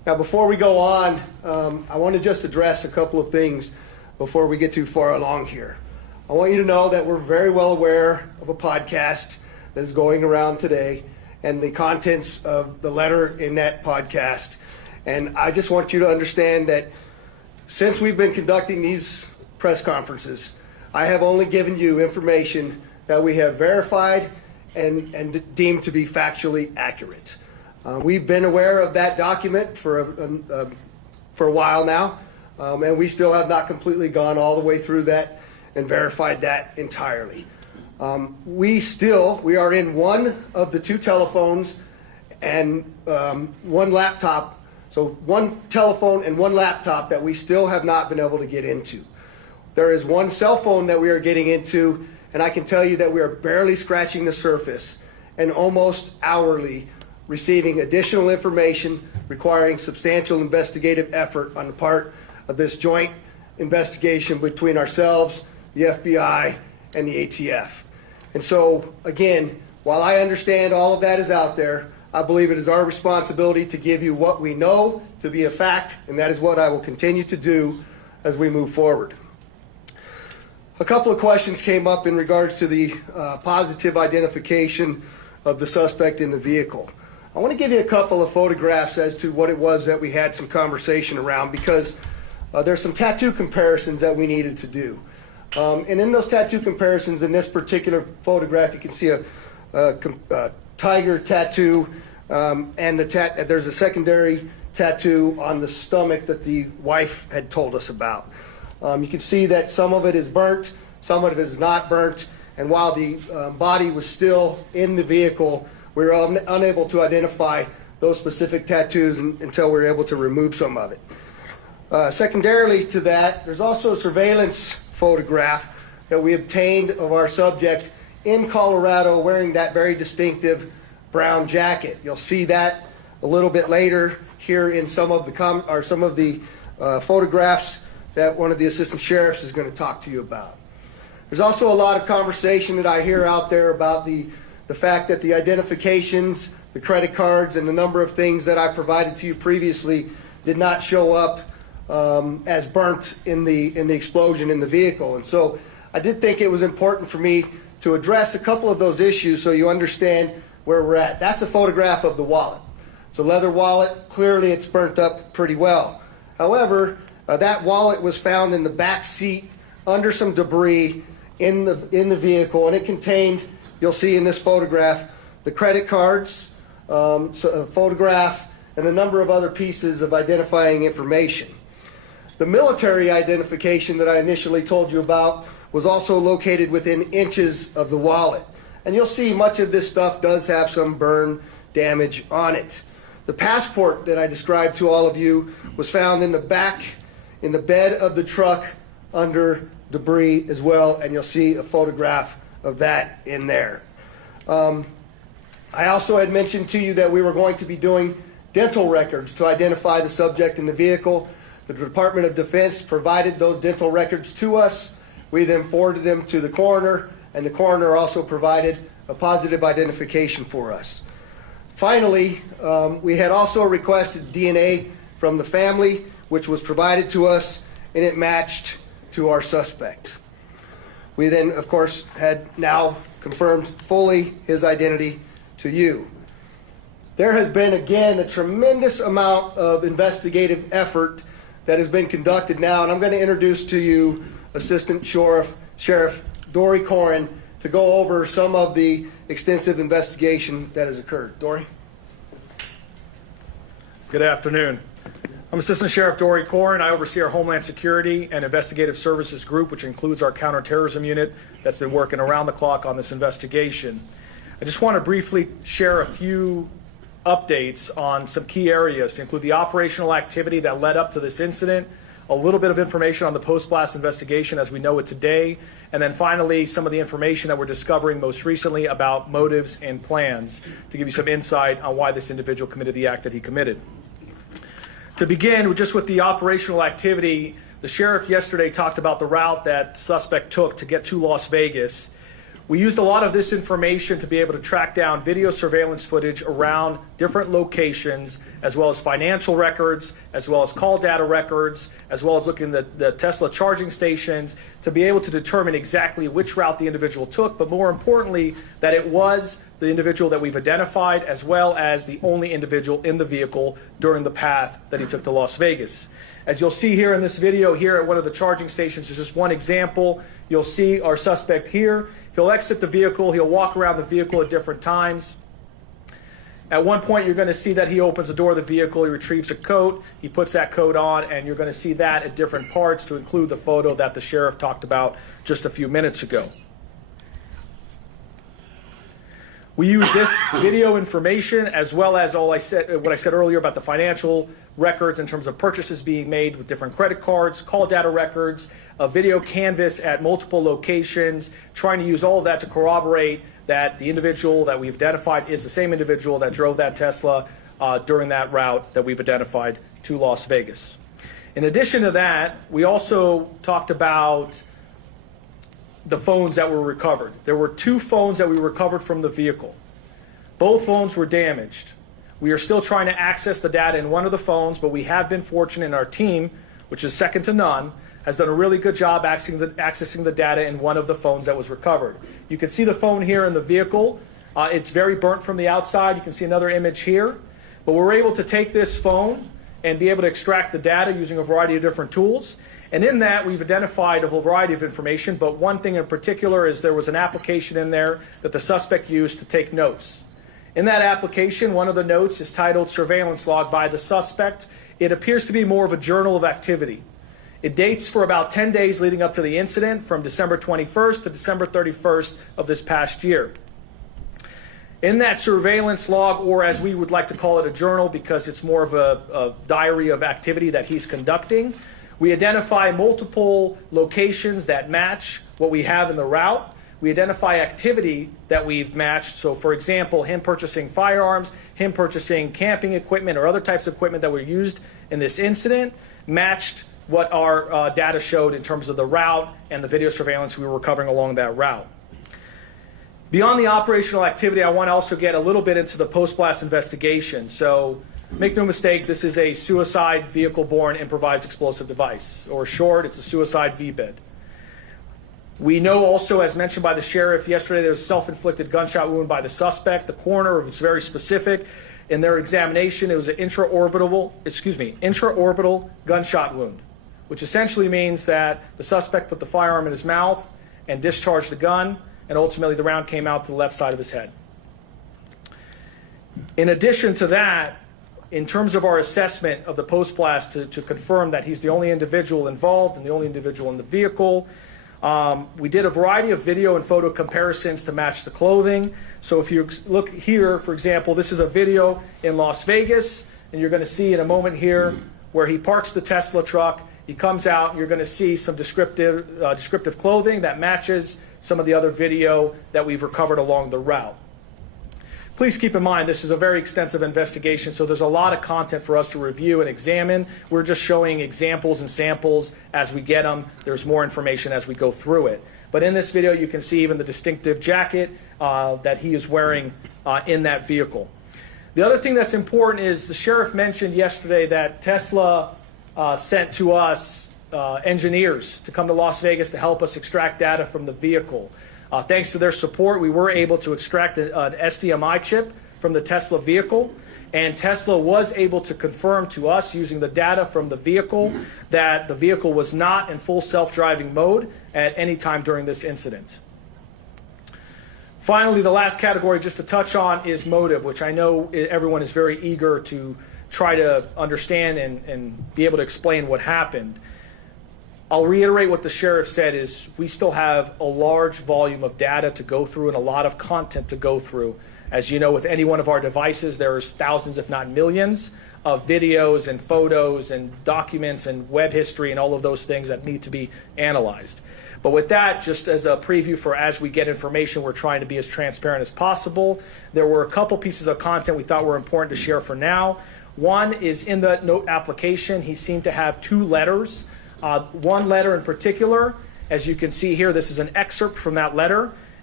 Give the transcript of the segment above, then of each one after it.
Now, before we go on, I want to just address a couple of things before we get too far along here. I want you to know that we're very well aware of a podcast that is going around today and the contents of the letter in that podcast. And I just want you to understand that since we've been conducting these press conferences, I have only given you information that we have verified and deemed to be factually accurate. We've been aware of that document for a while now, and we still have not completely gone all the way through that and verified that entirely. We are in one of the two telephones and one laptop, so one telephone and one laptop that we still have not been able to get into. There is one cell phone that we are getting into, and I can tell you that we are barely scratching the surface and almost hourly receiving additional information requiring substantial investigative effort on the part of this joint investigation between ourselves, the FBI, and the ATF. And so, again, while I understand all of that is out there, I believe it is our responsibility to give you what we know to be a fact, and that is what I will continue to do as we move forward. A couple of questions came up in regards to the positive identification of the suspect in the vehicle. I want to give you a couple of photographs as to what it was that we had some conversation around, because there's some tattoo comparisons that we needed to do. And in those tattoo comparisons, in this particular photograph, you can see a tiger tattoo, and there's a secondary tattoo on the stomach that the wife had told us about. You can see that some of it is burnt, some of it is not burnt, and while the body was still in the vehicle, we were unable to identify those specific tattoos until we were able to remove some of it. Secondarily to that, there's also a surveillance photograph that we obtained of our subject in Colorado wearing that very distinctive brown jacket. You'll see that a little bit later here in some of the photographs that one of the assistant sheriffs is going to talk to you about. There's also a lot of conversation that I hear out there about the fact that the identifications, the credit cards, and the number of things that I provided to you previously did not show up as burnt in the explosion in the vehicle. And so I did think it was important for me to address a couple of those issues so you understand where we're at. That's a photograph of the wallet. It's a leather wallet. Clearly it's burnt up pretty well. However, that wallet was found in the back seat under some debris in the vehicle, and it contained, you'll see in this photograph, the credit cards, a photograph, and a number of other pieces of identifying information. The military identification that I initially told you about was also located within inches of the wallet. And you'll see much of this stuff does have some burn damage on it. The passport that I described to all of you was found in the back, in the bed of the truck under debris as well, and you'll see a photograph of that in there. I also had mentioned to you that we were going to be doing dental records to identify the subject in the vehicle. The Department of Defense provided those dental records to us. We then forwarded them to the coroner, and the coroner also provided a positive identification for us. Finally, we had also requested DNA from the family, which was provided to us, and it matched to our suspect. We then, of course, had now confirmed fully his identity to you. There has been, again, a tremendous amount of investigative effort that has been conducted now, and I'm going to introduce to you Assistant Sheriff Dory Corrin to go over some of the extensive investigation that has occurred. Dory? Good afternoon. I'm Assistant Sheriff Dory Corrin. I oversee our Homeland Security and Investigative Services Group, which includes our counterterrorism unit that's been working around the clock on this investigation. I just want to briefly share a few updates on some key areas to include the operational activity that led up to this incident, a little bit of information on the post-blast investigation as we know it today, and then finally some of the information that we're discovering most recently about motives and plans to give you some insight on why this individual committed the act that he committed. To begin, just with the operational activity, the sheriff yesterday talked about the route that the suspect took to get to Las Vegas. We used a lot of this information to be able to track down video surveillance footage around different locations, as well as financial records, as well as call data records, as well as looking at the Tesla charging stations to be able to determine exactly which route the individual took, but more importantly, that it was the individual that we've identified, as well as the only individual in the vehicle during the path that he took to Las Vegas. As you'll see here in this video here at one of the charging stations, there's just one example. You'll see our suspect here. He'll exit the vehicle. He'll walk around the vehicle at different times. At one point, you're going to see that he opens the door of the vehicle. He retrieves a coat. He puts that coat on, and you're going to see that at different parts to include the photo that the sheriff talked about just a few minutes ago. We use this video information as well as what I said earlier about the financial records in terms of purchases being made with different credit cards, call data records, a video canvas at multiple locations, trying to use all of that to corroborate that the individual that we've identified is the same individual that drove that Tesla during that route that we've identified to Las Vegas. In addition to that, we also talked about the phones that were recovered. There were 2 phones that we recovered from the vehicle. Both phones were damaged. We are still trying to access the data in one of the phones, but we have been fortunate in our team, which is second to none, has done a really good job accessing the data in one of the phones that was recovered. You can see the phone here in the vehicle. It's very burnt from the outside. You can see another image here. But we're able to take this phone and be able to extract the data using a variety of different tools. And in that, we've identified a whole variety of information, but one thing in particular is there was an application in there that the suspect used to take notes. In that application, one of the notes is titled Surveillance Log by the Suspect. It appears to be more of a journal of activity. It dates for about 10 days leading up to the incident, from December 21st to December 31st of this past year. In that surveillance log, or as we would like to call it, a journal, because it's more of a diary of activity that he's conducting, we identify multiple locations that match what we have in the route. We identify activity that we've matched. So, for example, him purchasing firearms, him purchasing camping equipment or other types of equipment that were used in this incident, matched what our data showed in terms of the route and the video surveillance we were recovering along that route. Beyond the operational activity, I want to also get a little bit into the post-blast investigation. So, make no mistake, this is a suicide vehicle-borne improvised explosive device, or short, it's a suicide VBID. We know also, as mentioned by the sheriff yesterday, there was a self-inflicted gunshot wound by the suspect. The coroner was very specific. In their examination, it was an intraorbital gunshot wound, which essentially means that the suspect put the firearm in his mouth and discharged the gun, and ultimately the round came out to the left side of his head. In addition to that, in terms of our assessment of the post-blast to confirm that he's the only individual involved and the only individual in the vehicle, we did a variety of video and photo comparisons to match the clothing. So if you look here, for example, this is a video in Las Vegas, and you're going to see in a moment here where he parks the Tesla truck. He comes out, and you're going to see some descriptive clothing that matches some of the other video that we've recovered along the route. Please keep in mind, this is a very extensive investigation, so there's a lot of content for us to review and examine. We're just showing examples and samples as we get them. There's more information as we go through it. But in this video, you can see even the distinctive jacket that he is wearing in that vehicle. The other thing that's important is the sheriff mentioned yesterday that Tesla sent to us engineers to come to Las Vegas to help us extract data from the vehicle. Thanks to their support, we were able to extract an SDMI chip from the Tesla vehicle, and Tesla was able to confirm to us using the data from the vehicle that the vehicle was not in full self-driving mode at any time during this incident. Finally, the last category just to touch on is motive, which I know everyone is very eager to try to understand and be able to explain what happened. I'll reiterate what the sheriff said is we still have a large volume of data to go through and a lot of content to go through. As you know, with any one of our devices, there's thousands, if not millions, of videos and photos and documents and web history and all of those things that need to be analyzed. But with that, just as a preview for as we get information, we're trying to be as transparent as possible. There were a couple pieces of content we thought were important to share for now. One is in the note application, he seemed to have 2 letters. One letter in particular, as you can see here, this is an excerpt from that letter.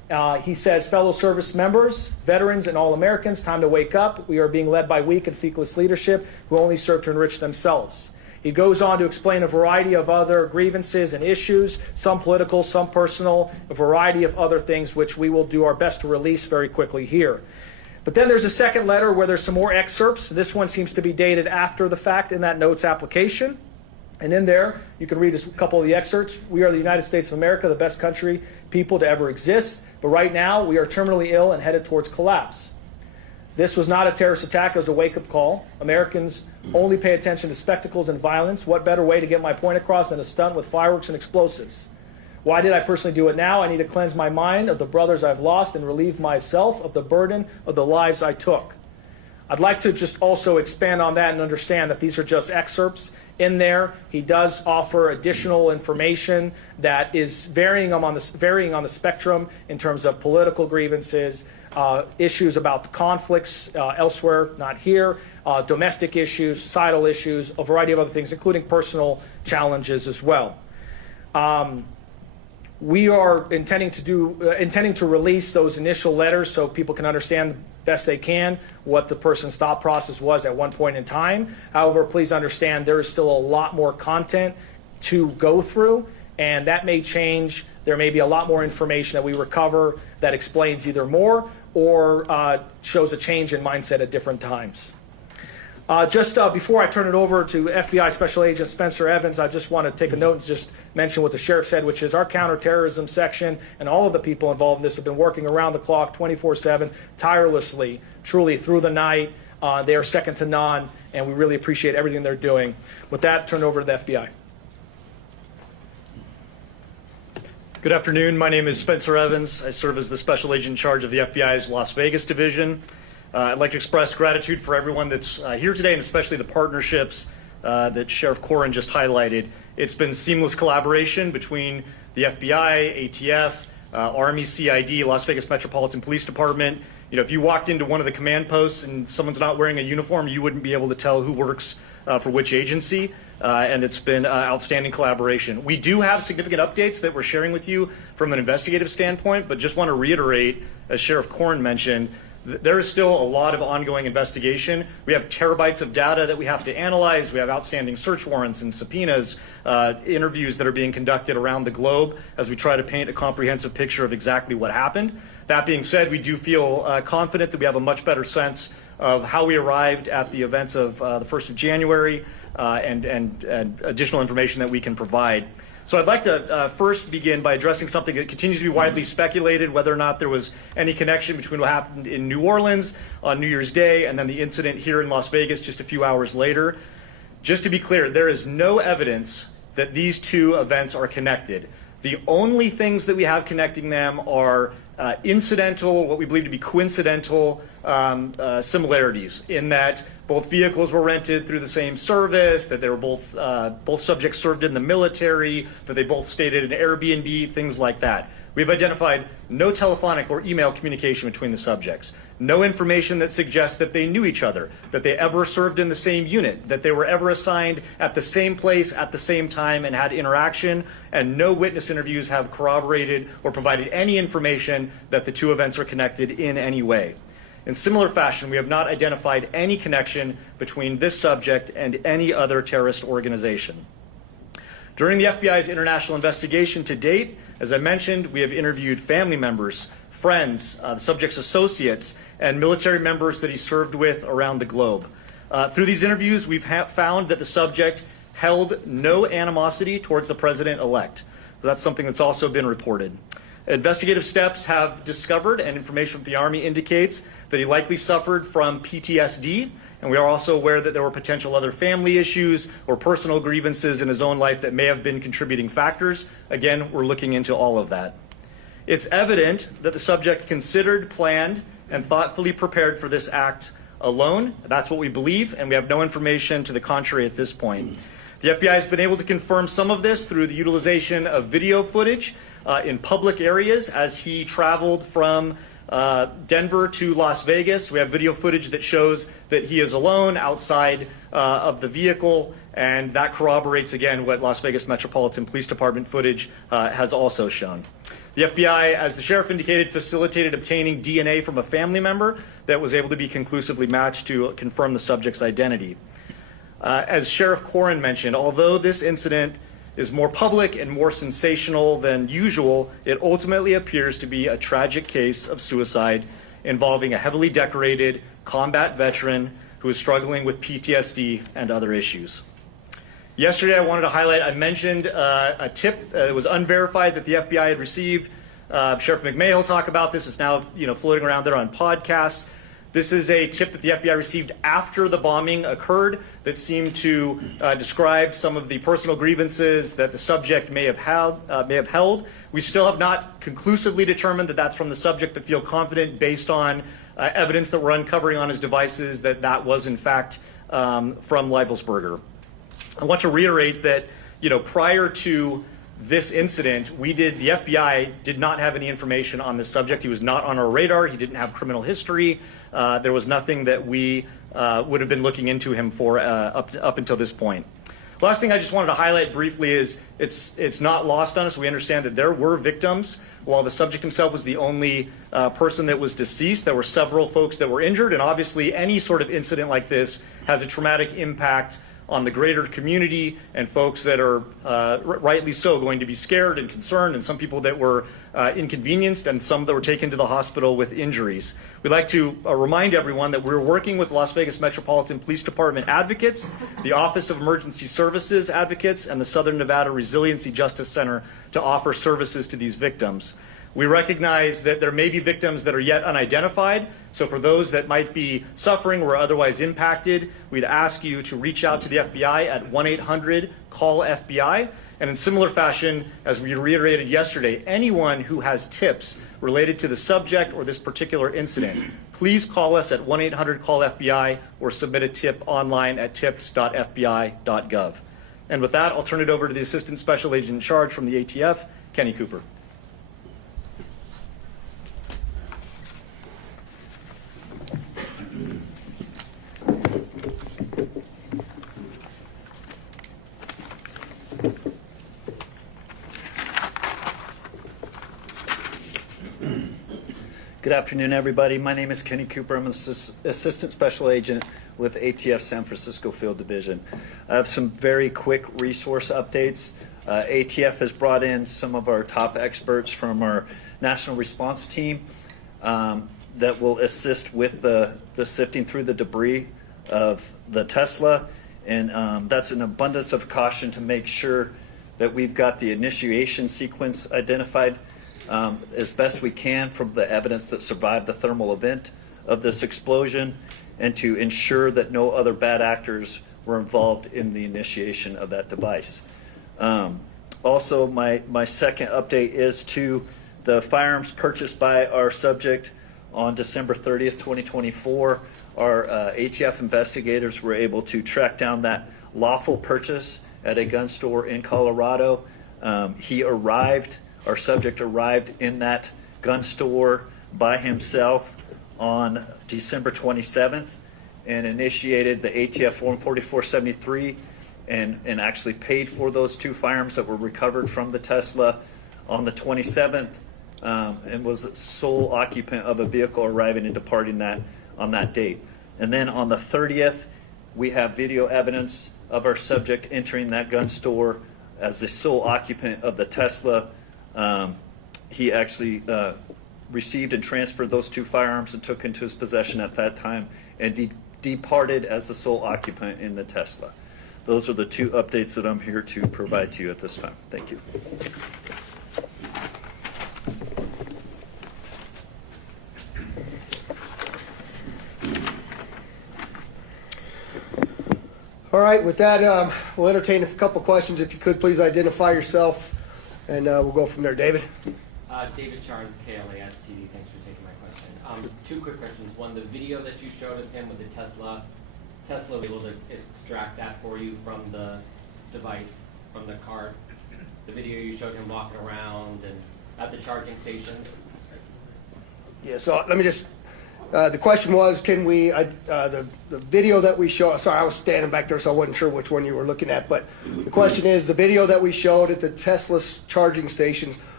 He says, fellow service members, veterans, and all Americans, time to wake up. We are being led by weak and feckless leadership who only serve to enrich themselves. He goes on to explain a variety of other grievances and issues, some political, some personal, a variety of other things which we will do our best to release very quickly here. But then there's a second letter where there's some more excerpts. This one seems to be dated after the fact in that notes application. And in there, you can read a couple of the excerpts. We are the United States of America, the best country, people to ever exist. But right now, we are terminally ill and headed towards collapse. This was not a terrorist attack. It was a wake-up call. Americans only pay attention to spectacles and violence. What better way to get my point across than a stunt with fireworks and explosives? Why did I personally do it now? I need to cleanse my mind of the brothers I've lost and relieve myself of the burden of the lives I took. I'd like to just also expand on that and understand that these are just excerpts. In there, he does offer additional information that is varying on the spectrum in terms of political grievances, issues about the conflicts elsewhere, not here, domestic issues, societal issues, a variety of other things, including personal challenges as well. We are intending to release those initial letters so people can understand best they can what the person's thought process was at one point in time. However, please understand there is still a lot more content to go through, and that may change. There may be a lot more information that we recover that explains either more or shows a change in mindset at different times. Just before I turn it over to FBI Special Agent Spencer Evans, I just want to take a note and just mention what the sheriff said, which is our counterterrorism section and all of the people involved in this have been working around the clock, 24/7, tirelessly, truly through the night. They are second to none, and we really appreciate everything they're doing. With that, turn it over to the FBI. Good afternoon. My name is Spencer Evans. I serve as the Special Agent in charge of the FBI's Las Vegas Division. I'd like to express gratitude for everyone that's here today, and especially the partnerships that Sheriff Corrin just highlighted. It's been seamless collaboration between the FBI, ATF, Army, CID, Las Vegas Metropolitan Police Department. You know, if you walked into one of the command posts and someone's not wearing a uniform, you wouldn't be able to tell who works for which agency, and it's been outstanding collaboration. We do have significant updates that we're sharing with you from an investigative standpoint, but just want to reiterate, as Sheriff Corrin mentioned, there is still a lot of ongoing investigation. We have terabytes of data that we have to analyze. We have outstanding search warrants and subpoenas, interviews that are being conducted around the globe as we try to paint a comprehensive picture of exactly what happened. That being said, we do feel confident that we have a much better sense of how we arrived at the events of the 1st of January and additional information that we can provide. So I'd like to first begin by addressing something that continues to be widely speculated, whether or not there was any connection between what happened in New Orleans on New Year's Day and then the incident here in Las Vegas just a few hours later. Just to be clear, there is no evidence that these two events are connected. The only things that we have connecting them are incidental, what we believe to be coincidental similarities in that both vehicles were rented through the same service, that they were both subjects served in the military, that they both stayed at an Airbnb, things like that. We've identified no telephonic or email communication between the subjects, no information that suggests that they knew each other, that they ever served in the same unit, that they were ever assigned at the same place at the same time and had interaction, and no witness interviews have corroborated or provided any information that the two events are connected in any way. In similar fashion, we have not identified any connection between this subject and any other terrorist organization. During the FBI's international investigation to date, as I mentioned, we have interviewed family members, friends, the subject's associates, and military members that he served with around the globe. Through these interviews, we've found that the subject held no animosity towards the president-elect. That's something that's also been reported. Investigative steps have discovered, and information from the Army indicates, that he likely suffered from PTSD, and we are also aware that there were potential other family issues or personal grievances in his own life that may have been contributing factors. Again, we're looking into all of that. It's evident that the subject considered, planned, and thoughtfully prepared for this act alone. That's what we believe, and we have no information to the contrary at this point. The FBI has been able to confirm some of this through the utilization of video footage in public areas as he traveled from Denver to Las Vegas. We have video footage that shows that he is alone outside of the vehicle, and that corroborates again what Las Vegas Metropolitan Police Department footage has also shown. The The FBI, as the sheriff indicated, facilitated obtaining DNA from a family member that was able to be conclusively matched to confirm the subject's identity. As Sheriff Corrin mentioned, although this incident is more public and more sensational than usual, it ultimately appears to be a tragic case of suicide involving a heavily decorated combat veteran who is struggling with PTSD and other issues. Yesterday, I wanted to highlight, I mentioned a tip that was unverified that the FBI had received. Sheriff McMahon will talk about this. It's now floating around there on podcasts. This is a tip that the FBI received after the bombing occurred that seemed to describe some of the personal grievances that the subject may have held. We still have not conclusively determined that that's from the subject, but feel confident based on evidence that we're uncovering on his devices that that was in fact from Leivelsberger. I want to reiterate that prior to this incident, the FBI did not have any information on this subject. He was not on our radar. He didn't have criminal history. There was nothing that we would have been looking into him for up until this point. Last thing I just wanted to highlight briefly is it's not lost on us. We understand that there were victims. While the subject himself was the only person that was deceased, there were several folks that were injured, and obviously any sort of incident like this has a traumatic impact on the greater community and folks that are rightly so going to be scared and concerned, and some people that were inconvenienced and some that were taken to the hospital with injuries. We'd like to remind everyone that we're working with Las Vegas Metropolitan Police Department advocates, the Office of Emergency Services advocates, and the Southern Nevada Resiliency Justice Center to offer services to these victims. We recognize that there may be victims that are yet unidentified, so for those that might be suffering or otherwise impacted, we'd ask you to reach out to the FBI at 1-800-CALL-FBI. And in similar fashion, as we reiterated yesterday, anyone who has tips related to the subject or this particular incident, please call us at 1-800-CALL-FBI or submit a tip online at tips.fbi.gov. And with that, I'll turn it over to the Assistant Special Agent in Charge from the ATF, Kenny Cooper. Good afternoon, everybody. My name is Kenny Cooper. I'm an Assistant Special Agent with ATF San Francisco Field Division. I have some very quick resource updates. ATF has brought in some of our top experts from our national response team that will assist with the sifting through the debris of the Tesla. And that's an abundance of caution to make sure that we've got the initiation sequence identified as best we can from the evidence that survived the thermal event of this explosion, and to ensure that no other bad actors were involved in the initiation of that device. Also, my second update is to the firearms purchased by our subject on December 30th, 2024. Our ATF investigators were able to track down that lawful purchase at a gun store in Colorado. Our subject arrived in that gun store by himself on December 27th and initiated the ATF Form 4473 and actually paid for those two firearms that were recovered from the Tesla on the 27th and was sole occupant of a vehicle arriving and departing that on that date. And then on the 30th, we have video evidence of our subject entering that gun store as the sole occupant of the Tesla. He actually received and transferred those two firearms and took into his possession at that time and departed as the sole occupant in the Tesla. Those are the two updates that I'm here to provide to you at this time. Thank you. All right, with that, we'll entertain a couple questions. If you could, please identify yourself, and we'll go from there. David? David Charnes, KLAS TV. Thanks for taking my question. Two quick questions. One, the video that you showed of him with the Tesla was able to extract that for you from the device, from the card? The video you showed him walking around and at the charging stations? Yeah, so let me just, the question was, can we, the video that we showed, sorry, I was standing back there, so I wasn't sure which one you were looking at, but the question is, the video that we showed at the Tesla charging stations,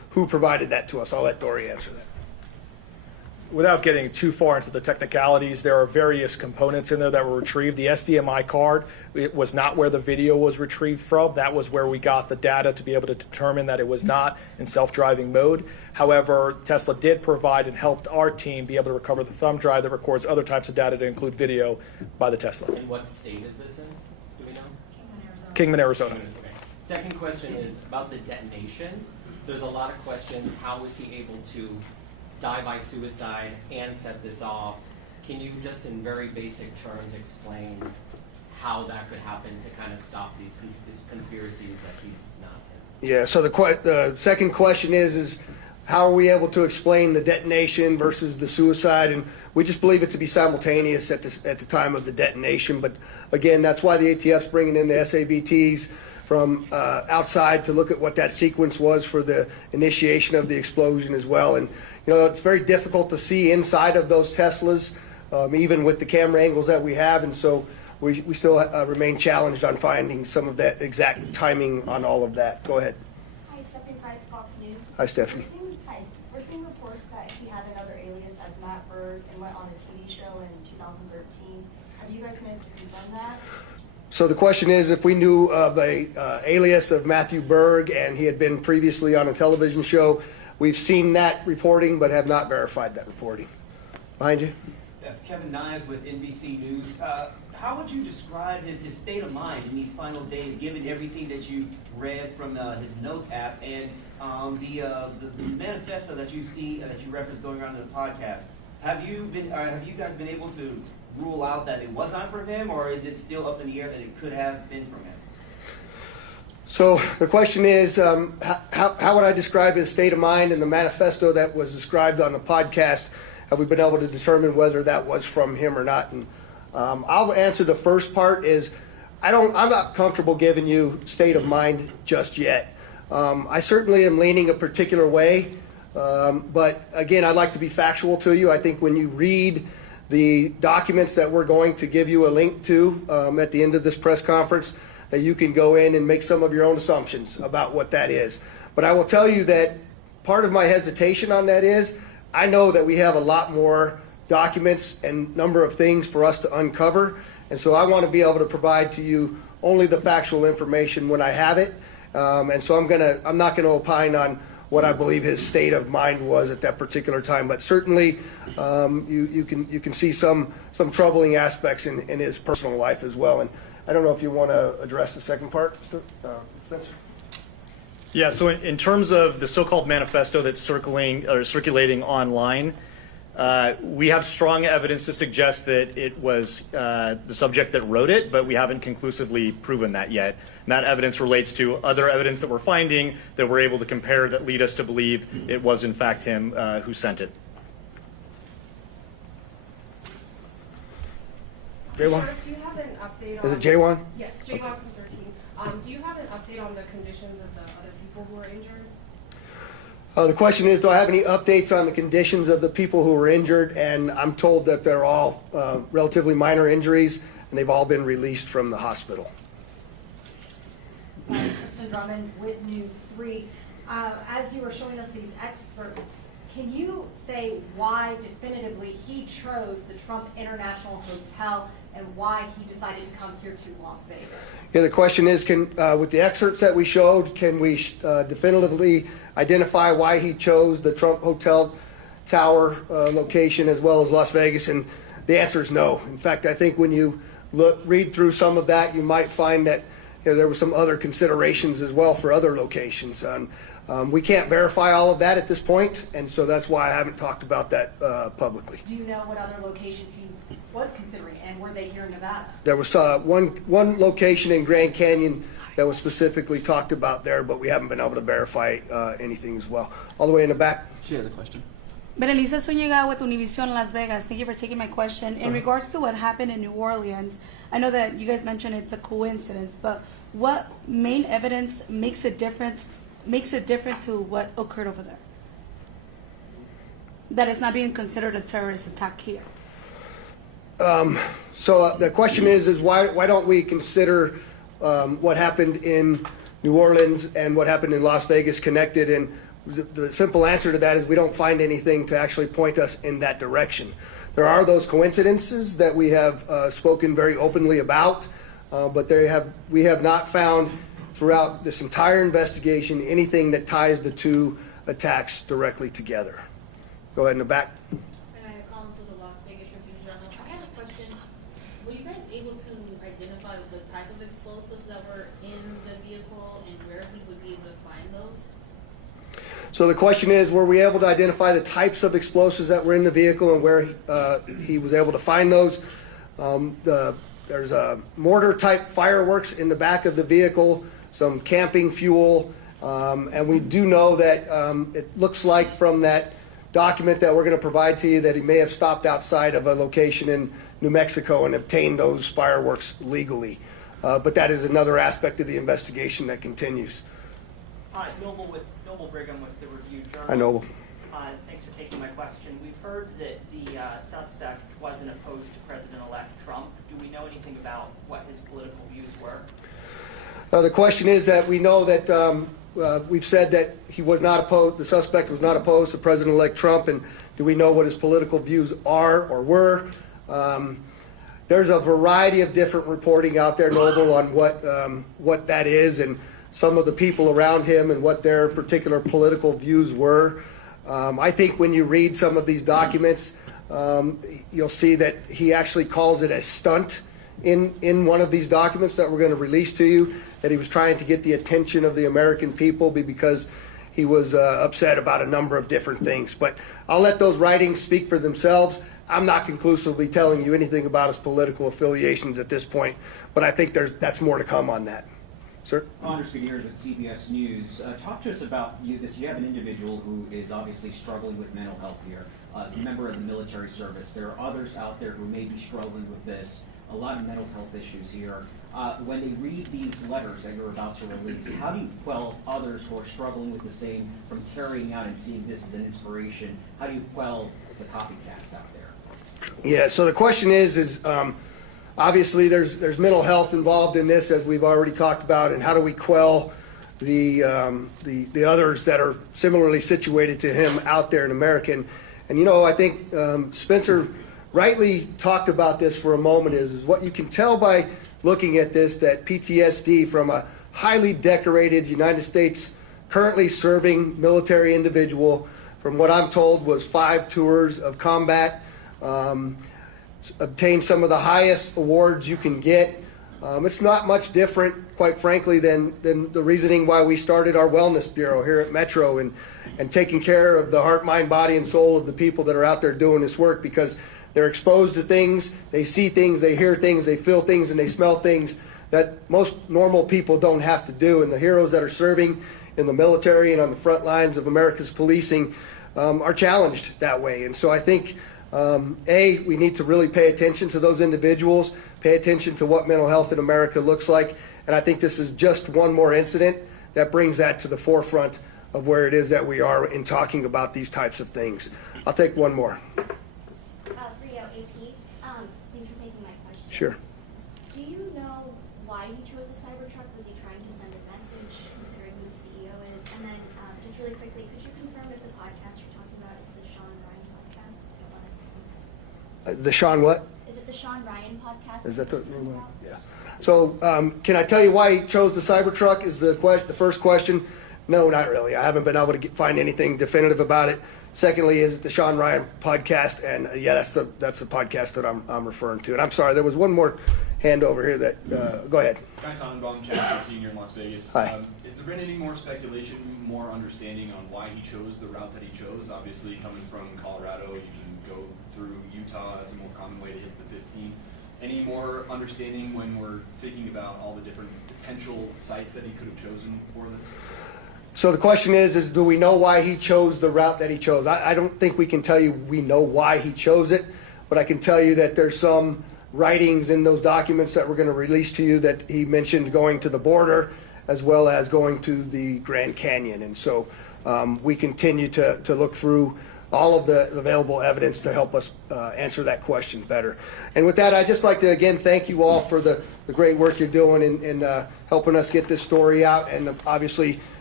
who provided that to us. I'll let Dory answer that. Without getting too far into the technicalities, there are various components in there that were retrieved. The SDMI card, it was not where the video was retrieved from. That was where we got the data to be able to determine that it was not in self-driving mode. However, Tesla did provide and helped our team be able to recover the thumb drive that records other types of data to include video by the Tesla. And what state is this in? Do we know? Kingman, Arizona. Okay. Second question is about the detonation. There's a lot of questions. How was he able to die by suicide and set this off? Can you just in very basic terms explain how that could happen to kind of stop these conspiracies that he's not in? Yeah, so the second question is how are we able to explain the detonation versus the suicide? And we just believe it to be simultaneous at the time of the detonation. But again, that's why the ATF's bringing in the SABTs from outside to look at what that sequence was for the initiation of the explosion as well. And you know, it's very difficult to see inside of those Teslas, even with the camera angles that we have. And so we still remain challenged on finding some of that exact timing on all of that. Go ahead. Hi, Stephanie Price, Fox News. Hi, Stephanie. We're seeing reports that he had another alias as Matt Berg and went on a TV show in 2013. Have you guys been able to confirm that? So the question is if we knew of a alias of Matthew Berg and he had been previously on a television show. We've seen that reporting but have not verified that reporting. Behind you. Yes, Kevin Nyes with NBC News. How would you describe his state of mind in these final days, given everything that you read from his notes app and the manifesto that you see that you referenced going around in the podcast? Have you guys been able to rule out that it was not from him, or is it still up in the air that it could have been from him? So the question is, how would I describe his state of mind in the manifesto that was described on the podcast? Have we been able to determine whether that was from him or not? And I'll answer the first part is I'm not comfortable giving you state of mind just yet. I certainly am leaning a particular way, but again, I'd like to be factual to you. I think when you read the documents that we're going to give you a link to at the end of this press conference, that you can go in and make some of your own assumptions about what that is. But I will tell you that part of my hesitation on that is I know that we have a lot more documents and number of things for us to uncover, and so I want to be able to provide to you only the factual information when I have it. And so I'm not gonna opine on what I believe his state of mind was at that particular time, but certainly you can see some troubling aspects in his personal life as well. And I don't know if you want to address the second part, Spencer. Yeah, so in terms of the so-called manifesto that's circulating online, we have strong evidence to suggest that it was the subject that wrote it, but we haven't conclusively proven that yet. And that evidence relates to other evidence that we're finding that we're able to compare that lead us to believe it was in fact him who sent it. Jaywan? Do you have an update on... Is it Jaywan? Yes, Jaywan from 13. Do you have an update on the conditions of the other people who were injured? The question is, do I have any updates on the conditions of the people who were injured? And I'm told that they're all relatively minor injuries, and they've all been released from the hospital. Kristen Drummond with News 3. As you were showing us these excerpts, can you say why definitively he chose the Trump International Hotel and why he decided to come here to Las Vegas? Yeah, the question is, with the excerpts that we showed, can we definitively identify why he chose the Trump Hotel Tower location as well as Las Vegas? And the answer is no. In fact, I think when you read through some of that, you might find that there were some other considerations as well for other locations. We can't verify all of that at this point, and so that's why I haven't talked about that publicly. Do you know what other locations he was considering, and were they here in Nevada? There was one location in Grand Canyon that was specifically talked about there, but we haven't been able to verify anything as well. All the way in the back. She has a question. Berenice Zuniga with Univision Las Vegas. Thank you for taking my question. In regards to what happened in New Orleans, I know that you guys mentioned it's a coincidence, but what main evidence makes it different to what occurred over there? That it's not being considered a terrorist attack here. So the question is why don't we consider what happened in New Orleans and what happened in Las Vegas connected? And the simple answer to that is we don't find anything to actually point us in that direction. There are those coincidences that we have spoken very openly about, but we have not found throughout this entire investigation anything that ties the two attacks directly together. Go ahead in the back. Collins with the Las Vegas Tribune Journal. I had a question. Were you guys able to identify the type of explosives that were in the vehicle and where he would be able to find those? So the question is, were we able to identify the types of explosives that were in the vehicle and where he was able to find those? There's a mortar-type fireworks in the back of the vehicle, some camping fuel, and we do know that it looks like from that document that we're going to provide to you that he may have stopped outside of a location in New Mexico and obtained those fireworks legally. But that is another aspect of the investigation that continues. Hi, Noble Brigham with the Review Journal. Hi, Noble. Thanks for taking my question. We've heard that the suspect wasn't opposed to President-elect Trump. Do we know anything about what his political views were? The question is that we know that we've said that he was not opposed, the suspect was not opposed to President-elect Trump, and do we know what his political views are or were? There's a variety of different reporting out there, Noble, on what that is and some of the people around him and what their particular political views were. I think when you read some of these documents, you'll see that he actually calls it a stunt in one of these documents that we're going to release to you, that he was trying to get the attention of the American people because he was upset about a number of different things. But I'll let those writings speak for themselves. I'm not conclusively telling you anything about his political affiliations at this point, but I think that's more to come on that. Sir? Anders Gutierrez with CBS News. Talk to us about this. You have an individual who is obviously struggling with mental health here, a member of the military service. There are others out there who may be struggling with this, a lot of mental health issues here. When they read these letters that you're about to release, how do you quell others who are struggling with the same from carrying out and seeing this as an inspiration? How do you quell the copycats out there? Yeah, so the question is obviously there's mental health involved in this, as we've already talked about, and how do we quell the others that are similarly situated to him out there in America? And you know, I think Spencer rightly talked about this for a moment is what you can tell by looking at this, that PTSD from a highly decorated United States currently serving military individual, from what I'm told was 5 tours of combat, obtained some of the highest awards you can get. It's not much different, quite frankly, than the reasoning why we started our wellness bureau here at Metro and taking care of the heart, mind, body, and soul of the people that are out there doing this work, because they're exposed to things, they see things, they hear things, they feel things, and they smell things that most normal people don't have to do. And the heroes that are serving in the military and on the front lines of America's policing are challenged that way. And so I think, we need to really pay attention to those individuals, pay attention to what mental health in America looks like. And I think this is just one more incident that brings that to the forefront of where it is that we are in talking about these types of things. I'll take one more. Rio, AP. Thanks for taking my question. Sure. Do you know why he chose a Cybertruck? Was he trying to send a message, considering who the CEO is? And then, just really quickly, could you confirm if the podcast you're talking about is the Sean Ryan podcast? I don't want to assume. The Sean what? Is it the Sean Ryan podcast? Is that the name of it? Yeah. So can I tell you why he chose the Cybertruck is the first question? No, not really. I haven't been able to find anything definitive about it. Secondly, is it the Sean Ryan podcast? And yeah, that's the podcast that I'm referring to. And I'm sorry, there was one more hand over here that, go ahead. Guy Tannenbaum, Channel 13 here in Las Vegas. Hi. Has there been any more speculation, more understanding on why he chose the route that he chose? Obviously, coming from Colorado, you can go through Utah. That's a more common way to hit the 15. Any more understanding when we're thinking about all the different potential sites that he could have chosen for this? So the question is do we know why he chose the route that he chose? I don't think we can tell you we know why he chose it, but I can tell you that there's some writings in those documents that we're going to release to you that he mentioned going to the border as well as going to the Grand Canyon. And so we continue to look through all of the available evidence to help us answer that question better. And with that, I'd just like to again thank you all for the great work you're doing in helping us get this story out, and obviously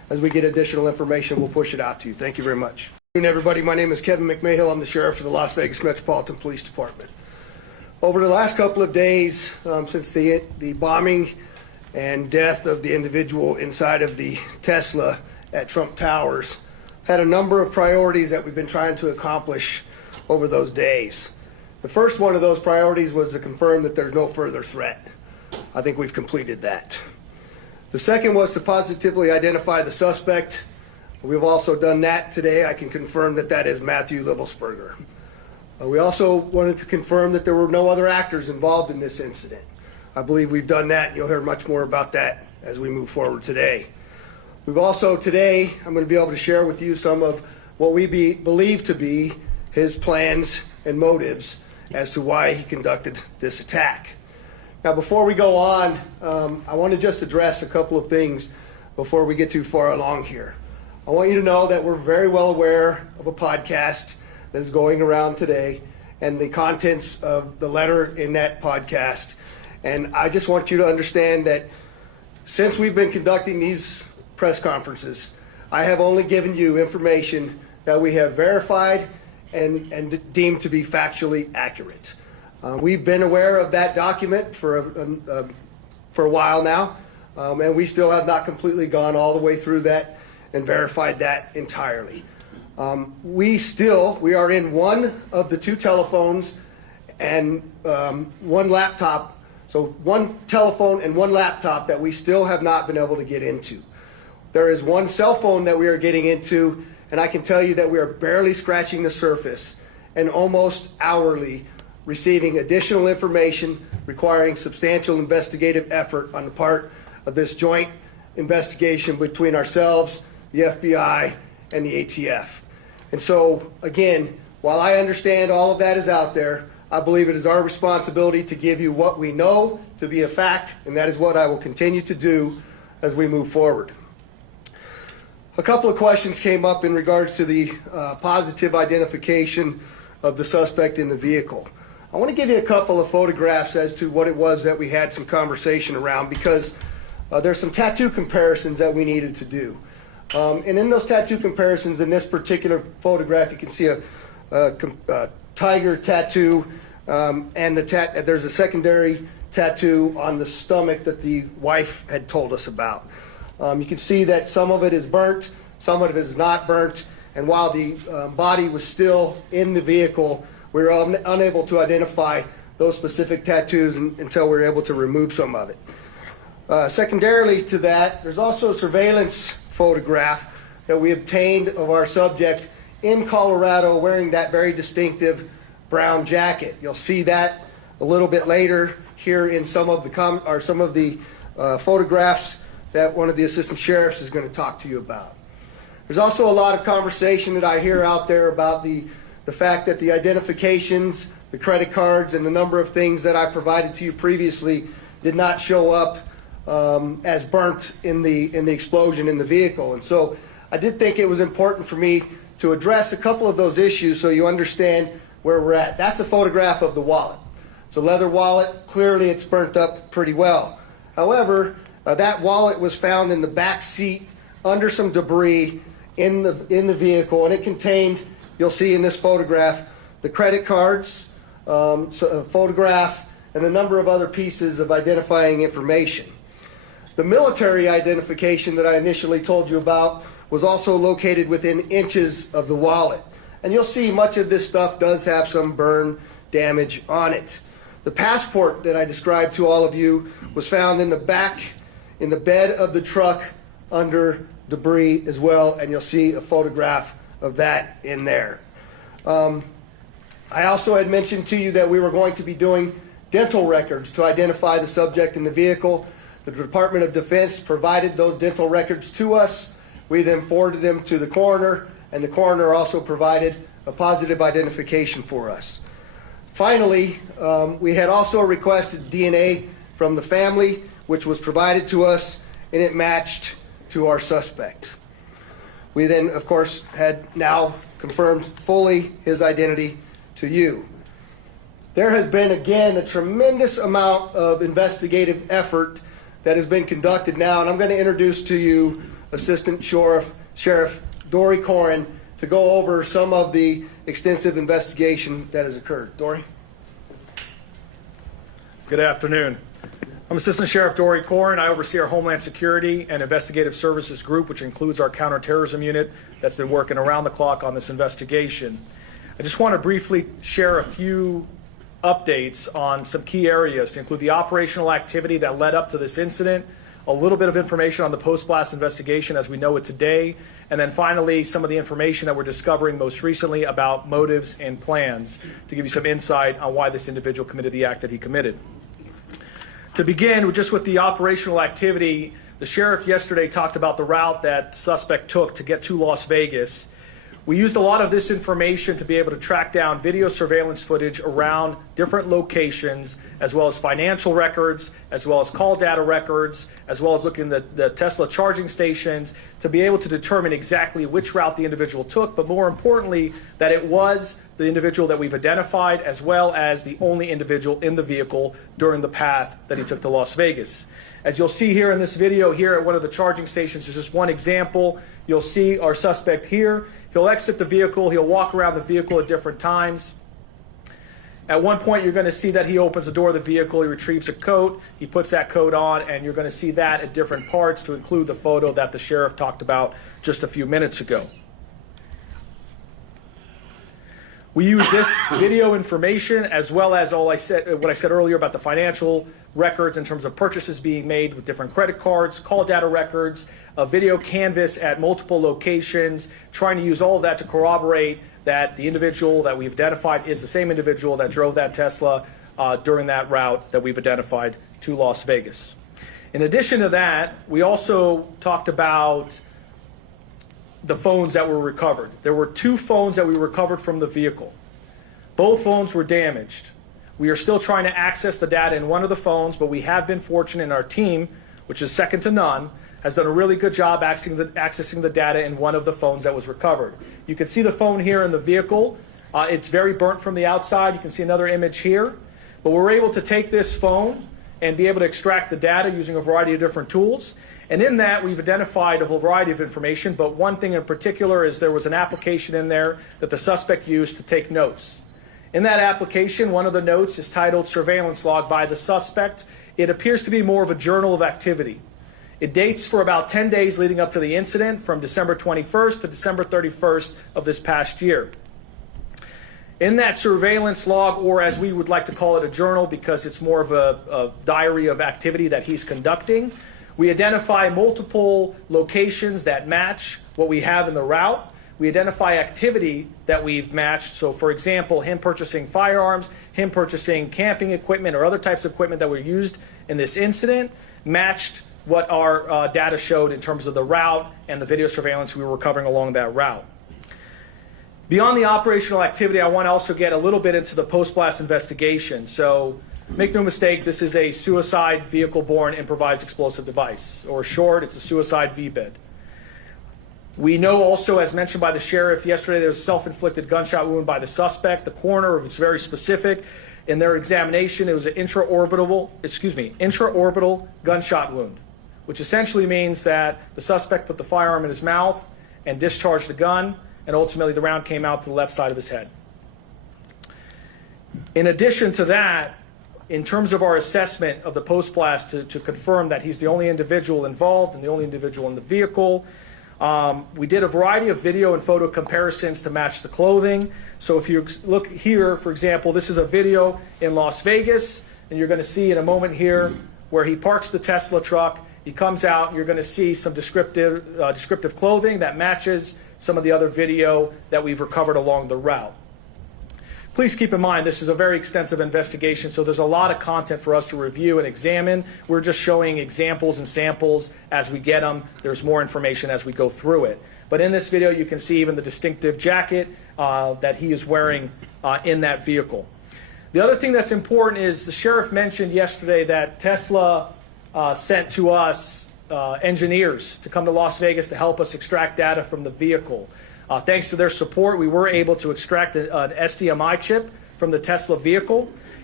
as we get additional information, we'll push it out to you. Thank you very much. Good afternoon, everybody. My name is Kevin McMahill. I'm the sheriff for the Las Vegas Metropolitan Police Department. Over the last couple of days, since the bombing and death of the individual inside of the Tesla at Trump Towers, had a number of priorities that we've been trying to accomplish over those days. The first one of those priorities was to confirm that there's no further threat. I think we've completed that. The second was to positively identify the suspect. We've also done that today. I can confirm that that is Matthew Livelsberger. We also wanted to confirm that there were no other actors involved in this incident. I believe we've done that, and you'll hear much more about that as we move forward today. We've also today, I'm going to be able to share with you some of what we believe to be his plans and motives as to why he conducted this attack. Now, before we go on, I want to just address a couple of things before we get too far along here. I want you to know that we're very well aware of a podcast that is going around today and the contents of the letter in that podcast. And I just want you to understand that since we've been conducting these press conferences, I have only given you information that we have verified and deemed to be factually accurate. We've been aware of that document for a while now, and we still have not completely gone all the way through that and verified that entirely. We are in one of the two telephones and one laptop, so one telephone and one laptop that we still have not been able to get into. There is one cell phone that we are getting into, and I can tell you that we are barely scratching the surface and almost hourly receiving additional information requiring substantial investigative effort on the part of this joint investigation between ourselves, the FBI, and the ATF. And so, again, while I understand all of that is out there, I believe it is our responsibility to give you what we know to be a fact, and that is what I will continue to do as we move forward. A couple of questions came up in regards to the positive identification of the suspect in the vehicle. I want to give you a couple of photographs as to what it was that we had some conversation around, because there's some tattoo comparisons that we needed to do. And in those tattoo comparisons, in this particular photograph, you can see a tiger tattoo, and there's a secondary tattoo on the stomach that the wife had told us about. You can see that some of it is burnt, some of it is not burnt, and while the body was still in the vehicle, we were unable to identify those specific tattoos until we were able to remove some of it. Secondarily to that, there's also a surveillance photograph that we obtained of our subject in Colorado wearing that very distinctive brown jacket. You'll see that a little bit later here in some of the photographs that one of the assistant sheriffs is going to talk to you about. There's also a lot of conversation that I hear out there about the fact that the identifications, the credit cards, and the number of things that I provided to you previously did not show up as burnt in the explosion in the vehicle. And so I did think it was important for me to address a couple of those issues so you understand where we're at. That's a photograph of the wallet. It's a leather wallet. Clearly it's burnt up pretty well. However, that wallet was found in the back seat under some debris in the vehicle, and it contained, you'll see in this photograph, the credit cards, a photograph, and a number of other pieces of identifying information. The military identification that I initially told you about was also located within inches of the wallet. And you'll see much of this stuff does have some burn damage on it. The passport that I described to all of you was found in the back, in the bed of the truck under debris as well, and you'll see a photograph of that in there. I also had mentioned to you that we were going to be doing dental records to identify the subject in the vehicle. The Department of Defense provided those dental records to us. We then forwarded them to the coroner, and the coroner also provided a positive identification for us. Finally, we had also requested DNA from the family, which was provided to us, and it matched to our suspect. We then, of course, had now confirmed fully his identity to you. There has been, again, a tremendous amount of investigative effort that has been conducted now, and I'm going to introduce to you Assistant Sheriff Dory Corin to go over some of the extensive investigation that has occurred. Dory? Good afternoon. I'm Assistant Sheriff Dory Corin. I oversee our Homeland Security and Investigative Services Group, which includes our counterterrorism unit that's been working around the clock on this investigation. I just want to briefly share a few updates on some key areas to include the operational activity that led up to this incident, a little bit of information on the post-blast investigation as we know it today, and then finally some of the information that we're discovering most recently about motives and plans to give you some insight on why this individual committed the act that he committed. To begin, just with the operational activity, the sheriff yesterday talked about the route that the suspect took to get to Las Vegas. We used a lot of this information to be able to track down video surveillance footage around different locations, as well as financial records, as well as call data records, as well as looking at the Tesla charging stations to be able to determine exactly which route the individual took, but more importantly, that it was the individual that we've identified, as well as the only individual in the vehicle during the path that he took to Las Vegas. As you'll see here in this video here at one of the charging stations, there's just one example. You'll see our suspect here. He'll exit the vehicle. He'll walk around the vehicle at different times. At one point, you're going to see that he opens the door of the vehicle. He retrieves a coat. He puts that coat on, and you're going to see that at different parts to include the photo that the sheriff talked about just a few minutes ago. We use this video information as well as what I said earlier about the financial records in terms of purchases being made with different credit cards, call data records, a video canvas at multiple locations, trying to use all of that to corroborate that the individual that we've identified is the same individual that drove that Tesla during that route that we've identified to Las Vegas. In addition to that, we also talked about the phones that were recovered. There were 2 phones that we recovered from the vehicle. Both phones were damaged. We are still trying to access the data in one of the phones, but we have been fortunate in our team, which is second to none, has done a really good job accessing the data in one of the phones that was recovered. You can see the phone here in the vehicle. It's very burnt from the outside. You can see another image here. But we're able to take this phone and be able to extract the data using a variety of different tools. And in that, we've identified a whole variety of information, but one thing in particular is there was an application in there that the suspect used to take notes. In that application, one of the notes is titled Surveillance Log by the Suspect. It appears to be more of a journal of activity. It dates for about 10 days leading up to the incident, from December 21st to December 31st of this past year. In that surveillance log, or as we would like to call it, a journal, because it's more of a diary of activity that he's conducting, we identify multiple locations that match what we have in the route. We identify activity that we've matched. So, for example, him purchasing firearms, him purchasing camping equipment or other types of equipment that were used in this incident matched what our data showed in terms of the route and the video surveillance we were recovering along that route. Beyond the operational activity, I want to also get a little bit into the post-blast investigation. So, make no mistake, this is a suicide vehicle-borne improvised explosive device, or short, it's a suicide VBID. We know also, as mentioned by the sheriff yesterday, there was a self-inflicted gunshot wound by the suspect. The coroner was very specific. In their examination, it was an intraorbital gunshot wound, which essentially means that the suspect put the firearm in his mouth and discharged the gun, and ultimately the round came out to the left side of his head. In addition to that, in terms of our assessment of the post-blast to confirm that he's the only individual involved and the only individual in the vehicle, we did a variety of video and photo comparisons to match the clothing. So if you look here, for example, this is a video in Las Vegas, and you're going to see in a moment here where he parks the Tesla truck. He comes out, and you're going to see some descriptive clothing that matches some of the other video that we've recovered along the route. Please keep in mind, this is a very extensive investigation, so there's a lot of content for us to review and examine. We're just showing examples and samples as we get them. There's more information as we go through it. But in this video, you can see even the distinctive jacket that he is wearing in that vehicle. The other thing that's important is the sheriff mentioned yesterday that Tesla sent to us engineers to come to Las Vegas to help us extract data from the vehicle. Thanks to their support, we were able to extract an SDMI chip from the Tesla vehicle.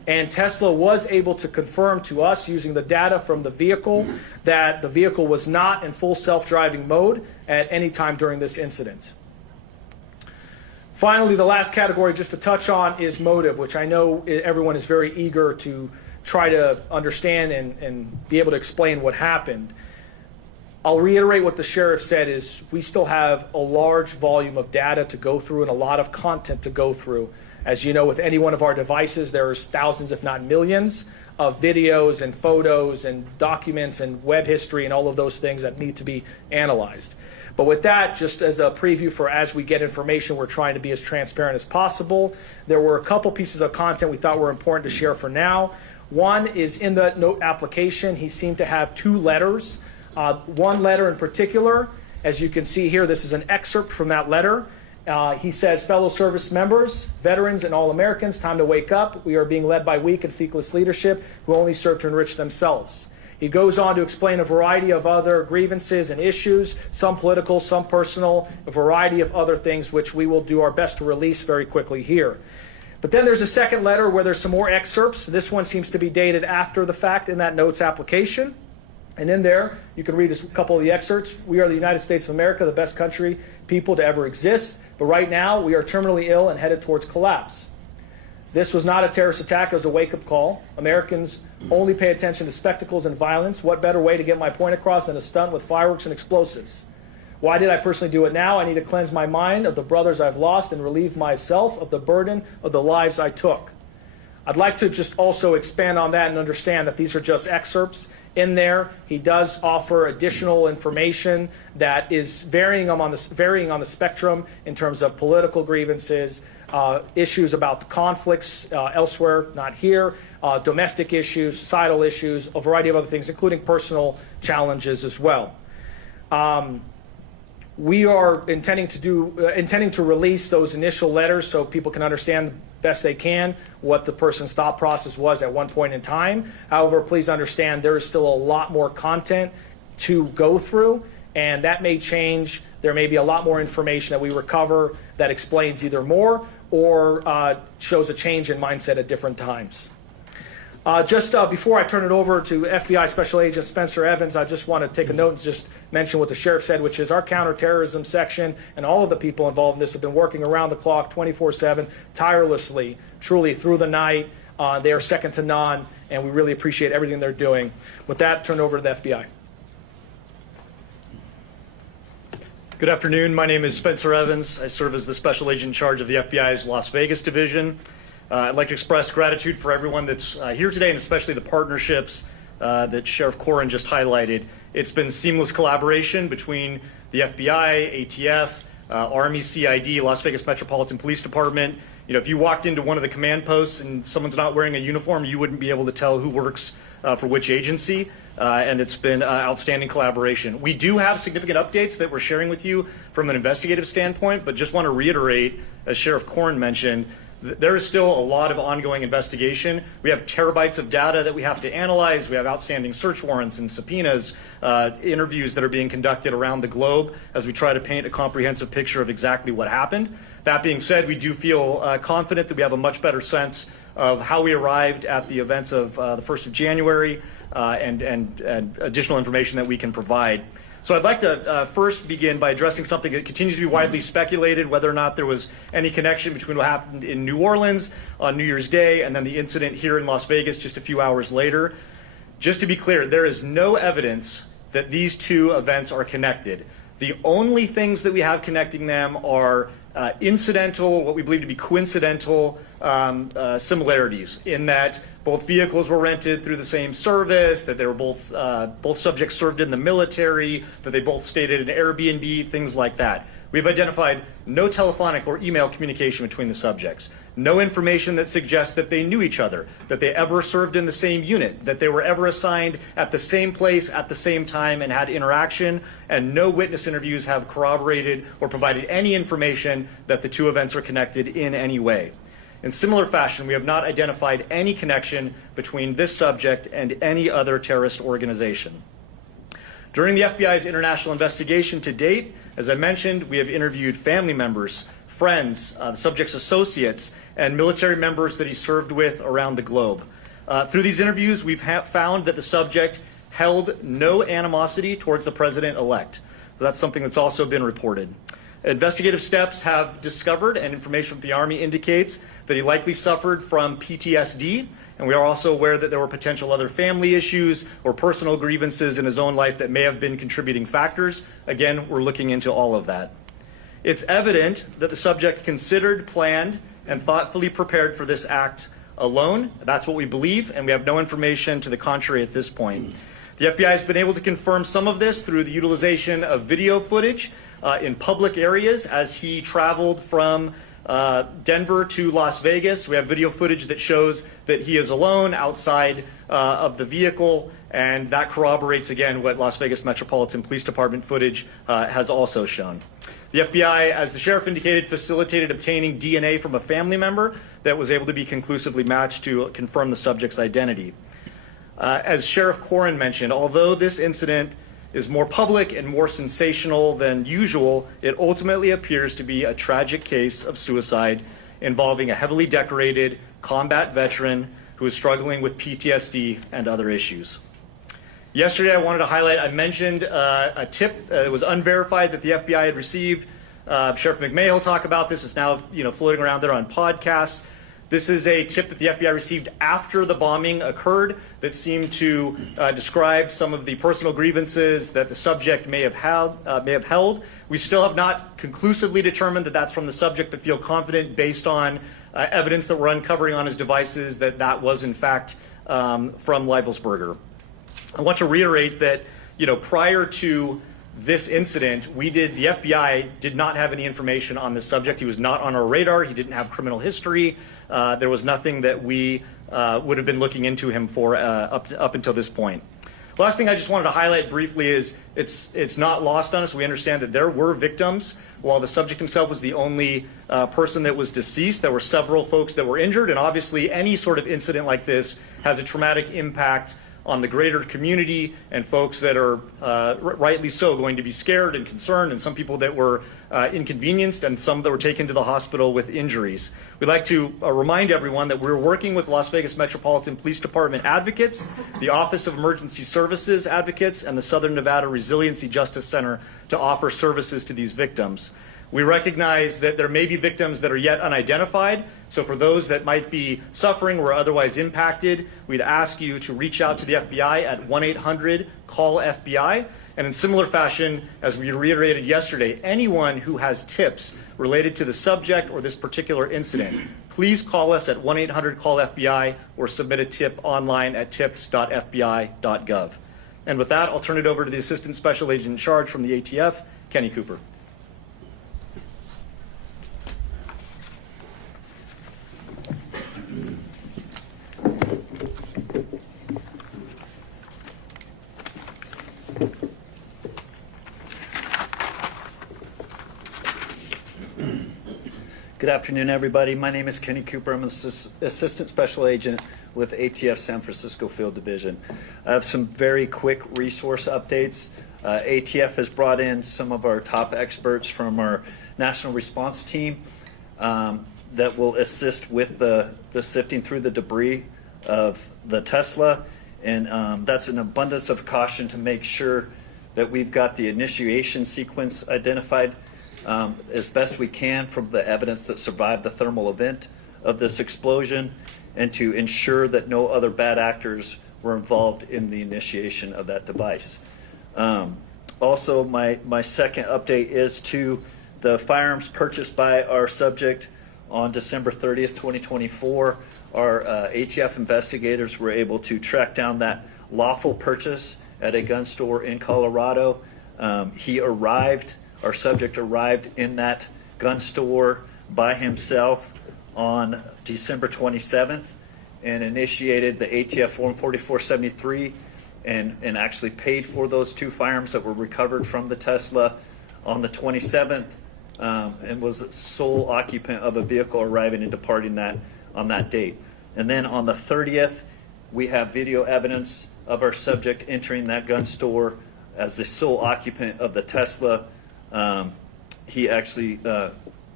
And Tesla was able to confirm to us using the data from the vehicle that the vehicle was not in full self-driving mode at any time during this incident. Finally, the last category just to touch on is motive, which I know everyone is very eager to try to understand and be able to explain what happened. I'll reiterate what the sheriff said is we still have a large volume of data to go through and a lot of content to go through. As you know, with any one of our devices, there's thousands, if not millions, of videos and photos and documents and web history and all of those things that need to be analyzed. But with that, just as a preview for as we get information, we're trying to be as transparent as possible. There were a couple pieces of content we thought were important to share for now. One is in the note application, he seemed to have 2 letters. One letter in particular, as you can see here, this is an excerpt from that letter. He says, fellow service members, veterans, and all Americans, time to wake up. We are being led by weak and feckless leadership who only serve to enrich themselves. He goes on to explain a variety of other grievances and issues, some political, some personal, a variety of other things which we will do our best to release very quickly here. But then there's a second letter where there's some more excerpts. This one seems to be dated after the fact in that notes application. And in there, you can read a couple of the excerpts. We are the United States of America, the best country, people to ever exist. But right now, we are terminally ill and headed towards collapse. This was not a terrorist attack. It was a wake-up call. Americans only pay attention to spectacles and violence. What better way to get my point across than a stunt with fireworks and explosives? Why did I personally do it now? I need to cleanse my mind of the brothers I've lost and relieve myself of the burden of the lives I took. I'd like to just also expand on that and understand that these are just excerpts. In there, he does offer additional information that is varying on the spectrum in terms of political grievances, issues about the conflicts elsewhere, not here, domestic issues, societal issues, a variety of other things, including personal challenges as well. We are intending to release those initial letters so people can understand best they can what the person's thought process was at one point in time. However, please understand there is still a lot more content to go through, and that may change. There may be a lot more information that we recover that explains either more or shows a change in mindset at different times. Just before I turn it over to FBI Special Agent Spencer Evans, I just want to take a note and just mention what the sheriff said, which is our counterterrorism section and all of the people involved in this have been working around the clock, 24/7, tirelessly, truly through the night. They are second to none, and we really appreciate everything they're doing. With that, turn it over to the FBI. Good afternoon. My name is Spencer Evans. I serve as the Special Agent in charge of the FBI's Las Vegas division. I'd like to express gratitude for everyone that's here today, and especially the partnerships that Sheriff Corrin just highlighted. It's been seamless collaboration between the FBI, ATF, Army, CID, Las Vegas Metropolitan Police Department. You know, if you walked into one of the command posts and someone's not wearing a uniform, you wouldn't be able to tell who works for which agency, and it's been outstanding collaboration. We do have significant updates that we're sharing with you from an investigative standpoint, but just want to reiterate, as Sheriff Corrin mentioned, there is still a lot of ongoing investigation. We have terabytes of data that we have to analyze. We have outstanding search warrants and subpoenas, interviews that are being conducted around the globe as we try to paint a comprehensive picture of exactly what happened. That being said, we do feel confident that we have a much better sense of how we arrived at the events of the 1st of January and additional information that we can provide. So I'd like to first begin by addressing something that continues to be widely speculated, whether or not there was any connection between what happened in New Orleans on New Year's Day and then the incident here in Las Vegas just a few hours later. Just to be clear, there is no evidence that these two events are connected. The only things that we have connecting them are incidental, what we believe to be coincidental similarities in that both vehicles were rented through the same service, that they were both subjects served in the military, that they both stayed at an Airbnb, things like that. We've identified no telephonic or email communication between the subjects, no information that suggests that they knew each other, that they ever served in the same unit, that they were ever assigned at the same place at the same time and had interaction, and no witness interviews have corroborated or provided any information that the two events are connected in any way. In similar fashion, we have not identified any connection between this subject and any other terrorist organization. During the FBI's international investigation to date, as I mentioned, we have interviewed family members, friends, the subject's associates, and military members that he served with around the globe. Through these interviews, we've found that the subject held no animosity towards the president-elect. That's something that's also been reported. Investigative steps have discovered, and information from the Army indicates, that he likely suffered from PTSD, and we are also aware that there were potential other family issues or personal grievances in his own life that may have been contributing factors. Again, we're looking into all of that. It's evident that the subject considered, planned, and thoughtfully prepared for this act alone. That's what we believe, and we have no information to the contrary at this point. The FBI has been able to confirm some of this through the utilization of video footage in public areas as he traveled from Denver to Las Vegas. We have video footage that shows that he is alone outside of the vehicle, and that corroborates, again, what Las Vegas Metropolitan Police Department footage has also shown. The FBI, as the sheriff indicated, facilitated obtaining DNA from a family member that was able to be conclusively matched to confirm the subject's identity. As Sheriff Corrin mentioned, although this incident is more public and more sensational than usual, it ultimately appears to be a tragic case of suicide involving a heavily decorated combat veteran who is struggling with PTSD and other issues. Yesterday, I wanted to highlight, I mentioned a tip that was unverified that the FBI had received. Sheriff McMahon will talk about this. It's now floating around there on podcasts. This is a tip that the FBI received after the bombing occurred that seemed to describe some of the personal grievances that the subject may have held. We still have not conclusively determined that that's from the subject, but feel confident based on evidence that we're uncovering on his devices that that was in fact from Leivelsberger. I want to reiterate that prior to this incident, the FBI did not have any information on this subject. He was not on our radar. He didn't have criminal history. There was nothing that we would have been looking into him for up until this point. Last thing I just wanted to highlight briefly is it's not lost on us. We understand that there were victims. While the subject himself was the only person that was deceased, there were several folks that were injured, and obviously any sort of incident like this has a traumatic impact on the greater community and folks that are rightly so going to be scared and concerned, and some people that were inconvenienced and some that were taken to the hospital with injuries. We'd like to remind everyone that we're working with Las Vegas Metropolitan Police Department advocates, the Office of Emergency Services advocates, and the Southern Nevada Resiliency Justice Center to offer services to these victims. We recognize that there may be victims that are yet unidentified, so for those that might be suffering or otherwise impacted, we'd ask you to reach out to the FBI at 1-800-CALL-FBI. And in similar fashion, as we reiterated yesterday, anyone who has tips related to the subject or this particular incident, please call us at 1-800-CALL-FBI or submit a tip online at tips.fbi.gov. And with that, I'll turn it over to the Assistant Special Agent in Charge from the ATF, Kenny Cooper. Good afternoon, everybody. My name is Kenny Cooper. I'm an Assistant Special Agent with ATF San Francisco Field Division. I have some very quick resource updates. ATF has brought in some of our top experts from our National Response Team that will assist with the sifting through the debris of the Tesla. And that's an abundance of caution to make sure that we've got the initiation sequence identified as best we can from the evidence that survived the thermal event of this explosion, and to ensure that no other bad actors were involved in the initiation of that device. Also, my second update is to the firearms purchased by our subject on December 30th, 2024. Our ATF investigators were able to track down that lawful purchase at a gun store in Colorado. Our subject arrived in that gun store by himself on December 27th and initiated the ATF Form 4473 and actually paid for those two firearms that were recovered from the Tesla on the 27th and was sole occupant of a vehicle arriving and departing that on that date. And then on the 30th, we have video evidence of our subject entering that gun store as the sole occupant of the Tesla. He actually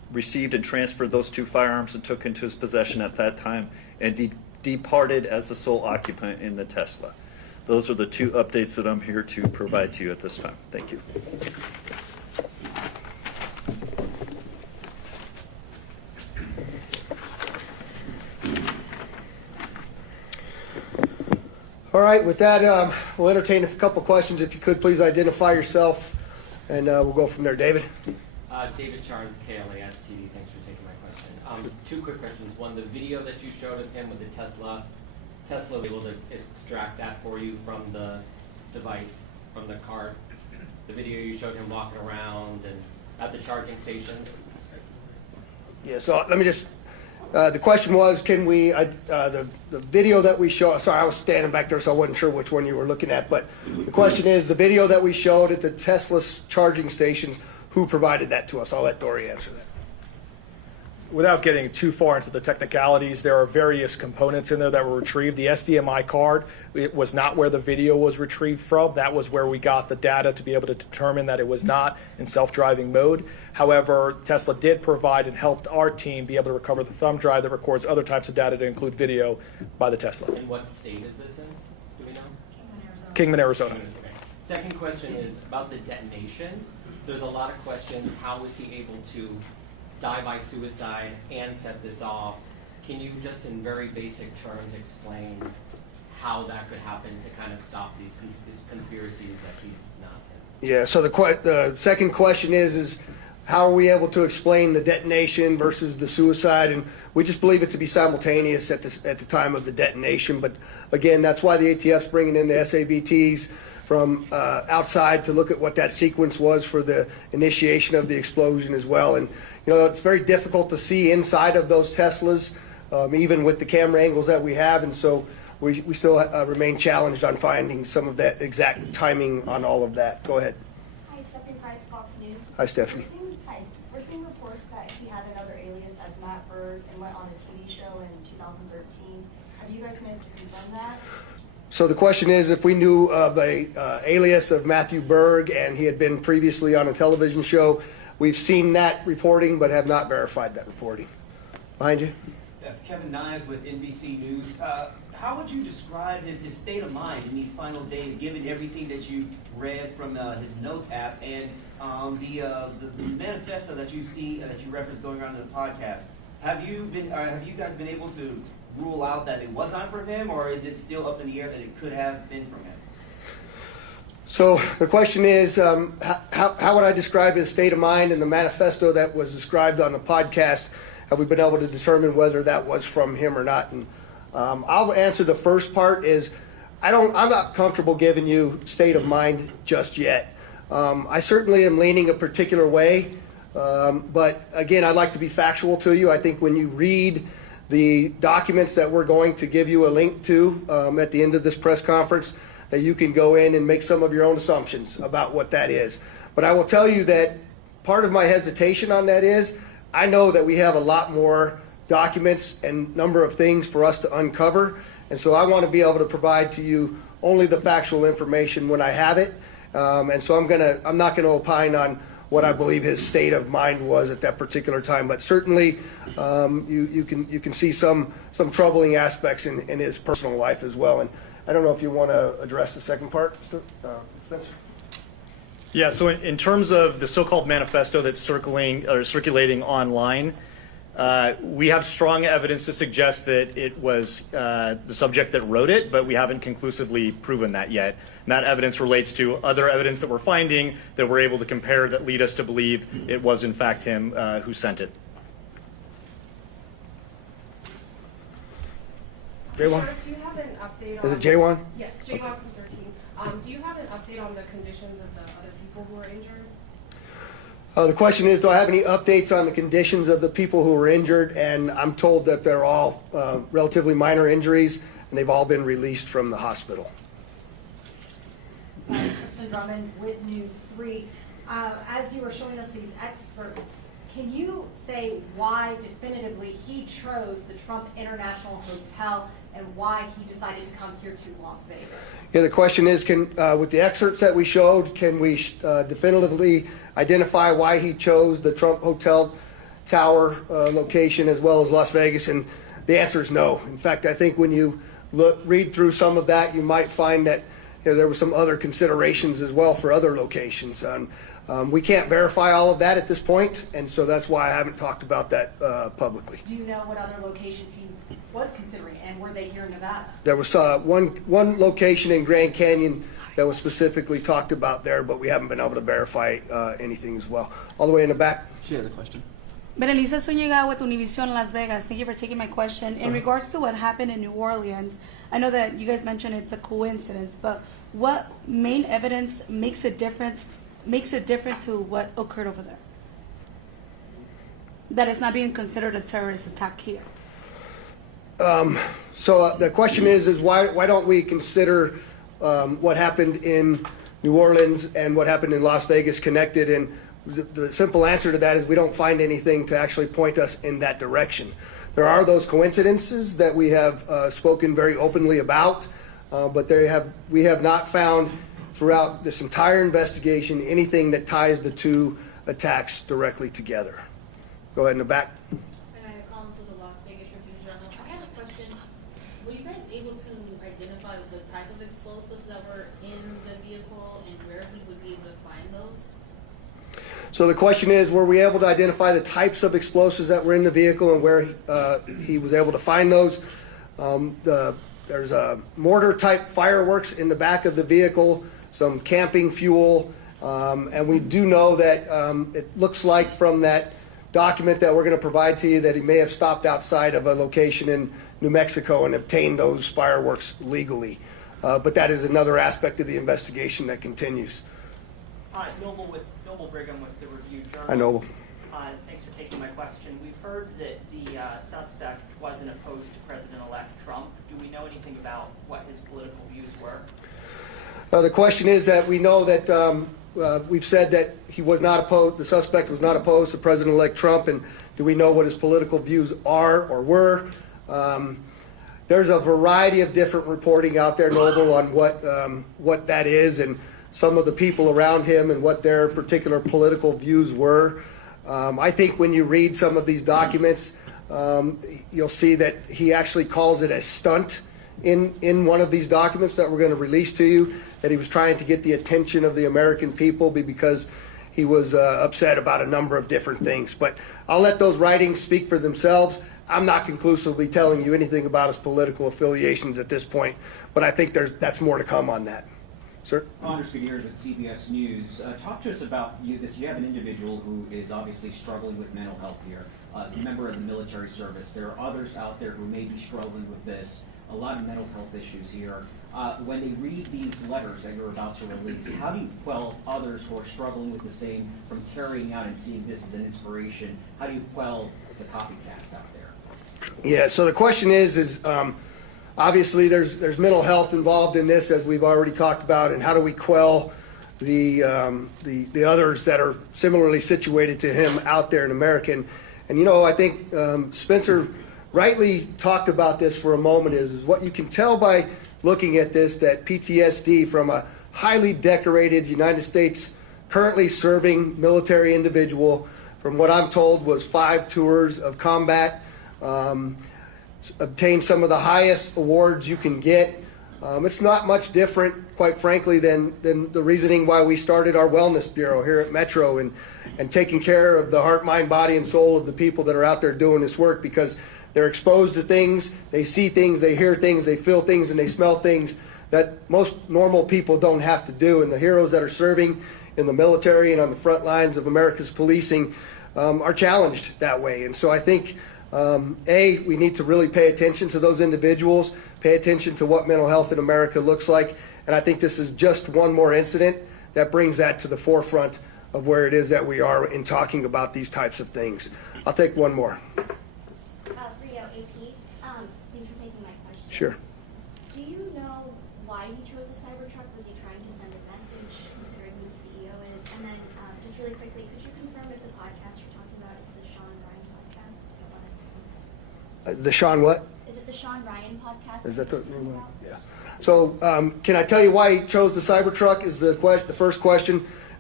received and transferred those 2 firearms and took into his possession at that time, and departed as the sole occupant in the Tesla. Those are the 2 updates that I'm here to provide to you at this time. Thank you. All right, with that, we'll entertain a couple questions. If you could, please identify yourself, and we'll go from there. David? David Charnes, KLAS TV. Thanks for taking my question. 2 quick questions. One, the video that you showed of him with the Tesla was able to extract that for you from the device, from the card. The video you showed him walking around and at the charging stations. Yeah, so let me just, the question was, can we, the video that we show, sorry, I was standing back there, so I wasn't sure which one you were looking at, but the question is, the video that we showed at the Tesla charging stations, who provided that to us? I'll let Dory answer that. Without getting too far into the technicalities, there are various components in there that were retrieved. The SDMI card, it was not where the video was retrieved from. That was where we got the data to be able to determine that it was not in self-driving mode. However, Tesla did provide and helped our team be able to recover the thumb drive that records other types of data to include video by the Tesla. And what state is this in? Do we know? Kingman, Arizona. Okay. Second question is about the detonation. There's a lot of questions. How was he able to die by suicide and set this off? Can you just in very basic terms explain how that could happen to kind of stop these conspiracies that he's not in? Yeah, so the second question is how are we able to explain the detonation versus the suicide? And we just believe it to be simultaneous at the time of the detonation. But again, that's why the ATF's bringing in the SABTs from outside to look at what that sequence was for the initiation of the explosion as well. And you know, it's very difficult to see inside of those Teslas, even with the camera angles that we have. And so we still remain challenged on finding some of that exact timing on all of that. Go ahead. Hi, Stephanie Price, Fox News. Hi, Stephanie. We're seeing reports that he had another alias as Matt Berg and went on a TV show in 2013. Have you guys been able to confirm that? So the question is if we knew of a alias of Matthew Berg and he had been previously on a television show. We've seen that reporting but have not verified that reporting. Behind you. Yes, Kevin Nies with NBC News. How would you describe his state of mind in these final days, given everything that you read from his notes app and the manifesto that you see that you referenced going around in the podcast? Have you guys been able to rule out that it was not from him, or is it still up in the air that it could have been from him? So the question is, how would I describe his state of mind in the manifesto that was described on the podcast? Have we been able to determine whether that was from him or not? And I'll answer the first part is, I'm not comfortable giving you state of mind just yet. I certainly am leaning a particular way, but again, I'd like to be factual to you. I think when you read the documents that we're going to give you a link to at the end of this press conference, that you can go in and make some of your own assumptions about what that is. But I will tell you that part of my hesitation on that is I know that we have a lot more documents and number of things for us to uncover, and so I want to be able to provide to you only the factual information when I have it. And so I'm not gonna opine on what I believe his state of mind was at that particular time, but certainly you can see some troubling aspects in his personal life as well. And I don't know if you want to address the second part, Spencer. Yeah, so in terms of the so-called manifesto that's circulating online, we have strong evidence to suggest that it was the subject that wrote it, but we haven't conclusively proven that yet. And that evidence relates to other evidence that we're finding that we're able to compare that lead us to believe it was in fact him who sent it. J1? Do you have an update on... Is it J1? Yes, J1 from 13. Do you have an update on the conditions of the other people who were injured? The question is, do I have any updates on the conditions of the people who were injured? And I'm told that they're all relatively minor injuries, and they've all been released from the hospital. Kristen Drummond with News 3. As you were showing us these excerpts, can you say why definitively he chose the Trump International Hotel and why he decided to come here to Las Vegas? Yeah, the question is, with the excerpts that we showed, can we definitively identify why he chose the Trump Hotel Tower location as well as Las Vegas, and the answer is no. In fact, I think when you read through some of that, you might find that there were some other considerations as well for other locations. We can't verify all of that at this point, and so that's why I haven't talked about that publicly. Do you know what other locations he was considering, and were they here in Nevada? There was one location in Grand Canyon that was specifically talked about there, but we haven't been able to verify anything as well. All the way in the back. She has a question. Berenice Zuniga with Univision Las Vegas. Thank you for taking my question. In regards to what happened in New Orleans, I know that you guys mentioned it's a coincidence, but what main evidence makes it different to what occurred over there? That it's not being considered a terrorist attack here. So the question is why don't we consider what happened in New Orleans and what happened in Las Vegas connected? And the simple answer to that is we don't find anything to actually point us in that direction. There are those coincidences that we have spoken very openly about, but we have not found throughout this entire investigation anything that ties the two attacks directly together. Go ahead in the back. Collins with the Las Vegas Tribune Journal. I had a question. Were you guys able to identify the type of explosives that were in the vehicle and where he would be able to find those? So the question is, were we able to identify the types of explosives that were in the vehicle and where he was able to find those? There's a mortar-type fireworks in the back of the vehicle, some camping fuel, and we do know that it looks like from that document that we're going to provide to you that he may have stopped outside of a location in New Mexico and obtained those fireworks legally. But that is another aspect of the investigation that continues. Noble Brigham with the Review Journal. Hi, Noble. Thanks for taking my question. We've heard that the suspect wasn't opposed to President-elect Trump. Do we know anything about what his political views were? The question is that we know that we've said that he was not opposed, the suspect was not opposed to President-elect Trump, and do we know what his political views are or were? There's a variety of different reporting out there, Noble, on what that is and some of the people around him and what their particular political views were. I think when you read some of these documents, you'll see that he actually calls it a stunt in one of these documents that we're going to release to you, that he was trying to get the attention of the American people because he was upset about a number of different things. But I'll let those writings speak for themselves. I'm not conclusively telling you anything about his political affiliations at this point, but I think that's more to come on that. Sir? Anders Gutierrez with CBS News. Talk to us about this. You have an individual who is obviously struggling with mental health here, a member of the military service. There are others out there who may be struggling with this, a lot of mental health issues here. When they read these letters that you're about to release, how do you quell others who are struggling with the same from carrying out and seeing this as an inspiration? How do you quell the copycats out there? Yeah, so the question is obviously there's mental health involved in this, as we've already talked about, and how do we quell the others that are similarly situated to him out there in America? And you know, I think Spencer rightly talked about this for a moment is what you can tell by looking at this, that PTSD from a highly decorated United States currently serving military individual, from what I'm told was 5 tours of combat, obtained some of the highest awards you can get. It's not much different, quite frankly, than the reasoning why we started our wellness bureau here at Metro and taking care of the heart, mind, body, and soul of the people that are out there doing this work, because they're exposed to things, they see things, they hear things, they feel things, and they smell things that most normal people don't have to do. And the heroes that are serving in the military and on the front lines of America's policing are challenged that way. And so I think we need to really pay attention to those individuals, pay attention to what mental health in America looks like, and I think this is just one more incident that brings that to the forefront of where it is that we are in talking about these types of things. I'll take one more. Rio, AP, thanks for taking my question. Sure. Do you know why he chose a Cybertruck? Was he trying to send a message, considering who the CEO is? And then, just really quickly, could you confirm if the podcast you're talking about is the Sean Ryan podcast? I don't want to The Sean what? Is it the Sean Ryan podcast? Is that the name? Yeah. So can I tell you why he chose the Cybertruck is the first question.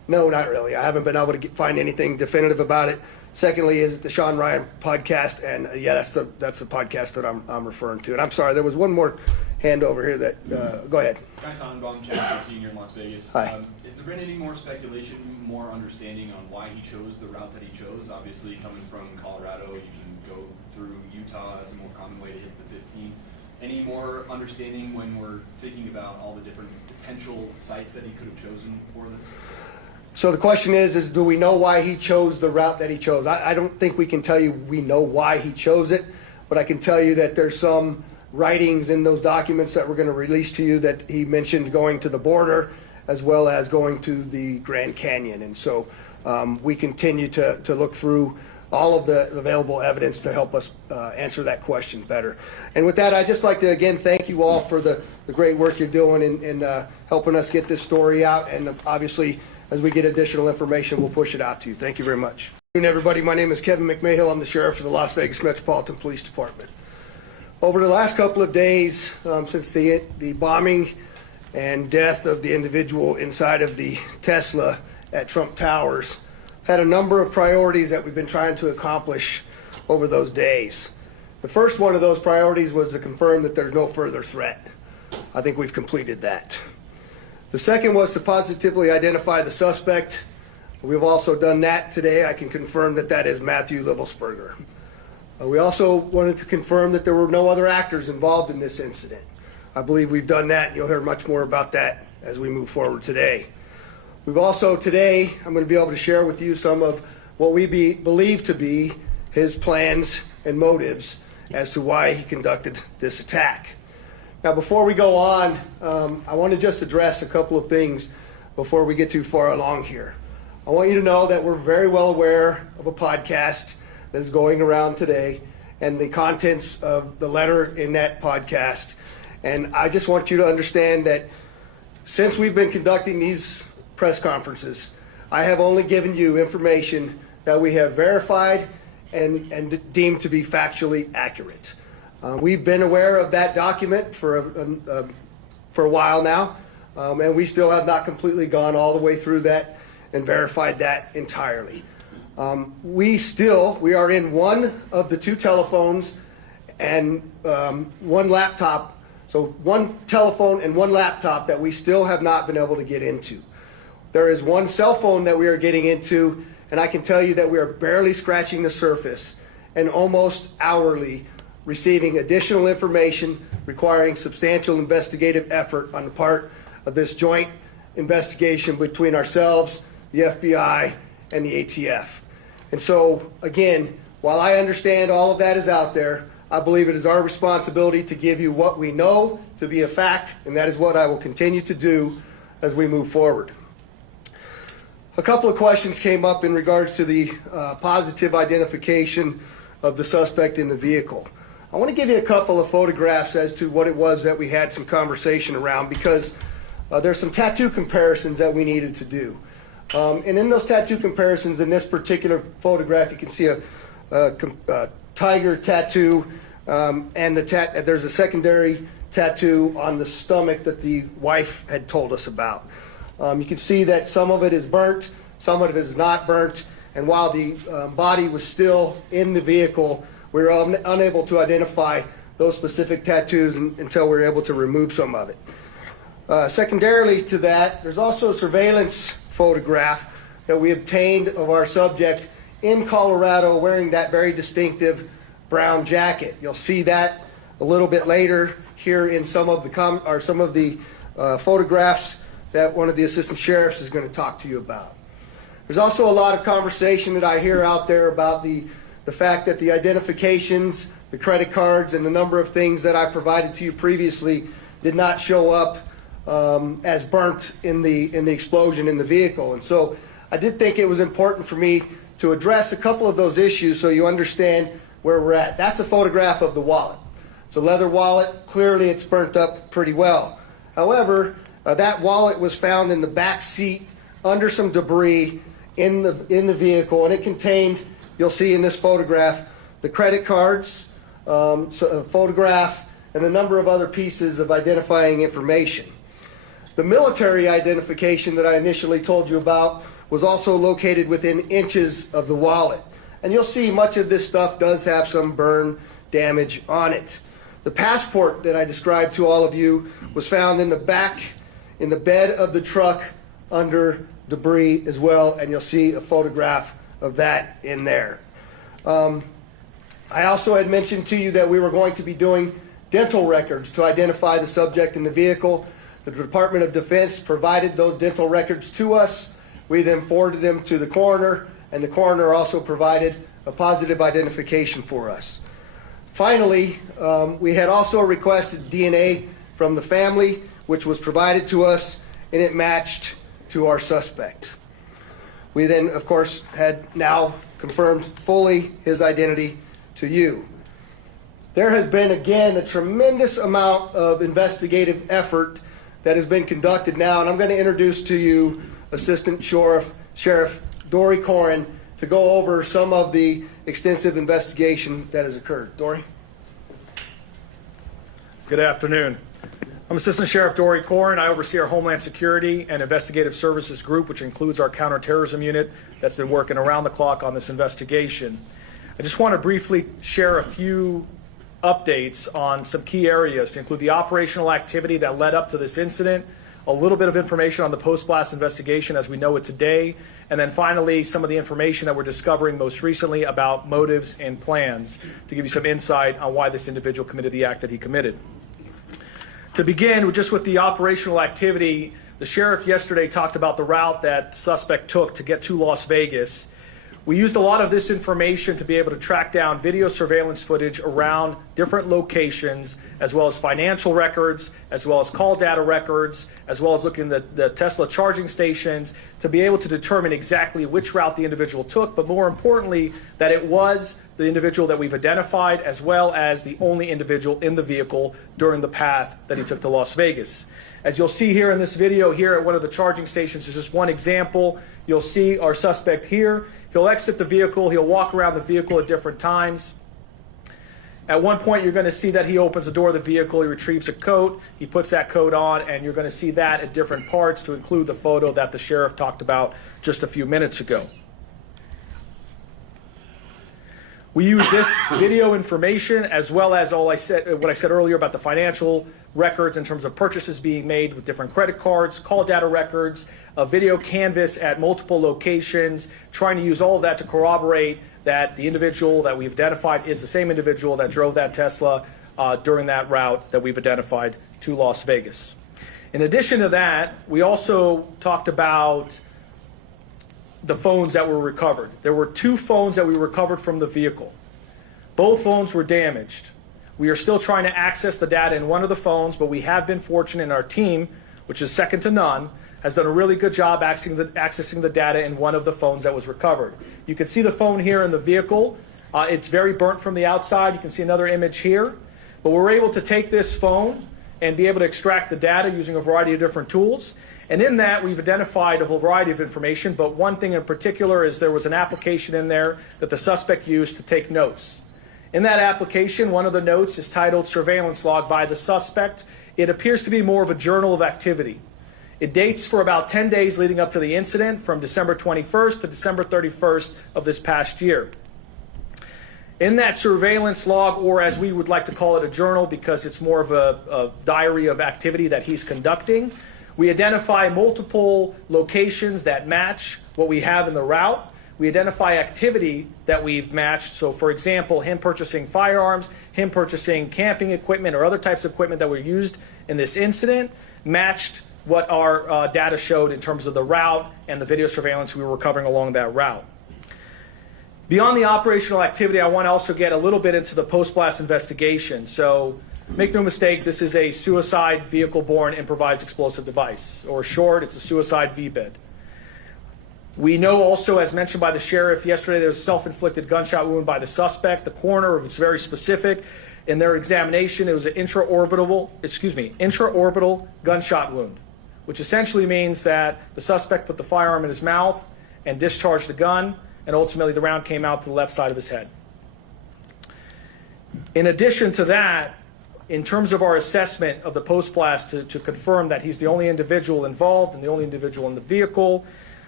No, not really. I haven't been able to find anything definitive about it. Secondly, is it the Sean Ryan podcast? And yeah, that's the podcast that I'm referring to. And I'm sorry, there was one more hand over here that, go ahead. Guy Tannenbaum, Channel 13 here in Las Vegas. Hi. Has there been any more speculation, more understanding on why he chose the route that he chose? Obviously, coming from Colorado, you can go through Utah. That's a more common way to hit the 15. Any more understanding when we're thinking about all the different potential sites that he could have chosen for this? So the question is do we know why he chose the route that he chose? I don't think we can tell you we know why he chose it, but I can tell you that there's some writings in those documents that we're going to release to you that he mentioned going to the border as well as going to the Grand Canyon. And so we continue to look through all of the available evidence to help us answer that question better. And with that, I'd just like to again thank you all for the great work you're doing in helping us get this story out. And obviously, as we get additional information, we'll push it out to you. Thank you very much. Good afternoon, everybody. My name is Kevin McMahill. I'm the sheriff for the Las Vegas Metropolitan Police Department. Over the last couple of days, since the bombing and death of the individual inside of the Tesla at Trump Towers, had a number of priorities that we've been trying to accomplish over those days. The first one of those priorities was to confirm that there's no further threat. I think we've completed that. The second was to positively identify the suspect. We've also done that today. I can confirm that that is Matthew Livelsberger. We also wanted to confirm that there were no other actors involved in this incident. I believe we've done that, and you'll hear much more about that as we move forward today. We've also today, I'm going to be able to share with you some of what we believe to be his plans and motives as to why he conducted this attack. Now, before we go on, I want to just address a couple of things before we get too far along here. I want you to know that we're very well aware of a podcast that is going around today and the contents of the letter in that podcast. And I just want you to understand that since we've been conducting these press conferences, I have only given you information that we have verified and deemed to be factually accurate. We've been aware of that document for a while now, and we still have not completely gone all the way through that and verified that entirely. We are in one of the two telephones and one laptop, so one telephone and one laptop that we still have not been able to get into. There is one cell phone that we are getting into, and I can tell you that we are barely scratching the surface and almost hourly receiving additional information requiring substantial investigative effort on the part of this joint investigation between ourselves, the FBI, and the ATF. And so, again, while I understand all of that is out there, I believe it is our responsibility to give you what we know to be a fact, and that is what I will continue to do as we move forward. A couple of questions came up in regards to the positive identification of the suspect in the vehicle. I want to give you a couple of photographs as to what it was that we had some conversation around, because there's some tattoo comparisons that we needed to do. And in those tattoo comparisons, in this particular photograph, you can see a tiger tattoo, and there's a secondary tattoo on the stomach that the wife had told us about. You can see that some of it is burnt, some of it is not burnt, and while the body was still in the vehicle, we were unable to identify those specific tattoos until we were able to remove some of it. Secondarily to that, there's also a surveillance photograph that we obtained of our subject in Colorado wearing that very distinctive brown jacket. You'll see that a little bit later here in some of the photographs that one of the assistant sheriffs is going to talk to you about. There's also a lot of conversation that I hear out there about the fact that the identifications, the credit cards, and the number of things that I provided to you previously did not show up as burnt in the explosion in the vehicle. And so I did think it was important for me to address a couple of those issues so you understand where we're at. That's a photograph of the wallet. It's a leather wallet. Clearly it's burnt up pretty well. However, that wallet was found in the back seat under some debris in the vehicle, and it contained, you'll see in this photograph, the credit cards, a photograph, and a number of other pieces of identifying information. The military identification that I initially told you about was also located within inches of the wallet. And you'll see much of this stuff does have some burn damage on it. The passport that I described to all of you was found in the back, in the bed of the truck under debris as well, and you'll see a photograph of that in there. I also had mentioned to you that we were going to be doing dental records to identify the subject in the vehicle. The Department of Defense provided those dental records to us. We then forwarded them to the coroner, and the coroner also provided a positive identification for us. Finally, we had also requested DNA from the family, which was provided to us, and it matched to our suspect. We then, of course, had now confirmed fully his identity to you. There has been, again, a tremendous amount of investigative effort that has been conducted now, and I'm going to introduce to you Assistant Sheriff Dory Corin to go over some of the extensive investigation that has occurred. Dory? Good afternoon. I'm Assistant Sheriff Dory Corin. I oversee our Homeland Security and Investigative Services Group, which includes our counterterrorism unit that's been working around the clock on this investigation. I just want to briefly share a few updates on some key areas to include the operational activity that led up to this incident, a little bit of information on the post-blast investigation as we know it today, and then finally some of the information that we're discovering most recently about motives and plans to give you some insight on why this individual committed the act that he committed. To begin, just with the operational activity, the sheriff yesterday talked about the route that the suspect took to get to Las Vegas. We used a lot of this information to be able to track down video surveillance footage around different locations, as well as financial records, as well as call data records, as well as looking at the Tesla charging stations to be able to determine exactly which route the individual took, but more importantly, that it was the individual that we've identified, as well as the only individual in the vehicle during the path that he took to Las Vegas. As you'll see here in this video here at one of the charging stations, is just one example. You'll see our suspect here. He'll exit the vehicle. He'll walk around the vehicle at different times. At one point, you're going to see that he opens the door of the vehicle. He retrieves a coat. He puts that coat on, and you're going to see that at different parts to include the photo that the sheriff talked about just a few minutes ago. We use this video information as well as what I said earlier about the financial records in terms of purchases being made with different credit cards, call data records, a video canvas at multiple locations, trying to use all of that to corroborate that the individual that we've identified is the same individual that drove that Tesla during that route that we've identified to Las Vegas. In addition to that, we also talked about the phones that were recovered. There were 2 phones that we recovered from the vehicle. Both phones were damaged. We are still trying to access the data in one of the phones, but we have been fortunate in our team, which is second to none, has done a really good job accessing the data in one of the phones that was recovered. You can see the phone here in the vehicle. It's very burnt from the outside. You can see another image here. But we're able to take this phone and be able to extract the data using a variety of different tools. And in that, we've identified a whole variety of information, but one thing in particular is there was an application in there that the suspect used to take notes. In that application, one of the notes is titled Surveillance Log by the Suspect. It appears to be more of a journal of activity. It dates for about 10 days leading up to the incident, from December 21st to December 31st of this past year. In that surveillance log, or as we would like to call it, a journal, because it's more of a diary of activity that he's conducting, we identify multiple locations that match what we have in the route. We identify activity that we've matched. So, for example, him purchasing firearms, him purchasing camping equipment or other types of equipment that were used in this incident, matched what our data showed in terms of the route and the video surveillance we were recovering along that route. Beyond the operational activity, I want to also get a little bit into the post-blast investigation. So, make no mistake, this is a suicide vehicle-borne improvised explosive device, or short, it's a suicide VBID. We know also, as mentioned by the sheriff yesterday, there was a self-inflicted gunshot wound by the suspect. The coroner was very specific. In their examination, it was an intraorbital gunshot wound, which essentially means that the suspect put the firearm in his mouth and discharged the gun, and ultimately the round came out to the left side of his head. In addition to that, in terms of our assessment of the post-blast to confirm that he's the only individual involved and the only individual in the vehicle,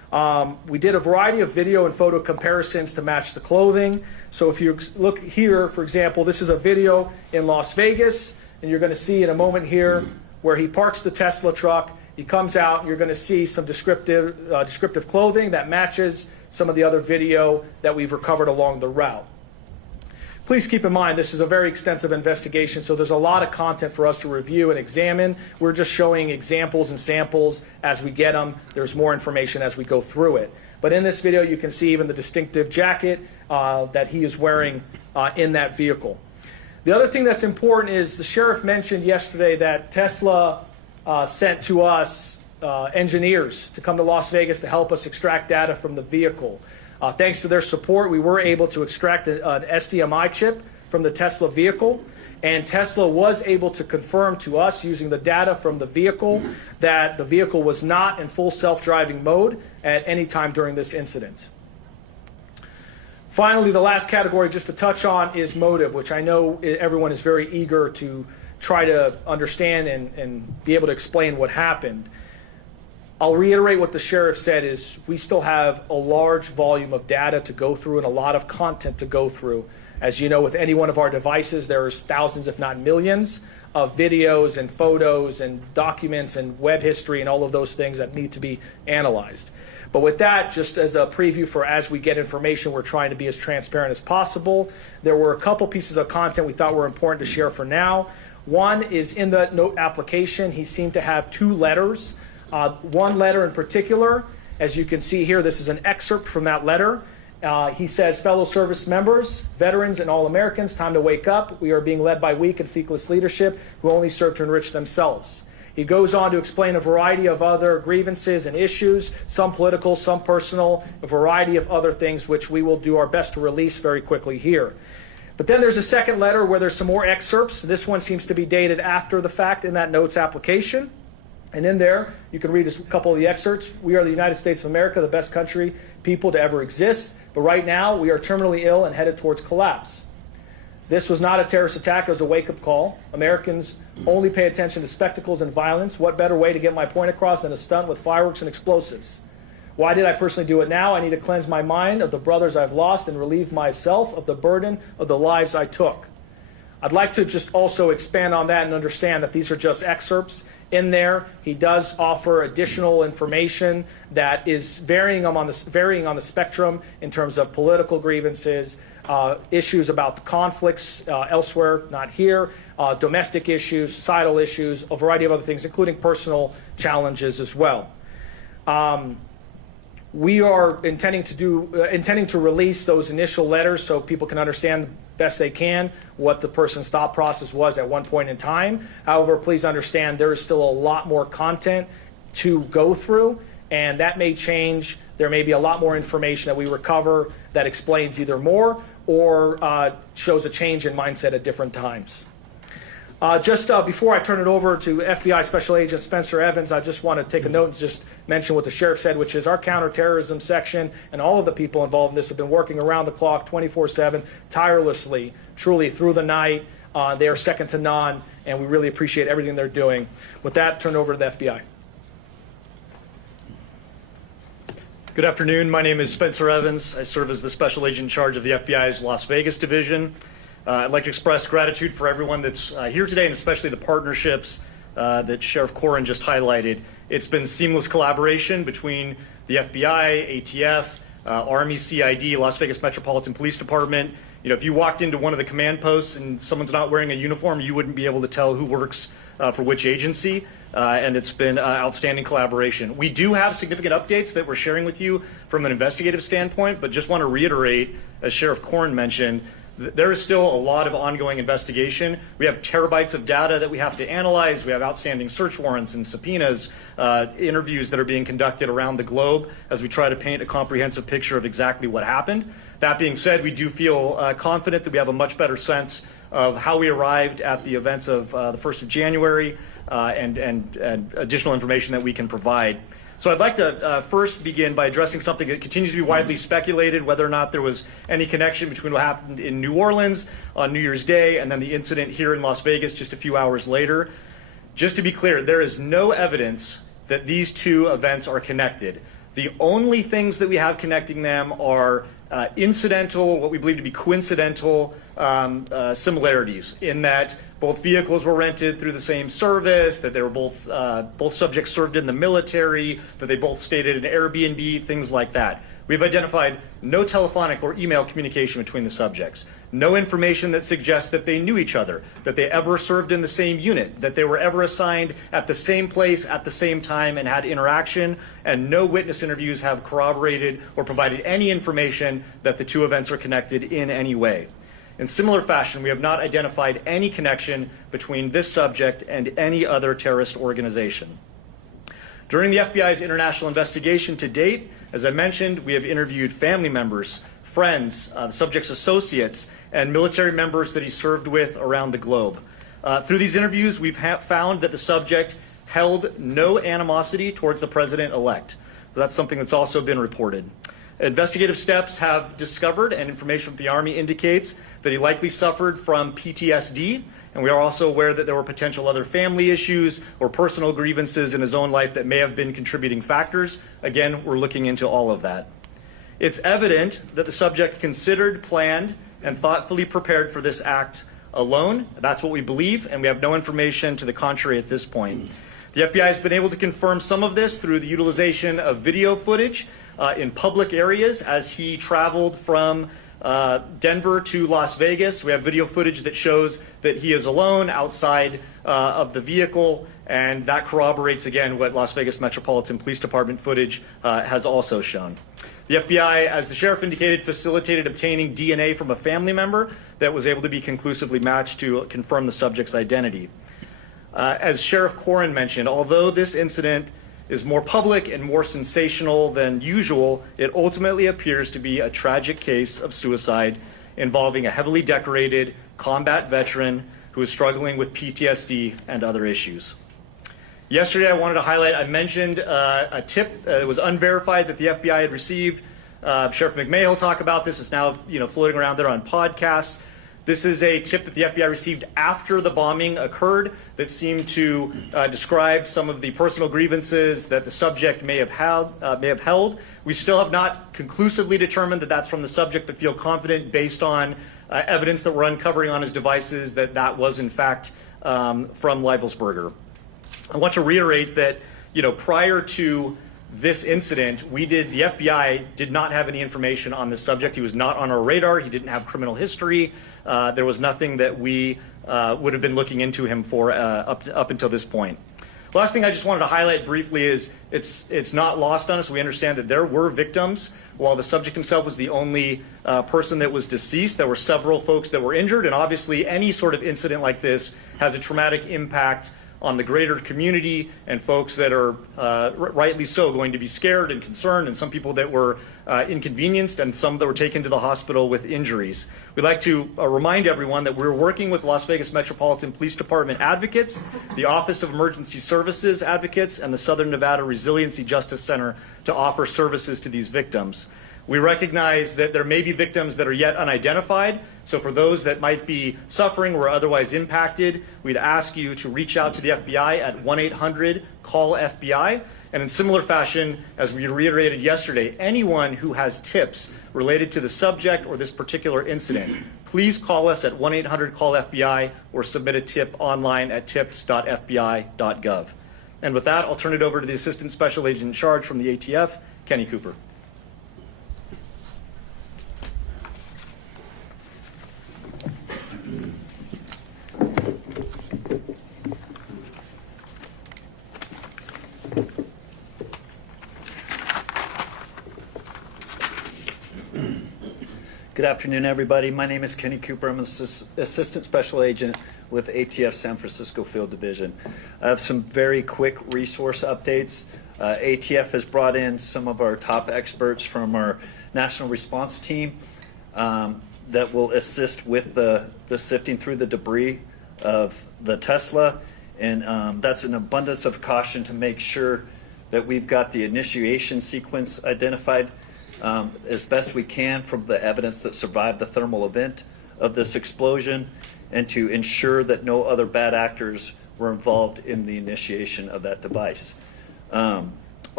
We did a variety of video and photo comparisons to match the clothing. So if you look here, for example, this is a video in Las Vegas, and you're going to see in a moment here where he parks the Tesla truck. He comes out, and you're going to see some descriptive clothing that matches some of the other video that we've recovered along the route. Please keep in mind, this is a very extensive investigation, so there's a lot of content for us to review and examine. We're just showing examples and samples as we get them. There's more information as we go through it. But in this video, you can see even the distinctive jacket that he is wearing in that vehicle. The other thing that's important is the sheriff mentioned yesterday that Tesla sent to us engineers to come to Las Vegas to help us extract data from the vehicle. Thanks to their support, we were able to extract an SDMI chip from the Tesla vehicle, and Tesla was able to confirm to us using the data from the vehicle that the vehicle was not in full self-driving mode at any time during this incident. Finally, the last category just to touch on is motive, which I know everyone is very eager to try to understand and be able to explain what happened. I'll reiterate what the sheriff said is we still have a large volume of data to go through and a lot of content to go through. As you know, with any one of our devices, there's thousands, if not millions, of videos and photos and documents and web history and all of those things that need to be analyzed. But with that, just as a preview for as we get information, we're trying to be as transparent as possible. There were a couple pieces of content we thought were important to share for now. One is in the note application, he seemed to have two letters. One letter in particular, as you can see here, this is an excerpt from that letter. He says, fellow service members, veterans, and all Americans, time to wake up. We are being led by weak and feckless leadership who only serve to enrich themselves. He goes on to explain a variety of other grievances and issues, some political, some personal, a variety of other things which we will do our best to release very quickly here. But then there's a second letter where there's some more excerpts. This one seems to be dated after the fact in that notes application. And in there, you can read a couple of the excerpts. We are the United States of America, the best country, people to ever exist. But right now, we are terminally ill and headed towards collapse. This was not a terrorist attack. It was a wake-up call. Americans only pay attention to spectacles and violence. What better way to get my point across than a stunt with fireworks and explosives? Why did I personally do it now? I need to cleanse my mind of the brothers I've lost and relieve myself of the burden of the lives I took. I'd like to just also expand on that and understand that these are just excerpts. In there, he does offer additional information that is varying on the spectrum in terms of political grievances, issues about the conflicts elsewhere, not here, domestic issues, societal issues, a variety of other things, including personal challenges as well. We are intending to release those initial letters so people can understand best they can what the person's thought process was at one point in time. However, please understand there is still a lot more content to go through, and that may change. There may be a lot more information that we recover that explains either more or shows a change in mindset at different times. Just before I turn it over to FBI Special Agent Spencer Evans, I just want to take a note and just mention what the sheriff said, which is our counterterrorism section and all of the people involved in this have been working around the clock, 24/7, tirelessly, truly through the night. They are second to none, and we really appreciate everything they're doing. With that, turn it over to the FBI. Good afternoon. My name is Spencer Evans. I serve as the Special Agent in charge of the FBI's Las Vegas division. I'd like to express gratitude for everyone that's here today, and especially the partnerships that Sheriff Corrin just highlighted. It's been seamless collaboration between the FBI, ATF, Army, CID, Las Vegas Metropolitan Police Department. You know, if you walked into one of the command posts and someone's not wearing a uniform, you wouldn't be able to tell who works for which agency, and it's been outstanding collaboration. We do have significant updates that we're sharing with you from an investigative standpoint, but just want to reiterate, as Sheriff Corrin mentioned, there is still a lot of ongoing investigation. We have terabytes of data that we have to analyze. We have outstanding search warrants and subpoenas, interviews that are being conducted around the globe as we try to paint a comprehensive picture of exactly what happened. That being said, we do feel confident that we have a much better sense of how we arrived at the events of the 1st of January and additional information that we can provide. So I'd like to first begin by addressing something that continues to be widely speculated, whether or not there was any connection between what happened in New Orleans on New Year's Day and then the incident here in Las Vegas just a few hours later. Just to be clear, there is no evidence that these two events are connected. The only things that we have connecting them are incidental, what we believe to be coincidental similarities, in that both vehicles were rented through the same service, that they were both subjects served in the military, that they both stayed at an Airbnb, things like that. We've identified no telephonic or email communication between the subjects, no information that suggests that they knew each other, that they ever served in the same unit, that they were ever assigned at the same place at the same time and had interaction, and no witness interviews have corroborated or provided any information that the two events are connected in any way. In similar fashion, we have not identified any connection between this subject and any other terrorist organization. During the FBI's international investigation to date, as I mentioned, we have interviewed family members, friends, the subject's associates, and military members that he served with around the globe. Through these interviews, we've found that the subject held no animosity towards the president-elect. That's something that's also been reported. Investigative steps have discovered, and information from the Army indicates, that he likely suffered from PTSD, and we are also aware that there were potential other family issues or personal grievances in his own life that may have been contributing factors. Again, we're looking into all of that. It's evident that the subject considered, planned, and thoughtfully prepared for this act alone. That's what we believe, and we have no information to the contrary at this point. The FBI has been able to confirm some of this through the utilization of video footage in public areas as he traveled from Denver to Las Vegas. We have video footage that shows that he is alone outside of the vehicle, and that corroborates, again, what Las Vegas Metropolitan Police Department footage has also shown. The FBI, as the sheriff indicated, facilitated obtaining DNA from a family member that was able to be conclusively matched to confirm the subject's identity. As Sheriff Corrin mentioned, although this incident is more public and more sensational than usual, it ultimately appears to be a tragic case of suicide involving a heavily decorated combat veteran who is struggling with PTSD and other issues. Yesterday, I wanted to highlight, I mentioned a tip that was unverified that the FBI had received. Sheriff McMahon will talk about this. It's now floating around there on podcasts. This is a tip that the FBI received after the bombing occurred that seemed to describe some of the personal grievances that the subject may have held. We still have not conclusively determined that that's from the subject, but feel confident based on evidence that we're uncovering on his devices that that was in fact from Leivelsberger. I want to reiterate that prior to this incident, the FBI did not have any information on this subject. He was not on our radar. He didn't have criminal history. There was nothing that we would have been looking into him for up until this point. Last thing I just wanted to highlight briefly is it's not lost on us. We understand that there were victims. While the subject himself was the only person that was deceased, there were several folks that were injured, and obviously any sort of incident like this has a traumatic impact on the greater community and folks that are rightly so going to be scared and concerned, and some people that were inconvenienced and some that were taken to the hospital with injuries. We'd like to remind everyone that we're working with Las Vegas Metropolitan Police Department advocates, the Office of Emergency Services advocates, and the Southern Nevada Resiliency Justice Center to offer services to these victims. We recognize that there may be victims that are yet unidentified, so for those that might be suffering or otherwise impacted, we'd ask you to reach out to the FBI at 1-800-CALL-FBI. And in similar fashion, as we reiterated yesterday, anyone who has tips related to the subject or this particular incident, please call us at 1-800-CALL-FBI or submit a tip online at tips.fbi.gov. And with that, I'll turn it over to the Assistant Special Agent in Charge from the ATF, Kenny Cooper. Good afternoon, everybody. My name is Kenny Cooper. I'm an Assistant Special Agent with ATF San Francisco Field Division. I have some very quick resource updates. ATF has brought in some of our top experts from our national response team that will assist with the sifting through the debris of the Tesla. And that's an abundance of caution to make sure that we've got the initiation sequence identified as best we can from the evidence that survived the thermal event of this explosion, and to ensure that no other bad actors were involved in the initiation of that device.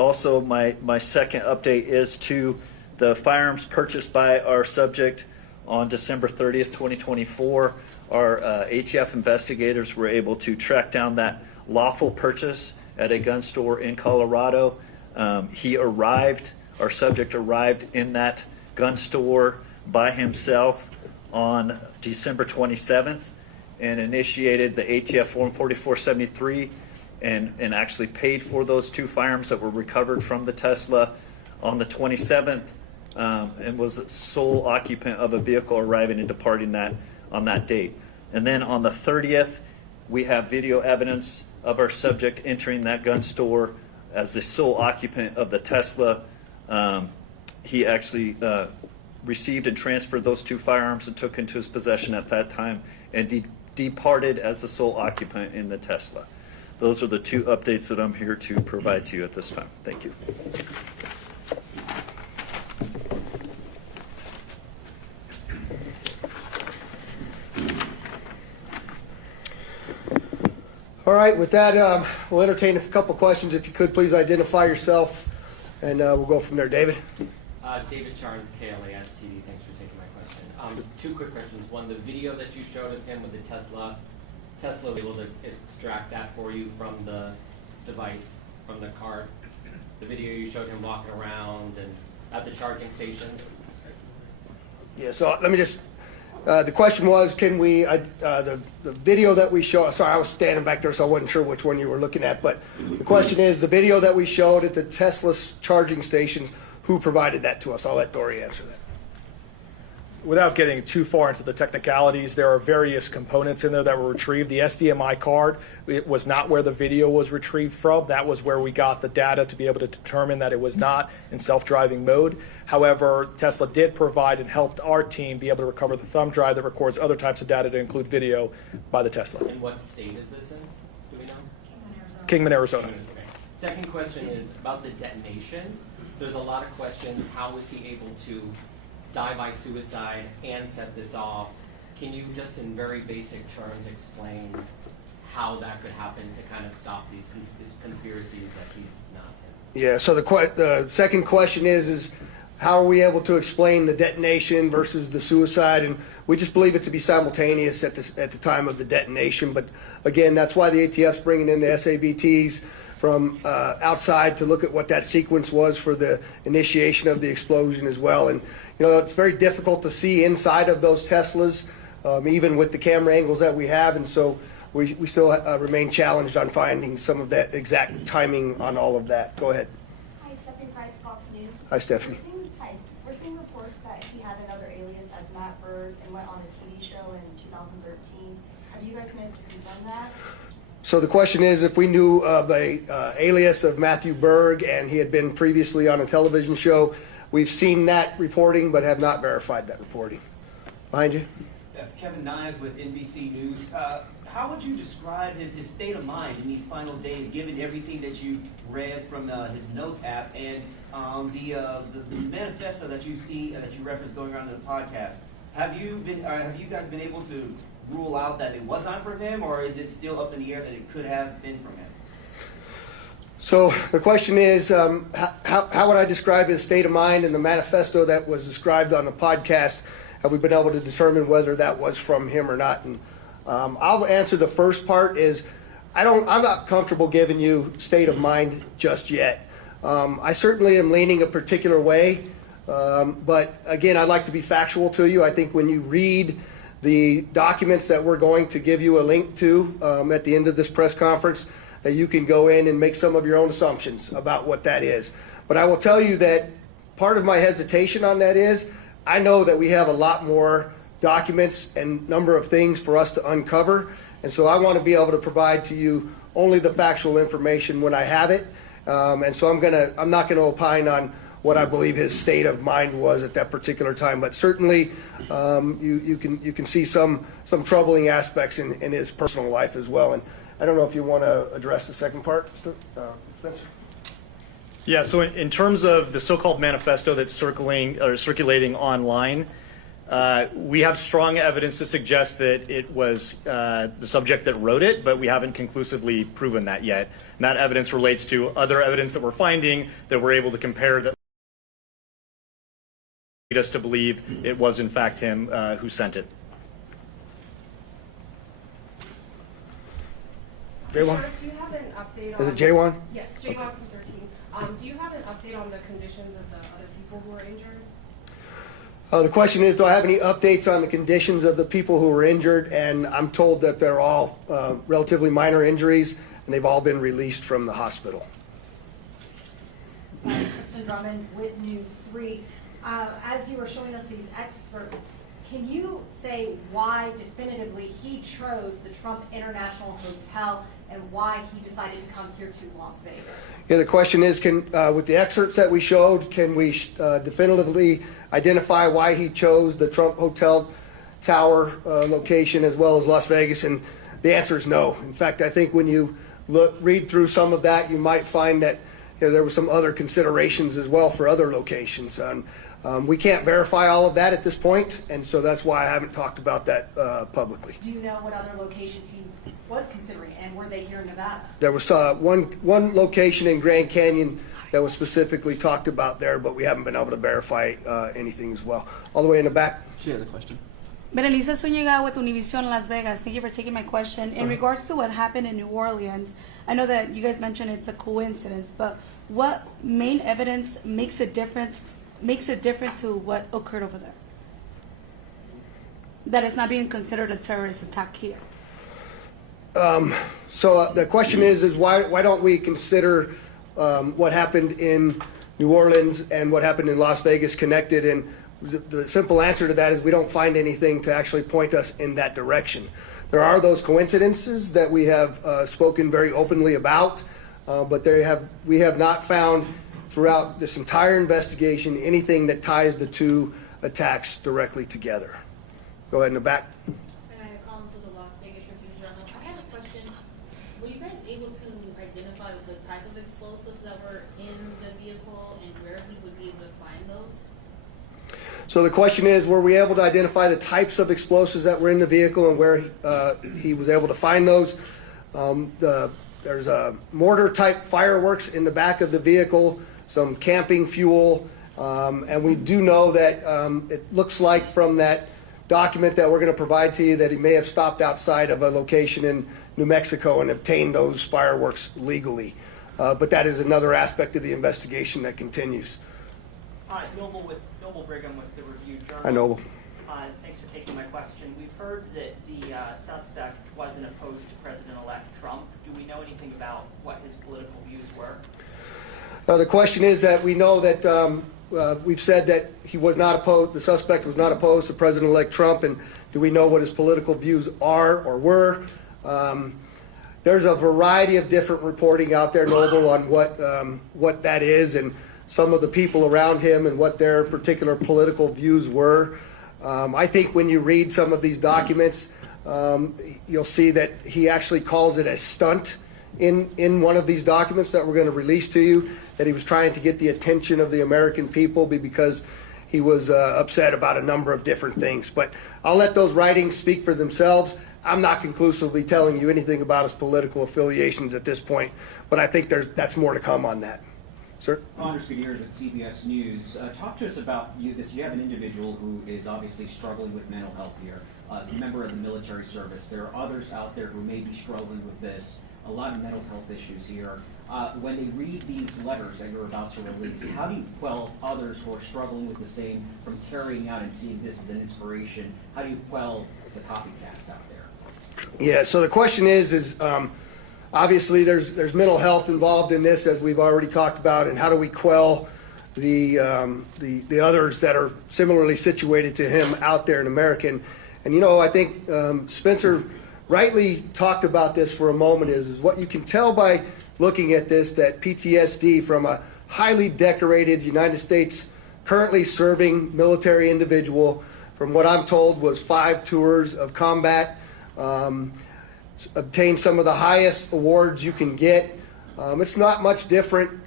Also, my second update is to the firearms purchased by our subject on December 30th, 2024. Our ATF investigators were able to track down that lawful purchase at a gun store in Colorado. Our subject arrived in that gun store by himself on December 27th and initiated the ATF Form 4473 and actually paid for those 2 firearms that were recovered from the Tesla on the 27th, and was sole occupant of a vehicle arriving and departing that on that date. And then on the 30th, we have video evidence of our subject entering that gun store as the sole occupant of the Tesla. He actually received and transferred those 2 firearms and took into his possession at that time and departed as the sole occupant in the Tesla. Those are the 2 updates that I'm here to provide to you at this time. Thank you. All right, with that, we'll entertain a couple questions. If you could, please identify yourself, and we'll go from there. David? David Charnes, KLAS TV. Thanks for taking my question. 2 quick questions. One, the video that you showed of him with the Tesla was able to extract that for you from the device, from the card. The video you showed him walking around and at the charging stations. Yeah, so let me just, the question was, can we, the video that we show, sorry, I was standing back there, so I wasn't sure which one you were looking at, but the question is, the video that we showed at the Tesla charging stations, who provided that to us? I'll let Dory answer that. Without getting too far into the technicalities, there are various components in there that were retrieved. The SDMI card, it was not where the video was retrieved from. That was where we got the data to be able to determine that it was not in self-driving mode. However, Tesla did provide and helped our team be able to recover the thumb drive that records other types of data to include video by the Tesla. And what state is this in? Do we know? Kingman, Arizona. Okay. Second question is about the detonation. There's a lot of questions. How was he able to die by suicide and set this off? Can you just in very basic terms explain how that could happen to kind of stop these conspiracies that he's not in? Yeah, so the second question is how are we able to explain the detonation versus the suicide? And we just believe it to be simultaneous at the time of the detonation. But again, that's why the ATF's bringing in the SABTs from outside to look at what that sequence was for the initiation of the explosion as well. And you know, it's very difficult to see inside of those Teslas, even with the camera angles that we have. And so we still remain challenged on finding some of that exact timing on all of that. Go ahead. Hi, Stephanie Price, Fox News. Hi, Stephanie. Hi. We're seeing reports that he had another alias as Matt Berg and went on a TV show in 2013. Have you guys been able to confirm that? So the question is if we knew of a alias of Matthew Berg and he had been previously on a television show. We've seen that reporting but have not verified that reporting. Behind you. Yes, Kevin Nyes with NBC News. How would you describe his state of mind in these final days, given everything that you read from his notes app and the manifesto that you see that you referenced going around in the podcast? Have you guys been able to rule out that it was not from him, or is it still up in the air that it could have been from him? So the question is, how would I describe his state of mind in the manifesto that was described on the podcast? Have we been able to determine whether that was from him or not? And I'll answer the first part is, I'm not comfortable giving you state of mind just yet. I certainly am leaning a particular way, but again, I'd like to be factual to you. I think when you read the documents that we're going to give you a link to at the end of this press conference, that you can go in and make some of your own assumptions about what that is. But I will tell you that part of my hesitation on that is I know that we have a lot more documents and number of things for us to uncover, and so I want to be able to provide to you only the factual information when I have it. And so I'm not gonna opine on what I believe his state of mind was at that particular time, but certainly you can see some troubling aspects in his personal life as well. And I don't know if you want to address the second part, Spencer. Yeah, so in terms of the so-called manifesto that's circulating online, We have strong evidence to suggest that it was the subject that wrote it, but we haven't conclusively proven that yet. And that evidence relates to other evidence that we're finding that we're able to compare that lead us to believe it was in fact him who sent it. J1? Do you have an update on... Is it J1? Yes, J1 from 13. Do you have an update on the conditions of the other people who were injured? The question is, do I have any updates on the conditions of the people who were injured? And I'm told that they're all relatively minor injuries, and they've all been released from the hospital. Kristen Drummond with News 3. As you were showing us these excerpts, can you say why definitively he chose the Trump International Hotel and why he decided to come here to Las Vegas? Yeah, the question is, with the excerpts that we showed, can we definitively identify why he chose the Trump Hotel Tower location as well as Las Vegas? And the answer is no. In fact, I think when you read through some of that, you might find that there were some other considerations as well for other locations. We can't verify all of that at this point, and so that's why I haven't talked about that publicly. Do you know what other locations he was considering, and were they here in Nevada? There was one location in Grand Canyon that was specifically talked about there, but we haven't been able to verify anything as well. All the way in the back. She has a question. Berenice Zuniga with Univision Las Vegas. Thank you for taking my question. In regards to what happened in New Orleans, I know that you guys mentioned it's a coincidence, but what main evidence makes it different to what occurred over there? That it's not being considered a terrorist attack here. So the question is why don't we consider what happened in New Orleans and what happened in Las Vegas connected? And the simple answer to that is we don't find anything to actually point us in that direction. There are those coincidences that we have spoken very openly about, but we have not found throughout this entire investigation anything that ties the two attacks directly together. Go ahead in the back. I had a question. Were you guys able to identify the type of explosives that were in the vehicle and where he would be able to find those? So the question is, were we able to identify the types of explosives that were in the vehicle and where he was able to find those? There's a mortar-type fireworks in the back of the vehicle, some camping fuel, and we do know that it looks like from that document that we're going to provide to you that he may have stopped outside of a location in New Mexico and obtained those fireworks legally. But that is another aspect of the investigation that continues. Hi, Noble Brigham with the Review Journal. Hi, Noble. Thanks for taking my question. We've heard that the suspect wasn't opposed to President-elect Trump. Do we know anything about what his political views were? The question is that we know that we've said that he was not opposed, the suspect was not opposed to President-elect Trump, and do we know what his political views are or were? There's a variety of different reporting out there, Noble, on what that is and some of the people around him and what their particular political views were. I think when you read some of these documents, you'll see that he actually calls it a stunt in one of these documents that we're going to release to you, that he was trying to get the attention of the American people because he was upset about a number of different things. But I'll let those writings speak for themselves. I'm not conclusively telling you anything about his political affiliations at this point, but I think that's more to come on that. Sir? Anders Gutierrez with CBS News. Talk to us about you have an individual who is obviously struggling with mental health here, a member of the military service. There are others out there who may be struggling with this, a lot of mental health issues here. When they read these letters that you're about to release, how do you quell others who are struggling with the same from carrying out and seeing this as an inspiration? How do you quell the copycats out there? Yeah, so the question is obviously there's mental health involved in this, as we've already talked about, and how do we quell the others that are similarly situated to him out there in America? And I think Spencer rightly talked about this for a moment, is what you can tell by looking at this, that PTSD from a highly decorated United States currently serving military individual, from what I'm told was 5 tours of combat, obtained some of the highest awards you can get. It's not much different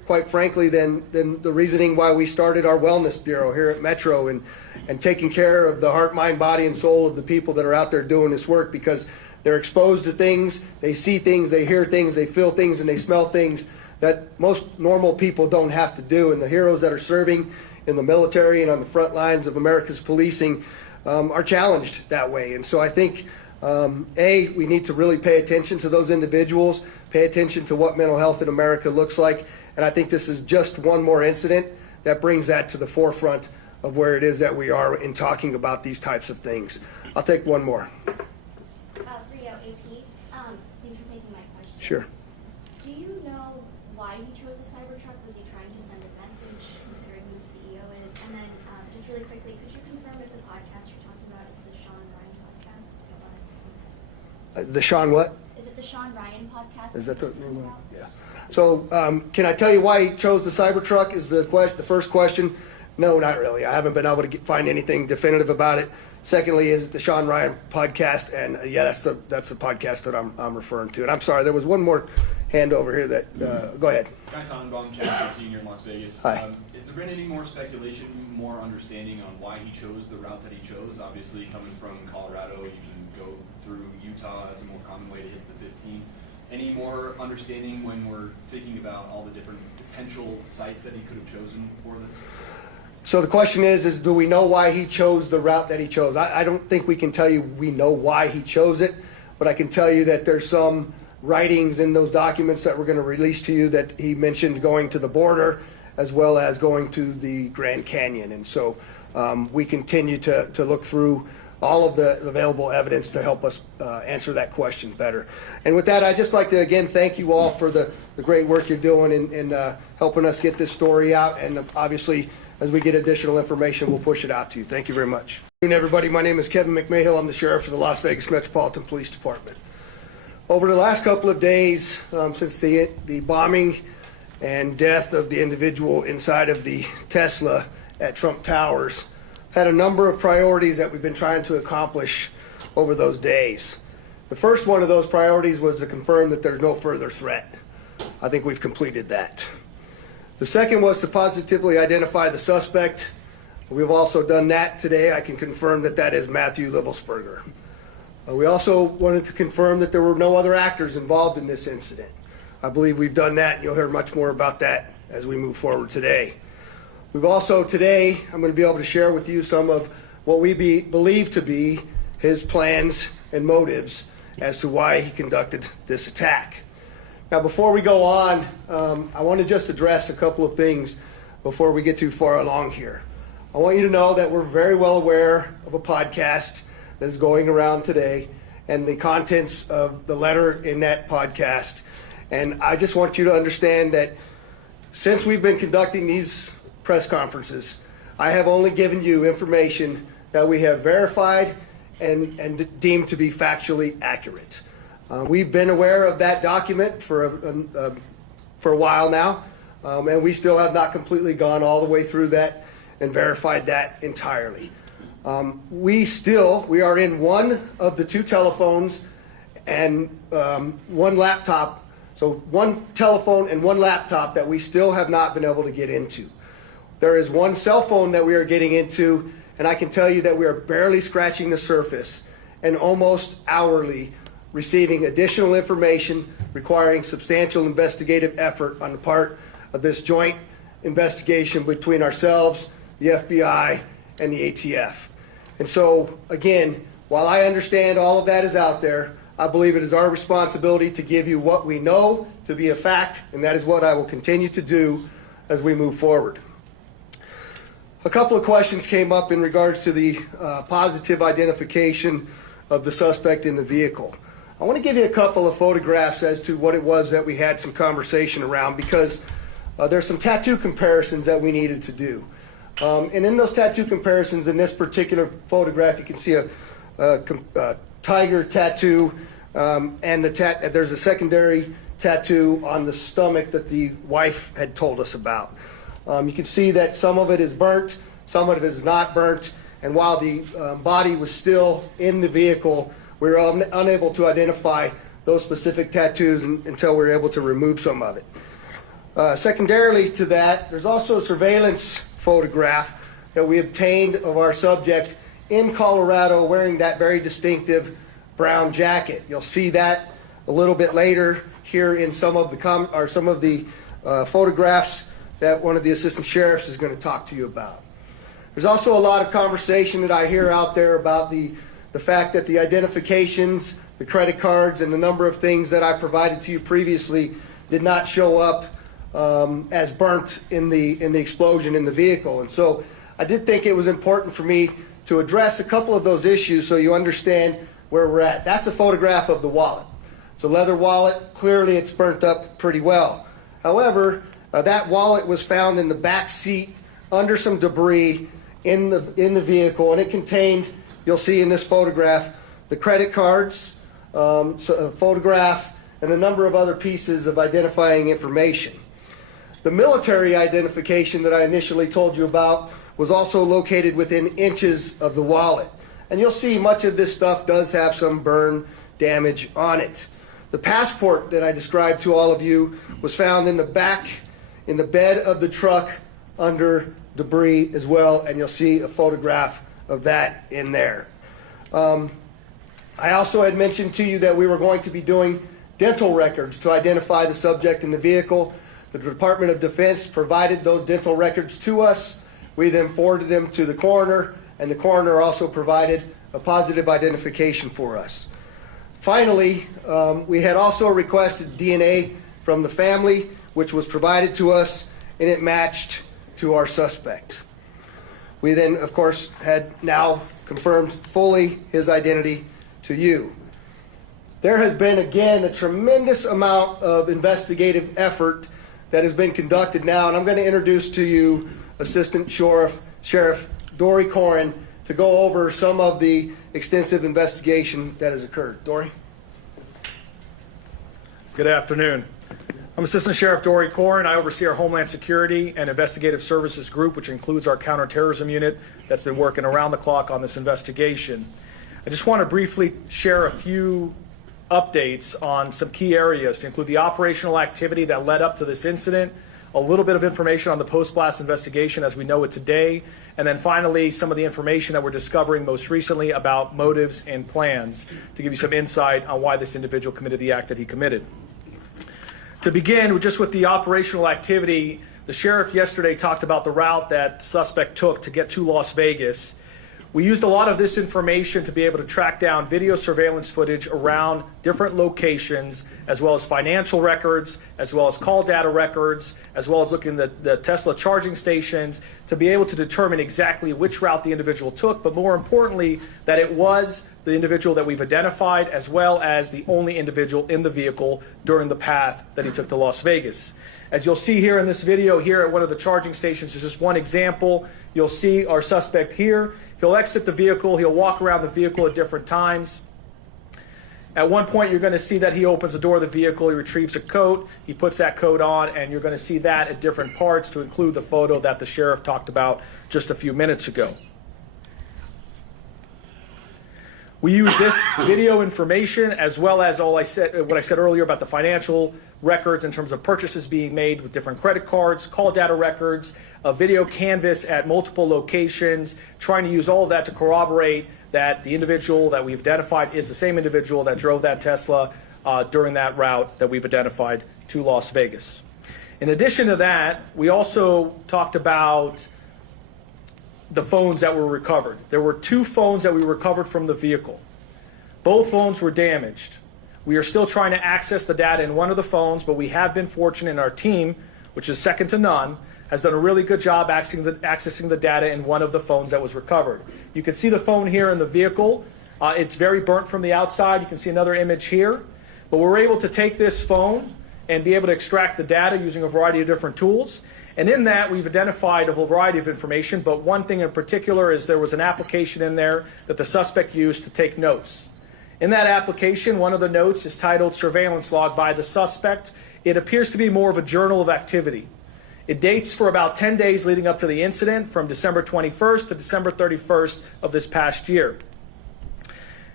quite frankly, than the reasoning why we started our wellness bureau here at Metro and taking care of the heart, mind, body, and soul of the people that are out there doing this work, because they're exposed to things, they see things, they hear things, they feel things, and they smell things that most normal people don't have to do. And the heroes that are serving in the military and on the front lines of America's policing are challenged that way. And so I think, we need to really pay attention to those individuals, pay attention to what mental health in America looks like. And I think this is just one more incident that brings that to the forefront of where it is that we are in talking about these types of things. I'll take one more. Rio, AP, thanks for taking my question. Sure. Do you know why he chose a Cybertruck? Was he trying to send a message, considering who the CEO is? And then, just really quickly, could you confirm if the podcast you're talking about is the Sean Ryan podcast? I don't want to assume. The Sean what? Is it the Sean Ryan podcast? Is that the you're talking name? about? Yeah. So can I tell you why he chose the Cybertruck is the first question? No, not really. I haven't been able to find anything definitive about it. Secondly, is it the Sean Ryan podcast? And yeah, that's the podcast that I'm referring to. And I'm sorry, there was one more hand over here that, go ahead. Guy Tannenbaum, Channel 13 here in Las Vegas. Hi. Has there been any more speculation, more understanding on why he chose the route that he chose? Obviously, coming from Colorado, you can go through Utah. That's a more common way to hit the 15. Any more understanding when we're thinking about all the different potential sites that he could have chosen for this? So the question is do we know why he chose the route that he chose? I don't think we can tell you we know why he chose it, but I can tell you that there's some writings in those documents that we're going to release to you that he mentioned going to the border as well as going to the Grand Canyon. And so we continue to look through all of the available evidence to help us answer that question better. And with that, I'd just like to again thank you all for the great work you're doing in helping us get this story out. And obviously, as we get additional information, we'll push it out to you. Thank you very much. Good afternoon, everybody. My name is Kevin McMahill. I'm the sheriff of the Las Vegas Metropolitan Police Department. Over the last couple of days, since the bombing and death of the individual inside of the Tesla at Trump Towers, had a number of priorities that we've been trying to accomplish over those days. The first one of those priorities was to confirm that there's no further threat. I think we've completed that. The second was to positively identify the suspect. We've also done that today. I can confirm that that is Matthew Livelsberger. We also wanted to confirm that there were no other actors involved in this incident. I believe we've done that, and you'll hear much more about that as we move forward today. We've also today, I'm going to be able to share with you some of what we believe to be his plans and motives as to why he conducted this attack. Now, before we go on, I want to just address a couple of things before we get too far along here. I want you to know that we're very well aware of a podcast that is going around today and the contents of the letter in that podcast. And I just want you to understand that since we've been conducting these press conferences, I have only given you information that we have verified and deemed to be factually accurate. We've been aware of that document for a while now, and we still have not completely gone all the way through that and verified that entirely. We are in one of the two telephones and one laptop, so one telephone and one laptop that we still have not been able to get into. There is one cell phone that we are getting into, and I can tell you that we are barely scratching the surface and almost hourly receiving additional information requiring substantial investigative effort on the part of this joint investigation between ourselves, the FBI, and the ATF. And so, again, while I understand all of that is out there, I believe it is our responsibility to give you what we know to be a fact, and that is what I will continue to do as we move forward. A couple of questions came up in regards to the positive identification of the suspect in the vehicle. I want to give you a couple of photographs as to what it was that we had some conversation around, because there's some tattoo comparisons that we needed to do. And in those tattoo comparisons, in this particular photograph, you can see a tiger tattoo, and there's a secondary tattoo on the stomach that the wife had told us about. You can see that some of it is burnt, some of it is not burnt, and while the body was still in the vehicle, we were unable to identify those specific tattoos until we were able to remove some of it. Secondarily to that, there's also a surveillance photograph that we obtained of our subject in Colorado wearing that very distinctive brown jacket. You'll see that a little bit later here in some of the photographs that one of the assistant sheriffs is going to talk to you about. There's also a lot of conversation that I hear out there about the fact that the identifications, the credit cards, and the number of things that I provided to you previously did not show up as burnt in the explosion in the vehicle. And so I did think it was important for me to address a couple of those issues so you understand where we're at. That's a photograph of the wallet. It's a leather wallet. Clearly it's burnt up pretty well. However, that wallet was found in the back seat under some debris in the vehicle, and it contained, you'll see in this photograph, the credit cards, a photograph, and a number of other pieces of identifying information. The military identification that I initially told you about was also located within inches of the wallet. And you'll see much of this stuff does have some burn damage on it. The passport that I described to all of you was found in the back, in the bed of the truck under debris as well, and you'll see a photograph of that in there. I also had mentioned to you that we were going to be doing dental records to identify the subject in the vehicle. The Department of Defense provided those dental records to us. We then forwarded them to the coroner, and the coroner also provided a positive identification for us. Finally, we had also requested DNA from the family, which was provided to us, and it matched to our suspect. We then, of course, had now confirmed fully his identity to you. There has been, again, a tremendous amount of investigative effort that has been conducted now, and I'm going to introduce to you Assistant Sheriff Dory Corin to go over some of the extensive investigation that has occurred. Dory? Good afternoon. I'm Assistant Sheriff Dory Corin. I oversee our Homeland Security and Investigative Services Group, which includes our counterterrorism unit that's been working around the clock on this investigation. I just want to briefly share a few updates on some key areas to include the operational activity that led up to this incident, a little bit of information on the post-blast investigation as we know it today, and then finally some of the information that we're discovering most recently about motives and plans to give you some insight on why this individual committed the act that he committed. To begin, just with the operational activity, the sheriff yesterday talked about the route that the suspect took to get to Las Vegas. We used a lot of this information to be able to track down video surveillance footage around different locations, as well as financial records, as well as call data records, as well as looking at the Tesla charging stations to be able to determine exactly which route the individual took, but more importantly, that it was the individual that we've identified, as well as the only individual in the vehicle during the path that he took to Las Vegas. As you'll see here in this video here at one of the charging stations, there's just one example. You'll see our suspect here. He'll exit the vehicle. He'll walk around the vehicle at different times. At one point, you're going to see that he opens the door of the vehicle. He retrieves a coat. He puts that coat on, and you're going to see that at different parts to include the photo that the sheriff talked about just a few minutes ago. We use this video information as well as what I said earlier about the financial records in terms of purchases being made with different credit cards, call data records, a video canvas at multiple locations, trying to use all of that to corroborate that the individual that we've identified is the same individual that drove that Tesla during that route that we've identified to Las Vegas. In addition to that, we also talked about the phones that were recovered. There were 2 phones that we recovered from the vehicle. Both phones were damaged. We are still trying to access the data in one of the phones, but we have been fortunate in our team, which is second to none, has done a really good job accessing the data in one of the phones that was recovered. You can see the phone here in the vehicle. It's very burnt from the outside. You can see another image here. But we're able to take this phone and be able to extract the data using a variety of different tools. And in that, we've identified a whole variety of information, but one thing in particular is there was an application in there that the suspect used to take notes. In that application, one of the notes is titled Surveillance Log by the Suspect. It appears to be more of a journal of activity. It dates for about 10 days leading up to the incident, from December 21st to December 31st of this past year.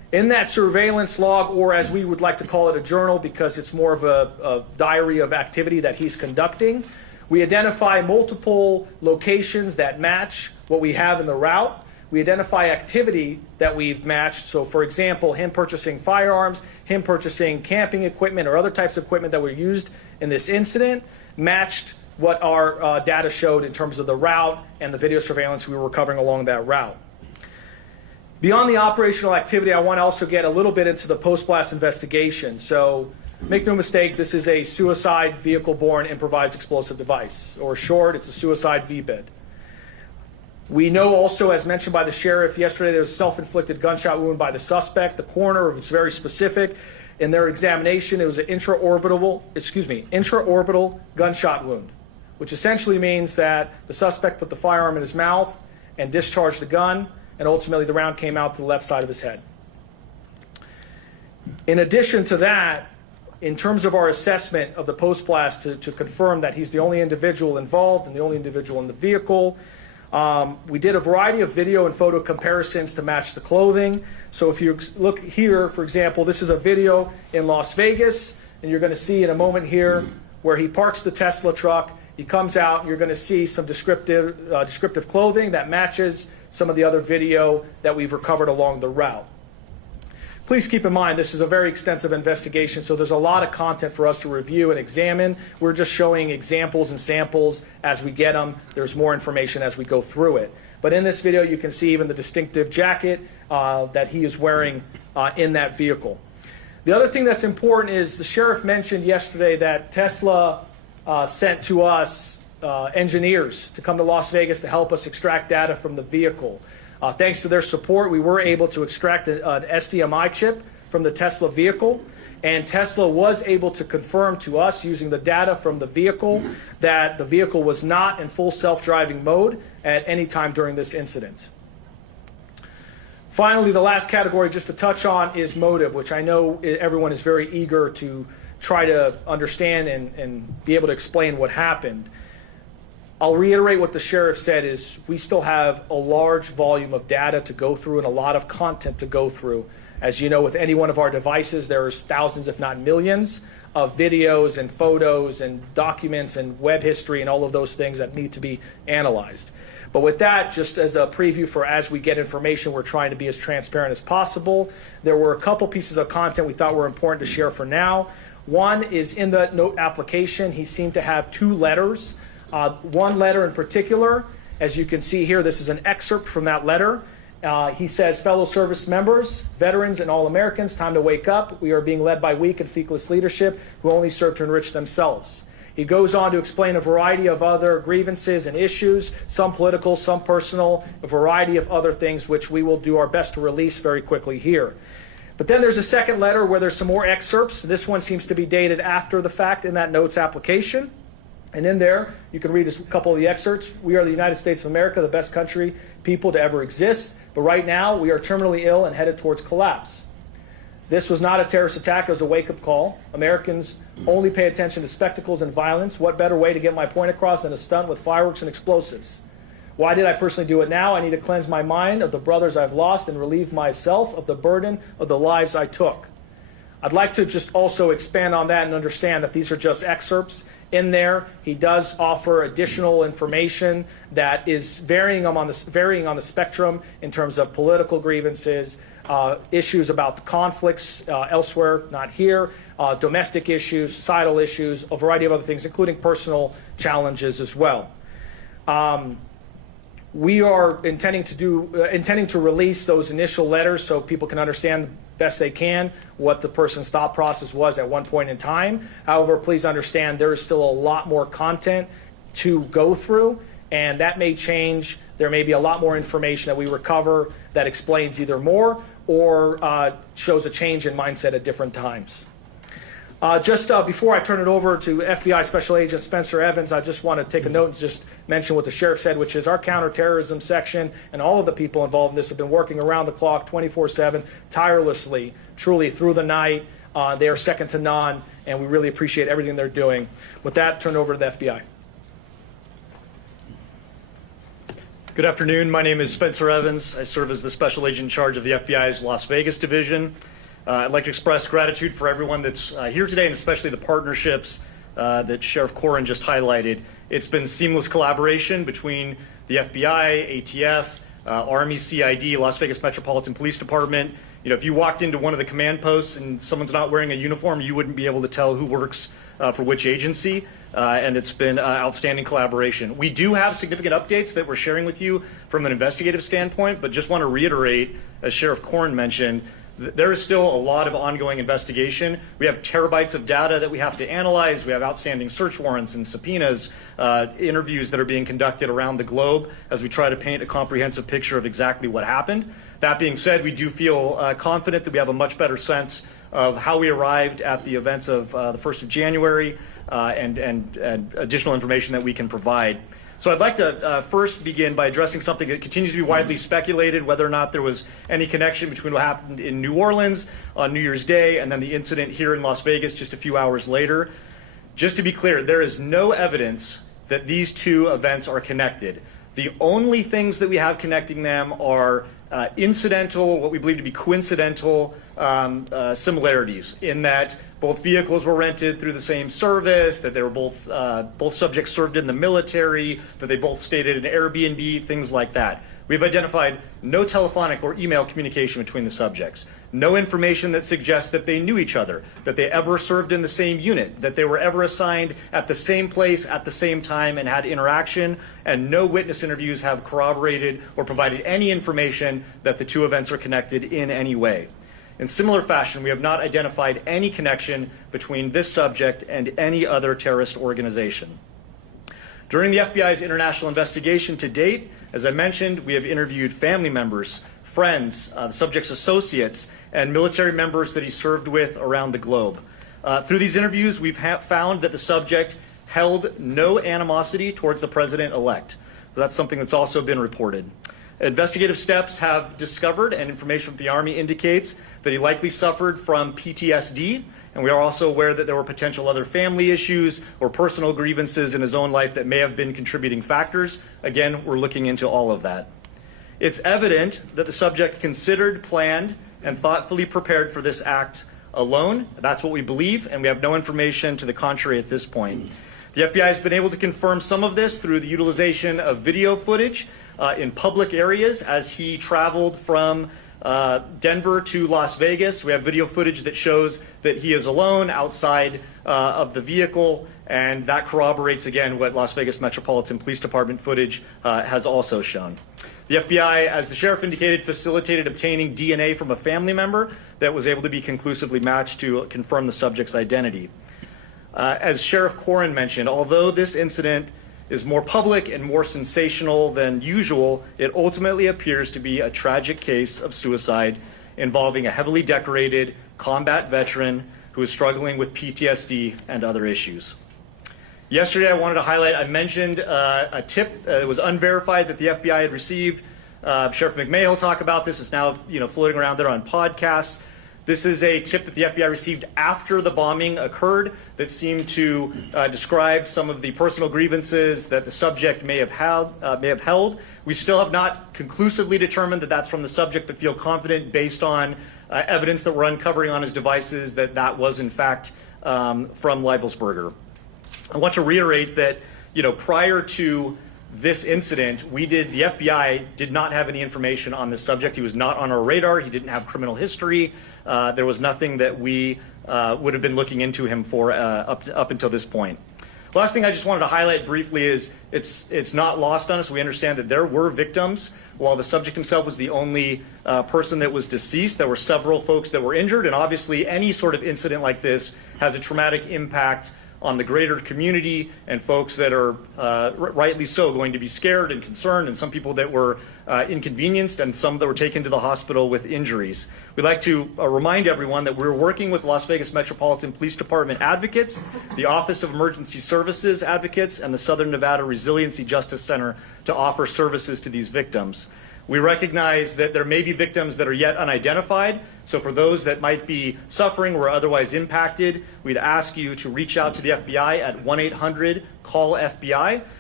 In that surveillance log, or as we would like to call it, a journal, because it's more of a diary of activity that he's conducting, we identify multiple locations that match what we have in the route. We identify activity that we've matched. So, for example, him purchasing firearms, him purchasing camping equipment or other types of equipment that were used in this incident matched what our data showed in terms of the route and the video surveillance we were covering along that route. Beyond the operational activity, I want to also get a little bit into the post-blast investigation. So make no mistake, this is a suicide vehicle-borne improvised explosive device, or short, it's a suicide VBID. We know also, as mentioned by the sheriff yesterday, there was a self-inflicted gunshot wound by the suspect. The coroner was very specific. In their examination, it was an intraorbital gunshot wound, which essentially means that the suspect put the firearm in his mouth and discharged the gun, and ultimately the round came out to the left side of his head. In addition to that, in terms of our assessment of the post-blast to confirm that he's the only individual involved and the only individual in the vehicle, we did a variety of video and photo comparisons to match the clothing. So if you look here, for example, this is a video in Las Vegas, and you're going to see in a moment here where he parks the Tesla truck. He comes out, and you're going to see some descriptive clothing that matches some of the other video that we've recovered along the route. Please keep in mind, this is a very extensive investigation, so there's a lot of content for us to review and examine. We're just showing examples and samples as we get them. There's more information as we go through it. But in this video, you can see even the distinctive jacket that he is wearing in that vehicle. The other thing that's important is the sheriff mentioned yesterday that Tesla sent to us engineers to come to Las Vegas to help us extract data from the vehicle. Thanks to their support, we were able to extract an SDMI chip from the Tesla vehicle, and Tesla was able to confirm to us using the data from the vehicle that the vehicle was not in full self-driving mode at any time during this incident. Finally, the last category just to touch on is motive, which I know everyone is very eager to try to understand and be able to explain what happened. I'll reiterate what the sheriff said is we still have a large volume of data to go through and a lot of content to go through. As you know, with any one of our devices, there's thousands, if not millions, of videos and photos and documents and web history and all of those things that need to be analyzed. But with that, just as a preview for as we get information, we're trying to be as transparent as possible. There were a couple pieces of content we thought were important to share for now. One is in the note application, he seemed to have two letters. One letter in particular, as you can see here, this is an excerpt from that letter. He says, fellow service members, veterans, and all Americans, time to wake up. We are being led by weak and feckless leadership who only serve to enrich themselves. He goes on to explain a variety of other grievances and issues, some political, some personal, a variety of other things which we will do our best to release very quickly here. But then there's a second letter where there's some more excerpts. This one seems to be dated after the fact in that notes application. And in there, you can read a couple of the excerpts. We are the United States of America, the best country, people to ever exist. But right now, we are terminally ill and headed towards collapse. This was not a terrorist attack. It was a wake-up call. Americans only pay attention to spectacles and violence. What better way to get my point across than a stunt with fireworks and explosives? Why did I personally do it now? I need to cleanse my mind of the brothers I've lost and relieve myself of the burden of the lives I took. I'd like to just also expand on that and understand that these are just excerpts. In there, he does offer additional information that is varying on the spectrum in terms of political grievances, issues about the conflicts elsewhere, not here, domestic issues, societal issues, a variety of other things, including personal challenges as well. We are intending to release those initial letters so people can understand best they can what the person's thought process was at one point in time. However, please understand there is still a lot more content to go through, and that may change. There may be a lot more information that we recover that explains either more or shows a change in mindset at different times. Just before I turn it over to FBI Special Agent Spencer Evans, I just want to take a note and just mention what the sheriff said, which is our counterterrorism section and all of the people involved in this have been working around the clock, 24/7, tirelessly, truly through the night. They are second to none, and we really appreciate everything they're doing. With that, turn it over to the FBI. Good afternoon. My name is Spencer Evans. I serve as the special agent in charge of the FBI's Las Vegas division. I'd like to express gratitude for everyone that's here today, and especially the partnerships that Sheriff Corrin just highlighted. It's been seamless collaboration between the FBI, ATF, Army, CID, Las Vegas Metropolitan Police Department. You know, if you walked into one of the command posts and someone's not wearing a uniform, you wouldn't be able to tell who works for which agency, and it's been outstanding collaboration. We do have significant updates that we're sharing with you from an investigative standpoint, but just want to reiterate, as Sheriff Corrin mentioned, there is still a lot of ongoing investigation. We have terabytes of data that we have to analyze. We have outstanding search warrants and subpoenas, interviews that are being conducted around the globe as we try to paint a comprehensive picture of exactly what happened. That being said, we do feel confident that we have a much better sense of how we arrived at the events of the 1st of January and additional information that we can provide. So I'd like to first begin by addressing something that continues to be widely speculated, whether or not there was any connection between what happened in New Orleans on New Year's Day and then the incident here in Las Vegas just a few hours later. Just to be clear, there is no evidence that these two events are connected. The only things that we have connecting them are incidental, what we believe to be coincidental similarities, in that both vehicles were rented through the same service, that they were both subjects served in the military, that they both stayed at an Airbnb, things like that. We've identified no telephonic or email communication between the subjects, no information that suggests that they knew each other, that they ever served in the same unit, that they were ever assigned at the same place at the same time and had interaction, and no witness interviews have corroborated or provided any information that the two events are connected in any way. In similar fashion, we have not identified any connection between this subject and any other terrorist organization. During the FBI's international investigation to date, as I mentioned, we have interviewed family members, friends, the subject's associates, and military members that he served with around the globe. Through these interviews, we've found that the subject held no animosity towards the president-elect. That's something that's also been reported. Investigative steps have discovered, and information from the Army indicates, that he likely suffered from PTSD, and we are also aware that there were potential other family issues or personal grievances in his own life that may have been contributing factors. Again, we're looking into all of that. It's evident that the subject considered, planned, and thoughtfully prepared for this act alone. That's what we believe, and we have no information to the contrary at this point. The FBI has been able to confirm some of this through the utilization of video footage in public areas as he traveled from Denver to Las Vegas. We have video footage that shows that he is alone outside of the vehicle, and that corroborates again what Las Vegas Metropolitan Police Department footage has also shown. The FBI, as the sheriff indicated, facilitated obtaining DNA from a family member that was able to be conclusively matched to confirm the subject's identity. As Sheriff Corrin mentioned, although this incident is more public and more sensational than usual, it ultimately appears to be a tragic case of suicide involving a heavily decorated combat veteran who is struggling with PTSD and other issues. Yesterday, I wanted to highlight, I mentioned a tip that was unverified that the FBI had received. Sheriff McMahon will talk about this. It's now floating around there on podcasts. This is a tip that the FBI received after the bombing occurred that seemed to describe some of the personal grievances that the subject may have held. We still have not conclusively determined that that's from the subject, but feel confident based on evidence that we're uncovering on his devices that that was in fact from Leivelsberger. I want to reiterate that prior to this incident, the FBI did not have any information on this subject. He was not on our radar. He didn't have criminal history. There was nothing that we would have been looking into him for up until this point. Last thing I just wanted to highlight briefly is it's not lost on us. We understand that there were victims. While the subject himself was the only person that was deceased, there were several folks that were injured, and obviously any sort of incident like this has a traumatic impact on the greater community and folks that are rightly so going to be scared and concerned, and some people that were inconvenienced and some that were taken to the hospital with injuries. We'd like to remind everyone that we're working with Las Vegas Metropolitan Police Department advocates, the Office of Emergency Services advocates, and the Southern Nevada Resiliency Justice Center to offer services to these victims. We recognize that there may be victims that are yet unidentified, so for those that might be suffering or otherwise impacted, we'd ask you to reach out to the FBI at 1-800-CALL-FBI.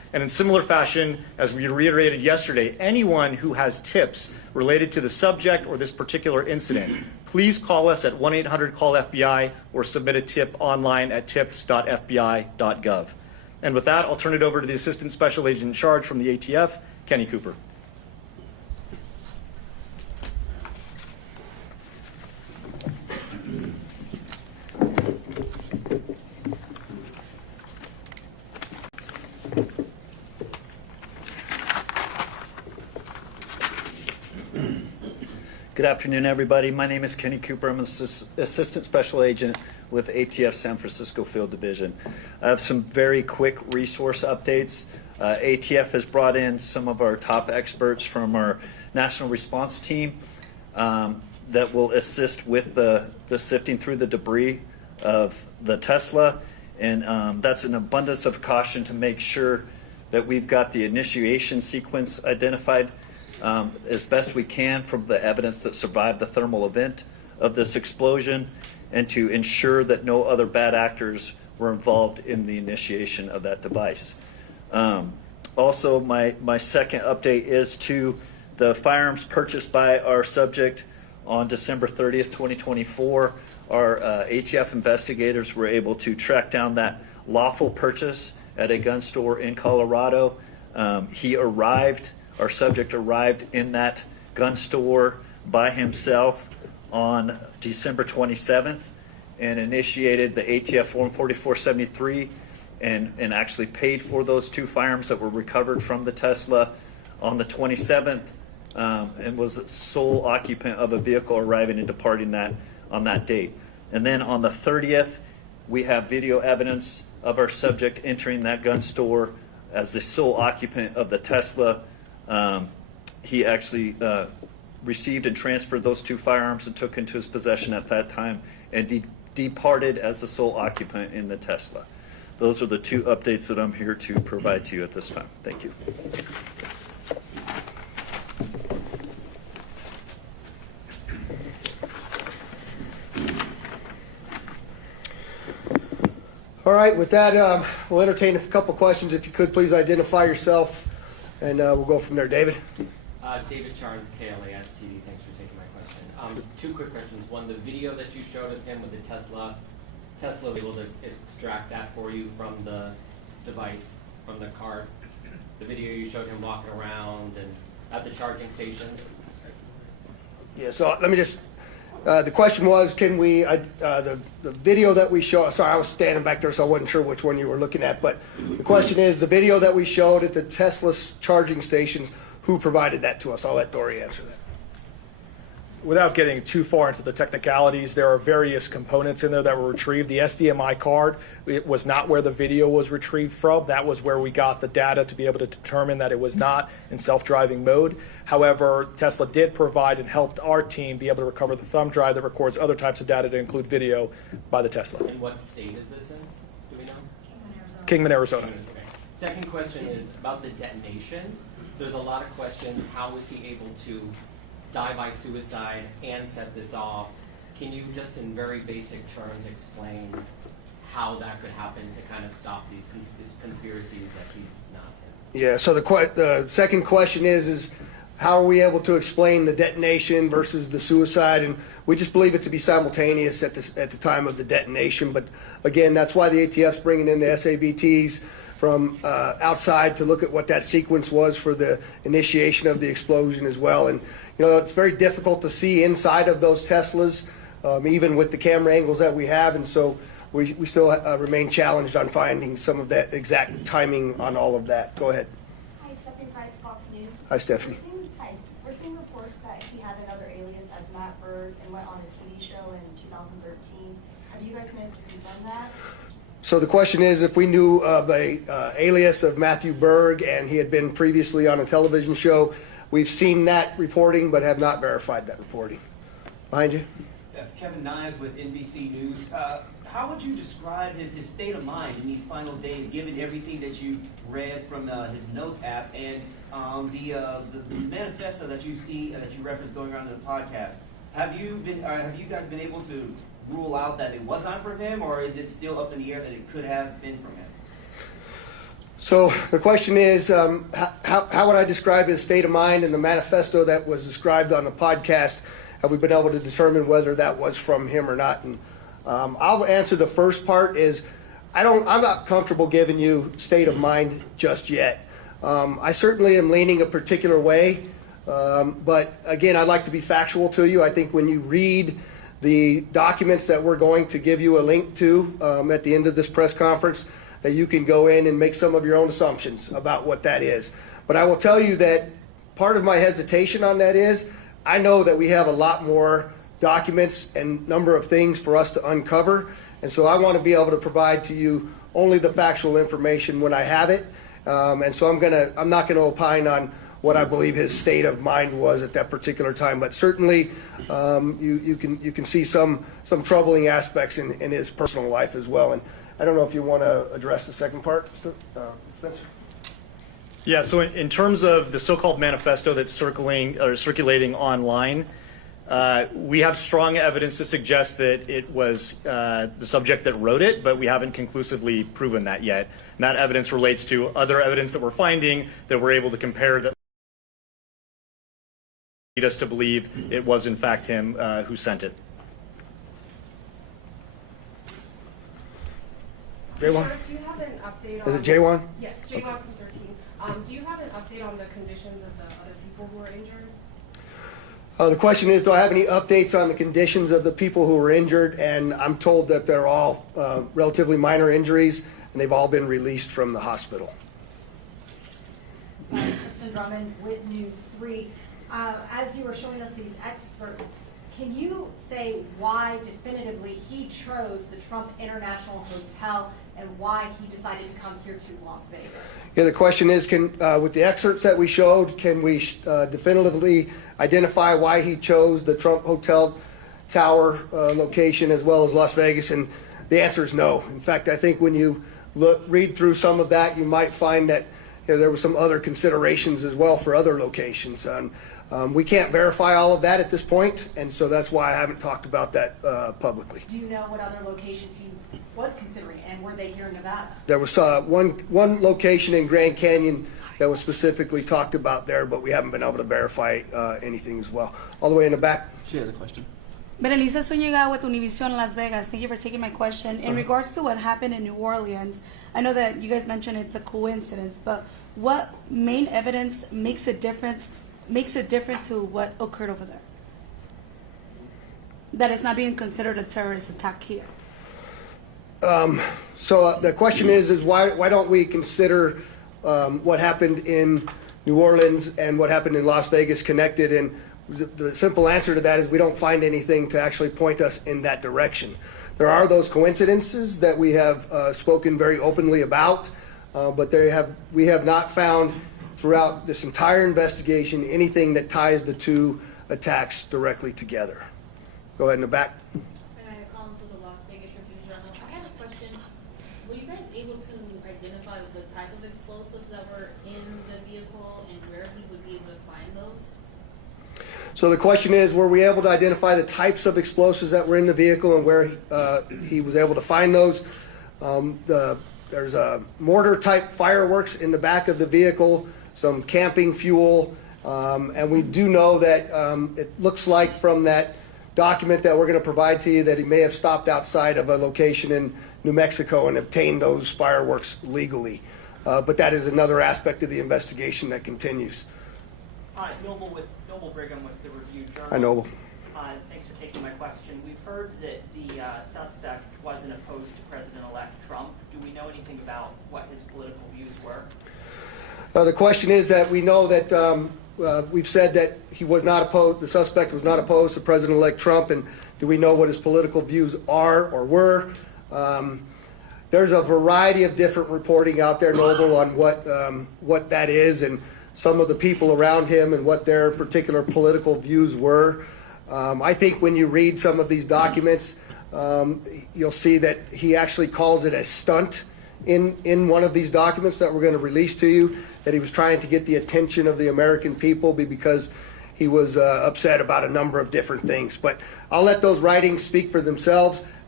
And in similar fashion, as we reiterated yesterday, anyone who has tips related to the subject or this particular incident, please call us at 1-800-CALL-FBI or submit a tip online at tips.fbi.gov. And with that, I'll turn it over to the Assistant Special Agent in Charge from the ATF, Kenny Cooper. Good afternoon, everybody. My name is Kenny Cooper. I'm an Assistant Special Agent with ATF San Francisco Field Division. I have some very quick resource updates. ATF has brought in some of our top experts from our national response team that will assist with the sifting through the debris of the Tesla. And that's an abundance of caution to make sure that we've got the initiation sequence identified as best we can from the evidence that survived the thermal event of this explosion, and to ensure that no other bad actors were involved in the initiation of that device. Also, my second update is to the firearms purchased by our subject on December 30th, 2024. Our ATF investigators were able to track down that lawful purchase at a gun store in Colorado. Our subject arrived in that gun store by himself on December 27th and initiated the ATF Form 4473 and actually paid for those two firearms that were recovered from the Tesla on the 27th and was sole occupant of a vehicle arriving and departing that on that date. And then on the 30th, we have video evidence of our subject entering that gun store as the sole occupant of the Tesla. He actually received and transferred those two firearms and took into his possession at that time and departed as the sole occupant in the Tesla. Those are the two updates that I'm here to provide to you at this time. Thank you. All right, with that, we'll entertain a couple questions. If you could, please identify yourself, and we'll go from there. David? David Charnes, KLAS TV. Thanks for taking my question. Two quick questions. One, the video that you showed of him with the Tesla was able to extract that for you from the device, from the card. The video you showed him walking around and at the charging stations. Yeah, so let me just, the question was, can we, the video that we show, sorry, I was standing back there, so I wasn't sure which one you were looking at, but the question is, the video that we showed at the Tesla charging stations, who provided that to us? I'll let Dory answer that. Without getting too far into the technicalities, there are various components in there that were retrieved. The SDMI card, it was not where the video was retrieved from. That was where we got the data to be able to determine that it was not in self-driving mode. However, Tesla did provide and helped our team be able to recover the thumb drive that records other types of data to include video by the Tesla. And what state is this in? Do we know? Kingman, Arizona. Okay. Second question is about the detonation. There's a lot of questions. How was he able to die by suicide and set this off? Can you just in very basic terms explain how that could happen to kind of stop these conspiracies that he's not in? Yeah, so the second question is how are we able to explain the detonation versus the suicide? And we just believe it to be simultaneous at the time of the detonation. But again, that's why the ATF's bringing in the SABTs from outside to look at what that sequence was for the initiation of the explosion as well. And you know, it's very difficult to see inside of those Teslas, even with the camera angles that we have. And so we still remain challenged on finding some of that exact timing on all of that. Go ahead. Hi, Stephanie Price, Fox News. Hi, Stephanie. Hi. We're seeing reports that he had another alias as Matt Berg and went on a TV show in 2013. Have you guys been able to confirm that? So the question is if we knew of a alias of Matthew Berg and he had been previously on a television show. We've seen that reporting but have not verified that reporting. Behind you. Yes, Kevin Nyes with NBC News. How would you describe his state of mind in these final days, given everything that you read from his notes app and the manifesto that you see that you referenced going around in the podcast? Have you guys been able to rule out that it was not from him, or is it still up in the air that it could have been from him? So the question is, how would I describe his state of mind in the manifesto that was described on the podcast? Have we been able to determine whether that was from him or not? And I'll answer the first part is, I'm not comfortable giving you state of mind just yet. I certainly am leaning a particular way, but again, I'd like to be factual to you. I think when you read the documents that we're going to give you a link to at the end of this press conference, that you can go in and make some of your own assumptions about what that is. But I will tell you that part of my hesitation on that is, I know that we have a lot more documents and number of things for us to uncover, and so I want to be able to provide to you only the factual information when I have it. And so I'm not gonna opine on what I believe his state of mind was at that particular time, but certainly you can see some troubling aspects in his personal life as well. And I don't know if you want to address the second part, Spencer. Yeah, so in terms of the so-called manifesto that's circulating online, we have strong evidence to suggest that it was the subject that wrote it, but we haven't conclusively proven that yet. And that evidence relates to other evidence that we're finding that we're able to compare that lead us to believe it was in fact him who sent it. J1? Do you have an update on... Is it J1? Yes, J1 from 13. Do you have an update on the conditions of the other people who were injured? The question is, do I have any updates on the conditions of the people who were injured? And I'm told that they're all relatively minor injuries, and they've all been released from the hospital. Kristen Drummond with News 3. As you were showing us these excerpts, can you say why definitively he chose the Trump International Hotel and why he decided to come here to Las Vegas? Yeah, the question is, with the excerpts that we showed, can we definitively identify why he chose the Trump Hotel Tower location as well as Las Vegas? And the answer is no. In fact, I think when you read through some of that, you might find that there were some other considerations as well for other locations. We can't verify all of that at this point, and so that's why I haven't talked about that publicly. Do you know what other locations he was considering, and were they here in Nevada? There was one location in Grand Canyon that was specifically talked about there, but we haven't been able to verify anything as well. All the way in the back. She has a question. Berenice Zúñiga with Univision Las Vegas. Thank you for taking my question. In regards to what happened in New Orleans, I know that you guys mentioned it's a coincidence, but what main evidence makes it different to what occurred over there? That is not being considered a terrorist attack here. So the question is why don't we consider what happened in New Orleans and what happened in Las Vegas connected? And the simple answer to that is we don't find anything to actually point us in that direction. There are those coincidences that we have spoken very openly about, but we have not found throughout this entire investigation anything that ties the two attacks directly together. Go ahead in the back. Colin for the Las Vegas Tribune Journal. I had a question. Were you guys able to identify the type of explosives that were in the vehicle and where he would be able to find those? So the question is, were we able to identify the types of explosives that were in the vehicle and where he was able to find those? There's a mortar-type fireworks in the back of the vehicle, some camping fuel, and we do know that it looks like from that document that we're going to provide to you that he may have stopped outside of a location in New Mexico and obtained those fireworks legally. But that is another aspect of the investigation that continues. Hi, Noble Brigham with the Review Journal. Hi, Noble. Thanks for taking my question. We've heard that the suspect wasn't opposed to President-elect Trump. Do we know anything about what his political views were? The question is that we know that we've said that he was not opposed, the suspect was not opposed to President-elect Trump, and do we know what his political views are or were? There's a variety of different reporting out there, Noble, on what that is and some of the people around him and what their particular political views were. I think when you read some of these documents, you'll see that he actually calls it a stunt in one of these documents that we're going to release to you, that he was trying to get the attention of the American people because he was upset about a number of different things. But I'll let those writings speak for themselves.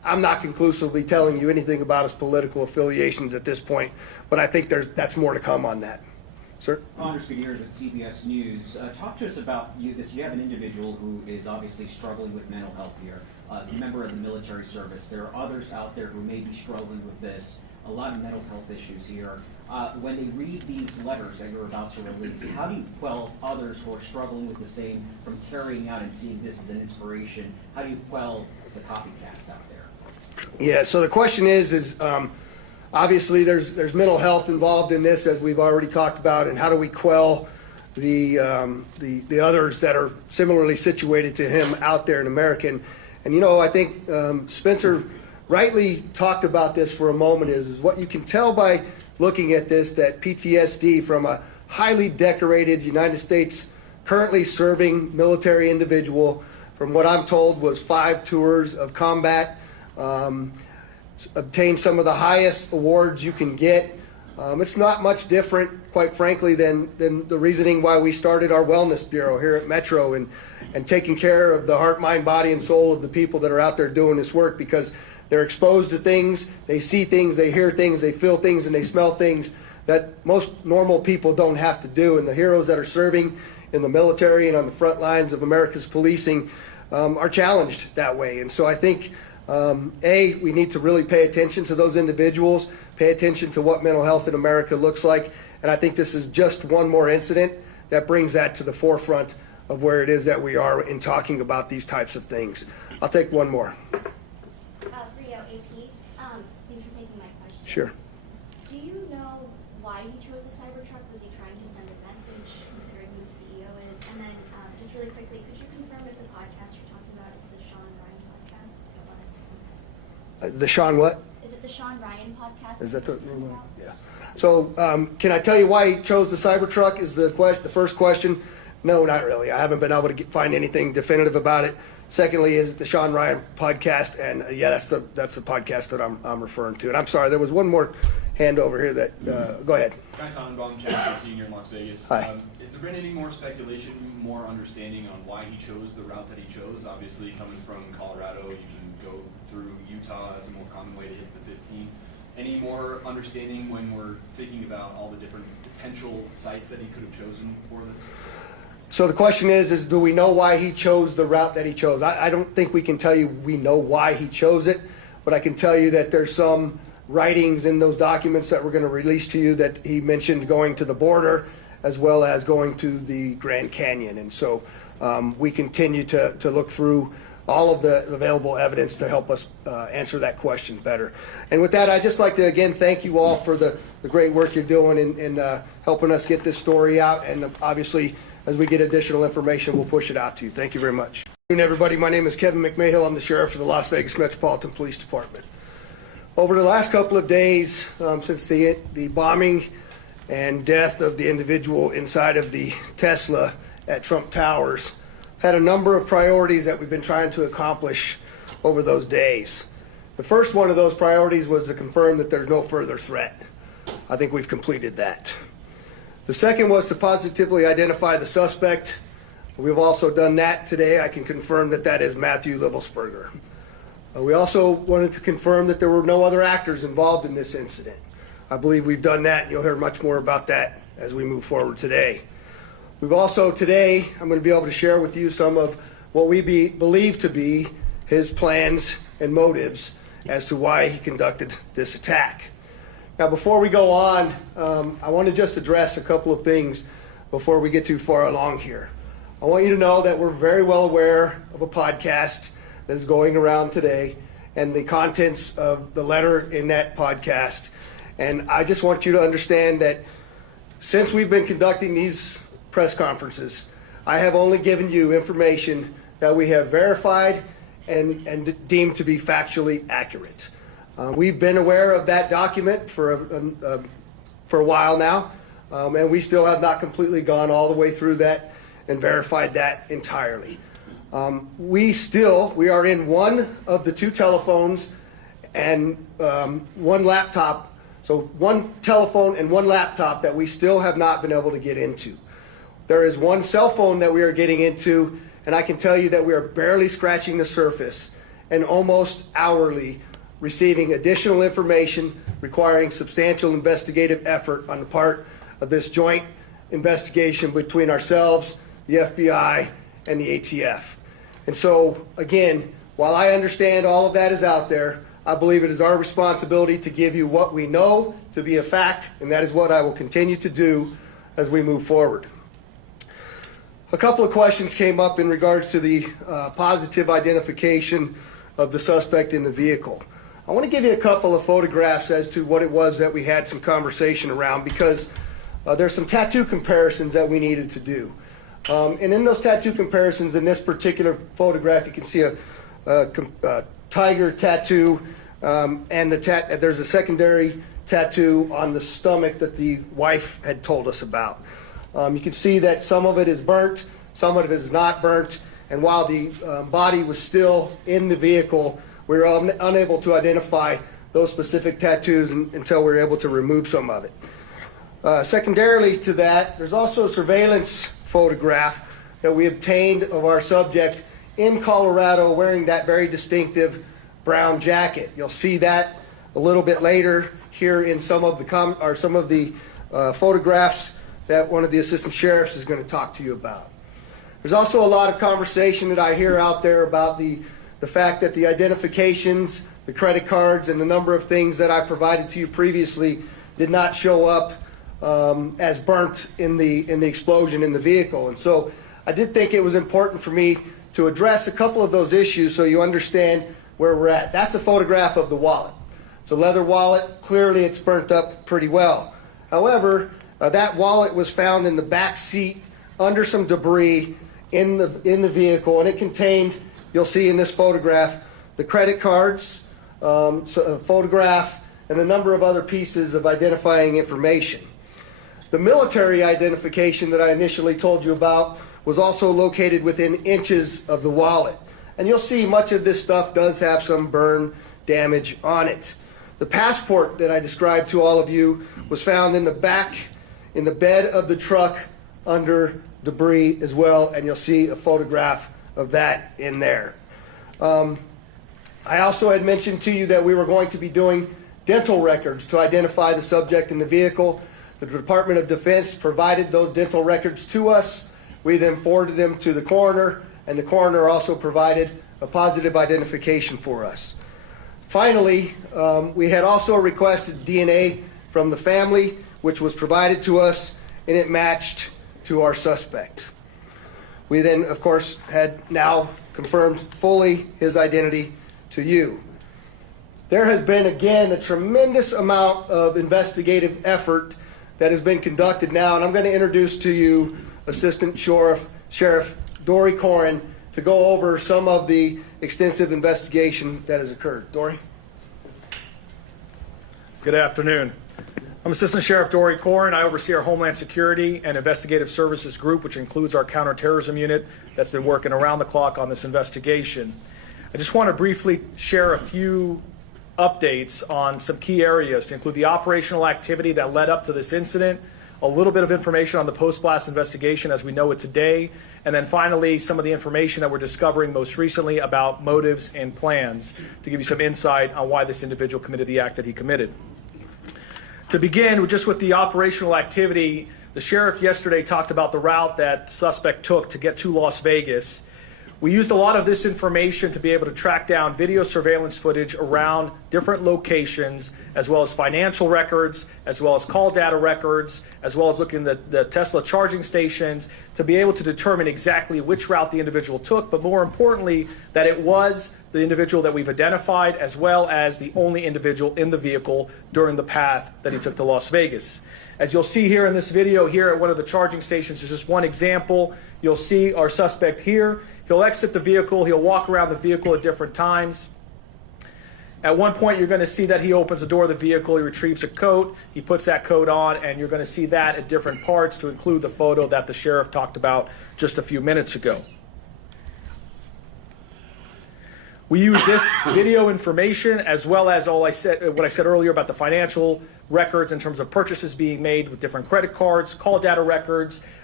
I'm not conclusively telling you anything about his political affiliations at this point, but I think that's more to come on that. Sir? Anders Gutierrez with CBS News. Talk to us about you have an individual who is obviously struggling with mental health here, a member of the military service. There are others out there who may be struggling with this, a lot of mental health issues here. When they read these letters that you're about to release, how do you quell others who are struggling with the same from carrying out and seeing this as an inspiration? How do you quell the copycats out there? Yeah, so the question is obviously there's mental health involved in this, as we've already talked about, and how do we quell the others that are similarly situated to him out there in America? And you know, I think Spencer rightly talked about this for a moment, is what you can tell by looking at this, that PTSD from a highly decorated United States currently serving military individual, from what I'm told was 5 tours of combat, obtained some of the highest awards you can get. It's not much different, quite frankly, than the reasoning why we started our wellness bureau here at Metro and taking care of the heart, mind, body, and soul of the people that are out there doing this work, because they're exposed to things, they see things, they hear things, they feel things, and they smell things that most normal people don't have to do. And the heroes that are serving in the military and on the front lines of America's policing are challenged that way. And so I think, we need to really pay attention to those individuals, pay attention to what mental health in America looks like. And I think this is just one more incident that brings that to the forefront of where it is that we are in talking about these types of things. I'll take one more. Rio, AP, thanks for taking my question. Sure. Do you know why he chose a Cybertruck? Was he trying to send a message, considering who the CEO is? And then, just really quickly, could you confirm if the podcast you're talking about is the Sean Ryan podcast? I don't want to The Sean what? Is it the Sean Ryan podcast? Is that the name? Yeah. So can I tell you why he chose the Cybertruck is the first question? No, not really. I haven't been able to find anything definitive about it. Secondly, is it the Sean Ryan podcast? And yeah, that's the podcast that I'm referring to. And I'm sorry, there was one more hand over here that, go ahead. Guy Tannenbaum, Channel 13 here in Las Vegas. Hi. Has there been any more speculation, more understanding on why he chose the route that he chose? Obviously, coming from Colorado, you can go through Utah. That's a more common way to hit the 15. Any more understanding when we're thinking about all the different potential sites that he could have chosen for this? So the question is do we know why he chose the route that he chose? I don't think we can tell you we know why he chose it, but I can tell you that there's some writings in those documents that we're going to release to you that he mentioned going to the border as well as going to the Grand Canyon. And so we continue to look through all of the available evidence to help us answer that question better. And with that, I'd just like to again thank you all for the great work you're doing in helping us get this story out. And obviously, as we get additional information, we'll push it out to you. Thank you very much. Good afternoon, everybody. My name is Kevin McMahill. I'm the sheriff of the Las Vegas Metropolitan Police Department. Over the last couple of days, since the bombing and death of the individual inside of the Tesla at Trump Towers, had a number of priorities that we've been trying to accomplish over those days. The first one of those priorities was to confirm that there's no further threat. I think we've completed that. The second was to positively identify the suspect. We've also done that today. I can confirm that that is Matthew Livelsberger. We also wanted to confirm that there were no other actors involved in this incident. I believe we've done that, and you'll hear much more about that as we move forward today. We've also today, I'm going to be able to share with you some of what we believe to be his plans and motives as to why he conducted this attack. Now, before we go on, I want to just address a couple of things before we get too far along here. I want you to know that we're very well aware of a podcast that is going around today and the contents of the letter in that podcast. And I just want you to understand that since we've been conducting these press conferences, I have only given you information that we have verified and deemed to be factually accurate. We've been aware of that document for a while now, and we still have not completely gone all the way through that and verified that entirely. We are in one of the 2 telephones and one laptop, so 1 telephone and 1 laptop that we still have not been able to get into. There is 1 cell phone that we are getting into, and I can tell you that we are barely scratching the surface and almost hourly receiving additional information requiring substantial investigative effort on the part of this joint investigation between ourselves, the FBI, and the ATF. And so, again, while I understand all of that is out there, I believe it is our responsibility to give you what we know to be a fact, and that is what I will continue to do as we move forward. A couple of questions came up in regards to the positive identification of the suspect in the vehicle. I want to give you a couple of photographs as to what it was that we had some conversation around, because there's some tattoo comparisons that we needed to do. And in those tattoo comparisons, in this particular photograph, you can see a tiger tattoo, and there's a secondary tattoo on the stomach that the wife had told us about. You can see that some of it is burnt, some of it is not burnt, and while the body was still in the vehicle, we were unable to identify those specific tattoos until we were able to remove some of it. Secondarily to that, there's also a surveillance photograph that we obtained of our subject in Colorado wearing that very distinctive brown jacket. You'll see that a little bit later here in some of the photographs that one of the assistant sheriffs is going to talk to you about. There's also a lot of conversation that I hear out there about the fact that the identifications, the credit cards, and the number of things that I provided to you previously did not show up as burnt in the explosion in the vehicle. And so I did think it was important for me to address a couple of those issues so you understand where we're at. That's a photograph of the wallet. It's a leather wallet. Clearly it's burnt up pretty well. However, that wallet was found in the back seat under some debris in the vehicle, and it contained, you'll see in this photograph, the credit cards, a photograph, and a number of other pieces of identifying information. The military identification that I initially told you about was also located within inches of the wallet. And you'll see much of this stuff does have some burn damage on it. The passport that I described to all of you was found in the back, in the bed of the truck under debris as well, and you'll see a photograph of that in there. I also had mentioned to you that we were going to be doing dental records to identify the subject in the vehicle. The Department of Defense provided those dental records to us. We then forwarded them to the coroner, and the coroner also provided a positive identification for us. Finally, we had also requested DNA from the family, which was provided to us, and it matched to our suspect. We then, of course, had now confirmed fully his identity to you. There has been, again, a tremendous amount of investigative effort that has been conducted now, and I'm going to introduce to you Assistant Sheriff Dory Corrin to go over some of the extensive investigation that has occurred. Dory? Good afternoon. I'm Assistant Sheriff Dory Corrin. I oversee our Homeland Security and Investigative Services Group, which includes our counterterrorism unit that's been working around the clock on this investigation. I just want to briefly share a few updates on some key areas to include the operational activity that led up to this incident, a little bit of information on the post-blast investigation as we know it today, and then finally some of the information that we're discovering most recently about motives and plans to give you some insight on why this individual committed the act that he committed. To begin, just with the operational activity, the sheriff yesterday talked about the route that the suspect took to get to Las Vegas. We used a lot of this information to be able to track down video surveillance footage around different locations, as well as financial records, as well as call data records, as well as looking at the Tesla charging stations to be able to determine exactly which route the individual took, but more importantly, that it was the individual that we've identified, as well as the only individual in the vehicle during the path that he took to Las Vegas. As you'll see here in this video here at one of the charging stations, there's just one example. You'll see our suspect here. He'll exit the vehicle. He'll walk around the vehicle at different times. At one point, you're going to see that he opens the door of the vehicle. He retrieves a coat. He puts that coat on, and you're going to see that at different parts to include the photo that the sheriff talked about just a few minutes ago. We use this video information as well as what I said earlier about the financial records in terms of purchases being made with different credit cards, call data records,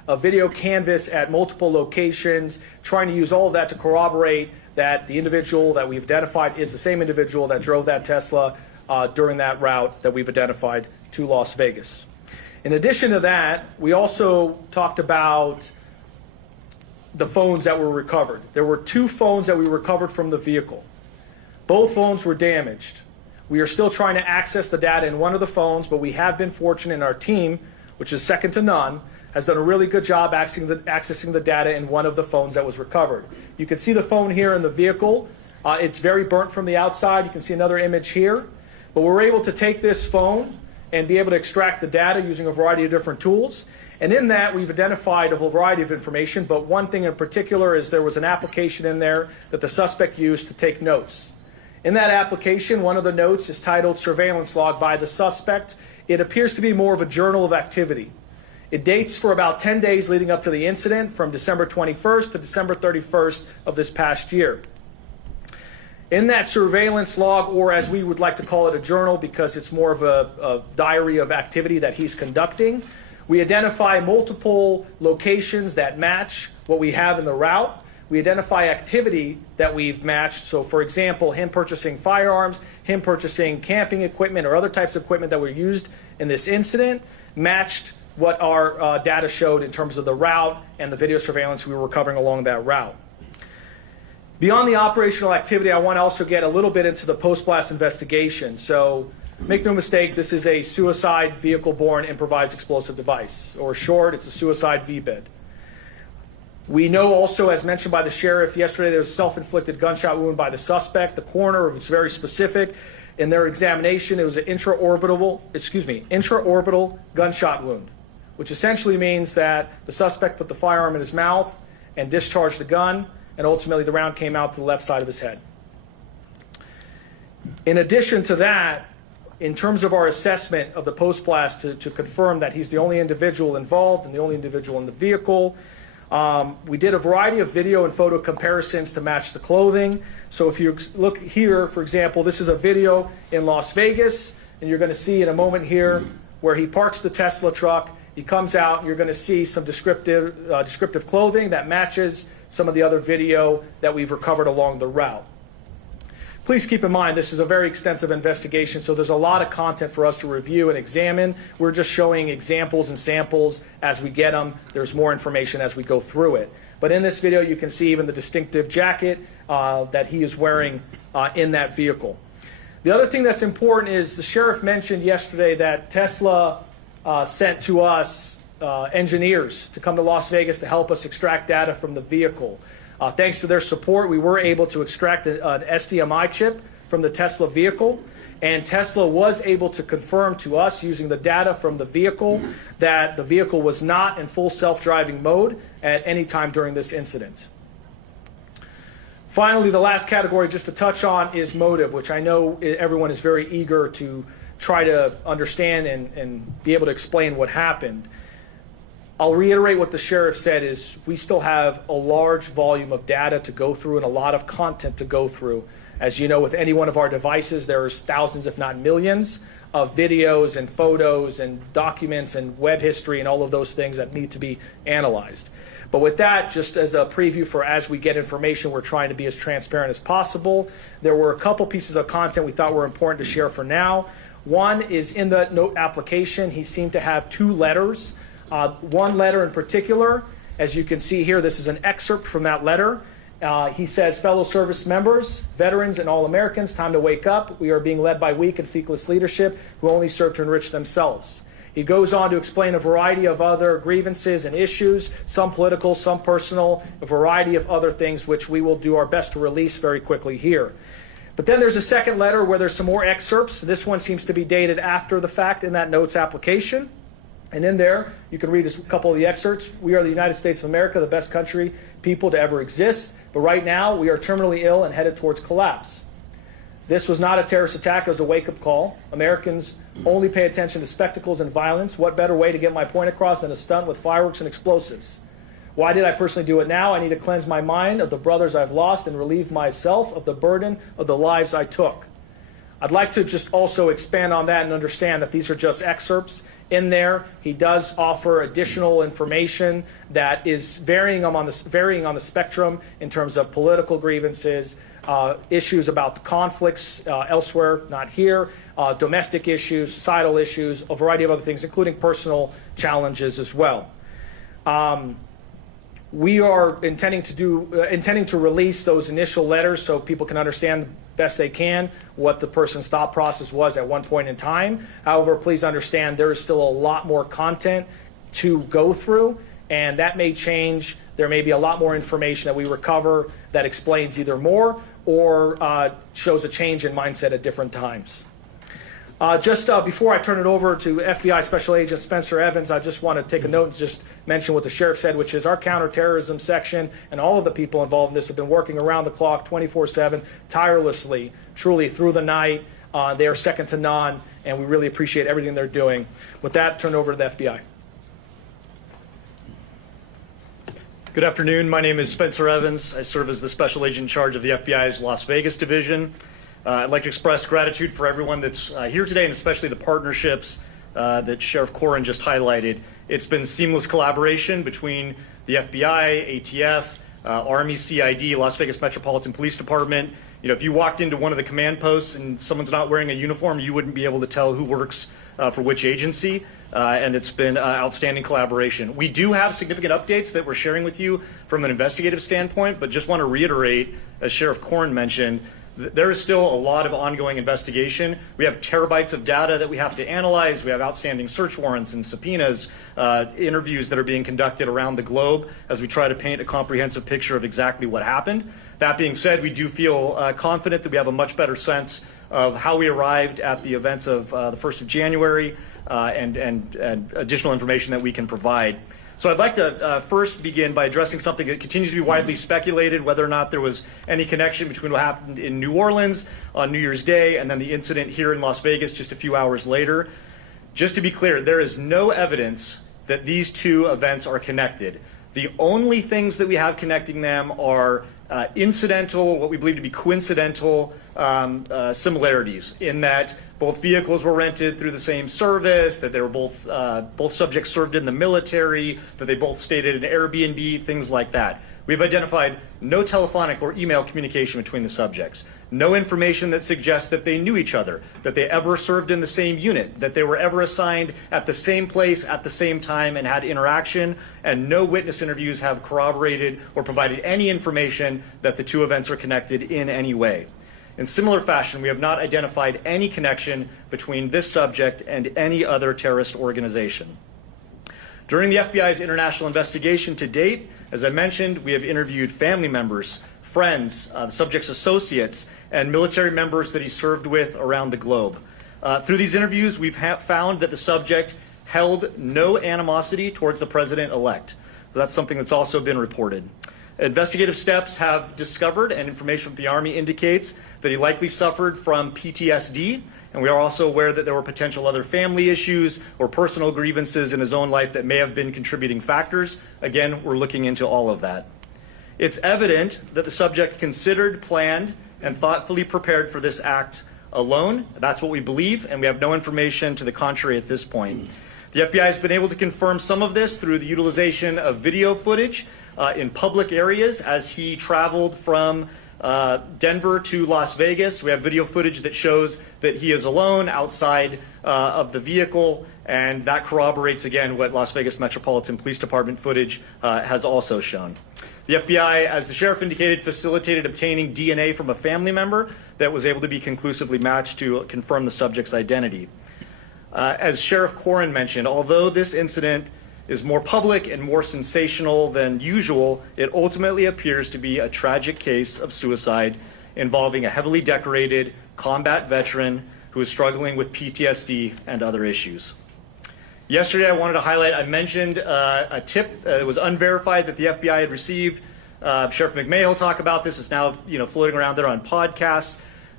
a video canvas at multiple locations, trying to use all of that to corroborate that the individual that we've identified is the same individual that drove that Tesla during that route that we've identified to Las Vegas. In addition to that, we also talked about the phones that were recovered. There were 2 phones that we recovered from the vehicle. Both phones were damaged. We are still trying to access the data in one of the phones, but we have been fortunate in our team, which is second to none, has done a really good job accessing the data in one of the phones that was recovered. You can see the phone here in the vehicle. It's very burnt from the outside. You can see another image here. But we're able to take this phone and be able to extract the data using a variety of different tools. And in that, we've identified a whole variety of information, but one thing in particular is there was an application in there that the suspect used to take notes. In that application, one of the notes is titled Surveillance Log by the Suspect. It appears to be more of a journal of activity. It dates for about 10 days leading up to the incident, from December 21st to December 31st of this past year. In that surveillance log, or as we would like to call it, a journal, because it's more of a diary of activity that he's conducting, we identify multiple locations that match what we have in the route. We identify activity that we've matched. So, for example, him purchasing firearms, him purchasing camping equipment or other types of equipment that were used in this incident, matched what our data showed in terms of the route and the video surveillance we were recovering along that route. Beyond the operational activity, I want to also get a little bit into the post-blast investigation. So, make no mistake, this is a suicide vehicle-borne improvised explosive device, or short, it's a suicide VBID. We know also, as mentioned by the sheriff yesterday, there was a self-inflicted gunshot wound by the suspect. The coroner was very specific. In their examination, it was an intraorbital gunshot wound, which essentially means that the suspect put the firearm in his mouth and discharged the gun, and ultimately the round came out to the left side of his head. In addition to that, in terms of our assessment of the post-blast to confirm that he's the only individual involved and the only individual in the vehicle, we did a variety of video and photo comparisons to match the clothing. So if you look here, for example, this is a video in Las Vegas, and you're going to see in a moment here where he parks the Tesla truck. He comes out, and you're going to see some descriptive clothing that matches some of the other video that we've recovered along the route. Please keep in mind, this is a very extensive investigation, so there's a lot of content for us to review and examine. We're just showing examples and samples as we get them. There's more information as we go through it. But in this video, you can see even the distinctive jacket that he is wearing in that vehicle. The other thing that's important is the sheriff mentioned yesterday that Tesla sent to us engineers to come to Las Vegas to help us extract data from the vehicle. Thanks to their support, we were able to extract an SDMI chip from the Tesla vehicle, and Tesla was able to confirm to us using the data from the vehicle that the vehicle was not in full self-driving mode at any time during this incident. Finally, the last category just to touch on is motive, which I know everyone is very eager to try to understand and be able to explain what happened. I'll reiterate what the sheriff said is we still have a large volume of data to go through and a lot of content to go through. As you know, with any one of our devices, there's thousands, if not millions, of videos and photos and documents and web history and all of those things that need to be analyzed. But with that, just as a preview for as we get information, we're trying to be as transparent as possible. There were a couple pieces of content we thought were important to share for now. One is in the note application, he seemed to have 2 letters. One letter in particular, as you can see here, this is an excerpt from that letter. He says, fellow service members, veterans, and all Americans, time to wake up. We are being led by weak and feckless leadership who only serve to enrich themselves. He goes on to explain a variety of other grievances and issues, some political, some personal, a variety of other things which we will do our best to release very quickly here. But then there's a second letter where there's some more excerpts. This one seems to be dated after the fact in that notes application. And in there, you can read a couple of the excerpts. We are the United States of America, the best country, people to ever exist. But right now, we are terminally ill and headed towards collapse. This was not a terrorist attack. It was a wake-up call. Americans only pay attention to spectacles and violence. What better way to get my point across than a stunt with fireworks and explosives? Why did I personally do it now? I need to cleanse my mind of the brothers I've lost and relieve myself of the burden of the lives I took. I'd like to just also expand on that and understand that these are just excerpts. In there, he does offer additional information that is varying on the spectrum in terms of political grievances, issues about the conflicts elsewhere, not here, domestic issues, societal issues, a variety of other things, including personal challenges as well. We are intending to release those initial letters so people can understand best they can what the person's thought process was at one point in time. However, please understand there is still a lot more content to go through, and that may change. There may be a lot more information that we recover that explains either more or shows a change in mindset at different times. Just before I turn it over to FBI Special Agent Spencer Evans, I just want to take a note and just mention what the sheriff said, which is our counterterrorism section and all of the people involved in this have been working around the clock, 24/7, tirelessly, truly through the night. They are second to none, and we really appreciate everything they're doing. With that, turn it over to the FBI. Good afternoon. My name is Spencer Evans. I serve as the Special Agent in charge of the FBI's Las Vegas division. I'd like to express gratitude for everyone that's here today, and especially the partnerships that Sheriff Corrin just highlighted. It's been seamless collaboration between the FBI, ATF, Army, CID, Las Vegas Metropolitan Police Department. You know, if you walked into one of the command posts and someone's not wearing a uniform, you wouldn't be able to tell who works for which agency, and it's been outstanding collaboration. We do have significant updates that we're sharing with you from an investigative standpoint, but just want to reiterate, as Sheriff Corrin mentioned, there is still a lot of ongoing investigation. We have terabytes of data that we have to analyze. We have outstanding search warrants and subpoenas, interviews that are being conducted around the globe as we try to paint a comprehensive picture of exactly what happened. That being said, we do feel confident that we have a much better sense of how we arrived at the events of the 1st of January and additional information that we can provide. So I'd like to first begin by addressing something that continues to be widely speculated, whether or not there was any connection between what happened in New Orleans on New Year's Day and then the incident here in Las Vegas just a few hours later. Just to be clear, there is no evidence that these two events are connected. The only things that we have connecting them are incidental, what we believe to be coincidental similarities, in that both vehicles were rented through the same service, that they were both subjects served in the military, that they both stayed at an Airbnb, things like that. We've identified no telephonic or email communication between the subjects, no information that suggests that they knew each other, that they ever served in the same unit, that they were ever assigned at the same place at the same time and had interaction, and no witness interviews have corroborated or provided any information that the two events are connected in any way. In similar fashion, we have not identified any connection between this subject and any other terrorist organization. During the FBI's international investigation to date, as I mentioned, we have interviewed family members, friends, the subject's associates, and military members that he served with around the globe. Through these interviews, we've found that the subject held no animosity towards the president-elect. That's something that's also been reported. Investigative steps have discovered, and information from the Army indicates, that he likely suffered from PTSD, and we are also aware that there were potential other family issues or personal grievances in his own life that may have been contributing factors. Again, we're looking into all of that. It's evident that the subject considered, planned, and thoughtfully prepared for this act alone. That's what we believe, and we have no information to the contrary at this point. The FBI has been able to confirm some of this through the utilization of video footage in public areas as he traveled from Denver to Las Vegas. We have video footage that shows that he is alone outside of the vehicle, and that corroborates again what Las Vegas Metropolitan Police Department footage has also shown. The FBI, as the sheriff indicated, facilitated obtaining DNA from a family member that was able to be conclusively matched to confirm the subject's identity. As Sheriff Corrin mentioned, although this incident is more public and more sensational than usual, it ultimately appears to be a tragic case of suicide involving a heavily decorated combat veteran who is struggling with PTSD and other issues. Yesterday, I wanted to highlight, I mentioned a tip that was unverified that the FBI had received. Sheriff McMahon will talk about this. It's now floating around there on podcasts.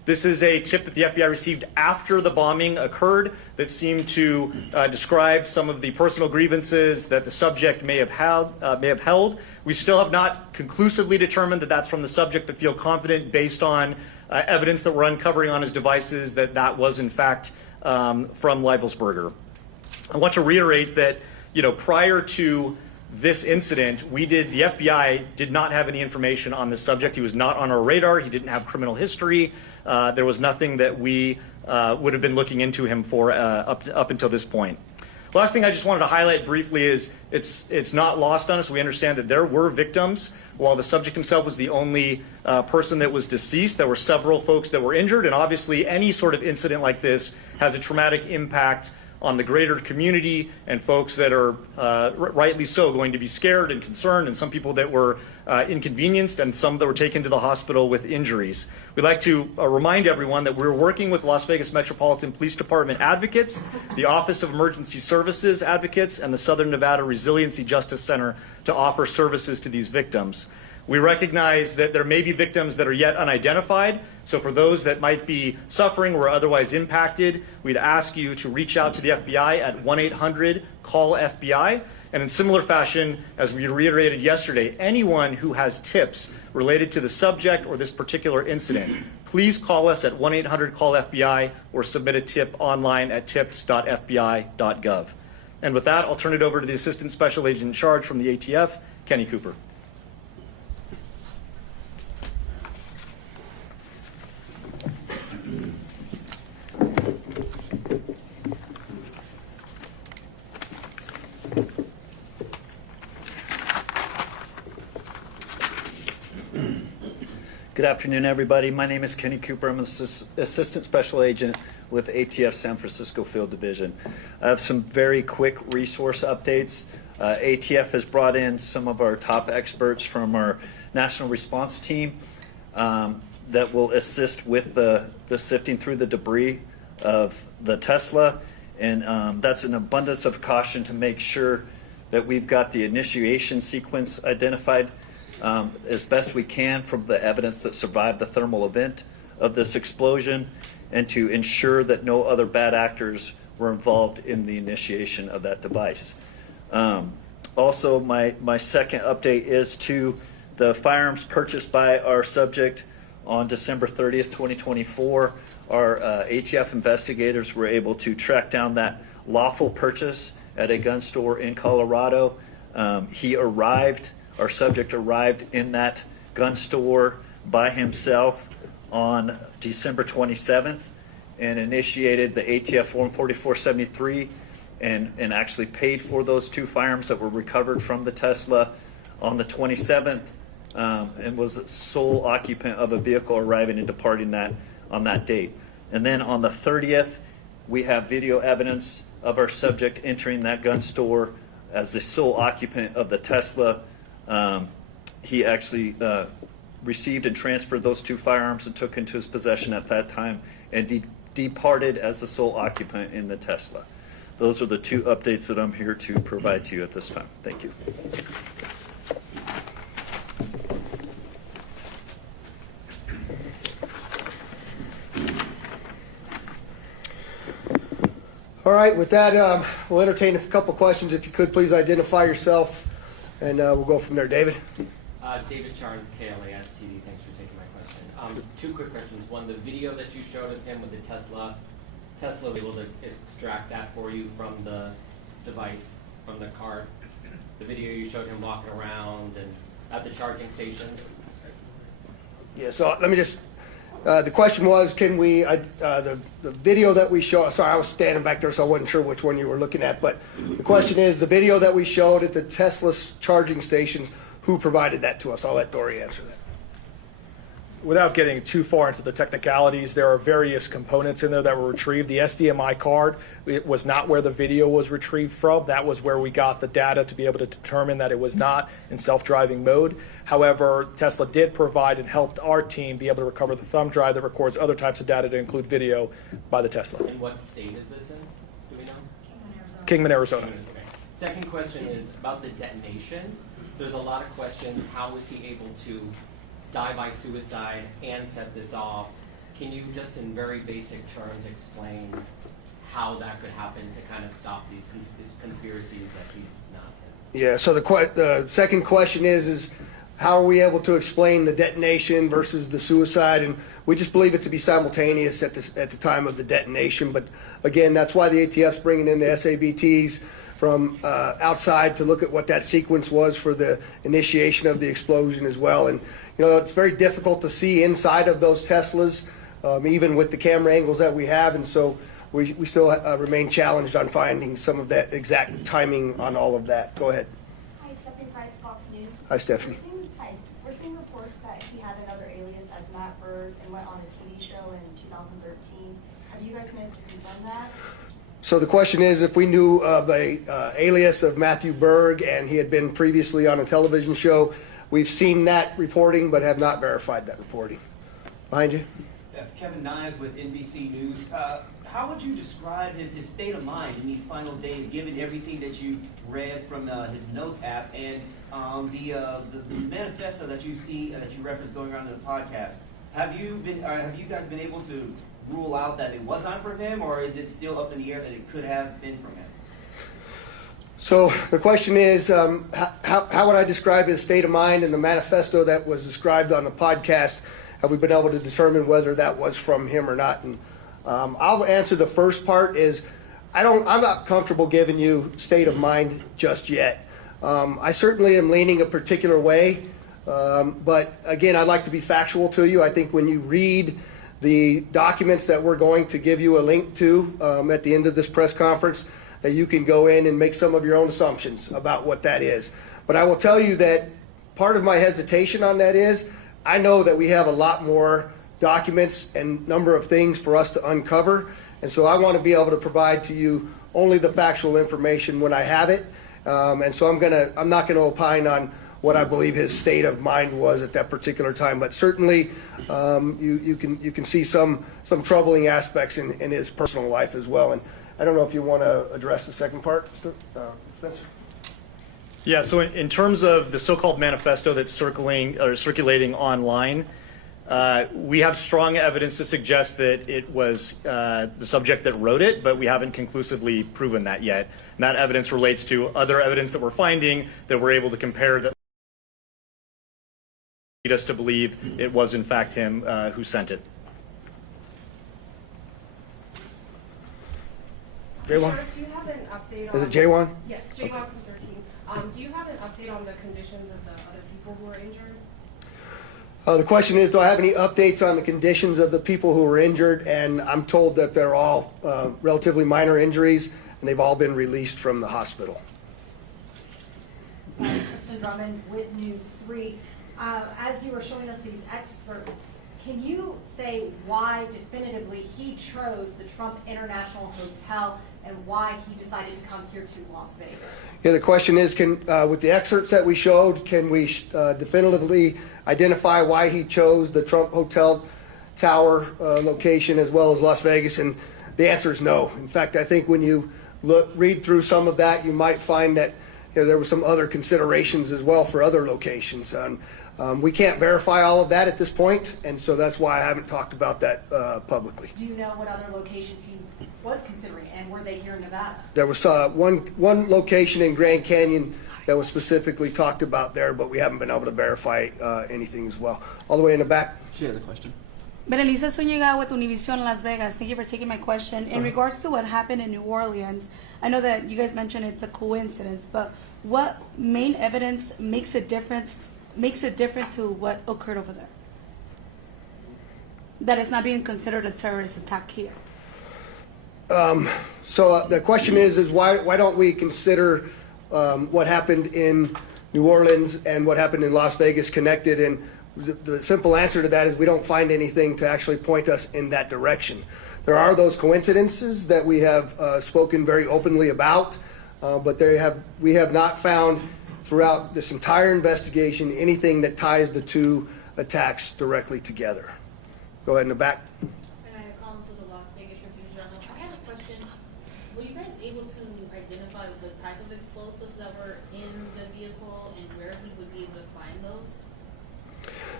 This is a tip that the FBI received after the bombing occurred that seemed to describe some of the personal grievances that the subject may have held. We still have not conclusively determined that that's from the subject, but feel confident based on evidence that we're uncovering on his devices that that was in fact from Leivelsberger. I want to reiterate that, prior to this incident, the FBI did not have any information on this subject. He was not on our radar. He didn't have criminal history. There was nothing that we would have been looking into him for up until this point. Last thing I just wanted to highlight briefly is it's not lost on us. We understand that there were victims. While the subject himself was the only person that was deceased, there were several folks that were injured, and obviously any sort of incident like this has a traumatic impact on the greater community and folks that are rightly so going to be scared and concerned, and some people that were inconvenienced and some that were taken to the hospital with injuries. We'd like to remind everyone that we're working with Las Vegas Metropolitan Police Department advocates, the Office of Emergency Services advocates, and the Southern Nevada Resiliency Justice Center to offer services to these victims. We recognize that there may be victims that are yet unidentified, so for those that might be suffering or otherwise impacted, we'd ask you to reach out to the FBI at 1-800-CALL-FBI. And in similar fashion, as we reiterated yesterday, anyone who has tips related to the subject or this particular incident, please call us at 1-800-CALL-FBI or submit a tip online at tips.fbi.gov. And with that, I'll turn it over to the Assistant Special Agent in Charge from the ATF, Kenny Cooper. Good afternoon, everybody. My name is Kenny Cooper. I'm an Assistant Special Agent with ATF San Francisco Field Division. I have some very quick resource updates. ATF has brought in some of our top experts from our national response team that will assist with the sifting through the debris of the Tesla. And that's an abundance of caution to make sure that we've got the initiation sequence identified as best we can from the evidence that survived the thermal event of this explosion, and to ensure that no other bad actors were involved in the initiation of that device. Also, my second update is to the firearms purchased by our subject on December 30th, 2024. Our ATF investigators were able to track down that lawful purchase at a gun store in Colorado. Our subject arrived in that gun store by himself on December 27th and initiated the ATF Form 4473 and actually paid for those two firearms that were recovered from the Tesla on the 27th and was sole occupant of a vehicle arriving and departing that on that date. And then on the 30th, we have video evidence of our subject entering that gun store as the sole occupant of the Tesla. He actually received and transferred those two firearms and took into his possession at that time and departed as the sole occupant in the Tesla. Those are the two updates that I'm here to provide to you at this time. Thank you. All right, with that, we'll entertain a couple questions. If you could, please identify yourself, and we'll go from there. David? David Charnes, KLAS TV. Thanks for taking my question. Two quick questions. One, the video that you showed of him with the Tesla was able to extract that for you from the device, from the card. The video you showed him walking around and at the charging stations. Yeah, so let me just, the question was, can we, the video that we show, sorry, I was standing back there, so I wasn't sure which one you were looking at, but the question is, the video that we showed at the Tesla charging stations, who provided that to us? I'll let Dory answer that. Without getting too far into the technicalities, there are various components in there that were retrieved. The SDMI card, it was not where the video was retrieved from. That was where we got the data to be able to determine that it was not in self-driving mode. However, Tesla did provide and helped our team be able to recover the thumb drive that records other types of data to include video by the Tesla. And what state is this in? Do we know? Kingman, Arizona. Okay. Second question is about the detonation. There's a lot of questions. How was he able to die by suicide and set this off? can you just in very basic terms explain how that could happen to kind of stop these conspiracies that he's not in? Yeah, so the second question is how are we able to explain the detonation versus the suicide? And we just believe it to be simultaneous at the time of the detonation. But again, that's why the ATF's bringing in the SABTs from outside to look at what that sequence was for the initiation of the explosion as well. And you know, it's very difficult to see inside of those Teslas, even with the camera angles that we have. And so we still remain challenged on finding some of that exact timing on all of that. Go ahead. Hi, Stephanie Price, Fox News. Hi, Stephanie. We're seeing reports that he had another alias as Matt Bird and went on a TV show in 2013. Have you guys been able to confirm that? So the question is if we knew of a alias of Matthew Berg and he had been previously on a television show. We've seen that reporting but have not verified that reporting. Behind you. Yes, Kevin Nyes with NBC News. How would you describe his state of mind in these final days, given everything that you read from his notes app and the manifesto that you see that you referenced going around in the podcast? Have you guys been able to rule out that it was not from him, or is it still up in the air that it could have been from him? So the question is, how would I describe his state of mind in the manifesto that was described on the podcast? Have we been able to determine whether that was from him or not? And I'll answer the first part is I'm not comfortable giving you state of mind just yet. I certainly am leaning a particular way, but again, I'd like to be factual to you. I think when you read the documents that we're going to give you a link to at the end of this press conference, that you can go in and make some of your own assumptions about what that is. But I will tell you that part of my hesitation on that is I know that we have a lot more documents and number of things for us to uncover, and so I want to be able to provide to you only the factual information when I have it. And so I'm not gonna opine on what I believe his state of mind was at that particular time, but certainly you can see some troubling aspects in his personal life as well. And I don't know if you want to address the second part, Spencer. Yeah, so in terms of the so-called manifesto that's circulating online, we have strong evidence to suggest that it was the subject that wrote it, but we haven't conclusively proven that yet. And that evidence relates to other evidence that we're finding that we're able to compare that lead us to believe it was in fact him who sent it. Jaywan? Do you have an update on... Is it Jaywan? Yes, Jaywan from 13. Do you have an update on the conditions of the other people who were injured? The question is, do I have any updates on the conditions of the people who were injured? And I'm told that they're all relatively minor injuries, and they've all been released from the hospital. Kristen Drummond with News 3. As you were showing us these excerpts, can you say why definitively he chose the Trump International Hotel and why he decided to come here to Las Vegas? Yeah, the question is, with the excerpts that we showed, can we definitively identify why he chose the Trump Hotel Tower location as well as Las Vegas? And the answer is no. In fact, I think when you read through some of that, you might find that there were some other considerations as well for other locations. We can't verify all of that at this point, and so that's why I haven't talked about that publicly. Do you know what other locations he was considering, and were they here in Nevada? There was one location in Grand Canyon that was specifically talked about there, but we haven't been able to verify anything as well. All the way in the back. She has a question. Berenice Zuniga with Univision Las Vegas. Thank you for taking my question. In regards to what happened in New Orleans, I know that you guys mentioned it's a coincidence, but what main evidence makes it different to what occurred over there? That it's not being considered a terrorist attack here. So the question is why don't we consider what happened in New Orleans and what happened in Las Vegas connected? And the simple answer to that is we don't find anything to actually point us in that direction. There are those coincidences that we have spoken very openly about, but we have not found throughout this entire investigation anything that ties the two attacks directly together. Go ahead in the back. I had a question. Were you guys able to identify the type of explosives that were in the vehicle and where he would be able to find those?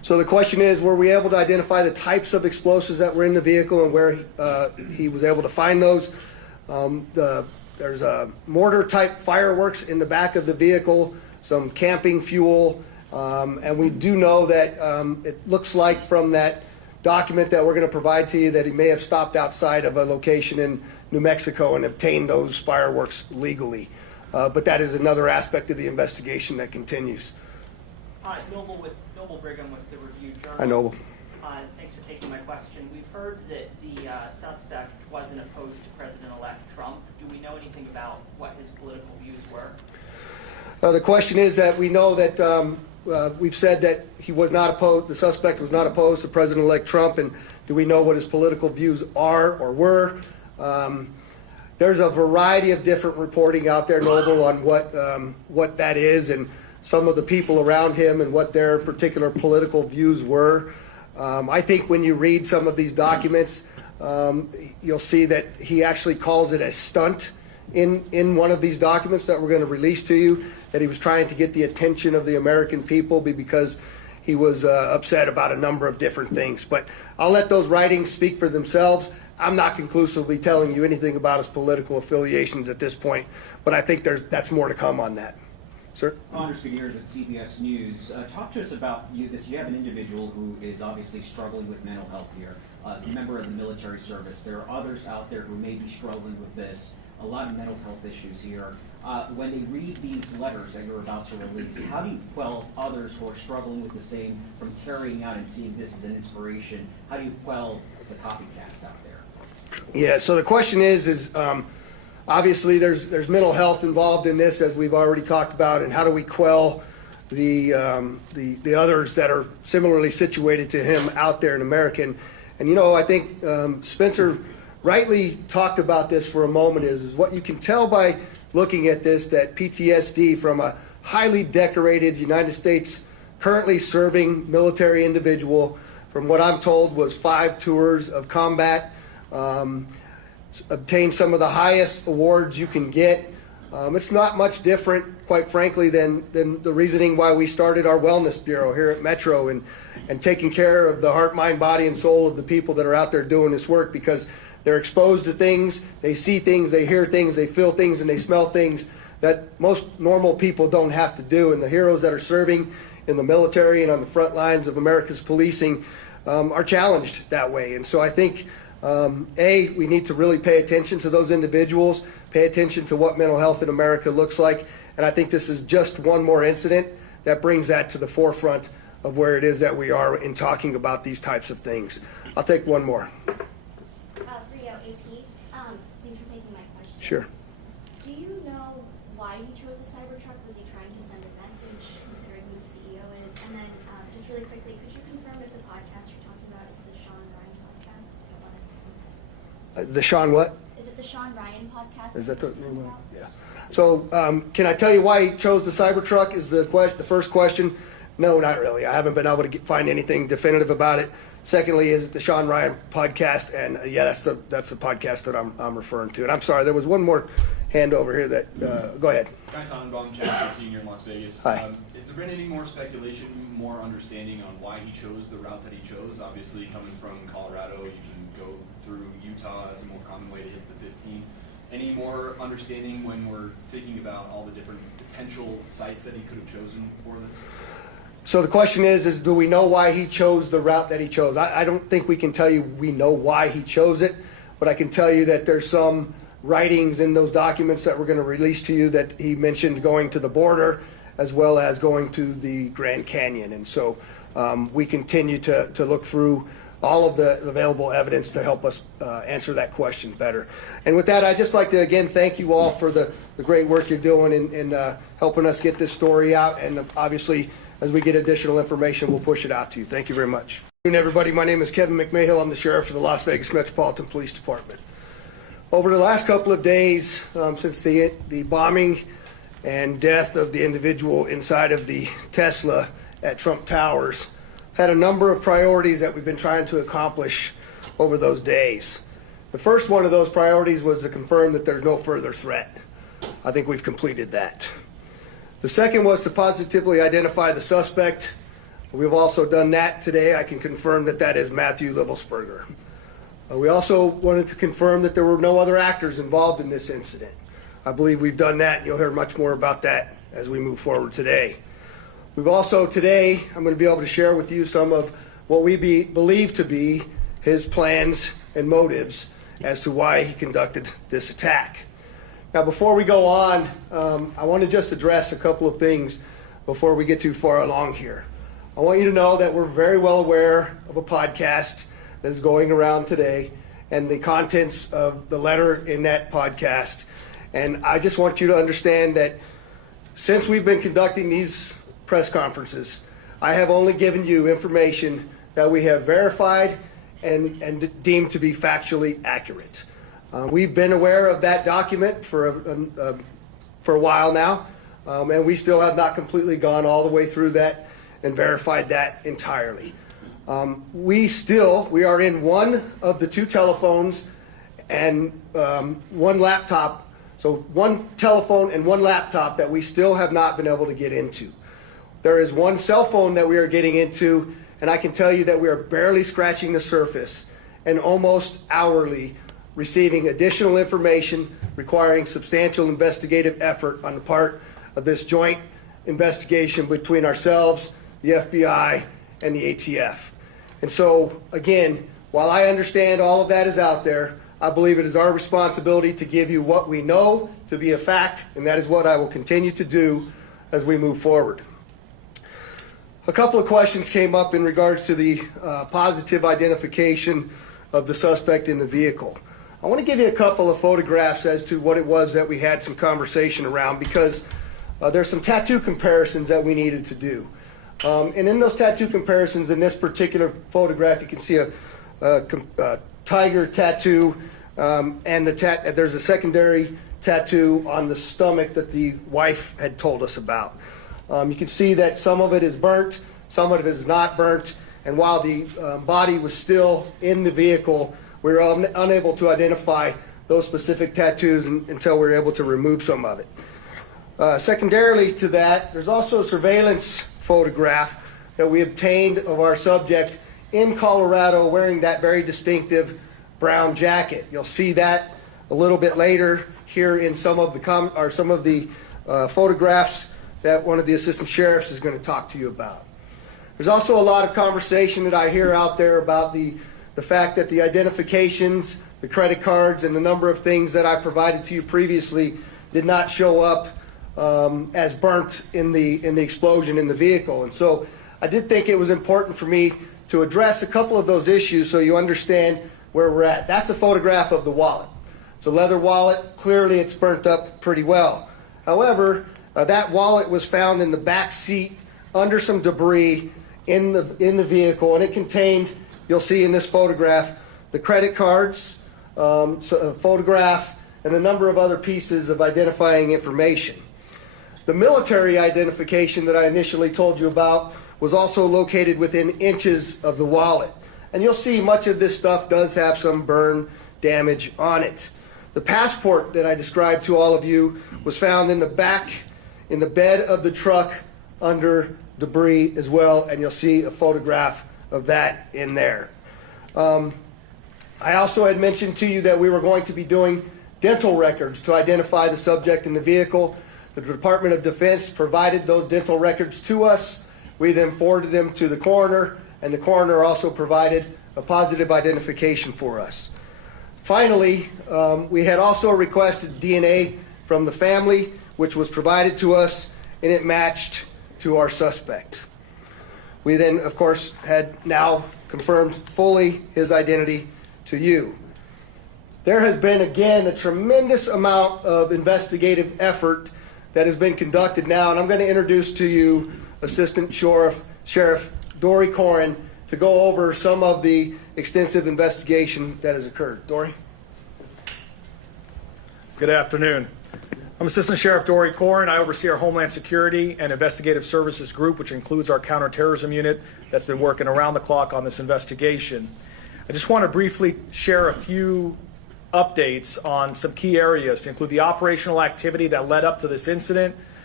So the question is, were we able to identify the types of explosives that were in the vehicle and where he was able to find those? There's a mortar-type fireworks in the back of the vehicle, some camping fuel, and we do know that it looks like from that document that we're going to provide to you that he may have stopped outside of a location in New Mexico and obtained those fireworks legally. But that is another aspect of the investigation that continues. Hi, Noble Brigham with the Review Journal. Hi, Noble. Thanks for taking my question. We've heard that the suspect wasn't opposed to President-elect Trump. Do we know anything about what his political views were? The question is that we know that we've said that he was not opposed, the suspect was not opposed to President-elect Trump, and do we know what his political views are or were? There's a variety of different reporting out there, Noble, on what that is and some of the people around him and what their particular political views were. I think when you read some of these documents, you'll see that he actually calls it a stunt in one of these documents that we're going to release to you, that he was trying to get the attention of the American people because he was upset about a number of different things. But I'll let those writings speak for themselves. I'm not conclusively telling you anything about his political affiliations at this point, but I think that's more to come on that. Sir? Ron Spiniers at CBS News. Talk to us about you have an individual who is obviously struggling with mental health here, a member of the military service. There are others out there who may be struggling with this, a lot of mental health issues here. When they read these letters that you're about to release, how do you quell others who are struggling with the same from carrying out and seeing this as an inspiration? How do you quell the copycats out there? Yeah, so the question is obviously there's mental health involved in this, as we've already talked about, and how do we quell the others that are similarly situated to him out there in America? And you know, I think Spencer rightly talked about this for a moment, is what you can tell by looking at this, that PTSD from a highly decorated United States currently serving military individual, from what I'm told was 5 tours of combat, obtained some of the highest awards you can get. It's not much different, quite frankly, than the reasoning why we started our wellness bureau here at Metro and taking care of the heart, mind, body, and soul of the people that are out there doing this work, because they're exposed to things, they see things, they hear things, they feel things, and they smell things that most normal people don't have to do. And the heroes that are serving in the military and on the front lines of America's policing are challenged that way. And so I think we need to really pay attention to those individuals, pay attention to what mental health in America looks like, and I think this is just one more incident that brings that to the forefront of where it is that we are in talking about these types of things. I'll take one more. Rio, AP, thanks for taking my question. Sure. Do you know why he chose a Cybertruck? Was he trying to send a message, considering who the CEO is? And then, just really quickly, could you confirm if the podcast you're talking about is the Sean Ryan podcast? I don't want to The Sean what? Is it the Sean Ryan podcast? Is that the name of it? Yeah. So can I tell you why he chose the Cybertruck is the first question? No, not really. I haven't been able to find anything definitive about it. Secondly, is it the Sean Ryan podcast? And yeah, that's the podcast that I'm referring to. And I'm sorry, there was one more hand over here that, go ahead. Guy Tannenbaum, Channel 13 here in Las Vegas. Hi. Has there been any more speculation, more understanding on why he chose the route that he chose? Obviously, coming from Colorado, you can go through Utah. That's a more common way to hit the 15. Any more understanding when we're thinking about all the different potential sites that he could have chosen for this? So the question is do we know why he chose the route that he chose? I don't think we can tell you we know why he chose it, but I can tell you that there's some writings in those documents that we're going to release to you that he mentioned going to the border as well as going to the Grand Canyon. And so we continue to look through all of the available evidence to help us answer that question better. And with that, I'd just like to again thank you all for the great work you're doing in helping us get this story out. And obviously, as we get additional information, we'll push it out to you. Thank you very much. Good afternoon, everybody. My name is Kevin McMahill. I'm the sheriff of the Las Vegas Metropolitan Police Department. Over the last couple of days, since the bombing and death of the individual inside of the Tesla at Trump Towers, had a number of priorities that we've been trying to accomplish over those days. The first one of those priorities was to confirm that there's no further threat. I think we've completed that. The second was to positively identify the suspect. We've also done that today. I can confirm that that is Matthew Livelsberger. We also wanted to confirm that there were no other actors involved in this incident. I believe we've done that, and you'll hear much more about that as we move forward today. We've also today, I'm going to be able to share with you some of what we believe to be his plans and motives as to why he conducted this attack. Now, before we go on, I want to just address a couple of things before we get too far along here. I want you to know that we're very well aware of a podcast that is going around today and the contents of the letter in that podcast. And I just want you to understand that since we've been conducting these press conferences, I have only given you information that we have verified and deemed to be factually accurate. We've been aware of that document for a while now, and we still have not completely gone all the way through that and verified that entirely. We are in one of the two telephones and one laptop, so one telephone and one laptop that we still have not been able to get into. There is one cell phone that we are getting into, and I can tell you that we are barely scratching the surface and almost hourly receiving additional information requiring substantial investigative effort on the part of this joint investigation between ourselves, the FBI, and the ATF. And so, again, while I understand all of that is out there, I believe it is our responsibility to give you what we know to be a fact, and that is what I will continue to do as we move forward. A couple of questions came up in regards to the positive identification of the suspect in the vehicle. I want to give you a couple of photographs as to what it was that we had some conversation around, because there's some tattoo comparisons that we needed to do. And in those tattoo comparisons, in this particular photograph, you can see a tiger tattoo, and there's a secondary tattoo on the stomach that the wife had told us about. You can see that some of it is burnt, some of it is not burnt, and while the body was still in the vehicle, we were unable to identify those specific tattoos until we were able to remove some of it. Secondarily to that, there's also a surveillance photograph that we obtained of our subject in Colorado wearing that very distinctive brown jacket. You'll see that a little bit later here in some of the photographs that one of the assistant sheriffs is going to talk to you about. There's also a lot of conversation that I hear out there about the fact that the identifications, the credit cards, and the number of things that I provided to you previously did not show up as burnt in the explosion in the vehicle. And so I did think it was important for me to address a couple of those issues so you understand where we're at. That's a photograph of the wallet. It's a leather wallet. Clearly it's burnt up pretty well. However, that wallet was found in the back seat under some debris in the vehicle, and it contained, you'll see in this photograph, the credit cards, a photograph, and a number of other pieces of identifying information. The military identification that I initially told you about was also located within inches of the wallet. And you'll see much of this stuff does have some burn damage on it. The passport that I described to all of you was found in the back, in the bed of the truck under debris as well, and you'll see a photograph of that in there. I also had mentioned to you that we were going to be doing dental records to identify the subject in the vehicle. The Department of Defense provided those dental records to us. We then forwarded them to the coroner, and the coroner also provided a positive identification for us. Finally, we had also requested DNA from the family, which was provided to us, and it matched to our suspect. We then, of course, had now confirmed fully his identity to you. There has been, again, a tremendous amount of investigative effort that has been conducted now, and I'm going to introduce to you Assistant Sheriff Dory Corrin to go over some of the extensive investigation that has occurred. Dory? Good afternoon. I'm Assistant Sheriff Dory Corrin. I oversee our Homeland Security and Investigative Services Group, which includes our counterterrorism unit that's been working around the clock on this investigation. I just want to briefly share a few updates on some key areas to include the operational activity that led up to this incident,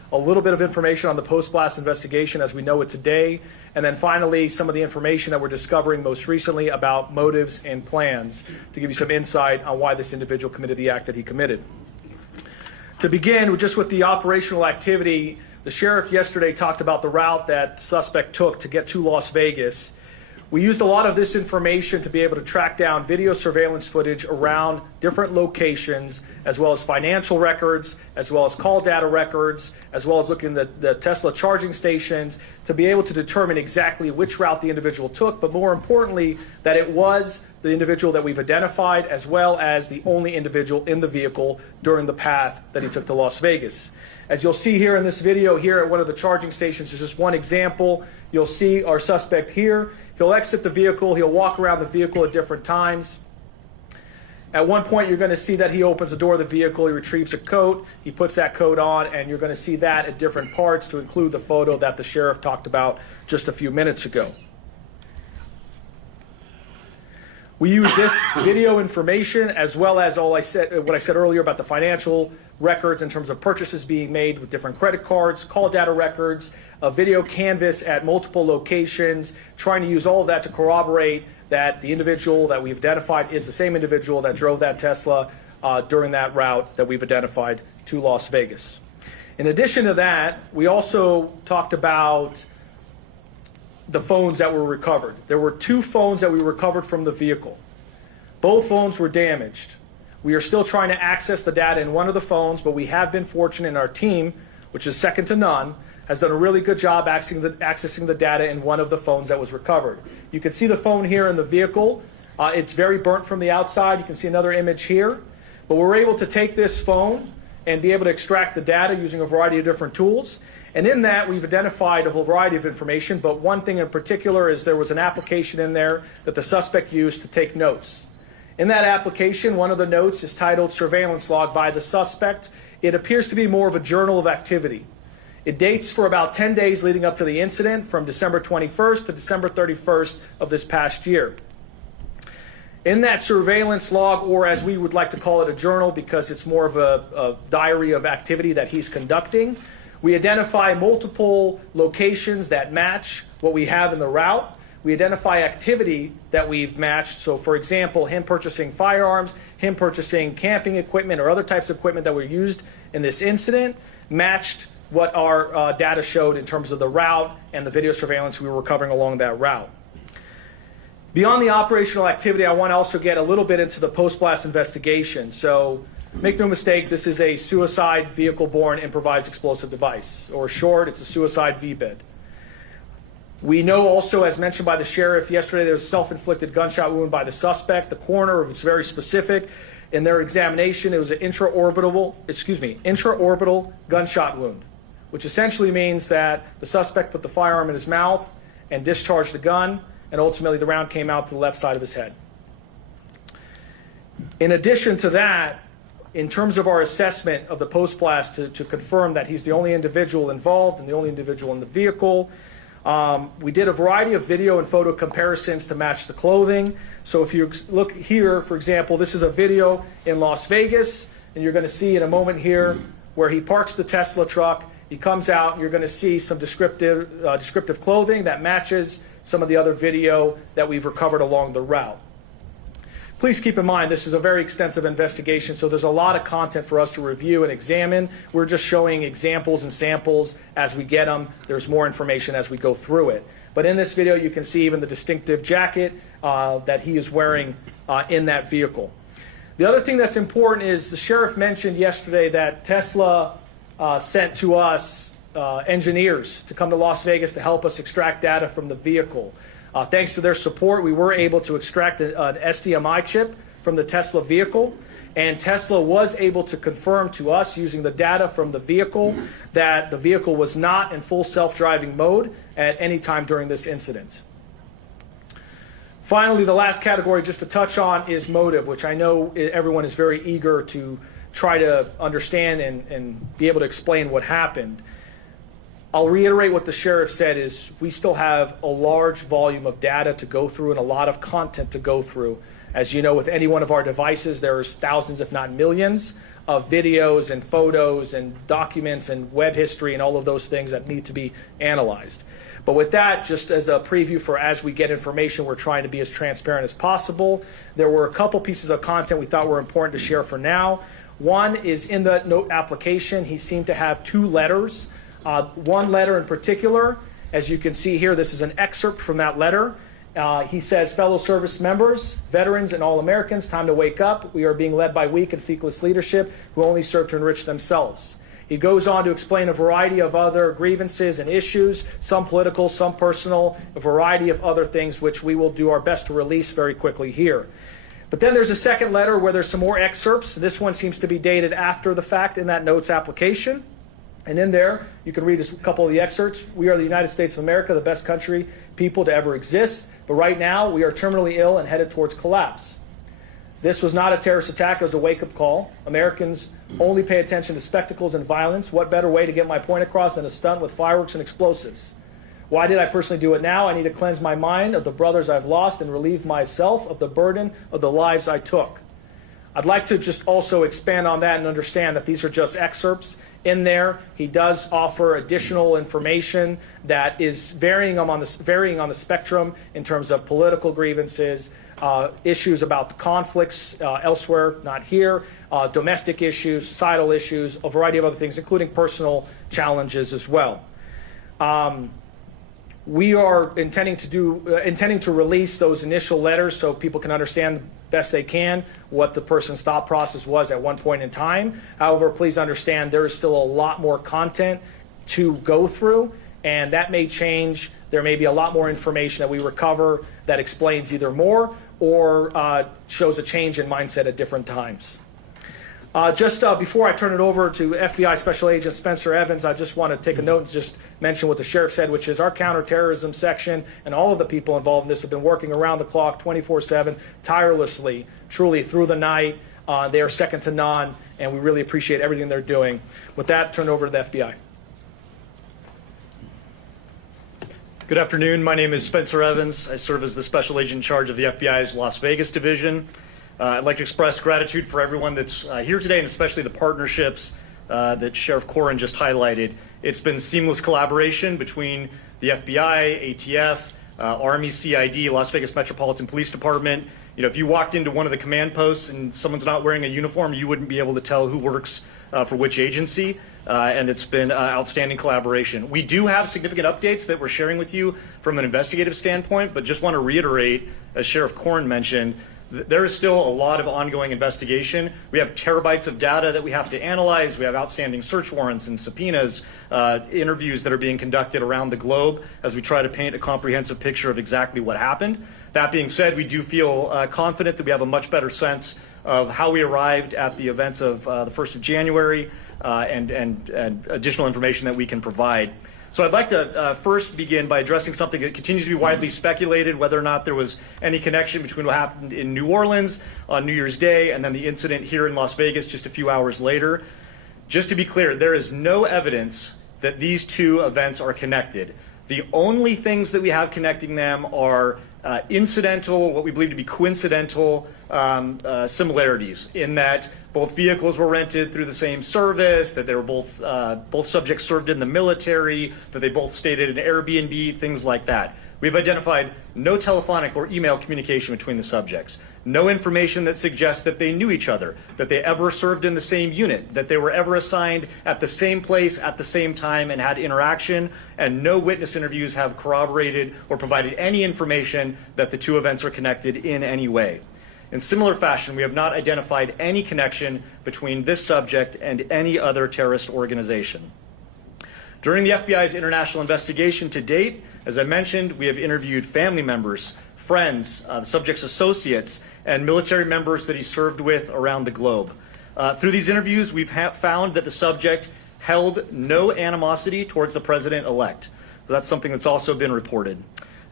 a little bit of information on the post-blast investigation as we know it today, and then finally some of the information that we're discovering most recently about motives and plans to give you some insight on why this individual committed the act that he committed. To begin just with the operational activity, the sheriff yesterday talked about the route that the suspect took to get to Las Vegas. We used a lot of this information to be able to track down video surveillance footage around different locations, as well as financial records, as well as call data records, as well as looking at the Tesla charging stations to be able to determine exactly which route the individual took, but more importantly, that it was the individual that we've identified, as well as the only individual in the vehicle during the path that he took to Las Vegas. As you'll see here in this video here at one of the charging stations, there's just one example. You'll see our suspect here. He'll exit the vehicle. He'll walk around the vehicle at different times. At one point, you're going to see that he opens the door of the vehicle. He retrieves a coat. He puts that coat on, and you're going to see that at different parts to include the photo that the sheriff talked about just a few minutes ago. We use this video information as well as what I said earlier about the financial records in terms of purchases being made with different credit cards, call data records, a video canvas at multiple locations, trying to use all of that to corroborate that the individual that we've identified is the same individual that drove that Tesla during that route that we've identified to Las Vegas. In addition to that, we also talked about the phones that were recovered. There were 2 phones that we recovered from the vehicle. Both phones were damaged. We are still trying to access the data in one of the phones, but we have been fortunate in our team, which is second to none, has done a really good job accessing the data in one of the phones that was recovered. You can see the phone here in the vehicle. It's very burnt from the outside. You can see another image here. But we're able to take this phone and be able to extract the data using a variety of different tools. And in that, we've identified a whole variety of information, but one thing in particular is there was an application in there that the suspect used to take notes. In that application, one of the notes is titled Surveillance Log by the Suspect. It appears to be more of a journal of activity. It dates for about 10 days leading up to the incident, from December 21st to December 31st of this past year. In that surveillance log, or as we would like to call it, a journal, because it's more of a diary of activity that he's conducting, we identify multiple locations that match what we have in the route. We identify activity that we've matched. So, for example, him purchasing firearms, him purchasing camping equipment or other types of equipment that were used in this incident, matched what our data showed in terms of the route and the video surveillance we were recovering along that route. Beyond the operational activity, I want to also get a little bit into the post-blast investigation. So, make no mistake, this is a suicide vehicle-borne improvised explosive device, or short, it's a suicide VBID. We know also, as mentioned by the sheriff yesterday, there was a self-inflicted gunshot wound by the suspect. The coroner was very specific. In their examination, it was an intraorbital gunshot wound, which essentially means that the suspect put the firearm in his mouth and discharged the gun, and ultimately the round came out to the left side of his head. In addition to that, in terms of our assessment of the post-blast to confirm that he's the only individual involved and the only individual in the vehicle, we did a variety of video and photo comparisons to match the clothing. So if you look here, for example, this is a video in Las Vegas, and you're going to see in a moment here where he parks the Tesla truck. He comes out, and you're going to see some descriptive clothing that matches some of the other video that we've recovered along the route. Please keep in mind, this is a very extensive investigation, so there's a lot of content for us to review and examine. We're just showing examples and samples as we get them. There's more information as we go through it. But in this video, you can see even the distinctive jacket that he is wearing in that vehicle. The other thing that's important is the sheriff mentioned yesterday that Tesla sent to us engineers to come to Las Vegas to help us extract data from the vehicle. Thanks to their support, we were able to extract an SDMI chip from the Tesla vehicle, and Tesla was able to confirm to us using the data from the vehicle that the vehicle was not in full self-driving mode at any time during this incident. Finally, the last category just to touch on is motive, which I know everyone is very eager to try to understand and be able to explain what happened. I'll reiterate what the sheriff said is we still have a large volume of data to go through and a lot of content to go through. As you know, with any one of our devices, there's thousands, if not millions, of videos and photos and documents and web history and all of those things that need to be analyzed. But with that, just as a preview for as we get information, we're trying to be as transparent as possible. There were a couple pieces of content we thought were important to share for now. One is in the note application, he seemed to have 2 letters. One letter in particular, as you can see here, this is an excerpt from that letter. He says, fellow service members, veterans, and all Americans, time to wake up. We are being led by weak and feckless leadership who only serve to enrich themselves. He goes on to explain a variety of other grievances and issues, some political, some personal, a variety of other things which we will do our best to release very quickly here. But then there's a second letter where there's some more excerpts. This one seems to be dated after the fact in that notes application. And in there, you can read a couple of the excerpts. We are the United States of America, the best country, people to ever exist. But right now, we are terminally ill and headed towards collapse. This was not a terrorist attack. It was a wake-up call. Americans only pay attention to spectacles and violence. What better way to get my point across than a stunt with fireworks and explosives? Why did I personally do it now? I need to cleanse my mind of the brothers I've lost and relieve myself of the burden of the lives I took. I'd like to just also expand on that and understand that these are just excerpts. In there, he does offer additional information that is varying on the spectrum in terms of political grievances, issues about the conflicts elsewhere, not here, domestic issues, societal issues, a variety of other things, including personal challenges as well. We are intending to release those initial letters so people can understand best they can what the person's thought process was at one point in time. However, please understand there is still a lot more content to go through, and that may change. There may be a lot more information that we recover that explains either more or shows a change in mindset at different times. Just before I turn it over to FBI Special Agent Spencer Evans, I just want to take a note and just mention what the sheriff said, which is our counterterrorism section and all of the people involved in this have been working around the clock, 24/7, tirelessly, truly through the night. They are second to none, and we really appreciate everything they're doing. With that, turn it over to the FBI. Good afternoon. My name is Spencer Evans. I serve as the Special Agent in charge of the FBI's Las Vegas division. I'd like to express gratitude for everyone that's here today, and especially the partnerships that Sheriff Corrin just highlighted. It's been seamless collaboration between the FBI, ATF, Army, CID, Las Vegas Metropolitan Police Department. You know, if you walked into one of the command posts and someone's not wearing a uniform, you wouldn't be able to tell who works for which agency, and it's been outstanding collaboration. We do have significant updates that we're sharing with you from an investigative standpoint, but just want to reiterate, as Sheriff Corrin mentioned, there is still a lot of ongoing investigation. We have terabytes of data that we have to analyze. We have outstanding search warrants and subpoenas, interviews that are being conducted around the globe as we try to paint a comprehensive picture of exactly what happened. That being said, we do feel confident that we have a much better sense of how we arrived at the events of the 1st of January and additional information that we can provide. So I'd like to first begin by addressing something that continues to be widely speculated, whether or not there was any connection between what happened in New Orleans on New Year's Day and then the incident here in Las Vegas just a few hours later. Just to be clear, there is no evidence that these two events are connected. The only things that we have connecting them are incidental, what we believe to be coincidental similarities in that both vehicles were rented through the same service, that they were both subjects served in the military, that they both stayed at an Airbnb, things like that. We've identified no telephonic or email communication between the subjects, no information that suggests that they knew each other, that they ever served in the same unit, that they were ever assigned at the same place at the same time and had interaction, and no witness interviews have corroborated or provided any information that the two events are connected in any way. In similar fashion, we have not identified any connection between this subject and any other terrorist organization. During the FBI's international investigation to date, as I mentioned, we have interviewed family members, friends, the subject's associates, and military members that he served with around the globe. Through these interviews, we've found that the subject held no animosity towards the president-elect. That's something that's also been reported.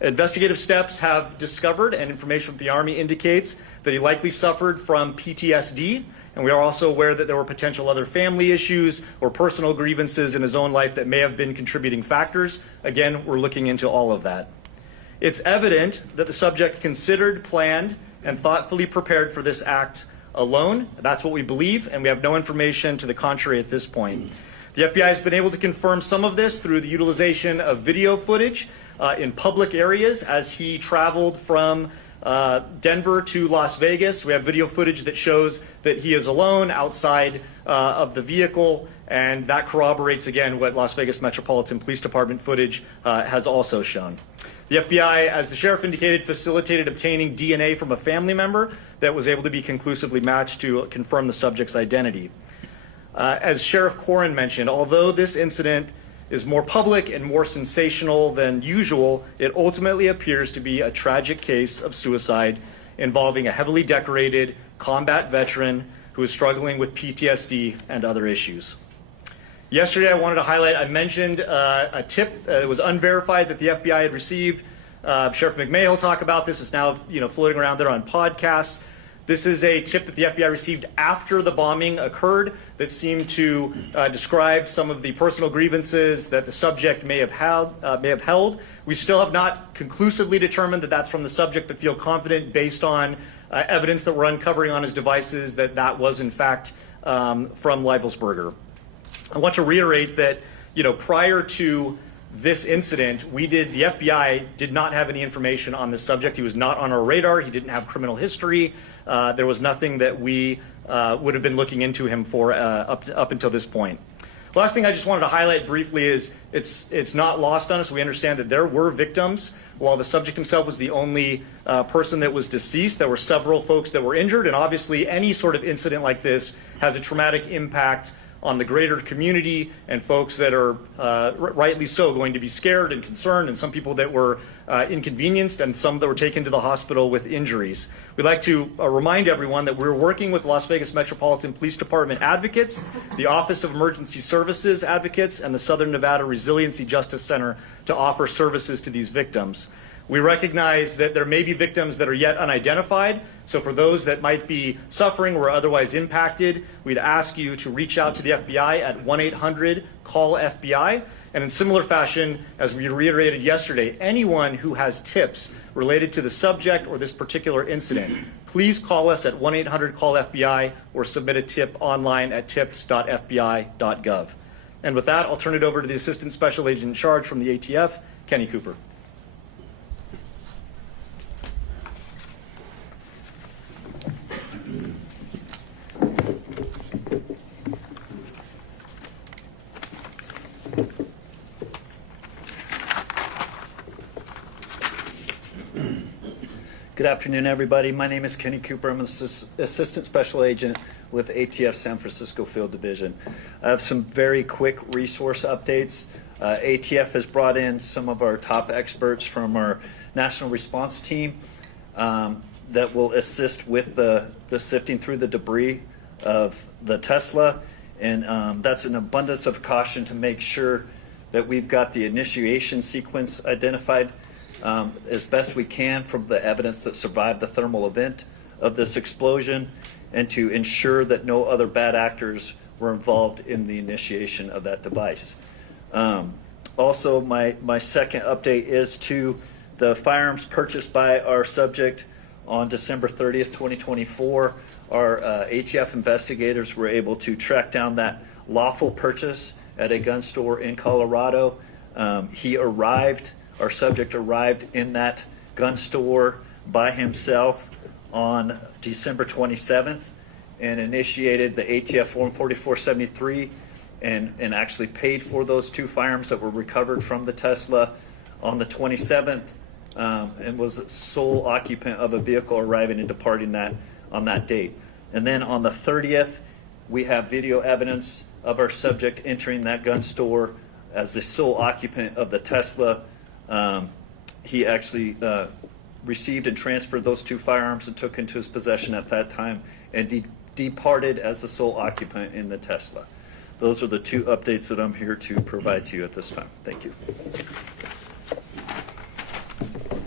Investigative steps have discovered, and information from the Army indicates, that he likely suffered from PTSD, and we are also aware that there were potential other family issues or personal grievances in his own life that may have been contributing factors. Again, we're looking into all of that. It's evident that the subject considered, planned, and thoughtfully prepared for this act alone. That's what we believe, and we have no information to the contrary at this point. The FBI has been able to confirm some of this through the utilization of video footage in public areas as he traveled from Denver to Las Vegas. We have video footage that shows that he is alone outside of the vehicle, and that corroborates again what Las Vegas Metropolitan Police Department footage has also shown. The FBI, as the sheriff indicated, facilitated obtaining DNA from a family member that was able to be conclusively matched to confirm the subject's identity. As Sheriff Corrin mentioned, although this incident is more public and more sensational than usual, it ultimately appears to be a tragic case of suicide involving a heavily decorated combat veteran who is struggling with PTSD and other issues. Yesterday, I wanted to highlight, I mentioned a tip that was unverified that the FBI had received. Sheriff McMahon will talk about this. It's now floating around there on podcasts. This is a tip that the FBI received after the bombing occurred that seemed to describe some of the personal grievances that the subject may have held. We still have not conclusively determined that that's from the subject, but feel confident based on evidence that we're uncovering on his devices that that was in fact from Leivelsberger. I want to reiterate that prior to this incident, the FBI did not have any information on this subject. He was not on our radar. He didn't have criminal history. There was nothing that we would have been looking into him for up until this point. Last thing I just wanted to highlight briefly is it's not lost on us. We understand that there were victims. While the subject himself was the only person that was deceased, there were several folks that were injured, and obviously any sort of incident like this has a traumatic impact on the greater community and folks that are rightly so going to be scared and concerned, and some people that were inconvenienced and some that were taken to the hospital with injuries. We'd like to remind everyone that we're working with Las Vegas Metropolitan Police Department advocates, the Office of Emergency Services advocates, and the Southern Nevada Resiliency Justice Center to offer services to these victims. We recognize that there may be victims that are yet unidentified, so for those that might be suffering or otherwise impacted, we'd ask you to reach out to the FBI at 1-800-CALL-FBI. And in similar fashion, as we reiterated yesterday, anyone who has tips related to the subject or this particular incident, please call us at 1-800-CALL-FBI or submit a tip online at tips.fbi.gov. And with that, I'll turn it over to the Assistant Special Agent in Charge from the ATF, Kenny Cooper. Good afternoon, everybody. My name is Kenny Cooper. I'm an Assistant Special Agent with ATF San Francisco Field Division. I have some very quick resource updates. ATF has brought in some of our top experts from our national response team that will assist with the sifting through the debris of the Tesla. And that's an abundance of caution to make sure that we've got the initiation sequence identified as best we can from the evidence that survived the thermal event of this explosion, and to ensure that no other bad actors were involved in the initiation of that device. Also, my second update is to the firearms purchased by our subject on December 30th, 2024. Our ATF investigators were able to track down that lawful purchase at a gun store in Colorado. Our subject arrived in that gun store by himself on December 27th and initiated the ATF Form 4473 and actually paid for those two firearms that were recovered from the Tesla on the 27th and was sole occupant of a vehicle arriving and departing that on that date. And then on the 30th, we have video evidence of our subject entering that gun store as the sole occupant of the Tesla. He actually received and transferred those two firearms and took into his possession at that time and departed as the sole occupant in the Tesla. Those are the two updates that I'm here to provide to you at this time. Thank you.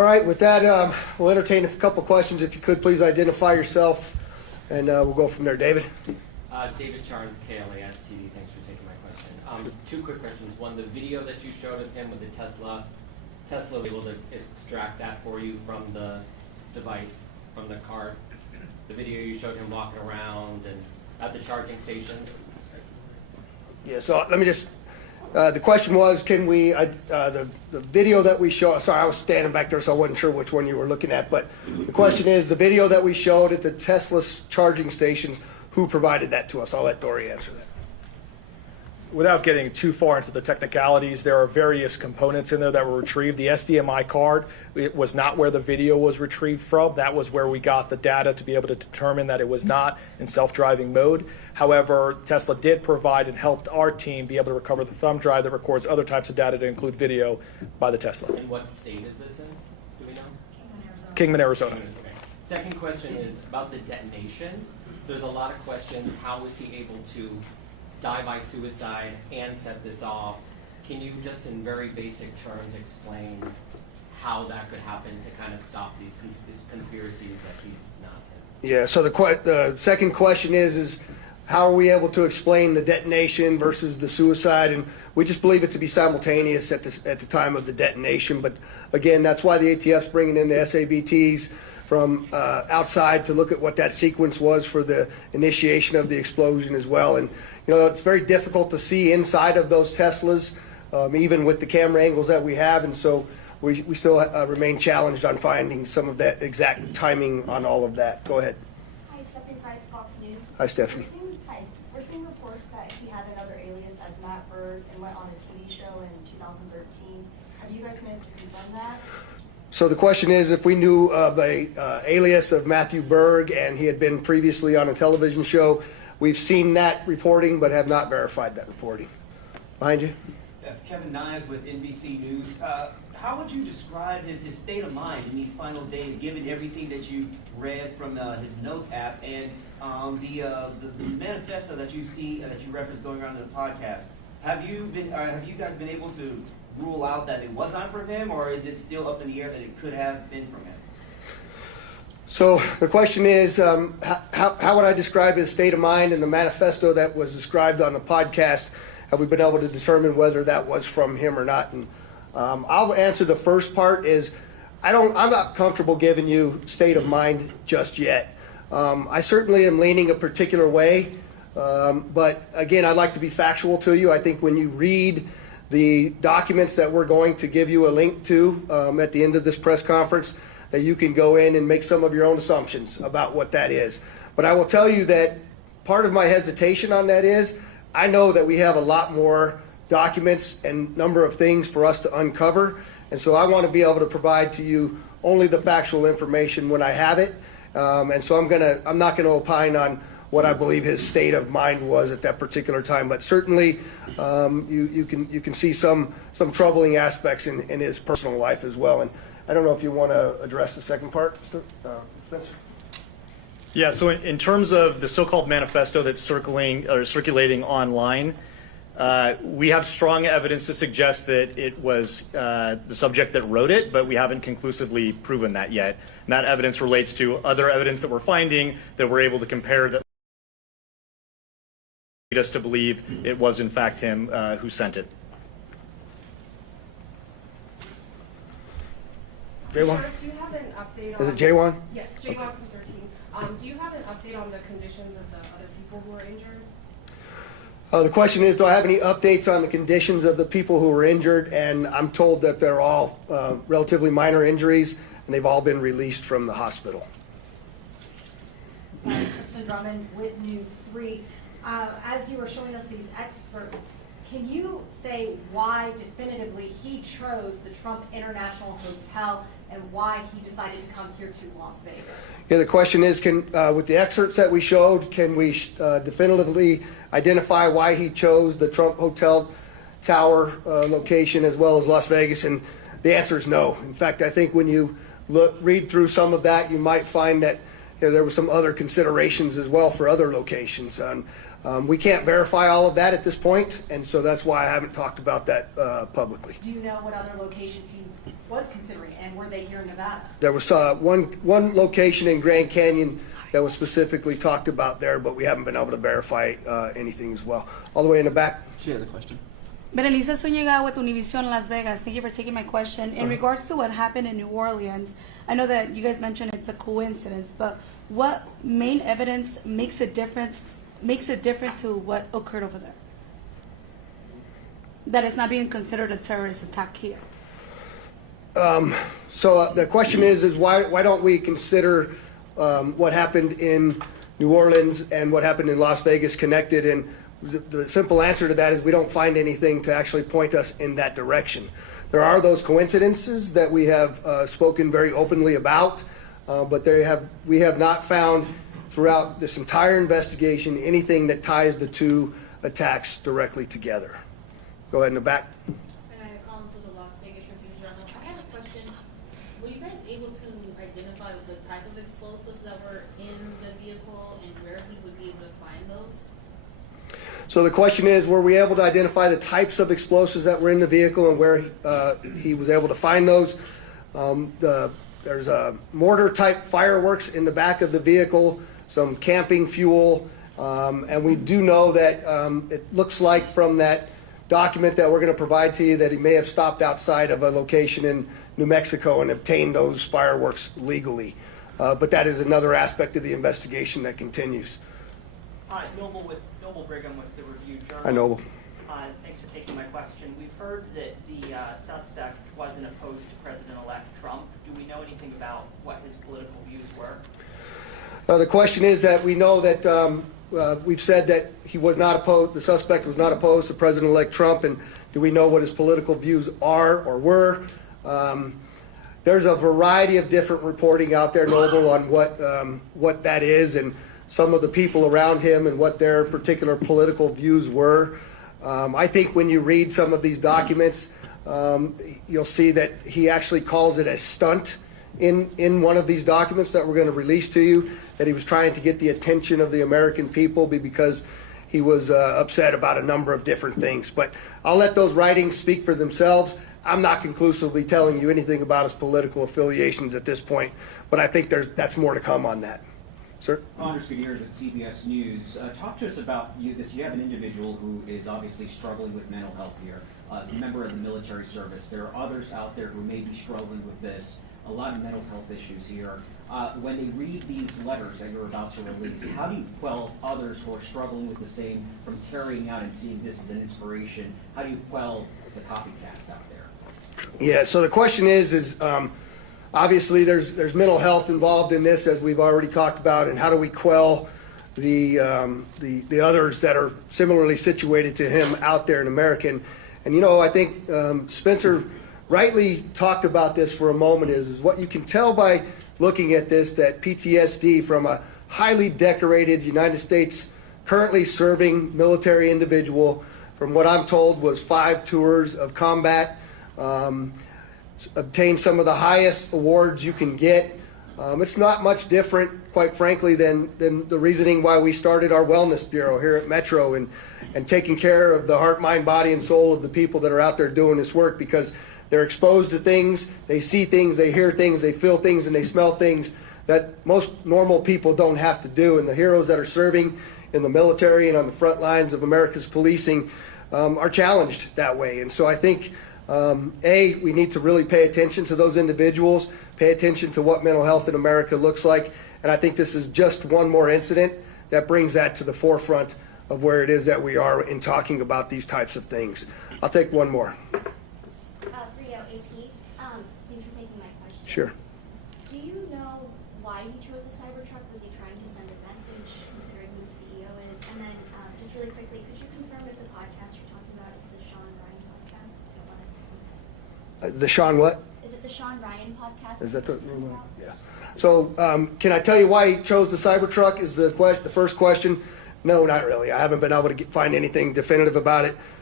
All right, with that, we'll entertain a couple questions. If you could, please identify yourself, and we'll go from there. David? David Charnes, KLA STD. Thanks for taking my question. Two quick questions. One, the video that you showed of him with the Tesla was able to extract that for you from the device, from the card. The video you showed him walking around and at the charging stations. Yeah, so let me just, the question was, can we, the video that we show, sorry, I was standing back there, so I wasn't sure which one you were looking at, but the question is, the video that we showed at the Tesla charging stations, who provided that to us? I'll let Dory answer that. Without getting too far into the technicalities, there are various components in there that were retrieved. The SDMI card, it was not where the video was retrieved from. That was where we got the data to be able to determine that it was not in self-driving mode. However, Tesla did provide and helped our team be able to recover the thumb drive that records other types of data to include video by the Tesla. And what state is this in? Do we know? Kingman, Arizona. Okay. Second question is about the detonation. There's a lot of questions. How was he able to die by suicide and set this off? Can you just in very basic terms explain how that could happen to kind of stop these conspiracies that he's not in? Yeah, so the second question is how are we able to explain the detonation versus the suicide? And we just believe it to be simultaneous at the time of the detonation. But again, that's why the ATF's bringing in the SABTs from outside to look at what that sequence was for the initiation of the explosion as well. And you know, it's very difficult to see inside of those Teslas, even with the camera angles that we have. And so we still remain challenged on finding some of that exact timing on all of that. Go ahead. Hi, Stephanie Price, Fox News. Hi, Stephanie. We're seeing reports that he had another alias as Matt Bird and went on a TV show in 2013. Have you guys been able to confirm that? So the question is if we knew of a alias of Matthew Berg and he had been previously on a television show. We've seen that reporting but have not verified that reporting. Behind you. Yes, Kevin Nyes with NBC News. How would you describe his state of mind in these final days, given everything that you read from his notes app and the manifesto that you see that you referenced going around in the podcast? Have you guys been able to rule out that it was not from him, or is it still up in the air that it could have been from him? So the question is, how would I describe his state of mind in the manifesto that was described on the podcast? Have we been able to determine whether that was from him or not? And I'll answer the first part is, I'm not comfortable giving you state of mind just yet. I certainly am leaning a particular way, but again, I'd like to be factual to you. I think when you read the documents that we're going to give you a link to at the end of this press conference, that you can go in and make some of your own assumptions about what that is. But I will tell you that part of my hesitation on that is I know that we have a lot more documents and number of things for us to uncover, and so I want to be able to provide to you only the factual information when I have it. And so I'm not gonna opine on what I believe his state of mind was at that particular time, but certainly you can see some troubling aspects in his personal life as well. And I don't know if you want to address the second part, Spencer. Yeah, so in terms of the so-called manifesto that's circulating online, we have strong evidence to suggest that it was the subject that wrote it, but we haven't conclusively proven that yet. And that evidence relates to other evidence that we're finding that we're able to compare that lead us to believe it was in fact him who sent it. J1? Do you have an update on... Is it J1? Yes, J1 from 13. Do you have an update on the conditions of the other people who were injured? The question is, do I have any updates on the conditions of the people who were injured? And I'm told that they're all relatively minor injuries, and they've all been released from the hospital. Kristen Drummond with News 3. As you were showing us these excerpts, can you say why definitively he chose the Trump International Hotel and why he decided to come here to Las Vegas? Yeah, the question is, with the excerpts that we showed, can we definitively identify why he chose the Trump Hotel Tower location as well as Las Vegas? And the answer is no. In fact, I think when you read through some of that, you might find that there were some other considerations as well for other locations. We can't verify all of that at this point, and so that's why I haven't talked about that publicly. Do you know what other locations he was considering, and were they here in Nevada? There was one location in Grand Canyon that was specifically talked about there, but we haven't been able to verify anything as well. All the way in the back. She has a question. Berenice Zuniga with Univision Las Vegas. Thank you for taking my question. In regards to what happened in New Orleans, I know that you guys mentioned it's a coincidence, but what main evidence makes it different to what occurred over there? That it's not being considered a terrorist attack here. So the question is why don't we consider what happened in New Orleans and what happened in Las Vegas connected? And the simple answer to that is we don't find anything to actually point us in that direction. There are those coincidences that we have spoken very openly about, but we have not found throughout this entire investigation anything that ties the two attacks directly together. Go ahead in the back. I had a question. Were you guys able to identify the type of explosives that were in the vehicle and where he would be able to find those? So the question is, were we able to identify the types of explosives that were in the vehicle and where he was able to find those? There's a mortar-type fireworks in the back of the vehicle, some camping fuel, and we do know that it looks like from that document that we're going to provide to you that he may have stopped outside of a location in New Mexico and obtained those fireworks legally. But that is another aspect of the investigation that continues. Hi, Noble Brigham with the Review Journal. Hi, Noble. Thanks for taking my question. We've heard that the suspect wasn't opposed to President-elect Trump. Do we know anything about what his political views were? The question is that we know that we've said that he was not opposed, the suspect was not opposed to President-elect Trump, and do we know what his political views are or were? There's a variety of different reporting out there, Noble, on what that is and some of the people around him and what their particular political views were. I think when you read some of these documents, you'll see that he actually calls it a stunt in one of these documents that we're going to release to you, that he was trying to get the attention of the American people because he was upset about a number of different things. But I'll let those writings speak for themselves. I'm not conclusively telling you anything about his political affiliations at this point, but I think that's more to come on that. Sir? Anders Gutierrez with CBS News. Talk to us about you have an individual who is obviously struggling with mental health here, a member of the military service. There are others out there who may be struggling with this, a lot of mental health issues here. When they read these letters that you're about to release, how do you quell others who are struggling with the same from carrying out and seeing this as an inspiration? How do you quell the copycats out there? Yeah, so the question is obviously there's mental health involved in this, as we've already talked about, and how do we quell the others that are similarly situated to him out there in America? And I think Spencer rightly talked about this for a moment is what you can tell by looking at this, that PTSD from a highly decorated United States currently serving military individual, from what I'm told was 5 tours of combat, obtained some of the highest awards you can get. It's not much different, quite frankly, than the reasoning why we started our wellness bureau here at Metro and taking care of the heart, mind, body, and soul of the people that are out there doing this work, because they're exposed to things, they see things, they hear things, they feel things, and they smell things that most normal people don't have to do. And the heroes that are serving in the military and on the front lines of America's policing are challenged that way. And so I think, we need to really pay attention to those individuals, pay attention to what mental health in America looks like. And I think this is just one more incident that brings that to the forefront of where it is that we are in talking about these types of things. I'll take one more. Thanks for taking my question. Sure. Do you know why he chose a Cybertruck? Was he trying to send a message, considering who the CEO is? And then, just really quickly, could you confirm if the podcast you're talking about is the Sean Ryan podcast? I don't want to assume. The Sean what? Is it the Sean Ryan podcast? Is that the name? Yeah. So can I tell you why he chose the Cybertruck is the first question? No, not really. I haven't been able to find anything definitive about it.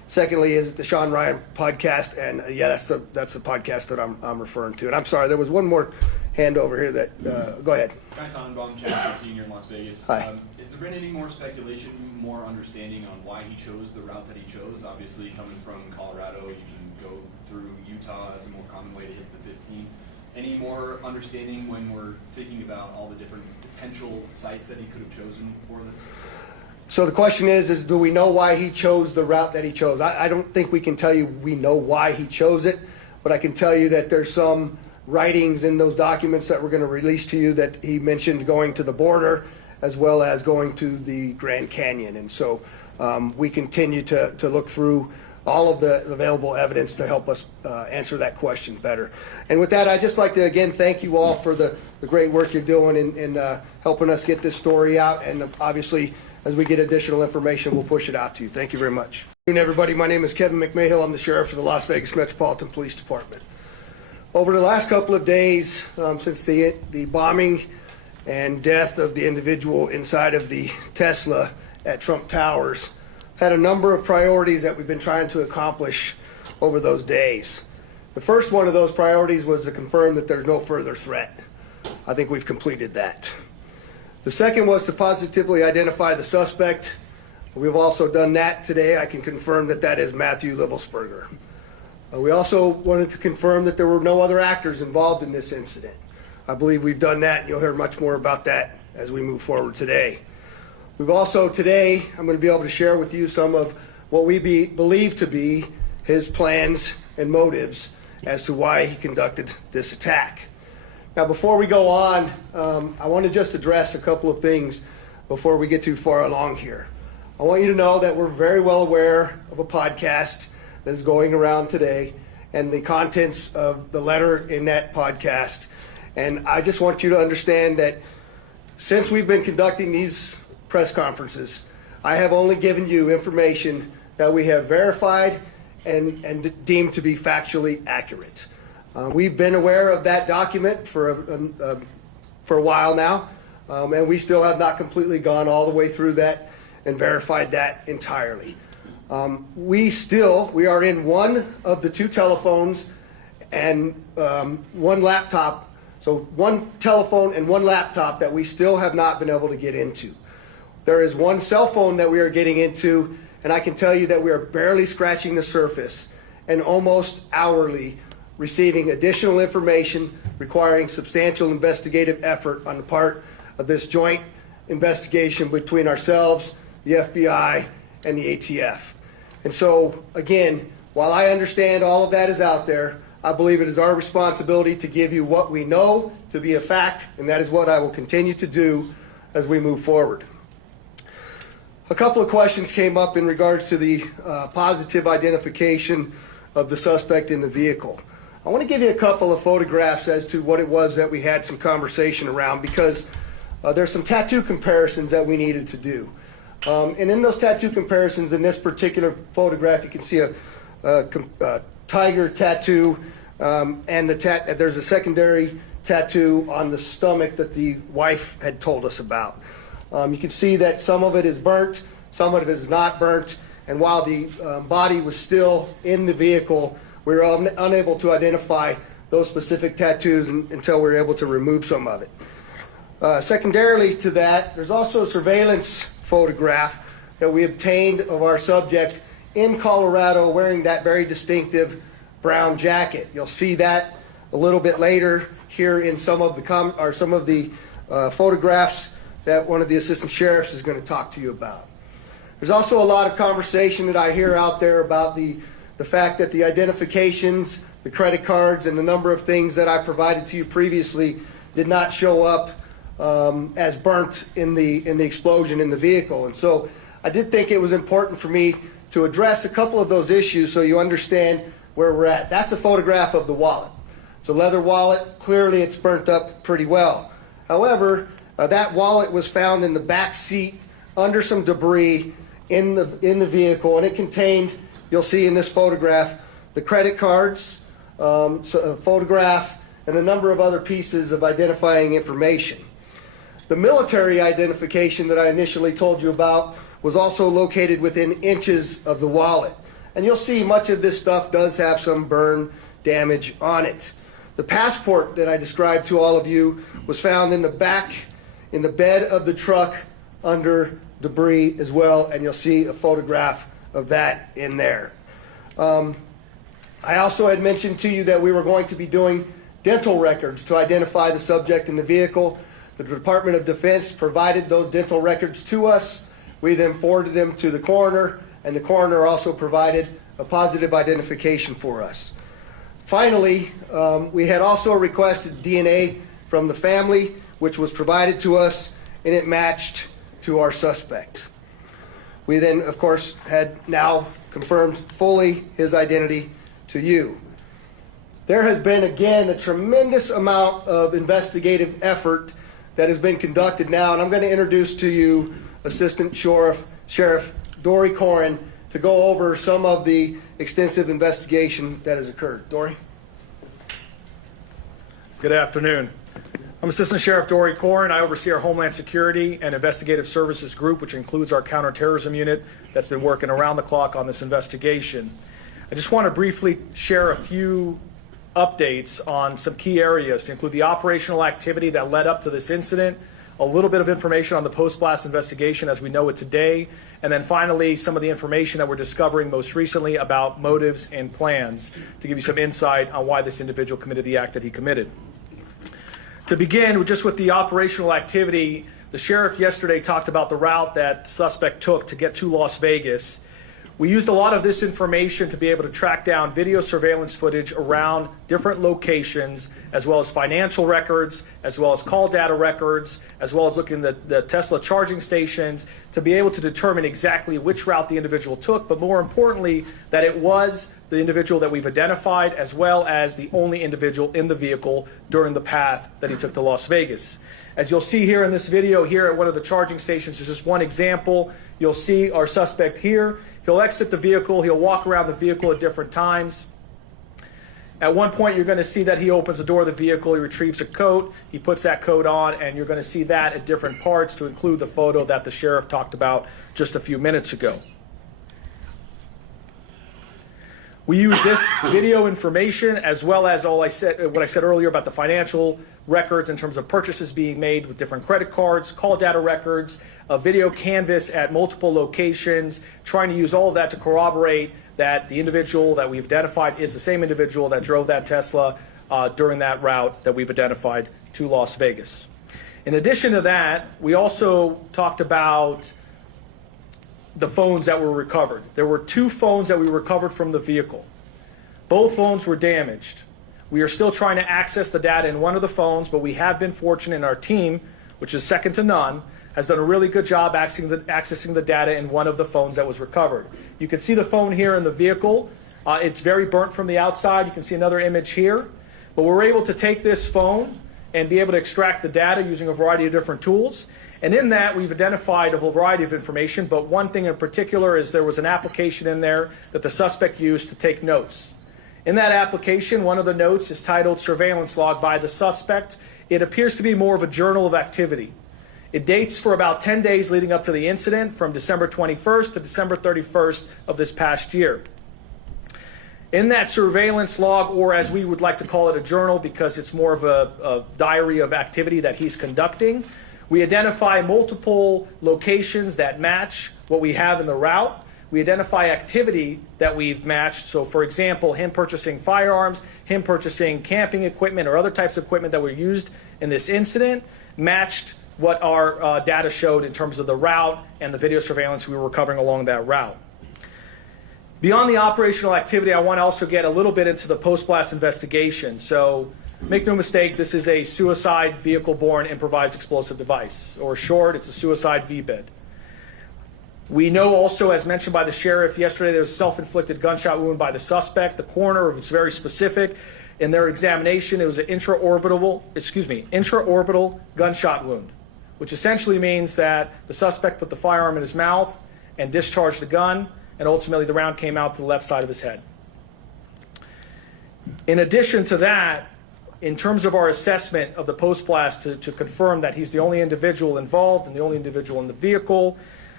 Secondly, is it the Sean Ryan podcast? And yeah, that's the podcast that I'm referring to. And I'm sorry, there was one more hand over here that, go ahead. Guy Tannenbaum, Channel 13 here in Las Vegas. Hi. Has there been any more speculation, more understanding on why he chose the route that he chose? Obviously, coming from Colorado, you can go through Utah. That's a more common way to hit the 15. Any more understanding when we're thinking about all the different potential sites that he could have chosen for this? So the question is do we know why he chose the route that he chose? I don't think we can tell you we know why he chose it, but I can tell you that there's some writings in those documents that we're going to release to you that he mentioned going to the border as well as going to the Grand Canyon. And so we continue to look through all of the available evidence to help us answer that question better. And with that, I'd just like to again thank you all for the great work you're doing in helping us get this story out. And obviously, as we get additional information, we'll push it out to you. Thank you very much. Good afternoon, everybody. My name is Kevin McMahill. I'm the sheriff of the Las Vegas Metropolitan Police Department. Over the last couple of days, since the bombing and death of the individual inside of the Tesla at Trump Towers, had a number of priorities that we've been trying to accomplish over those days. The first one of those priorities was to confirm that there's no further threat. I think we've completed that. The second was to positively identify the suspect. We've also done that today. I can confirm that that is Matthew Livelsberger. We also wanted to confirm that there were no other actors involved in this incident. I believe we've done that, and you'll hear much more about that as we move forward today. We've also today, I'm going to be able to share with you some of what we believe to be his plans and motives as to why he conducted this attack. Now, before we go on, I want to just address a couple of things before we get too far along here. I want you to know that we're very well aware of a podcast that is going around today and the contents of the letter in that podcast. And I just want you to understand that since we've been conducting these press conferences, I have only given you information that we have verified and deemed to be factually accurate. We've been aware of that document for a while now, and we still have not completely gone all the way through that and verified that entirely. We are in one of the two telephones and one laptop, so one telephone and one laptop that we still have not been able to get into. There is one cell phone that we are getting into, and I can tell you that we are barely scratching the surface and almost hourly receiving additional information requiring substantial investigative effort on the part of this joint investigation between ourselves, the FBI, and the ATF. And so, again, while I understand all of that is out there, I believe it is our responsibility to give you what we know to be a fact, and that is what I will continue to do as we move forward. A couple of questions came up in regards to the positive identification of the suspect in the vehicle. I want to give you a couple of photographs as to what it was that we had some conversation around, because there's some tattoo comparisons that we needed to do. And in those tattoo comparisons, in this particular photograph, you can see a tiger tattoo, and there's a secondary tattoo on the stomach that the wife had told us about. You can see that some of it is burnt, some of it is not burnt, and while the body was still in the vehicle, we were unable to identify those specific tattoos until we were able to remove some of it. Secondarily to that, there's also a surveillance photograph that we obtained of our subject in Colorado wearing that very distinctive brown jacket. You'll see that a little bit later here in some of the photographs that one of the assistant sheriffs is going to talk to you about. There's also a lot of conversation that I hear out there about the fact that the identifications, the credit cards, and the number of things that I provided to you previously did not show up as burnt in the explosion in the vehicle. And so I did think it was important for me to address a couple of those issues so you understand where we're at. That's a photograph of the wallet. It's a leather wallet. Clearly it's burnt up pretty well. However, that wallet was found in the back seat under some debris in the vehicle, and it contained, you'll see in this photograph, the credit cards, a photograph, and a number of other pieces of identifying information. The military identification that I initially told you about was also located within inches of the wallet. and you'll see much of this stuff does have some burn damage on it. The passport that I described to all of you was found in the back, in the bed of the truck under debris as well, and you'll see a photograph of that in there. I also had mentioned to you that we were going to be doing dental records to identify the subject in the vehicle. The Department of Defense provided those dental records to us. We then forwarded them to the coroner, and the coroner also provided a positive identification for us. Finally, we had also requested DNA from the family, which was provided to us, and it matched to our suspect. We then, of course, had now confirmed fully his identity to you. There has been, again, a tremendous amount of investigative effort that has been conducted now, and I'm going to introduce to you Assistant Sheriff Dory Corin to go over some of the extensive investigation that has occurred. Dory? Good afternoon. I'm Assistant Sheriff Dory Corin. I oversee our Homeland Security and Investigative Services Group, which includes our counterterrorism unit that's been working around the clock on this investigation. I just want to briefly share a few updates on some key areas to include the operational activity that led up to this incident, a little bit of information on the post-blast investigation as we know it today, and then finally some of the information that we're discovering most recently about motives and plans to give you some insight on why this individual committed the act that he committed. To begin just with the operational activity, the sheriff yesterday talked about the route that the suspect took to get to Las Vegas. We used a lot of this information to be able to track down video surveillance footage around different locations, as well as financial records, as well as call data records, as well as looking at the Tesla charging stations to be able to determine exactly which route the individual took, but more importantly, that it was the individual that we've identified, as well as the only individual in the vehicle during the path that he took to Las Vegas. As you'll see here in this video here at one of the charging stations, is just one example. You'll see our suspect here. He'll exit the vehicle. He'll walk around the vehicle at different times. At one point, you're going to see that he opens the door of the vehicle. He retrieves a coat. He puts that coat on, and you're going to see that at different parts to include the photo that the sheriff talked about just a few minutes ago. We use this video information as well as what I said earlier about the financial records in terms of purchases being made with different credit cards, call data records, a video canvas at multiple locations, trying to use all of that to corroborate that the individual that we've identified is the same individual that drove that Tesla during that route that we've identified to Las Vegas. In addition to that, we also talked about the phones that were recovered. There were 2 phones that we recovered from the vehicle. Both phones were damaged. We are still trying to access the data in one of the phones, but we have been fortunate in our team, which is second to none, has done a really good job accessing the data in one of the phones that was recovered. You can see the phone here in the vehicle. It's very burnt from the outside. You can see another image here. But we're able to take this phone and be able to extract the data using a variety of different tools. And in that, we've identified a whole variety of information, but one thing in particular is there was an application in there that the suspect used to take notes. In that application, one of the notes is titled Surveillance Log by the Suspect. It appears to be more of a journal of activity. It dates for about 10 days leading up to the incident, from December 21st to December 31st of this past year. In that surveillance log, or as we would like to call it, a journal, because it's more of a diary of activity that he's conducting, we identify multiple locations that match what we have in the route. We identify activity that we've matched. So, for example, him purchasing firearms, him purchasing camping equipment or other types of equipment that were used in this incident matched what our data showed in terms of the route and the video surveillance we were recovering along that route. Beyond the operational activity, I want to also get a little bit into the post-blast investigation. So, make no mistake, this is a suicide vehicle-borne improvised explosive device, or short, it's a suicide VBID. We know also, as mentioned by the sheriff yesterday, there was a self-inflicted gunshot wound by the suspect. The coroner was very specific. In their examination, it was an intraorbital gunshot wound, which essentially means that the suspect put the firearm in his mouth and discharged the gun, and ultimately the round came out to the left side of his head. In addition to that, in terms of our assessment of the post-blast to confirm that he's the only individual involved and the only individual in the vehicle,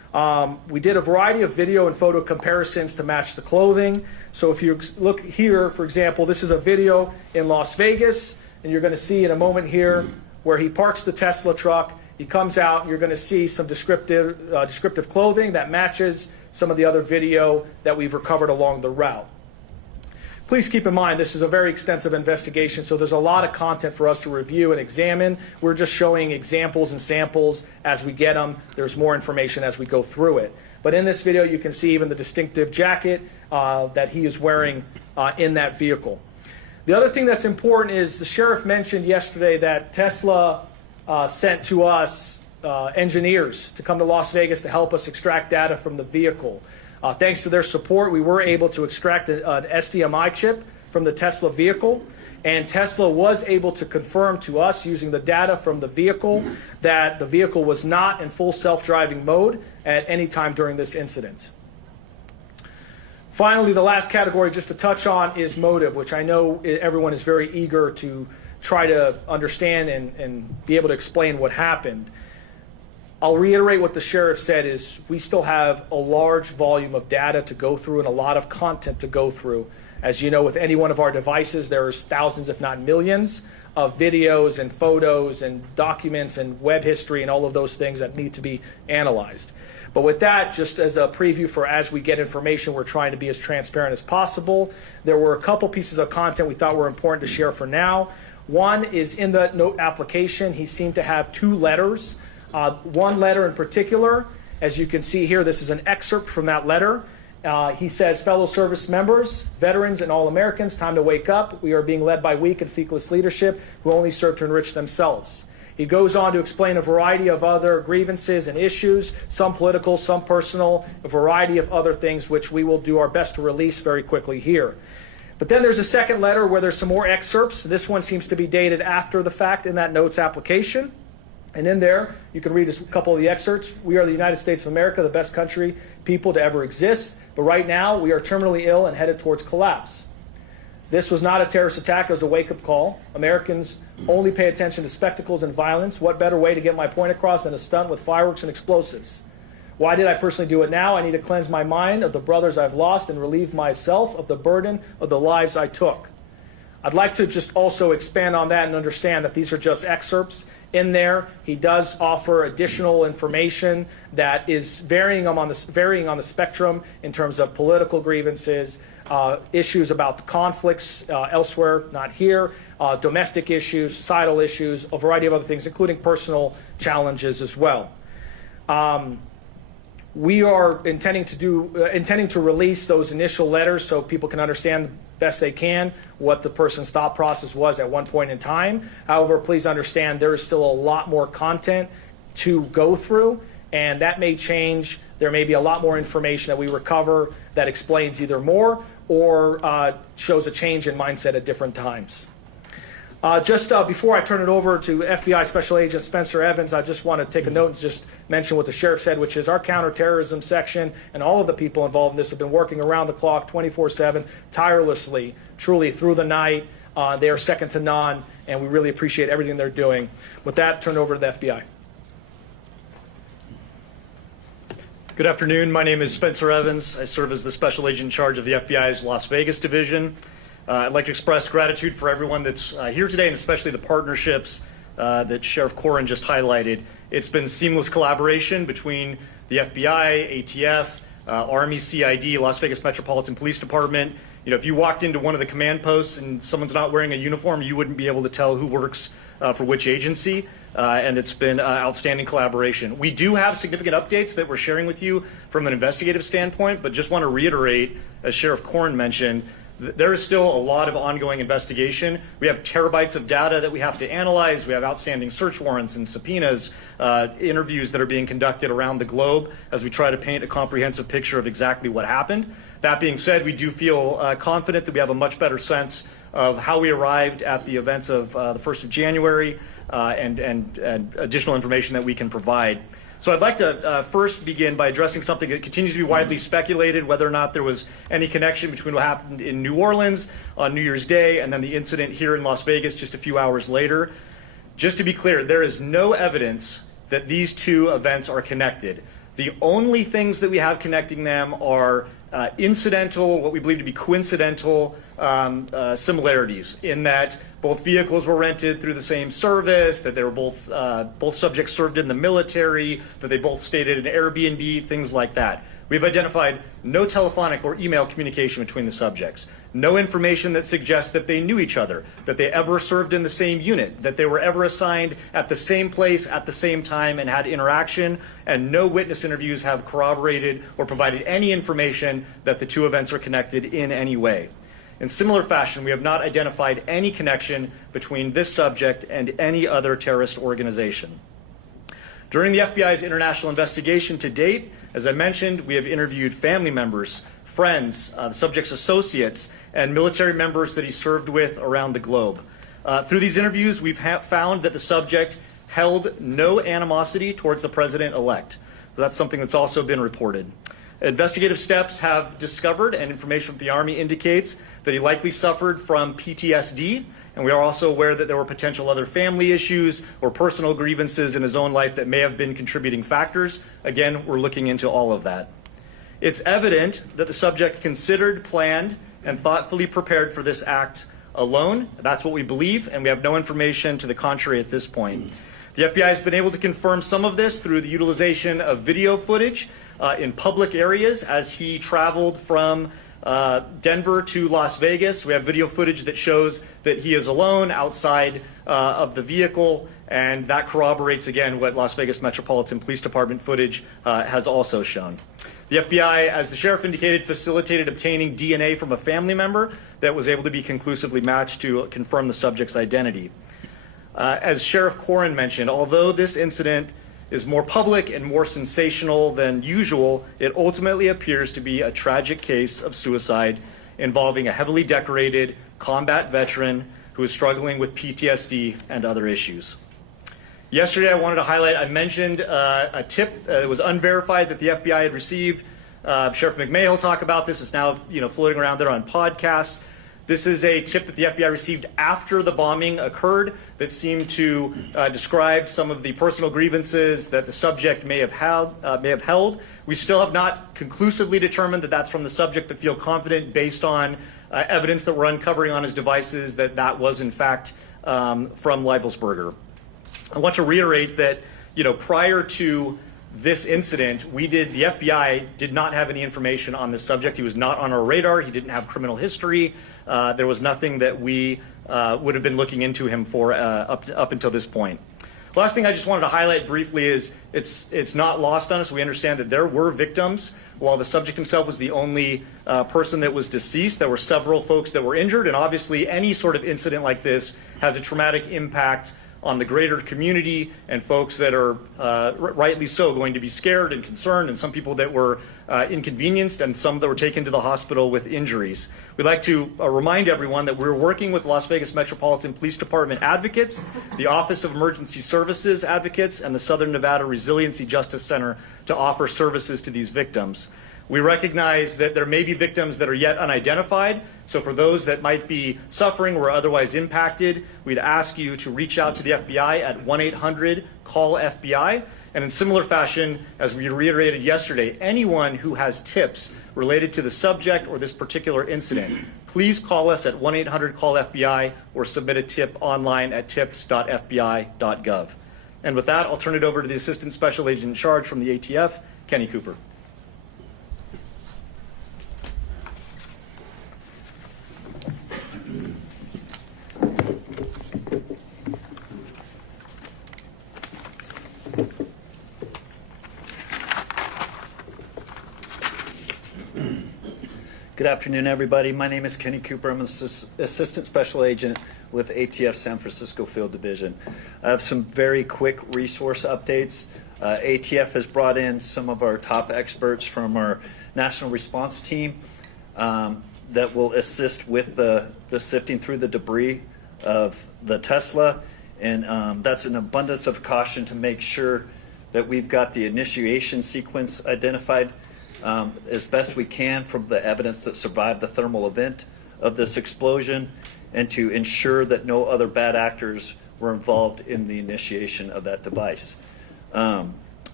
We did a variety of video and photo comparisons to match the clothing. So if you look here, for example, this is a video in Las Vegas, and you're going to see in a moment here where he parks the Tesla truck. He comes out, and you're going to see some descriptive clothing that matches some of the other video that we've recovered along the route. Please keep in mind, this is a very extensive investigation, so there's a lot of content for us to review and examine. We're just showing examples and samples as we get them. There's more information as we go through it. But in this video, you can see even the distinctive jacket that he is wearing in that vehicle. The other thing that's important is the sheriff mentioned yesterday that Tesla sent to us engineers to come to Las Vegas to help us extract data from the vehicle. Thanks to their support, we were able to extract an SDMI chip from the Tesla vehicle, and Tesla was able to confirm to us using the data from the vehicle that the vehicle was not in full self-driving mode at any time during this incident. Finally, the last category just to touch on is motive, which I know everyone is very eager to try to understand and be able to explain what happened. I'll reiterate what the sheriff said is we still have a large volume of data to go through and a lot of content to go through. As you know, with any one of our devices, there's thousands, if not millions, of videos and photos and documents and web history and all of those things that need to be analyzed. But with that, just as a preview for as we get information, we're trying to be as transparent as possible. There were a couple pieces of content we thought were important to share for now. One is in the note application, he seemed to have two letters. One letter in particular, as you can see here, this is an excerpt from that letter. He says, fellow service members, veterans, and all Americans, time to wake up. We are being led by weak and feckless leadership who only serve to enrich themselves. He goes on to explain a variety of other grievances and issues, some political, some personal, a variety of other things which we will do our best to release very quickly here. But then there's a second letter where there's some more excerpts. This one seems to be dated after the fact in that notes application. And in there, you can read a couple of the excerpts. We are the United States of America, the best country, people to ever exist. But right now, we are terminally ill and headed towards collapse. This was not a terrorist attack. It was a wake-up call. Americans only pay attention to spectacles and violence. What better way to get my point across than a stunt with fireworks and explosives? Why did I personally do it now? I need to cleanse my mind of the brothers I've lost and relieve myself of the burden of the lives I took. I'd like to just also expand on that and understand that these are just excerpts. In there, he does offer additional information that is varying on the spectrum in terms of political grievances, issues about the conflicts elsewhere, not here, domestic issues, societal issues, a variety of other things, including personal challenges as well. We are intending to release those initial letters so people can understand the best they can what the person's thought process was at one point in time. However, please understand there is still a lot more content to go through, and that may change. There may be a lot more information that we recover that explains either more or shows a change in mindset at different times. Just before I turn it over to FBI Special Agent Spencer Evans, I just want to take a note and just mention what the sheriff said, which is our counterterrorism section and all of the people involved in this have been working around the clock 24/7, tirelessly, truly through the night. They are second to none, and we really appreciate everything they're doing. With that, turn it over to the FBI. Good afternoon. My name is Spencer Evans. I serve as the Special Agent in charge of the FBI's Las Vegas division. I'd like to express gratitude for everyone that's here today, and especially the partnerships that Sheriff Corrin just highlighted. It's been seamless collaboration between the FBI, ATF, Army, CID, Las Vegas Metropolitan Police Department. You know, if you walked into one of the command posts and someone's not wearing a uniform, you wouldn't be able to tell who works for which agency, and it's been outstanding collaboration. We do have significant updates that we're sharing with you from an investigative standpoint, but just want to reiterate, as Sheriff Corrin mentioned, there is still a lot of ongoing investigation. We have terabytes of data that we have to analyze. We have outstanding search warrants and subpoenas, interviews that are being conducted around the globe as we try to paint a comprehensive picture of exactly what happened. That being said, we do feel confident that we have a much better sense of how we arrived at the events of the 1st of January and additional information that we can provide. So I'd like to first begin by addressing something that continues to be widely speculated, whether or not there was any connection between what happened in New Orleans on New Year's Day and then the incident here in Las Vegas just a few hours later. Just to be clear, there is no evidence that these two events are connected. The only things that we have connecting them are incidental, what we believe to be coincidental similarities, in that both vehicles were rented through the same service, that they were both subjects served in the military, that they both stayed at an Airbnb, things like that. We've identified no telephonic or email communication between the subjects, no information that suggests that they knew each other, that they ever served in the same unit, that they were ever assigned at the same place at the same time and had interaction, and no witness interviews have corroborated or provided any information that the two events are connected in any way. In similar fashion, we have not identified any connection between this subject and any other terrorist organization. During the FBI's international investigation to date, as I mentioned, we have interviewed family members, friends, the subject's associates, and military members that he served with around the globe. Through these interviews, we've found that the subject held no animosity towards the president-elect. That's something that's also been reported. Investigative steps have discovered, and information from the Army indicates, that he likely suffered from PTSD, and we are also aware that there were potential other family issues or personal grievances in his own life that may have been contributing factors. Again, we're looking into all of that. It's evident that the subject considered, planned, and thoughtfully prepared for this act alone. That's what we believe, and we have no information to the contrary at this point. The FBI has been able to confirm some of this through the utilization of video footage in public areas as he traveled from Denver to Las Vegas. We have video footage that shows that he is alone outside of the vehicle, and that corroborates again what Las Vegas Metropolitan Police Department footage has also shown. The FBI, as the sheriff indicated, facilitated obtaining DNA from a family member that was able to be conclusively matched to confirm the subject's identity. As Sheriff Corrin mentioned, although this incident is more public and more sensational than usual, it ultimately appears to be a tragic case of suicide involving a heavily decorated combat veteran who is struggling with PTSD and other issues. Yesterday, I wanted to highlight, I mentioned a tip that was unverified that the FBI had received. Sheriff McMahon will talk about this. It's now floating around there on podcasts. This is a tip that the FBI received after the bombing occurred that seemed to describe some of the personal grievances that the subject may have held. We still have not conclusively determined that that's from the subject, but feel confident based on evidence that we're uncovering on his devices that that was in fact from Leivelsberger. I want to reiterate that prior to this incident, the FBI did not have any information on this subject. He was not on our radar. He didn't have criminal history. There was nothing that we would have been looking into him for up until this point. Last thing I just wanted to highlight briefly is it's not lost on us. We understand that there were victims. While the subject himself was the only person that was deceased, there were several folks that were injured, and obviously any sort of incident like this has a traumatic impact on the greater community and folks that are rightly so going to be scared and concerned, and some people that were inconvenienced and some that were taken to the hospital with injuries. We'd like to remind everyone that we're working with Las Vegas Metropolitan Police Department advocates, the Office of Emergency Services advocates, and the Southern Nevada Resiliency Justice Center to offer services to these victims. We recognize that there may be victims that are yet unidentified, so for those that might be suffering or otherwise impacted, we'd ask you to reach out to the FBI at 1-800-CALL-FBI. And in similar fashion, as we reiterated yesterday, anyone who has tips related to the subject or this particular incident, please call us at 1-800-CALL-FBI or submit a tip online at tips.fbi.gov. And with that, I'll turn it over to the Assistant Special Agent in Charge from the ATF, Kenny Cooper. Good afternoon, everybody. My name is Kenny Cooper. I'm an Assistant Special Agent with ATF San Francisco Field Division. I have some very quick resource updates. ATF has brought in some of our top experts from our National Response Team that will assist with the sifting through the debris of the Tesla. And that's an abundance of caution to make sure that we've got the initiation sequence identified as best we can from the evidence that survived the thermal event of this explosion, and to ensure that no other bad actors were involved in the initiation of that device.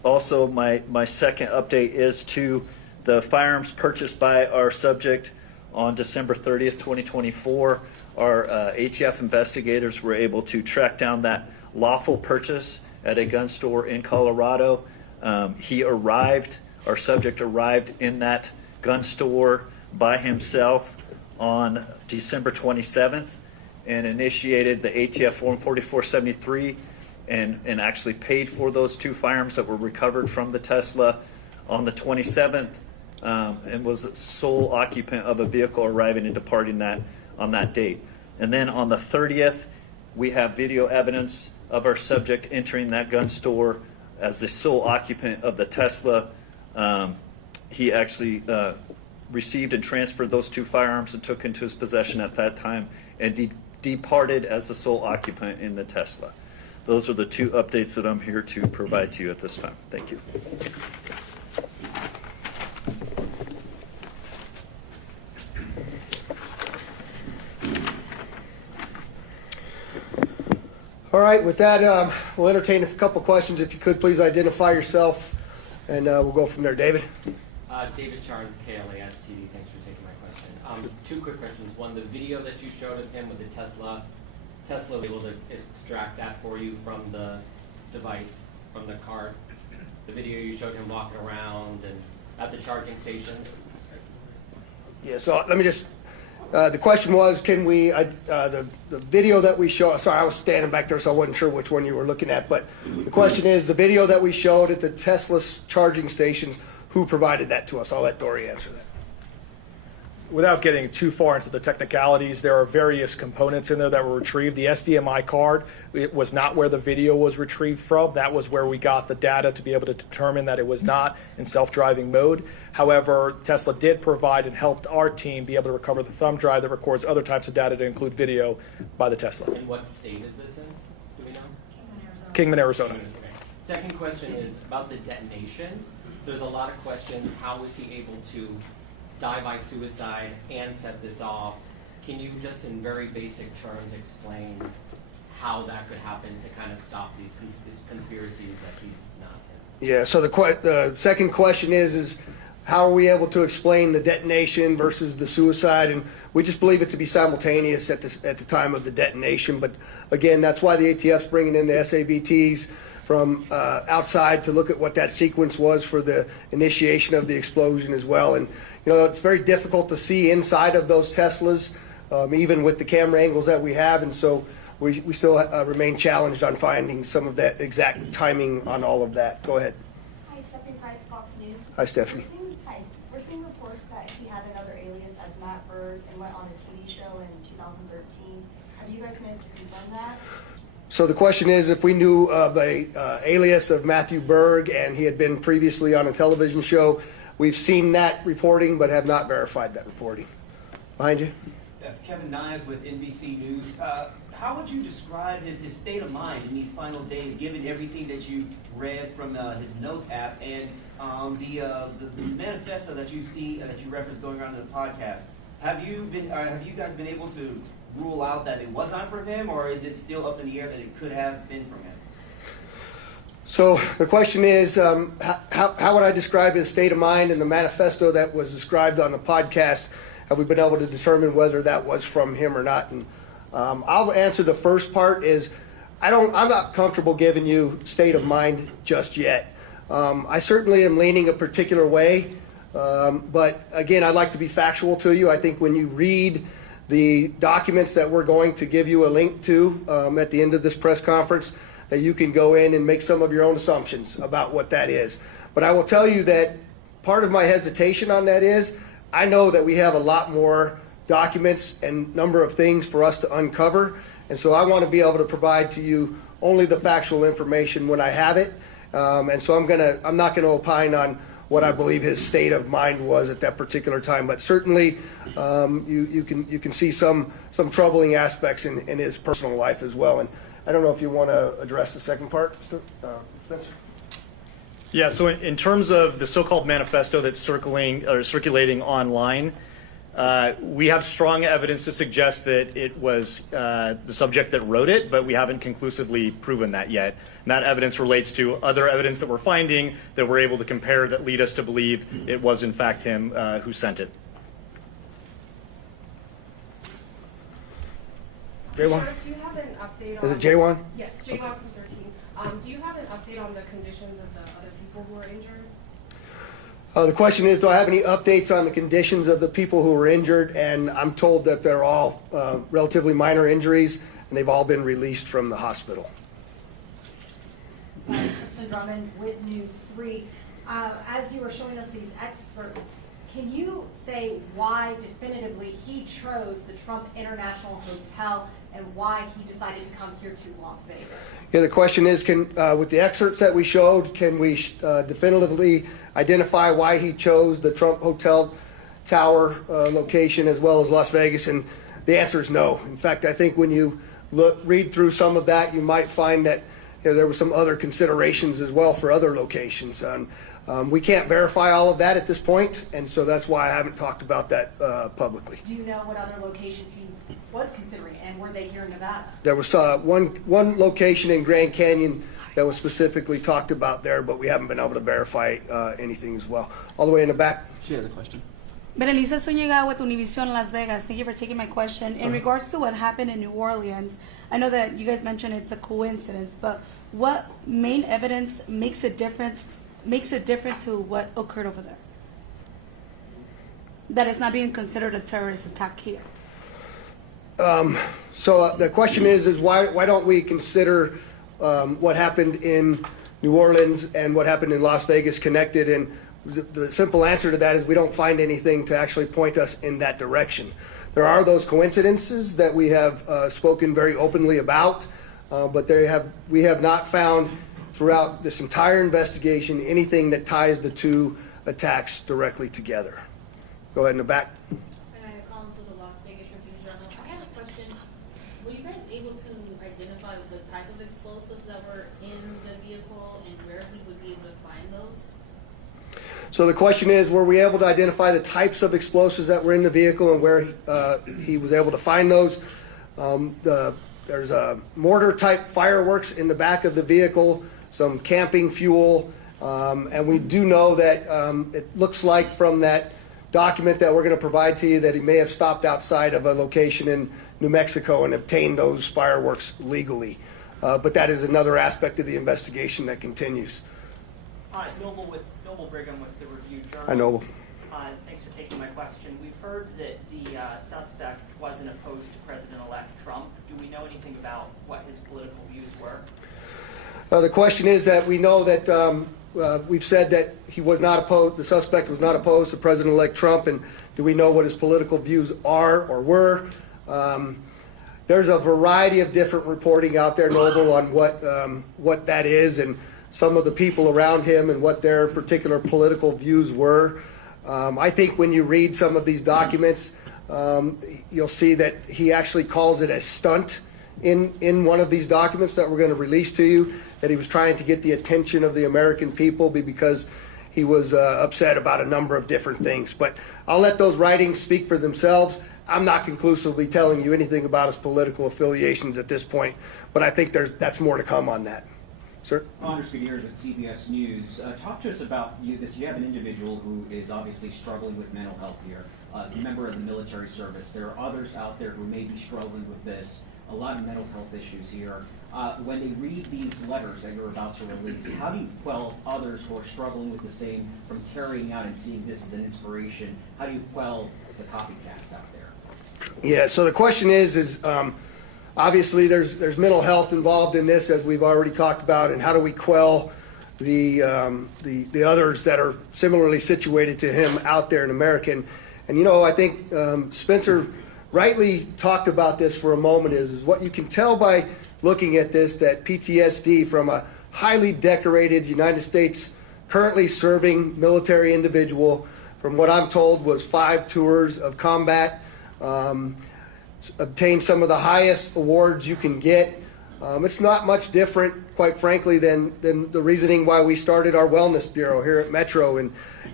Also, my second update is to the firearms purchased by our subject on December 30th, 2024. Our ATF investigators were able to track down that lawful purchase at a gun store in Colorado. Our subject arrived in that gun store by himself on December 27th and initiated the ATF Form 4473 and actually paid for those 2 firearms that were recovered from the Tesla on the 27th, and was sole occupant of a vehicle arriving and departing that on that date. And then on the 30th, we have video evidence of our subject entering that gun store as the sole occupant of the Tesla. He actually received and transferred those 2 firearms and took into his possession at that time and departed as the sole occupant in the Tesla. Those are the 2 updates that I'm here to provide to you at this time. Thank you. All right, with that, we'll entertain a couple questions. If you could, please identify yourself, and we'll go from there. David? David Charnes, KLAS TV. Thanks for taking my question. 2 quick questions. One, the video that you showed of him with the Tesla was able to extract that for you from the device, from the card. The video you showed him walking around and at the charging stations. Yeah, so let me just, the question was, can we, the video that we show, sorry, I was standing back there, so I wasn't sure which one you were looking at, but the question is, the video that we showed at the Tesla charging stations, who provided that to us? I'll let Dory answer that. Without getting too far into the technicalities, there are various components in there that were retrieved. The SDMI card, it was not where the video was retrieved from. That was where we got the data to be able to determine that it was not in self-driving mode. However, Tesla did provide and helped our team be able to recover the thumb drive that records other types of data to include video by the Tesla. And what state is this in? Do we know? Kingman, Arizona. Okay. Second question is about the detonation. There's a lot of questions. How was he able to die by suicide and set this off? Can you just in very basic terms explain how that could happen to kind of stop these conspiracies that he's not in? Yeah, so the second question is how are we able to explain the detonation versus the suicide? And we just believe it to be simultaneous at the time of the detonation. But again, that's why the ATF's bringing in the SABTs from outside to look at what that sequence was for the initiation of the explosion as well. And you know, it's very difficult to see inside of those Teslas, even with the camera angles that we have. And so we still remain challenged on finding some of that exact timing on all of that. Go ahead. Hi, Stephanie Price, Fox News. Hi, Stephanie. We're seeing reports that he had another alias as Matt Berg and went on a TV show in 2013. Have you guys been able to confirm that? So the question is if we knew of a alias of Matthew Berg and he had been previously on a television show. We've seen that reporting but have not verified that reporting. Behind you. Yes, Kevin Niles with NBC News. How would you describe his state of mind in these final days, given everything that you read from his notes app and the manifesto that you see that you referenced going around in the podcast? Have you guys been able to rule out that it was not from him, or is it still up in the air that it could have been from him? So the question is, how would I describe his state of mind in the manifesto that was described on the podcast? Have we been able to determine whether that was from him or not? And I'll answer the first part is, I'm not comfortable giving you state of mind just yet. I certainly am leaning a particular way, but again, I'd like to be factual to you. I think when you read the documents that we're going to give you a link to at the end of this press conference, that you can go in and make some of your own assumptions about what that is. But I will tell you that part of my hesitation on that is I know that we have a lot more documents and number of things for us to uncover, and so I want to be able to provide to you only the factual information when I have it. And so I'm not gonna opine on what I believe his state of mind was at that particular time, but certainly you can see some troubling aspects in his personal life as well. And I don't know if you want to address the second part, Spencer. Yeah, so in terms of the so-called manifesto that's circulating online, We have strong evidence to suggest that it was the subject that wrote it, but we haven't conclusively proven that yet. And that evidence relates to other evidence that we're finding that we're able to compare that lead us to believe it was in fact him who sent it. J1? Do you have an update Is on... it J1? Yes, J1 from 13. Do you have an update on the conditions of the other people who were injured? The question is, do I have any updates on the conditions of the people who were injured? And I'm told that they're all relatively minor injuries, and they've all been released from the hospital. Kristen Drummond with News 3. As you were showing us these excerpts, can you say why definitively he chose the Trump International Hotel and why he decided to come here to Las Vegas? Yeah, the question is, with the excerpts that we showed, can we definitively identify why he chose the Trump Hotel Tower location as well as Las Vegas? And the answer is no. In fact, I think when you read through some of that, you might find that there were some other considerations as well for other locations. We can't verify all of that at this point, and so that's why I haven't talked about that publicly. Do you know what other locations he was considering, and were they here in Nevada? There was one location in Grand Canyon that was specifically talked about there, but we haven't been able to verify anything as well. All the way in the back. She has a question. Berenice Zuniga with Univision Las Vegas. Thank you for taking my question. In regards to what happened in New Orleans, I know that you guys mentioned it's a coincidence, but what main evidence makes it different to what occurred over there? That it's not being considered a terrorist attack here. So the question is why don't we consider what happened in New Orleans and what happened in Las Vegas connected? And the simple answer to that is we don't find anything to actually point us in that direction. There are those coincidences that we have spoken very openly about, but we have not found throughout this entire investigation anything that ties the two attacks directly together. Go ahead in the back. Collins with the Las Vegas Tribune Journal. I had a question. Were you guys able to identify the type of explosives that were in the vehicle and where he would be able to find those? So the question is, were we able to identify the types of explosives that were in the vehicle and where he was able to find those? There's a mortar-type fireworks in the back of the vehicle, some camping fuel, and we do know that it looks like from that document that we're going to provide to you that he may have stopped outside of a location in New Mexico and obtained those fireworks legally. But that is another aspect of the investigation that continues. Noble Brigham with the Review Journal. Hi, Noble. Thanks for taking my question. We've heard that the suspect wasn't opposed to President-elect Trump. Do we know anything about what his political views were? The question is that we know that we've said that he was not opposed, the suspect was not opposed to President-elect Trump, and do we know what his political views are or were? There's a variety of different reporting out there, Noble, on what that is and some of the people around him and what their particular political views were. I think when you read some of these documents, you'll see that he actually calls it a stunt in one of these documents that we're going to release to you, that he was trying to get the attention of the American people because he was upset about a number of different things. But I'll let those writings speak for themselves. I'm not conclusively telling you anything about his political affiliations at this point, but I think that's more to come on that. Sir? Anders Gutierrez with CBS News. Talk to us about this. You have an individual who is obviously struggling with mental health here, a member of the military service. There are others out there who may be struggling with this, a lot of mental health issues here. When they read these letters that you're about to release, how do you quell others who are struggling with the same from carrying out and seeing this as an inspiration? How do you quell the copycats out there? Yeah, so the question is obviously there's mental health involved in this, as we've already talked about, and how do we quell the others that are similarly situated to him out there in America? And you know, I think Spencer rightly talked about this for a moment is what you can tell by looking at this, that PTSD from a highly decorated United States currently serving military individual, from what I'm told was 5 tours of combat, obtained some of the highest awards you can get. It's not much different, quite frankly, than the reasoning why we started our wellness bureau here at Metro. And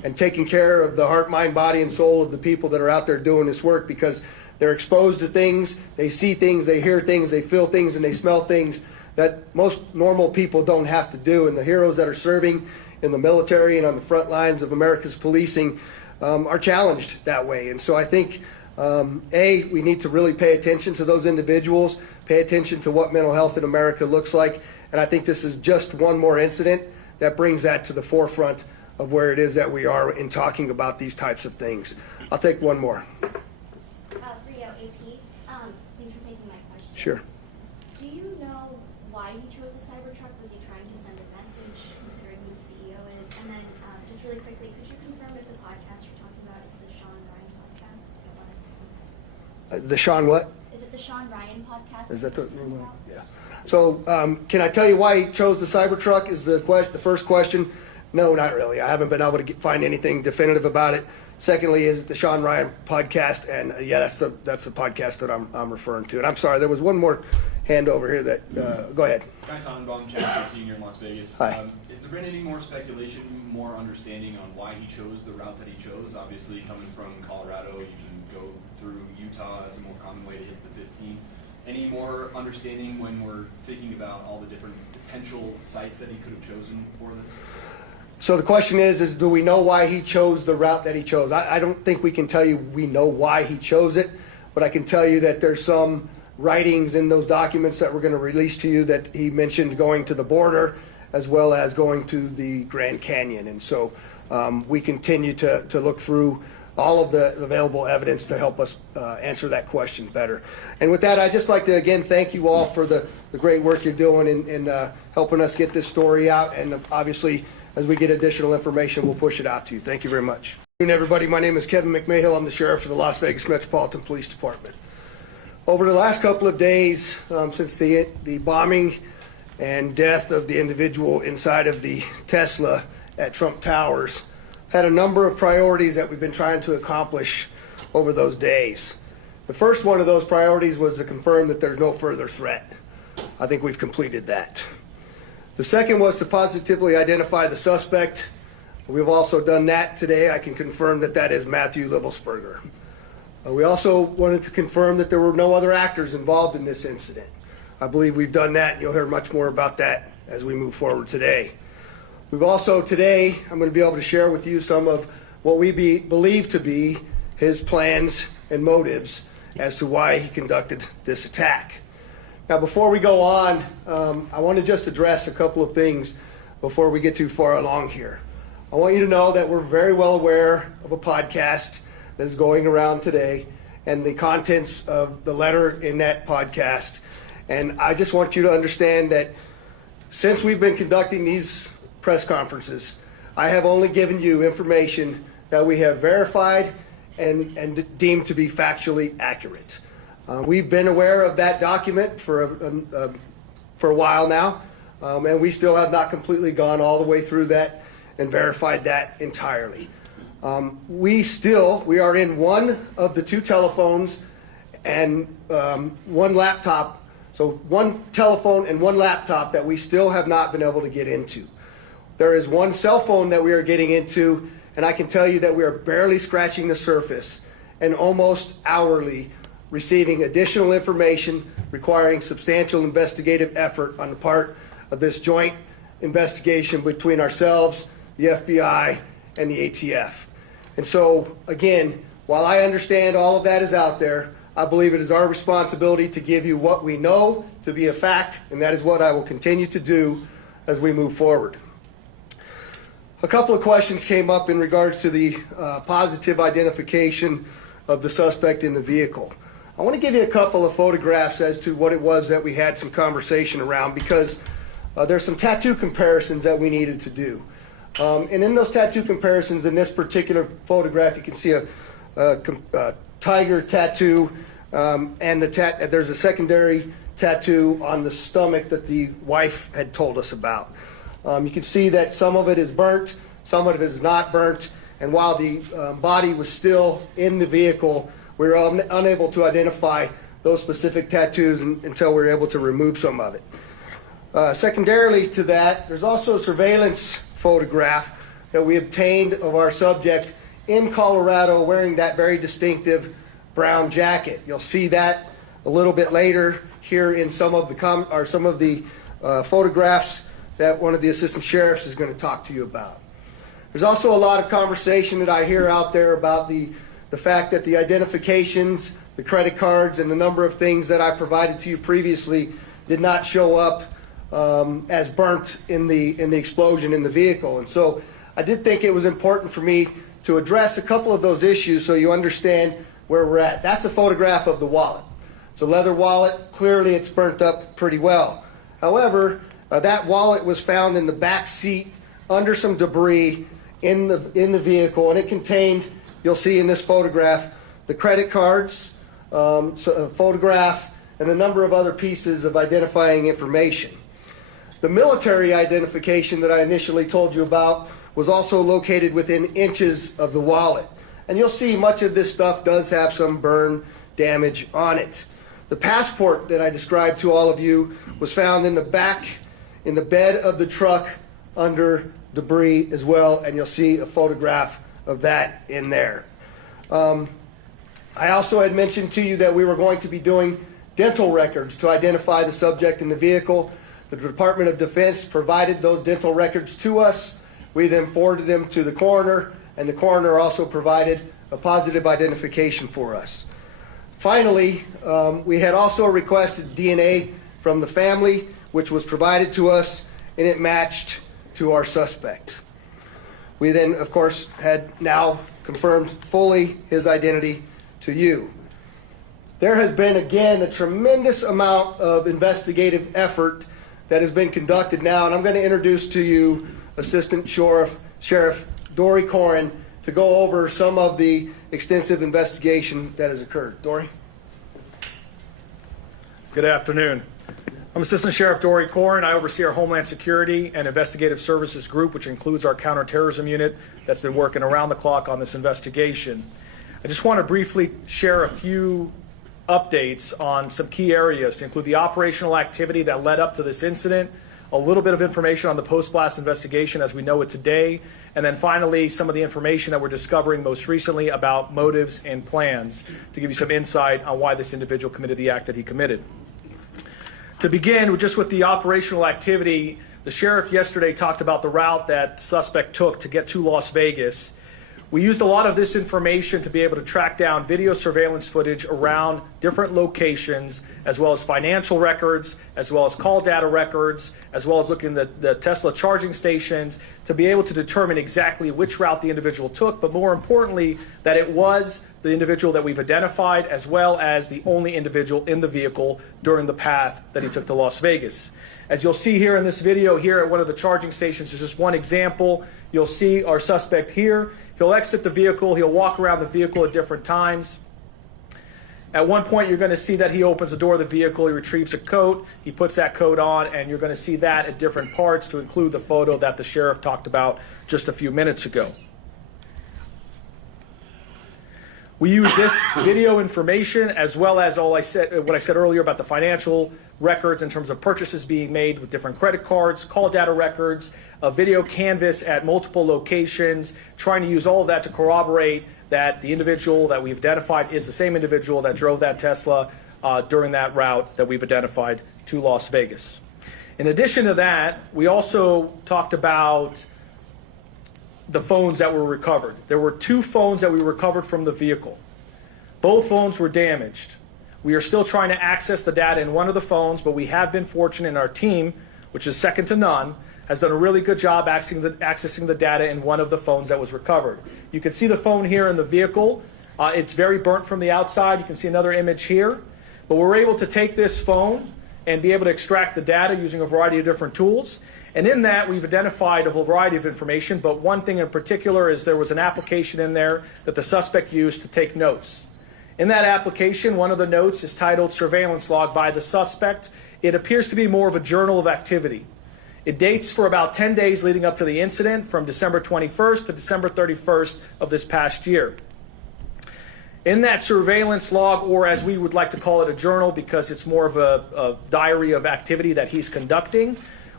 and taking care of the heart, mind, body, and soul of the people that are out there doing this work, because they're exposed to things, they see things, they hear things, they feel things, and they smell things that most normal people don't have to do. And the heroes that are serving in the military and on the front lines of America's policing are challenged that way. And so I think, we need to really pay attention to those individuals, pay attention to what mental health in America looks like. And I think this is just one more incident that brings that to the forefront of where it is that we are in talking about these types of things. I'll take one more. Rio, AP. Thanks for taking my question. Sure. Do you know why he chose a Cybertruck? Was he trying to send a message, considering who the CEO is? And then, just really quickly, could you confirm if the podcast you're talking about is the Sean Ryan podcast? I don't want to assume. The Sean what? Is it the Sean Ryan podcast? Is that the name of it? Yeah. So can I tell you why he chose the Cybertruck is the first question? No, not really. I haven't been able to find anything definitive about it. Secondly, is it the Sean Ryan podcast? And yeah, that's the podcast that I'm referring to. And I'm sorry, there was one more hand over here that, go ahead. Guy Tannenbaum, Channel 13 here in Las Vegas. Hi. Has there been any more speculation, more understanding on why he chose the route that he chose? Obviously, coming from Colorado, you can go through Utah. That's a more common way to hit the 15. Any more understanding when we're thinking about all the different potential sites that he could have chosen for this? So the question is do we know why he chose the route that he chose? I don't think we can tell you we know why he chose it, but I can tell you that there's some writings in those documents that we're going to release to you that he mentioned going to the border as well as going to the Grand Canyon. And so we continue to look through all of the available evidence to help us answer that question better. And with that, I'd just like to again thank you all for the great work you're doing in helping us get this story out. And obviously, as we get additional information, we'll push it out to you. Thank you very much. Good afternoon, everybody. My name is Kevin McMahill. I'm the sheriff of the Las Vegas Metropolitan Police Department. Over the last couple of days, since the bombing and death of the individual inside of the Tesla at Trump Towers, had a number of priorities that we've been trying to accomplish over those days. The first one of those priorities was to confirm that there's no further threat. I think we've completed that. The second was to positively identify the suspect. We've also done that today. I can confirm that that is Matthew Livelsberger. We also wanted to confirm that there were no other actors involved in this incident. I believe we've done that, and you'll hear much more about that as we move forward today. We've also today, I'm going to be able to share with you some of what we believe to be his plans and motives as to why he conducted this attack. Now, before we go on, I want to just address a couple of things before we get too far along here. I want you to know that we're very well aware of a podcast that is going around today and the contents of the letter in that podcast. And I just want you to understand that since we've been conducting these press conferences, I have only given you information that we have verified and deemed to be factually accurate. We've been aware of that document for a while now, and we still have not completely gone all the way through that and verified that entirely. We are in one of the two telephones and one laptop, so one telephone and one laptop that we still have not been able to get into. There is one cell phone that we are getting into, and I can tell you that we are barely scratching the surface and almost hourly receiving additional information requiring substantial investigative effort on the part of this joint investigation between ourselves, the FBI, and the ATF. And so, again, while I understand all of that is out there, I believe it is our responsibility to give you what we know to be a fact, and that is what I will continue to do as we move forward. A couple of questions came up in regards to the positive identification of the suspect in the vehicle. I want to give you a couple of photographs as to what it was that we had some conversation around, because there's some tattoo comparisons that we needed to do. And in those tattoo comparisons, in this particular photograph, you can see a tiger tattoo, and there's a secondary tattoo on the stomach that the wife had told us about. You can see that some of it is burnt, some of it is not burnt, and while the body was still in the vehicle, we were unable to identify those specific tattoos until we were able to remove some of it. Secondarily to that, there's also a surveillance photograph that we obtained of our subject in Colorado wearing that very distinctive brown jacket. You'll see that a little bit later here in some of the photographs that one of the assistant sheriffs is going to talk to you about. There's also a lot of conversation that I hear out there about the fact that the identifications, the credit cards, and the number of things that I provided to you previously did not show up as burnt in the explosion in the vehicle. And so I did think it was important for me to address a couple of those issues so you understand where we're at. That's a photograph of the wallet. It's a leather wallet. Clearly it's burnt up pretty well. However, that wallet was found in the back seat under some debris in the vehicle, and it contained, you'll see in this photograph, the credit cards, a photograph, and a number of other pieces of identifying information. The military identification that I initially told you about was also located within inches of the wallet. And you'll see much of this stuff does have some burn damage on it. The passport that I described to all of you was found in the back, in the bed of the truck under debris as well, and you'll see a photograph of that in there. I also had mentioned to you that we were going to be doing dental records to identify the subject in the vehicle. The Department of Defense provided those dental records to us. We then forwarded them to the coroner, and the coroner also provided a positive identification for us. Finally, we had also requested DNA from the family, which was provided to us, and it matched to our suspect. We then, of course, had now confirmed fully his identity to you. There has been, again, a tremendous amount of investigative effort that has been conducted now, and I'm going to introduce to you Assistant Sheriff Dory Corin to go over some of the extensive investigation that has occurred. Dory? Good afternoon. I'm Assistant Sheriff Dory Corin. I oversee our Homeland Security and Investigative Services Group, which includes our counterterrorism unit that's been working around the clock on this investigation. I just want to briefly share a few updates on some key areas to include the operational activity that led up to this incident, a little bit of information on the post-blast investigation as we know it today, and then finally some of the information that we're discovering most recently about motives and plans to give you some insight on why this individual committed the act that he committed. To begin, just with the operational activity, the sheriff yesterday talked about the route that the suspect took to get to Las Vegas. We used a lot of this information to be able to track down video surveillance footage around different locations, as well as financial records, as well as call data records, as well as looking at the Tesla charging stations to be able to determine exactly which route the individual took, but more importantly, that it was the individual that we've identified, as well as the only individual in the vehicle during the path that he took to Las Vegas. As you'll see here in this video here at one of the charging stations, there's just one example. You'll see our suspect here. He'll exit the vehicle. He'll walk around the vehicle at different times. At one point, you're going to see that he opens the door of the vehicle. He retrieves a coat. He puts that coat on, and you're going to see that at different parts to include the photo that the sheriff talked about just a few minutes ago. We use this video information as well as what I said earlier about the financial records in terms of purchases being made with different credit cards, call data records, a video canvas at multiple locations, trying to use all of that to corroborate that the individual that we've identified is the same individual that drove that Tesla during that route that we've identified to Las Vegas. In addition to that, we also talked about the phones that were recovered. There were 2 phones that we recovered from the vehicle. Both phones were damaged. We are still trying to access the data in one of the phones, but we have been fortunate in our team, which is second to none, has done a really good job accessing the data in one of the phones that was recovered. You can see the phone here in the vehicle. It's very burnt from the outside. You can see another image here. But we're able to take this phone and be able to extract the data using a variety of different tools. And in that, we've identified a whole variety of information, but one thing in particular is there was an application in there that the suspect used to take notes. In that application, one of the notes is titled Surveillance Log by the Suspect. It appears to be more of a journal of activity. It dates for about 10 days leading up to the incident, from December 21st to December 31st of this past year. In that surveillance log, or as we would like to call it, a journal, because it's more of a diary of activity that he's conducting,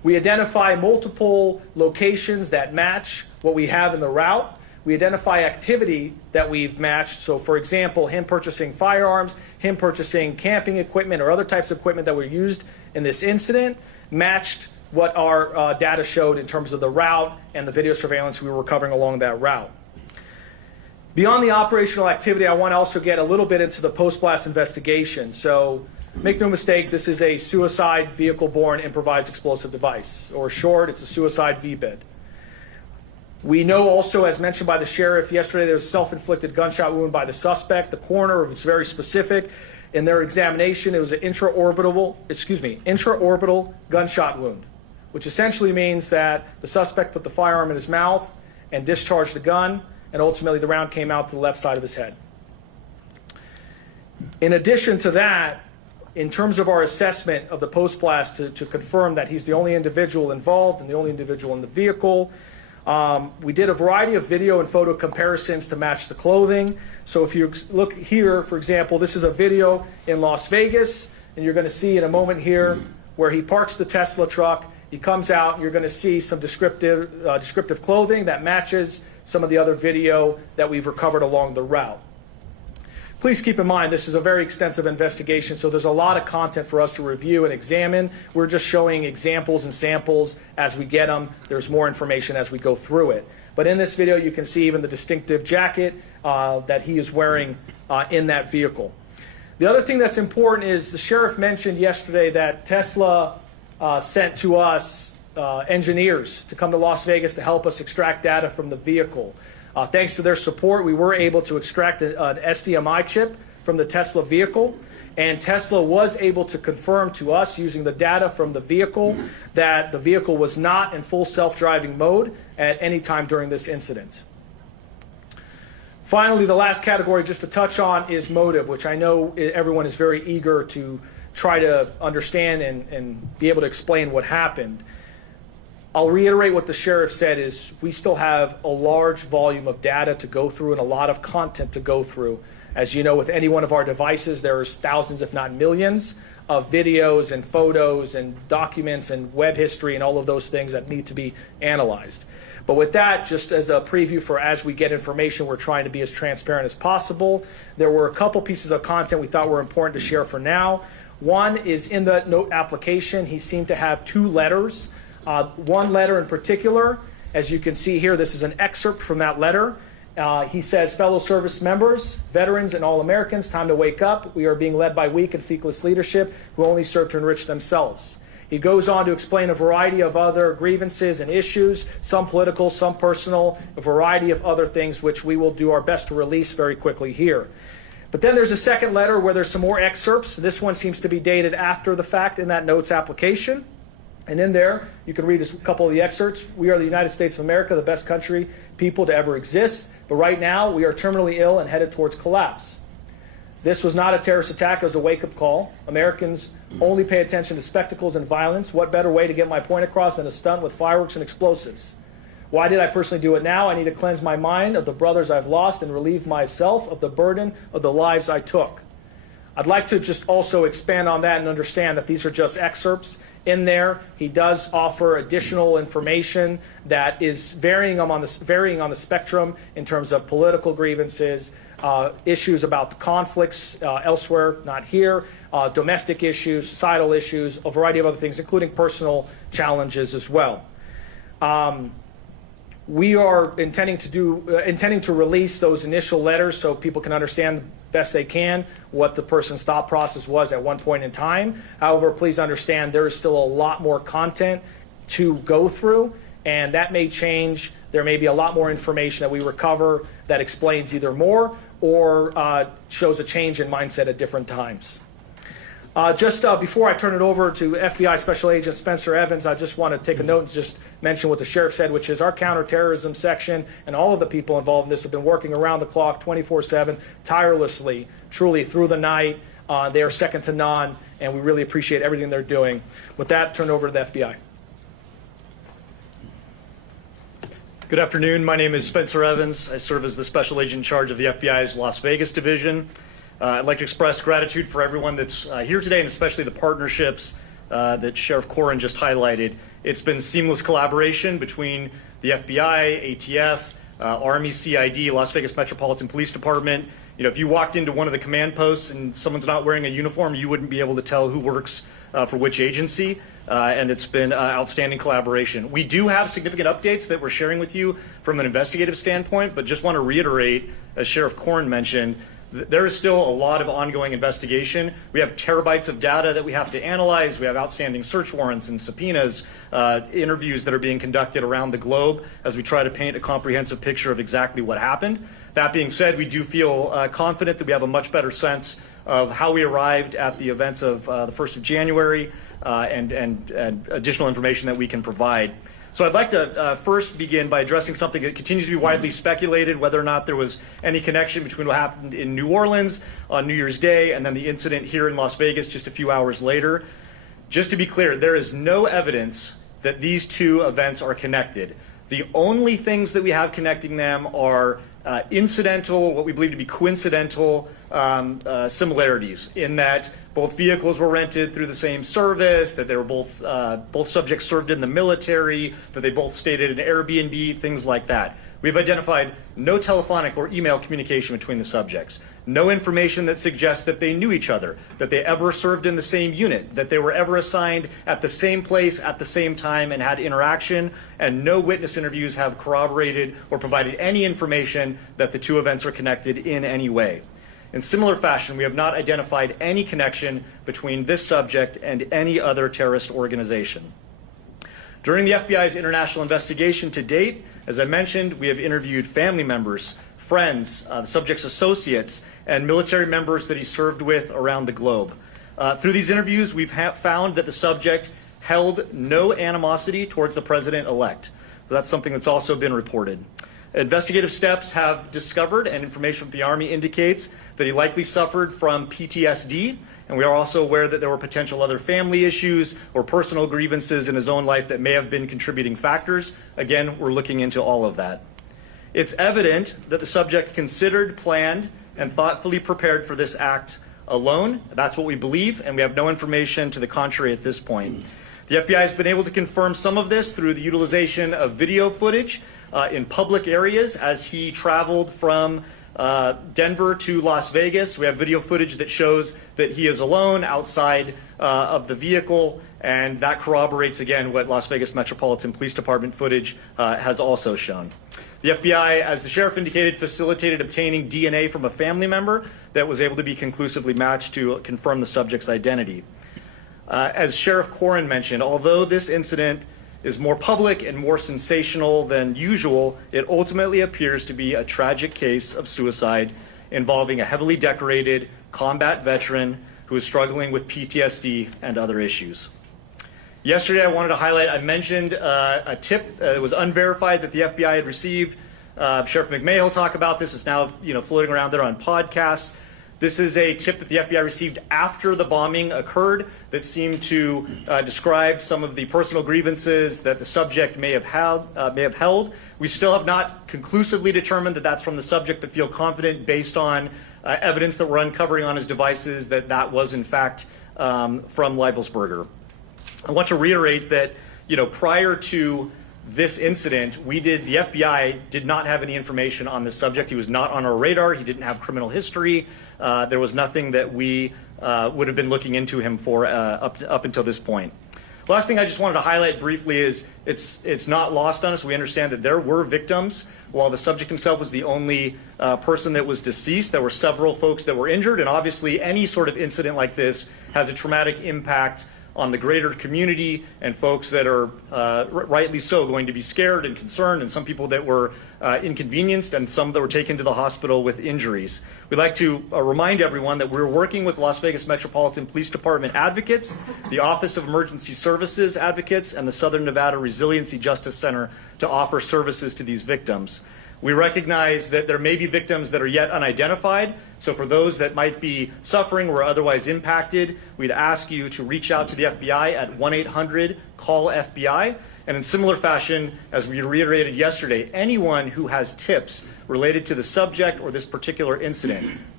We identify multiple locations that match what we have in the route. We identify activity that we've matched. So, for example, him purchasing firearms, him purchasing camping equipment or other types of equipment that were used in this incident matched what our data showed in terms of the route and the video surveillance we were recovering along that route. Beyond the operational activity, I want to also get a little bit into the post-blast investigation. So make no mistake, this is a suicide vehicle-borne improvised explosive device, or short, it's a suicide VBID. We know also, as mentioned by the sheriff yesterday, there was a self-inflicted gunshot wound by the suspect. The coroner was very specific. In their examination, it was an intraorbital gunshot wound, which essentially means that the suspect put the firearm in his mouth and discharged the gun, and ultimately the round came out to the left side of his head. In addition to that, in terms of our assessment of the post-blast to confirm that he's the only individual involved and the only individual in the vehicle, we did a variety of video and photo comparisons to match the clothing. So if you look here, for example, this is a video in Las Vegas, and you're going to see in a moment here where he parks the Tesla truck. He comes out, and you're going to see some descriptive clothing that matches some of the other video that we've recovered along the route. Please keep in mind, this is a very extensive investigation, so there's a lot of content for us to review and examine. We're just showing examples and samples as we get them. There's more information as we go through it. But in this video, you can see even the distinctive jacket that he is wearing in that vehicle. The other thing that's important is the sheriff mentioned yesterday that Tesla sent to us engineers to come to Las Vegas to help us extract data from the vehicle. Thanks to their support, we were able to extract an SDMI chip from the Tesla vehicle, and Tesla was able to confirm to us using the data from the vehicle that the vehicle was not in full self-driving mode at any time during this incident. Finally, the last category just to touch on is motive, which I know everyone is very eager to try to understand and be able to explain what happened. I'll reiterate what the sheriff said is we still have a large volume of data to go through and a lot of content to go through. As you know, with any one of our devices, there's thousands, if not millions, of videos and photos and documents and web history and all of those things that need to be analyzed. But with that, just as a preview for as we get information, we're trying to be as transparent as possible. There were a couple pieces of content we thought were important to share for now. One is in the note application, he seemed to have two letters. One letter in particular, as you can see here, this is an excerpt from that letter. He says, fellow service members, veterans, and all Americans, time to wake up. We are being led by weak and feckless leadership who only serve to enrich themselves. He goes on to explain a variety of other grievances and issues, some political, some personal, a variety of other things which we will do our best to release very quickly here. But then there's a second letter where there's some more excerpts. This one seems to be dated after the fact in that notes application. And in there, you can read a couple of the excerpts. We are the United States of America, the best country, people to ever exist. But right now, we are terminally ill and headed towards collapse. This was not a terrorist attack. It was a wake-up call. Americans only pay attention to spectacles and violence. What better way to get my point across than a stunt with fireworks and explosives? Why did I personally do it now? I need to cleanse my mind of the brothers I've lost and relieve myself of the burden of the lives I took. I'd like to just also expand on that and understand that these are just excerpts. In there, he does offer additional information that is varying on the spectrum in terms of political grievances, issues about the conflicts elsewhere, not here, domestic issues, societal issues, a variety of other things, including personal challenges as well. We are intending to release those initial letters so people can understand the best they can what the person's thought process was at one point in time. However, please understand there is still a lot more content to go through, and that may change. There may be a lot more information that we recover that explains either more or shows a change in mindset at different times. Just before I turn it over to FBI Special Agent Spencer Evans, I just want to take a note and just mention what the sheriff said, which is our counterterrorism section and all of the people involved in this have been working around the clock, 24/7, tirelessly, truly through the night. They are second to none, and we really appreciate everything they're doing. With that, turn it over to the FBI. Good afternoon. My name is Spencer Evans. I serve as the Special Agent in charge of the FBI's Las Vegas division. I'd like to express gratitude for everyone that's here today, and especially the partnerships that Sheriff Corrin just highlighted. It's been seamless collaboration between the FBI, ATF, Army, CID, Las Vegas Metropolitan Police Department. You know, if you walked into one of the command posts and someone's not wearing a uniform, you wouldn't be able to tell who works for which agency, and it's been outstanding collaboration. We do have significant updates that we're sharing with you from an investigative standpoint, but just want to reiterate, as Sheriff Corrin mentioned, there is still a lot of ongoing investigation. We have terabytes of data that we have to analyze. We have outstanding search warrants and subpoenas, interviews that are being conducted around the globe as we try to paint a comprehensive picture of exactly what happened. That being said, we do feel confident that we have a much better sense of how we arrived at the events of the 1st of January and additional information that we can provide. So I'd like to first begin by addressing something that continues to be widely speculated, whether or not there was any connection between what happened in New Orleans on New Year's Day and then the incident here in Las Vegas just a few hours later. Just to be clear, there is no evidence that these two events are connected. The only things that we have connecting them are incidental, what we believe to be coincidental similarities, in that both vehicles were rented through the same service, that they were both subjects served in the military, that they both stayed at an Airbnb, things like that. We've identified no telephonic or email communication between the subjects, no information that suggests that they knew each other, that they ever served in the same unit, that they were ever assigned at the same place at the same time and had interaction, and no witness interviews have corroborated or provided any information that the two events are connected in any way. In similar fashion, we have not identified any connection between this subject and any other terrorist organization. During the FBI's international investigation to date, as I mentioned, we have interviewed family members, friends, the subject's associates, and military members that he served with around the globe. Through these interviews, we've found that the subject held no animosity towards the president-elect. That's something that's also been reported. Investigative steps have discovered, and information from the Army indicates, that he likely suffered from PTSD, and we are also aware that there were potential other family issues or personal grievances in his own life that may have been contributing factors. Again, we're looking into all of that. It's evident that the subject considered, planned, and thoughtfully prepared for this act alone. That's what we believe, and we have no information to the contrary at this point. The FBI has been able to confirm some of this through the utilization of video footage in public areas as he traveled from Denver to Las Vegas. We have video footage that shows that he is alone outside of the vehicle, and that corroborates again what Las Vegas Metropolitan Police Department footage has also shown. The FBI, as the sheriff indicated, facilitated obtaining DNA from a family member that was able to be conclusively matched to confirm the subject's identity. As Sheriff Corrin mentioned, although this incident is more public and more sensational than usual, it ultimately appears to be a tragic case of suicide involving a heavily decorated combat veteran who is struggling with PTSD and other issues. Yesterday, I wanted to highlight, I mentioned a tip that was unverified that the FBI had received. Sheriff McMahon will talk about this. It's now floating around there on podcasts. This is a tip that the FBI received after the bombing occurred that seemed to describe some of the personal grievances that the subject may have held. We still have not conclusively determined that that's from the subject, but feel confident based on evidence that we're uncovering on his devices that that was in fact from Leivelsberger. I want to reiterate that prior to this incident, the FBI did not have any information on this subject. He was not on our radar. He didn't have criminal history. There was nothing that we would have been looking into him for up until this point. Last thing I just wanted to highlight briefly is it's not lost on us. We understand that there were victims. While the subject himself was the only person that was deceased, there were several folks that were injured, and obviously any sort of incident like this has a traumatic impact on the greater community and folks that are rightly so going to be scared and concerned, and some people that were inconvenienced and some that were taken to the hospital with injuries. We'd like to remind everyone that we're working with Las Vegas Metropolitan Police Department advocates, the Office of Emergency Services advocates, and the Southern Nevada Resiliency Justice Center to offer services to these victims. We recognize that there may be victims that are yet unidentified, so for those that might be suffering or otherwise impacted, we'd ask you to reach out to the FBI at 1-800-CALL-FBI. And in similar fashion, as we reiterated yesterday, anyone who has tips related to the subject or this particular incident,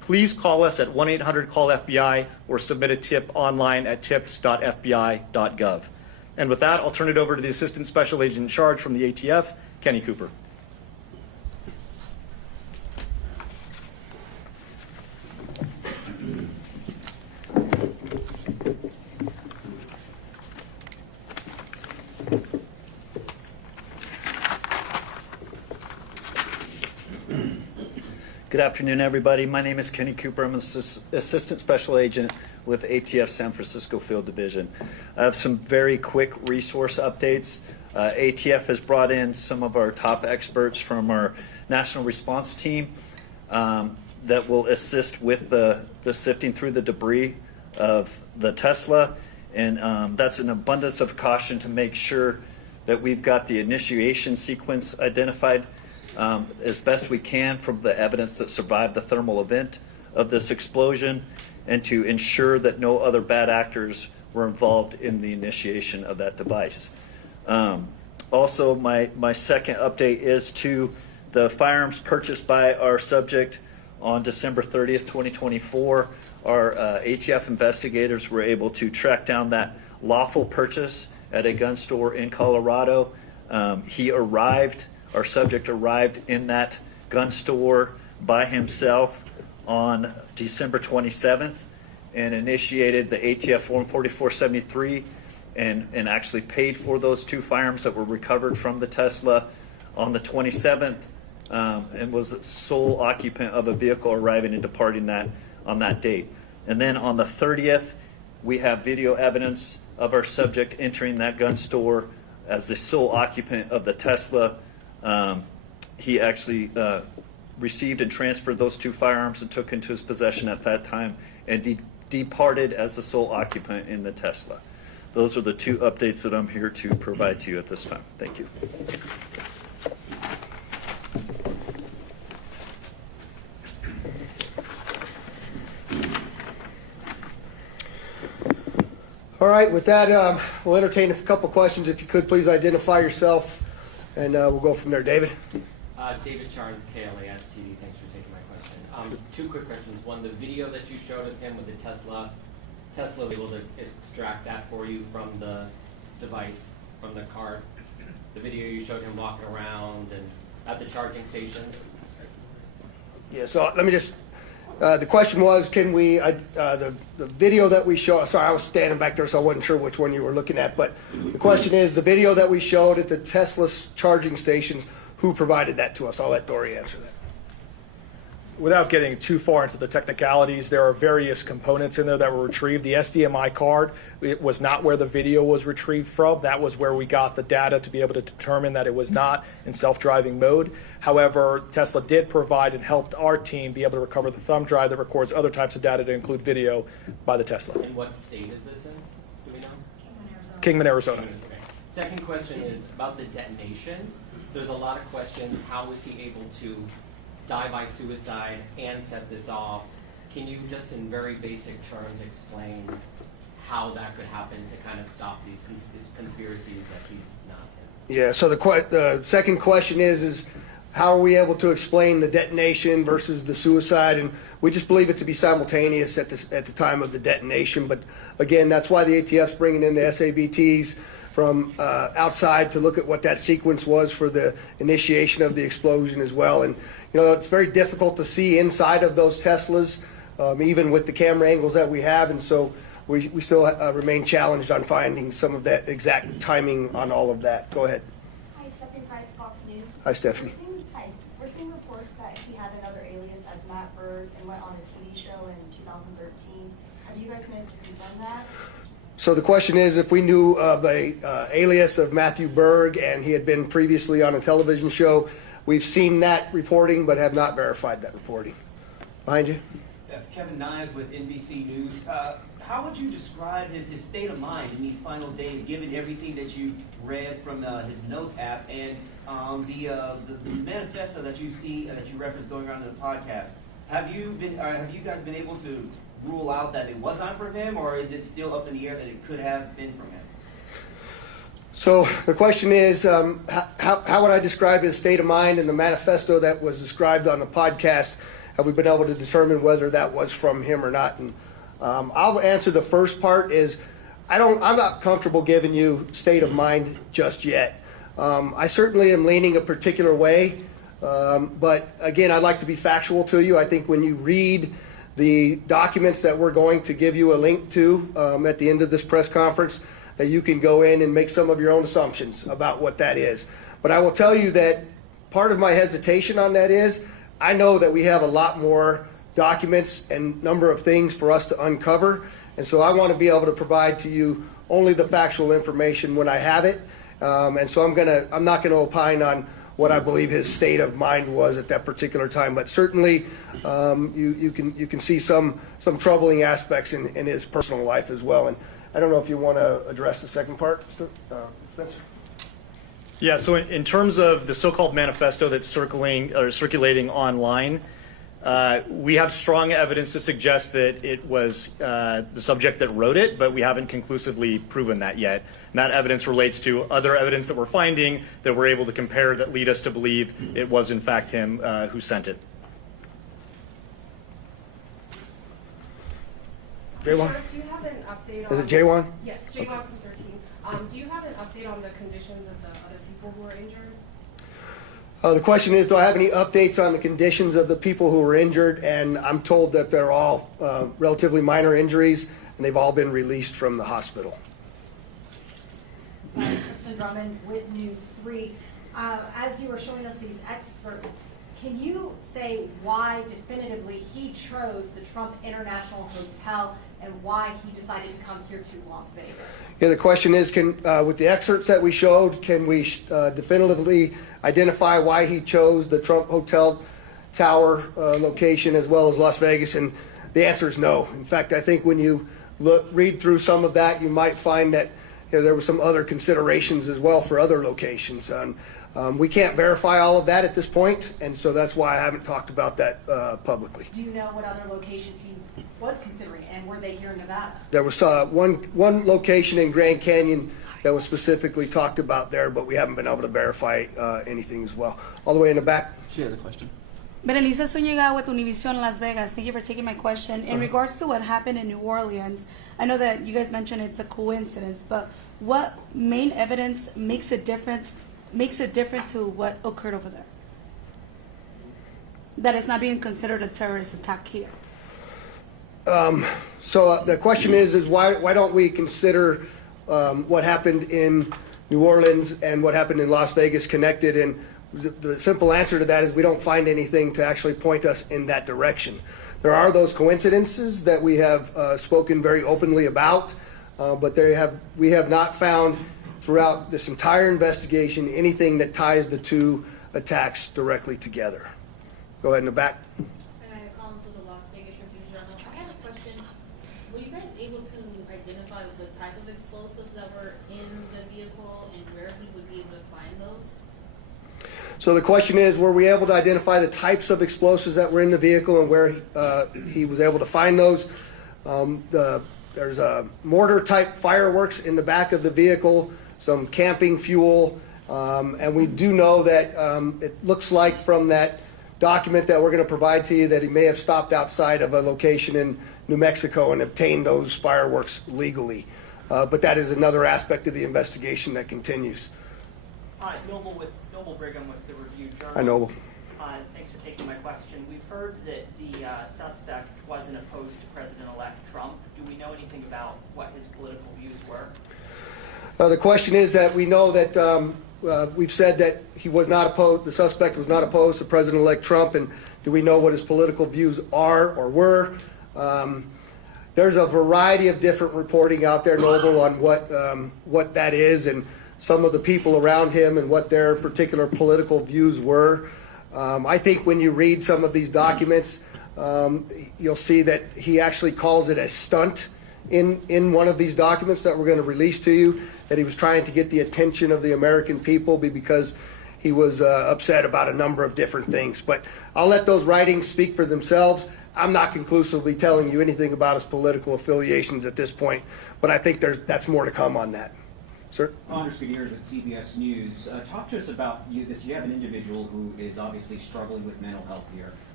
please call us at 1-800-CALL-FBI or submit a tip online at tips.fbi.gov. And with that, I'll turn it over to the Assistant Special Agent in Charge from the ATF, Kenny Cooper. Good afternoon, everybody. My name is Kenny Cooper. I'm an Assistant Special Agent with ATF San Francisco Field Division. I have some very quick resource updates. ATF has brought in some of our top experts from our national response team that will assist with the sifting through the debris of the Tesla. And that's an abundance of caution to make sure that we've got the initiation sequence identified as best we can from the evidence that survived the thermal event of this explosion, and to ensure that no other bad actors were involved in the initiation of that device. Also, my second update is to the firearms purchased by our subject on December 30th, 2024. Our ATF investigators were able to track down that lawful purchase at a gun store in Colorado. Our subject arrived in that gun store by himself on December 27th and initiated the ATF Form 4473 and actually paid for those two firearms that were recovered from the Tesla on the 27th and was sole occupant of a vehicle arriving and departing that on that date. And then on the 30th, we have video evidence of our subject entering that gun store as the sole occupant of the Tesla. He actually received and transferred those two firearms and took into his possession at that time and departed as the sole occupant in the Tesla. Those are the two updates that I'm here to provide to you at this time. Thank you. All right, with that, we'll entertain a couple questions. If you could, please identify yourself, and we'll go from there. David? David Charnes, KLAS TV. Thanks for taking my question. Two quick questions. One, the video that you showed of him with the Tesla was able to extract that for you from the device, from the card. The video you showed him walking around and at the charging stations. Yeah, so let me just, the question was, can we, the video that we showed, sorry, I was standing back there, so I wasn't sure which one you were looking at, but the question is, the video that we showed at the Tesla charging stations, who provided that to us? I'll let Dory answer that. Without getting too far into the technicalities, there are various components in there that were retrieved. The SDMI card, it was not where the video was retrieved from. That was where we got the data to be able to determine that it was not in self-driving mode. However, Tesla did provide and helped our team be able to recover the thumb drive that records other types of data to include video by the Tesla. And what state is this in? Do we know? Kingman, Arizona. Okay. Second question is about the detonation. There's a lot of questions. How was he able to die by suicide and set this off? Can you just in very basic terms explain how that could happen to kind of stop these conspiracies that he's not in? Yeah, so the second question is how are we able to explain the detonation versus the suicide? And we just believe it to be simultaneous at the time of the detonation. But again, that's why the ATF's bringing in the SABTs from outside to look at what that sequence was for the initiation of the explosion as well. And you know, it's very difficult to see inside of those Teslas, even with the camera angles that we have. And so we still remain challenged on finding some of that exact timing on all of that. Go ahead. Hi, Stephanie Price, Fox News. Hi, Stephanie. We're seeing reports that he had another alias as Matt Berg and went on a TV show in 2013. Have you guys been able to confirm that? So the question is if we knew of a alias of Matthew Berg and he had been previously on a television show. We've seen that reporting but have not verified that reporting. Behind you. Yes, Kevin Niles with NBC News. How would you describe his state of mind in these final days, given everything that you read from his notes app and the manifesto that you see that you referenced going around in the podcast? Have you guys been able to rule out that it was not from him, or is it still up in the air that it could have been from him? So the question is, how would I describe his state of mind in the manifesto that was described on the podcast? have we been able to determine whether that was from him or not. And I'll answer the first part is I'm not comfortable giving you state of mind just yet. I certainly am leaning a particular way, but again, I'd like to be factual to you. I think when you read the documents that we're going to give you a link to at the end of this press conference, that you can go in and make some of your own assumptions about what that is. But I will tell you that part of my hesitation on that is I know that we have a lot more documents and number of things for us to uncover, and so I want to be able to provide to you only the factual information when I have it. And so I'm not gonna opine on what I believe his state of mind was at that particular time, but certainly you can see some troubling aspects in his personal life as well. And I don't know if you want to address the second part, Spencer. Yeah, so in terms of the so-called manifesto that's circulating online, we have strong evidence to suggest that it was the subject that wrote it, but we haven't conclusively proven that yet. And that evidence relates to other evidence that we're finding that we're able to compare that lead us to believe it was in fact him who sent it. J1? Do you have an update on... Is it J1? Yes, J1 from 13. Do you have an update on the conditions of the other people who were injured? The question is, do I have any updates on the conditions of the people who were injured? And I'm told that they're all relatively minor injuries, and they've all been released from the hospital. Kristen Drummond with News 3. As you were showing us these excerpts, can you say why definitively he chose the Trump International Hotel and why he decided to come here to Las Vegas? Yeah, the question is, with the excerpts that we showed, can we definitively identify why he chose the Trump Hotel Tower location as well as Las Vegas? And the answer is no. In fact, I think when you read through some of that, you might find that there were some other considerations as well for other locations. We can't verify all of that at this point, and so that's why I haven't talked about that publicly. Do you know what other locations he was considering, and were they here in Nevada? There was one location in Grand Canyon that was specifically talked about there, but we haven't been able to verify anything as well. All the way in the back. She has a question. Berenice Zúñiga with Univision Las Vegas. Thank you for taking my question. In regards to what happened in New Orleans, I know that you guys mentioned it's a coincidence, but what main evidence makes it different to what occurred over there? That it's not being considered a terrorist attack here. So the question is why don't we consider what happened in New Orleans and what happened in Las Vegas connected? And the simple answer to that is we don't find anything to actually point us in that direction. There are those coincidences that we have spoken very openly about, but we have not found throughout this entire investigation anything that ties the two attacks directly together. Go ahead in the back. Collins with the Las Vegas Tribune Journal. I had a question. Were you guys able to identify the type of explosives that were in the vehicle and where he would be able to find those? So the question is, were we able to identify the types of explosives that were in the vehicle and where he was able to find those? There's a mortar-type fireworks in the back of the vehicle, some camping fuel, and we do know that it looks like from that document that we're going to provide to you that he may have stopped outside of a location in New Mexico and obtained those fireworks legally. But that is another aspect of the investigation that continues. Hi, Noble Brigham with the Review Journal. Hi, Noble. Thanks for taking my question. We've heard that the suspect wasn't opposed to President-elect Trump. Do we know anything about what his political views were? The question is that we know that we've said that he was not opposed, the suspect was not opposed to President-elect Trump, and do we know what his political views are or were? There's a variety of different reporting out there, Noble, on what that is and some of the people around him and what their particular political views were. I think when you read some of these documents, you'll see that he actually calls it a stunt in one of these documents that we're going to release to you, that he was trying to get the attention of the American people because he was upset about a number of different things. But I'll let those writings speak for themselves. I'm not conclusively telling you anything about his political affiliations at this point, but I think that's more to come on that. Sir? Anders Gutierrez with CBS News. Talk to us about this. You have an individual who is obviously struggling with mental health here.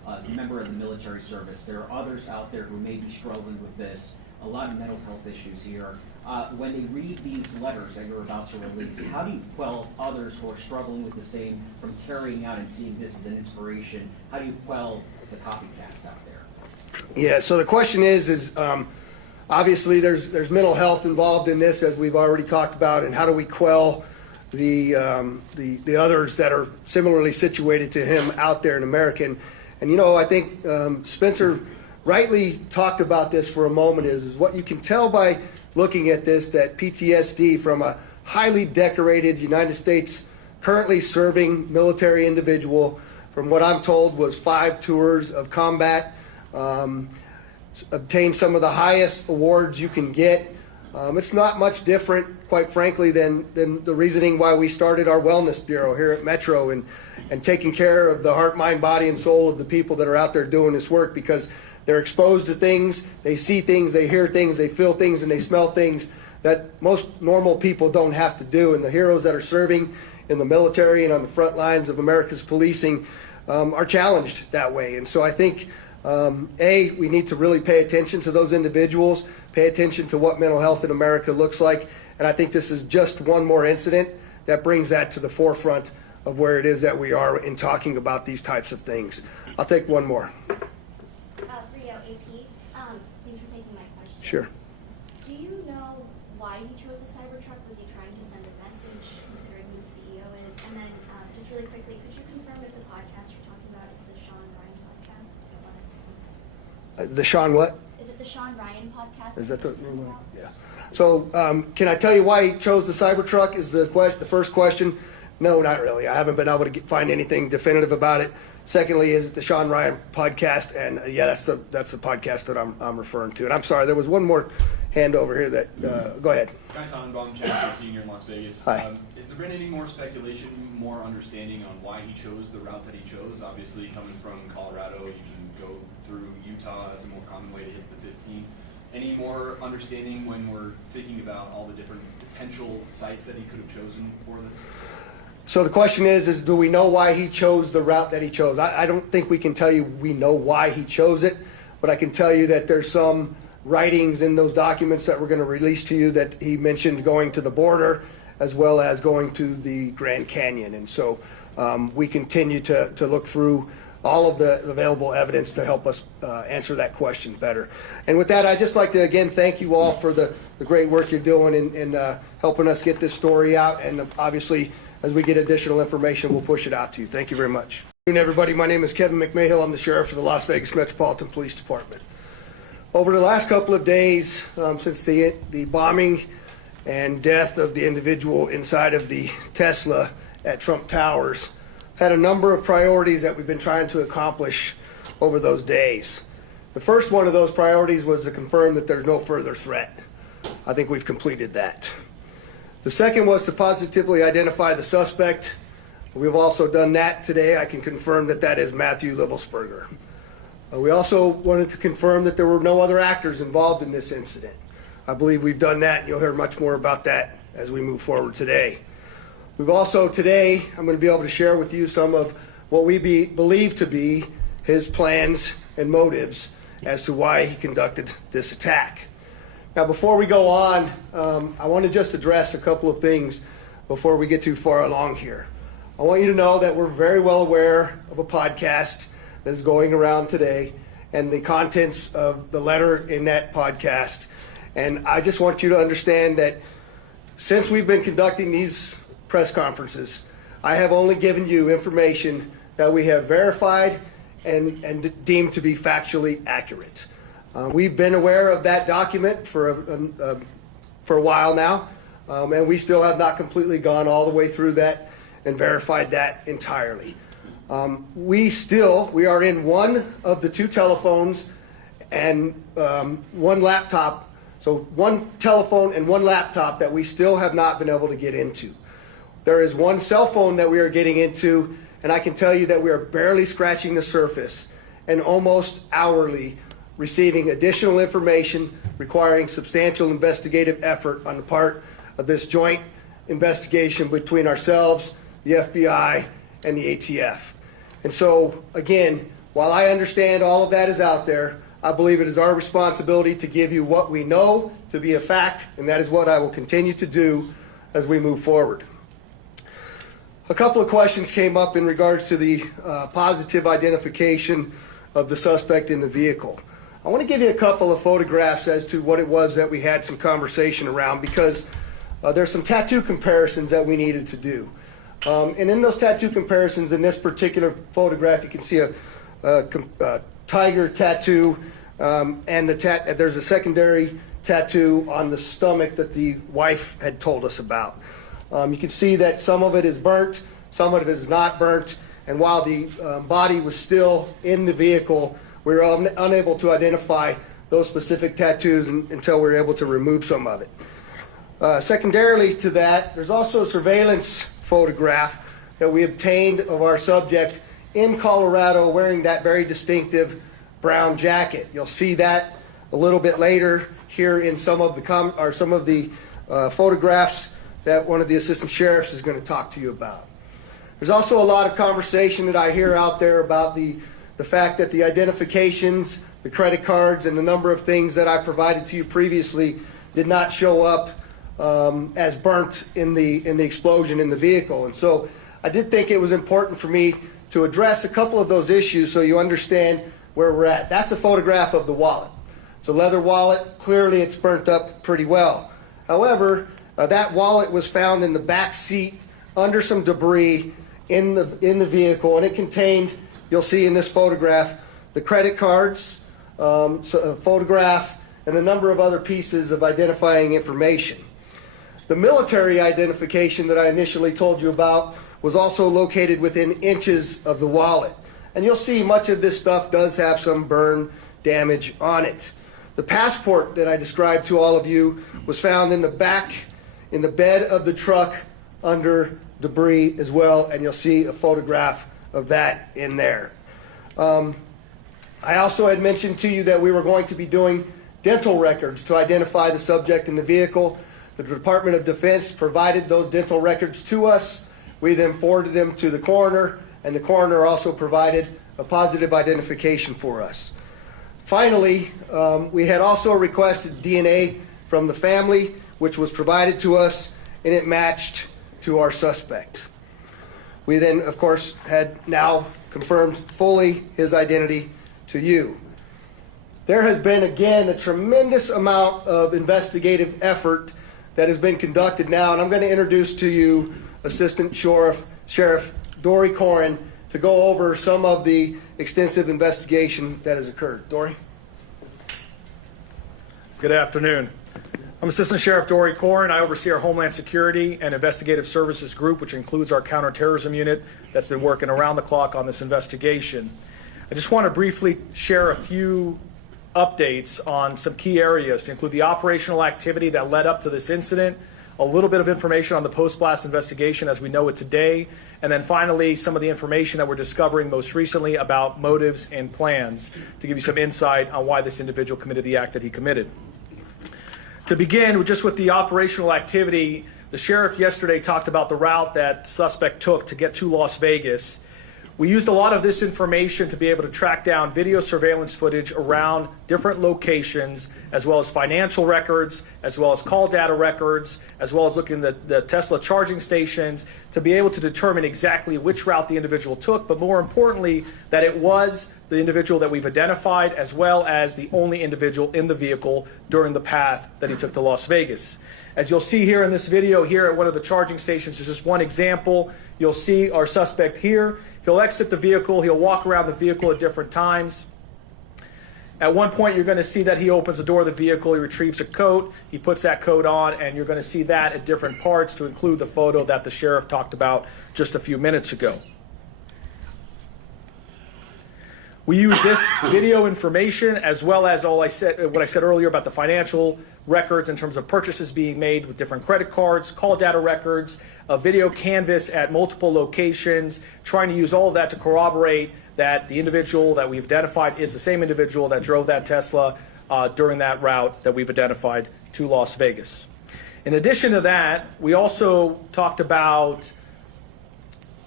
a member of the military service. There are others out there who may be struggling with this, a lot of mental health issues here. When they read these letters that you're about to release, how do you quell others who are struggling with the same from carrying out and seeing this as an inspiration? How do you quell the copycats out there? Yeah, so the question is obviously there's mental health involved in this, as we've already talked about, and how do we quell the others that are similarly situated to him out there in America. And you know, I think Spencer rightly talked about this for a moment, is what you can tell by looking at this, that PTSD from a highly decorated United States currently serving military individual, from what I'm told was 5 tours of combat, obtained some of the highest awards you can get. It's not much different, quite frankly, than the reasoning why we started our wellness bureau here at Metro and taking care of the heart, mind, body, and soul of the people that are out there doing this work, because they're exposed to things, they see things, they hear things, they feel things, and they smell things that most normal people don't have to do. And the heroes that are serving in the military and on the front lines of America's policing are challenged that way. And so I think, we need to really pay attention to those individuals, pay attention to what mental health in America looks like. And I think this is just one more incident that brings that to the forefront of where it is that we are in talking about these types of things. I'll take one more. Rio, AP, thanks for taking my question. Sure. Do you know why he chose a Cybertruck? Was he trying to send a message, considering who the CEO is? And then, just really quickly, could you confirm if the podcast you're talking about is the Sean Ryan podcast? I don't want to The Sean what? Is it the Sean Ryan podcast? Is that the name of it? Yeah. So can I tell you why he chose the Cybertruck is the first question? No, not really. I haven't been able to find anything definitive about it. Secondly, is it the Sean Ryan podcast? And yeah, that's the podcast that I'm referring to. And I'm sorry, there was one more hand over here that, go ahead. Guy Tannenbaum, Channel 13 here in Las Vegas. Hi. Has there been any more speculation, more understanding on why he chose the route that he chose? Obviously, coming from Colorado, you can go through Utah. That's a more common way to hit the 15. Any more understanding when we're thinking about all the different potential sites that he could have chosen for this? So the question is do we know why he chose the route that he chose? I don't think we can tell you we know why he chose it, but I can tell you that there's some writings in those documents that we're going to release to you that he mentioned going to the border as well as going to the Grand Canyon. And so we continue to look through all of the available evidence to help us answer that question better. And with that, I'd just like to again thank you all for the great work you're doing in helping us get this story out. And obviously, as we get additional information, we'll push it out to you. Thank you very much. Good afternoon, everybody. My name is Kevin McMahill. I'm the sheriff of the Las Vegas Metropolitan Police Department. Over the last couple of days, since the bombing and death of the individual inside of the Tesla at Trump Towers, had a number of priorities that we've been trying to accomplish over those days. The first one of those priorities was to confirm that there's no further threat. I think we've completed that. The second was to positively identify the suspect. We've also done that today. I can confirm that that is Matthew Livelsberger. We also wanted to confirm that there were no other actors involved in this incident. I believe we've done that, and you'll hear much more about that as we move forward today. We've also today, I'm going to be able to share with you some of what we believe to be his plans and motives as to why he conducted this attack. Now, before we go on, I want to just address a couple of things before we get too far along here. I want you to know that we're very well aware of a podcast that is going around today and the contents of the letter in that podcast. And I just want you to understand that since we've been conducting these press conferences, I have only given you information that we have verified and deemed to be factually accurate. We've been aware of that document for a while now, and we still have not completely gone all the way through that and verified that entirely. We are in one of the 2 telephones and 1 laptop, so 1 telephone and 1 laptop that we still have not been able to get into. There is 1 cell phone that we are getting into, and I can tell you that we are barely scratching the surface and almost hourly receiving additional information requiring substantial investigative effort on the part of this joint investigation between ourselves, the FBI, and the ATF. And so, again, while I understand all of that is out there, I believe it is our responsibility to give you what we know to be a fact, and that is what I will continue to do as we move forward. A couple of questions came up in regards to the positive identification of the suspect in the vehicle. I want to give you a couple of photographs as to what it was that we had some conversation around, because there's some tattoo comparisons that we needed to do. And in those tattoo comparisons, in this particular photograph, you can see a tiger tattoo, and there's a secondary tattoo on the stomach that the wife had told us about. You can see that some of it is burnt, some of it is not burnt, and while the body was still in the vehicle, we were unable to identify those specific tattoos until we were able to remove some of it. Secondarily to that, there's also a surveillance photograph that we obtained of our subject in Colorado wearing that very distinctive brown jacket. You'll see that a little bit later here in some of the photographs that one of the assistant sheriffs is going to talk to you about. There's also a lot of conversation that I hear out there about the fact that the identifications, the credit cards, and the number of things that I provided to you previously did not show up as burnt in the explosion in the vehicle. And so I did think it was important for me to address a couple of those issues so you understand where we're at. That's a photograph of the wallet. It's a leather wallet. Clearly it's burnt up pretty well. However, that wallet was found in the back seat under some debris in the vehicle, and it contained, you'll see in this photograph, the credit cards, a photograph, and a number of other pieces of identifying information. The military identification that I initially told you about was also located within inches of the wallet. And you'll see much of this stuff does have some burn damage on it. The passport that I described to all of you was found in the back, in the bed of the truck under debris as well, and you'll see a photograph of that in there. I also had mentioned to you that we were going to be doing dental records to identify the subject in the vehicle. The Department of Defense provided those dental records to us. We then forwarded them to the coroner, and the coroner also provided a positive identification for us. Finally, we had also requested DNA from the family, which was provided to us, and it matched to our suspect. We then, of course, had now confirmed fully his identity to you. There has been, again, a tremendous amount of investigative effort that has been conducted now, and I'm going to introduce to you Assistant Sheriff Dory Corin to go over some of the extensive investigation that has occurred. Dory? Good afternoon. I'm Assistant Sheriff Dory Corin. I oversee our Homeland Security and Investigative Services Group, which includes our counterterrorism unit that's been working around the clock on this investigation. I just want to briefly share a few updates on some key areas to include the operational activity that led up to this incident, a little bit of information on the post-blast investigation as we know it today, and then finally some of the information that we're discovering most recently about motives and plans to give you some insight on why this individual committed the act that he committed. To begin, just with the operational activity, the sheriff yesterday talked about the route that the suspect took to get to Las Vegas. We used a lot of this information to be able to track down video surveillance footage around different locations, as well as financial records, as well as call data records, as well as looking at the Tesla charging stations to be able to determine exactly which route the individual took, but more importantly, that it was the individual that we've identified, as well as the only individual in the vehicle during the path that he took to Las Vegas. As you'll see here in this video here at one of the charging stations, there's just one example. You'll see our suspect here. He'll exit the vehicle. He'll walk around the vehicle at different times. At one point, you're going to see that he opens the door of the vehicle. He retrieves a coat. He puts that coat on, and you're going to see that at different parts to include the photo that the sheriff talked about just a few minutes ago. We use this video information as well as what I said earlier about the financial records in terms of purchases being made with different credit cards, call data records, a video canvas at multiple locations, trying to use all of that to corroborate that the individual that we've identified is the same individual that drove that Tesla during that route that we've identified to Las Vegas. In addition to that, we also talked about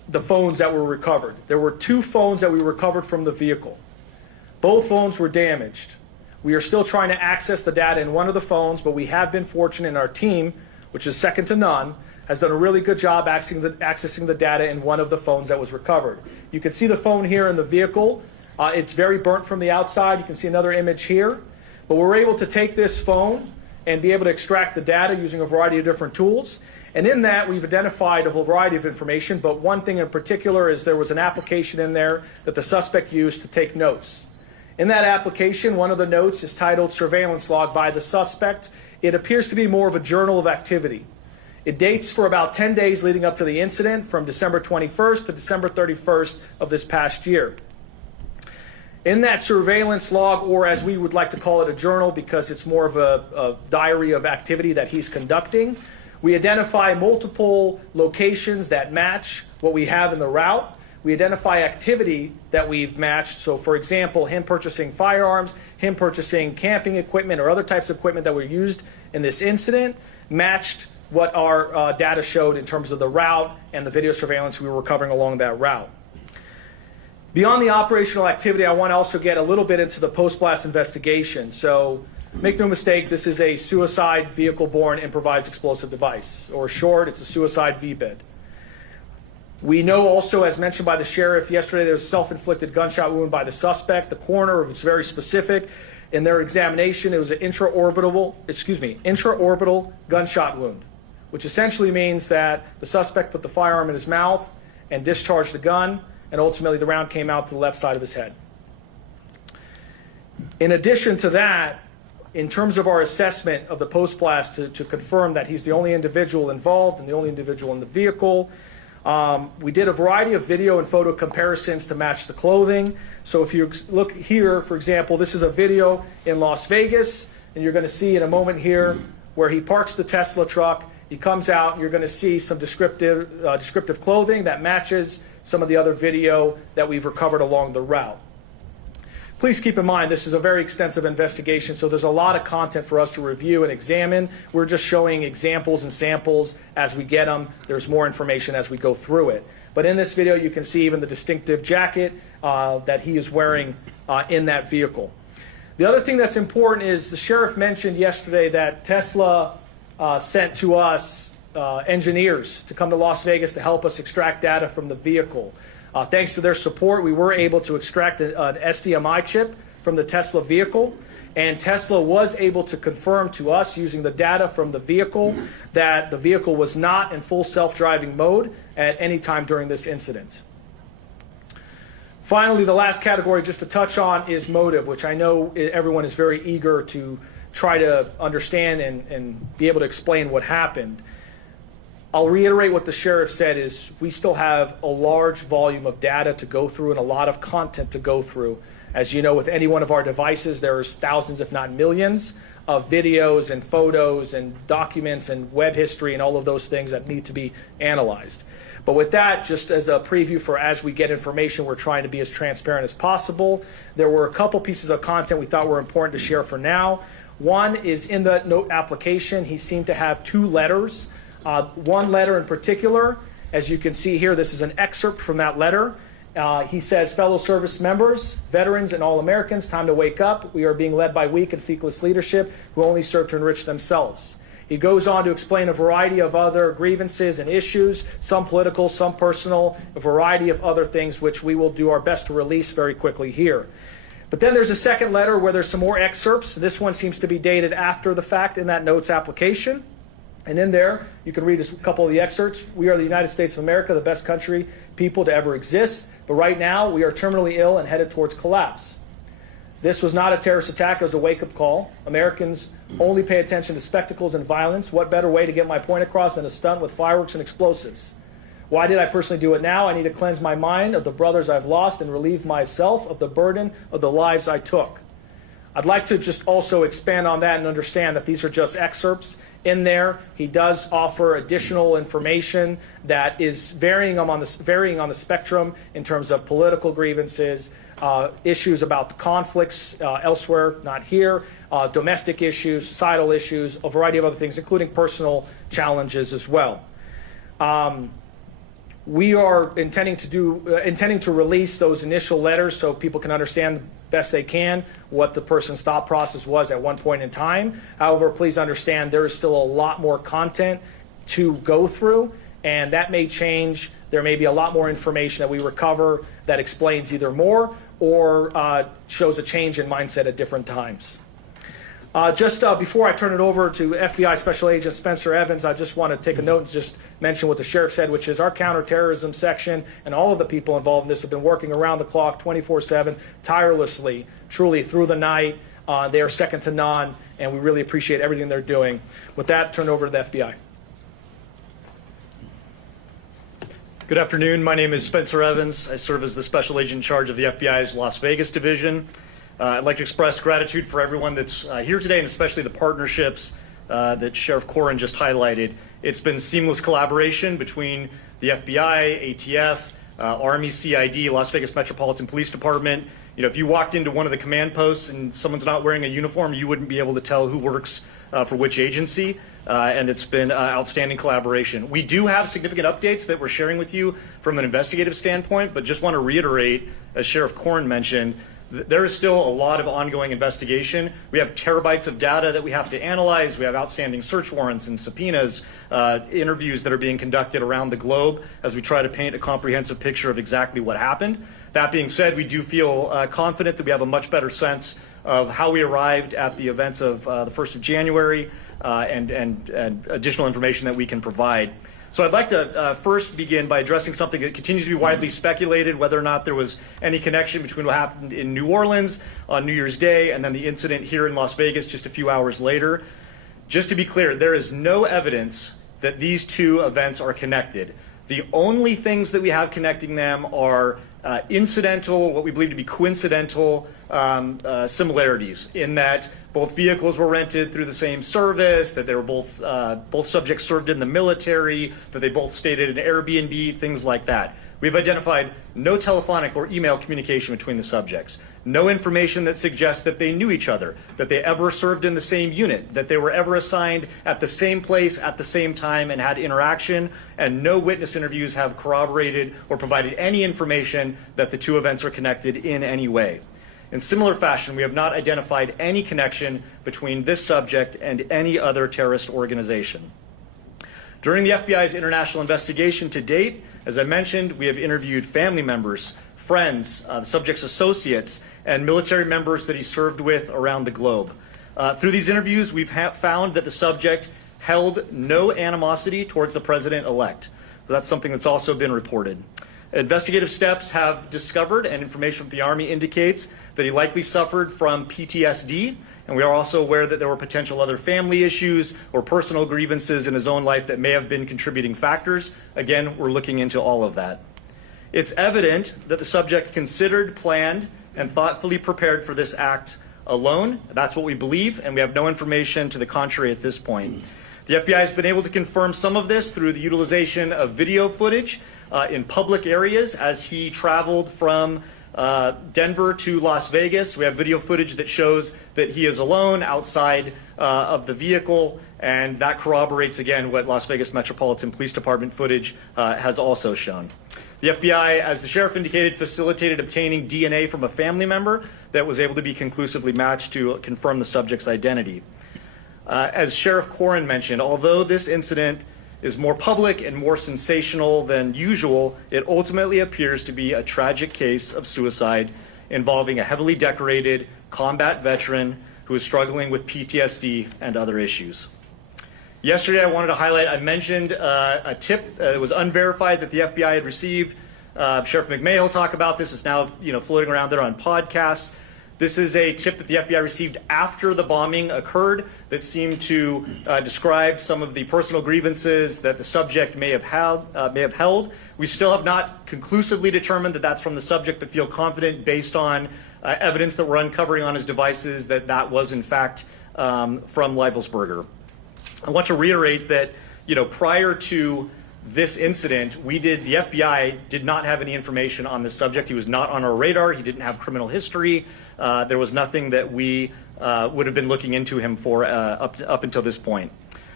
the phones that were recovered. There were 2 phones that we recovered from the vehicle. Both phones were damaged. We are still trying to access the data in one of the phones, but we have been fortunate in our team, which is second to none, has done a really good job accessing the data in one of the phones that was recovered. You can see the phone here in the vehicle. It's very burnt from the outside. You can see another image here. But we're able to take this phone and be able to extract the data using a variety of different tools. And in that, we've identified a whole variety of information, but one thing in particular is there was an application in there that the suspect used to take notes. In that application, one of the notes is titled Surveillance Log by the Suspect. It appears to be more of a journal of activity. It dates for about 10 days leading up to the incident, from December 21st to December 31st of this past year. In that surveillance log, or as we would like to call it, a journal, because it's more of a diary of activity that he's conducting, we identify multiple locations that match what we have in the route. We identify activity that we've matched. So, for example, him purchasing firearms, him purchasing camping equipment or other types of equipment that were used in this incident, matched what our data showed in terms of the route and the video surveillance we were recovering along that route. Beyond the operational activity, I want to also get a little bit into the post-blast investigation. So, make no mistake, this is a suicide vehicle-borne improvised explosive device, or short, it's a suicide VBID. We know also, as mentioned by the sheriff yesterday, there was a self-inflicted gunshot wound by the suspect. The coroner was very specific. In their examination, it was an intraorbital gunshot wound, which essentially means that the suspect put the firearm in his mouth and discharged the gun, and ultimately the round came out to the left side of his head. In addition to that, in terms of our assessment of the post-blast to confirm that he's the only individual involved and the only individual in the vehicle, we did a variety of video and photo comparisons to match the clothing. So if you look here, for example, this is a video in Las Vegas, and you're going to see in a moment here where he parks the Tesla truck. He comes out, and you're going to see some descriptive clothing that matches some of the other video that we've recovered along the route. Please keep in mind, this is a very extensive investigation, so there's a lot of content for us to review and examine. We're just showing examples and samples as we get them. There's more information as we go through it. But in this video, you can see even the distinctive jacket that he is wearing in that vehicle. The other thing that's important is the sheriff mentioned yesterday that Tesla sent to us engineers to come to Las Vegas to help us extract data from the vehicle. Thanks to their support, we were able to extract an SDMI chip from the Tesla vehicle, and Tesla was able to confirm to us using the data from the vehicle that the vehicle was not in full self-driving mode at any time during this incident. Finally, the last category just to touch on is motive, which I know everyone is very eager to try to understand and be able to explain what happened. I'll reiterate what the sheriff said is we still have a large volume of data to go through and a lot of content to go through. As you know, with any one of our devices, there's thousands, if not millions, of videos and photos and documents and web history and all of those things that need to be analyzed. But with that, just as a preview for as we get information, we're trying to be as transparent as possible. There were a couple pieces of content we thought were important to share for now. One is in the note application, he seemed to have 2 letters. One letter in particular, as you can see here, this is an excerpt from that letter. He says, fellow service members, veterans, and all Americans, time to wake up. We are being led by weak and feckless leadership who only serve to enrich themselves. He goes on to explain a variety of other grievances and issues, some political, some personal, a variety of other things which we will do our best to release very quickly here. But then there's a second letter where there's some more excerpts. This one seems to be dated after the fact in that notes application. And in there, you can read a couple of the excerpts. We are the United States of America, the best country, people to ever exist. But right now, we are terminally ill and headed towards collapse. This was not a terrorist attack. It was a wake-up call. Americans only pay attention to spectacles and violence. What better way to get my point across than a stunt with fireworks and explosives? Why did I personally do it now? I need to cleanse my mind of the brothers I've lost and relieve myself of the burden of the lives I took. I'd like to just also expand on that and understand that these are just excerpts. In there, he does offer additional information that is varying on the spectrum in terms of political grievances, issues about the conflicts elsewhere, not here, domestic issues, societal issues, a variety of other things, including personal challenges as well. We are intending to release those initial letters so people can understand the best they can what the person's thought process was at one point in time. However, please understand there is still a lot more content to go through, and that may change. There may be a lot more information that we recover that explains either more or shows a change in mindset at different times. Just before I turn it over to FBI Special Agent Spencer Evans, I just want to take a note and just mention what the sheriff said, which is our counterterrorism section and all of the people involved in this have been working around the clock, 24/7, tirelessly, truly through the night. They are second to none, and we really appreciate everything they're doing. With that, turn it over to the FBI. Good afternoon. My name is Spencer Evans. I serve as the Special Agent in charge of the FBI's Las Vegas division. I'd like to express gratitude for everyone that's here today, and especially the partnerships that Sheriff Corrin just highlighted. It's been seamless collaboration between the FBI, ATF, Army, CID, Las Vegas Metropolitan Police Department. You know, if you walked into one of the command posts and someone's not wearing a uniform, you wouldn't be able to tell who works for which agency. And it's been outstanding collaboration. We do have significant updates that we're sharing with you from an investigative standpoint, but just want to reiterate, as Sheriff Corrin mentioned, there is still a lot of ongoing investigation. We have terabytes of data that we have to analyze. We have outstanding search warrants and subpoenas, interviews that are being conducted around the globe as we try to paint a comprehensive picture of exactly what happened. That being said, we do feel confident that we have a much better sense of how we arrived at the events of the 1st of January and additional information that we can provide. So I'd like to first begin by addressing something that continues to be widely speculated, whether or not there was any connection between what happened in New Orleans on New Year's Day and then the incident here in Las Vegas just a few hours later. Just to be clear, there is no evidence that these two events are connected. The only things that we have connecting them are incidental, what we believe to be coincidental similarities in that both vehicles were rented through the same service, that they were both subjects served in the military, that they both stayed at an Airbnb, things like that. We've identified no telephonic or email communication between the subjects, no information that suggests that they knew each other, that they ever served in the same unit, that they were ever assigned at the same place at the same time and had interaction, and no witness interviews have corroborated or provided any information that the two events are connected in any way. In similar fashion, we have not identified any connection between this subject and any other terrorist organization. During the FBI's international investigation to date, as I mentioned, we have interviewed family members, friends, the subject's associates, and military members that he served with around the globe. Through these interviews, we've found that the subject held no animosity towards the president-elect. That's something that's also been reported. Investigative steps have discovered, and information from the Army indicates, that he likely suffered from PTSD, and we are also aware that there were potential other family issues or personal grievances in his own life that may have been contributing factors. Again, we're looking into all of that. It's evident that the subject considered, planned, and thoughtfully prepared for this act alone. That's what we believe, and we have no information to the contrary at this point. The FBI has been able to confirm some of this through the utilization of video footage in public areas as he traveled from Denver to Las Vegas. We have video footage that shows that he is alone outside of the vehicle, and that corroborates again what Las Vegas Metropolitan Police Department footage has also shown. The FBI, as the sheriff indicated, facilitated obtaining DNA from a family member that was able to be conclusively matched to confirm the subject's identity. As Sheriff Corrin mentioned, although this incident is more public and more sensational than usual, it ultimately appears to be a tragic case of suicide involving a heavily decorated combat veteran who is struggling with PTSD and other issues. Yesterday, I wanted to highlight, I mentioned a tip that was unverified that the FBI had received. Sheriff McMahon will talk about this. It's now floating around there on podcasts. This is a tip that the FBI received after the bombing occurred that seemed to describe some of the personal grievances that the subject may have held. We still have not conclusively determined that that's from the subject, but feel confident based on evidence that we're uncovering on his devices that that was in fact from Leivelsberger. I want to reiterate that prior to this incident, the FBI did not have any information on this subject. He was not on our radar. He didn't have criminal history. There was nothing that we would have been looking into him for up until this point.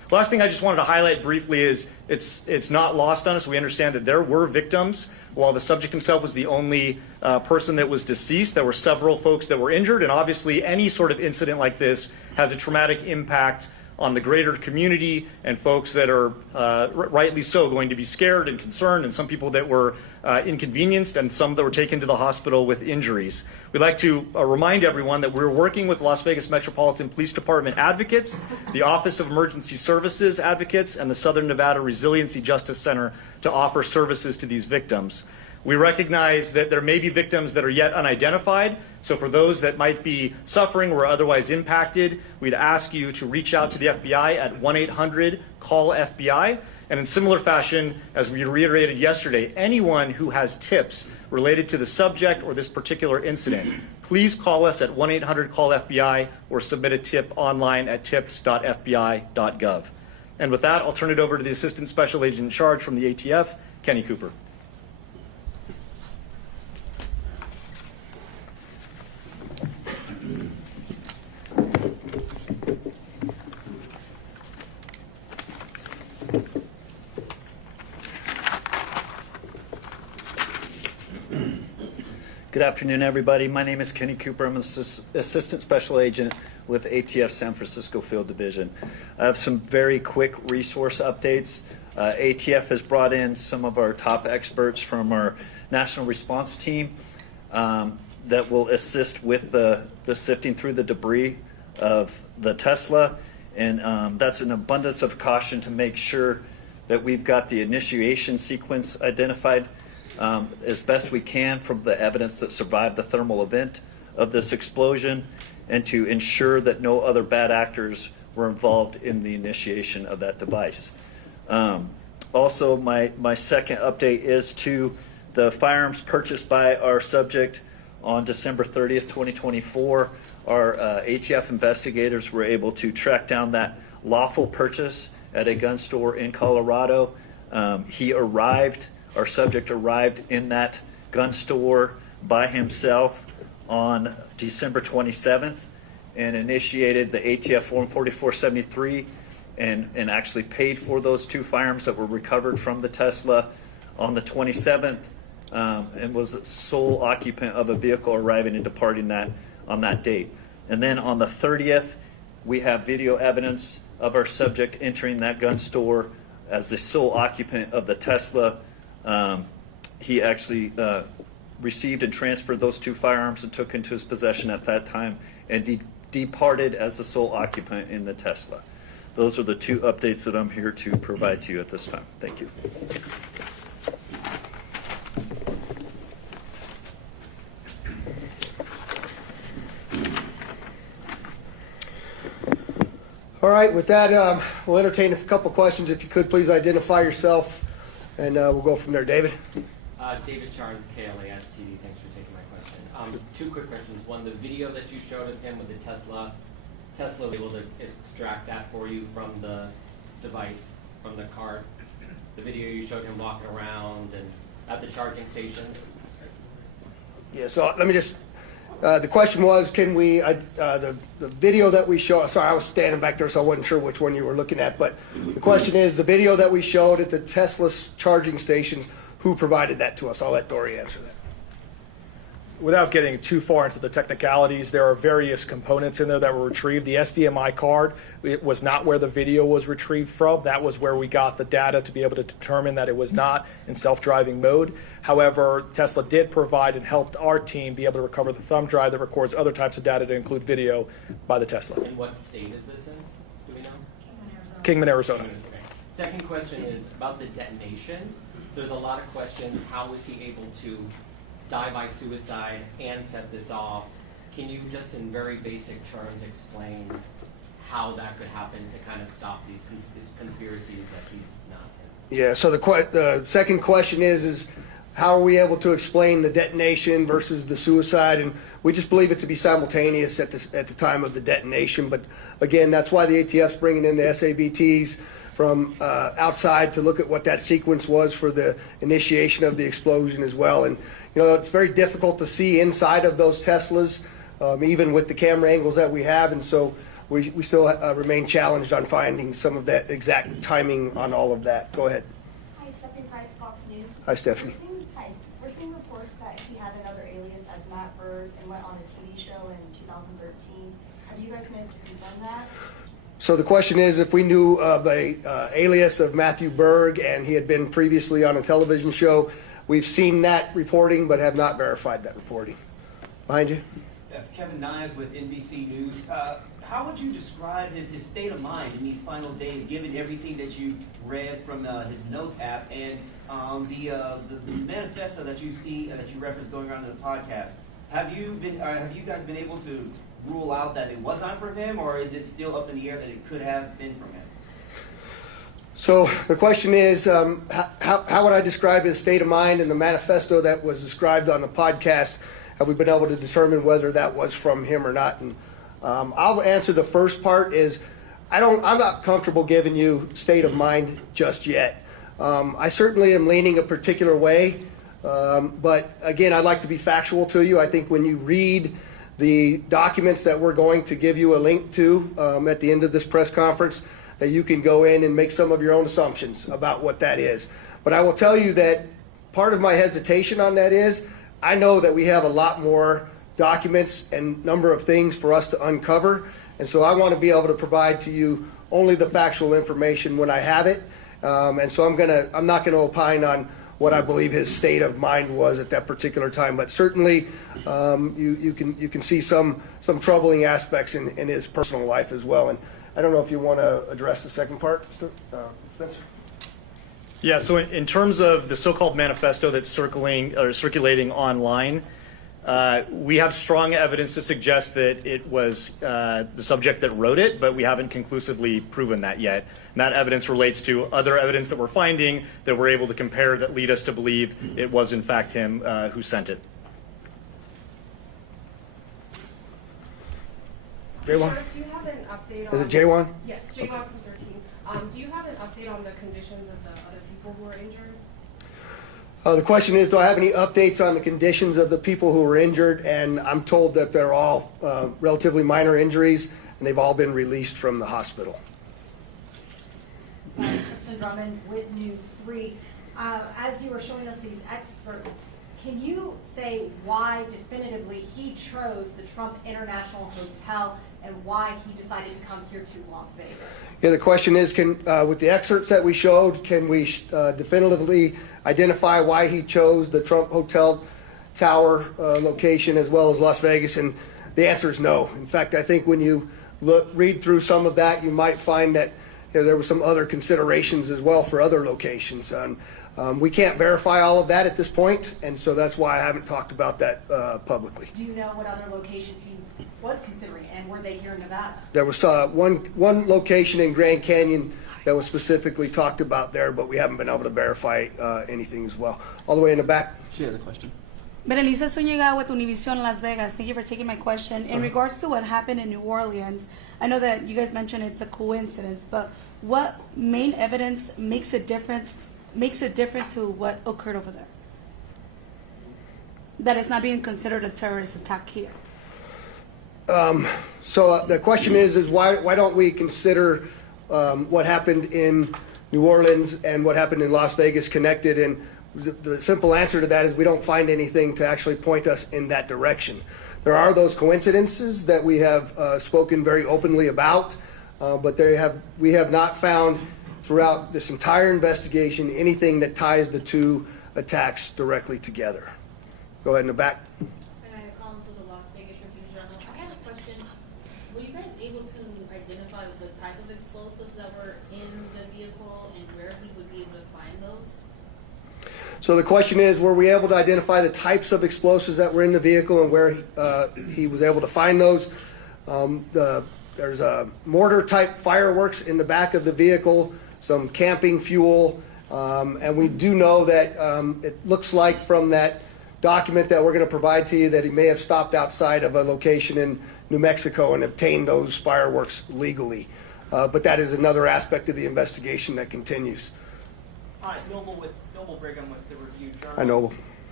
Last thing I just wanted to highlight briefly is it's not lost on us. We understand that there were victims. While the subject himself was the only person that was deceased, there were several folks that were injured, and obviously any sort of incident like this has a traumatic impact on the greater community and folks that are rightly so going to be scared and concerned, and some people that were inconvenienced and some that were taken to the hospital with injuries. We'd like to remind everyone that we're working with Las Vegas Metropolitan Police Department advocates, the Office of Emergency Services advocates, and the Southern Nevada Resiliency Justice Center to offer services to these victims. We recognize that there may be victims that are yet unidentified, so for those that might be suffering or otherwise impacted, we'd ask you to reach out to the FBI at 1-800-CALL-FBI. And in similar fashion, as we reiterated yesterday, anyone who has tips related to the subject or this particular incident, please call us at 1-800-CALL-FBI or submit a tip online at tips.fbi.gov. And with that, I'll turn it over to the Assistant Special Agent in Charge from the ATF, Kenny Cooper. Good afternoon, everybody. My name is Kenny Cooper. I'm an Assistant Special Agent with ATF San Francisco Field Division. I have some very quick resource updates. ATF has brought in some of our top experts from our national response team that will assist with the sifting through the debris of the Tesla. And that's an abundance of caution to make sure that we've got the initiation sequence identified as best we can from the evidence that survived the thermal event of this explosion, and to ensure that no other bad actors were involved in the initiation of that device. Also, my second update is to the firearms purchased by our subject on December 30th, 2024. Our ATF investigators were able to track down that lawful purchase at a gun store in Colorado. Our subject arrived in that gun store by himself on December 27th and initiated the ATF Form 4473 and actually paid for those two firearms that were recovered from the Tesla on the 27th and was sole occupant of a vehicle arriving and departing that on that date. And then on the 30th, we have video evidence of our subject entering that gun store as the sole occupant of the Tesla. He actually received and transferred those two firearms and took into his possession at that time and departed as the sole occupant in the Tesla. Those are the two updates that I'm here to provide to you at this time. Thank you. All right, with that, we'll entertain a couple questions. If you could, please identify yourself, and we'll go from there. David? David Charnes, KLAS TV. Thanks for taking my question. Two quick questions. One, the video that you showed of him with the Tesla was able to extract that for you from the device, from the card? The video you showed him walking around and at the charging stations? Yeah, so let me just, the question was, can we, the video that we showed, sorry, I was standing back there, so I wasn't sure which one you were looking at, but the question is, the video that we showed at the Tesla charging stations, who provided that to us? I'll let Dory answer that. Without getting too far into the technicalities, there are various components in there that were retrieved. The SDMI card, it was not where the video was retrieved from. That was where we got the data to be able to determine that it was not in self-driving mode. However, Tesla did provide and helped our team be able to recover the thumb drive that records other types of data to include video by the Tesla. And what state is this in? Do we know? Kingman, Arizona. Okay. Second question is about the detonation. There's a lot of questions. How was he able to die by suicide and set this off? Can you just in very basic terms explain how that could happen to kind of stop these conspiracies that he's not in? Yeah, so the second question is how are we able to explain the detonation versus the suicide? And we just believe it to be simultaneous at the time of the detonation. But again, that's why the ATF's bringing in the SABTs from outside to look at what that sequence was for the initiation of the explosion as well. And you know, it's very difficult to see inside of those Teslas, even with the camera angles that we have. And so we still remain challenged on finding some of that exact timing on all of that. Go ahead. Hi, Stephanie Price, Fox News. Hi, Stephanie. Hi. We're seeing reports that he had another alias as Matt Berg and went on a TV show in 2013. Have you guys been able to confirm that? So the question is if we knew of a alias of Matthew Berg and he had been previously on a television show. We've seen that reporting but have not verified that reporting. Behind you. Yes, Kevin Niles with NBC News. How would you describe his state of mind in these final days, given everything that you read from his notes app and the manifesto that you see that you referenced going around in the podcast? Have you guys been able to rule out that it was not from him, or is it still up in the air that it could have been from him? So the question is, how would I describe his state of mind in the manifesto that was described on the podcast? Have we been able to determine whether that was from him or not? And I'll answer the first part is, I'm not comfortable giving you state of mind just yet. I certainly am leaning a particular way, but again, I'd like to be factual to you. I think when you read the documents that we're going to give you a link to at the end of this press conference, that you can go in and make some of your own assumptions about what that is. But I will tell you that part of my hesitation on that is, I know that we have a lot more documents and number of things for us to uncover, and so I want to be able to provide to you only the factual information when I have it. And so I'm not gonna opine on what I believe his state of mind was at that particular time, but certainly you can see some troubling aspects in his personal life as well. And I don't know if you want to address the second part, Spencer. Yeah, so in terms of the so-called manifesto that's circulating online, we have strong evidence to suggest that it was the subject that wrote it, but we haven't conclusively proven that yet. And that evidence relates to other evidence that we're finding that we're able to compare that lead us to believe it was in fact him who sent it. J1? Do you have an update on... Is it J1? Yes, J1 from 13. Do you have an update on the conditions of the other people who were injured? The question is, do I have any updates on the conditions of the people who were injured? And I'm told that they're all relatively minor injuries, and they've all been released from the hospital. Kristen Drummond with News 3. As you were showing us these excerpts, can you say why definitively he chose the Trump International Hotel and why he decided to come here to Las Vegas? Yeah, the question is, with the excerpts that we showed, can we definitively identify why he chose the Trump Hotel Tower location as well as Las Vegas? And the answer is no. In fact, I think when you read through some of that, you might find that there were some other considerations as well for other locations. We can't verify all of that at this point, and so that's why I haven't talked about that publicly. Do you know what other locations he was considering, and were they here in Nevada? There was one location in Grand Canyon that was specifically talked about there, but we haven't been able to verify anything as well. All the way in the back. She has a question. Berenice Zúñiga with Univision Las Vegas. Thank you for taking my question. In regards to what happened in New Orleans, I know that you guys mentioned it's a coincidence, but what main evidence makes it different to what occurred over there? That it's not being considered a terrorist attack here. So the question is why don't we consider what happened in New Orleans and what happened in Las Vegas connected? And the simple answer to that is we don't find anything to actually point us in that direction. There are those coincidences that we have spoken very openly about, but we have not found throughout this entire investigation anything that ties the two attacks directly together. Go ahead in the back. Colin for the Las Vegas Tribune Journal. I had a question. Were you guys able to identify the type of explosives that were in the vehicle and where he would be able to find those? So the question is, were we able to identify the types of explosives that were in the vehicle and where he was able to find those? There's a mortar-type fireworks in the back of the vehicle, some camping fuel, and we do know that it looks like from that document that we're going to provide to you that he may have stopped outside of a location in New Mexico and obtained those fireworks legally. But that is another aspect of the investigation that continues. Hi, Noble Brigham with the Review Journal. Hi, Noble.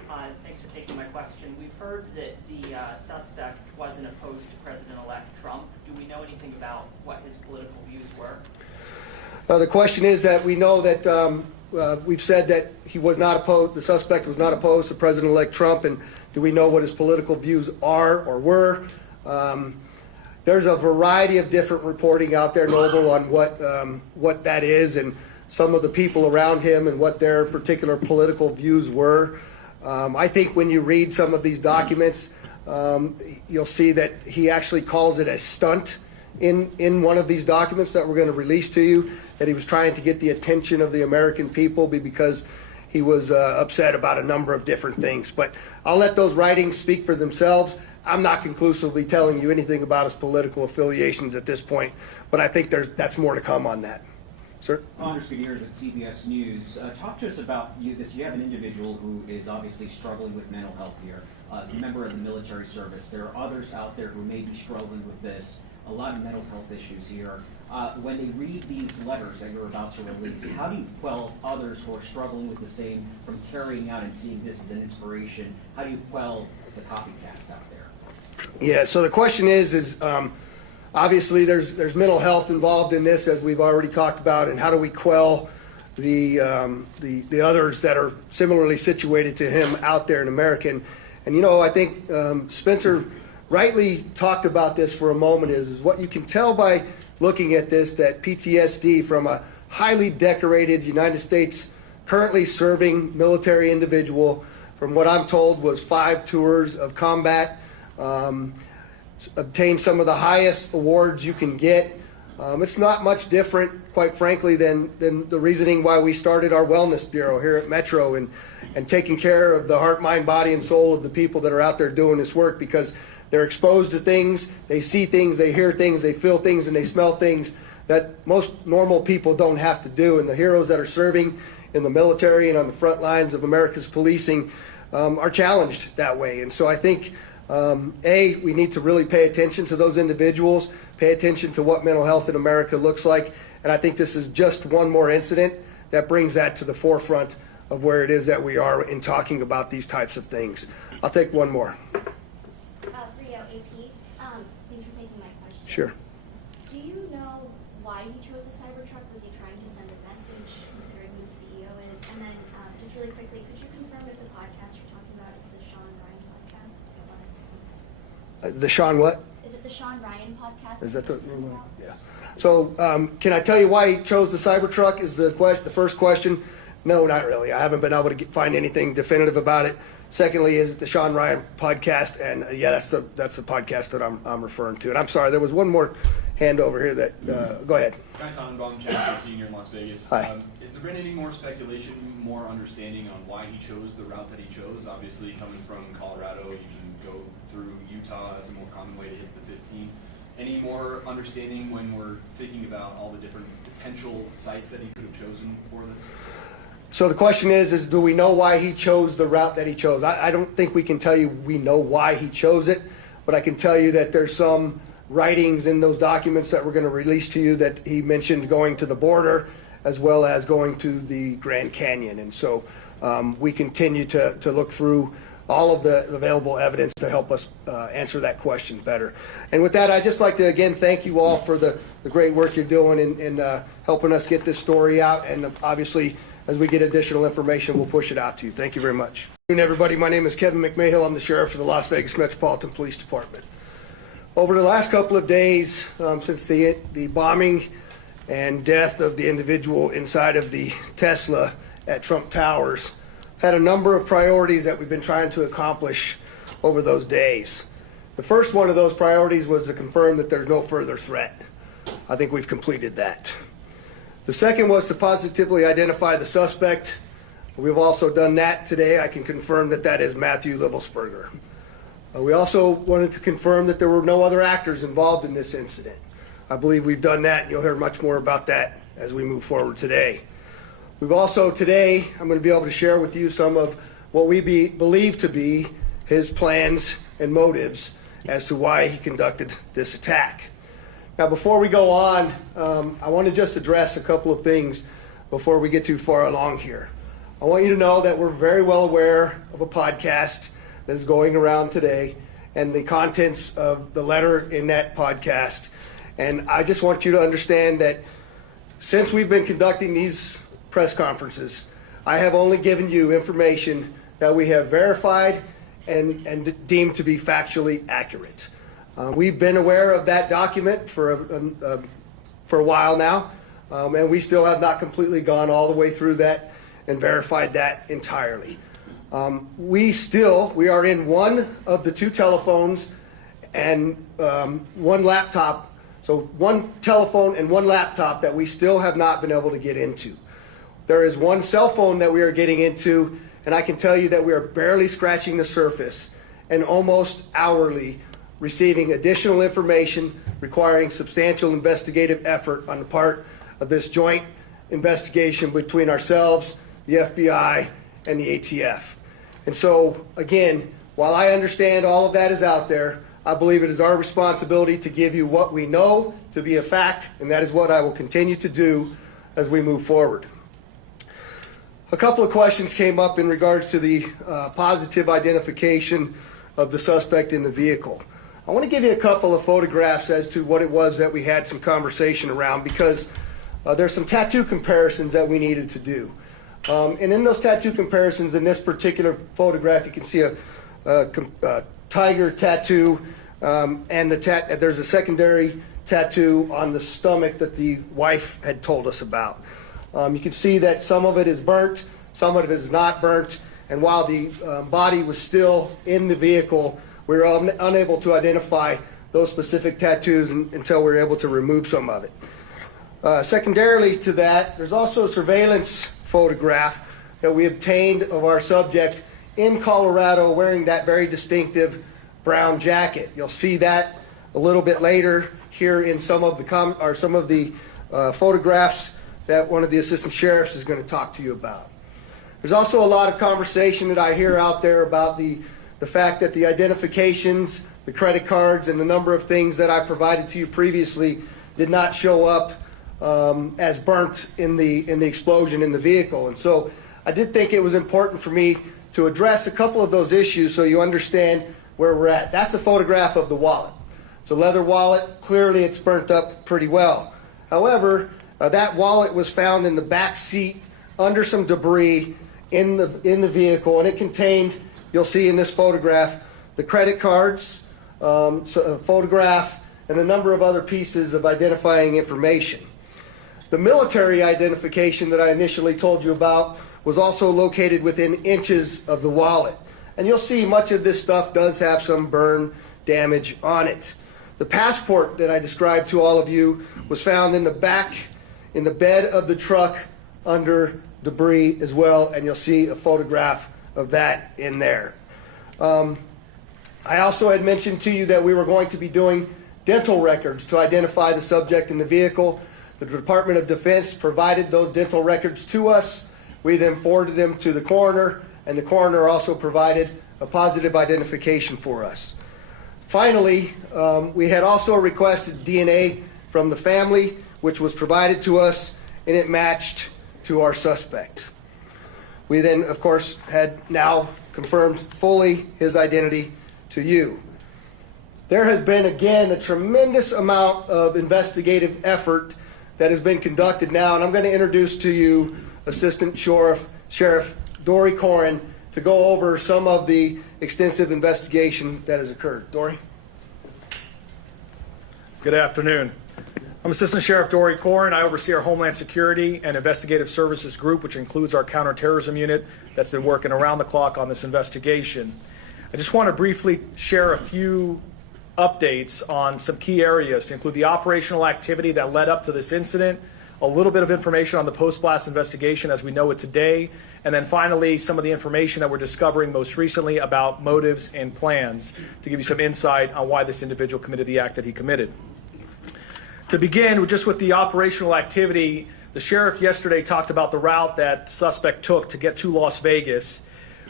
Thanks for taking my question. We've heard that the suspect wasn't opposed to President-elect Trump. Do we know anything about what his political views were? The question is that we know that we've said that he was not opposed, the suspect was not opposed to President-elect Trump, and do we know what his political views are or were? There's a variety of different reporting out there, Noble, on what that is and some of the people around him and what their particular political views were. I think when you read some of these documents, you'll see that he actually calls it a stunt in one of these documents that we're going to release to you, that he was trying to get the attention of the American people because he was upset about a number of different things. But I'll let those writings speak for themselves. I'm not conclusively telling you anything about his political affiliations at this point, but I think that's more to come on that. Sir? Anders Gutierrez at CBS News. Talk to us about this. You have an individual who is obviously struggling with mental health here, a member of the military service. There are others out there who may be struggling with this, a lot of mental health issues here. When they read these letters that you're about to release, how do you quell others who are struggling with the same from carrying out and seeing this as an inspiration? How do you quell the copycats out there? Yeah, so the question is obviously there's mental health involved in this, as we've already talked about, and how do we quell the others that are similarly situated to him out there in America? And you know, I think Spencer rightly talked about this for a moment, is what you can tell by looking at this, that PTSD from a highly decorated United States currently serving military individual, from what I'm told was 5 tours of combat, obtained some of the highest awards you can get. It's not much different, quite frankly, than the reasoning why we started our wellness bureau here at Metro and taking care of the heart, mind, body, and soul of the people that are out there doing this work, because they're exposed to things, they see things, they hear things, they feel things, and they smell things that most normal people don't have to do. And the heroes that are serving in the military and on the front lines of America's policing are challenged that way. And so I think we need to really pay attention to those individuals, pay attention to what mental health in America looks like, and I think this is just one more incident that brings that to the forefront of where it is that we are in talking about these types of things. I'll take one more. Rio, AP, thanks for taking my question. Sure. Do you know why he chose a Cybertruck? Was he trying to send a message, considering who the CEO is? And then, just really quickly, could you confirm if the podcast you're talking about is the Sean Ryan podcast? I don't want to assume. The Sean what? Is it the Sean Ryan podcast? Is that the yeah? So can I tell you why he chose the Cybertruck? Is the first question? No, not really. I haven't been able to find anything definitive about it. Secondly, is it the Sean Ryan podcast? And yeah, that's the podcast that I'm referring to. And I'm sorry, there was one more hand over here that. Go ahead. Guy Tannenbaum, Channel 13 here in Las Vegas. Hi. Has there been any more speculation, more understanding on why he chose the route that he chose? Obviously, coming from Colorado, you can go through Utah. That's a more common way to hit the 15. Any more understanding when we're thinking about all the different potential sites that he could have chosen for this? So the question is do we know why he chose the route that he chose? I don't think we can tell you we know why he chose it, but I can tell you that there's some writings in those documents that we're going to release to you that he mentioned going to the border as well as going to the Grand Canyon. And so we continue to look through all of the available evidence to help us answer that question better. And with that, I'd just like to again thank you all for the great work you're doing in helping us get this story out. And obviously, as we get additional information, we'll push it out to you. Thank you very much. Good afternoon, everybody. My name is Kevin McMahill. I'm the sheriff of the Las Vegas Metropolitan Police Department. Over the last couple of days, since the bombing and death of the individual inside of the Tesla at Trump Towers, had a number of priorities that we've been trying to accomplish over those days. The first one of those priorities was to confirm that there's no further threat. I think we've completed that. The second was to positively identify the suspect. We've also done that today. I can confirm that that is Matthew Livelsberger. We also wanted to confirm that there were no other actors involved in this incident. I believe we've done that, and you'll hear much more about that as we move forward today. We've also today, I'm going to be able to share with you some of what we believe to be his plans and motives as to why he conducted this attack. Now, before we go on, I want to just address a couple of things before we get too far along here. I want you to know that we're very well aware of a podcast that is going around today and the contents of the letter in that podcast. And I just want you to understand that since we've been conducting these press conferences, I have only given you information that we have verified and deemed to be factually accurate. We've been aware of that document for a while now, and we still have not completely gone all the way through that and verified that entirely. We are in one of the two telephones and one laptop, so one telephone and one laptop that we still have not been able to get into. There is one cell phone that we are getting into, and I can tell you that we are barely scratching the surface and almost hourly receiving additional information requiring substantial investigative effort on the part of this joint investigation between ourselves, the FBI, and the ATF. And so, again, while I understand all of that is out there, I believe it is our responsibility to give you what we know to be a fact, and that is what I will continue to do as we move forward. A couple of questions came up in regards to the positive identification of the suspect in the vehicle. I want to give you a couple of photographs as to what it was that we had some conversation around, because there's some tattoo comparisons that we needed to do. And in those tattoo comparisons, in this particular photograph, you can see a tiger tattoo, and there's a secondary tattoo on the stomach that the wife had told us about. You can see that some of it is burnt, some of it is not burnt, and while the body was still in the vehicle, we were unable to identify those specific tattoos until we were able to remove some of it. Secondarily to that, there's also a surveillance photograph that we obtained of our subject in Colorado wearing that very distinctive brown jacket. You'll see that a little bit later here in some of the photographs that one of the assistant sheriffs is going to talk to you about. There's also a lot of conversation that I hear out there about the fact that the identifications, the credit cards, and the number of things that I provided to you previously did not show up as burnt in the explosion in the vehicle. And so I did think it was important for me to address a couple of those issues so you understand where we're at. That's a photograph of the wallet. It's a leather wallet. Clearly it's burnt up pretty well. However, that wallet was found in the back seat under some debris in the vehicle, and it contained, you'll see in this photograph, the credit cards, a photograph, and a number of other pieces of identifying information. The military identification that I initially told you about was also located within inches of the wallet. And you'll see much of this stuff does have some burn damage on it. The passport that I described to all of you was found in the back, in the bed of the truck under debris as well, and you'll see a photograph of that in there. I also had mentioned to you that we were going to be doing dental records to identify the subject in the vehicle. The Department of Defense provided those dental records to us. We then forwarded them to the coroner, and the coroner also provided a positive identification for us. Finally, we had also requested DNA from the family, which was provided to us, and it matched to our suspect. We then, of course, had now confirmed fully his identity to you. There has been, again, a tremendous amount of investigative effort that has been conducted now, and I'm going to introduce to you Assistant Sheriff Dory Corrin to go over some of the extensive investigation that has occurred. Dory? Good afternoon. I'm Assistant Sheriff Dory Corrin. I oversee our Homeland Security and Investigative Services Group, which includes our counterterrorism unit that's been working around the clock on this investigation. I just want to briefly share a few updates on some key areas to include the operational activity that led up to this incident, a little bit of information on the post-blast investigation as we know it today, and then finally some of the information that we're discovering most recently about motives and plans to give you some insight on why this individual committed the act that he committed. To begin just with the operational activity, the sheriff yesterday talked about the route that the suspect took to get to Las Vegas.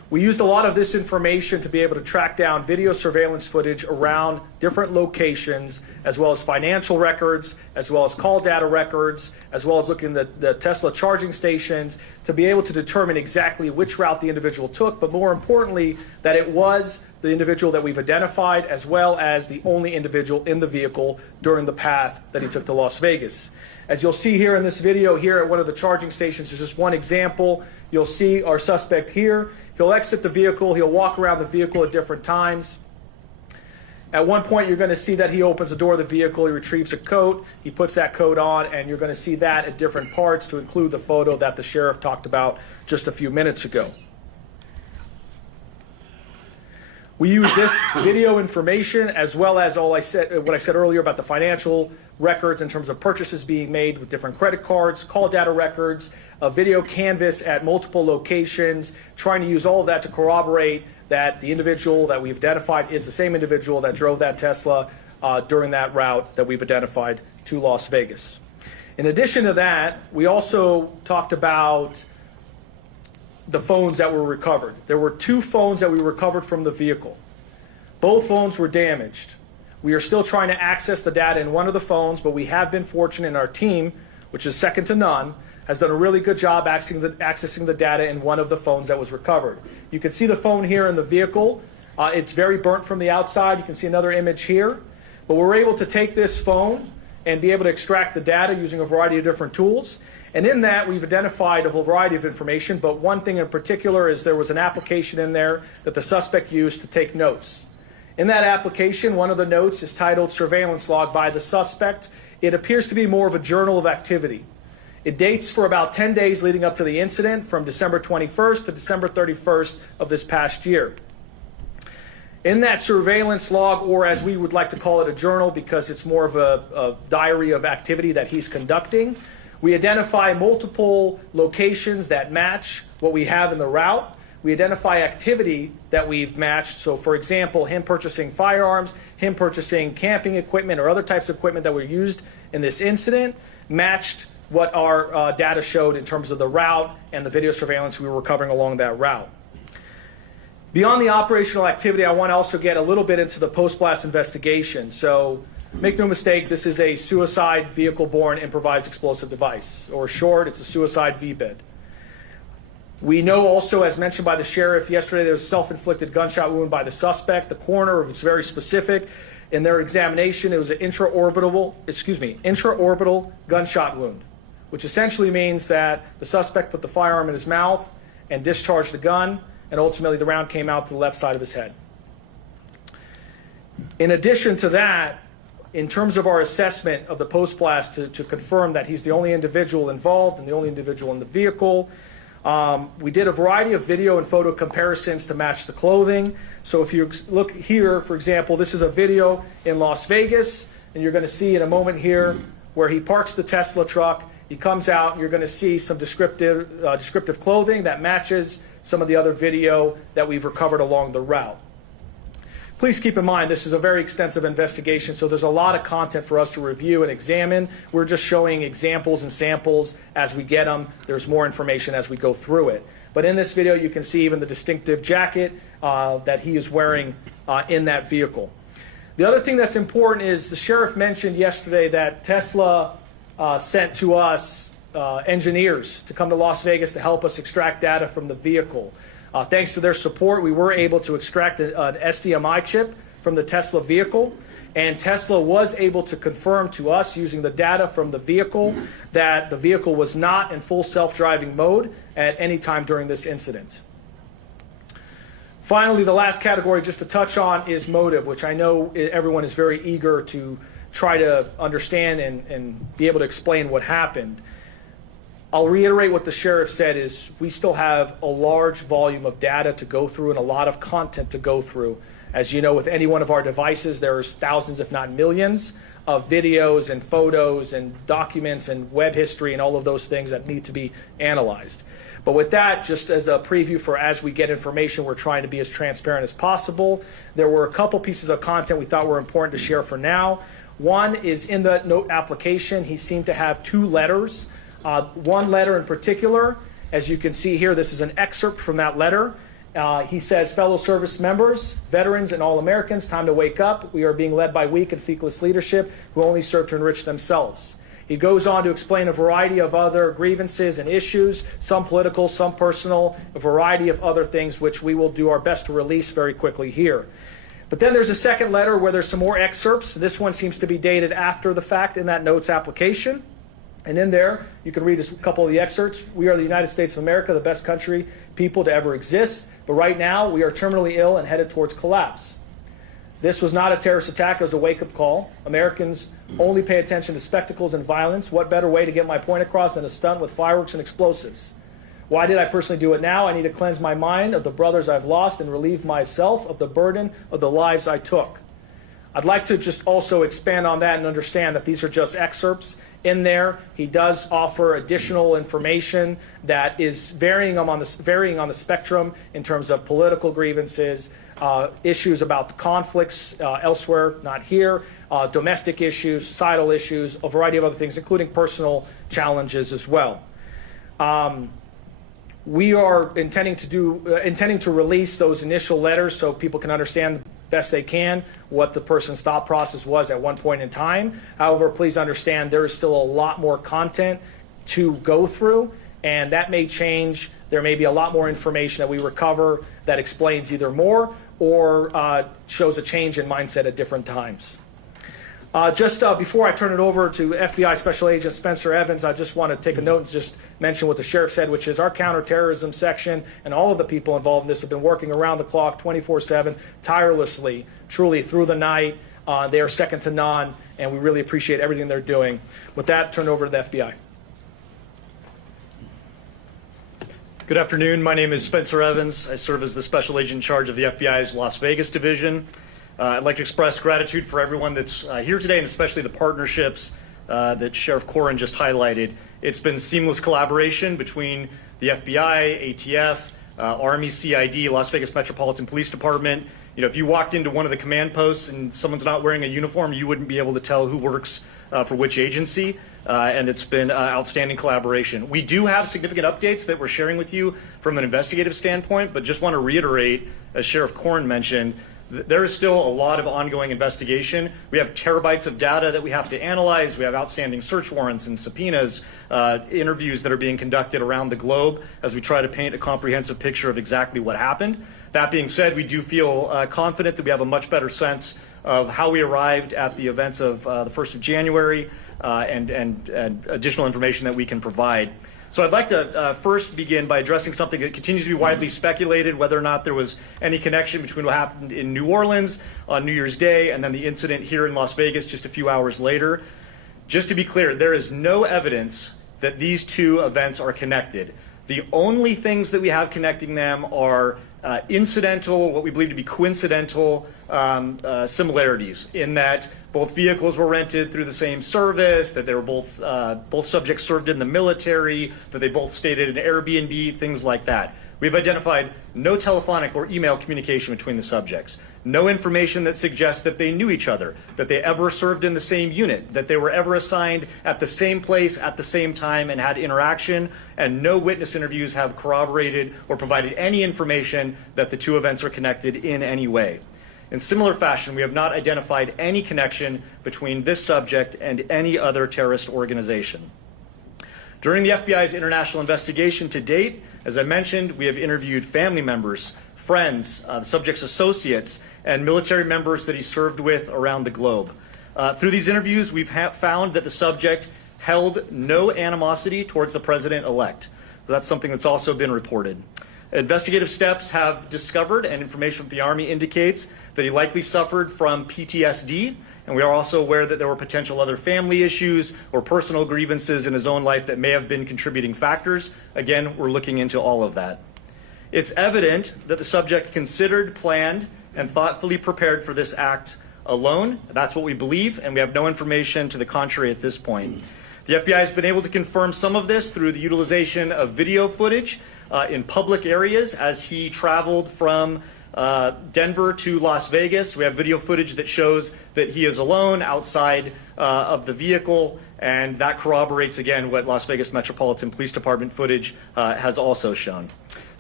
We used a lot of this information to be able to track down video surveillance footage around different locations, as well as financial records, as well as call data records, as well as looking at the Tesla charging stations to be able to determine exactly which route the individual took, but more importantly, that it was the individual that we've identified, as well as the only individual in the vehicle during the path that he took to Las Vegas. As you'll see here in this video here at one of the charging stations, there's just one example. You'll see our suspect here. He'll exit the vehicle. He'll walk around the vehicle at different times. At one point, you're going to see that he opens the door of the vehicle. He retrieves a coat. He puts that coat on, and you're going to see that at different parts to include the photo that the sheriff talked about just a few minutes ago. We use this video information as well as what I said earlier about the financial records in terms of purchases being made with different credit cards, call data records, a video canvas at multiple locations, trying to use all of that to corroborate that the individual that we've identified is the same individual that drove that Tesla during that route that we've identified to Las Vegas. In addition to that, we also talked about the phones that were recovered. There were 2 phones that we recovered from the vehicle. Both phones were damaged. We are still trying to access the data in one of the phones, but we have been fortunate in our team, which is second to none, has done a really good job accessing the data in one of the phones that was recovered. You can see the phone here in the vehicle. It's very burnt from the outside. You can see another image here. But we're able to take this phone and be able to extract the data using a variety of different tools. And in that, we've identified a whole variety of information, but one thing in particular is there was an application in there that the suspect used to take notes. In that application, one of the notes is titled Surveillance Log by the Suspect. It appears to be more of a journal of activity. It dates for about 10 days leading up to the incident, from December 21st to December 31st of this past year. In that surveillance log, or as we would like to call it, a journal, because it's more of a diary of activity that he's conducting, we identify multiple locations that match what we have in the route. We identify activity that we've matched. So, for example, him purchasing firearms, him purchasing camping equipment or other types of equipment that were used in this incident, matched what our data showed in terms of the route and the video surveillance we were recovering along that route. Beyond the operational activity, I want to also get a little bit into the post-blast investigation. So, make no mistake, this is a suicide vehicle-borne improvised explosive device, or short, it's a suicide VBID. We know also, as mentioned by the sheriff yesterday, there was a self-inflicted gunshot wound by the suspect. The coroner was very specific. In their examination, it was an intraorbital gunshot wound, which essentially means that the suspect put the firearm in his mouth and discharged the gun, and ultimately the round came out to the left side of his head. In addition to that, in terms of our assessment of the post-blast to confirm that he's the only individual involved and the only individual in the vehicle, we did a variety of video and photo comparisons to match the clothing. So if you look here, for example, this is a video in Las Vegas, and you're going to see in a moment here where he parks the Tesla truck. He comes out, and you're going to see some descriptive clothing that matches some of the other video that we've recovered along the route. Please keep in mind, this is a very extensive investigation, so there's a lot of content for us to review and examine. We're just showing examples and samples as we get them. There's more information as we go through it. But in this video, you can see even the distinctive jacket that he is wearing in that vehicle. The other thing that's important is the sheriff mentioned yesterday that Tesla sent to us engineers to come to Las Vegas to help us extract data from the vehicle. Thanks to their support, we were able to extract an SDMI chip from the Tesla vehicle, and Tesla was able to confirm to us using the data from the vehicle that the vehicle was not in full self-driving mode at any time during this incident. Finally, the last category just to touch on is motive, which I know everyone is very eager to try to understand and be able to explain what happened. I'll reiterate what the sheriff said is we still have a large volume of data to go through and a lot of content to go through. As you know, with any one of our devices, there's thousands, if not millions, of videos and photos and documents and web history and all of those things that need to be analyzed. But with that, just as a preview for as we get information, we're trying to be as transparent as possible. There were a couple pieces of content we thought were important to share for now. One is in the note application, he seemed to have 2 letters. One letter in particular, as you can see here, this is an excerpt from that letter. He says, fellow service members, veterans, and all Americans, time to wake up. We are being led by weak and feckless leadership who only serve to enrich themselves. He goes on to explain a variety of other grievances and issues, some political, some personal, a variety of other things which we will do our best to release very quickly here. But then there's a second letter where there's some more excerpts. This one seems to be dated after the fact in that notes application. And in there, you can read a couple of the excerpts. We are the United States of America, the best country, people to ever exist. But right now, we are terminally ill and headed towards collapse. This was not a terrorist attack. It was a wake-up call. Americans only pay attention to spectacles and violence. What better way to get my point across than a stunt with fireworks and explosives? Why did I personally do it now? I need to cleanse my mind of the brothers I've lost and relieve myself of the burden of the lives I took. I'd like to just also expand on that and understand that these are just excerpts. In there, he does offer additional information that is varying on the spectrum in terms of political grievances, issues about the conflicts elsewhere, not here, domestic issues, societal issues, a variety of other things, including personal challenges as well. We are intending to release those initial letters so people can understand best they can what the person's thought process was at one point in time. However, please understand there is still a lot more content to go through, and that may change. There may be a lot more information that we recover that explains either more or shows a change in mindset at different times. Just before I turn it over to FBI Special Agent Spencer Evans, I just want to take a note and just mention what the sheriff said, which is our counterterrorism section and all of the people involved in this have been working around the clock, 24/7, tirelessly, truly through the night. They are second to none, and we really appreciate everything they're doing. With that, turn it over to the FBI. Good afternoon. My name is Spencer Evans. I serve as the Special Agent in charge of the FBI's Las Vegas division. I'd like to express gratitude for everyone that's here today, and especially the partnerships that Sheriff Corrin just highlighted. It's been seamless collaboration between the FBI, ATF, Army, CID, Las Vegas Metropolitan Police Department. You know, if you walked into one of the command posts and someone's not wearing a uniform, you wouldn't be able to tell who works for which agency, and it's been outstanding collaboration. We do have significant updates that we're sharing with you from an investigative standpoint, but just want to reiterate, as Sheriff Corrin mentioned, there is still a lot of ongoing investigation. We have terabytes of data that we have to analyze. We have outstanding search warrants and subpoenas, interviews that are being conducted around the globe as we try to paint a comprehensive picture of exactly what happened. That being said, we do feel confident that we have a much better sense of how we arrived at the events of the 1st of January and additional information that we can provide. So I'd like to first begin by addressing something that continues to be widely speculated, whether or not there was any connection between what happened in New Orleans on New Year's Day and then the incident here in Las Vegas just a few hours later. Just to be clear, there is no evidence that these two events are connected. The only things that we have connecting them are incidental, what we believe to be coincidental similarities in that both vehicles were rented through the same service, that they were both subjects served in the military, that they both stayed at an Airbnb, things like that. We've identified no telephonic or email communication between the subjects, no information that suggests that they knew each other, that they ever served in the same unit, that they were ever assigned at the same place at the same time and had interaction, and no witness interviews have corroborated or provided any information that the two events are connected in any way. In similar fashion, we have not identified any connection between this subject and any other terrorist organization. During the FBI's international investigation to date, as I mentioned, we have interviewed family members, friends, the subject's associates, and military members that he served with around the globe. Through these interviews, we've found that the subject held no animosity towards the president-elect. That's something that's also been reported. Investigative steps have discovered, and information from the Army indicates, that he likely suffered from PTSD, and we are also aware that there were potential other family issues or personal grievances in his own life that may have been contributing factors. Again, we're looking into all of that. It's evident that the subject considered, planned, and thoughtfully prepared for this act alone. That's what we believe, and we have no information to the contrary at this point. The FBI has been able to confirm some of this through the utilization of video footage in public areas as he traveled from Denver to Las Vegas. We have video footage that shows that he is alone outside of the vehicle, and that corroborates again what Las Vegas Metropolitan Police Department footage has also shown. The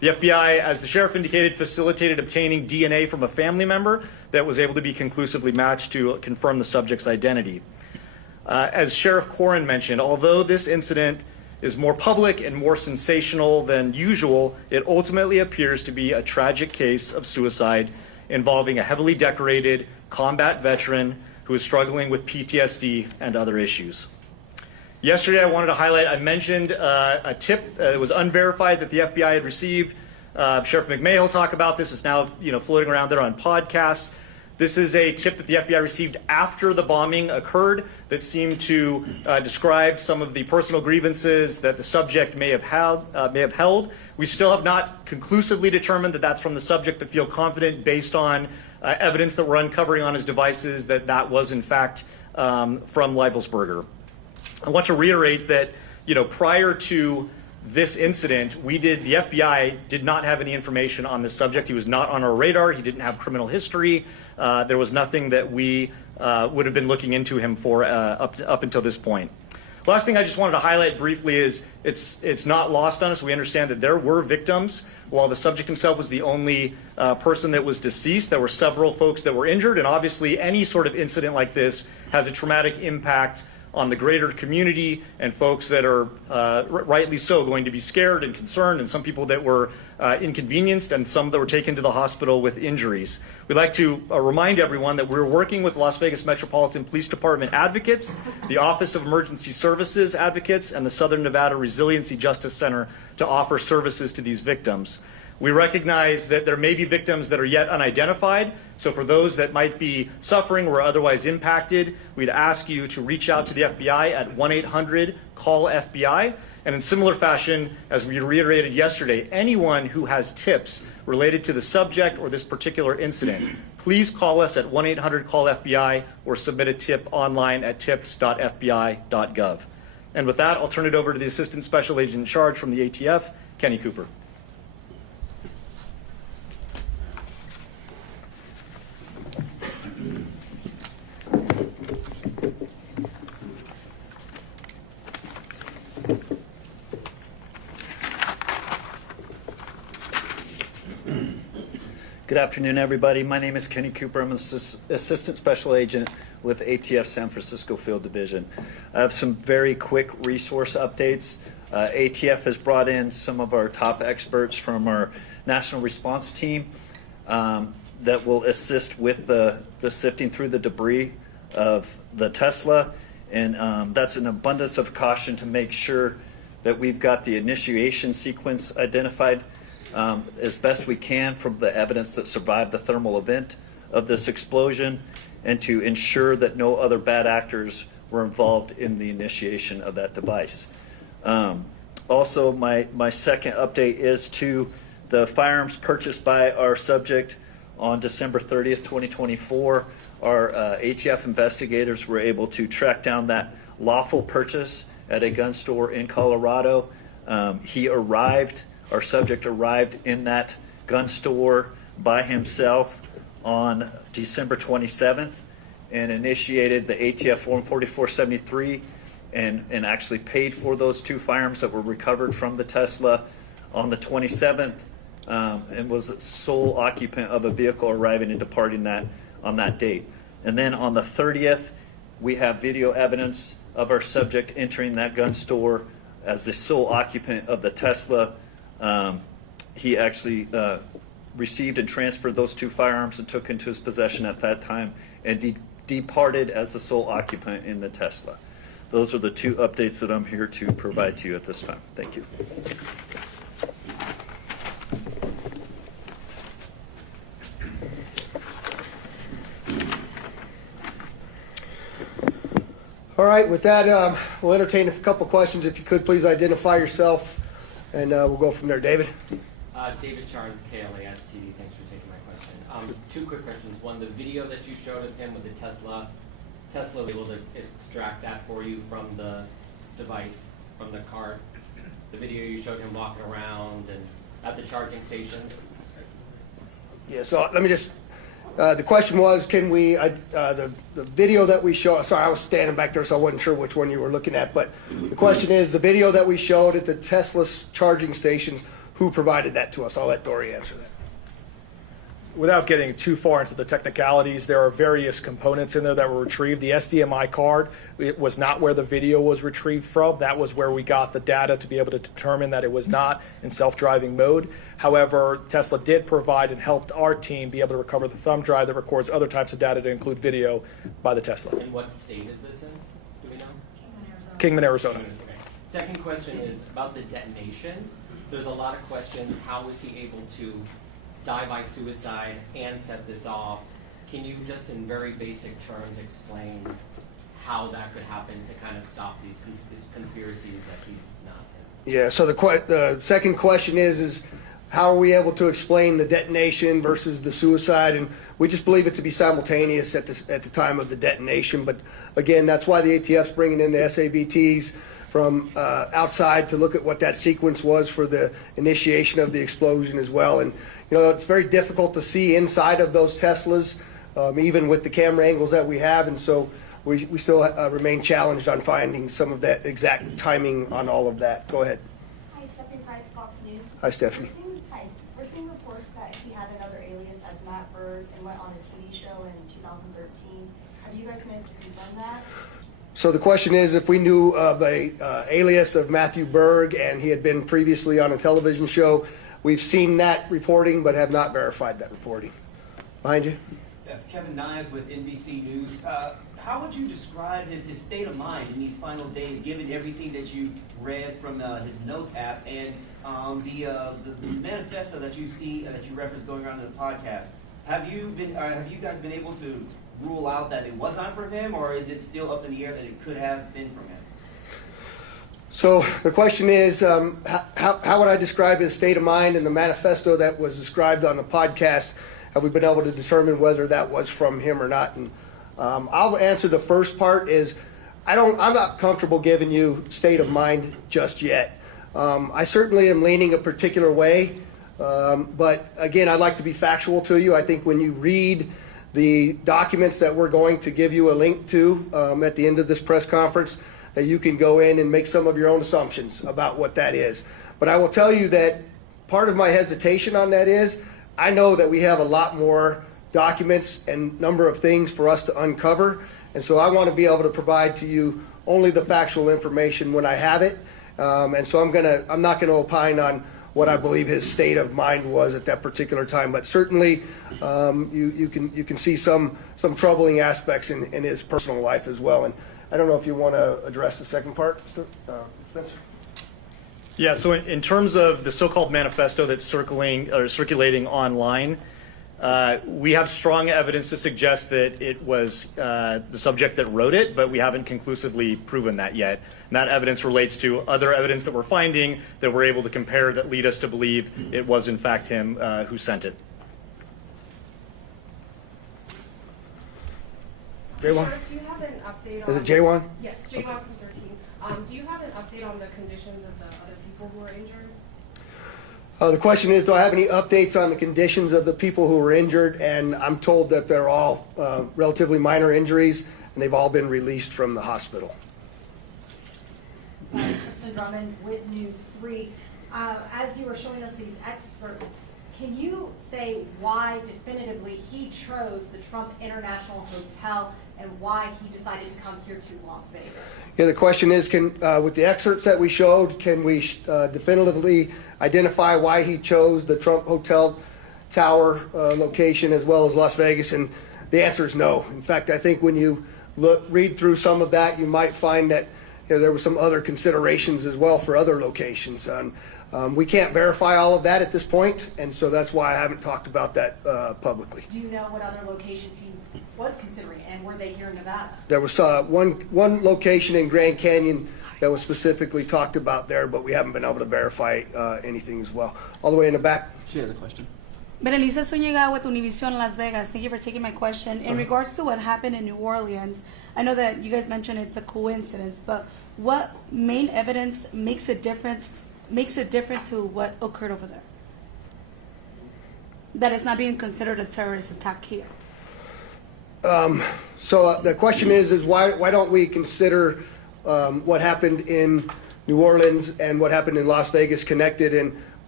The FBI, as the sheriff indicated, facilitated obtaining DNA from a family member that was able to be conclusively matched to confirm the subject's identity. As Sheriff Corrin mentioned, although this incident is more public and more sensational than usual, it ultimately appears to be a tragic case of suicide involving a heavily decorated combat veteran who is struggling with PTSD and other issues. Yesterday, I wanted to highlight, I mentioned a tip that was unverified that the FBI had received. Sheriff McMahon will talk about this. It's now floating around there on podcasts. This is a tip that the FBI received after the bombing occurred that seemed to describe some of the personal grievances that the subject may have held. We still have not conclusively determined that that's from the subject, but feel confident based on evidence that we're uncovering on his devices that that was in fact from Leivelsberger. I want to reiterate that prior to this incident, the FBI did not have any information on this subject. He was not on our radar. He didn't have criminal history. There was nothing that we would have been looking into him for up until this point. Last thing I just wanted to highlight briefly is it's not lost on us. We understand that there were victims. While the subject himself was the only person that was deceased, there were several folks that were injured, and obviously any sort of incident like this has a traumatic impact on the greater community and folks that are rightly so going to be scared and concerned, and some people that were inconvenienced and some that were taken to the hospital with injuries. We'd like to remind everyone that we're working with Las Vegas Metropolitan Police Department advocates, the Office of Emergency Services advocates, and the Southern Nevada Resiliency Justice Center to offer services to these victims. We recognize that there may be victims that are yet unidentified, so for those that might be suffering or otherwise impacted, we'd ask you to reach out to the FBI at 1-800-CALL-FBI. And in similar fashion, as we reiterated yesterday, anyone who has tips related to the subject or this particular incident, please call us at 1-800-CALL-FBI or submit a tip online at tips.fbi.gov. And with that, I'll turn it over to the Assistant Special Agent in Charge from the ATF, Kenny Cooper. Good afternoon, everybody. My name is Kenny Cooper. I'm an Assistant Special Agent with ATF San Francisco Field Division. I have some very quick resource updates. ATF has brought in some of our top experts from our national response team that will assist with the sifting through the debris of the Tesla. And that's an abundance of caution to make sure that we've got the initiation sequence identified as best we can from the evidence that survived the thermal event of this explosion, and to ensure that no other bad actors were involved in the initiation of that device. Also, my second update is to the firearms purchased by our subject on December 30th, 2024. Our ATF investigators were able to track down that lawful purchase at a gun store in Colorado. Our subject arrived in that gun store by himself on December 27th and initiated the ATF Form 4473 and actually paid for those two firearms that were recovered from the Tesla on the 27th and was sole occupant of a vehicle arriving and departing that on that date. And then on the 30th, we have video evidence of our subject entering that gun store as the sole occupant of the Tesla. He actually received and transferred those two firearms and took into his possession at that time and departed as the sole occupant in the Tesla. Those are the two updates that I'm here to provide to you at this time. Thank you. All right, with that, we'll entertain a couple questions. If you could, please identify yourself, and we'll go from there. David? David Charnes, KLAS TV. Thanks for taking my question. Two quick questions. One, the video that you showed of him with the Tesla was able to extract that for you from the device, from the card. The video you showed him walking around and at the charging stations. Yeah, so let me just, the question was, can we, the video that we show, sorry, I was standing back there, so I wasn't sure which one you were looking at, but the question is, the video that we showed at the Tesla charging stations, who provided that to us. I'll let Dory answer that. Without getting too far into the technicalities, there are various components in there that were retrieved. The SDMI card, it was not where the video was retrieved from. That was where we got the data to be able to determine that it was not in self-driving mode. However, Tesla did provide and helped our team be able to recover the thumb drive that records other types of data to include video by the Tesla. And what state is this in? Do we know? Kingman, Arizona. Okay. Second question is about the detonation. There's a lot of questions. How was he able to die by suicide and set this off? Can you just in very basic terms explain how that could happen to kind of stop these conspiracies that he's not in? Yeah, so the second question is how are we able to explain the detonation versus the suicide? And we just believe it to be simultaneous at the time of the detonation. But again, that's why the ATF's bringing in the SABTs from outside to look at what that sequence was for the initiation of the explosion as well. And you know, it's very difficult to see inside of those Teslas, even with the camera angles that we have. And so we still remain challenged on finding some of that exact timing on all of that. Go ahead. Hi, Stephanie Price, Fox News. Hi, Stephanie. We're seeing reports that he had another alias as Matt Berg and went on a TV show in 2013. Have you guys been able to confirm that? So the question is if we knew of a alias of Matthew Berg and he had been previously on a television show. We've seen that reporting but have not verified that reporting. Behind you. Yes, Kevin Nyes with NBC News. How would you describe his state of mind in these final days, given everything that you read from his notes app and the manifesto that you see that you referenced going around in the podcast? Have you guys been able to rule out that it was not from him, or is it still up in the air that it could have been from him? So the question is, how would I describe his state of mind in the manifesto that was described on the podcast? Have we been able to determine whether that was from him or not? And I'll answer the first part is I'm not comfortable giving you state of mind just yet. I certainly am leaning a particular way, but again, I'd like to be factual to you. I think when you read the documents that we're going to give you a link to at the end of this press conference, that you can go in and make some of your own assumptions about what that is. But I will tell you that part of my hesitation on that is I know that we have a lot more documents and number of things for us to uncover, and so I want to be able to provide to you only the factual information when I have it. And so I'm not gonna opine on what I believe his state of mind was at that particular time, but certainly you can see some troubling aspects in his personal life as well. And I don't know if you want to address the second part, Spencer. Yeah, so in terms of the so-called manifesto that's circulating online, we have strong evidence to suggest that it was the subject that wrote it, but we haven't conclusively proven that yet. And that evidence relates to other evidence that we're finding that we're able to compare that lead us to believe it was in fact him who sent it. Jaywan? Do you have an update on... Is it Jaywan? Yes, Jaywan from 13. Do you have an update on the conditions of the other people who were injured? The question is, do I have any updates on the conditions of the people who were injured? And I'm told that they're all relatively minor injuries, and they've all been released from the hospital. Kristen Drummond with News 3. As you were showing us these excerpts, can you say why definitively he chose the Trump International Hotel and why he decided to come here to Las Vegas? Yeah, the question is, with the excerpts that we showed, can we definitively identify why he chose the Trump Hotel Tower location as well as Las Vegas? And the answer is no. In fact, I think when you read through some of that, you might find that there were some other considerations as well for other locations. We can't verify all of that at this point, and so that's why I haven't talked about that publicly. Do you know what other locations he was considering, and were they here in Nevada? There was one location in Grand Canyon that was specifically talked about there, but we haven't been able to verify anything as well. All the way in the back. She has a question. Berenice Zuniga with Univision Las Vegas. Thank you for taking my question. In regards to what happened in New Orleans, I know that you guys mentioned it's a coincidence, but what main evidence makes it different to what occurred over there? That it's not being considered a terrorist attack here. So the question is why don't we consider what happened in New Orleans and what happened in Las Vegas connected? And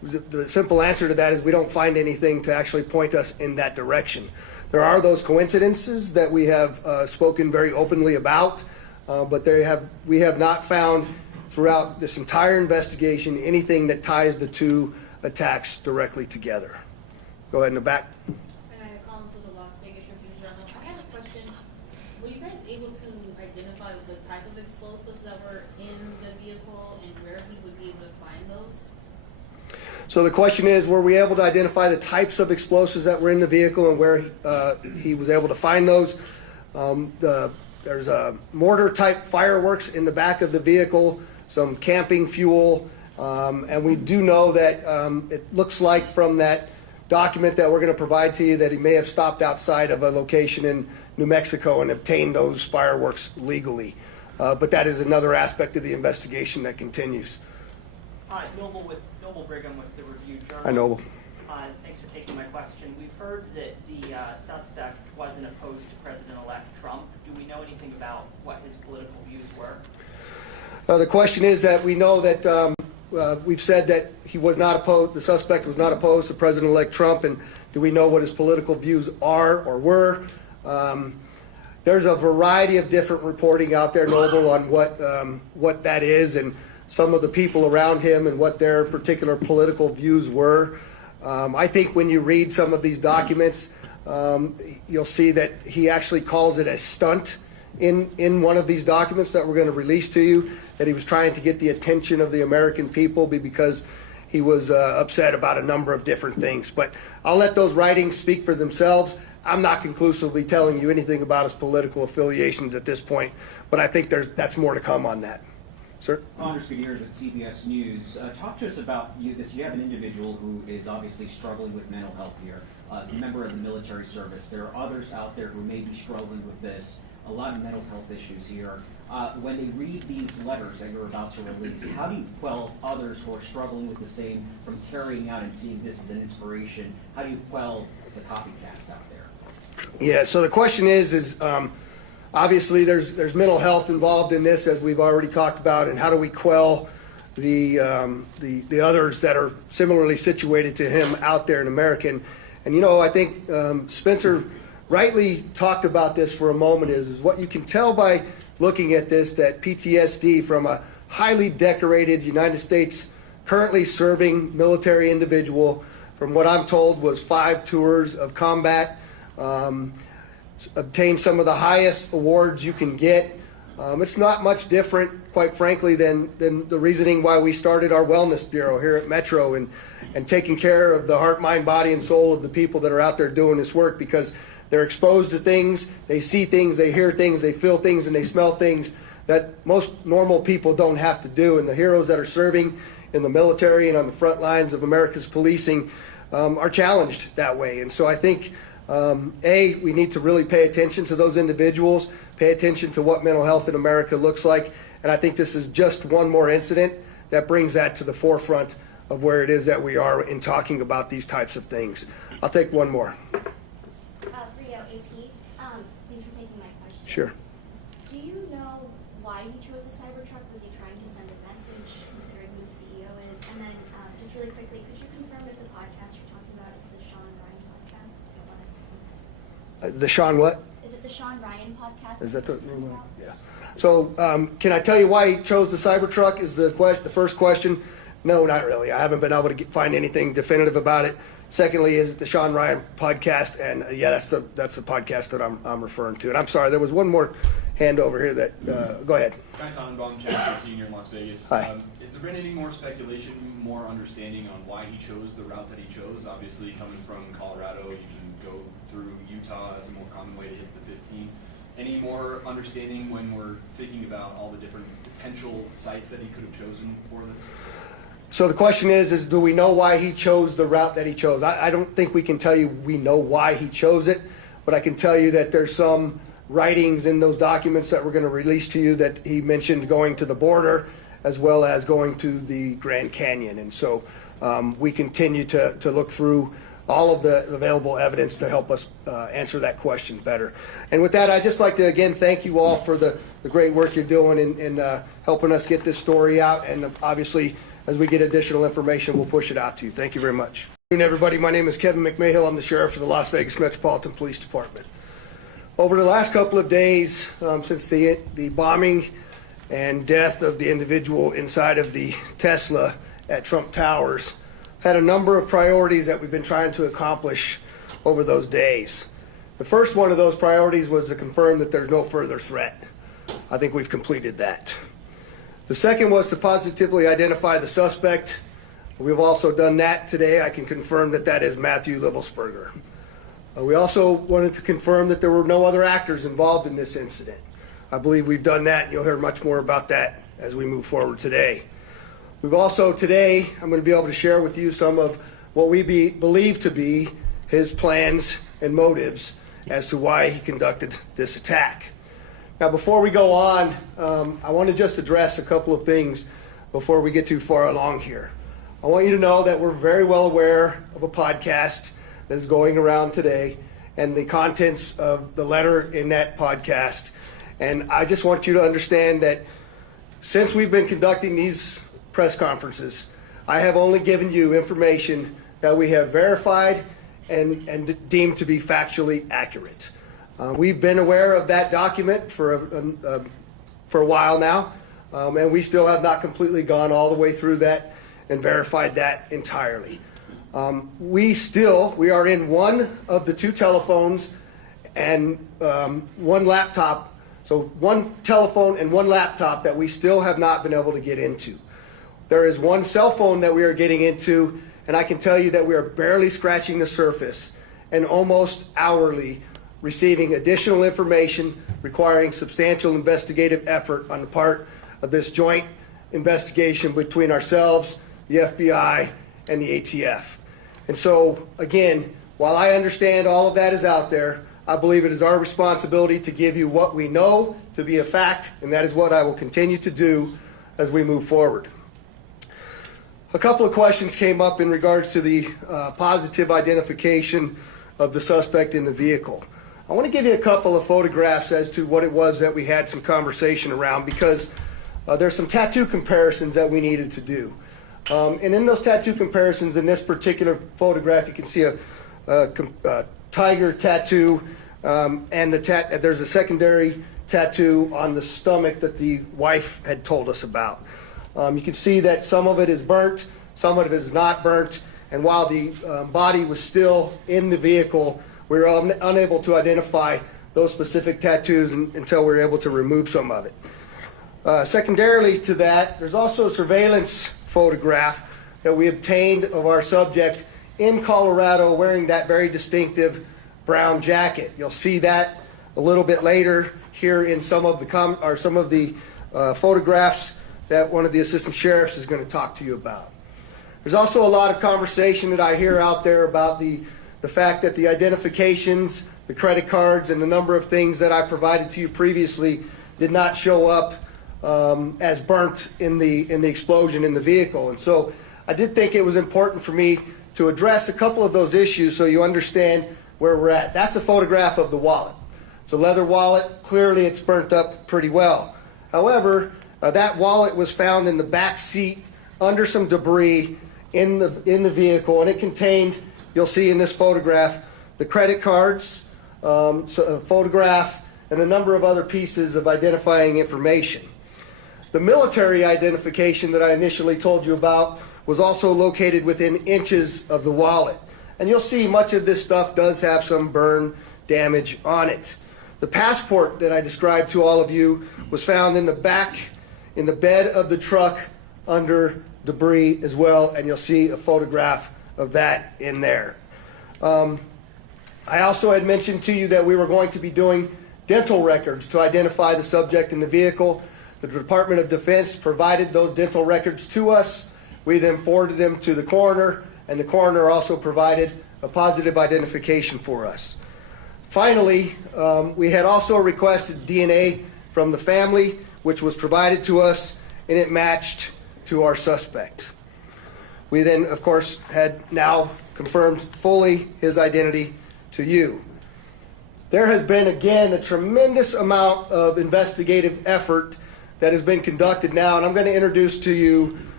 the simple answer to that is we don't find anything to actually point us in that direction. There are those coincidences that we have spoken very openly about, but we have not found throughout this entire investigation anything that ties the two attacks directly together. Go ahead in the back. Collins with the Las Vegas Tribune Journal. I had a question. Were you guys able to identify the type of explosives that were in the vehicle and where he would be able to find those? So the question is, were we able to identify the types of explosives that were in the vehicle and where he was able to find those? There's a mortar-type fireworks in the back of the vehicle, some camping fuel, and we do know that it looks like from that document that we're going to provide to you that he may have stopped outside of a location in New Mexico and obtained those fireworks legally. But that is another aspect of the investigation that continues. Hi, Noble Brigham with the Review Journal. Hi, Noble. Thanks for taking my question. We've heard that the suspect wasn't opposed to President-elect Trump. Do we know anything about what his political views were? The question is that we know that we've said that he was not opposed, the suspect was not opposed to President-elect Trump, and do we know what his political views are or were? There's a variety of different reporting out there, Noble, on what that is and some of the people around him and what their particular political views were. I think when you read some of these documents, you'll see that he actually calls it a stunt in one of these documents that we're going to release to you, that he was trying to get the attention of the American people because he was upset about a number of different things. But I'll let those writings speak for themselves. I'm not conclusively telling you anything about his political affiliations at this point, but I think that's more to come on that. Sir? Anders Gutierrez with CBS News. Talk to us about you have an individual who is obviously struggling with mental health here, a member of the military service. There are others out there who may be struggling with this, a lot of mental health issues here. When they read these letters that you're about to release, how do you quell others who are struggling with the same from carrying out and seeing this as an inspiration? How do you quell the copycats out there? Yeah, so the question is obviously there's mental health involved in this, as we've already talked about, and how do we quell the others that are similarly situated to him out there in America? And I think Spencer rightly talked about this for a moment is what you can tell by looking at this, that PTSD from a highly decorated United States currently serving military individual, from what I'm told was 5 tours of combat, obtained some of the highest awards you can get. It's not much different, quite frankly, than the reasoning why we started our wellness bureau here at Metro and taking care of the heart, mind, body, and soul of the people that are out there doing this work, because they're exposed to things, they see things, they hear things, they feel things, and they smell things that most normal people don't have to do. And the heroes that are serving in the military and on the front lines of America's policing are challenged that way. And so I think, we need to really pay attention to those individuals, pay attention to what mental health in America looks like. And I think this is just one more incident that brings that to the forefront of where it is that we are in talking about these types of things. I'll take one more. Rio, AP, thanks for taking my question. Sure. Do you know why he chose a Cybertruck? Was he trying to send a message, considering who the CEO is? And then, just really quickly, could you confirm if the podcast you're talking about is the Sean Ryan podcast? I don't want to say. The Sean what? Is it the Sean Ryan podcast? Is that the name? Yeah. So can I tell you why he chose the Cybertruck is the first question? No, not really. I haven't been able to find anything definitive about it. Secondly, is it the Sean Ryan podcast? And yeah, that's the podcast that I'm referring to. And I'm sorry, there was one more hand over here that, go ahead. Guy Tannenbaum, Channel 13 here in Las Vegas. Hi. Has there been any more speculation, more understanding on why he chose the route that he chose? Obviously, coming from Colorado, you can go through Utah. That's a more common way to hit the 15. Any more understanding when we're thinking about all the different potential sites that he could have chosen for this? So the question is do we know why he chose the route that he chose? I don't think we can tell you we know why he chose it, but I can tell you that there's some writings in those documents that we're going to release to you that he mentioned going to the border as well as going to the Grand Canyon. And so we continue to look through all of the available evidence to help us answer that question better. And with that, I'd just like to again thank you all for the great work you're doing in helping us get this story out, and obviously as we get additional information, we'll push it out to you. Thank you very much. Good afternoon, everybody. My name is Kevin McMahill. I'm the sheriff of the Las Vegas Metropolitan Police Department. Over the last couple of days, since the bombing and death of the individual inside of the Tesla at Trump Towers, had a number of priorities that we've been trying to accomplish over those days. The first one of those priorities was to confirm that there's no further threat. I think we've completed that. The second was to positively identify the suspect. We've also done that today. I can confirm that that is Matthew Livelsberger. We also wanted to confirm that there were no other actors involved in this incident. I believe we've done that, and you'll hear much more about that as we move forward today. We've also today, I'm going to be able to share with you some of what we believe to be his plans and motives as to why he conducted this attack. Now, before we go on, I want to just address a couple of things before we get too far along here. I want you to know that we're very well aware of a podcast that is going around today and the contents of the letter in that podcast. And I just want you to understand that since we've been conducting these press conferences, I have only given you information that we have verified and deemed to be factually accurate. We've been aware of that document for a while now, and we still have not completely gone all the way through that and verified that entirely. We are in one of the two telephones and one laptop, so one telephone and one laptop that we still have not been able to get into. There is one cell phone that we are getting into, and I can tell you that we are barely scratching the surface and almost hourly receiving additional information requiring substantial investigative effort on the part of this joint investigation between ourselves, the FBI, and the ATF. And so, again, while I understand all of that is out there, I believe it is our responsibility to give you what we know to be a fact, and that is what I will continue to do as we move forward. A couple of questions came up in regards to the positive identification of the suspect in the vehicle. I want to give you a couple of photographs as to what it was that we had some conversation around, because there's some tattoo comparisons that we needed to do. And in those tattoo comparisons, in this particular photograph, you can see a tiger tattoo, and there's a secondary tattoo on the stomach that the wife had told us about. You can see that some of it is burnt, some of it is not burnt, and while the body was still in the vehicle, we were unable to identify those specific tattoos until we were able to remove some of it. Secondarily to that, there's also a surveillance photograph that we obtained of our subject in Colorado wearing that very distinctive brown jacket. You'll see that a little bit later here in some of the photographs that one of the assistant sheriffs is going to talk to you about. There's also a lot of conversation that I hear out there about the fact that the identifications, the credit cards, and the number of things that I provided to you previously did not show up as burnt in the explosion in the vehicle. And so I did think it was important for me to address a couple of those issues so you understand where we're at. That's a photograph of the wallet. It's a leather wallet. Clearly it's burnt up pretty well. However, that wallet was found in the back seat under some debris in the vehicle, and it contained, you'll see in this photograph, the credit cards, a photograph, and a number of other pieces of identifying information. The military identification that I initially told you about was also located within inches of the wallet. And you'll see much of this stuff does have some burn damage on it. The passport that I described to all of you was found in the back, in the bed of the truck under debris as well, and you'll see a photograph of that in there. I also had mentioned to you that we were going to be doing dental records to identify the subject in the vehicle. The Department of Defense provided those dental records to us. We then forwarded them to the coroner, and the coroner also provided a positive identification for us. Finally, we had also requested DNA from the family, which was provided to us, and it matched to our suspect. We then, of course, had now confirmed fully his identity to you. There has been, again, a tremendous amount of investigative effort that has been conducted now, and I'm going to introduce to you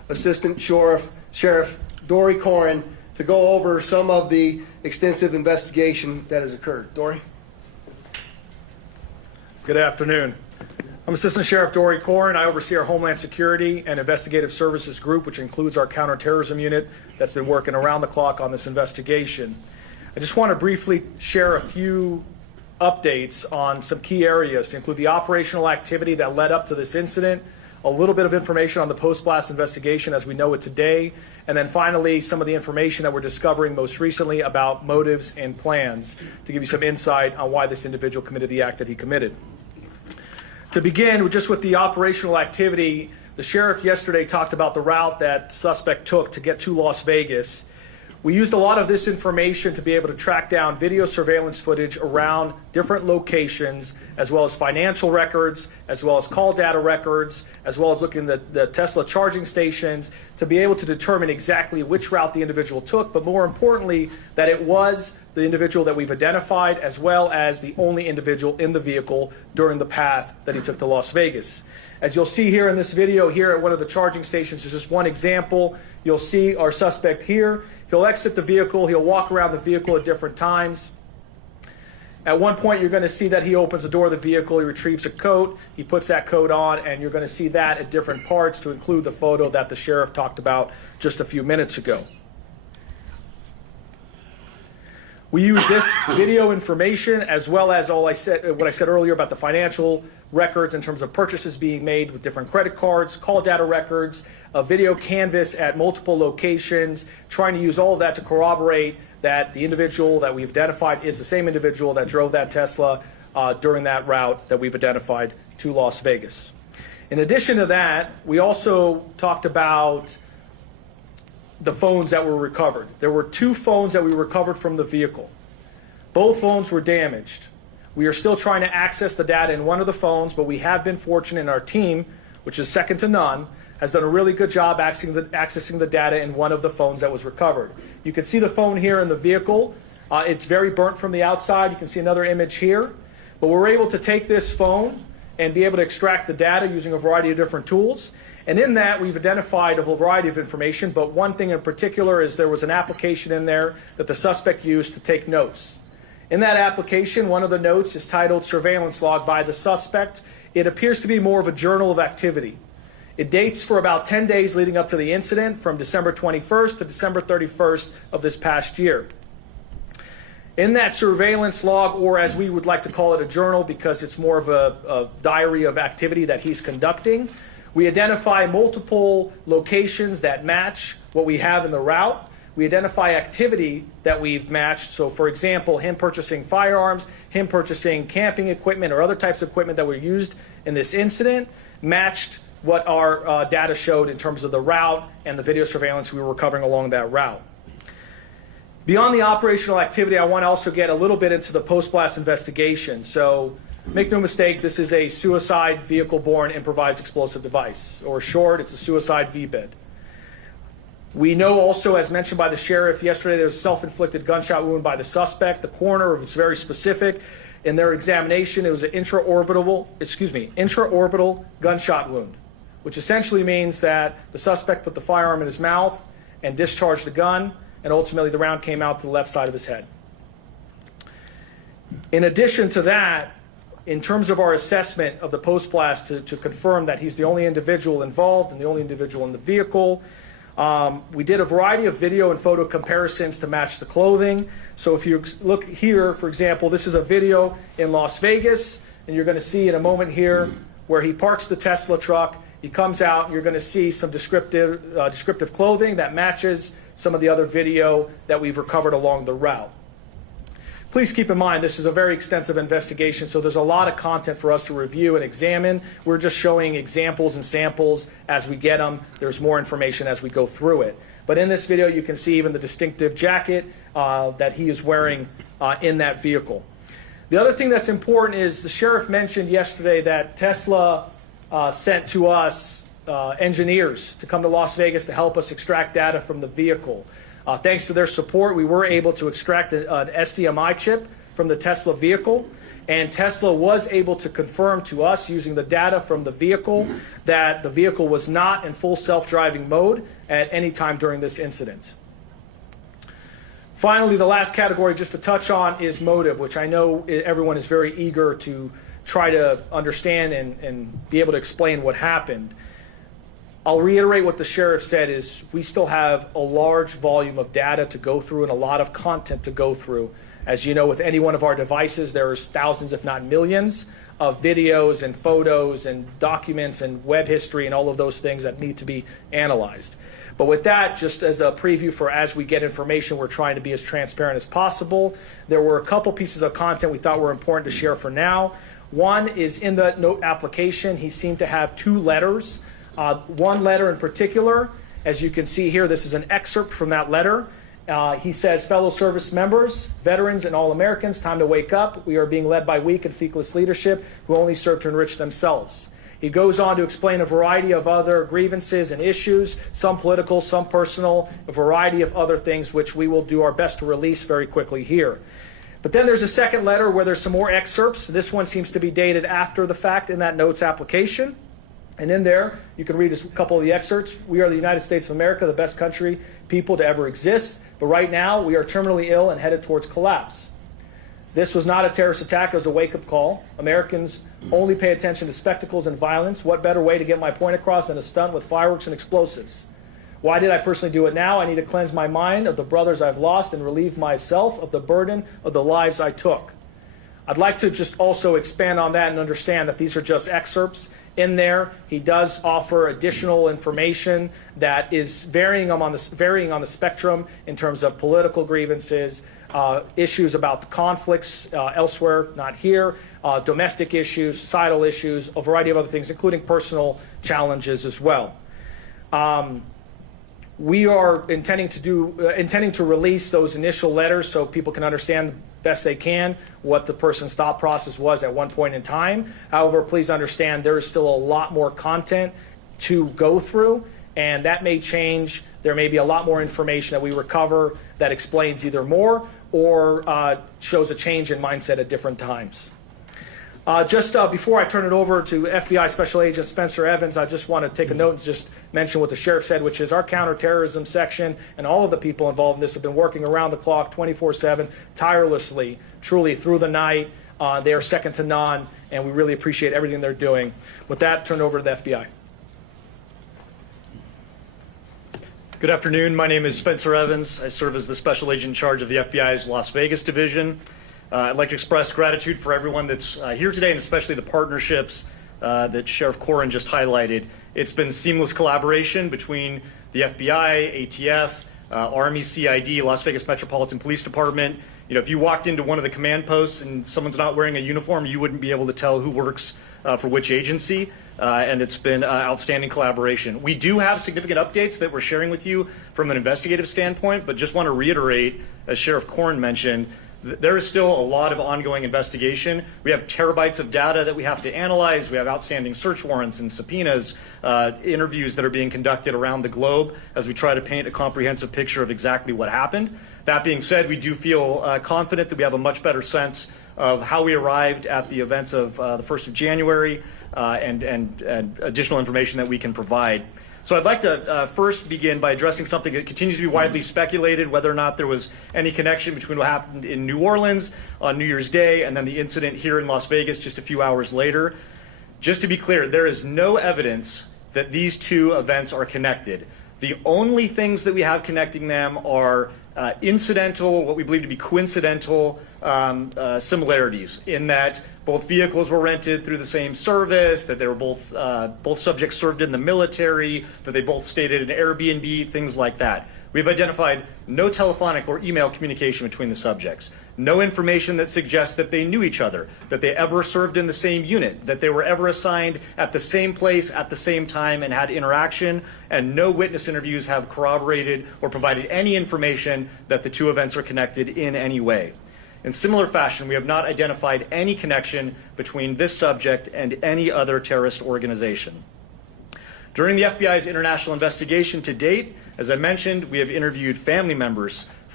Assistant Sheriff Dory Corrin to go over some of the extensive investigation that has occurred. Dory? Good afternoon. I'm Assistant Sheriff Dory Corrin. I oversee our Homeland Security and Investigative Services Group, which includes our counterterrorism unit that's been working around the clock on this investigation. I just want to briefly share a few updates on some key areas to include the operational activity that led up to this incident, a little bit of information on the post-blast investigation as we know it today, and then finally some of the information that we're discovering most recently about motives and plans to give you some insight on why this individual committed the act that he committed. To begin just with the operational activity, the sheriff yesterday talked about the route that the suspect took to get to Las Vegas. We used a lot of this information to be able to track down video surveillance footage around different locations, as well as financial records, as well as call data records, as well as looking at the Tesla charging stations to be able to determine exactly which route the individual took, but more importantly, that it was the individual that we've identified, as well as the only individual in the vehicle during the path that he took to Las Vegas. As you'll see here in this video here at one of the charging stations, there's just one example. You'll see our suspect here. He'll exit the vehicle. He'll walk around the vehicle at different times. At one point, you're going to see that he opens the door of the vehicle. He retrieves a coat. He puts that coat on, and you're going to see that at different parts to include the photo that the sheriff talked about just a few minutes ago. We use this video information as well as what I said earlier about the financial records in terms of purchases being made with different credit cards, call data records, a video canvas at multiple locations, trying to use all of that to corroborate that the individual that we've identified is the same individual that drove that Tesla during that route that we've identified to Las Vegas. In addition to that, we also talked about the phones that were recovered. There were 2 phones that we recovered from the vehicle. Both phones were damaged. We are still trying to access the data in one of the phones, but we have been fortunate in our team, which is second to none, has done a really good job accessing the data in one of the phones that was recovered. You can see the phone here in the vehicle. It's very burnt from the outside. You can see another image here. But we're able to take this phone and be able to extract the data using a variety of different tools. And in that, we've identified a whole variety of information, but one thing in particular is there was an application in there that the suspect used to take notes. In that application, one of the notes is titled Surveillance Log by the Suspect. It appears to be more of a journal of activity. It dates for about 10 days leading up to the incident, from December 21st to December 31st of this past year. In that surveillance log, or as we would like to call it, a journal, because it's more of a diary of activity that he's conducting, we identify multiple locations that match what we have in the route. We identify activity that we've matched. So, for example, him purchasing firearms, him purchasing camping equipment or other types of equipment that were used in this incident, matched what our data showed in terms of the route and the video surveillance we were recovering along that route. Beyond the operational activity, I want to also get a little bit into the post-blast investigation. So, make no mistake, this is a suicide vehicle-borne improvised explosive device, or short, it's a suicide VBID. We know also, as mentioned by the sheriff yesterday, there was a self-inflicted gunshot wound by the suspect. The coroner was very specific. In their examination, it was an intraorbital gunshot wound, which essentially means that the suspect put the firearm in his mouth and discharged the gun, and ultimately the round came out to the left side of his head. In addition to that, in terms of our assessment of the post-blast to confirm that he's the only individual involved and the only individual in the vehicle, we did a variety of video and photo comparisons to match the clothing. So if you look here, for example, this is a video in Las Vegas, and you're going to see in a moment here where he parks the Tesla truck. He comes out, and you're going to see some descriptive clothing that matches some of the other video that we've recovered along the route. Please keep in mind, this is a very extensive investigation, so there's a lot of content for us to review and examine. We're just showing examples and samples as we get them. There's more information as we go through it. But in this video, you can see even the distinctive jacket that he is wearing in that vehicle. The other thing that's important is the sheriff mentioned yesterday that Tesla sent to us engineers to come to Las Vegas to help us extract data from the vehicle. Thanks to their support, we were able to extract an SDMI chip from the Tesla vehicle. And Tesla was able to confirm to us using the data from the vehicle that the vehicle was not in full self-driving mode at any time during this incident. Finally, the last category just to touch on is motive, which I know everyone is very eager to try to understand and be able to explain what happened. I'll reiterate what the sheriff said is we still have a large volume of data to go through and a lot of content to go through. As you know, with any one of our devices, there's thousands, if not millions, of videos and photos and documents and web history and all of those things that need to be analyzed. But with that, just as a preview for as we get information, we're trying to be as transparent as possible. There were a couple pieces of content we thought were important to share for now. One is in the note application, he seemed to have 2 letters. One letter in particular, as you can see here, this is an excerpt from that letter. He says, fellow service members, veterans, and all Americans, time to wake up. We are being led by weak and feckless leadership who only serve to enrich themselves. He goes on to explain a variety of other grievances and issues, some political, some personal, a variety of other things which we will do our best to release very quickly here. But then there's a second letter where there's some more excerpts. This one seems to be dated after the fact in that notes application. And in there, you can read a couple of the excerpts. We are the United States of America, the best country, people to ever exist. But right now, we are terminally ill and headed towards collapse. This was not a terrorist attack. It was a wake-up call. Americans only pay attention to spectacles and violence. What better way to get my point across than a stunt with fireworks and explosives? Why did I personally do it now? I need to cleanse my mind of the brothers I've lost and relieve myself of the burden of the lives I took. I'd like to just also expand on that and understand that these are just excerpts. In there, he does offer additional information that is varying on the spectrum in terms of political grievances, issues about the conflicts elsewhere, not here, domestic issues, societal issues, a variety of other things, including personal challenges as well. We are intending to release those initial letters so people can understand best they can what the person's thought process was at one point in time. However, please understand there is still a lot more content to go through, and that may change. There may be a lot more information that we recover that explains either more or shows a change in mindset at different times. Just before I turn it over to FBI Special Agent Spencer Evans, I just want to take a note and just mention what the sheriff said, which is our counterterrorism section and all of the people involved in this have been working around the clock, 24/7, tirelessly, truly through the night. They are second to none, and we really appreciate everything they're doing. With that, turn it over to the FBI. Good afternoon. My name is Spencer Evans. I serve as the Special Agent in charge of the FBI's Las Vegas division. I'd like to express gratitude for everyone that's here today, and especially the partnerships that Sheriff Corrin just highlighted. It's been seamless collaboration between the FBI, ATF, Army, CID, Las Vegas Metropolitan Police Department. You know, if you walked into one of the command posts and someone's not wearing a uniform, you wouldn't be able to tell who works for which agency, and it's been outstanding collaboration. We do have significant updates that we're sharing with you from an investigative standpoint, but just want to reiterate, as Sheriff Corrin mentioned, there is still a lot of ongoing investigation. We have terabytes of data that we have to analyze. We have outstanding search warrants and subpoenas, interviews that are being conducted around the globe as we try to paint a comprehensive picture of exactly what happened. That being said, we do feel confident that we have a much better sense of how we arrived at the events of the 1st of January and additional information that we can provide. So I'd like to first begin by addressing something that continues to be widely speculated, whether or not there was any connection between what happened in New Orleans on New Year's Day and then the incident here in Las Vegas just a few hours later. Just to be clear, there is no evidence that these two events are connected. The only things that we have connecting them are incidental, what we believe to be coincidental similarities in that both vehicles were rented through the same service, that they were both subjects served in the military, that they both stayed at an Airbnb, things like that. We've identified no telephonic or email communication between the subjects, no information that suggests that they knew each other, that they ever served in the same unit, that they were ever assigned at the same place at the same time and had interaction, and no witness interviews have corroborated or provided any information that the two events are connected in any way. In similar fashion, we have not identified any connection between this subject and any other terrorist organization. During the FBI's international investigation to date, as I mentioned, we have interviewed family members,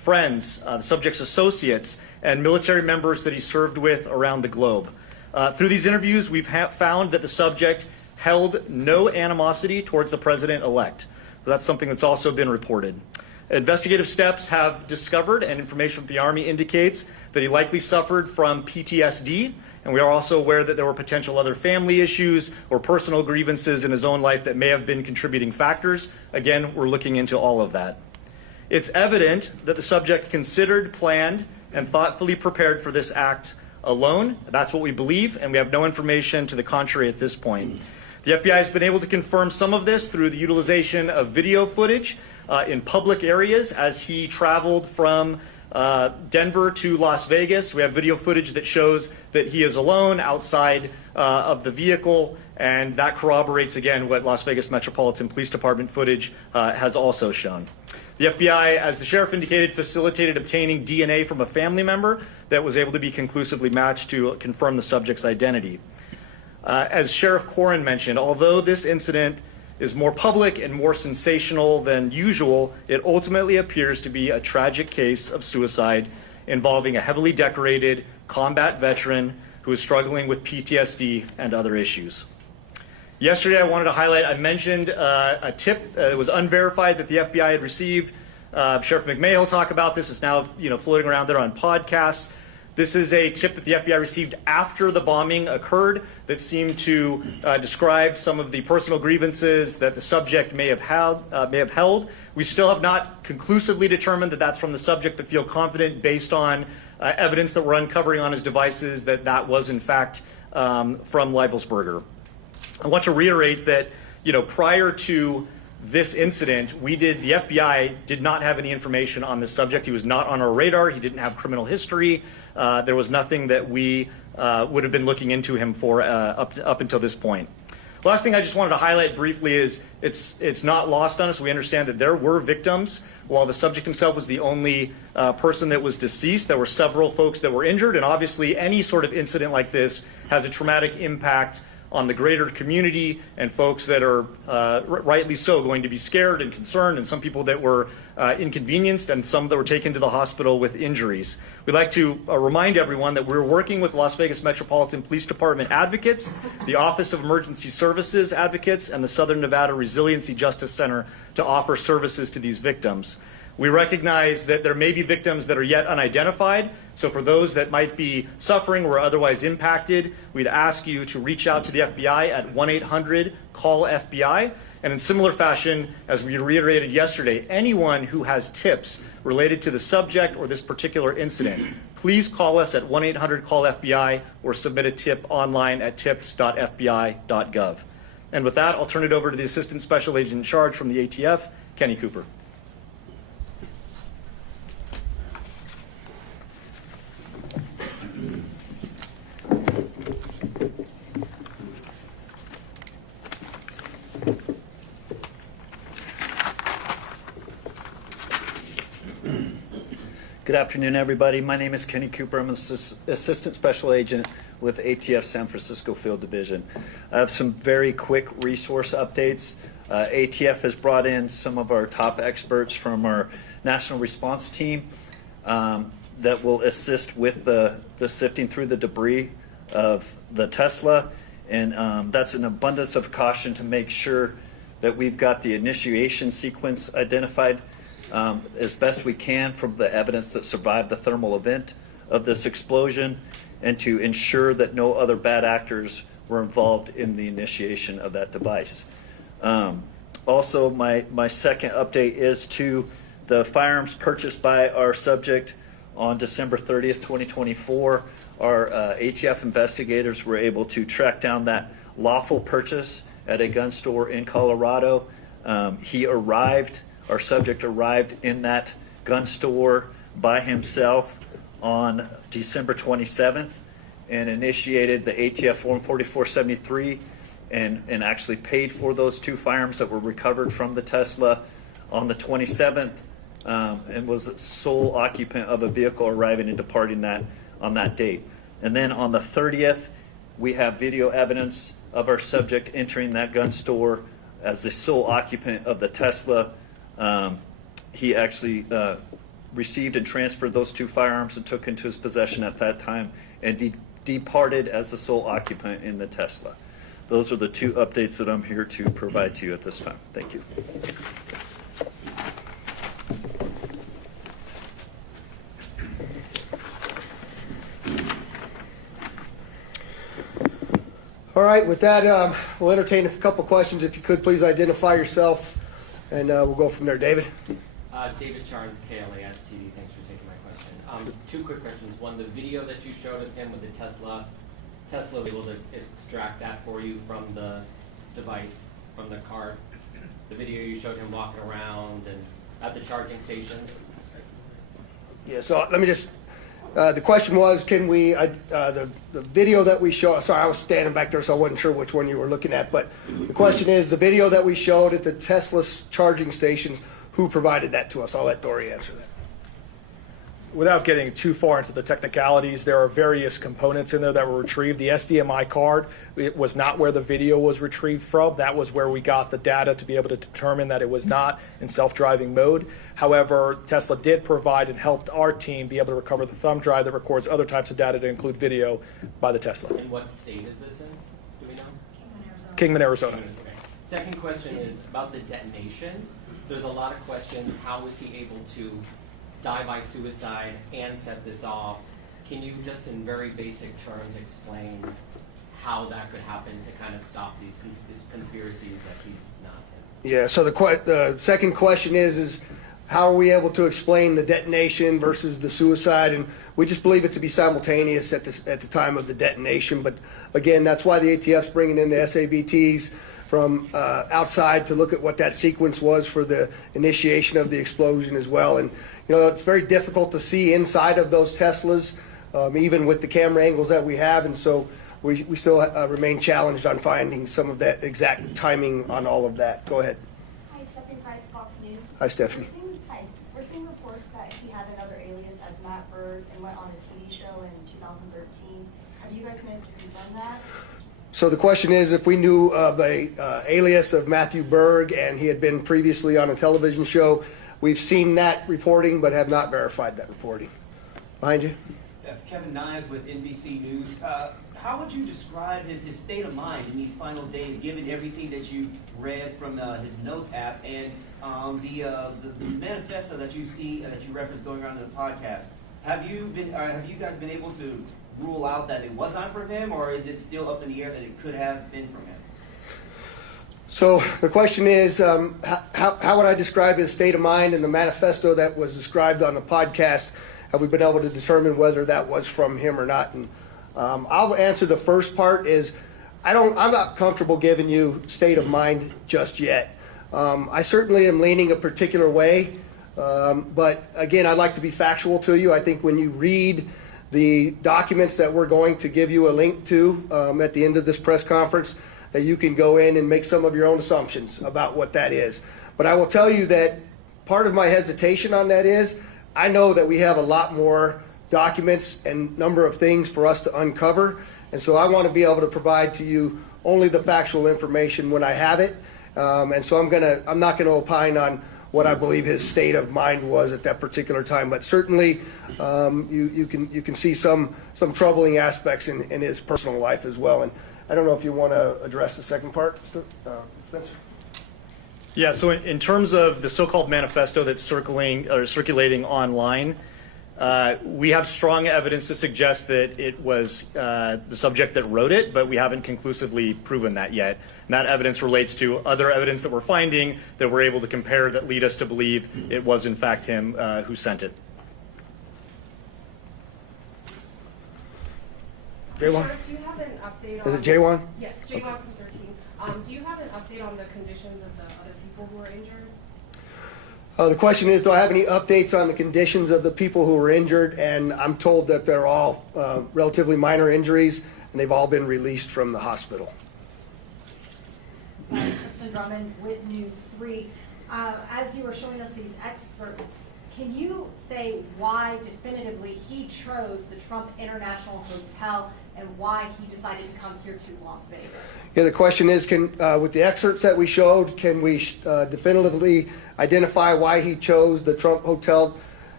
friends, the subject's associates, and military members that he served with around the globe. Through these interviews, we've found that the subject held no animosity towards the president-elect. That's something that's also been reported. Investigative steps have discovered, and information from the Army indicates, that he likely suffered from PTSD, and we are also aware that there were potential other family issues or personal grievances in his own life that may have been contributing factors. Again, we're looking into all of that. It's evident that the subject considered, planned, and thoughtfully prepared for this act alone. That's what we believe, and we have no information to the contrary at this point. The FBI has been able to confirm some of this through the utilization of video footage in public areas as he traveled from Denver to Las Vegas. We have video footage that shows that he is alone outside of the vehicle, and that corroborates, again, what Las Vegas Metropolitan Police Department footage has also shown. The FBI, as the sheriff indicated, facilitated obtaining DNA from a family member that was able to be conclusively matched to confirm the subject's identity. As Sheriff Corrin mentioned, although this incident is more public and more sensational than usual, it ultimately appears to be a tragic case of suicide involving a heavily decorated combat veteran who is struggling with PTSD and other issues. Yesterday, I wanted to highlight, I mentioned a tip that was unverified that the FBI had received. Sheriff McMahon will talk about this. It's now floating around there on podcasts. This is a tip that the FBI received after the bombing occurred that seemed to describe some of the personal grievances that the subject may have held. We still have not conclusively determined that that's from the subject, but feel confident based on evidence that we're uncovering on his devices that that was in fact from Leivelsberger. I want to reiterate that prior to this incident, the FBI did not have any information on this subject. He was not on our radar. He didn't have criminal history. There was nothing that we would have been looking into him for up until this point. Last thing I just wanted to highlight briefly is it's not lost on us. We understand that there were victims. While the subject himself was the only person that was deceased, there were several folks that were injured, and obviously any sort of incident like this has a traumatic impact on the greater community and folks that are rightly so going to be scared and concerned, and some people that were inconvenienced and some that were taken to the hospital with injuries. We'd like to remind everyone that we're working with Las Vegas Metropolitan Police Department advocates, the Office of Emergency Services advocates, and the Southern Nevada Resiliency Justice Center to offer services to these victims. We recognize that there may be victims that are yet unidentified, so for those that might be suffering or otherwise impacted, we'd ask you to reach out to the FBI at 1-800-CALL-FBI. And in similar fashion, as we reiterated yesterday, anyone who has tips related to the subject or this particular incident, please call us at 1-800-CALL-FBI or submit a tip online at tips.fbi.gov. And with that, I'll turn it over to the Assistant Special Agent in Charge from the ATF, Kenny Cooper. Good afternoon, everybody. My name is Kenny Cooper. I'm an Assistant Special Agent with ATF San Francisco Field Division. I have some very quick resource updates. ATF has brought in some of our top experts from our national response team that will assist with the sifting through the debris of the Tesla. And that's an abundance of caution to make sure that we've got the initiation sequence identified as best we can from the evidence that survived the thermal event of this explosion, and to ensure that no other bad actors were involved in the initiation of that device. Also, my second update is to the firearms purchased by our subject on December 30th, 2024. Our ATF investigators were able to track down that lawful purchase at a gun store in Colorado. Our subject arrived in that gun store by himself on December 27th and initiated the ATF Form 4473 and actually paid for those two firearms that were recovered from the Tesla on the 27th and was sole occupant of a vehicle arriving and departing that on that date. And then on the 30th, we have video evidence of our subject entering that gun store as the sole occupant of the Tesla. He actually received and transferred those 2 firearms and took into his possession at that time, and departed as the sole occupant in the Tesla. Those are the 2 updates that I'm here to provide to you at this time. Thank you. All right, with that, we'll entertain a couple questions. If you could, please identify yourself, and we'll go from there. David? David Charnes, KLAS TV. Thanks for taking my question. 2 quick questions. One, the video that you showed of him with the Tesla was able to extract that for you from the device, from the card. The video you showed him walking around and at the charging stations. Yeah, so let me just, the question was, can we, the video that we show, sorry, I was standing back there, so I wasn't sure which one you were looking at, but the question is, the video that we showed at the Tesla charging stations, who provided that to us? I'll let Dory answer that. Without getting too far into the technicalities, there are various components in there that were retrieved. The SDMI card, it was not where the video was retrieved from. That was where we got the data to be able to determine that it was not in self-driving mode. However, Tesla did provide and helped our team be able to recover the thumb drive that records other types of data to include video by the Tesla. And what state is this in? Do we know? Kingman, Arizona. Okay. Second question is about the detonation. There's a lot of questions. How was he able to die by suicide and set this off? Can you just in very basic terms explain how that could happen to kind of stop these conspiracies that he's not in? Yeah, so the second question is how are we able to explain the detonation versus the suicide? And we just believe it to be simultaneous at the time of the detonation. But again, that's why the ATF's bringing in the SABTs from outside to look at what that sequence was for the initiation of the explosion as well. And you know, it's very difficult to see inside of those Teslas, even with the camera angles that we have. And so we still remain challenged on finding some of that exact timing on all of that. Go ahead. Hi, Stephanie Price, Fox News. Hi, Stephanie. We're seeing reports that he had another alias as Matt Bird and went on a TV show in 2013. Have you guys been able to confirm that? So the question is if we knew of a alias of Matthew Berg and he had been previously on a television show. We've seen that reporting but have not verified that reporting. Behind you. Yes, Kevin Nyes with NBC News. How would you describe his state of mind in these final days, given everything that you read from his notes app and the manifesto that you see that you referenced going around in the podcast? Have you guys been able to rule out that it was not from him, or is it still up in the air that it could have been from him? So the question is, how would I describe his state of mind in the manifesto that was described on the podcast? Have we been able to determine whether that was from him or not? And I'll answer the first part is I'm not comfortable giving you state of mind just yet. I certainly am leaning a particular way, but again, I'd like to be factual to you. I think when you read the documents that we're going to give you a link to at the end of this press conference, that you can go in and make some of your own assumptions about what that is. But I will tell you that part of my hesitation on that is I know that we have a lot more documents and number of things for us to uncover, and so I want to be able to provide to you only the factual information when I have it. And so I'm not gonna opine on what I believe his state of mind was at that particular time, but certainly you can see some troubling aspects in his personal life as well. And I don't know if you want to address the second part, Spencer. Yeah, so in terms of the so-called manifesto that's circulating online, we have strong evidence to suggest that it was the subject that wrote it, but we haven't conclusively proven that yet. And that evidence relates to other evidence that we're finding that we're able to compare that lead us to believe it was in fact him who sent it. J1? Do you have an update on... Is it J1? Yes, J1 from 13. Do you have an update on the conditions of the other people who were injured? The question is, do I have any updates on the conditions of the people who were injured? And I'm told that they're all relatively minor injuries, and they've all been released from the hospital. Kristen Drummond with News 3. As you were showing us these excerpts, can you say why definitively he chose the Trump International Hotel and why he decided to come here to Las Vegas? Yeah, the question is, with the excerpts that we showed, can we definitively identify why he chose the Trump Hotel?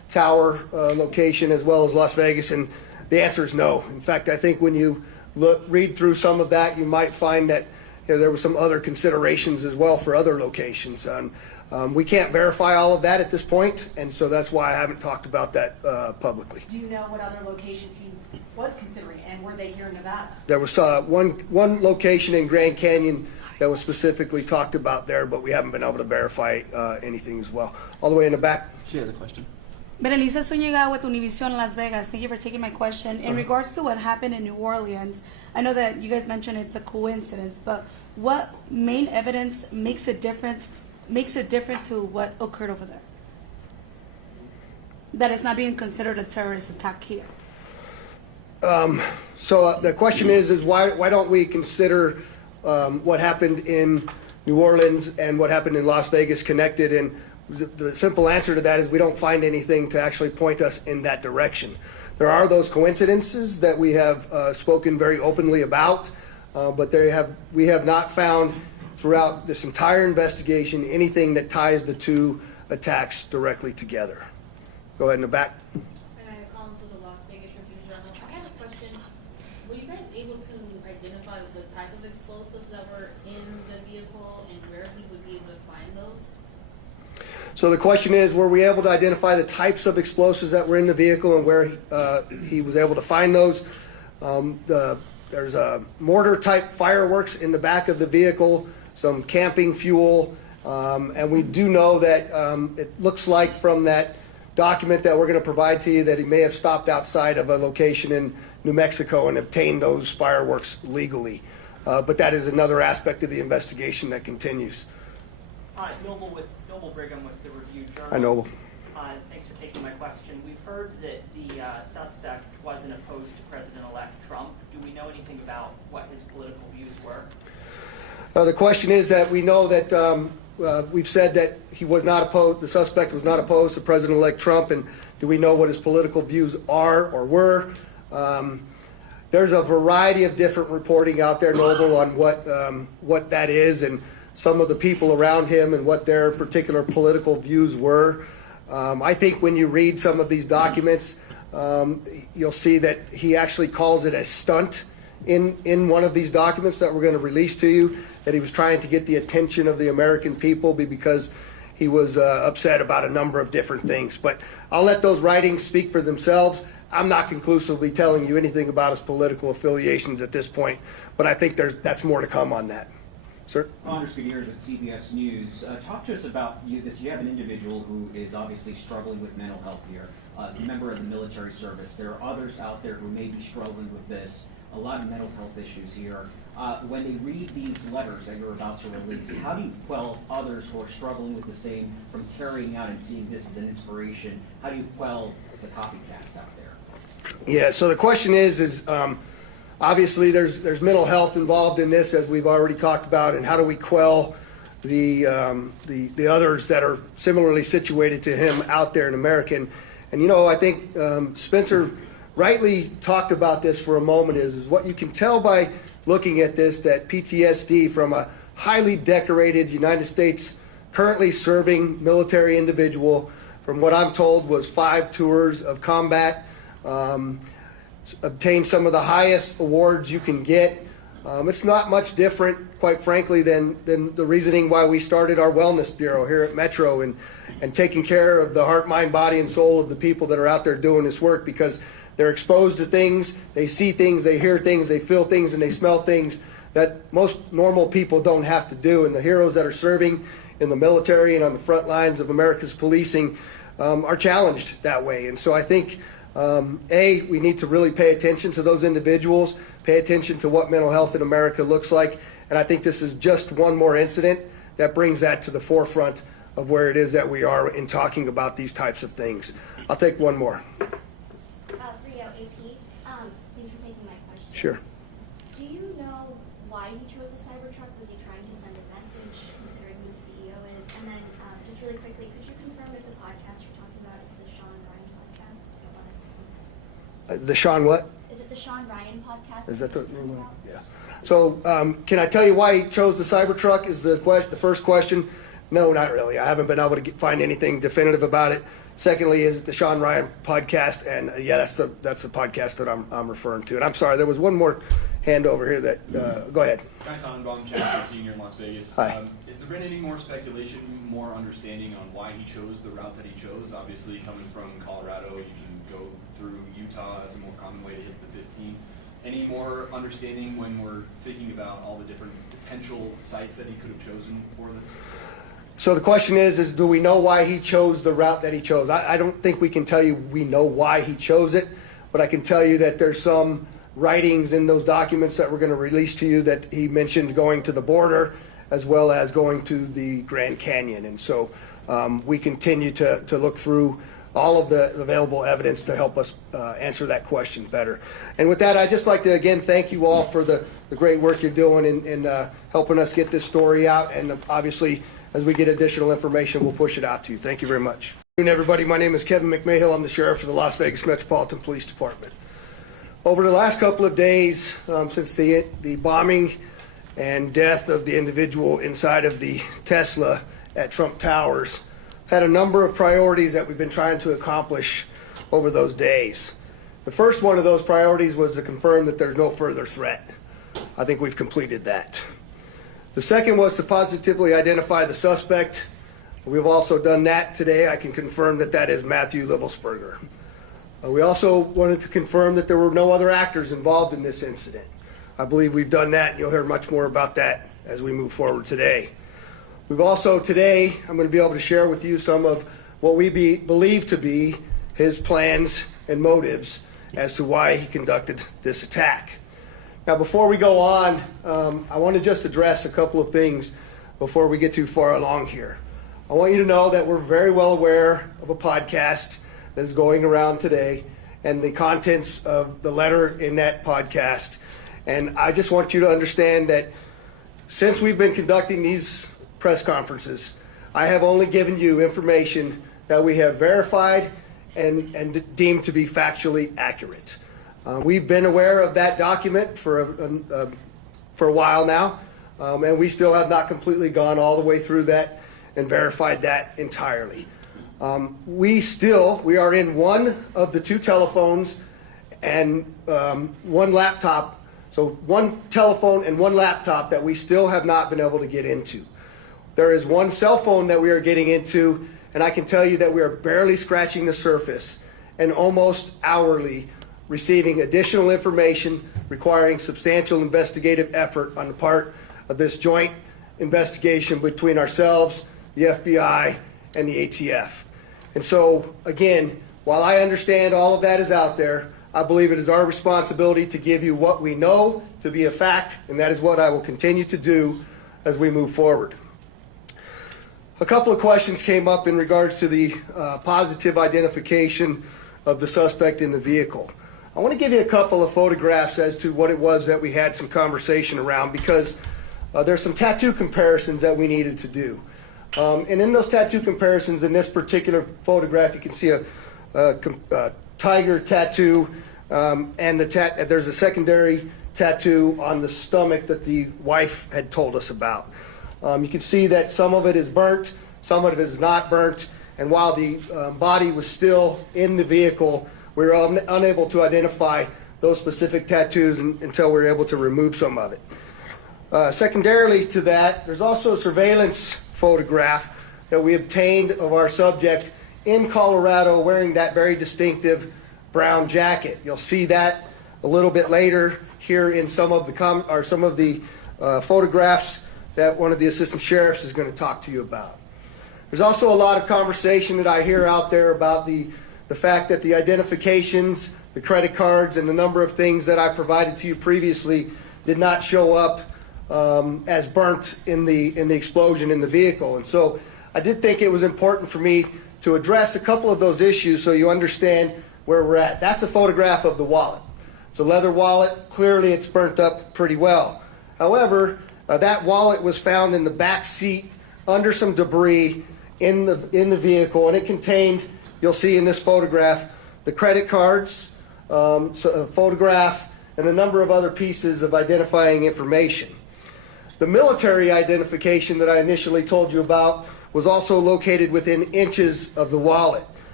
Tower location as well as Las Vegas, and the answer is no. In fact, I think when you read through some of that, you might find that there were some other considerations as well for other locations. We can't verify all of that at this point, and so that's why I haven't talked about that publicly. Do you know what other locations he was considering, and were they here in Nevada? There was one location in Grand Canyon that was specifically talked about there, but we haven't been able to verify anything as well. All the way in the back. She has a question. Berenice Zúñiga with Univision Las Vegas. Thank you for taking my question. In regards to what happened in New Orleans, I know that you guys mentioned it's a coincidence, but what main evidence makes it different to what occurred over there? That it's not being considered a terrorist attack here. So the question is why don't we consider what happened in New Orleans and what happened in Las Vegas connected? And the simple answer to that is we don't find anything to actually point us in that direction. There are those coincidences that we have spoken very openly about, but we have not found throughout this entire investigation anything that ties the two attacks directly together. Go ahead in the back. Collins with the Las Vegas Tribune Journal. I had a question. Were you guys able to identify the type of explosives that were in the vehicle and where he would be able to find those? So the question is, were we able to identify the types of explosives that were in the vehicle and where he was able to find those? There's a mortar-type fireworks in the back of the vehicle, some camping fuel, and we do know that it looks like from that document that we're going to provide to you that he may have stopped outside of a location in New Mexico and obtained those fireworks legally. But that is another aspect of the investigation that continues. Hi, Noble Brigham with the Review Journal. Hi, Noble. Thanks for taking my question. We've heard that the suspect wasn't opposed to President-elect Trump. Do we know anything about what his political views were? The question is that we know that we've said that he was not opposed, the suspect was not opposed to President-elect Trump, and do we know what his political views are or were? There's a variety of different reporting out there, Noble, on what that is and some of the people around him and what their particular political views were. I think when you read some of these documents, you'll see that he actually calls it a stunt in one of these documents that we're going to release to you, that he was trying to get the attention of the American people because he was upset about a number of different things. But I'll let those writings speak for themselves. I'm not conclusively telling you anything about his political affiliations at this point, but I think that's more to come on that. Sir? Anders Gutierrez with CBS News. Talk to us about you have an individual who is obviously struggling with mental health here, a member of the military service. There are others out there who may be struggling with this, a lot of mental health issues here. When they read these letters that you're about to release, how do you quell others who are struggling with the same from carrying out and seeing this as an inspiration? How do you quell the copycats out there? Yeah, so the question is obviously there's mental health involved in this, as we've already talked about, and how do we quell the others that are similarly situated to him out there in America? And I think Spencer rightly talked about this for a moment is what you can tell by looking at this, that PTSD from a highly decorated United States currently serving military individual, from what I'm told was 5 tours of combat, obtained some of the highest awards you can get. It's not much different, quite frankly, than the reasoning why we started our wellness bureau here at Metro and taking care of the heart, mind, body, and soul of the people that are out there doing this work, because they're exposed to things, they see things, they hear things, they feel things, and they smell things that most normal people don't have to do. And the heroes that are serving in the military and on the front lines of America's policing are challenged that way. And so I think, we need to really pay attention to those individuals, pay attention to what mental health in America looks like. And I think this is just one more incident that brings that to the forefront of where it is that we are in talking about these types of things. I'll take one more. Rio, AP, thanks for taking my question. Sure. Do you know why he chose a Cybertruck? Was he trying to send a message, considering who the CEO is? And then, just really quickly, could you confirm if the podcast you're talking about is the Sean Ryan podcast? I don't want to say. The Sean what? Is it the Sean Ryan podcast? Is that the name of it? Yeah. So can I tell you why he chose the Cybertruck is the first question? No, not really. I haven't been able to find anything definitive about it. Secondly, is it the Sean Ryan podcast? And yeah, that's the podcast that I'm referring to. And I'm sorry, there was one more hand over here that, go ahead. Guy Tannenbaum, Channel 13 here in Las Vegas. Hi. Has there been any more speculation, more understanding on why he chose the route that he chose? Obviously, coming from Colorado, you can go through Utah. That's a more common way to hit the 15. Any more understanding when we're thinking about all the different potential sites that he could have chosen for this? So the question is do we know why he chose the route that he chose? I don't think we can tell you we know why he chose it, but I can tell you that there's some writings in those documents that we're going to release to you that he mentioned going to the border as well as going to the Grand Canyon. And so we continue to look through all of the available evidence to help us answer that question better. And with that, I'd just like to again thank you all for the great work you're doing in helping us get this story out. And obviously, as we get additional information, we'll push it out to you. Thank you very much. Good afternoon, everybody. My name is Kevin McMahill. I'm the sheriff of the Las Vegas Metropolitan Police Department. Over the last couple of days, since the bombing and death of the individual inside of the Tesla at Trump Towers, had a number of priorities that we've been trying to accomplish over those days. The first one of those priorities was to confirm that there's no further threat. I think we've completed that. The second was to positively identify the suspect. We've also done that today. I can confirm that that is Matthew Livelsberger. We also wanted to confirm that there were no other actors involved in this incident. I believe we've done that, and you'll hear much more about that as we move forward today. We've also today, I'm going to be able to share with you some of what we believe to be his plans and motives as to why he conducted this attack. Now, before we go on, I want to just address a couple of things before we get too far along here. I want you to know that we're very well aware of a podcast that is going around today and the contents of the letter in that podcast. And I just want you to understand that since we've been conducting these press conferences, I have only given you information that we have verified and deemed to be factually accurate. We've been aware of that document for a while now, and we still have not completely gone all the way through that and verified that entirely. We are in one of the two telephones and one laptop, so one telephone and one laptop that we still have not been able to get into. There is one cell phone that we are getting into, and I can tell you that we are barely scratching the surface and almost hourly receiving additional information requiring substantial investigative effort on the part of this joint investigation between ourselves, the FBI, and the ATF. And so, again, while I understand all of that is out there, I believe it is our responsibility to give you what we know to be a fact, and that is what I will continue to do as we move forward. A couple of questions came up in regards to the positive identification of the suspect in the vehicle. I want to give you a couple of photographs as to what it was that we had some conversation around, because there's some tattoo comparisons that we needed to do. And in those tattoo comparisons, in this particular photograph, you can see a tiger tattoo, and there's a secondary tattoo on the stomach that the wife had told us about. You can see that some of it is burnt, some of it is not burnt, and while the body was still in the vehicle, we were unable to identify those specific tattoos until we were able to remove some of it. Secondarily to that, there's also a surveillance photograph that we obtained of our subject in Colorado wearing that very distinctive brown jacket. You'll see that a little bit later here in some of the photographs that one of the assistant sheriffs is going to talk to you about. There's also a lot of conversation that I hear out there about the fact that the identifications, the credit cards, and the number of things that I provided to you previously did not show up as burnt in the explosion in the vehicle. And so I did think it was important for me to address a couple of those issues so you understand where we're at. That's a photograph of the wallet. It's a leather wallet. Clearly it's burnt up pretty well. However, that wallet was found in the back seat under some debris in the vehicle, and it contained, you'll see in this photograph, the credit cards, a photograph, and a number of other pieces of identifying information. The military identification that I initially told you about was also located within inches of the wallet.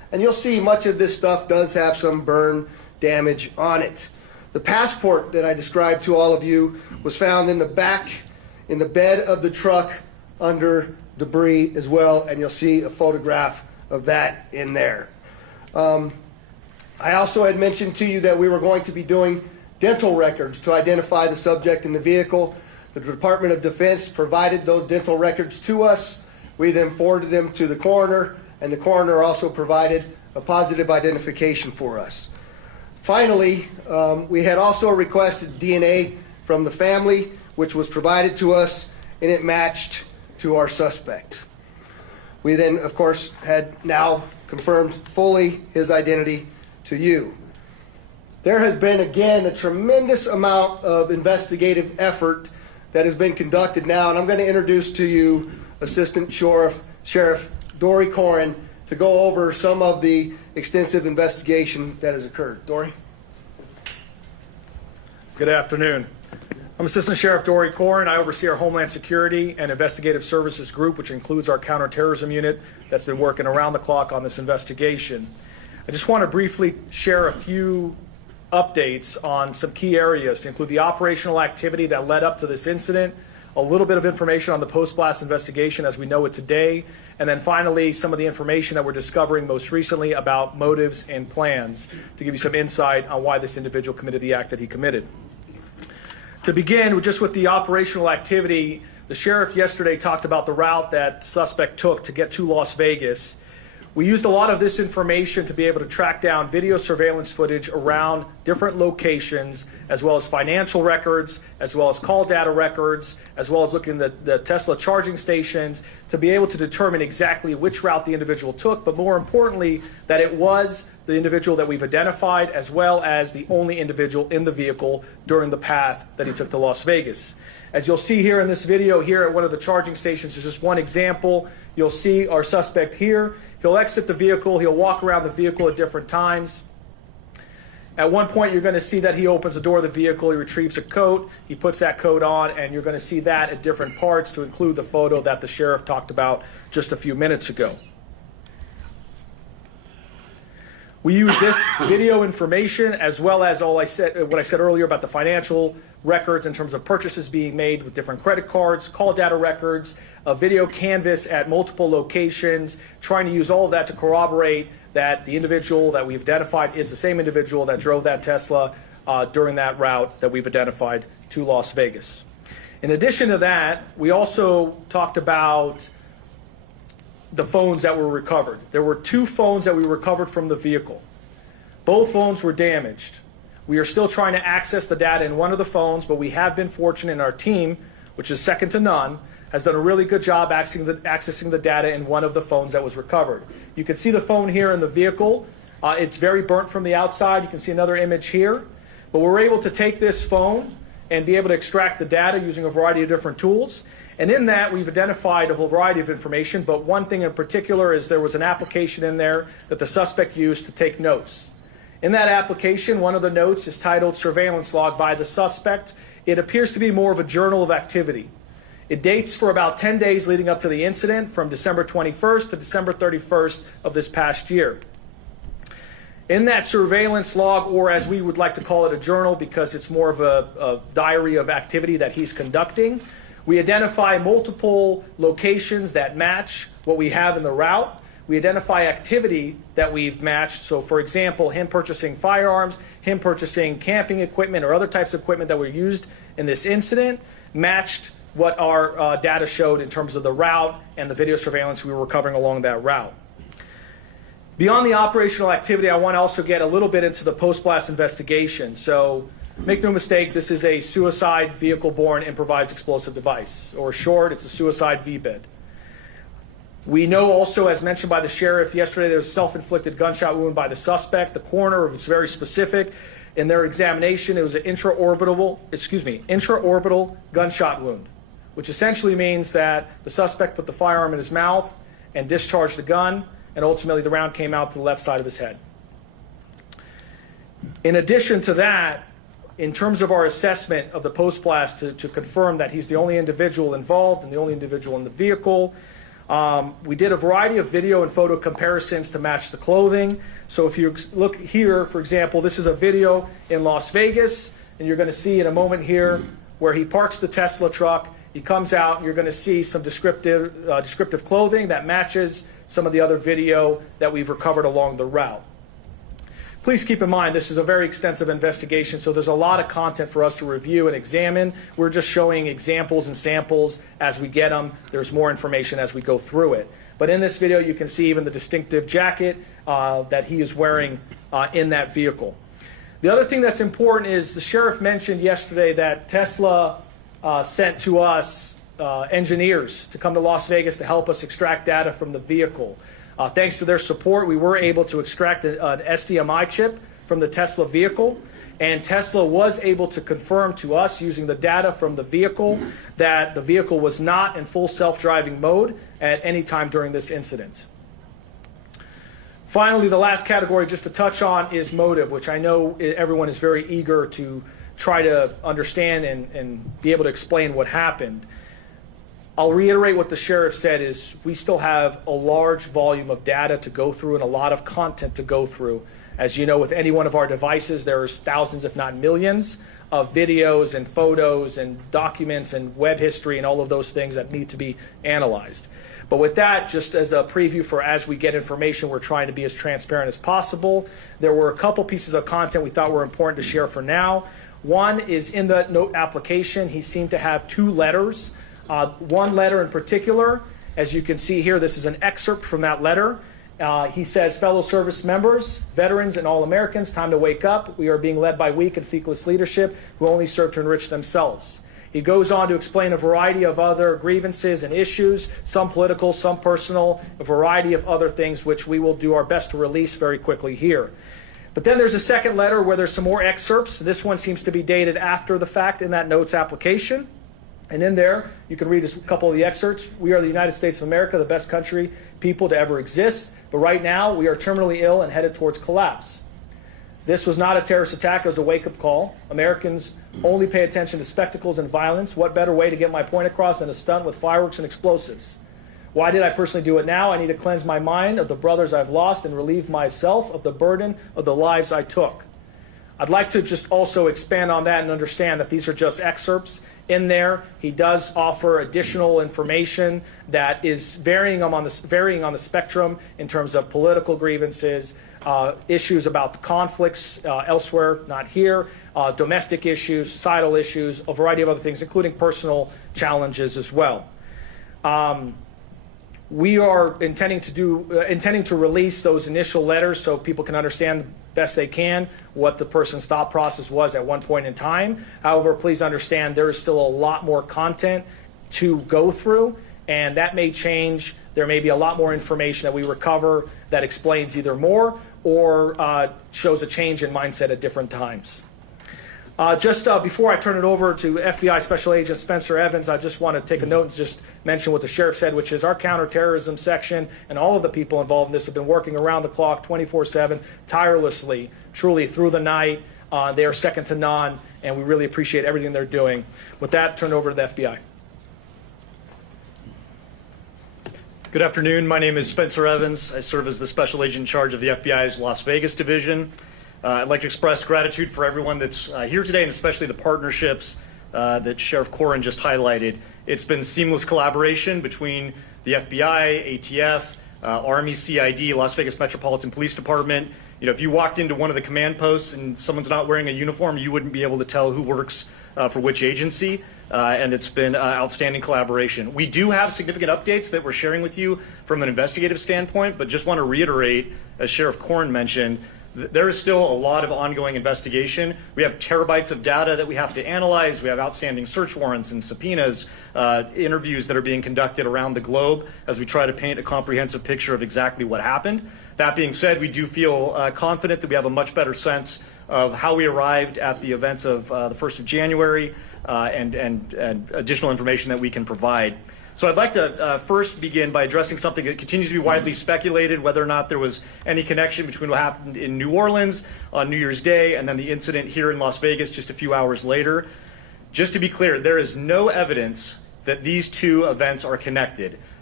and you'll see much of this stuff does have some burn damage on it. The passport that I described to all of you was found in the back, in the bed of the truck under debris as well, and you'll see a photograph of that in there. I also had mentioned to you that we were going to be doing dental records to identify the subject in the vehicle. The Department of Defense provided those dental records to us. We then forwarded them to the coroner, and the coroner also provided a positive identification for us. Finally, we had also requested DNA from the family, which was provided to us, and it matched to our suspect. We then, of course, had now confirmed fully his identity to you. There has been, again, a tremendous amount of investigative effort that has been conducted now, and I'm going to introduce to you Assistant Sheriff Dory Corin to go over some of the extensive investigation that has occurred. Dory? Good afternoon. I'm Assistant Sheriff Dory Corin. I oversee our Homeland Security and Investigative Services Group, which includes our counterterrorism unit that's been working around the clock on this investigation. I just want to briefly share a few updates on some key areas to include the operational activity that led up to this incident, a little bit of information on the post-blast investigation as we know it today, and then finally some of the information that we're discovering most recently about motives and plans to give you some insight on why this individual committed the act that he committed. To begin just with the operational activity, the sheriff yesterday talked about the route that the suspect took to get to Las Vegas. We used a lot of this information to be able to track down video surveillance footage around different locations, as well as financial records, as well as call data records, as well as looking at the Tesla charging stations to be able to determine exactly which route the individual took, but more importantly, that it was the individual that we've identified, as well as the only individual in the vehicle during the path that he took to Las Vegas. As you'll see here in this video here at one of the charging stations, is just one example. You'll see our suspect here. He'll exit the vehicle. He'll walk around the vehicle at different times. At one point, you're going to see that he opens the door of the vehicle. He retrieves a coat. He puts that coat on, and you're going to see that at different parts to include the photo that the sheriff talked about just a few minutes ago. We use this video information as well as what I said earlier about the financial records in terms of purchases being made with different credit cards, call data records, a video canvas at multiple locations, trying to use all of that to corroborate that the individual that we've identified is the same individual that drove that Tesla during that route that we've identified to Las Vegas. In addition to that, we also talked about the phones that were recovered. There were 2 phones that we recovered from the vehicle. Both phones were damaged. We are still trying to access the data in one of the phones, but we have been fortunate in our team, which is second to none, has done a really good job accessing the data in one of the phones that was recovered. You can see the phone here in the vehicle. It's very burnt from the outside. You can see another image here. But we're able to take this phone and be able to extract the data using a variety of different tools. And in that, we've identified a whole variety of information, but one thing in particular is there was an application in there that the suspect used to take notes. In that application, one of the notes is titled Surveillance Log by the Suspect. It appears to be more of a journal of activity. It dates for about 10 days leading up to the incident, from December 21st to December 31st of this past year. In that surveillance log, or as we would like to call it, a journal, because it's more of a diary of activity that he's conducting, we identify multiple locations that match what we have in the route. We identify activity that we've matched. So, for example, him purchasing firearms, him purchasing camping equipment or other types of equipment that were used in this incident, matched what our data showed in terms of the route and the video surveillance we were recovering along that route. Beyond the operational activity, I want to also get a little bit into the post-blast investigation. So, make no mistake, this is a suicide vehicle-borne improvised explosive device, or short, it's a suicide VBID. We know also, as mentioned by the sheriff yesterday, there was a self-inflicted gunshot wound by the suspect. The coroner was very specific. In their examination, it was an intraorbital gunshot wound, which essentially means that the suspect put the firearm in his mouth and discharged the gun, and ultimately the round came out to the left side of his head. In addition to that, in terms of our assessment of the post-blast to confirm that he's the only individual involved and the only individual in the vehicle, We did a variety of video and photo comparisons to match the clothing. So if you look here, for example, this is a video in Las Vegas, and you're going to see in a moment here where he parks the Tesla truck. He comes out, and you're going to see some descriptive clothing that matches some of the other video that we've recovered along the route. Please keep in mind, this is a very extensive investigation, so there's a lot of content for us to review and examine. We're just showing examples and samples as we get them. There's more information as we go through it. But in this video, you can see even the distinctive jacket that he is wearing in that vehicle. The other thing that's important is the sheriff mentioned yesterday that Tesla sent to us engineers to come to Las Vegas to help us extract data from the vehicle. Thanks to their support, we were able to extract an SDMI chip from the Tesla vehicle, and Tesla was able to confirm to us using the data from the vehicle that the vehicle was not in full self-driving mode at any time during this incident. Finally, the last category just to touch on is motive, which I know everyone is very eager to try to understand and be able to explain what happened. I'll reiterate what the sheriff said is we still have a large volume of data to go through and a lot of content to go through. As you know, with any one of our devices, there's thousands, if not millions, of videos and photos and documents and web history and all of those things that need to be analyzed. But with that, just as a preview for as we get information, we're trying to be as transparent as possible. There were a couple pieces of content we thought were important to share for now. One is in the note application, he seemed to have 2 letters. One letter in particular, as you can see here, this is an excerpt from that letter. He says, fellow service members, veterans, and all Americans, time to wake up. We are being led by weak and feckless leadership who only serve to enrich themselves. He goes on to explain a variety of other grievances and issues, some political, some personal, a variety of other things which we will do our best to release very quickly here. But then there's a second letter where there's some more excerpts. This one seems to be dated after the fact in that notes application. And in there, you can read a couple of the excerpts. We are the United States of America, the best country, people to ever exist. But right now, we are terminally ill and headed towards collapse. This was not a terrorist attack. It was a wake-up call. Americans only pay attention to spectacles and violence. What better way to get my point across than a stunt with fireworks and explosives? Why did I personally do it now? I need to cleanse my mind of the brothers I've lost and relieve myself of the burden of the lives I took. I'd like to just also expand on that and understand that these are just excerpts. In there, he does offer additional information that is varying on the spectrum in terms of political grievances, issues about the conflicts elsewhere, not here, domestic issues, societal issues, a variety of other things, including personal challenges as well. We are intending to release those initial letters so people can understand best they can what the person's thought process was at one point in time. However, please understand there is still a lot more content to go through, and that may change. There may be a lot more information that we recover that explains either more or shows a change in mindset at different times. Just before I turn it over to FBI Special Agent Spencer Evans, I just want to take a note and just mention what the sheriff said, which is our counterterrorism section and all of the people involved in this have been working around the clock, 24/7, tirelessly, truly through the night. They are second to none, and we really appreciate everything they're doing. With that, turn it over to the FBI. Good afternoon. My name is Spencer Evans. I serve as the Special Agent in charge of the FBI's Las Vegas division. I'd like to express gratitude for everyone that's here today, and especially the partnerships that Sheriff Corrin just highlighted. It's been seamless collaboration between the FBI, ATF, Army, CID, Las Vegas Metropolitan Police Department. You know, if you walked into one of the command posts and someone's not wearing a uniform, you wouldn't be able to tell who works for which agency, and it's been outstanding collaboration. We do have significant updates that we're sharing with you from an investigative standpoint, but just want to reiterate, as Sheriff Corrin mentioned, there is still a lot of ongoing investigation. We have terabytes of data that we have to analyze. We have outstanding search warrants and subpoenas, interviews that are being conducted around the globe as we try to paint a comprehensive picture of exactly what happened. That being said, we do feel confident that we have a much better sense of how we arrived at the events of the 1st of January and additional information that we can provide. So I'd like to first begin by addressing something that continues to be widely speculated, whether or not there was any connection between what happened in New Orleans on New Year's Day and then the incident here in Las Vegas just a few hours later. Just to be clear, there is no evidence that these two events are connected.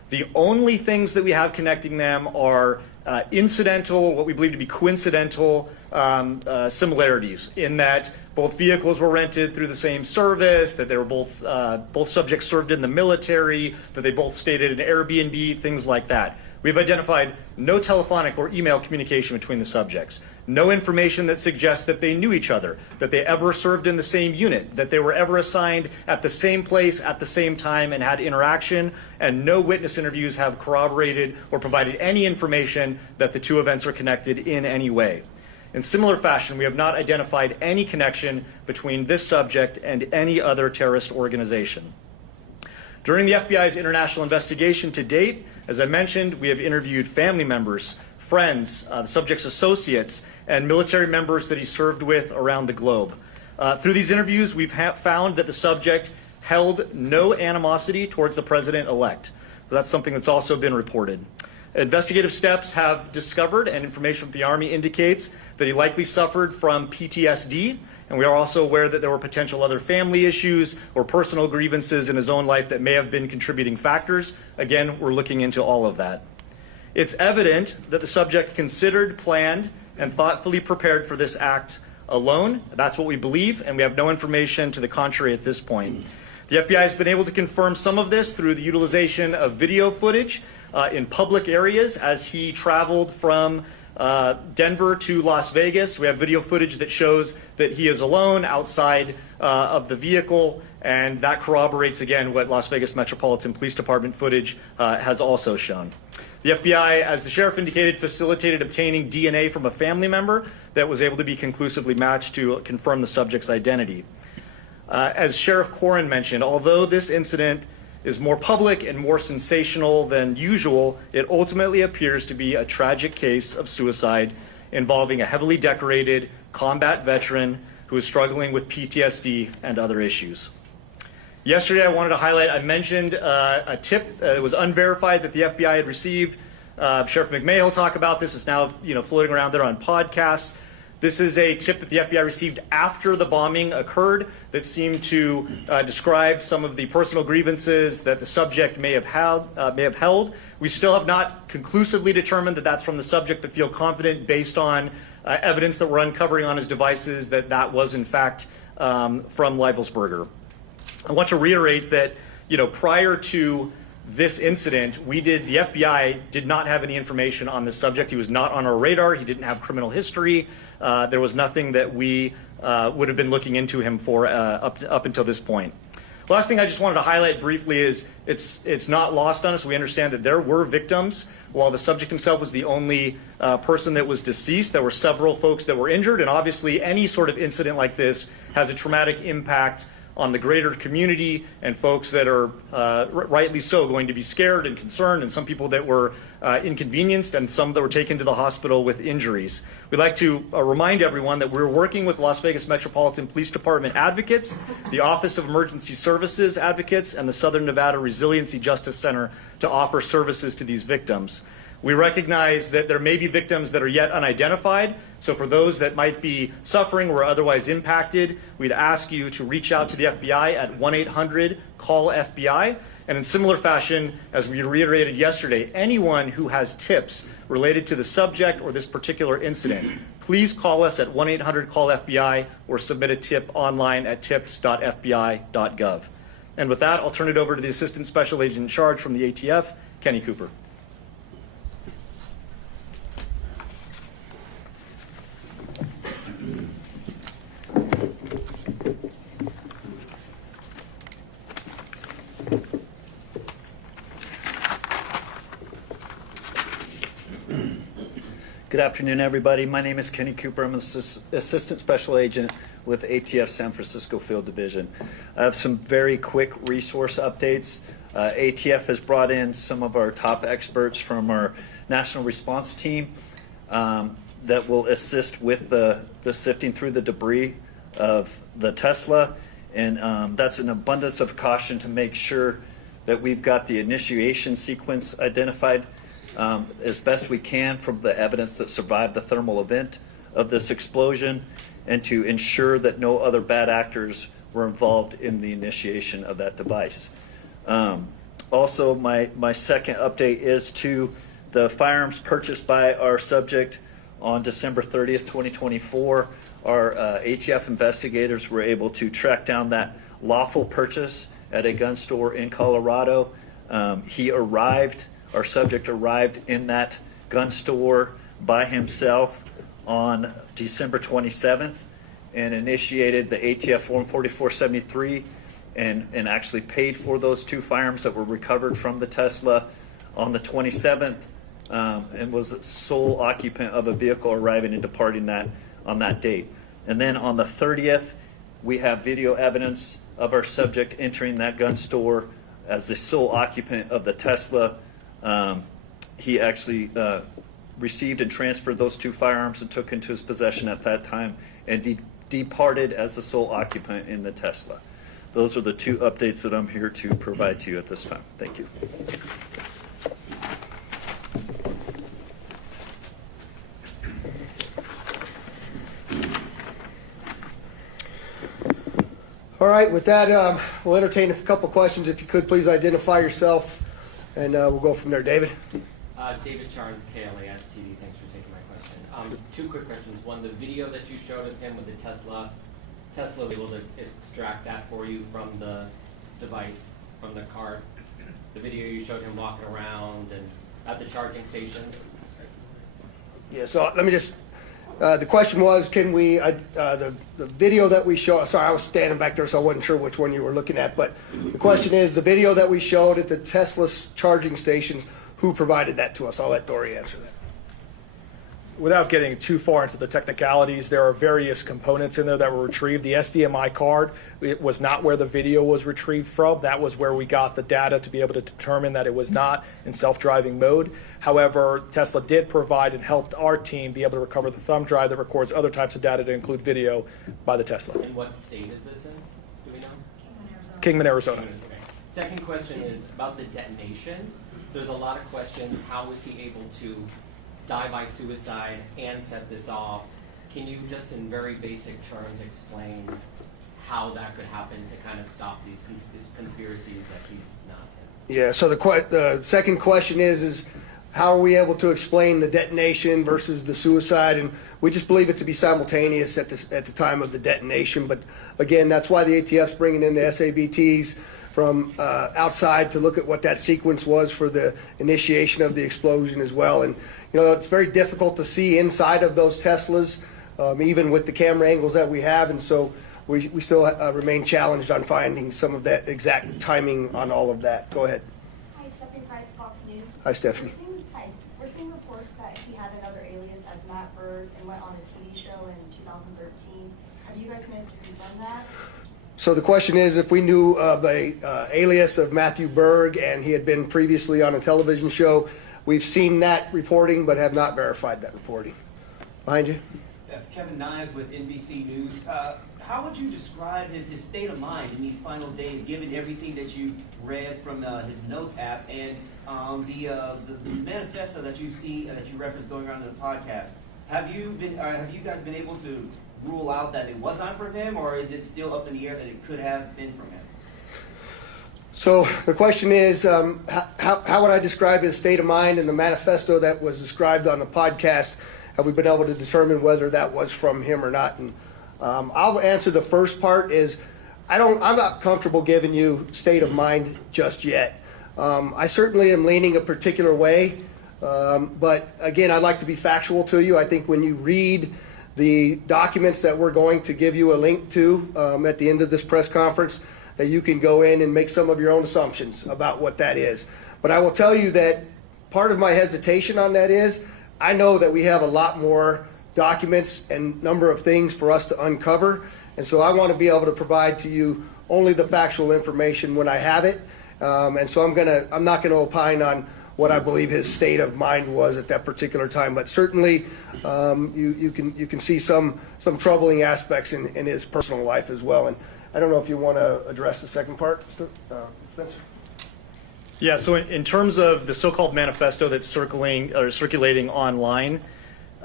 The only things that we have connecting them are incidental, what we believe to be coincidental similarities, in that both vehicles were rented through the same service, that they were both subjects served in the military, that they both stayed at an Airbnb, things like that. We've identified no telephonic or email communication between the subjects, no information that suggests that they knew each other, that they ever served in the same unit, that they were ever assigned at the same place at the same time and had interaction, and no witness interviews have corroborated or provided any information that the two events are connected in any way. In similar fashion, we have not identified any connection between this subject and any other terrorist organization. During the FBI's international investigation to date, as I mentioned, we have interviewed family members, friends, the subject's associates, and military members that he served with around the globe. Through these interviews, we've found that the subject held no animosity towards the president-elect. That's something that's also been reported. Investigative steps have discovered, and information from the Army indicates, that he likely suffered from PTSD, and we are also aware that there were potential other family issues or personal grievances in his own life that may have been contributing factors. Again, we're looking into all of that. It's evident that the subject considered, planned, and thoughtfully prepared for this act alone. That's what we believe, and we have no information to the contrary at this point. The FBI has been able to confirm some of this through the utilization of video footage in public areas as he traveled from Denver to Las Vegas. We have video footage that shows that he is alone outside of the vehicle, and that corroborates, again, what Las Vegas Metropolitan Police Department footage has also shown. The FBI, as the sheriff indicated, facilitated obtaining DNA from a family member that was able to be conclusively matched to confirm the subject's identity. As Sheriff Corrin mentioned, although this incident is more public and more sensational than usual, it ultimately appears to be a tragic case of suicide involving a heavily decorated combat veteran who is struggling with PTSD and other issues. Yesterday, I wanted to highlight, I mentioned a tip that was unverified that the FBI had received. Sheriff McMahon will talk about this. It's now floating around there on podcasts. This is a tip that the FBI received after the bombing occurred that seemed to describe some of the personal grievances that the subject may have held. We still have not conclusively determined that that's from the subject, but feel confident based on evidence that we're uncovering on his devices that that was in fact from Leivelsberger. I want to reiterate that prior to this incident, the FBI did not have any information on this subject. He was not on our radar. He didn't have criminal history. There was nothing that we would have been looking into him for up until this point. Last thing I just wanted to highlight briefly is it's not lost on us. We understand that there were victims. While the subject himself was the only person that was deceased, there were several folks that were injured, and obviously any sort of incident like this has a traumatic impact on the greater community and folks that are rightly so going to be scared and concerned, and some people that were inconvenienced and some that were taken to the hospital with injuries. We'd like to remind everyone that we're working with Las Vegas Metropolitan Police Department advocates, the Office of Emergency Services advocates, and the Southern Nevada Resiliency Justice Center to offer services to these victims. We recognize that there may be victims that are yet unidentified, so for those that might be suffering or otherwise impacted, we'd ask you to reach out to the FBI at 1-800-CALL-FBI. And in similar fashion, as we reiterated yesterday, anyone who has tips related to the subject or this particular incident, please call us at 1-800-CALL-FBI or submit a tip online at tips.fbi.gov. And with that, I'll turn it over to the Assistant Special Agent in Charge from the ATF, Kenny Cooper. Good afternoon, everybody. My name is Kenny Cooper. I'm an Assistant Special Agent with ATF San Francisco Field Division. I have some very quick resource updates. ATF has brought in some of our top experts from our national response team that will assist with the sifting through the debris of the Tesla. And that's an abundance of caution to make sure that we've got the initiation sequence identified as best we can from the evidence that survived the thermal event of this explosion, and to ensure that no other bad actors were involved in the initiation of that device. Also, my second update is to the firearms purchased by our subject on December 30th, 2024. Our ATF investigators were able to track down that lawful purchase at a gun store in Colorado. Our subject arrived in that gun store by himself on December 27th and initiated the ATF Form 4473 and actually paid for those 2 firearms that were recovered from the Tesla on the 27th and was sole occupant of a vehicle arriving and departing that on that date. And then on the 30th, we have video evidence of our subject entering that gun store as the sole occupant of the Tesla. He actually received and transferred those 2 firearms and took into his possession at that time and departed as the sole occupant in the Tesla. Those are the 2 updates that I'm here to provide to you at this time. Thank you. All right, with that, we'll entertain a couple questions. If you could, please identify yourself, and we'll go from there. David? David Charnes, KLAS TV. Thanks for taking my question. 2 quick questions. One, the video that you showed of him with the Tesla was able to extract that for you from the device, from the card. The video you showed him walking around and at the charging stations. Yeah, so let me just, the question was, can we, the video that we show, sorry, I was standing back there, so I wasn't sure which one you were looking at, but the question is, the video that we showed at the Tesla charging stations, who provided that to us? I'll let Dory answer that. Without getting too far into the technicalities, there are various components in there that were retrieved. The SDMI card, it was not where the video was retrieved from. That was where we got the data to be able to determine that it was not in self-driving mode. However, Tesla did provide and helped our team be able to recover the thumb drive that records other types of data to include video by the Tesla. And what state is this in? Do we know? Kingman, Arizona. Okay. Second question is about the detonation. There's a lot of questions. How was he able to die by suicide and set this off? Can you just in very basic terms explain how that could happen to kind of stop these conspiracies that he's not in? Yeah, so the second question is how are we able to explain the detonation versus the suicide? And we just believe it to be simultaneous at the time of the detonation. But again, that's why the ATF's bringing in the SABTs from outside to look at what that sequence was for the initiation of the explosion as well. And you know, it's very difficult to see inside of those Teslas, even with the camera angles that we have. And so we still remain challenged on finding some of that exact timing on all of that. Go ahead. Hi, Stephanie Price, Fox News. Hi, Stephanie. We're seeing reports that he had another alias as Matt Bird and went on a TV show in 2013. Have you guys been able to confirm that? So the question is if we knew of a alias of Matthew Berg and he had been previously on a television show. We've seen that reporting but have not verified that reporting. Behind you. That's Kevin Nyes with NBC News. How would you describe his state of mind in these final days, given everything that you read from his notes app and the manifesto that you see that you referenced going around in the podcast? Have you guys been able to rule out that it was not from him, or is it still up in the air that it could have been from him? So the question is, how would I describe his state of mind in the manifesto that was described on the podcast? Have we been able to determine whether that was from him or not? And I'll answer the first part is I'm not comfortable giving you state of mind just yet. I certainly am leaning a particular way, but again, I'd like to be factual to you. I think when you read the documents that we're going to give you a link to at the end of this press conference, that you can go in and make some of your own assumptions about what that is. But I will tell you that part of my hesitation on that is I know that we have a lot more documents and number of things for us to uncover, and so I want to be able to provide to you only the factual information when I have it. And so I'm not gonna opine on what I believe his state of mind was at that particular time, but certainly you can see some troubling aspects in his personal life as well. And I don't know if you want to address the second part, Spencer. Yeah, so in terms of the so-called manifesto that's circulating online,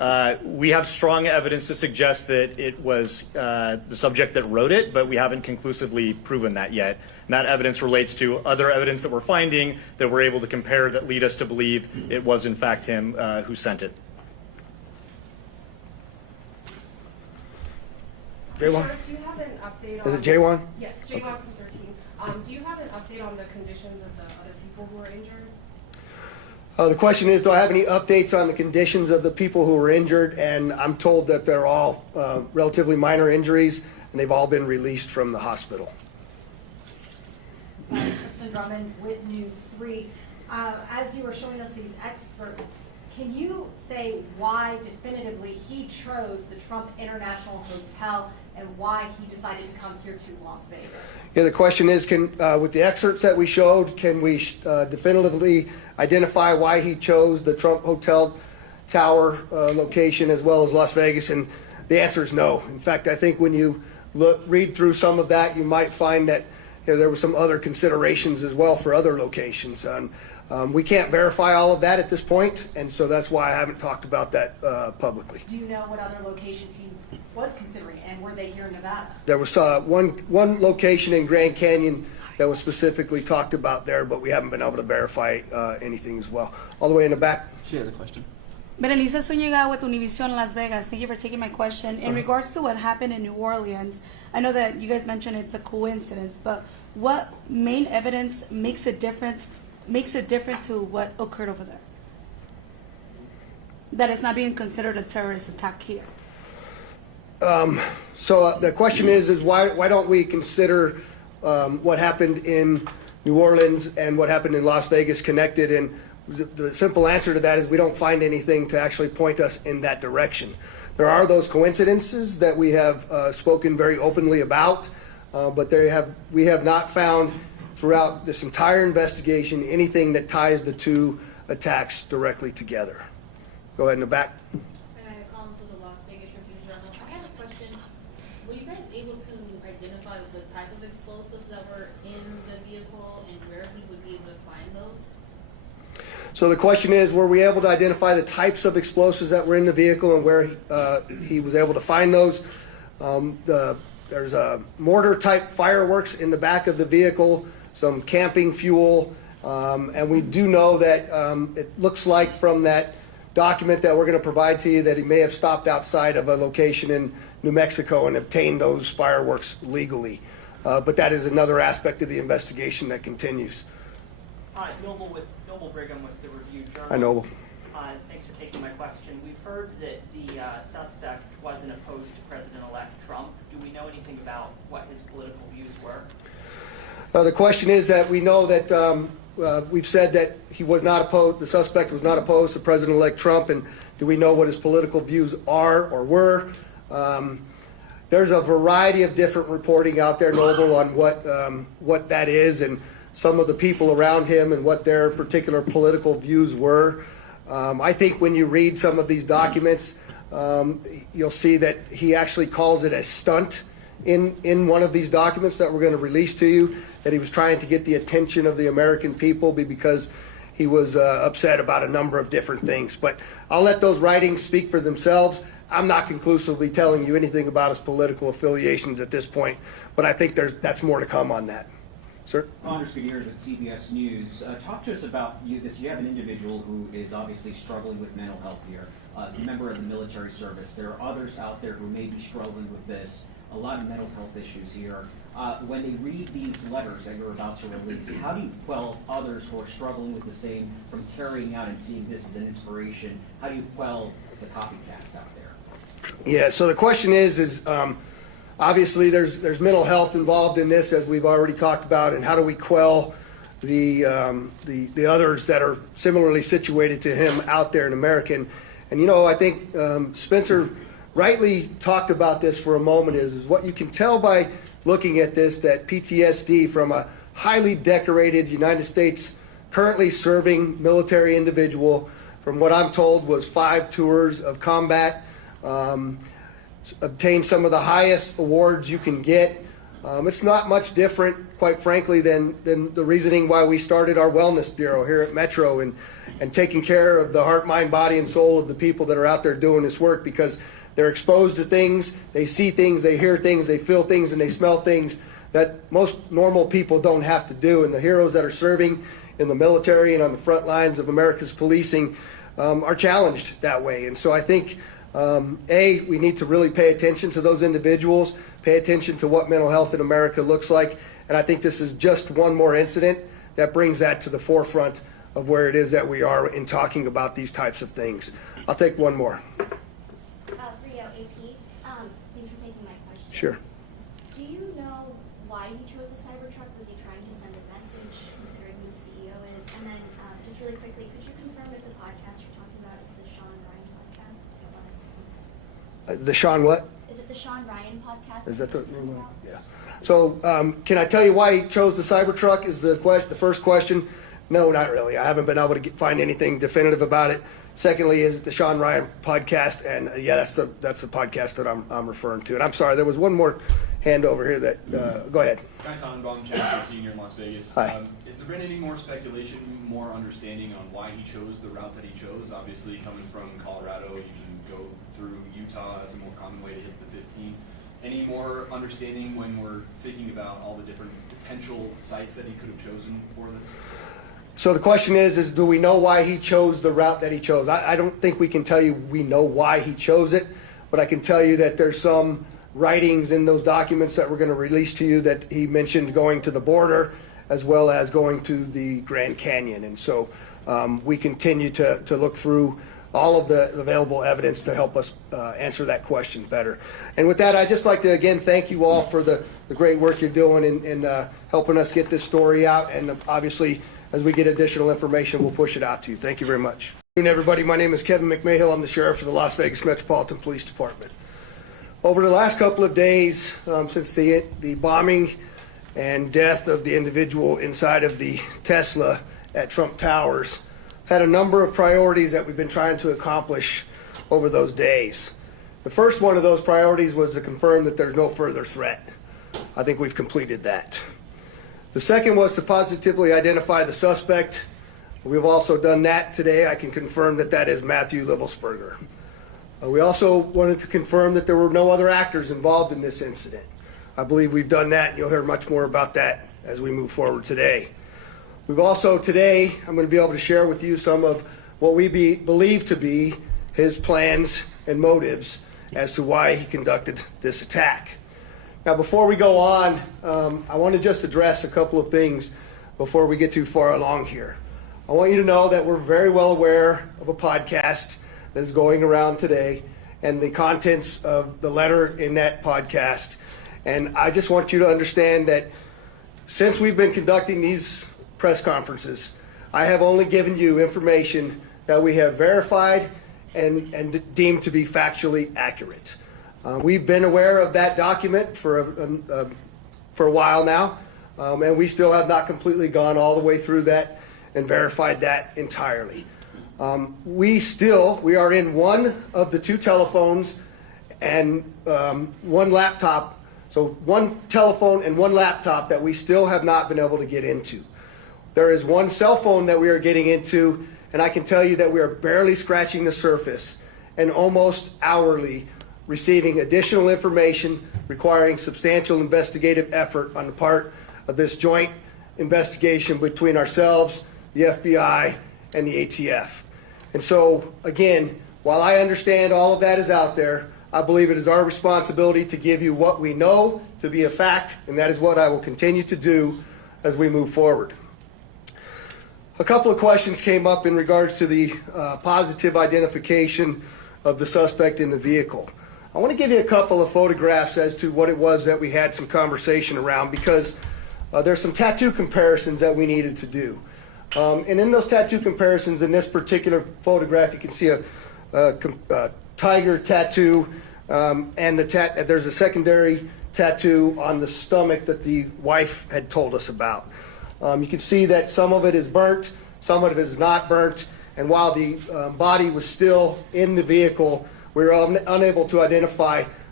We have strong evidence to suggest that it was the subject that wrote it, but we haven't conclusively proven that yet. And that evidence relates to other evidence that we're finding that we're able to compare that lead us to believe it was in fact him who sent it. J1? Do you have an update on... Is it J1? Yes, J1 from 13. Do you have an update on the conditions of the other people who were injured? The question is, do I have any updates on the conditions of the people who were injured? And I'm told that they're all relatively minor injuries, and they've all been released from the hospital. Kristen Drummond with News 3. As you were showing us these excerpts, can you say why definitively he chose the Trump International Hotel and why he decided to come here to Las Vegas? Yeah, the question is, with the excerpts that we showed, can we definitively identify why he chose the Trump Hotel Tower location as well as Las Vegas? And the answer is no. In fact, I think when you read through some of that, you might find that there were some other considerations as well for other locations. We can't verify all of that at this point, and so that's why I haven't talked about that publicly. Do you know what other locations he was considering, and were they here in Nevada? There was one location in Grand Canyon that was specifically talked about there, but we haven't been able to verify anything as well. All the way in the back. She has a question. Berenice Zuniga with Univision Las Vegas. Thank you for taking my question. In regards to what happened in New Orleans, I know that you guys mentioned it's a coincidence, but what main evidence makes it different to what occurred over there? That it's not being considered a terrorist attack here. So the question is why don't we consider what happened in New Orleans and what happened in Las Vegas connected? And the simple answer to that is we don't find anything to actually point us in that direction. There are those coincidences that we have spoken very openly about, but we have not found throughout this entire investigation anything that ties the two attacks directly together. Go ahead in the back. I had a question. Were you guys able to identify the type of explosives that were in the vehicle and where he would be able to find those? So the question is, were we able to identify the types of explosives that were in the vehicle and where he was able to find those? There's a mortar-type fireworks in the back of the vehicle, some camping fuel, and we do know that it looks like from that document that we're going to provide to you that he may have stopped outside of a location in New Mexico and obtained those fireworks legally. But that is another aspect of the investigation that continues. Hi, Noble Brigham with the Review Journal. Hi, Noble. Thanks for taking my question. We've heard that the suspect wasn't opposed to President-elect Trump. Do we know anything about what his political views were? The question is that we know that we've said that he was not opposed, the suspect was not opposed to President-elect Trump, and do we know what his political views are or were? There's a variety of different reporting out there, Noble, on what that is and some of the people around him and what their particular political views were. I think when you read some of these documents, you'll see that he actually calls it a stunt in one of these documents that we're going to release to you, that he was trying to get the attention of the American people because he was upset about a number of different things. But I'll let those writings speak for themselves. I'm not conclusively telling you anything about his political affiliations at this point, but I think that's more to come on that. Sir? Anders Gutierrez with CBS News. Talk to us about you have an individual who is obviously struggling with mental health here, a member of the military service. There are others out there who may be struggling with this, a lot of mental health issues here. When they read these letters that you're about to release, how do you quell others who are struggling with the same from carrying out and seeing this as an inspiration? How do you quell the copycats out there? Yeah, so the question is obviously there's mental health involved in this, as we've already talked about, and how do we quell the others that are similarly situated to him out there in America? And I think Spencer rightly talked about this for a moment is what you can tell by looking at this, that PTSD from a highly decorated United States currently serving military individual, from what I'm told was 5 tours of combat, obtained some of the highest awards you can get, It's not much different, quite frankly, than the reasoning why we started our wellness bureau here at Metro and taking care of the heart, mind, body, and soul of the people that are out there doing this work, because they're exposed to things, they see things, they hear things, they feel things, and they smell things that most normal people don't have to do. And the heroes that are serving in the military and on the front lines of America's policing are challenged that way. And so I think, we need to really pay attention to those individuals, pay attention to what mental health in America looks like. And I think this is just one more incident that brings that to the forefront of where it is that we are in talking about these types of things. I'll take one more. Rio, AP, thanks for taking my question. Sure. Do you know why he chose a Cybertruck? Was he trying to send a message, considering who the CEO is? And then, just really quickly, could you confirm if the podcast you're talking about is the Sean Ryan podcast? I don't want to say. The Sean what? Is it the Sean Ryan podcast? Is that the name of it? Yeah. So can I tell you why he chose the Cybertruck is the first question. No, not really. I haven't been able to find anything definitive about it. Secondly, is it the Sean Ryan podcast? And yeah, that's the podcast that I'm referring to. And I'm sorry, there was one more hand over here that, go ahead. Guy Tannenbaum, Channel 13 here in Las Vegas. Hi. Has there been any more speculation, more understanding on why he chose the route that he chose? Obviously, coming from Colorado, you can go through Utah. That's a more common way to hit the 15. Any more understanding when we're thinking about all the different potential sites that he could have chosen for this? So the question is do we know why he chose the route that he chose? I don't think we can tell you we know why he chose it, but I can tell you that there's some writings in those documents that we're going to release to you that he mentioned going to the border as well as going to the Grand Canyon. And so we continue to look through all of the available evidence to help us answer that question better. And with that, I'd just like to, again, thank you all for the great work you're doing in helping us get this story out. And obviously, as we get additional information, we'll push it out to you. Thank you very much. Good afternoon, everybody. My name is Kevin McMahill. I'm the sheriff of the Las Vegas Metropolitan Police Department. Over the last couple of days, since the bombing and death of the individual inside of the Tesla at Trump Towers, had a number of priorities that we've been trying to accomplish over those days. The first one of those priorities was to confirm that there's no further threat. I think we've completed that. The second was to positively identify the suspect. We've also done that today. I can confirm that that is Matthew Livelsberger. We also wanted to confirm that there were no other actors involved in this incident. I believe we've done that, and you'll hear much more about that as we move forward today. We've also today, I'm going to be able to share with you some of what we believe to be his plans and motives as to why he conducted this attack. Now, before we go on, I want to just address a couple of things before we get too far along here. I want you to know that we're very well aware of a podcast that is going around today and the contents of the letter in that podcast. And I just want you to understand that since we've been conducting these press conferences, I have only given you information that we have verified and deemed to be factually accurate. We've been aware of that document for a while now, and we still have not completely gone all the way through that and verified that entirely. We are in one of the two telephones and one laptop, so one telephone and one laptop that we still have not been able to get into. There is one cell phone that we are getting into, and I can tell you that we are barely scratching the surface and almost hourly receiving additional information requiring substantial investigative effort on the part of this joint investigation between ourselves, the FBI, and the ATF. And so, again, while I understand all of that is out there, I believe it is our responsibility to give you what we know to be a fact, and that is what I will continue to do as we move forward. A couple of questions came up in regards to the positive identification of the suspect in the vehicle. I want to give you a couple of photographs as to what it was that we had some conversation around, because there's some tattoo comparisons that we needed to do. And in those tattoo comparisons, in this particular photograph, you can see a tiger tattoo, and there's a secondary tattoo on the stomach that the wife had told us about. You can see that some of it is burnt, some of it is not burnt, and while the body was still in the vehicle, we were unable to identify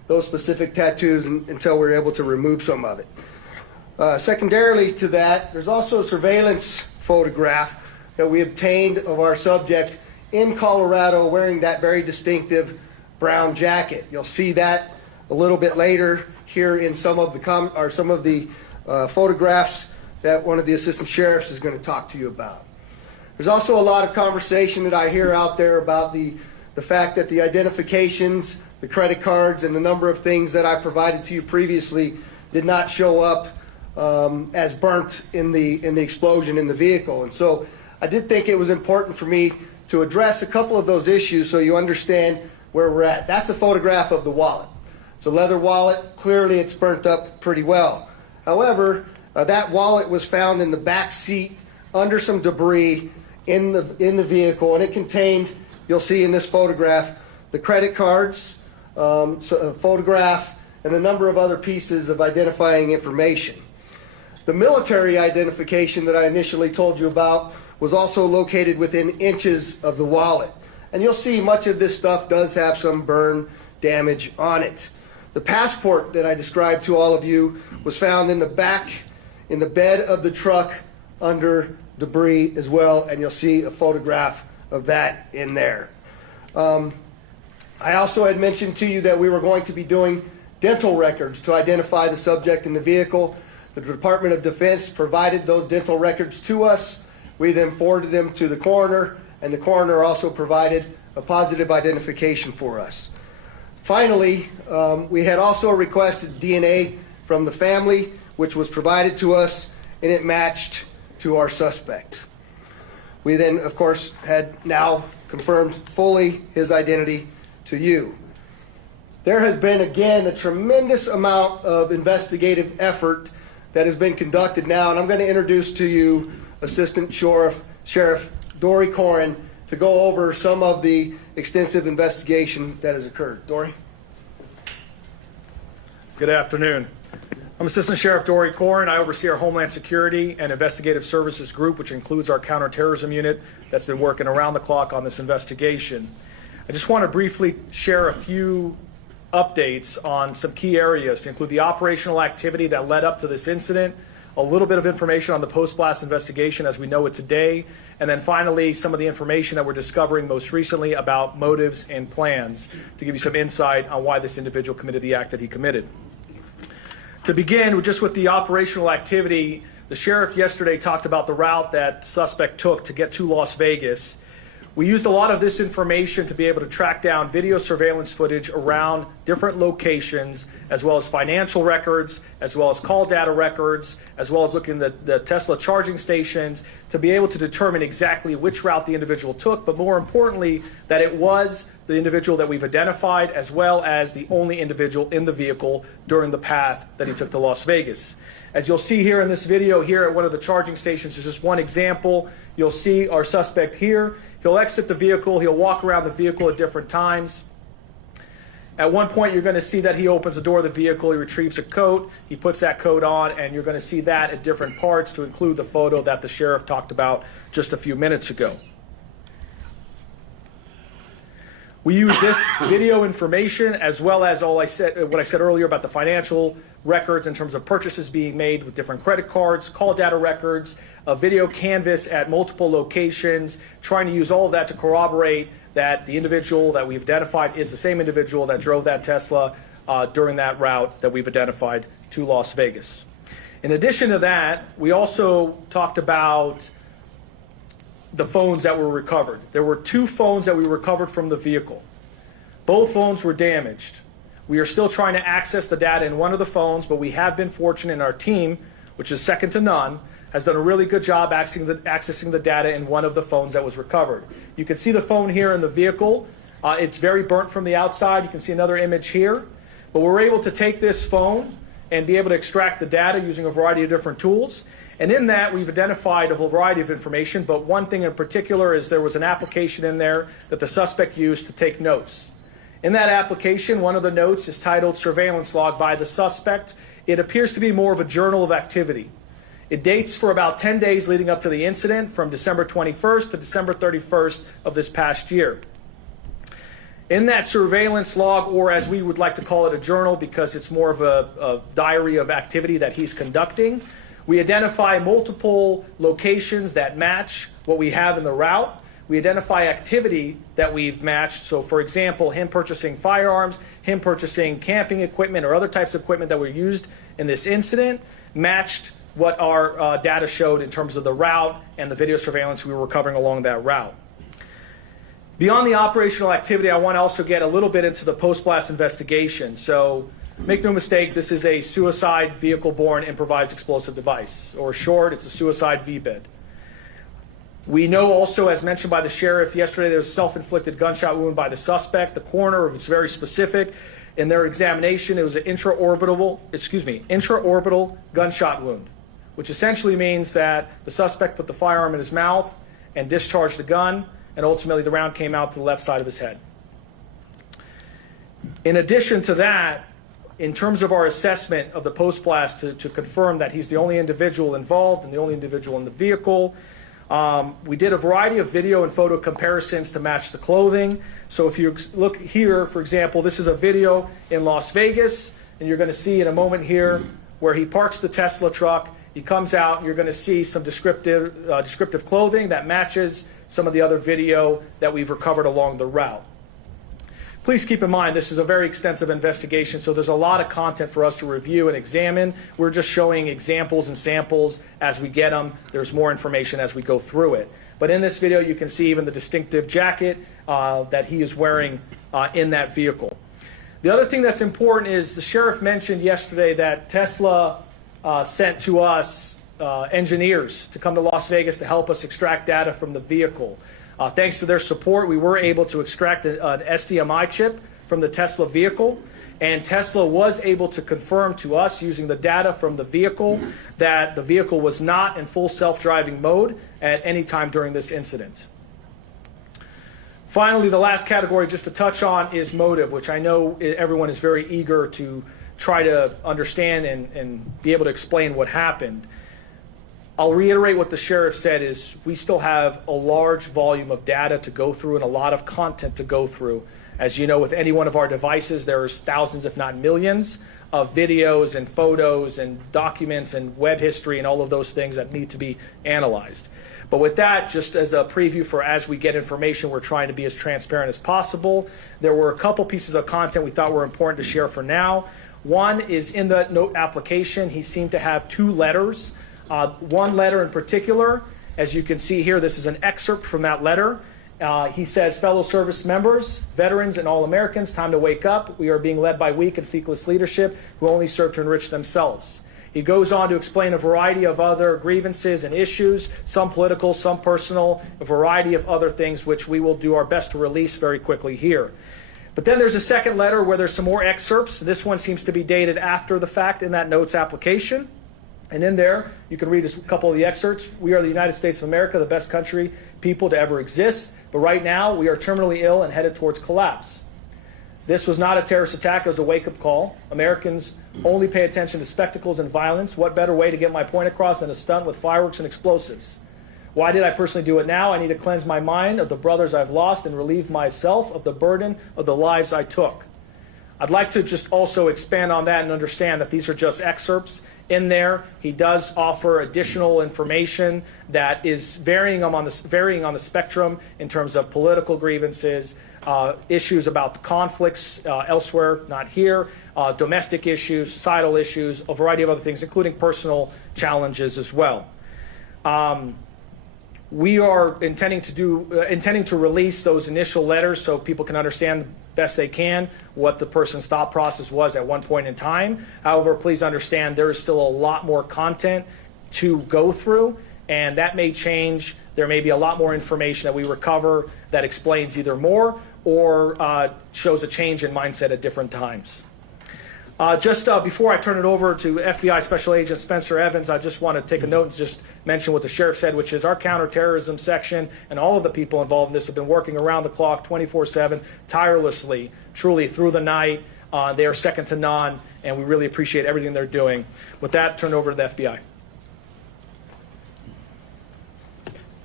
those specific tattoos until we were able to remove some of it. Secondarily to that, there's also a surveillance photograph that we obtained of our subject in Colorado wearing that very distinctive brown jacket. You'll see that a little bit later here in some of the photographs that one of the assistant sheriffs is going to talk to you about. There's also a lot of conversation that I hear out there about the fact that the identifications, the credit cards, and the number of things that I provided to you previously did not show up as burnt in the explosion in the vehicle. And so I did think it was important for me to address a couple of those issues so you understand where we're at. That's a photograph of the wallet. It's a leather wallet. Clearly it's burnt up pretty well. However, that wallet was found in the back seat under some debris in the vehicle, and it contained, you'll see in this photograph, the credit cards, a photograph, and a number of other pieces of identifying information. The military identification that I initially told you about was also located within inches of the wallet. And you'll see much of this stuff does have some burn damage on it. The passport that I described to all of you was found in the back, in the bed of the truck under debris as well, and you'll see a photograph of that in there. I also had mentioned to you that we were going to be doing dental records to identify the subject in the vehicle. The Department of Defense provided those dental records to us. We then forwarded them to the coroner, and the coroner also provided a positive identification for us. Finally, we had also requested DNA from the family, which was provided to us, and it matched to our suspect. We then, of course, had now confirmed fully his identity to you. There has been, again, a tremendous amount of investigative effort that has been conducted now, and I'm going to introduce to you Assistant Sheriff Dory Corin to go over some of the extensive investigation that has occurred. Dory? Good afternoon. I'm Assistant Sheriff Dory Corin. I oversee our Homeland Security and Investigative Services Group, which includes our counterterrorism unit that's been working around the clock on this investigation. I just want to briefly share a few updates on some key areas to include the operational activity that led up to this incident, a little bit of information on the post-blast investigation as we know it today, and then finally some of the information that we're discovering most recently about motives and plans to give you some insight on why this individual committed the act that he committed. To begin just with the operational activity, the sheriff yesterday talked about the route that the suspect took to get to Las Vegas. We used a lot of this information to be able to track down video surveillance footage around different locations, as well as financial records, as well as call data records, as well as looking at the Tesla charging stations to be able to determine exactly which route the individual took, but more importantly, that it was the individual that we've identified, as well as the only individual in the vehicle during the path that he took to Las Vegas. As you'll see here in this video here at one of the charging stations, is just one example. You'll see our suspect here. He'll exit the vehicle. He'll walk around the vehicle at different times. At one point, you're going to see that he opens the door of the vehicle. He retrieves a coat. He puts that coat on, and you're going to see that at different parts to include the photo that the sheriff talked about just a few minutes ago. We use this video information as well as what I said earlier about the financial records in terms of purchases being made with different credit cards, call data records, a video canvas at multiple locations, trying to use all of that to corroborate that the individual that we've identified is the same individual that drove that Tesla during that route that we've identified to Las Vegas. In addition to that, we also talked about the phones that were recovered. There were 2 phones that we recovered from the vehicle. Both phones were damaged. We are still trying to access the data in one of the phones, but we have been fortunate in our team, which is second to none, has done a really good job accessing the data in one of the phones that was recovered. You can see the phone here in the vehicle. It's very burnt from the outside. You can see another image here. But we're able to take this phone and be able to extract the data using a variety of different tools. And in that, we've identified a whole variety of information, but one thing in particular is there was an application in there that the suspect used to take notes. In that application, one of the notes is titled Surveillance Log by the Suspect. It appears to be more of a journal of activity. It dates for about 10 days leading up to the incident, from December 21st to December 31st of this past year. In that surveillance log, or as we would like to call it, a journal, because it's more of a diary of activity that he's conducting, we identify multiple locations that match what we have in the route. We identify activity that we've matched. So, for example, him purchasing firearms, him purchasing camping equipment or other types of equipment that were used in this incident, matched what our data showed in terms of the route and the video surveillance we were recovering along that route. Beyond the operational activity, I want to also get a little bit into the post-blast investigation. So, make no mistake, this is a suicide vehicle-borne improvised explosive device, or short, it's a suicide VBID. We know also, as mentioned by the sheriff yesterday, there was a self-inflicted gunshot wound by the suspect. The coroner was very specific. In their examination, it was an intraorbital gunshot wound, which essentially means that the suspect put the firearm in his mouth and discharged the gun, and ultimately the round came out to the left side of his head. In addition to that, in terms of our assessment of the post-blast to confirm that he's the only individual involved and the only individual in the vehicle, we did a variety of video and photo comparisons to match the clothing. So if you look here, for example, this is a video in Las Vegas, and you're going to see in a moment here where he parks the Tesla truck. He comes out, and you're going to see some descriptive clothing that matches some of the other video that we've recovered along the route. Please keep in mind, this is a very extensive investigation, so there's a lot of content for us to review and examine. We're just showing examples and samples as we get them. There's more information as we go through it. But in this video, you can see even the distinctive jacket that he is wearing in that vehicle. The other thing that's important is the sheriff mentioned yesterday that Tesla sent to us engineers to come to Las Vegas to help us extract data from the vehicle. Thanks to their support, we were able to extract an SDMI chip from the Tesla vehicle, and Tesla was able to confirm to us using the data from the vehicle that the vehicle was not in full self-driving mode at any time during this incident. Finally, the last category just to touch on is motive, which I know everyone is very eager to try to understand and be able to explain what happened. I'll reiterate what the sheriff said is we still have a large volume of data to go through and a lot of content to go through. As you know, with any one of our devices, there's thousands, if not millions, of videos and photos and documents and web history and all of those things that need to be analyzed. But with that, just as a preview for as we get information, we're trying to be as transparent as possible. There were a couple pieces of content we thought were important to share for now. One is in the note application, he seemed to have two letters. One letter in particular, as you can see here, this is an excerpt from that letter. He says, fellow service members, veterans, and all Americans, time to wake up. We are being led by weak and feckless leadership who only serve to enrich themselves. He goes on to explain a variety of other grievances and issues, some political, some personal, a variety of other things which we will do our best to release very quickly here. But then there's a second letter where there's some more excerpts. This one seems to be dated after the fact in that notes application. And in there, you can read a couple of the excerpts. We are the United States of America, the best country, people to ever exist. But right now, we are terminally ill and headed towards collapse. This was not a terrorist attack. It was a wake-up call. Americans only pay attention to spectacles and violence. What better way to get my point across than a stunt with fireworks and explosives? Why did I personally do it now? I need to cleanse my mind of the brothers I've lost and relieve myself of the burden of the lives I took. I'd like to just also expand on that and understand that these are just excerpts. In there, he does offer additional information that is varying on the spectrum in terms of political grievances, issues about the conflicts elsewhere, not here, domestic issues, societal issues, a variety of other things, including personal challenges as well. We are intending to release those initial letters so people can understand the best they can what the person's thought process was at one point in time. However, please understand there is still a lot more content to go through, and that may change. There may be a lot more information that we recover that explains either more or shows a change in mindset at different times. Just before I turn it over to FBI Special Agent Spencer Evans, I just want to take a note and just mention what the sheriff said, which is our counterterrorism section and all of the people involved in this have been working around the clock, 24/7, tirelessly, truly through the night. They are second to none, and we really appreciate everything they're doing. With that, turn it over to the FBI.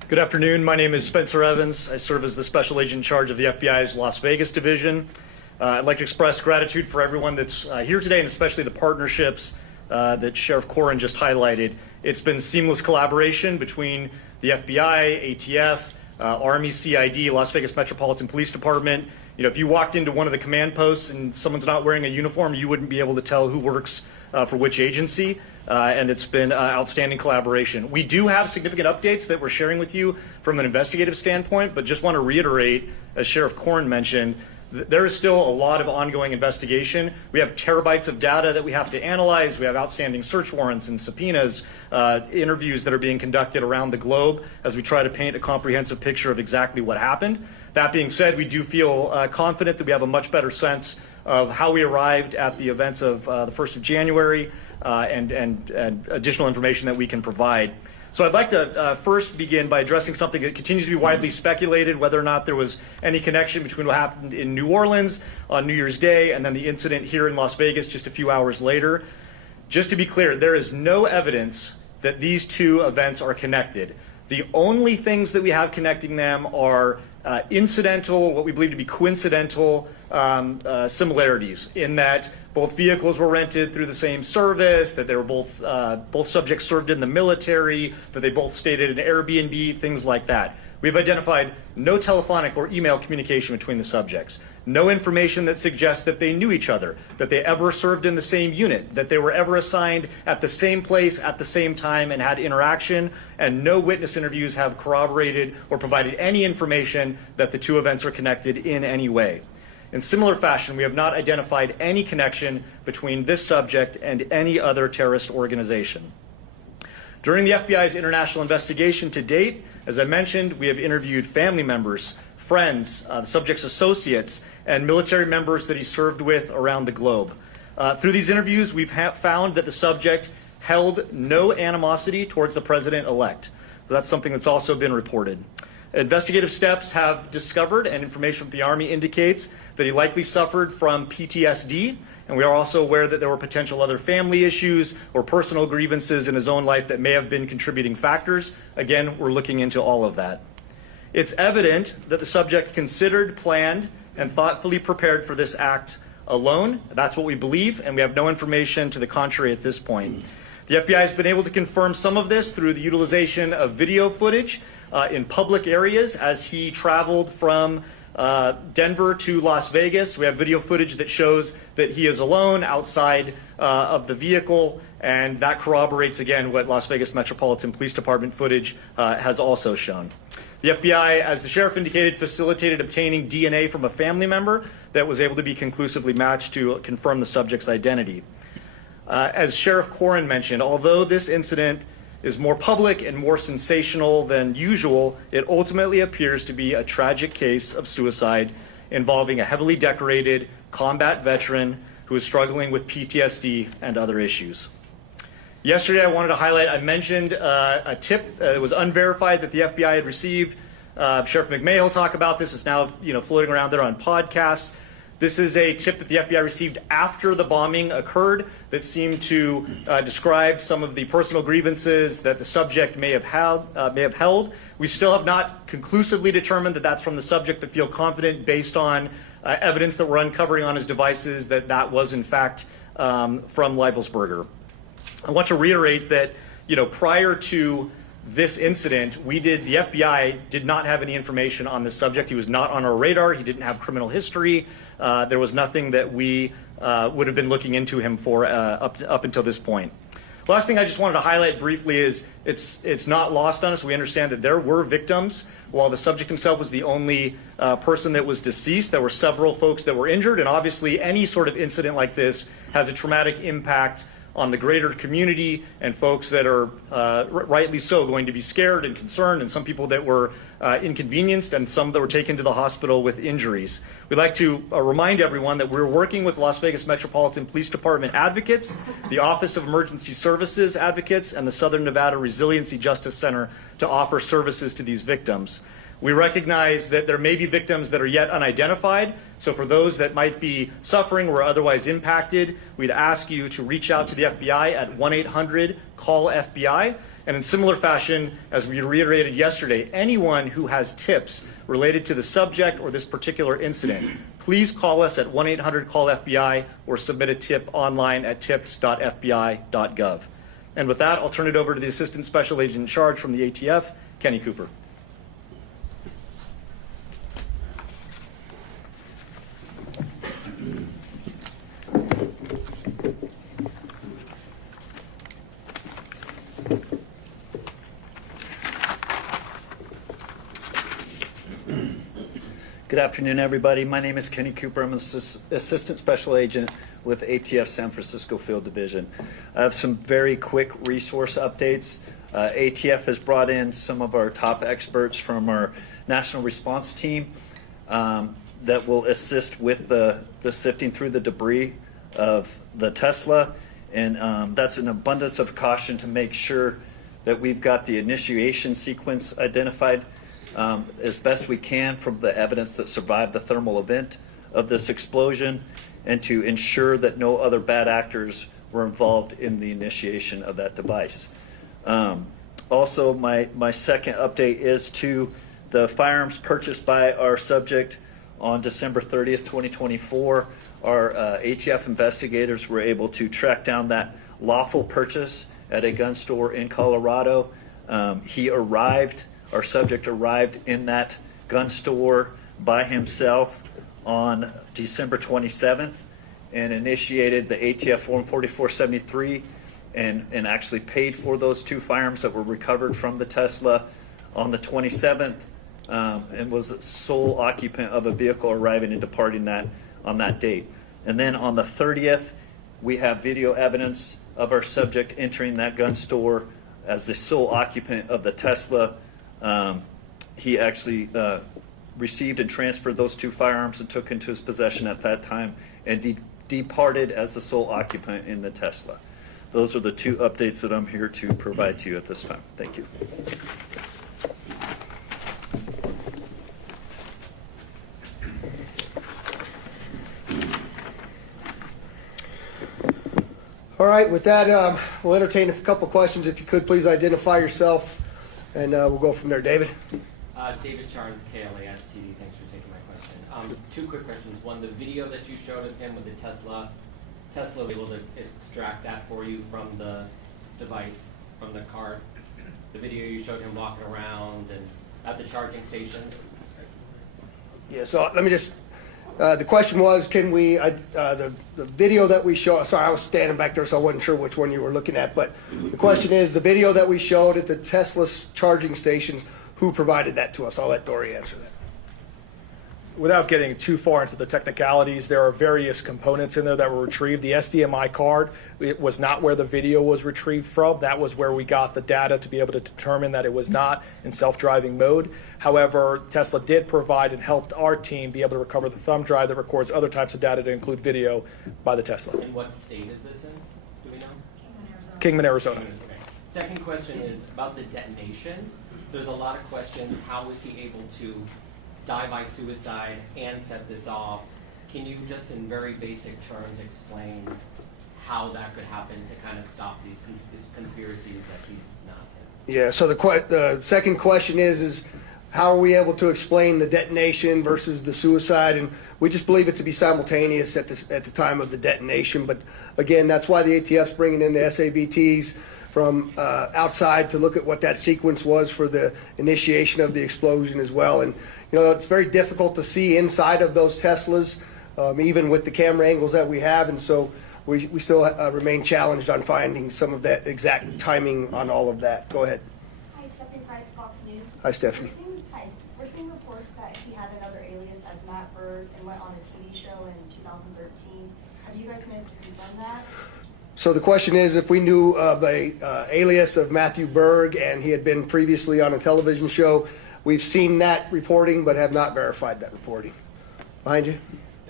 Good afternoon. My name is Spencer Evans. I serve as the special agent in charge of the FBI's Las Vegas division. I'd like to express gratitude for everyone that's here today, and especially the partnerships that Sheriff Corrin just highlighted. It's been seamless collaboration between the FBI, ATF, Army, CID, Las Vegas Metropolitan Police Department. You know, if you walked into one of the command posts and someone's not wearing a uniform, you wouldn't be able to tell who works for which agency. And it's been outstanding collaboration. We do have significant updates that we're sharing with you from an investigative standpoint, but just want to reiterate, as Sheriff Corrin mentioned, there is still a lot of ongoing investigation. We have terabytes of data that we have to analyze. We have outstanding search warrants and subpoenas, interviews that are being conducted around the globe as we try to paint a comprehensive picture of exactly what happened. That being said, we do feel confident that we have a much better sense of how we arrived at the events of the 1st of January and additional information that we can provide. So I'd like to first begin by addressing something that continues to be widely speculated, whether or not there was any connection between what happened in New Orleans on New Year's Day and then the incident here in Las Vegas just a few hours later. Just to be clear, there is no evidence that these two events are connected. The only things that we have connecting them are incidental, what we believe to be coincidental similarities, in that both vehicles were rented through the same service, that they were both subjects served in the military, that they both stayed at an Airbnb, things like that. We've identified no telephonic or email communication between the subjects, no information that suggests that they knew each other, that they ever served in the same unit, that they were ever assigned at the same place at the same time and had interaction, and no witness interviews have corroborated or provided any information that the two events are connected in any way. In similar fashion, we have not identified any connection between this subject and any other terrorist organization. During the FBI's international investigation to date, as I mentioned, we have interviewed family members, friends, the subject's associates, and military members that he served with around the globe. Through these interviews, we've found that the subject held no animosity towards the president-elect. That's something that's also been reported. Investigative steps have discovered, and information from the Army indicates, that he likely suffered from PTSD, and we are also aware that there were potential other family issues or personal grievances in his own life that may have been contributing factors. Again, we're looking into all of that. It's evident that the subject considered, planned, and thoughtfully prepared for this act alone. That's what we believe, and we have no information to the contrary at this point. The FBI has been able to confirm some of this through the utilization of video footage in public areas as he traveled from Denver to Las Vegas. We have video footage that shows that he is alone outside of the vehicle, and that corroborates again what Las Vegas Metropolitan Police Department footage has also shown. The FBI, as the sheriff indicated, facilitated obtaining DNA from a family member that was able to be conclusively matched to confirm the subject's identity. As Sheriff Corrin mentioned, although this incident is more public and more sensational than usual, it ultimately appears to be a tragic case of suicide involving a heavily decorated combat veteran who is struggling with PTSD and other issues. Yesterday, I wanted to highlight, I mentioned a tip that was unverified that the FBI had received. Sheriff McMahon will talk about this. It's now floating around there on podcasts. This is a tip that the FBI received after the bombing occurred that seemed to describe some of the personal grievances that the subject may have held. We still have not conclusively determined that that's from the subject, but feel confident based on evidence that we're uncovering on his devices that that was in fact from Leivelsberger. I want to reiterate that prior to this incident, the FBI did not have any information on this subject. He was not on our radar. He didn't have criminal history. There was nothing that we would have been looking into him for up until this point. Last thing I just wanted to highlight briefly is it's not lost on us. We understand that there were victims. While the subject himself was the only person that was deceased, there were several folks that were injured, and obviously any sort of incident like this has a traumatic impact on the greater community and folks that are rightly so going to be scared and concerned, and some people that were inconvenienced and some that were taken to the hospital with injuries. We'd like to remind everyone that we're working with Las Vegas Metropolitan Police Department advocates, the Office of Emergency Services advocates, and the Southern Nevada Resiliency Justice Center to offer services to these victims. We recognize that there may be victims that are yet unidentified, so for those that might be suffering or otherwise impacted, we'd ask you to reach out to the FBI at 1-800-CALL-FBI. And in similar fashion, as we reiterated yesterday, anyone who has tips related to the subject or this particular incident, please call us at 1-800-CALL-FBI or submit a tip online at tips.fbi.gov. And with that, I'll turn it over to the Assistant Special Agent in Charge from the ATF, Kenny Cooper. Good afternoon, everybody. My name is Kenny Cooper. I'm an Assistant Special Agent with ATF San Francisco Field Division. I have some very quick resource updates. ATF has brought in some of our top experts from our national response team that will assist with the sifting through the debris of the Tesla. And that's an abundance of caution to make sure that we've got the initiation sequence identified as best we can from the evidence that survived the thermal event of this explosion, and to ensure that no other bad actors were involved in the initiation of that device. Also, my second update is to the firearms purchased by our subject on December 30th, 2024. Our ATF investigators were able to track down that lawful purchase at a gun store in Colorado. Our subject arrived in that gun store by himself on December 27th and initiated the ATF Form 4473 and actually paid for those two firearms that were recovered from the Tesla on the 27th and was sole occupant of a vehicle arriving and departing that on that date. And then on the 30th, we have video evidence of our subject entering that gun store as the sole occupant of the Tesla. He actually received and transferred those two firearms and took into his possession at that time and departed as the sole occupant in the Tesla. Those are the two updates that I'm here to provide to you at this time. Thank you. All right, with that, we'll entertain a couple questions. If you could, please identify yourself, and we'll go from there. David? David Charnes, KLASTD. Thanks for taking my question. Two quick questions. One, the video that you showed of him with the Tesla was able to extract that for you from the device, from the card. The video you showed him walking around and at the charging stations. Yeah, so let me just, the question was, can we, the video that we show, sorry, I was standing back there, so I wasn't sure which one you were looking at, but the question is, the video that we showed at the Tesla charging stations, who provided that to us? I'll let Dory answer that. Without getting too far into the technicalities, there are various components in there that were retrieved. The SDMI card, it was not where the video was retrieved from. That was where we got the data to be able to determine that it was not in self-driving mode. However, Tesla did provide and helped our team be able to recover the thumb drive that records other types of data to include video by the Tesla. And what state is this in? Do we know? Kingman, Arizona. Okay. Second question is about the detonation. There's a lot of questions. How was he able to die by suicide and set this off? Can you just in very basic terms explain how that could happen to kind of stop these conspiracies that he's not in? Yeah, so the second question is how are we able to explain the detonation versus the suicide? And we just believe it to be simultaneous at the time of the detonation. But again, that's why the ATF's bringing in the SABTs from outside to look at what that sequence was for the initiation of the explosion as well. And you know, it's very difficult to see inside of those Teslas, even with the camera angles that we have. And so we still remain challenged on finding some of that exact timing on all of that. Go ahead. Hi, Stephanie Price, Fox News. Hi, Stephanie. We're seeing reports that he had another alias as Matt Bird and went on a TV show in 2013. Have you guys been able to confirm that? So the question is if we knew of a alias of Matthew Berg and he had been previously on a television show. We've seen that reporting but have not verified that reporting. Behind you.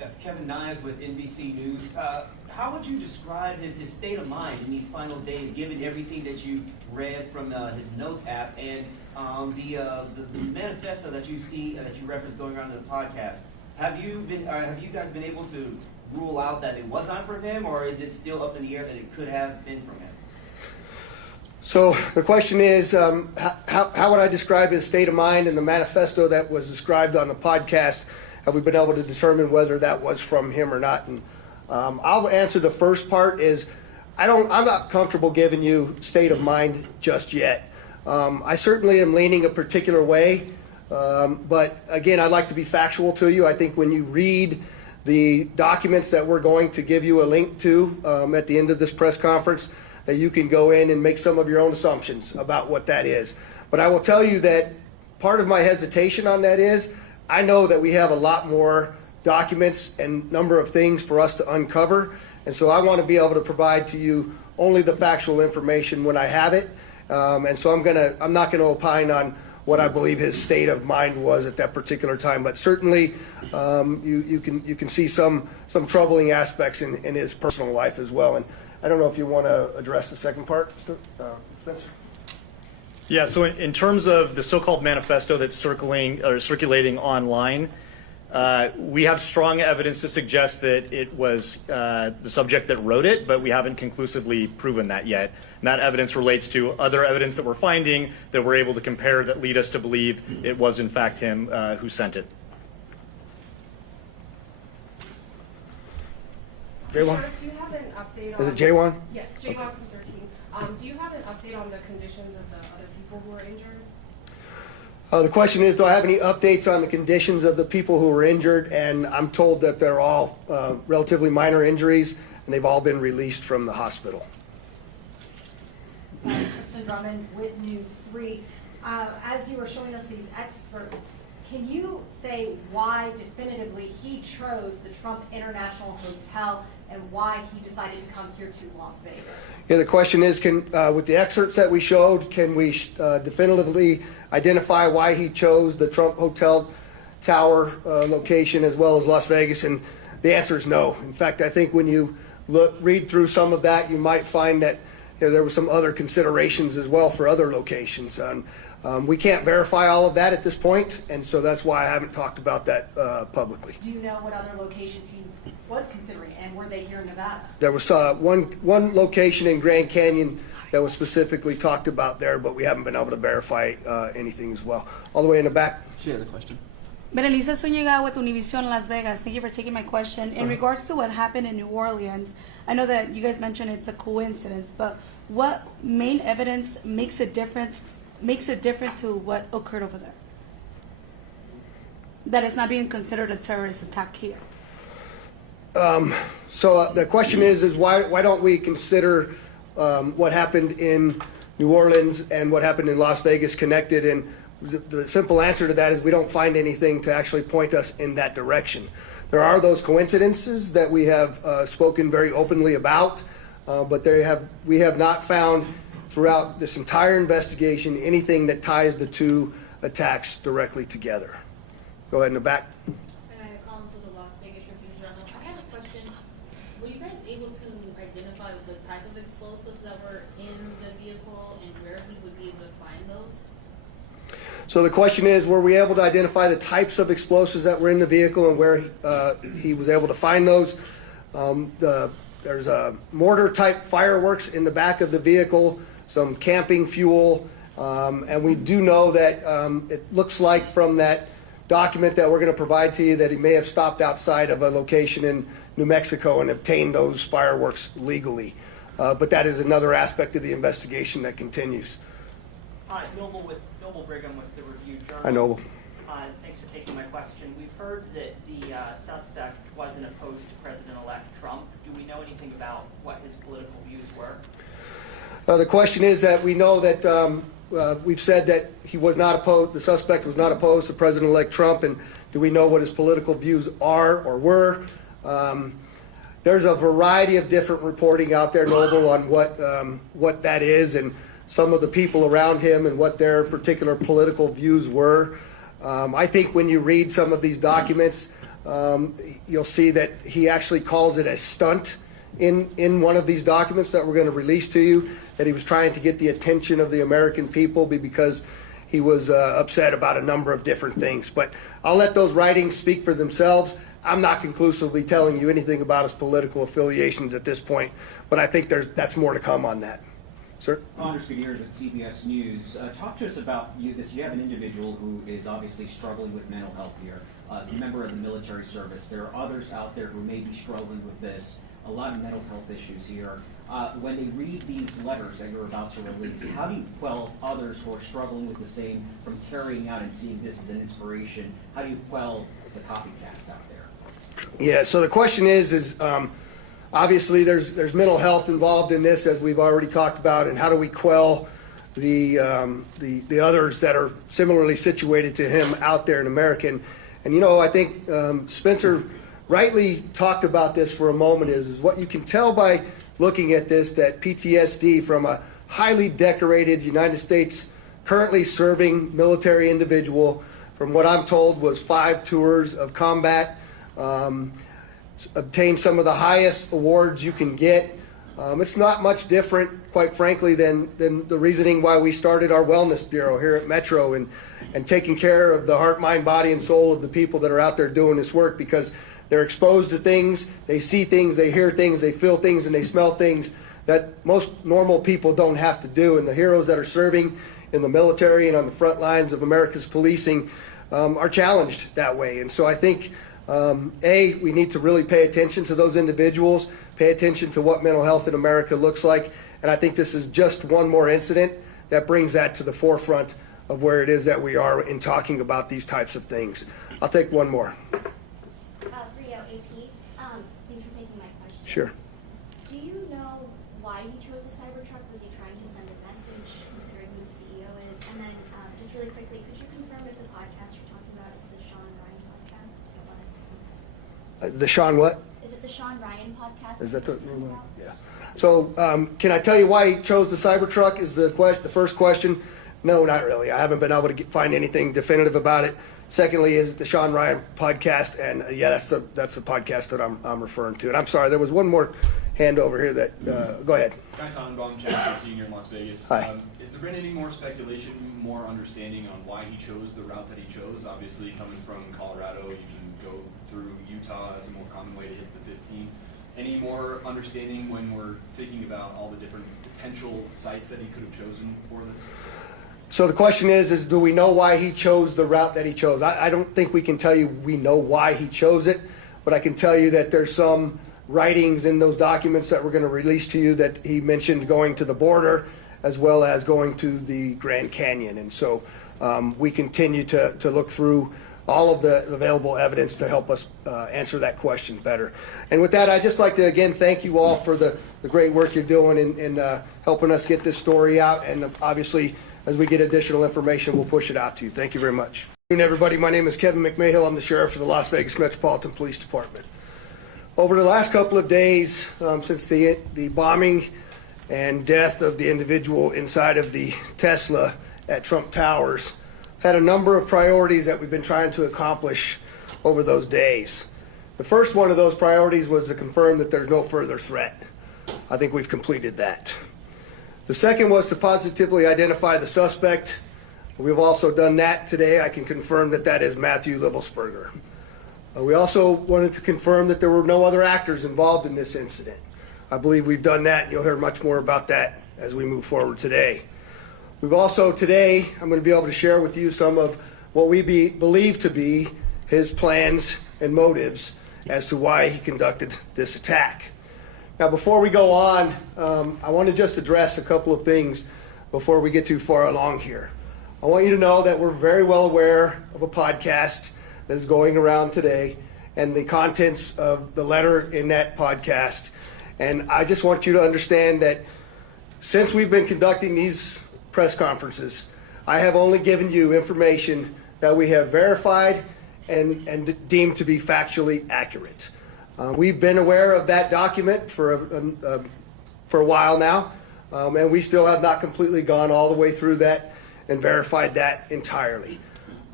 That's Kevin Niles with NBC News. How would you describe his state of mind in these final days, given everything that you read from his notes app and the manifesto that you see that you referenced going around in the podcast? Have you guys been able to rule out that it was not from him, or is it still up in the air that it could have been from him? So the question is, how would I describe his state of mind in the manifesto that was described on the podcast? Have we been able to determine whether that was from him or not? And I'll answer the first part is, I'm not comfortable giving you state of mind just yet. I certainly am leaning a particular way, but again, I'd like to be factual to you. I think when you read the documents that we're going to give you a link to at the end of this press conference, that you can go in and make some of your own assumptions about what that is. But I will tell you that part of my hesitation on that is, I know that we have a lot more documents and number of things for us to uncover, and so I want to be able to provide to you only the factual information when I have it. And so I'm not gonna opine on what I believe his state of mind was at that particular time, but certainly you can see some troubling aspects in his personal life as well. And I don't know if you want to address the second part, Spencer. Yeah, so in terms of the so-called manifesto that's circulating online, we have strong evidence to suggest that it was the subject that wrote it, but we haven't conclusively proven that yet. And that evidence relates to other evidence that we're finding that we're able to compare that lead us to believe it was in fact him who sent it. J1? Do you have an update on... Is it J1? Yes, J1 from 13. Do you have an update on the conditions of the other people who were injured? The question is, do I have any updates on the conditions of the people who were injured? And I'm told that they're all relatively minor injuries, and they've all been released from the hospital. Kristen Drummond with News 3. As you were showing us these excerpts, can you say why definitively he chose the Trump International Hotel and why he decided to come here to Las Vegas? Yeah, the question is, with the excerpts that we showed, can we definitively identify why he chose the Trump Hotel Tower location as well as Las Vegas? And the answer is no. In fact, I think when you read through some of that, you might find that there were some other considerations as well for other locations. We can't verify all of that at this point, and so that's why I haven't talked about that publicly. Do you know what other locations he was considering, and were they here in Nevada? There was one location in Grand Canyon that was specifically talked about there, but we haven't been able to verify anything as well. All the way in the back. She has a question. Berenice Zuniga with Univision Las Vegas. Thank you for taking my question. In regards to what happened in New Orleans, I know that you guys mentioned it's a coincidence, but what main evidence makes it different to what occurred over there? That it's not being considered a terrorist attack here. So the question is why don't we consider what happened in New Orleans and what happened in Las Vegas connected? And the simple answer to that is we don't find anything to actually point us in that direction. There are those coincidences that we have spoken very openly about, but we have not found throughout this entire investigation anything that ties the two attacks directly together. Go ahead in the back. I have a question. Were you guys able to identify the type of explosives that were in the vehicle and where he would be able to find those? So the question is, were we able to identify the types of explosives that were in the vehicle and where he was able to find those? There's a mortar type fireworks in the back of the vehicle, some camping fuel, and we do know that it looks like from that document that we're going to provide to you that he may have stopped outside of a location in New Mexico and obtained those fireworks legally. But that is another aspect of the investigation that continues. Hi, Noble Brigham with the Review Journal. Hi, Noble. Thanks for taking my question. We've heard that the suspect wasn't opposed to President-elect Trump. Do we know anything about what his political views were? The question is that we know that we've said that he was not opposed, the suspect was not opposed to President-elect Trump, and do we know what his political views are or were? There's a variety of different reporting out there, Noble, on what that is and some of the people around him and what their particular political views were. I think when you read some of these documents, you'll see that he actually calls it a stunt in one of these documents that we're going to release to you, that he was trying to get the attention of the American people because he was upset about a number of different things. But I'll let those writings speak for themselves. I'm not conclusively telling you anything about his political affiliations at this point, but I think that's more to come on that. Sir? Anders Gutierrez with CBS News. Talk to us about you have an individual who is obviously struggling with mental health here, a member of the military service. There are others out there who may be struggling with this, a lot of mental health issues here. When they read these letters that you're about to release, how do you quell others who are struggling with the same from carrying out and seeing this as an inspiration? How do you quell the copycats out there? Yeah, so the question is obviously there's mental health involved in this, as we've already talked about, and how do we quell the others that are similarly situated to him out there in America? And I think Spencer rightly talked about this for a moment is what you can tell by looking at this, that PTSD from a highly decorated United States currently serving military individual, from what I'm told was 5 tours of combat, obtained some of the highest awards you can get. It's not much different, quite frankly, than the reasoning why we started our wellness bureau here at Metro and taking care of the heart, mind, body, and soul of the people that are out there doing this work, because they're exposed to things, they see things, they hear things, they feel things, and they smell things that most normal people don't have to do. And the heroes that are serving in the military and on the front lines of America's policing are challenged that way. And so I think, we need to really pay attention to those individuals, pay attention to what mental health in America looks like. And I think this is just one more incident that brings that to the forefront of where it is that we are in talking about these types of things. I'll take one more. Rio, AP, thanks for taking my question. Sure. Do you know why he chose a Cybertruck? Was he trying to send a message, considering who the CEO is? And then, just really quickly, could you confirm if the podcast you're talking about is the Sean Ryan podcast? I don't want to say. The Sean what? Is it the Sean Ryan podcast? Is that the name of it? Yeah. So can I tell you why he chose the Cybertruck is the first question? No, not really. I haven't been able to find anything definitive about it. Secondly, is it the Sean Ryan podcast? And yeah, that's the podcast that I'm referring to. And I'm sorry, there was one more hand over here that, go ahead. Guy Tannenbaum, Channel 13 here in Las Vegas. Hi. Has there been any more speculation, more understanding on why he chose the route that he chose? Obviously, coming from Colorado, you can go through Utah. That's a more common way to hit the 15. Any more understanding when we're thinking about all the different potential sites that he could have chosen for this? So the question is do we know why he chose the route that he chose? I don't think we can tell you we know why he chose it, but I can tell you that there's some writings in those documents that we're going to release to you that he mentioned going to the border as well as going to the Grand Canyon. And so we continue to look through all of the available evidence to help us answer that question better. And with that, I'd just like to again thank you all for the great work you're doing in helping us get this story out. And obviously, as we get additional information, we'll push it out to you. Thank you very much. Good afternoon, everybody. My name is Kevin McMahill. I'm the sheriff of the Las Vegas Metropolitan Police Department. Over the last couple of days, since the bombing and death of the individual inside of the Tesla at Trump Towers, had a number of priorities that we've been trying to accomplish over those days. The first one of those priorities was to confirm that there's no further threat. I think we've completed that. The second was to positively identify the suspect. We've also done that today. I can confirm that that is Matthew Livelsberger. We also wanted to confirm that there were no other actors involved in this incident. I believe we've done that, and you'll hear much more about that as we move forward today. We've also today, I'm going to be able to share with you some of what we believe to be his plans and motives as to why he conducted this attack. Now, before we go on, I want to just address a couple of things before we get too far along here. I want you to know that we're very well aware of a podcast that is going around today and the contents of the letter in that podcast. And I just want you to understand that since we've been conducting these press conferences, I have only given you information that we have verified and deemed to be factually accurate. We've been aware of that document for a while now, and we still have not completely gone all the way through that and verified that entirely.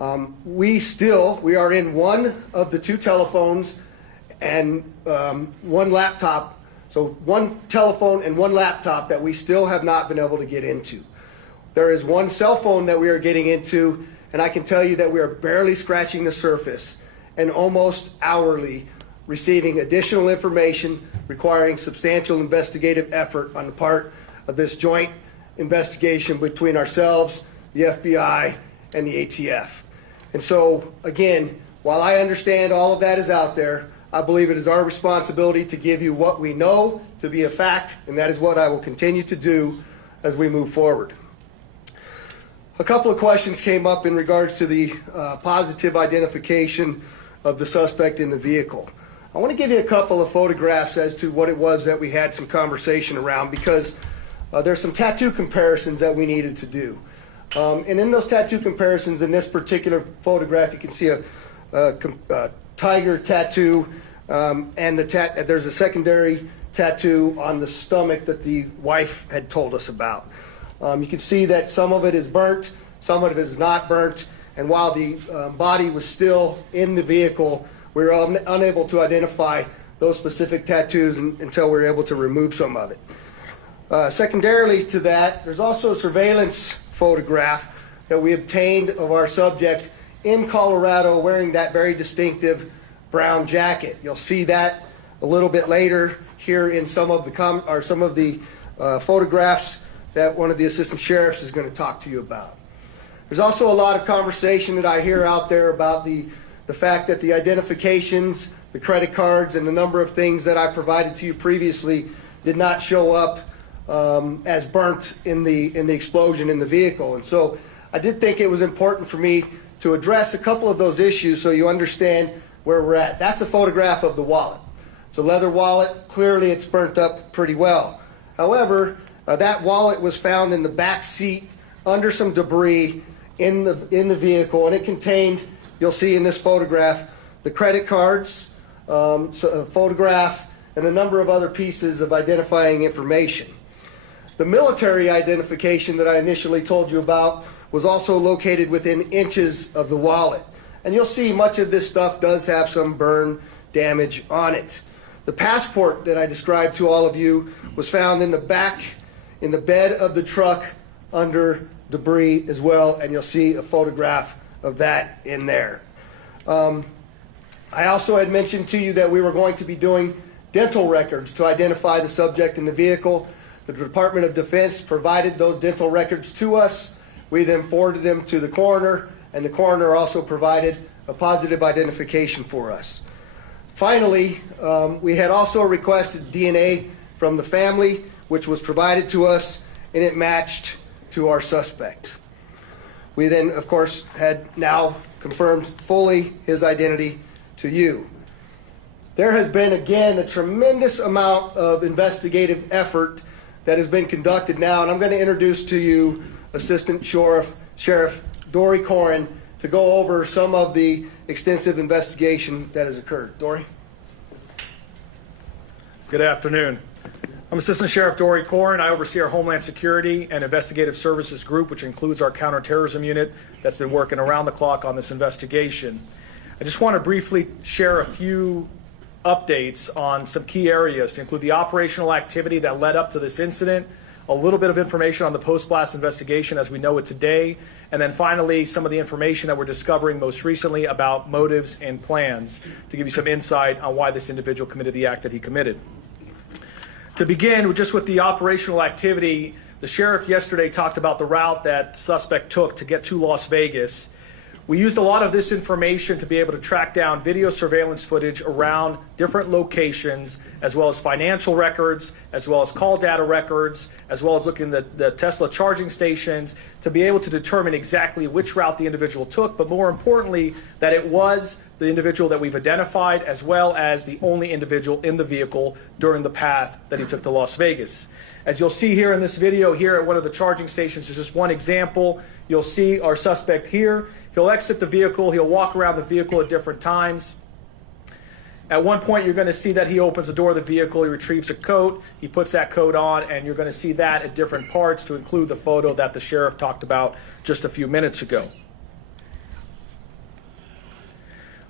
We are in one of the two telephones and one laptop. So one telephone and one laptop that we still have not been able to get into. There is one cell phone that we are getting into, and I can tell you that we are barely scratching the surface and almost hourly receiving additional information requiring substantial investigative effort on the part of this joint investigation between ourselves, the FBI, and the ATF. And so, again, while I understand all of that is out there, I believe it is our responsibility to give you what we know to be a fact, and that is what I will continue to do as we move forward. A couple of questions came up in regards to the positive identification of the suspect in the vehicle. I want to give you a couple of photographs as to what it was that we had some conversation around, because there's some tattoo comparisons that we needed to do. And in those tattoo comparisons, in this particular photograph, you can see a tiger tattoo, and there's a secondary tattoo on the stomach that the wife had told us about. You can see that some of it is burnt, some of it is not burnt, and while the body was still in the vehicle, we were unable to identify those specific tattoos until we were able to remove some of it. Secondarily to that, there's also a surveillance photograph that we obtained of our subject in Colorado wearing that very distinctive brown jacket. You'll see that a little bit later here in some of the photographs that one of the assistant sheriffs is going to talk to you about. There's also a lot of conversation that I hear out there about the fact that the identifications, the credit cards, and the number of things that I provided to you previously did not show up as burnt in the explosion in the vehicle. And so I did think it was important for me to address a couple of those issues so you understand where we're at. That's a photograph of the wallet. It's a leather wallet. Clearly it's burnt up pretty well. However, that wallet was found in the back seat under some debris in the vehicle, and it contained, you'll see in this photograph, the credit cards, a photograph, and a number of other pieces of identifying information. The military identification that I initially told you about was also located within inches of the wallet. And you'll see much of this stuff does have some burn damage on it. The passport that I described to all of you was found in the back, in the bed of the truck under debris as well, and you'll see a photograph of that in there. I also had mentioned to you that we were going to be doing dental records to identify the subject in the vehicle. The Department of Defense provided those dental records to us. We then forwarded them to the coroner, and the coroner also provided a positive identification for us. Finally, we had also requested DNA from the family, which was provided to us, and it matched to our suspect. We then, of course, had now confirmed fully his identity to you. There has been, again, a tremendous amount of investigative effort that has been conducted now, and I'm going to introduce to you Assistant Sheriff Dory Corrin to go over some of the extensive investigation that has occurred. Dory? Good afternoon. I'm Assistant Sheriff Dory Corrin. I oversee our Homeland Security and Investigative Services Group, which includes our counterterrorism unit that's been working around the clock on this investigation. I just want to briefly share a few updates on some key areas to include the operational activity that led up to this incident, a little bit of information on the post-blast investigation as we know it today, and then finally some of the information that we're discovering most recently about motives and plans to give you some insight on why this individual committed the act that he committed. To begin just with the operational activity, the sheriff yesterday talked about the route that the suspect took to get to Las Vegas. We used a lot of this information to be able to track down video surveillance footage around different locations, as well as financial records, as well as call data records, as well as looking at the Tesla charging stations to be able to determine exactly which route the individual took, but more importantly, that it was the individual that we've identified, as well as the only individual in the vehicle during the path that he took to Las Vegas. As you'll see here in this video here at one of the charging stations, is just one example. You'll see our suspect here. He'll exit the vehicle. He'll walk around the vehicle at different times. At one point, you're going to see that he opens the door of the vehicle. He retrieves a coat. He puts that coat on, and you're going to see that at different parts to include the photo that the sheriff talked about just a few minutes ago.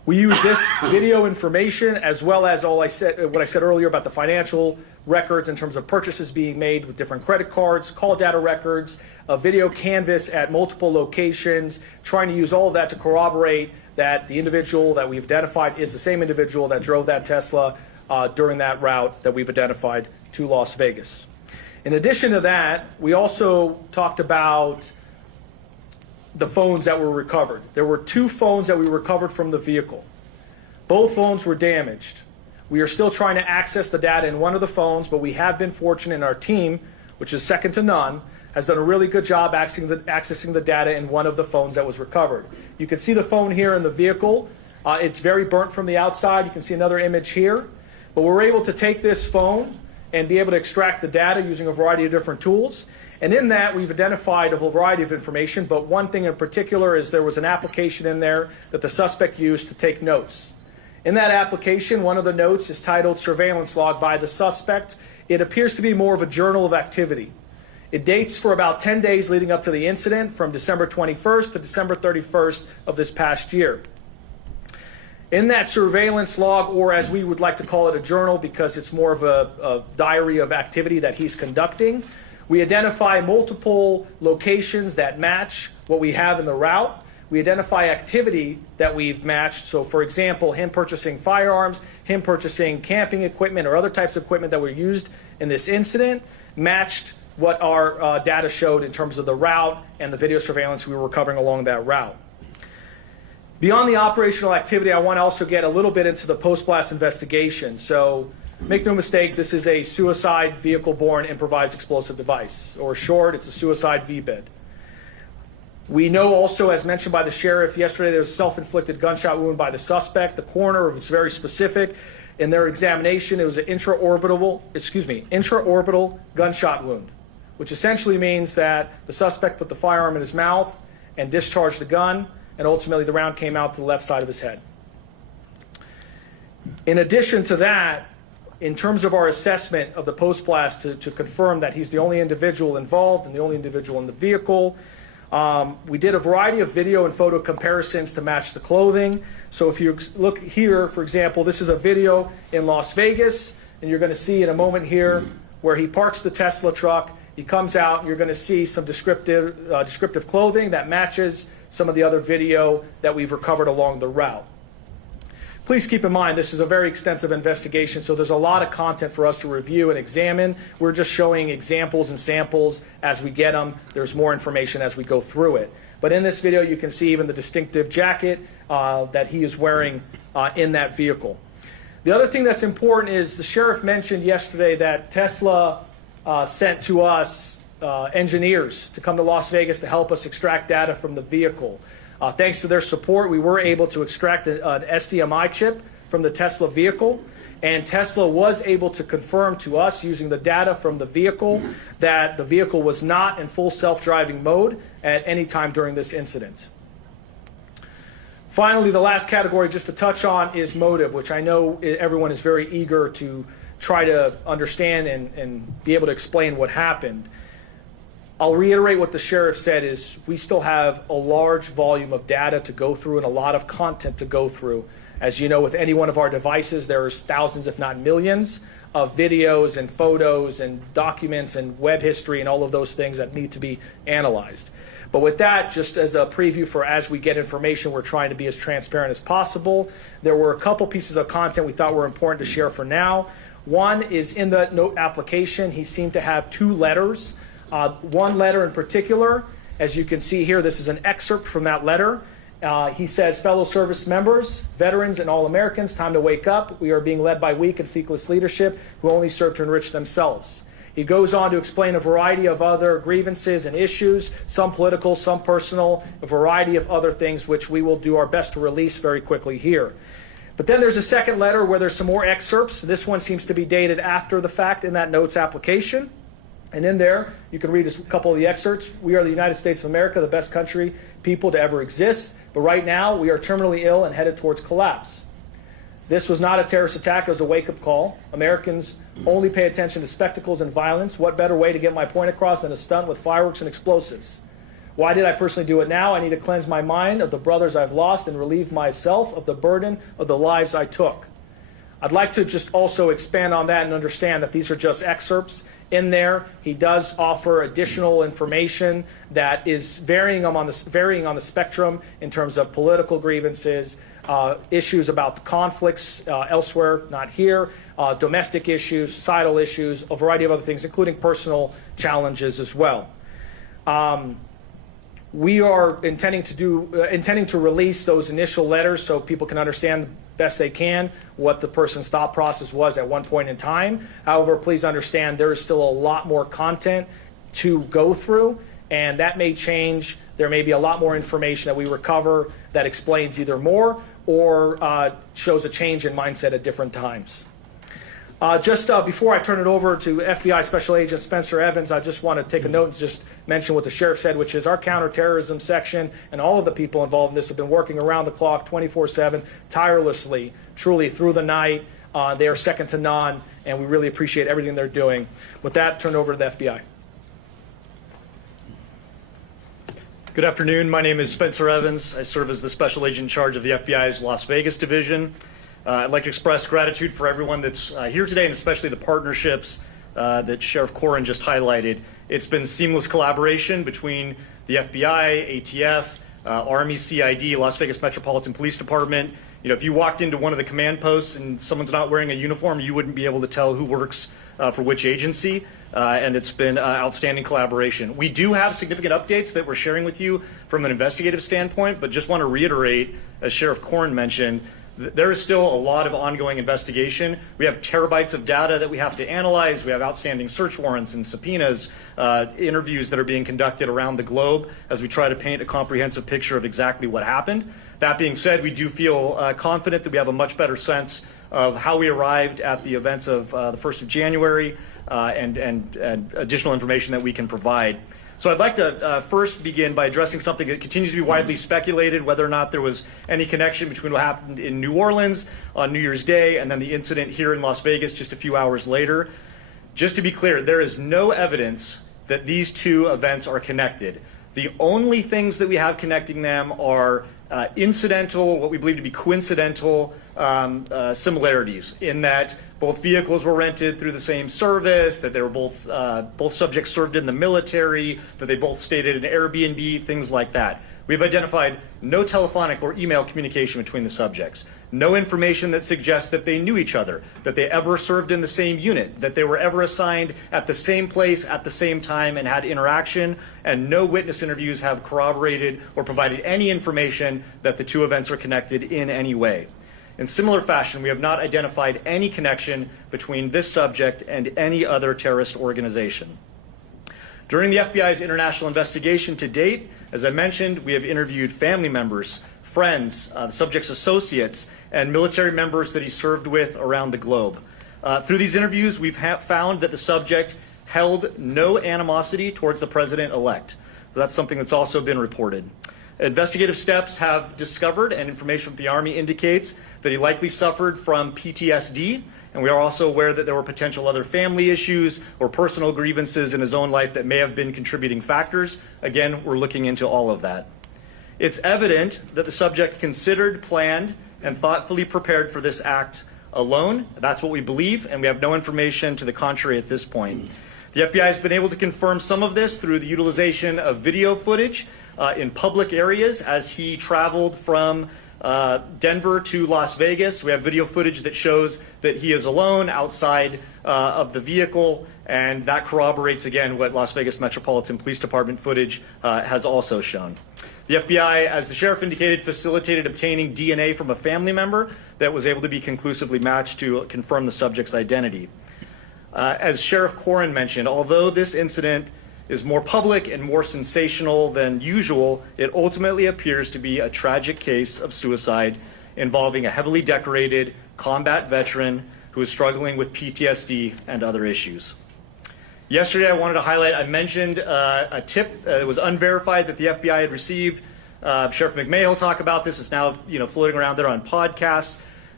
We use this video information as well as what I said earlier about the financial records in terms of purchases being made with different credit cards, call data records, a video canvas at multiple locations, trying to use all of that to corroborate that the individual that we've identified is the same individual that drove that Tesla during that route that we've identified to Las Vegas. In addition to that, we also talked about the phones that were recovered. There were 2 phones that we recovered from the vehicle. Both phones were damaged. We are still trying to access the data in one of the phones, but we have been fortunate in our team, which is second to none, has done a really good job accessing the data in one of the phones that was recovered. You can see the phone here in the vehicle. It's very burnt from the outside. You can see another image here. But we're able to take this phone and be able to extract the data using a variety of different tools. And in that, we've identified a whole variety of information, but one thing in particular is there was an application in there that the suspect used to take notes. In that application, one of the notes is titled Surveillance Log by the Suspect. It appears to be more of a journal of activity. It dates for about 10 days leading up to the incident, from December 21st to December 31st of this past year. In that surveillance log, or as we would like to call it, a journal, because it's more of a diary of activity that he's conducting, we identify multiple locations that match what we have in the route. We identify activity that we've matched. So, for example, him purchasing firearms, him purchasing camping equipment or other types of equipment that were used in this incident, matched what our data showed in terms of the route and the video surveillance we were recovering along that route. Beyond the operational activity, I want to also get a little bit into the post-blast investigation. So make no mistake, this is a suicide vehicle-borne improvised explosive device, or short, it's a suicide VBID. We know also, as mentioned by the sheriff yesterday, there was a self-inflicted gunshot wound by the suspect. The coroner was very specific. In their examination, it was an intraorbital gunshot wound, which essentially means that the suspect put the firearm in his mouth and discharged the gun, and ultimately the round came out to the left side of his head. In addition to that, in terms of our assessment of the post-blast to confirm that he's the only individual involved and the only individual in the vehicle, we did a variety of video and photo comparisons to match the clothing. So if you look here, for example, this is a video in Las Vegas, and you're going to see in a moment here where he parks the Tesla truck. He comes out, and you're going to see some descriptive clothing that matches some of the other video that we've recovered along the route. Please keep in mind, this is a very extensive investigation, so there's a lot of content for us to review and examine. We're just showing examples and samples as we get them. There's more information as we go through it. But in this video, you can see even the distinctive jacket that he is wearing in that vehicle. The other thing that's important is the sheriff mentioned yesterday that Tesla sent to us engineers to come to Las Vegas to help us extract data from the vehicle. Thanks to their support, we were able to extract an SDMI chip from the Tesla vehicle, and Tesla was able to confirm to us using the data from the vehicle that the vehicle was not in full self-driving mode at any time during this incident. Finally, the last category just to touch on is motive, which I know everyone is very eager to try to understand and be able to explain what happened. I'll reiterate what the sheriff said is we still have a large volume of data to go through and a lot of content to go through. As you know, with any one of our devices, there's thousands, if not millions, of videos and photos and documents and web history and all of those things that need to be analyzed. But with that, just as a preview for as we get information, we're trying to be as transparent as possible. There were a couple pieces of content we thought were important to share for now. One is in the note application, he seemed to have 2 letters. One letter in particular, as you can see here, this is an excerpt from that letter. He says, fellow service members, veterans, and all Americans, time to wake up. We are being led by weak and feckless leadership who only serve to enrich themselves. He goes on to explain a variety of other grievances and issues, some political, some personal, a variety of other things which we will do our best to release very quickly here. But then there's a second letter where there's some more excerpts. This one seems to be dated after the fact in that notes application. And in there, you can read a couple of the excerpts. We are the United States of America, the best country, people to ever exist. But right now, we are terminally ill and headed towards collapse. This was not a terrorist attack. It was a wake-up call. Americans only pay attention to spectacles and violence. What better way to get my point across than a stunt with fireworks and explosives? Why did I personally do it now? I need to cleanse my mind of the brothers I've lost and relieve myself of the burden of the lives I took. I'd like to just also expand on that and understand that these are just excerpts. In there, he does offer additional information that is varying on the spectrum in terms of political grievances, issues about the conflicts elsewhere, not here, domestic issues, societal issues, a variety of other things, including personal challenges as well. We are intending to release those initial letters so people can understand the best they can what the person's thought process was at one point in time. However, please understand there is still a lot more content to go through, and that may change. There may be a lot more information that we recover that explains either more or shows a change in mindset at different times. Just before I turn it over to FBI Special Agent Spencer Evans, I just want to take a note and just mention what the sheriff said, which is our counterterrorism section and all of the people involved in this have been working around the clock, 24/7, tirelessly, truly through the night. They are second to none, and we really appreciate everything they're doing. With that, turn it over to the FBI. Good afternoon. My name is Spencer Evans. I serve as the Special Agent in charge of the FBI's Las Vegas division. I'd like to express gratitude for everyone that's here today, and especially the partnerships that Sheriff Corrin just highlighted. It's been seamless collaboration between the FBI, ATF, Army, CID, Las Vegas Metropolitan Police Department. You know, if you walked into one of the command posts and someone's not wearing a uniform, you wouldn't be able to tell who works for which agency, and it's been outstanding collaboration. We do have significant updates that we're sharing with you from an investigative standpoint, but just want to reiterate, as Sheriff Corrin mentioned, there is still a lot of ongoing investigation. We have terabytes of data that we have to analyze. We have outstanding search warrants and subpoenas, interviews that are being conducted around the globe as we try to paint a comprehensive picture of exactly what happened. That being said, we do feel confident that we have a much better sense of how we arrived at the events of the 1st of January and additional information that we can provide. So I'd like to first begin by addressing something that continues to be widely speculated, whether or not there was any connection between what happened in New Orleans on New Year's Day and then the incident here in Las Vegas just a few hours later. Just to be clear, there is no evidence that these two events are connected. The only things that we have connecting them are incidental, what we believe to be coincidental similarities in that both vehicles were rented through the same service, that they were both subjects served in the military, that they both stayed at an Airbnb, things like that. We've identified no telephonic or email communication between the subjects, no information that suggests that they knew each other, that they ever served in the same unit, that they were ever assigned at the same place at the same time and had interaction, and no witness interviews have corroborated or provided any information that the two events are connected in any way. In similar fashion, we have not identified any connection between this subject and any other terrorist organization. During the FBI's international investigation to date, as I mentioned, we have interviewed family members, friends, the subject's associates, and military members that he served with around the globe. Through these interviews, we've found that the subject held no animosity towards the president-elect. That's something that's also been reported. Investigative steps have discovered, and information from the Army indicates, that he likely suffered from PTSD, and we are also aware that there were potential other family issues or personal grievances in his own life that may have been contributing factors. Again, we're looking into all of that. It's evident that the subject considered, planned, and thoughtfully prepared for this act alone. That's what we believe, and we have no information to the contrary at this point. The FBI has been able to confirm some of this through the utilization of video footage in public areas as he traveled from Denver to Las Vegas. We have video footage that shows that he is alone outside of the vehicle, and that corroborates again what Las Vegas Metropolitan Police Department footage has also shown. The FBI, as the sheriff indicated, facilitated obtaining DNA from a family member that was able to be conclusively matched to confirm the subject's identity. As Sheriff Corrin mentioned, although this incident is more public and more sensational than usual, it ultimately appears to be a tragic case of suicide involving a heavily decorated combat veteran who is struggling with PTSD and other issues. Yesterday, I wanted to highlight, I mentioned a tip that was unverified that the FBI had received. Sheriff McMahon will talk about this. It's now floating around there on podcasts.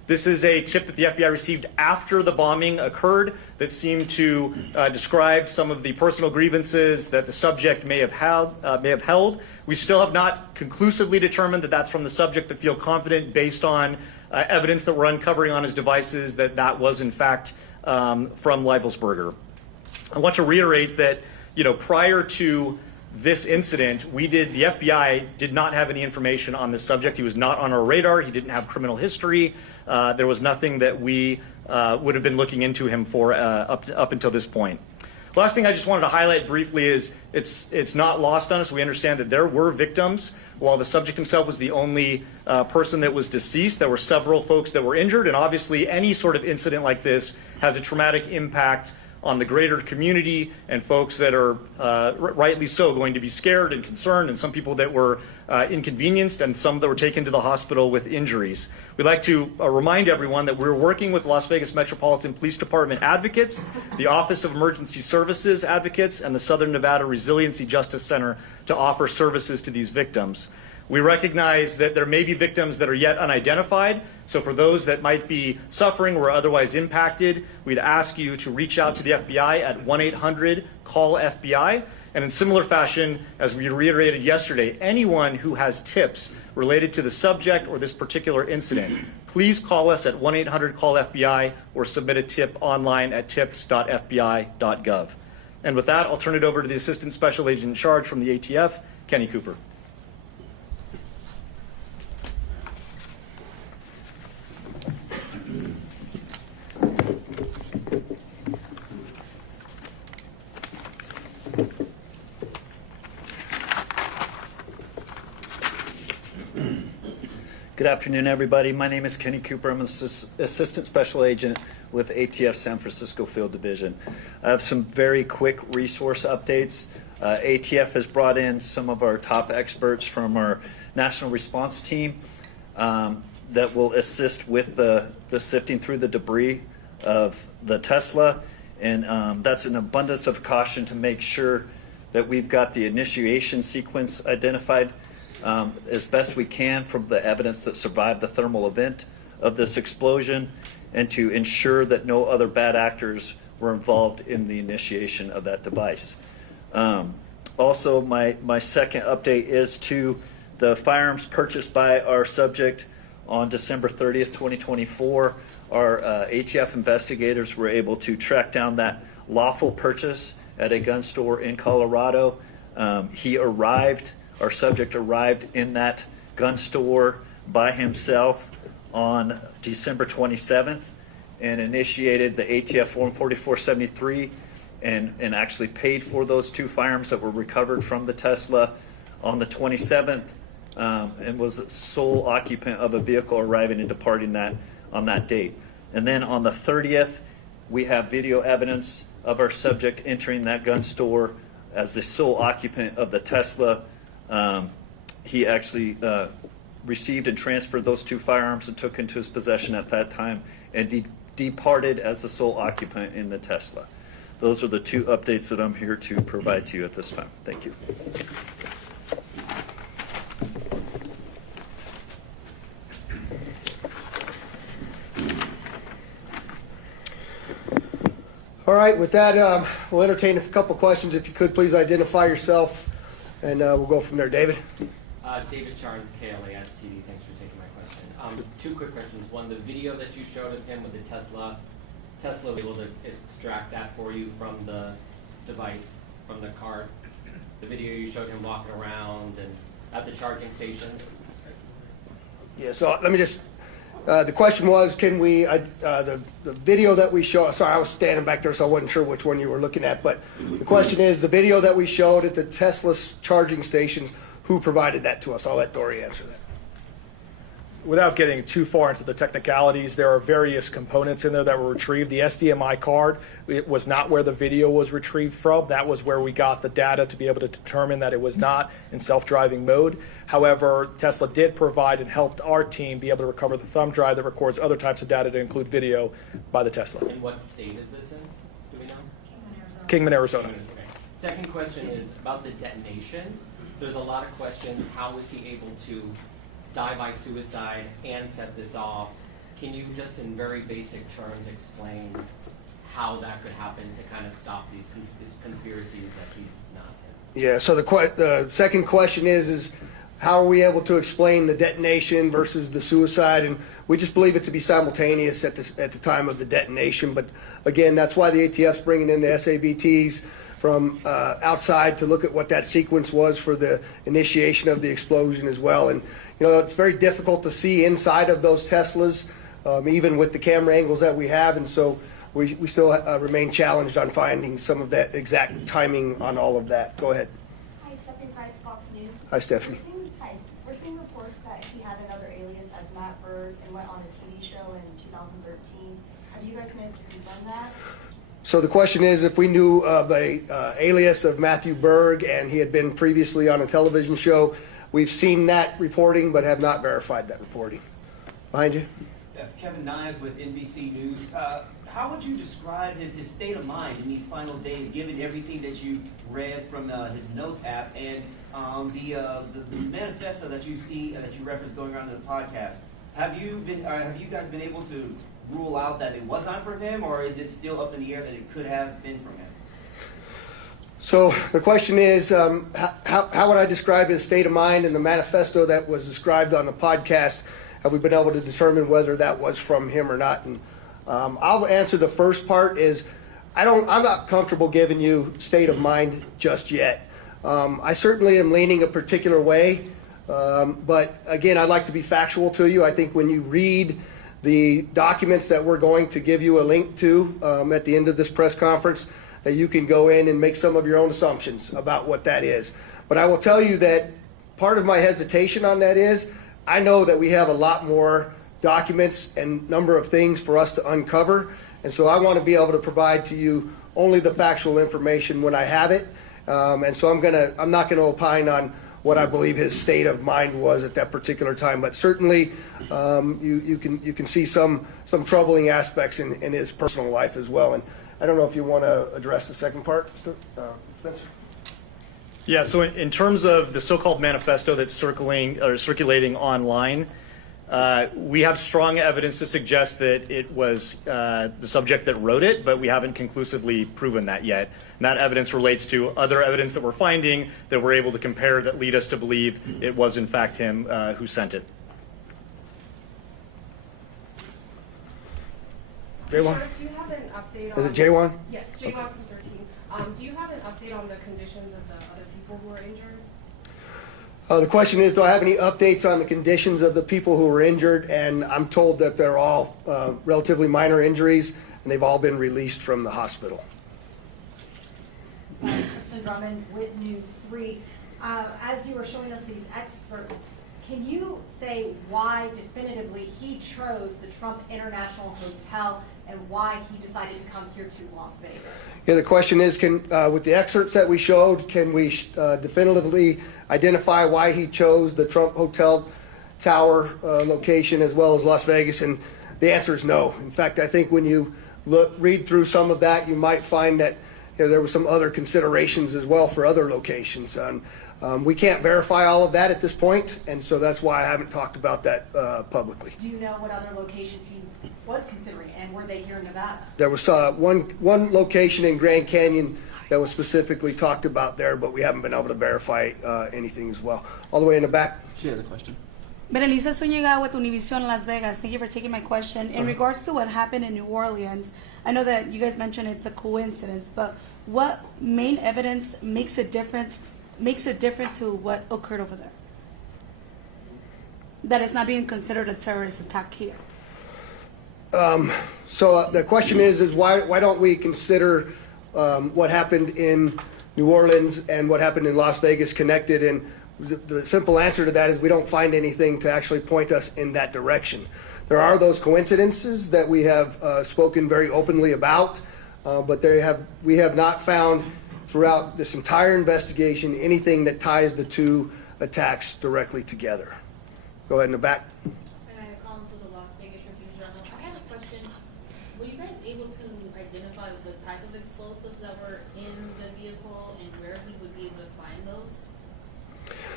This is a tip that the FBI received after the bombing occurred that seemed to describe some of the personal grievances that the subject may have held. We still have not conclusively determined that that's from the subject, but feel confident based on evidence that we're uncovering on his devices that that was in fact from Leifelsberger. I want to reiterate that, prior to this incident, the FBI did not have any information on this subject. He was not on our radar. He didn't have criminal history. There was nothing that we would have been looking into him for up until this point. Last thing I just wanted to highlight briefly is it's not lost on us. We understand that there were victims. While the subject himself was the only person that was deceased, there were several folks that were injured, and obviously any sort of incident like this has a traumatic impact on the greater community and folks that are rightly so going to be scared and concerned, and some people that were inconvenienced and some that were taken to the hospital with injuries. We'd like to remind everyone that we're working with Las Vegas Metropolitan Police Department advocates, the Office of Emergency Services advocates, and the Southern Nevada Resiliency Justice Center to offer services to these victims. We recognize that there may be victims that are yet unidentified, so for those that might be suffering or otherwise impacted, we'd ask you to reach out to the FBI at 1-800-CALL-FBI. And in similar fashion, as we reiterated yesterday, anyone who has tips related to the subject or this particular incident, please call us at 1-800-CALL-FBI or submit a tip online at tips.fbi.gov. And with that, I'll turn it over to the Assistant Special Agent in Charge from the ATF, Kenny Cooper. Good afternoon, everybody. My name is Kenny Cooper. I'm an Assistant Special Agent with ATF San Francisco Field Division. I have some very quick resource updates. ATF has brought in some of our top experts from our national response team that will assist with the sifting through the debris of the Tesla. And that's an abundance of caution to make sure that we've got the initiation sequence identified as best we can from the evidence that survived the thermal event of this explosion, and to ensure that no other bad actors were involved in the initiation of that device. Also, my second update is to the firearms purchased by our subject on December 30th, 2024. Our ATF investigators were able to track down that lawful purchase at a gun store in Colorado. Our subject arrived in that gun store by himself on December 27th and initiated the ATF Form 4473 and actually paid for those two firearms that were recovered from the Tesla on the 27th and was sole occupant of a vehicle arriving and departing that on that date. And then on the 30th, we have video evidence of our subject entering that gun store as the sole occupant of the Tesla. He actually received and transferred those two firearms and took into his possession at that time and departed as the sole occupant in the Tesla. Those are the two updates that I'm here to provide to you at this time. Thank you. All right, with that, we'll entertain a couple questions. If you could, please identify yourself, and we'll go from there. David? David Charnes, KLA STD. Thanks for taking my question. Two quick questions. One, the video that you showed of him with the Tesla was able to extract that for you from the device, from the card. The video you showed him walking around and at the charging stations. Yeah, so let me just, the question was, can we, the video that we show, sorry, I was standing back there, so I wasn't sure which one you were looking at, but the question is, the video that we showed at the Tesla charging stations, who provided that to us? I'll let Dory answer that. Without getting too far into the technicalities, there are various components in there that were retrieved. The SDMI card, it was not where the video was retrieved from. That was where we got the data to be able to determine that it was not in self-driving mode. However, Tesla did provide and helped our team be able to recover the thumb drive that records other types of data to include video by the Tesla. And what state is this in? Do we know? Kingman, Arizona. Okay. Second question is about the detonation. There's a lot of questions. How was he able to die by suicide and set this off? Can you just in very basic terms explain how that could happen to kind of stop these conspiracies that he's not in? Yeah, so the second question is how are we able to explain the detonation versus the suicide? And we just believe it to be simultaneous at the time of the detonation. But again, that's why the ATF's bringing in the SABTs from outside to look at what that sequence was for the initiation of the explosion as well. And you know, it's very difficult to see inside of those Teslas, even with the camera angles that we have. And so we still remain challenged on finding some of that exact timing on all of that. Go ahead. Hi, Stephanie Price, Fox News. Hi, Stephanie. We're seeing reports that he had another alias as Matt Bird and went on a TV show in 2013. Have you guys been able to confirm that? So the question is if we knew of a alias of Matthew Berg and he had been previously on a television show. We've seen that reporting but have not verified that reporting. Behind you. Yes, Kevin Nies with NBC News. How would you describe his state of mind in these final days, given everything that you read from his notes app and the manifesto that you see that you referenced going around in the podcast? Have you guys been able to rule out that it was not from him, or is it still up in the air that it could have been from him? So the question is, how would I describe his state of mind in the manifesto that was described on the podcast? Have we been able to determine whether that was from him or not? And I'll answer the first part is I'm not comfortable giving you state of mind just yet. I certainly am leaning a particular way, but again, I'd like to be factual to you. I think when you read the documents that we're going to give you a link to at the end of this press conference, that you can go in and make some of your own assumptions about what that is. But I will tell you that part of my hesitation on that is I know that we have a lot more documents and number of things for us to uncover, and so I want to be able to provide to you only the factual information when I have it. And so I'm not gonna opine on what I believe his state of mind was at that particular time, but certainly you can see some troubling aspects in his personal life as well. And I don't know if you want to address the second part, Spencer. Yeah, so in terms of the so-called manifesto that's circulating online, we have strong evidence to suggest that it was the subject that wrote it, but we haven't conclusively proven that yet. And that evidence relates to other evidence that we're finding that we're able to compare that lead us to believe it was in fact him who sent it. J1? Do you have an update on... Is it J1? Yes, J1 from 13. Do you have an update on the conditions of the other people who were injured? The question is, do I have any updates on the conditions of the people who were injured? And I'm told that they're all relatively minor injuries, and they've all been released from the hospital. Kristen Drummond with News 3. As you were showing us these excerpts, can you say why definitively he chose the Trump International Hotel and why he decided to come here to Las Vegas? Yeah, the question is, with the excerpts that we showed, can we definitively identify why he chose the Trump Hotel Tower location as well as Las Vegas? And the answer is no. In fact, I think when you read through some of that, you might find that there were some other considerations as well for other locations. We can't verify all of that at this point, and so that's why I haven't talked about that publicly. Do you know what other locations he was considering, and were they here in Nevada? There was one location in Grand Canyon that was specifically talked about there, but we haven't been able to verify anything as well. All the way in the back. She has a question. Berenice Zuniga with Univision Las Vegas. Thank you for taking my question. In regards to what happened in New Orleans, I know that you guys mentioned it's a coincidence, but what main evidence makes it different to what occurred over there? That it's not being considered a terrorist attack here. So the question is why don't we consider what happened in New Orleans and what happened in Las Vegas connected? And the simple answer to that is we don't find anything to actually point us in that direction. There are those coincidences that we have spoken very openly about, but we have not found throughout this entire investigation anything that ties the two attacks directly together. Go ahead in the back. I have a question. Were you guys able to identify the type of explosives that were in the vehicle and where he would be able to find those?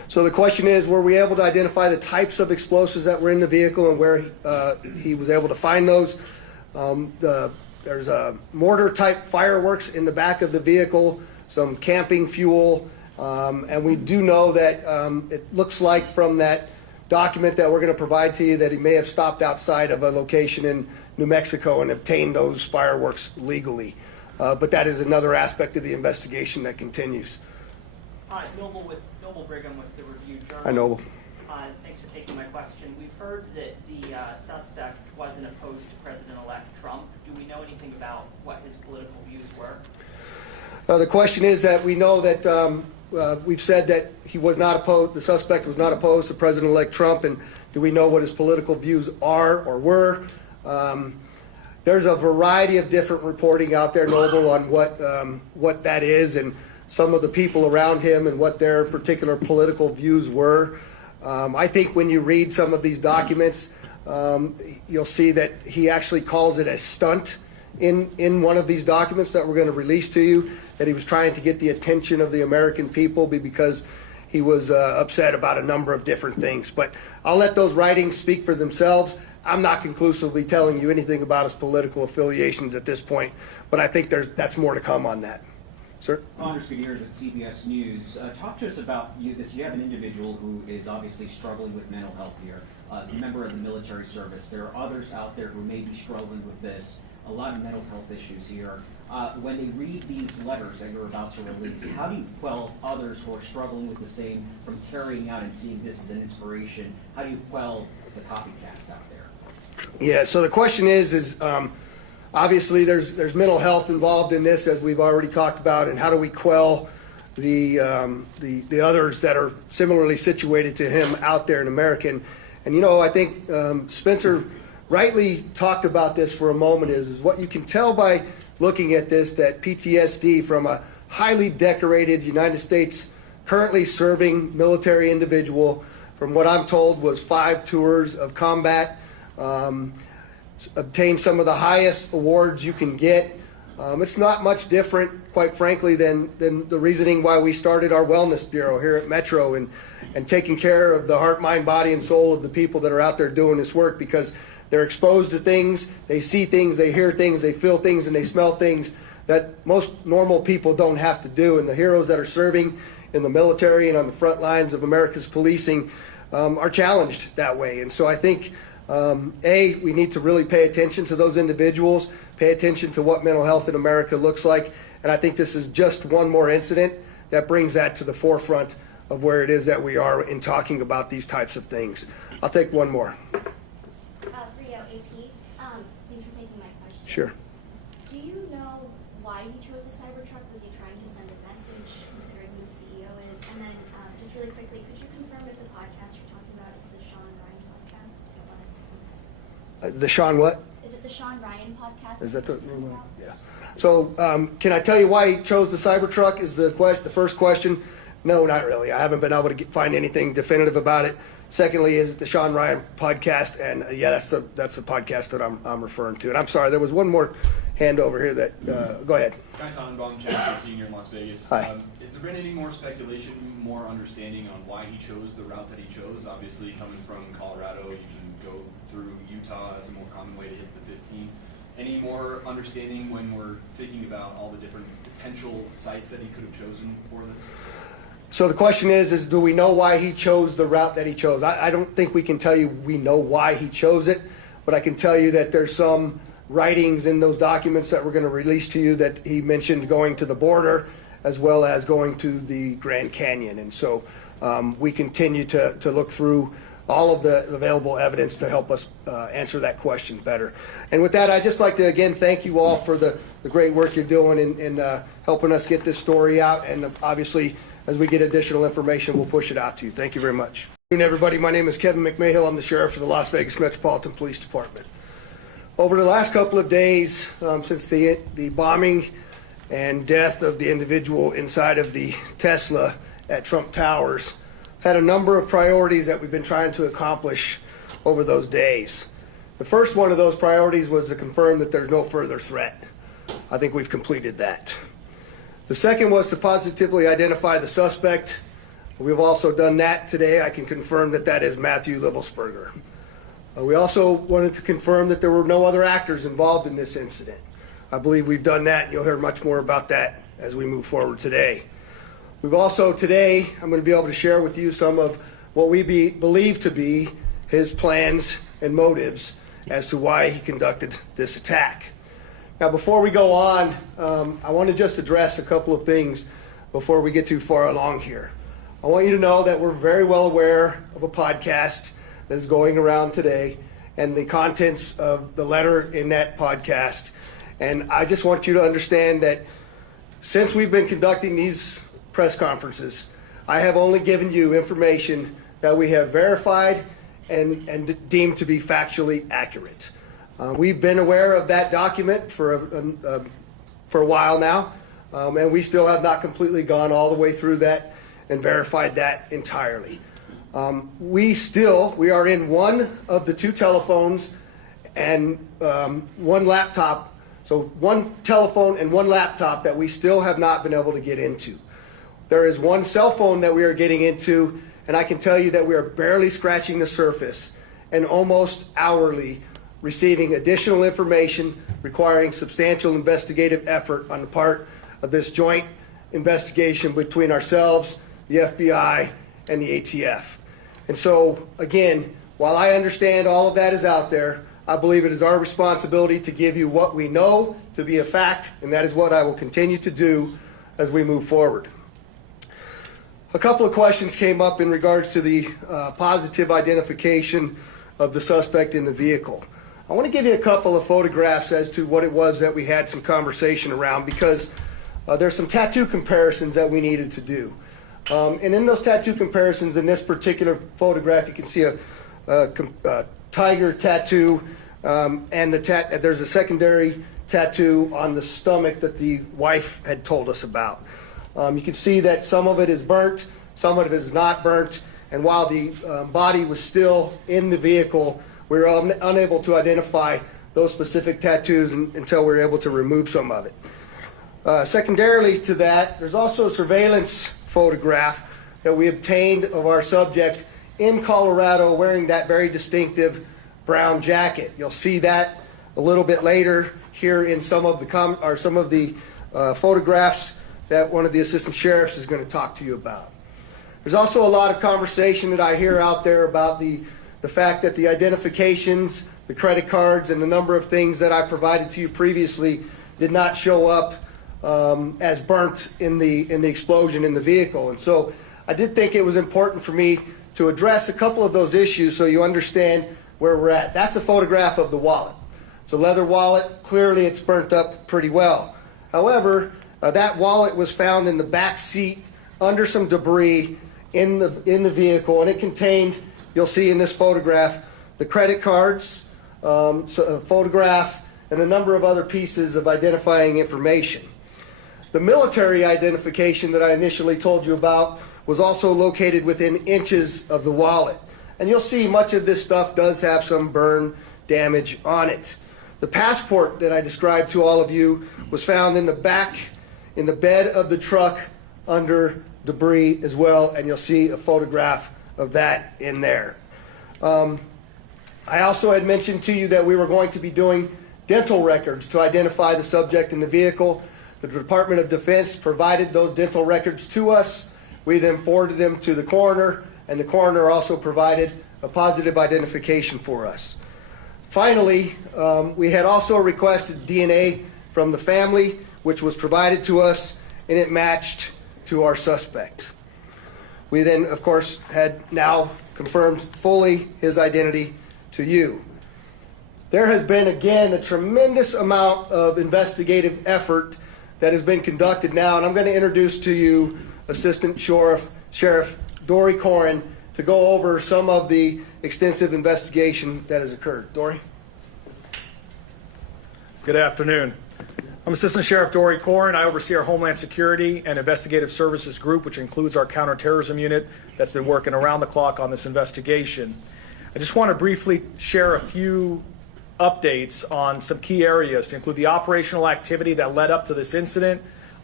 So the question is, were we able to identify the types of explosives that were in the vehicle and where he was able to find those? There's a mortar-type fireworks in the back of the vehicle, some camping fuel, and we do know that it looks like from that document that we're going to provide to you that he may have stopped outside of a location in New Mexico and obtained those fireworks legally. But that is another aspect of the investigation that continues. Hi, Noble Brigham with the Review Journal. Hi, Noble. Thanks for taking my question. We've heard that the suspect wasn't opposed to President-elect Trump. Do we know anything about what his political views were? The question is that we know that we've said that he was not opposed, the suspect was not opposed to President-elect Trump, and do we know what his political views are or were? There's a variety of different reporting out there, Noble, on what that is and some of the people around him and what their particular political views were. I think when you read some of these documents, you'll see that he actually calls it a stunt in one of these documents that we're going to release to you, that he was trying to get the attention of the American people because he was upset about a number of different things. But I'll let those writings speak for themselves. I'm not conclusively telling you anything about his political affiliations at this point, but I think that's more to come on that. Sir? Anders Gutierrez with CBS News. Talk to us about you have an individual who is obviously struggling with mental health here, a member of the military service. There are others out there who may be struggling with this, a lot of mental health issues here. When they read these letters that you're about to release, how do you quell others who are struggling with the same from carrying out and seeing this as an inspiration? How do you quell the copycats out there? Yeah, so the question is obviously there's mental health involved in this, as we've already talked about, and how do we quell the others that are similarly situated to him out there in America? And you know, I think Spencer rightly talked about this for a moment, is what you can tell by looking at this, that PTSD from a highly decorated United States currently serving military individual, from what I'm told was 5 tours of combat, obtained some of the highest awards you can get. It's not much different, quite frankly, than the reasoning why we started our wellness bureau here at Metro and taking care of the heart, mind, body, and soul of the people that are out there doing this work, because they're exposed to things, they see things, they hear things, they feel things, and they smell things that most normal people don't have to do. And the heroes that are serving in the military and on the front lines of America's policing are challenged that way. And so I think, we need to really pay attention to those individuals, pay attention to what mental health in America looks like. And I think this is just one more incident that brings that to the forefront of where it is that we are in talking about these types of things. I'll take one more. Rio, AP, thanks for taking my question. Sure. Do you know why he chose a Cybertruck? Was he trying to send a message, considering who the CEO is? And then, just really quickly, could you confirm if the podcast you're talking about is the Sean Ryan podcast? I don't want to say. The Sean what? Is it the Sean Ryan podcast? Is that the name? Yeah. So can I tell you why he chose the Cybertruck is the first question? No, not really. I haven't been able to find anything definitive about it. Secondly, is it the Sean Ryan podcast? And yeah, that's the podcast that I'm referring to. And I'm sorry, there was one more hand over here that, go ahead. Guy Tannenbaum, Channel 13 here in Las Vegas. Hi. Has there been any more speculation, more understanding on why he chose the route that he chose? Obviously, coming from Colorado, you can go through Utah. That's a more common way to hit the 15. Any more understanding when we're thinking about all the different potential sites that he could have chosen for this? So the question is do we know why he chose the route that he chose? I don't think we can tell you we know why he chose it, but I can tell you that there's some writings in those documents that we're going to release to you that he mentioned going to the border as well as going to the Grand Canyon. And so we continue to look through all of the available evidence to help us answer that question better. And with that, I'd just like to again thank you all for the great work you're doing in helping us get this story out. And obviously, as we get additional information, we'll push it out to you. Thank you very much. Good afternoon, everybody. My name is Kevin McMahill. I'm the sheriff of the Las Vegas Metropolitan Police Department. Over the last couple of days, since the bombing and death of the individual inside of the Tesla at Trump Towers, had a number of priorities that we've been trying to accomplish over those days. The first one of those priorities was to confirm that there's no further threat. I think we've completed that. The second was to positively identify the suspect. We've also done that today. I can confirm that that is Matthew Livelsberger. We also wanted to confirm that there were no other actors involved in this incident. I believe we've done that, and you'll hear much more about that as we move forward today. We've also today, I'm going to be able to share with you some of what we believe to be his plans and motives as to why he conducted this attack. Now, before we go on, I want to just address a couple of things before we get too far along here. I want you to know that we're very well aware of a podcast that is going around today and the contents of the letter in that podcast. And I just want you to understand that since we've been conducting these press conferences, I have only given you information that we have verified and deemed to be factually accurate. We've been aware of that document for a while now, and we still have not completely gone all the way through that and verified that entirely. We are in one of the two telephones and one laptop, so one telephone and one laptop that we still have not been able to get into. There is one cell phone that we are getting into, and I can tell you that we are barely scratching the surface and almost hourly receiving additional information requiring substantial investigative effort on the part of this joint investigation between ourselves, the FBI, and the ATF. And so, again, while I understand all of that is out there, I believe it is our responsibility to give you what we know to be a fact, and that is what I will continue to do as we move forward. A couple of questions came up in regards to the positive identification of the suspect in the vehicle. I want to give you a couple of photographs as to what it was that we had some conversation around, because there's some tattoo comparisons that we needed to do. And in those tattoo comparisons, in this particular photograph, you can see a tiger tattoo, and there's a secondary tattoo on the stomach that the wife had told us about. You can see that some of it is burnt, some of it is not burnt, and while the body was still in the vehicle, we were unable to identify those specific tattoos until we were able to remove some of it. Secondarily to that, there's also a surveillance photograph that we obtained of our subject in Colorado wearing that very distinctive brown jacket. You'll see that a little bit later here in some of the photographs that one of the assistant sheriffs is going to talk to you about. There's also a lot of conversation that I hear out there about the fact that the identifications, the credit cards, and the number of things that I provided to you previously did not show up as burnt in the explosion in the vehicle. And so I did think it was important for me to address a couple of those issues so you understand where we're at. That's a photograph of the wallet. It's a leather wallet. Clearly it's burnt up pretty well. However, that wallet was found in the back seat under some debris in the vehicle, and it contained, you'll see in this photograph, the credit cards, a photograph, and a number of other pieces of identifying information. The military identification that I initially told you about was also located within inches of the wallet. And you'll see much of this stuff does have some burn damage on it. The passport that I described to all of you was found in the back, in the bed of the truck under debris as well, and you'll see a photograph of that in there. I also had mentioned to you that we were going to be doing dental records to identify the subject in the vehicle. The Department of Defense provided those dental records to us. We then forwarded them to the coroner, and the coroner also provided a positive identification for us. Finally, we had also requested DNA from the family, which was provided to us, and it matched to our suspect. We then, of course, had now confirmed fully his identity to you. There has been, again, a tremendous amount of investigative effort that has been conducted now, and I'm going to introduce to you Assistant Sheriff Dory Corrin to go over some of the extensive investigation that has occurred. Dory? Good afternoon. I'm Assistant Sheriff Dory Corrin. I oversee our Homeland Security and Investigative Services Group, which includes our counterterrorism unit that's been working around the clock on this investigation. I just want to briefly share a few updates on some key areas to include the operational activity that led up to this incident,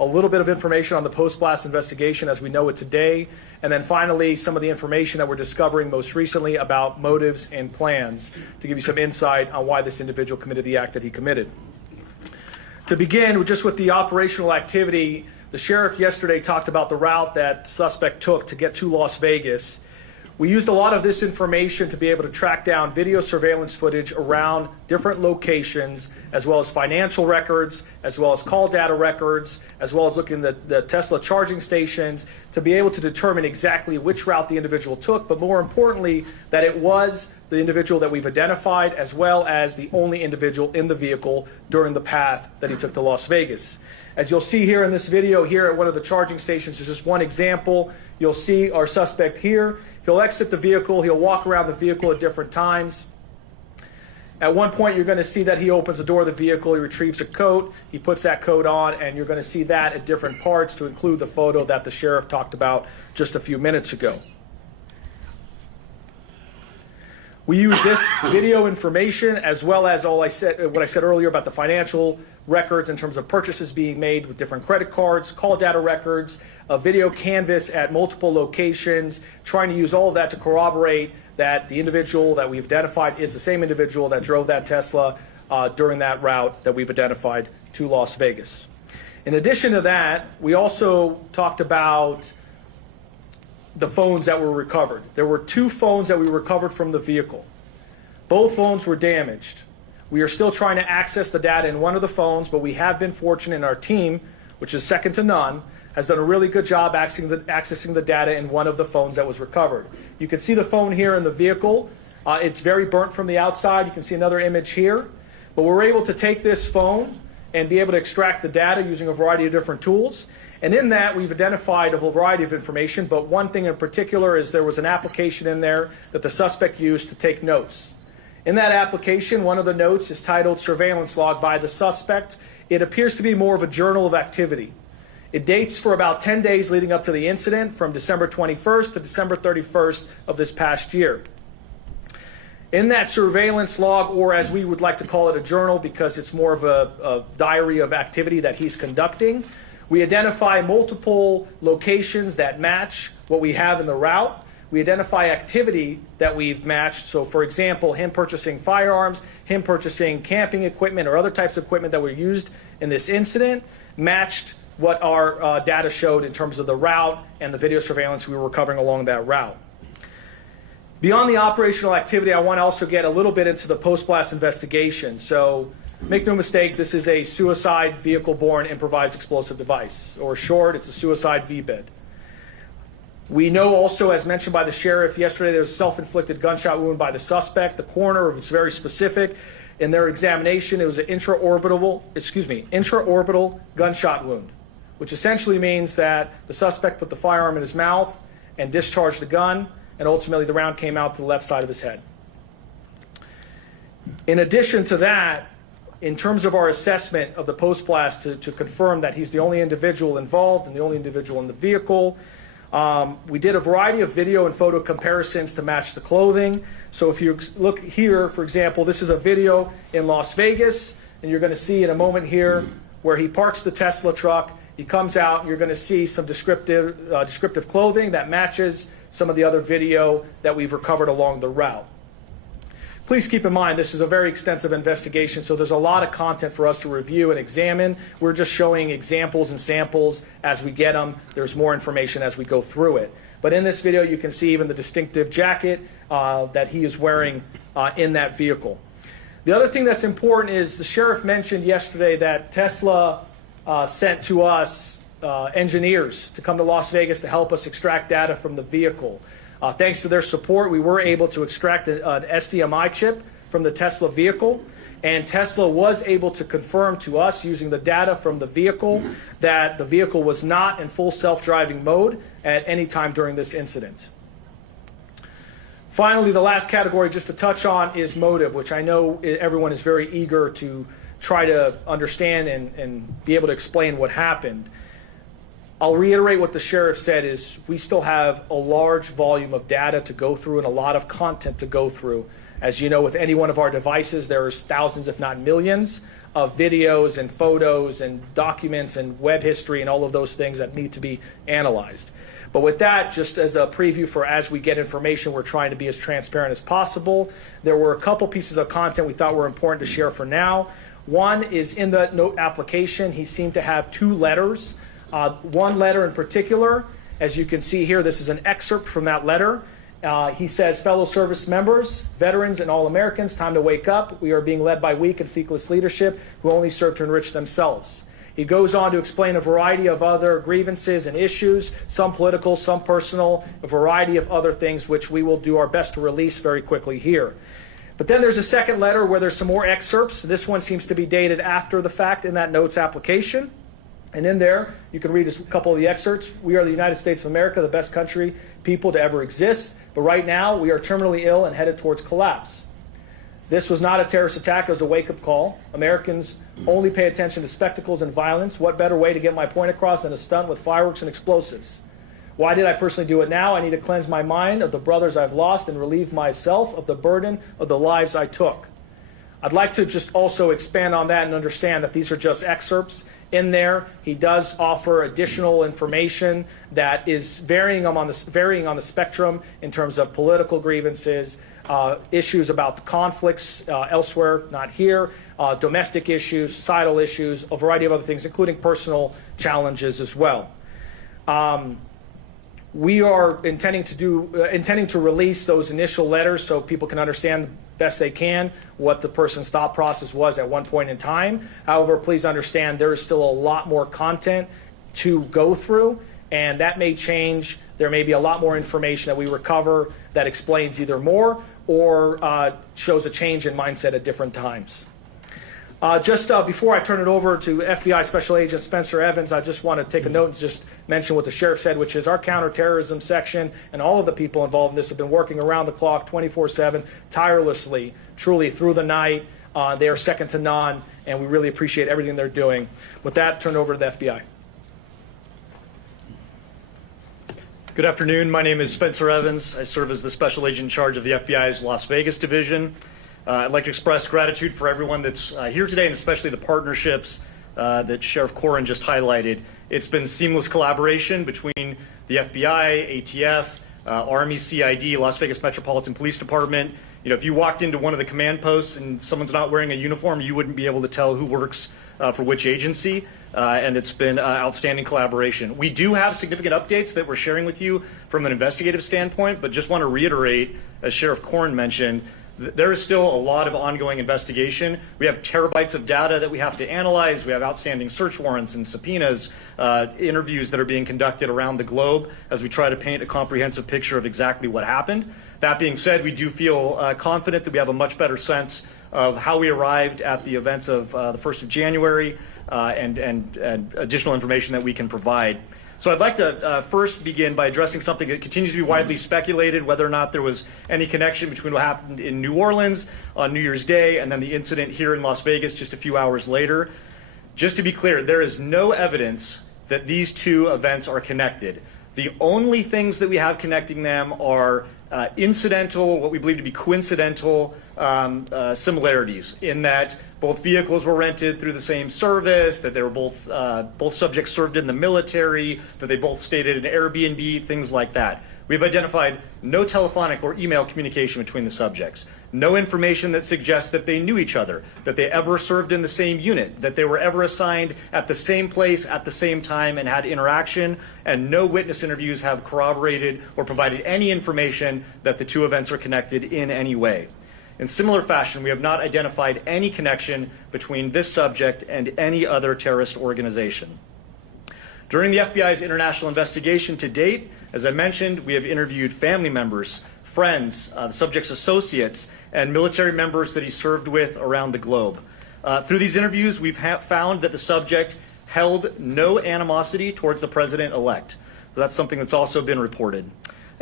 a little bit of information on the post-blast investigation as we know it today, and then finally some of the information that we're discovering most recently about motives and plans to give you some insight on why this individual committed the act that he committed. To begin just with the operational activity, the sheriff yesterday talked about the route that the suspect took to get to Las Vegas. We used a lot of this information to be able to track down video surveillance footage around different locations, as well as financial records, as well as call data records, as well as looking at the Tesla charging stations to be able to determine exactly which route the individual took, but more importantly, that it was the individual that we've identified, as well as the only individual in the vehicle during the path that he took to Las Vegas. As you'll see here in this video here at one of the charging stations, is just one example. You'll see our suspect here. He'll exit the vehicle. He'll walk around the vehicle at different times. At one point, you're going to see that he opens the door of the vehicle. He retrieves a coat. He puts that coat on, and you're going to see that at different parts to include the photo that the sheriff talked about just a few minutes ago. We use this video information as well as what I said earlier about the financial records in terms of purchases being made with different credit cards, call data records, a video canvas at multiple locations, trying to use all of that to corroborate that the individual that we've identified is the same individual that drove that Tesla during that route that we've identified to Las Vegas. In addition to that, we also talked about the phones that were recovered. There were 2 phones that we recovered from the vehicle. Both phones were damaged. We are still trying to access the data in one of the phones, but we have been fortunate in our team, which is second to none, has done a really good job accessing the data in one of the phones that was recovered. You can see the phone here in the vehicle. It's very burnt from the outside. You can see another image here. But we're able to take this phone and be able to extract the data using a variety of different tools. And in that, we've identified a whole variety of information, but one thing in particular is there was an application in there that the suspect used to take notes. In that application, one of the notes is titled Surveillance Log by the Suspect. It appears to be more of a journal of activity. It dates for about 10 days leading up to the incident, from December 21st to December 31st of this past year. In that surveillance log, or as we would like to call it, a journal, because it's more of a diary of activity that he's conducting, we identify multiple locations that match what we have in the route. We identify activity that we've matched. So, for example, him purchasing firearms, him purchasing camping equipment or other types of equipment that were used in this incident, matched what our data showed in terms of the route and the video surveillance we were recovering along that route. Beyond the operational activity, I want to also get a little bit into the post-blast investigation. So make no mistake, this is a suicide vehicle-borne improvised explosive device, or short, it's a suicide VBID. We know also, as mentioned by the sheriff yesterday, there was a self-inflicted gunshot wound by the suspect. The coroner was very specific. In their examination, it was an intraorbital gunshot wound, which essentially means that the suspect put the firearm in his mouth and discharged the gun, and ultimately the round came out to the left side of his head. In addition to that, in terms of our assessment of the post-blast to confirm that he's the only individual involved and the only individual in the vehicle, we did a variety of video and photo comparisons to match the clothing. So if you look here, for example, this is a video in Las Vegas, and you're going to see in a moment here where he parks the Tesla truck. He comes out, and you're going to see some descriptive clothing that matches some of the other video that we've recovered along the route. Please keep in mind, this is a very extensive investigation, so there's a lot of content for us to review and examine. We're just showing examples and samples as we get them. There's more information as we go through it. But in this video, you can see even the distinctive jacket that he is wearing in that vehicle. The other thing that's important is the sheriff mentioned yesterday that Tesla sent to us engineers to come to Las Vegas to help us extract data from the vehicle. Thanks to their support, we were able to extract an SDMI chip from the Tesla vehicle, and Tesla was able to confirm to us using the data from the vehicle that the vehicle was not in full self-driving mode at any time during this incident. Finally, the last category just to touch on is motive, which I know everyone is very eager to try to understand and be able to explain what happened. I'll reiterate what the sheriff said is we still have a large volume of data to go through and a lot of content to go through. As you know, with any one of our devices, there's thousands, if not millions, of videos and photos and documents and web history and all of those things that need to be analyzed. But with that, just as a preview for as we get information, we're trying to be as transparent as possible. There were a couple pieces of content we thought were important to share for now. One is in the note application, he seemed to have 2 letters. One letter in particular, as you can see here, this is an excerpt from that letter. He says, fellow service members, veterans, and all Americans, time to wake up. We are being led by weak and feckless leadership who only serve to enrich themselves. He goes on to explain a variety of other grievances and issues, some political, some personal, a variety of other things which we will do our best to release very quickly here. But then there's a second letter where there's some more excerpts. This one seems to be dated after the fact in that notes application. And in there, you can read a couple of the excerpts. We are the United States of America, the best country, people to ever exist. But right now, we are terminally ill and headed towards collapse. This was not a terrorist attack. It was a wake-up call. Americans only pay attention to spectacles and violence. What better way to get my point across than a stunt with fireworks and explosives? Why did I personally do it now? I need to cleanse my mind of the brothers I've lost and relieve myself of the burden of the lives I took. I'd like to just also expand on that and understand that these are just excerpts. In there, he does offer additional information that is varying on the spectrum in terms of political grievances, issues about the conflicts elsewhere, not here, domestic issues, societal issues, a variety of other things, including personal challenges as well. We are intending to release those initial letters so people can understand the best they can what the person's thought process was at one point in time. However, please understand there is still a lot more content to go through, and that may change. There may be a lot more information that we recover that explains either more or shows a change in mindset at different times. Just before I turn it over to FBI Special Agent Spencer Evans, I just want to take a note and just mention what the sheriff said, which is our counterterrorism section and all of the people involved in this have been working around the clock, 24/7, tirelessly, truly through the night. They are second to none, and we really appreciate everything they're doing. With that, turn it over to the FBI. Good afternoon. My name is Spencer Evans. I serve as the Special Agent in charge of the FBI's Las Vegas division. I'd like to express gratitude for everyone that's here today, and especially the partnerships that Sheriff Corrin just highlighted. It's been seamless collaboration between the FBI, ATF, Army, CID, Las Vegas Metropolitan Police Department. You know, if you walked into one of the command posts and someone's not wearing a uniform, you wouldn't be able to tell who works for which agency, and it's been outstanding collaboration. We do have significant updates that we're sharing with you from an investigative standpoint, but just want to reiterate, as Sheriff Corrin mentioned, there is still a lot of ongoing investigation. We have terabytes of data that we have to analyze. We have outstanding search warrants and subpoenas, interviews that are being conducted around the globe as we try to paint a comprehensive picture of exactly what happened. That being said, we do feel confident that we have a much better sense of how we arrived at the events of the 1st of January and additional information that we can provide. So I'd like to first begin by addressing something that continues to be widely speculated, whether or not there was any connection between what happened in New Orleans on New Year's Day and then the incident here in Las Vegas just a few hours later. Just to be clear, there is no evidence that these two events are connected. The only things that we have connecting them are incidental, what we believe to be coincidental similarities in that both vehicles were rented through the same service, that they were both subjects served in the military, that they both stayed at an Airbnb, things like that. We've identified no telephonic or email communication between the subjects, no information that suggests that they knew each other, that they ever served in the same unit, that they were ever assigned at the same place at the same time and had interaction, and no witness interviews have corroborated or provided any information that the two events are connected in any way. In similar fashion, we have not identified any connection between this subject and any other terrorist organization. During the FBI's international investigation to date, as I mentioned, we have interviewed family members, friends, the subject's associates, and military members that he served with around the globe. Through these interviews, we've found that the subject held no animosity towards the president-elect. That's something that's also been reported.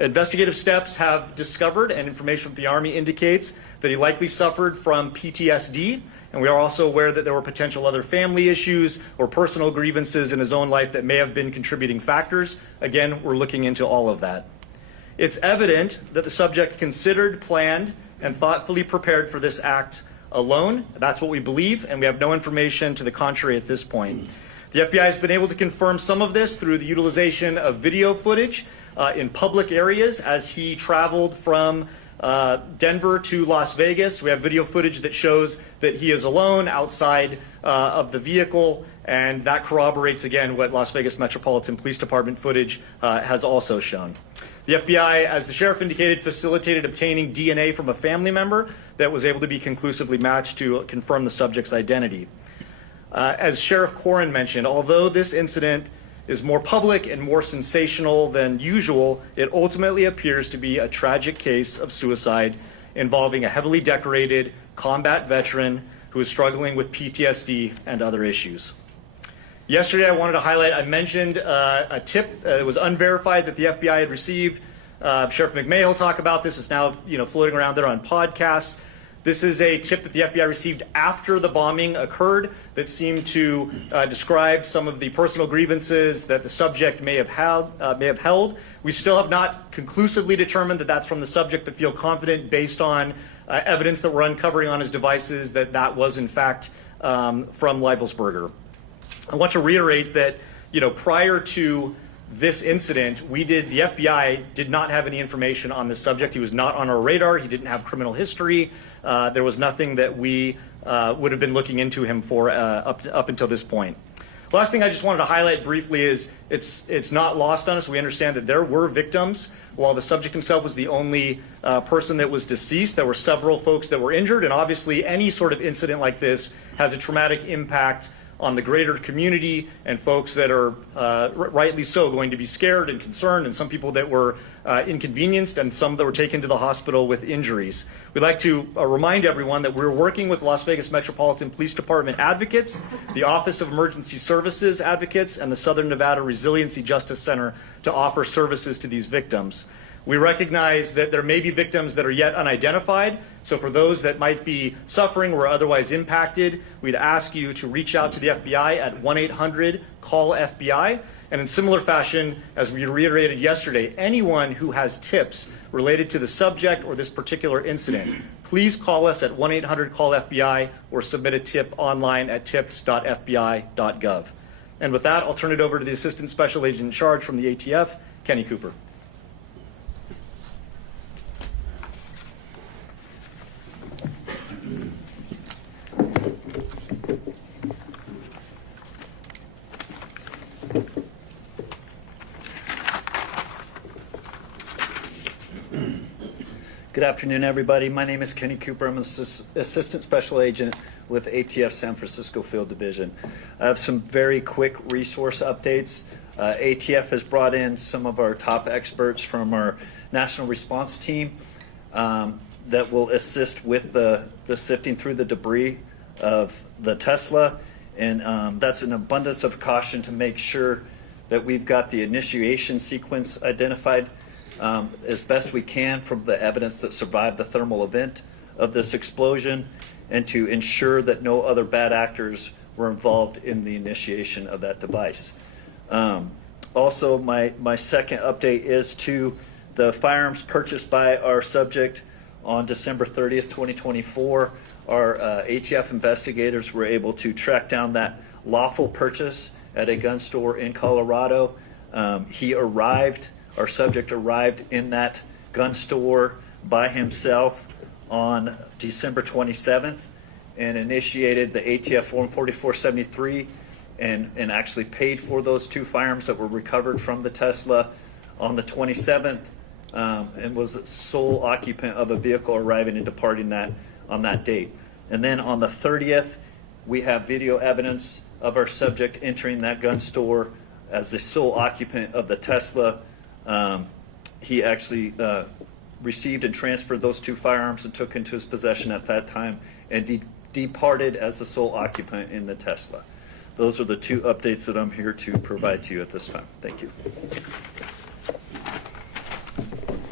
Investigative steps have discovered, and information from the Army indicates, that he likely suffered from PTSD, and we are also aware that there were potential other family issues or personal grievances in his own life that may have been contributing factors. Again, we're looking into all of that. It's evident that the subject considered, planned, and thoughtfully prepared for this act alone. That's what we believe, and we have no information to the contrary at this point. The FBI has been able to confirm some of this through the utilization of video footage in public areas as he traveled from Denver to Las Vegas. We have video footage that shows that he is alone outside of the vehicle, and that corroborates again what Las Vegas Metropolitan Police Department footage has also shown. The FBI, as the sheriff indicated, facilitated obtaining DNA from a family member that was able to be conclusively matched to confirm the subject's identity. As Sheriff Corrin mentioned, although this incident is more public and more sensational than usual, it ultimately appears to be a tragic case of suicide involving a heavily decorated combat veteran who is struggling with PTSD and other issues. Yesterday, I wanted to highlight, I mentioned a tip that was unverified that the FBI had received. Sheriff McMahon will talk about this. It's now floating around there on podcasts. This is a tip that the FBI received after the bombing occurred that seemed to describe some of the personal grievances that the subject may have held. We still have not conclusively determined that that's from the subject, but feel confident based on evidence that we're uncovering on his devices that that was in fact from Leifelsberger. I want to reiterate that prior to this incident, the FBI did not have any information on this subject. He was not on our radar. He didn't have criminal history. There was nothing that we would have been looking into him for up until this point. Last thing I just wanted to highlight briefly is it's not lost on us. We understand that there were victims. While the subject himself was the only person that was deceased, there were several folks that were injured, and obviously any sort of incident like this has a traumatic impact on the greater community and folks that are rightly so going to be scared and concerned, and some people that were inconvenienced and some that were taken to the hospital with injuries. We'd like to remind everyone that we're working with Las Vegas Metropolitan Police Department advocates, the Office of Emergency Services advocates, and the Southern Nevada Resiliency Justice Center to offer services to these victims. We recognize that there may be victims that are yet unidentified, so for those that might be suffering or otherwise impacted, we'd ask you to reach out to the FBI at 1-800-CALL-FBI. And in similar fashion, as we reiterated yesterday, anyone who has tips related to the subject or this particular incident, please call us at 1-800-CALL-FBI or submit a tip online at tips.fbi.gov. And with that, I'll turn it over to the Assistant Special Agent in Charge from the ATF, Kenny Cooper. Good afternoon, everybody. My name is Kenny Cooper. I'm an Assistant Special Agent with ATF San Francisco Field Division. I have some very quick resource updates. ATF has brought in some of our top experts from our national response team that will assist with the sifting through the debris of the Tesla. And that's an abundance of caution to make sure that we've got the initiation sequence identified as best we can from the evidence that survived the thermal event of this explosion, and to ensure that no other bad actors were involved in the initiation of that device. Also, my second update is to the firearms purchased by our subject on December 30th, 2024. Our ATF investigators were able to track down that lawful purchase at a gun store in Colorado. Our subject arrived in that gun store by himself on December 27th and initiated the ATF Form 4473 and actually paid for those two firearms that were recovered from the Tesla on the 27th and was sole occupant of a vehicle arriving and departing that on that date. And then on the 30th, we have video evidence of our subject entering that gun store as the sole occupant of the Tesla. He actually received and transferred those two firearms and took into his possession at that time and departed as the sole occupant in the Tesla. Those are the two updates that I'm here to provide to you at this time. Thank you.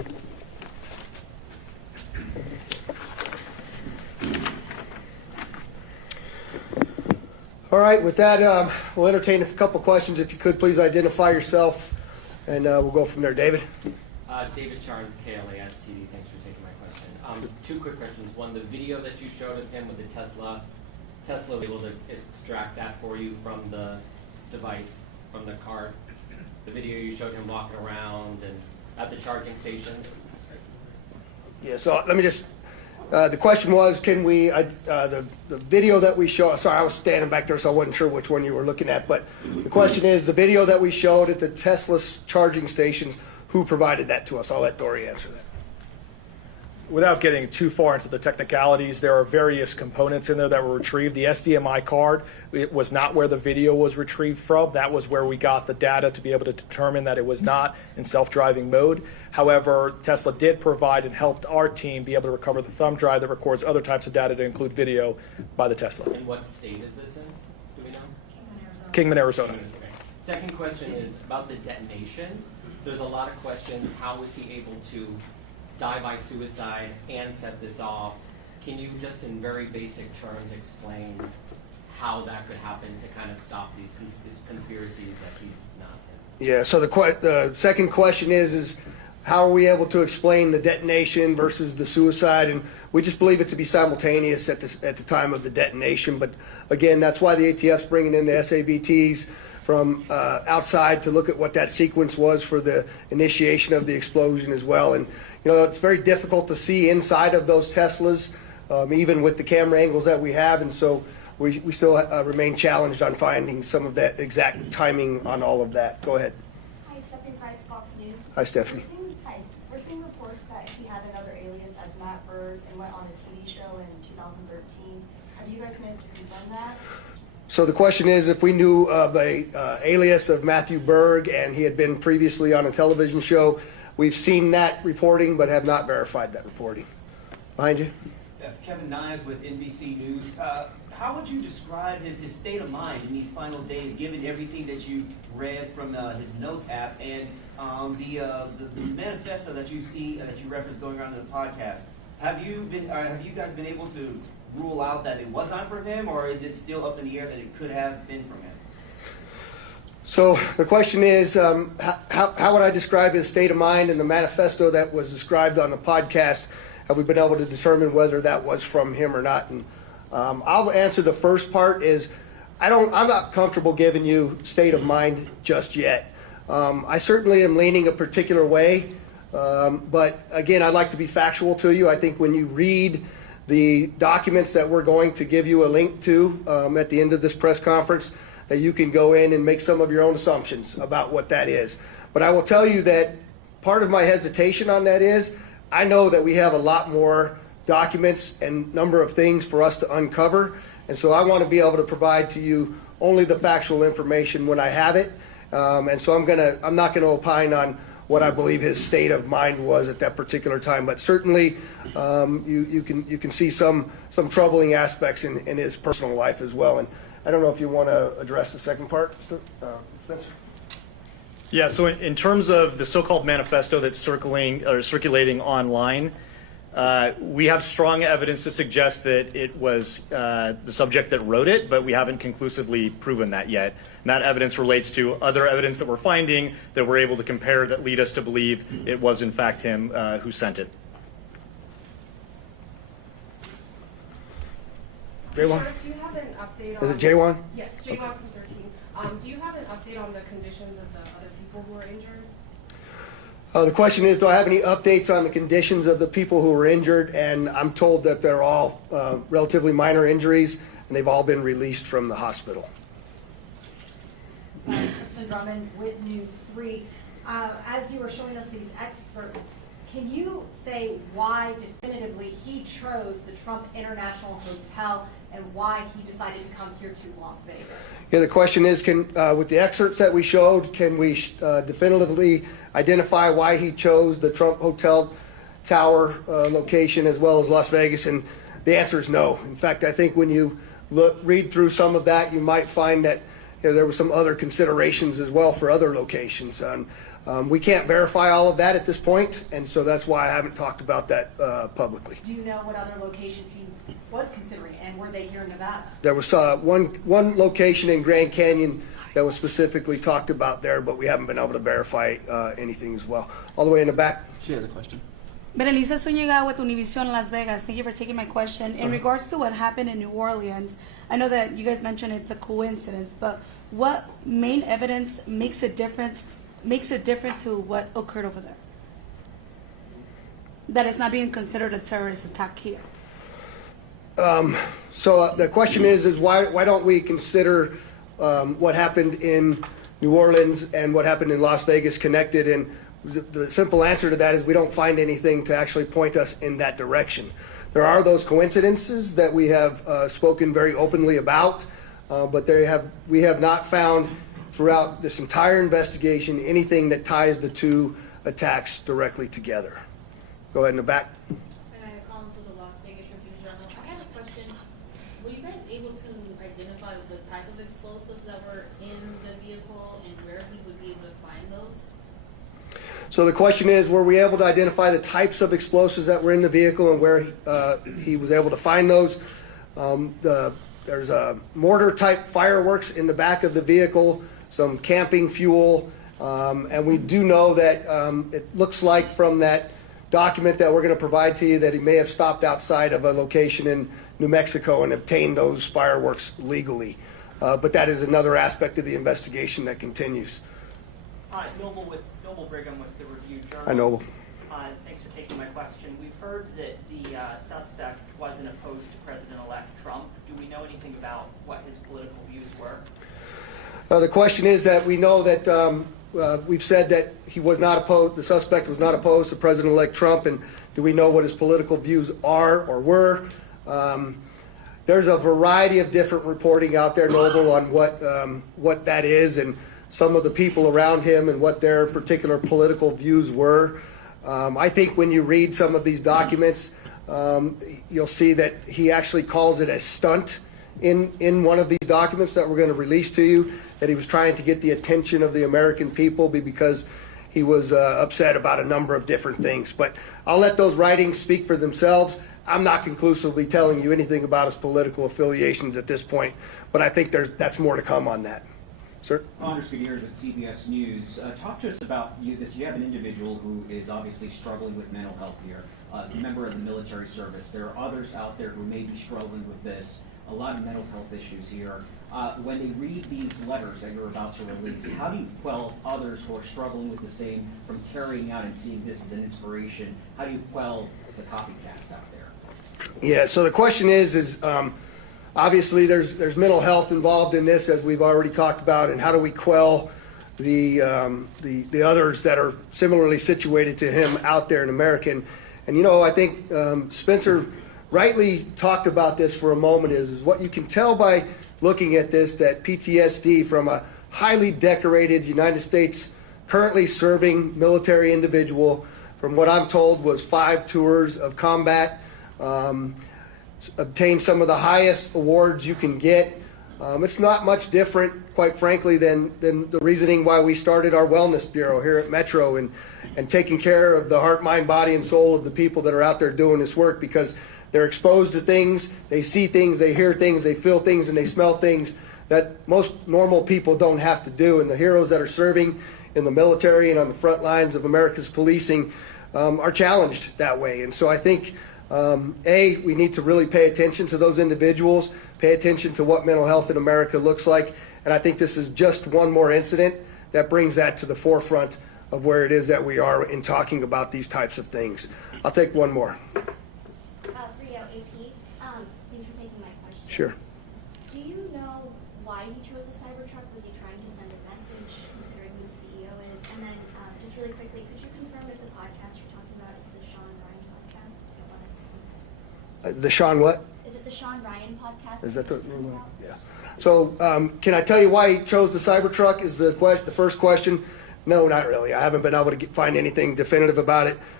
All right, with that, we'll entertain a couple questions. If you could, please identify yourself, and we'll go from there. David? David Charnes, KLA STD. Thanks for taking my question. Two quick questions. One, the video that you showed of him with the Tesla was able to extract that for you from the device, from the card. The video you showed him walking around and at the charging stations. Yeah, so let me just, the question was, can we, the video that we show, sorry, I was standing back there, so I wasn't sure which one you were looking at, but the question is, the video that we showed at the Tesla charging stations, who provided that to us? I'll let Dory answer that. Without getting too far into the technicalities, there are various components in there that were retrieved. The SDMI card, it was not where the video was retrieved from. That was where we got the data to be able to determine that it was not in self-driving mode. However, Tesla did provide and helped our team be able to recover the thumb drive that records other types of data to include video by the Tesla. And what state is this in? Do we know? Kingman, Arizona. Okay. Second question is about the detonation. There's a lot of questions. How was he able to die by suicide and set this off? Can you just in very basic terms explain how that could happen to kind of stop these conspiracies that he's not in? Yeah, so the second question is how are we able to explain the detonation versus the suicide? And we just believe it to be simultaneous at the time of the detonation. But again, that's why the ATF's bringing in the SABTs from outside to look at what that sequence was for the initiation of the explosion as well. And you know, it's very difficult to see inside of those Teslas, even with the camera angles that we have. And so we still remain challenged on finding some of that exact timing on all of that. Go ahead. Hi, Stephanie Price, Fox News. Hi, Stephanie. We're seeing reports that he had another alias as Matt Bird and went on a TV show in 2013. Have you guys been able to confirm that? So the question is, if we knew of a alias of Matthew Berg and he had been previously on a television show, we've seen that reporting but have not verified that reporting. Behind you. Yes, Kevin Nies with NBC News. How would you describe his state of mind in these final days, given everything that you read from his notes app and the manifesto that you see that you referenced going around in the podcast? Have you guys been able to rule out that it was not from him, or is it still up in the air that it could have been from him? So the question is, how would I describe his state of mind in the manifesto that was described on the podcast? Have we been able to determine whether that was from him or not? And I'll answer the first part is, I'm not comfortable giving you state of mind just yet. I certainly am leaning a particular way, but again, I'd like to be factual to you. I think when you read the documents that we're going to give you a link to at the end of this press conference, that you can go in and make some of your own assumptions about what that is. But I will tell you that part of my hesitation on that is, I know that we have a lot more documents and number of things for us to uncover, and so I want to be able to provide to you only the factual information when I have it. And so I'm not gonna opine on what I believe his state of mind was at that particular time, but certainly you can see some troubling aspects in his personal life as well. And I don't know if you want to address the second part, Spencer. Yeah, so in terms of the so-called manifesto that's circulating online, we have strong evidence to suggest that it was the subject that wrote it, but we haven't conclusively proven that yet. And that evidence relates to other evidence that we're finding that we're able to compare that lead us to believe it was in fact him who sent it. Jaywan? Do you have an update on... Is it Jaywan? Yes, Jaywan from 13. Do you have an update on the conditions of the other people who are injured? The question is, do I have any updates on the conditions of the people who were injured? And I'm told that they're all relatively minor injuries, and they've all been released from the hospital. Kristen Drummond with News 3. As you were showing us these excerpts, can you say why definitively he chose the Trump International Hotel and why he decided to come here to Las Vegas? Yeah, the question is, with the excerpts that we showed, can we definitively identify why he chose the Trump Hotel Tower location as well as Las Vegas? And the answer is no. In fact, I think when you read through some of that, you might find that there were some other considerations as well for other locations. We can't verify all of that at this point, and so that's why I haven't talked about that publicly. Do you know what other locations he was considering, and were they here in Nevada? There was one location in Grand Canyon that was specifically talked about there, but we haven't been able to verify anything as well. All the way in the back. She has a question. Berenice Zúñiga with Univision Las Vegas. Thank you for taking my question. In regards to what happened in New Orleans, I know that you guys mentioned it's a coincidence, but what main evidence makes it different to what occurred over there? That it's not being considered a terrorist attack here. So the question is why don't we consider what happened in New Orleans and what happened in Las Vegas connected? And the simple answer to that is we don't find anything to actually point us in that direction. There are those coincidences that we have spoken very openly about, but we have not found throughout this entire investigation anything that ties the two attacks directly together. Go ahead in the back. For the Las Vegas Tribune Journal. I had a question. Were you guys able to identify the type of explosives that were in the vehicle and where he would be able to find those? So the question is, were we able to identify the types of explosives that were in the vehicle and where he was able to find those? There's a mortar-type fireworks in the back of the vehicle, some camping fuel, and we do know that it looks like from that document that we're going to provide to you that he may have stopped outside of a location in New Mexico and obtained those fireworks legally. But that is another aspect of the investigation that continues. Hi, Noble Brigham with the Review Journal. Hi, Noble. Thanks for taking my question. We've heard that the suspect wasn't opposed to President-elect Trump. Do we know anything about what his political views were? The question is that we know that we've said that he was not opposed, the suspect was not opposed to President-elect Trump, and do we know what his political views are or were? There's a variety of different reporting out there, Noble, on what that is and some of the people around him and what their particular political views were. I think when you read some of these documents, you'll see that he actually calls it a stunt in one of these documents that we're going to release to you, that he was trying to get the attention of the American people because he was upset about a number of different things. But I'll let those writings speak for themselves. I'm not conclusively telling you anything about his political affiliations at this point, but I think that's more to come on that. Sir? Anders Gutierrez with CBS News. Talk to us about you have an individual who is obviously struggling with mental health here, a member of the military service. There are others out there who may be struggling with this, a lot of mental health issues here. When they read these letters that you're about to release, how do you quell others who are struggling with the same from carrying out and seeing this as an inspiration? How do you quell the copycats out there? Yeah, so the question is obviously there's mental health involved in this, as we've already talked about, and how do we quell the others that are similarly situated to him out there in America? And I think Spencer rightly talked about this for a moment is what you can tell by looking at this, that PTSD from a highly decorated United States currently serving military individual, from what I'm told was 5 tours of combat, obtained some of the highest awards you can get. It's not much different, quite frankly, than the reasoning why we started our wellness bureau here at Metro and taking care of the heart, mind, body, and soul of the people that are out there doing this work, because they're exposed to things, they see things, they hear things, they feel things, and they smell things that most normal people don't have to do. And the heroes that are serving in the military and on the front lines of America's policing are challenged that way. And so I think, we need to really pay attention to those individuals, pay attention to what mental health in America looks like. And I think this is just one more incident that brings that to the forefront of where it is that we are in talking about these types of things. I'll take one more. Rio AP, thanks for taking my question. Sure. Do you know why he chose a Cybertruck? Was he trying to send a message, considering who the CEO is? And then, just really quickly, could you confirm if the podcast you're talking about is the Sean Ryan podcast? I don't want to say. The Sean what? Is it the Sean Ryan podcast? Is that the name of it? Yeah. So can I tell you why he chose the Cybertruck is the first question? No, not really. I haven't been able to find anything definitive about it.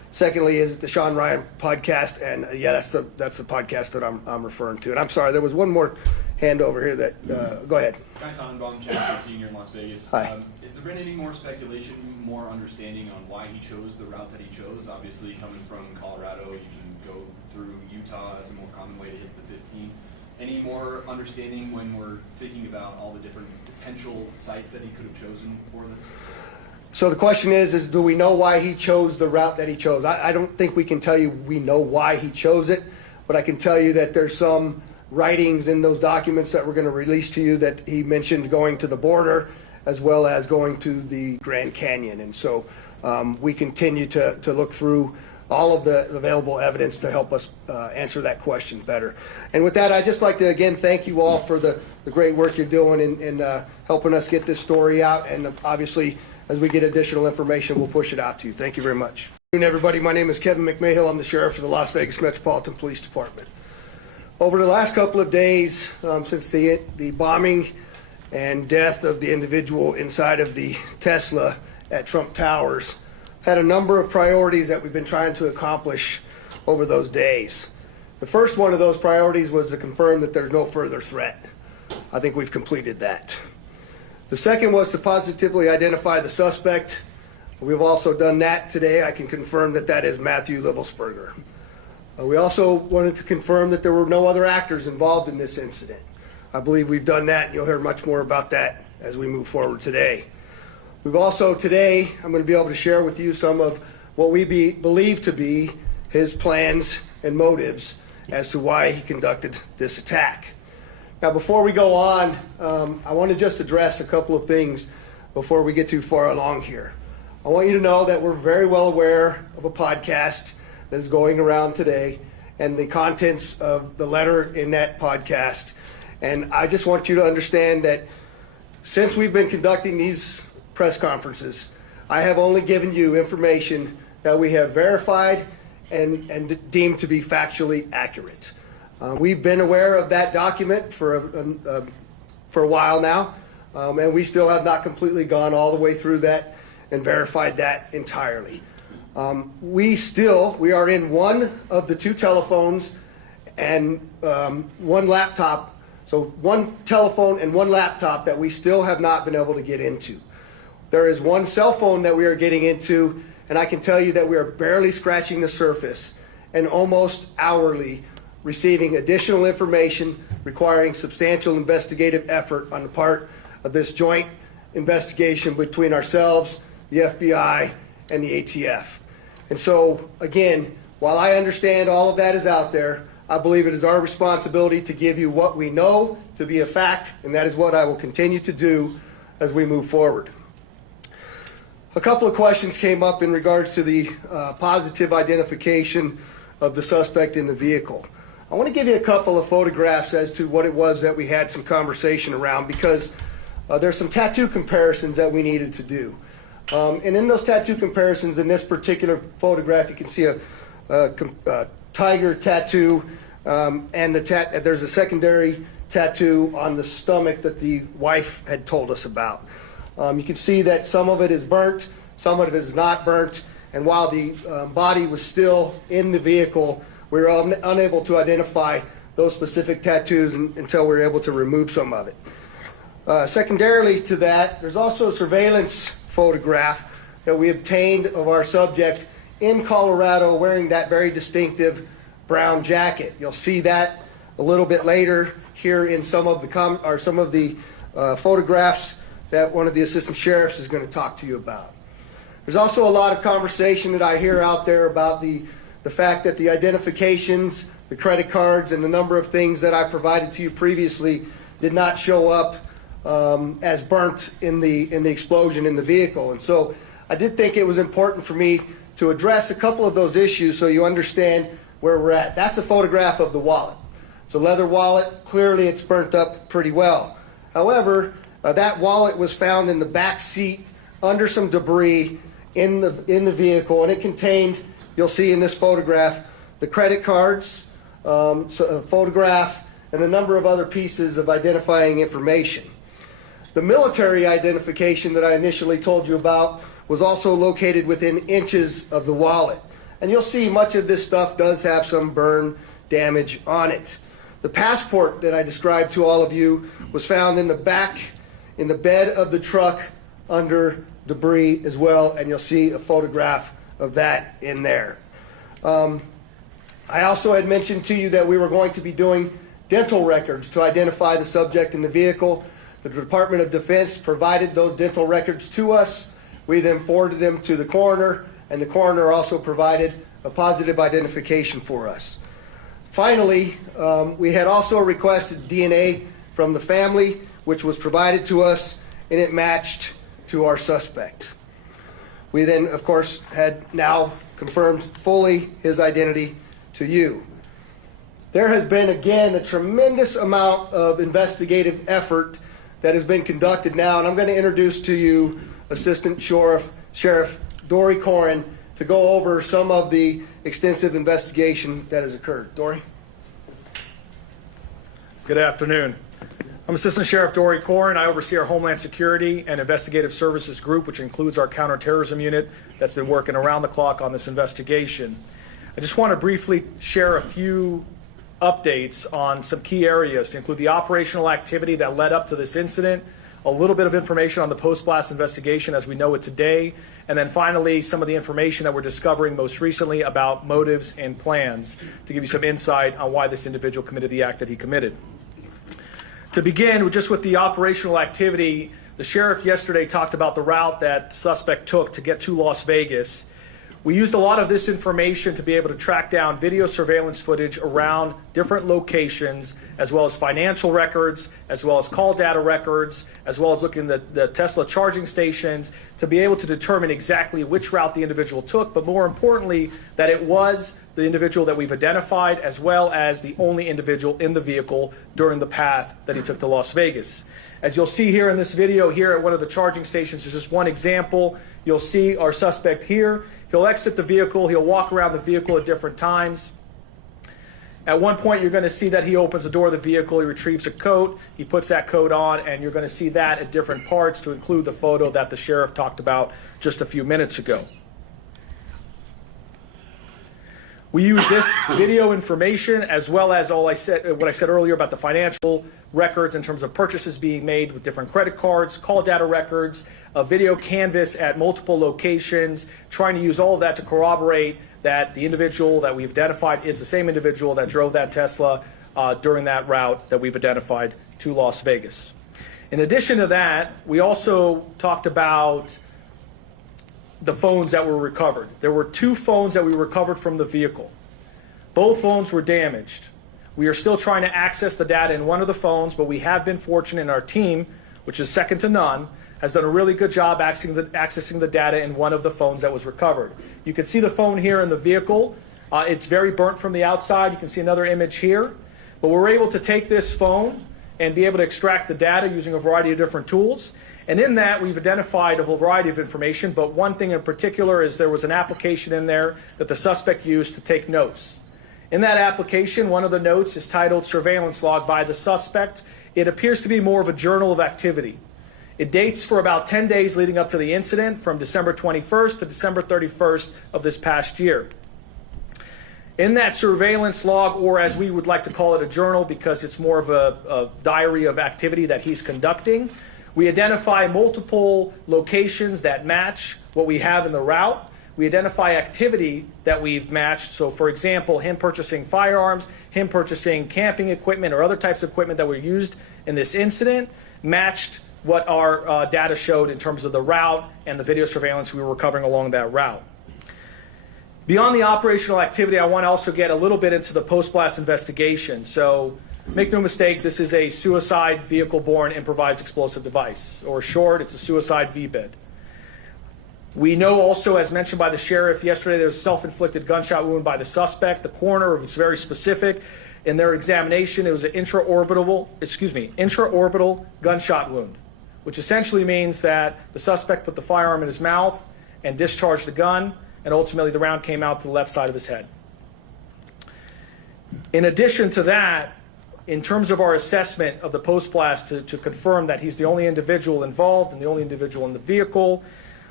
Secondly, is it the Sean Ryan podcast? And yeah, that's the podcast that I'm referring to. And I'm sorry, there was one more hand over here that, go ahead. Guy Tannenbaum, Channel 13 here in Las Vegas. Hi. Has there been any more speculation, more understanding on why he chose the route that he chose? Obviously, coming from Colorado, you can go through Utah. That's a more common way to hit the 15. Any more understanding when we're thinking about all the different potential sites that he could have chosen for this? So the question is do we know why he chose the route that he chose? I don't think we can tell you we know why he chose it, but I can tell you that there's some writings in those documents that we're going to release to you that he mentioned going to the border as well as going to the Grand Canyon. And so we continue to look through all of the available evidence to help us answer that question better. And with that, I'd just like to again thank you all for the great work you're doing in helping us get this story out. And obviously, as we get additional information, we'll push it out to you. Thank you very much. Good afternoon, everybody. My name is Kevin McMahill. I'm the sheriff of the Las Vegas Metropolitan Police Department. Over the last couple of days, since the bombing and death of the individual inside of the Tesla at Trump Towers, had a number of priorities that we've been trying to accomplish over those days. The first one of those priorities was to confirm that there's no further threat. I think we've completed that. The second was to positively identify the suspect. We've also done that today. I can confirm that that is Matthew Livelsberger. We also wanted to confirm that there were no other actors involved in this incident. I believe we've done that, and you'll hear much more about that as we move forward today. We've also today, I'm going to be able to share with you some of what we believe to be his plans and motives as to why he conducted this attack. Now, before we go on, I want to just address a couple of things before we get too far along here. I want you to know that we're very well aware of a podcast that is going around today and the contents of the letter in that podcast. And I just want you to understand that since we've been conducting these press conferences, I have only given you information that we have verified and deemed to be factually accurate. We've been aware of that document for a while now, and we still have not completely gone all the way through that and verified that entirely. We are in one of the two telephones and one laptop, so one telephone and one laptop that we still have not been able to get into. There is one cell phone that we are getting into, and I can tell you that we are barely scratching the surface and almost hourly receiving additional information requiring substantial investigative effort on the part of this joint investigation between ourselves, the FBI, and the ATF. And so, again, while I understand all of that is out there, I believe it is our responsibility to give you what we know to be a fact, and that is what I will continue to do as we move forward. A couple of questions came up in regards to the positive identification of the suspect in the vehicle. I want to give you a couple of photographs as to what it was that we had some conversation around, because there's some tattoo comparisons that we needed to do. And in those tattoo comparisons, in this particular photograph, you can see a tiger tattoo, and there's a secondary tattoo on the stomach that the wife had told us about. You can see that some of it is burnt, some of it is not burnt, and while the body was still in the vehicle, we were unable to identify those specific tattoos until we were able to remove some of it. Secondarily to that, there's also a surveillance photograph that we obtained of our subject in Colorado wearing that very distinctive brown jacket. You'll see that a little bit later here in some of the photographs that one of the assistant sheriffs is going to talk to you about. There's also a lot of conversation that I hear out there about the fact that the identifications, the credit cards, and the number of things that I provided to you previously did not show up as burnt in the explosion in the vehicle. And so I did think it was important for me to address a couple of those issues so you understand where we're at. That's a photograph of the wallet. It's a leather wallet. Clearly it's burnt up pretty well. However, that wallet was found in the back seat under some debris in the vehicle, and it contained, you'll see in this photograph, the credit cards, a photograph, and a number of other pieces of identifying information. The military identification that I initially told you about was also located within inches of the wallet. and you'll see much of this stuff does have some burn damage on it. The passport that I described to all of you was found in the back, in the bed of the truck under debris as well, and you'll see a photograph of that in there. I also had mentioned to you that we were going to be doing dental records to identify the subject in the vehicle. The Department of Defense provided those dental records to us. We then forwarded them to the coroner, and the coroner also provided a positive identification for us. Finally, we had also requested DNA from the family, which was provided to us, and it matched to our suspect. We then, of course, had now confirmed fully his identity to you. There has been, again, a tremendous amount of investigative effort that has been conducted now, and I'm going to introduce to you Assistant Sheriff Dory Corin to go over some of the extensive investigation that has occurred. Dory? Good afternoon. I'm Assistant Sheriff Dory Corin. I oversee our Homeland Security and Investigative Services Group, which includes our counterterrorism unit that's been working around the clock on this investigation. I just want to briefly share a few updates on some key areas to include the operational activity that led up to this incident, a little bit of information on the post-blast investigation as we know it today, and then finally some of the information that we're discovering most recently about motives and plans to give you some insight on why this individual committed the act that he committed. To begin just with the operational activity, the sheriff yesterday talked about the route that the suspect took to get to Las Vegas. We used a lot of this information to be able to track down video surveillance footage around different locations, as well as financial records, as well as call data records, as well as looking at the Tesla charging stations to be able to determine exactly which route the individual took, but more importantly, that it was the individual that we've identified, as well as the only individual in the vehicle during the path that he took to Las Vegas. As you'll see here in this video here at one of the charging stations, there's just one example. You'll see our suspect here. He'll exit the vehicle. He'll walk around the vehicle at different times. At one point, you're going to see that he opens the door of the vehicle. He retrieves a coat. He puts that coat on, and you're going to see that at different parts to include the photo that the sheriff talked about just a few minutes ago. We use this video information as well as what I said earlier about the financial records in terms of purchases being made with different credit cards, call data records, a video canvas at multiple locations, trying to use all of that to corroborate that the individual that we've identified is the same individual that drove that Tesla during that route that we've identified to Las Vegas. In addition to that, we also talked about the phones that were recovered. There were 2 phones that we recovered from the vehicle. Both phones were damaged. We are still trying to access the data in one of the phones, but we have been fortunate in our team, which is second to none, has done a really good job accessing the data in one of the phones that was recovered. You can see the phone here in the vehicle. It's very burnt from the outside. You can see another image here. But we're able to take this phone and be able to extract the data using a variety of different tools. And in that, we've identified a whole variety of information, but one thing in particular is there was an application in there that the suspect used to take notes. In that application, one of the notes is titled Surveillance Log by the Suspect. It appears to be more of a journal of activity. It dates for about 10 days leading up to the incident, from December 21st to December 31st of this past year. In that surveillance log, or as we would like to call it, a journal, because it's more of a diary of activity that he's conducting, we identify multiple locations that match what we have in the route. We identify activity that we've matched. So, for example, him purchasing firearms, him purchasing camping equipment or other types of equipment that were used in this incident, matched what our data showed in terms of the route and the video surveillance we were recovering along that route. Beyond the operational activity, I want to also get a little bit into the post-blast investigation. So, make no mistake, this is a suicide vehicle-borne improvised explosive device, or short, it's a suicide VBID. We know also, as mentioned by the sheriff yesterday, there's a self-inflicted gunshot wound by the suspect. The coroner was very specific. In their examination, it was an intraorbital gunshot wound, which essentially means that the suspect put the firearm in his mouth and discharged the gun, and ultimately the round came out to the left side of his head. In addition to that, in terms of our assessment of the post-blast to confirm that he's the only individual involved and the only individual in the vehicle,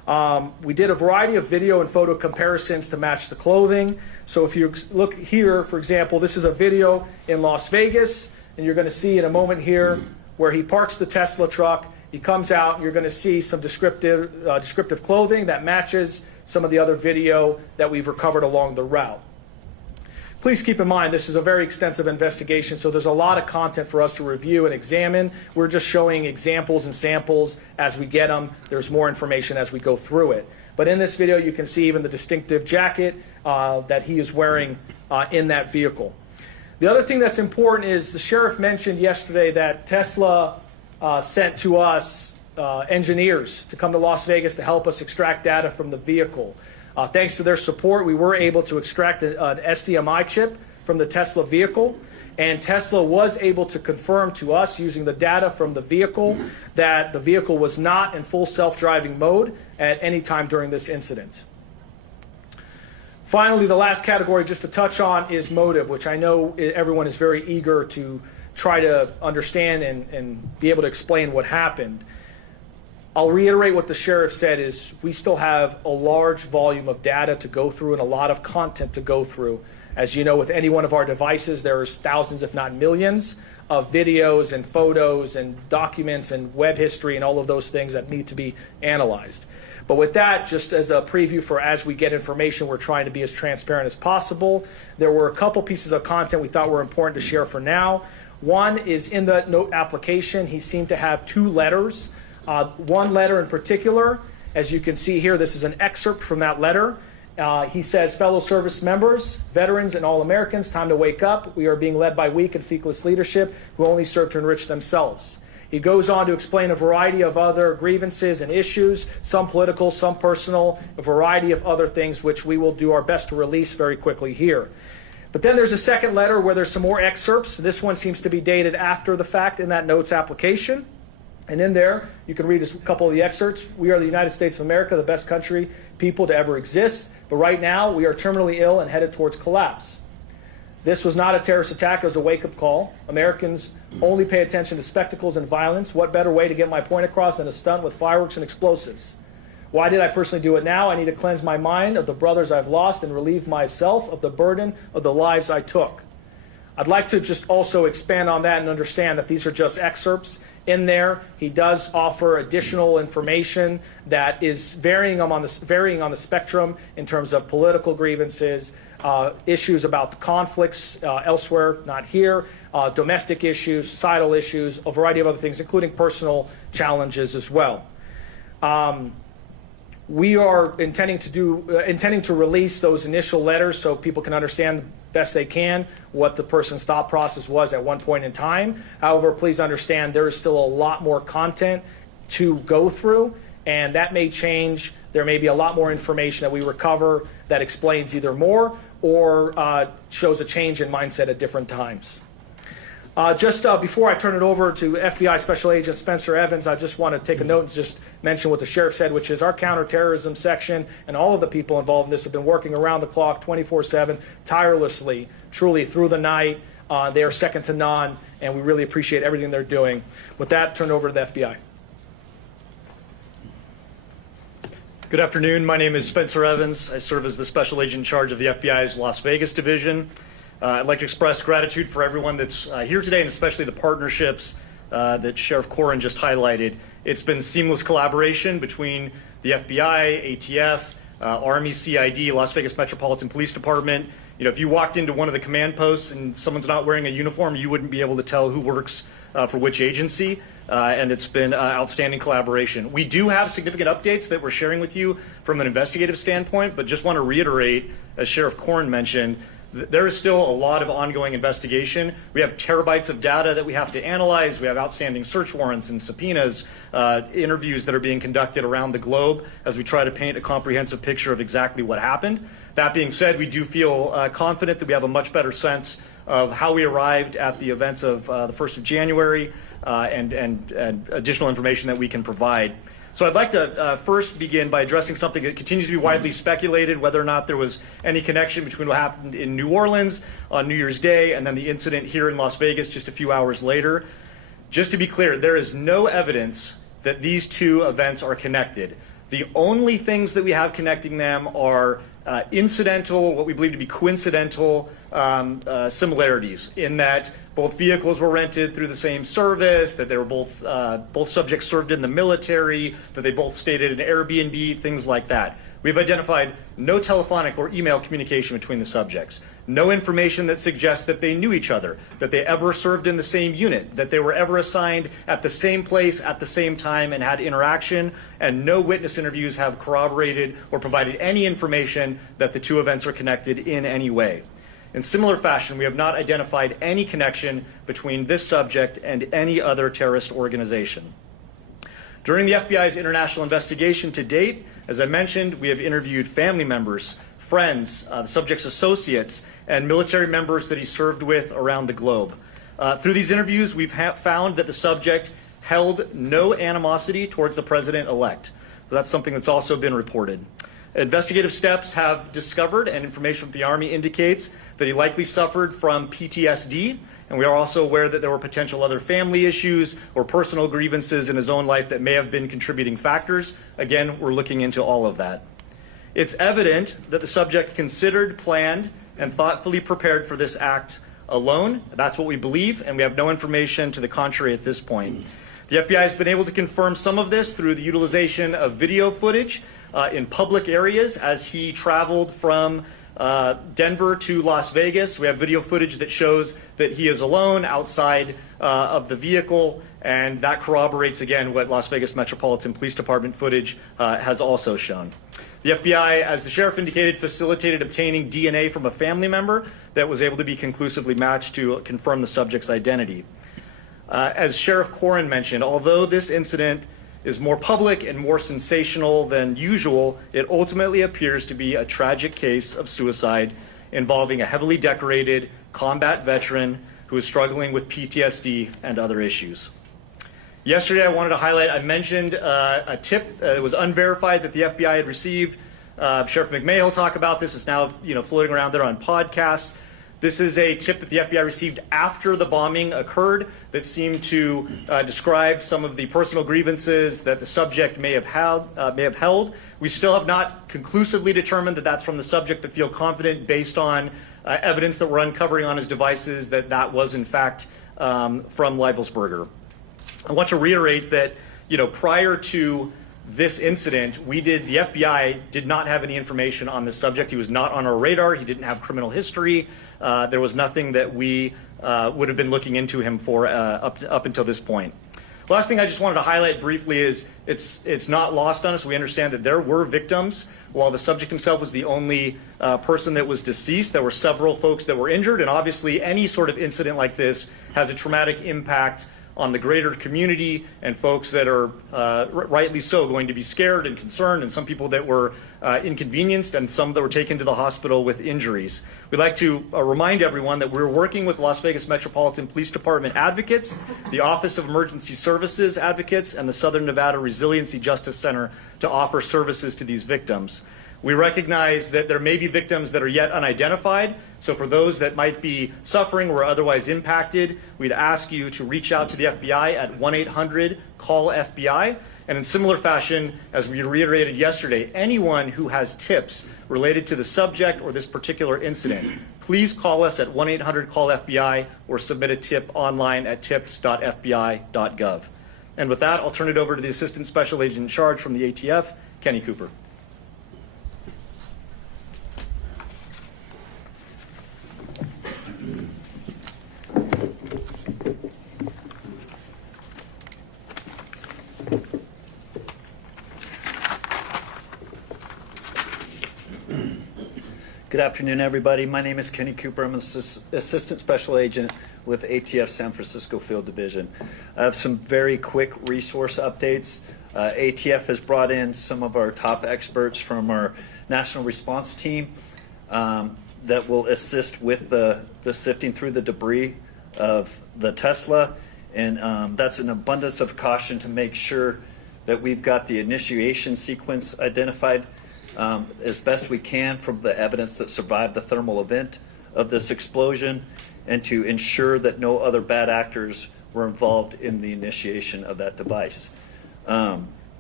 We did a variety of video and photo comparisons to match the clothing. So if you look here, for example, this is a video in Las Vegas, and you're going to see in a moment here where he parks the Tesla truck. He comes out, and you're going to see some descriptive clothing that matches some of the other video that we've recovered along the route. Please keep in mind, this is a very extensive investigation, so there's a lot of content for us to review and examine. We're just showing examples and samples as we get them. There's more information as we go through it. But in this video, you can see even the distinctive jacket that he is wearing in that vehicle. The other thing that's important is the sheriff mentioned yesterday that Tesla sent to us engineers to come to Las Vegas to help us extract data from the vehicle. Thanks to their support, we were able to extract an SDMI chip from the Tesla vehicle, and Tesla was able to confirm to us using the data from the vehicle that the vehicle was not in full self-driving mode at any time during this incident. Finally, the last category just to touch on is motive, which I know everyone is very eager to try to understand and be able to explain what happened. I'll reiterate what the sheriff said is we still have a large volume of data to go through and a lot of content to go through. As you know, with any one of our devices, there's thousands, if not millions, of videos and photos and documents and web history and all of those things that need to be analyzed. But with that, just as a preview for as we get information, we're trying to be as transparent as possible. There were a couple pieces of content we thought were important to share for now. One is in the note application, he seemed to have two letters. One letter in particular, as you can see here, this is an excerpt from that letter. He says, fellow service members, veterans, and all Americans, time to wake up. We are being led by weak and feckless leadership who only serve to enrich themselves. He goes on to explain a variety of other grievances and issues, some political, some personal, a variety of other things which we will do our best to release very quickly here. But then there's a second letter where there's some more excerpts. This one seems to be dated after the fact in that notes application. And in there, you can read a couple of the excerpts. We are the United States of America, the best country, people to ever exist. But right now, we are terminally ill and headed towards collapse. This was not a terrorist attack. It was a wake-up call. Americans only pay attention to spectacles and violence. What better way to get my point across than a stunt with fireworks and explosives? Why did I personally do it now? I need to cleanse my mind of the brothers I've lost and relieve myself of the burden of the lives I took. I'd like to just also expand on that and understand that these are just excerpts. In there, he does offer additional information that is varying on the spectrum in terms of political grievances, issues about the conflicts elsewhere, not here, domestic issues, societal issues, a variety of other things, including personal challenges as well. We are intending to release those initial letters so people can understand the best they can what the person's thought process was at one point in time. However, please understand there is still a lot more content to go through, and that may change. There may be a lot more information that we recover that explains either more or shows a change in mindset at different times. Just before I turn it over to FBI Special Agent Spencer Evans, I just want to take a note and just mention what the sheriff said, which is our counterterrorism section and all of the people involved in this have been working around the clock, 24/7, tirelessly, truly through the night. They are second to none, and we really appreciate everything they're doing. With that, turn it over to the FBI. Good afternoon. My name is Spencer Evans. I serve as the Special Agent in charge of the FBI's Las Vegas division. I'd like to express gratitude for everyone that's here today, and especially the partnerships that Sheriff Corrin just highlighted. It's been seamless collaboration between the FBI, ATF, Army, CID, Las Vegas Metropolitan Police Department. You know, if you walked into one of the command posts and someone's not wearing a uniform, you wouldn't be able to tell who works for which agency, and it's been outstanding collaboration. We do have significant updates that we're sharing with you from an investigative standpoint, but just want to reiterate, as Sheriff Corrin mentioned, there is still a lot of ongoing investigation. We have terabytes of data that we have to analyze. We have outstanding search warrants and subpoenas, interviews that are being conducted around the globe as we try to paint a comprehensive picture of exactly what happened. That being said, we do feel confident that we have a much better sense of how we arrived at the events of the 1st of January and additional information that we can provide. So I'd like to first begin by addressing something that continues to be widely speculated, whether or not there was any connection between what happened in New Orleans on New Year's Day and then the incident here in Las Vegas just a few hours later. Just to be clear, there is no evidence that these two events are connected. The only things that we have connecting them are incidental, what we believe to be coincidental similarities, in that both vehicles were rented through the same service, that they were both subjects served in the military, that they both stayed at an Airbnb, things like that. We've identified no telephonic or email communication between the subjects, no information that suggests that they knew each other, that they ever served in the same unit, that they were ever assigned at the same place at the same time and had interaction, and no witness interviews have corroborated or provided any information that the two events are connected in any way. In similar fashion, we have not identified any connection between this subject and any other terrorist organization. During the FBI's international investigation to date, as I mentioned, we have interviewed family members, friends, the subject's associates, and military members that he served with around the globe. Through these interviews, we've found that the subject held no animosity towards the president-elect. That's something that's also been reported. Investigative steps have discovered, and information from the Army indicates, that he likely suffered from PTSD, and we are also aware that there were potential other family issues or personal grievances in his own life that may have been contributing factors. Again, we're looking into all of that. It's evident that the subject considered, planned, and thoughtfully prepared for this act alone. That's what we believe, and we have no information to the contrary at this point. The FBI has been able to confirm some of this through the utilization of video footage in public areas as he traveled from Denver to Las Vegas. We have video footage that shows that he is alone outside of the vehicle, and that corroborates, again, what Las Vegas Metropolitan Police Department footage has also shown. The FBI, as the sheriff indicated, facilitated obtaining DNA from a family member that was able to be conclusively matched to confirm the subject's identity. As Sheriff Corrin mentioned, although this incident is more public and more sensational than usual, it ultimately appears to be a tragic case of suicide involving a heavily decorated combat veteran who is struggling with PTSD and other issues. Yesterday, I wanted to highlight, I mentioned a tip that was unverified that the FBI had received. Sheriff McMahon will talk about this. It's now floating around there on podcasts. This is a tip that the FBI received after the bombing occurred that seemed to describe some of the personal grievances that the subject may have held. We still have not conclusively determined that that's from the subject, but feel confident based on evidence that we're uncovering on his devices that that was in fact from Leivelsberger. I want to reiterate that prior to this incident, the FBI did not have any information on this subject. He was not on our radar. He didn't have criminal history. There was nothing that we would have been looking into him for up until this point. Last thing I just wanted to highlight briefly is it's not lost on us. We understand that there were victims. While the subject himself was the only person that was deceased, there were several folks that were injured, and obviously any sort of incident like this has a traumatic impact on the greater community and folks that are rightly so going to be scared and concerned, and some people that were inconvenienced and some that were taken to the hospital with injuries. We'd like to remind everyone that we're working with Las Vegas Metropolitan Police Department advocates, the Office of Emergency Services advocates, and the Southern Nevada Resiliency Justice Center to offer services to these victims. We recognize that there may be victims that are yet unidentified, so for those that might be suffering or otherwise impacted, we'd ask you to reach out to the FBI at 1-800-CALL-FBI. And in similar fashion, as we reiterated yesterday, anyone who has tips related to the subject or this particular incident, please call us at 1-800-CALL-FBI or submit a tip online at tips.fbi.gov. And with that, I'll turn it over to the Assistant Special Agent in Charge from the ATF, Kenny Cooper. Good afternoon, everybody. My name is Kenny Cooper. I'm an Assistant Special Agent with ATF San Francisco Field Division. I have some very quick resource updates. ATF has brought in some of our top experts from our national response team that will assist with the sifting through the debris of the Tesla. And that's an abundance of caution to make sure that we've got the initiation sequence identified as best we can from the evidence that survived the thermal event of this explosion, and to ensure that no other bad actors were involved in the initiation of that device.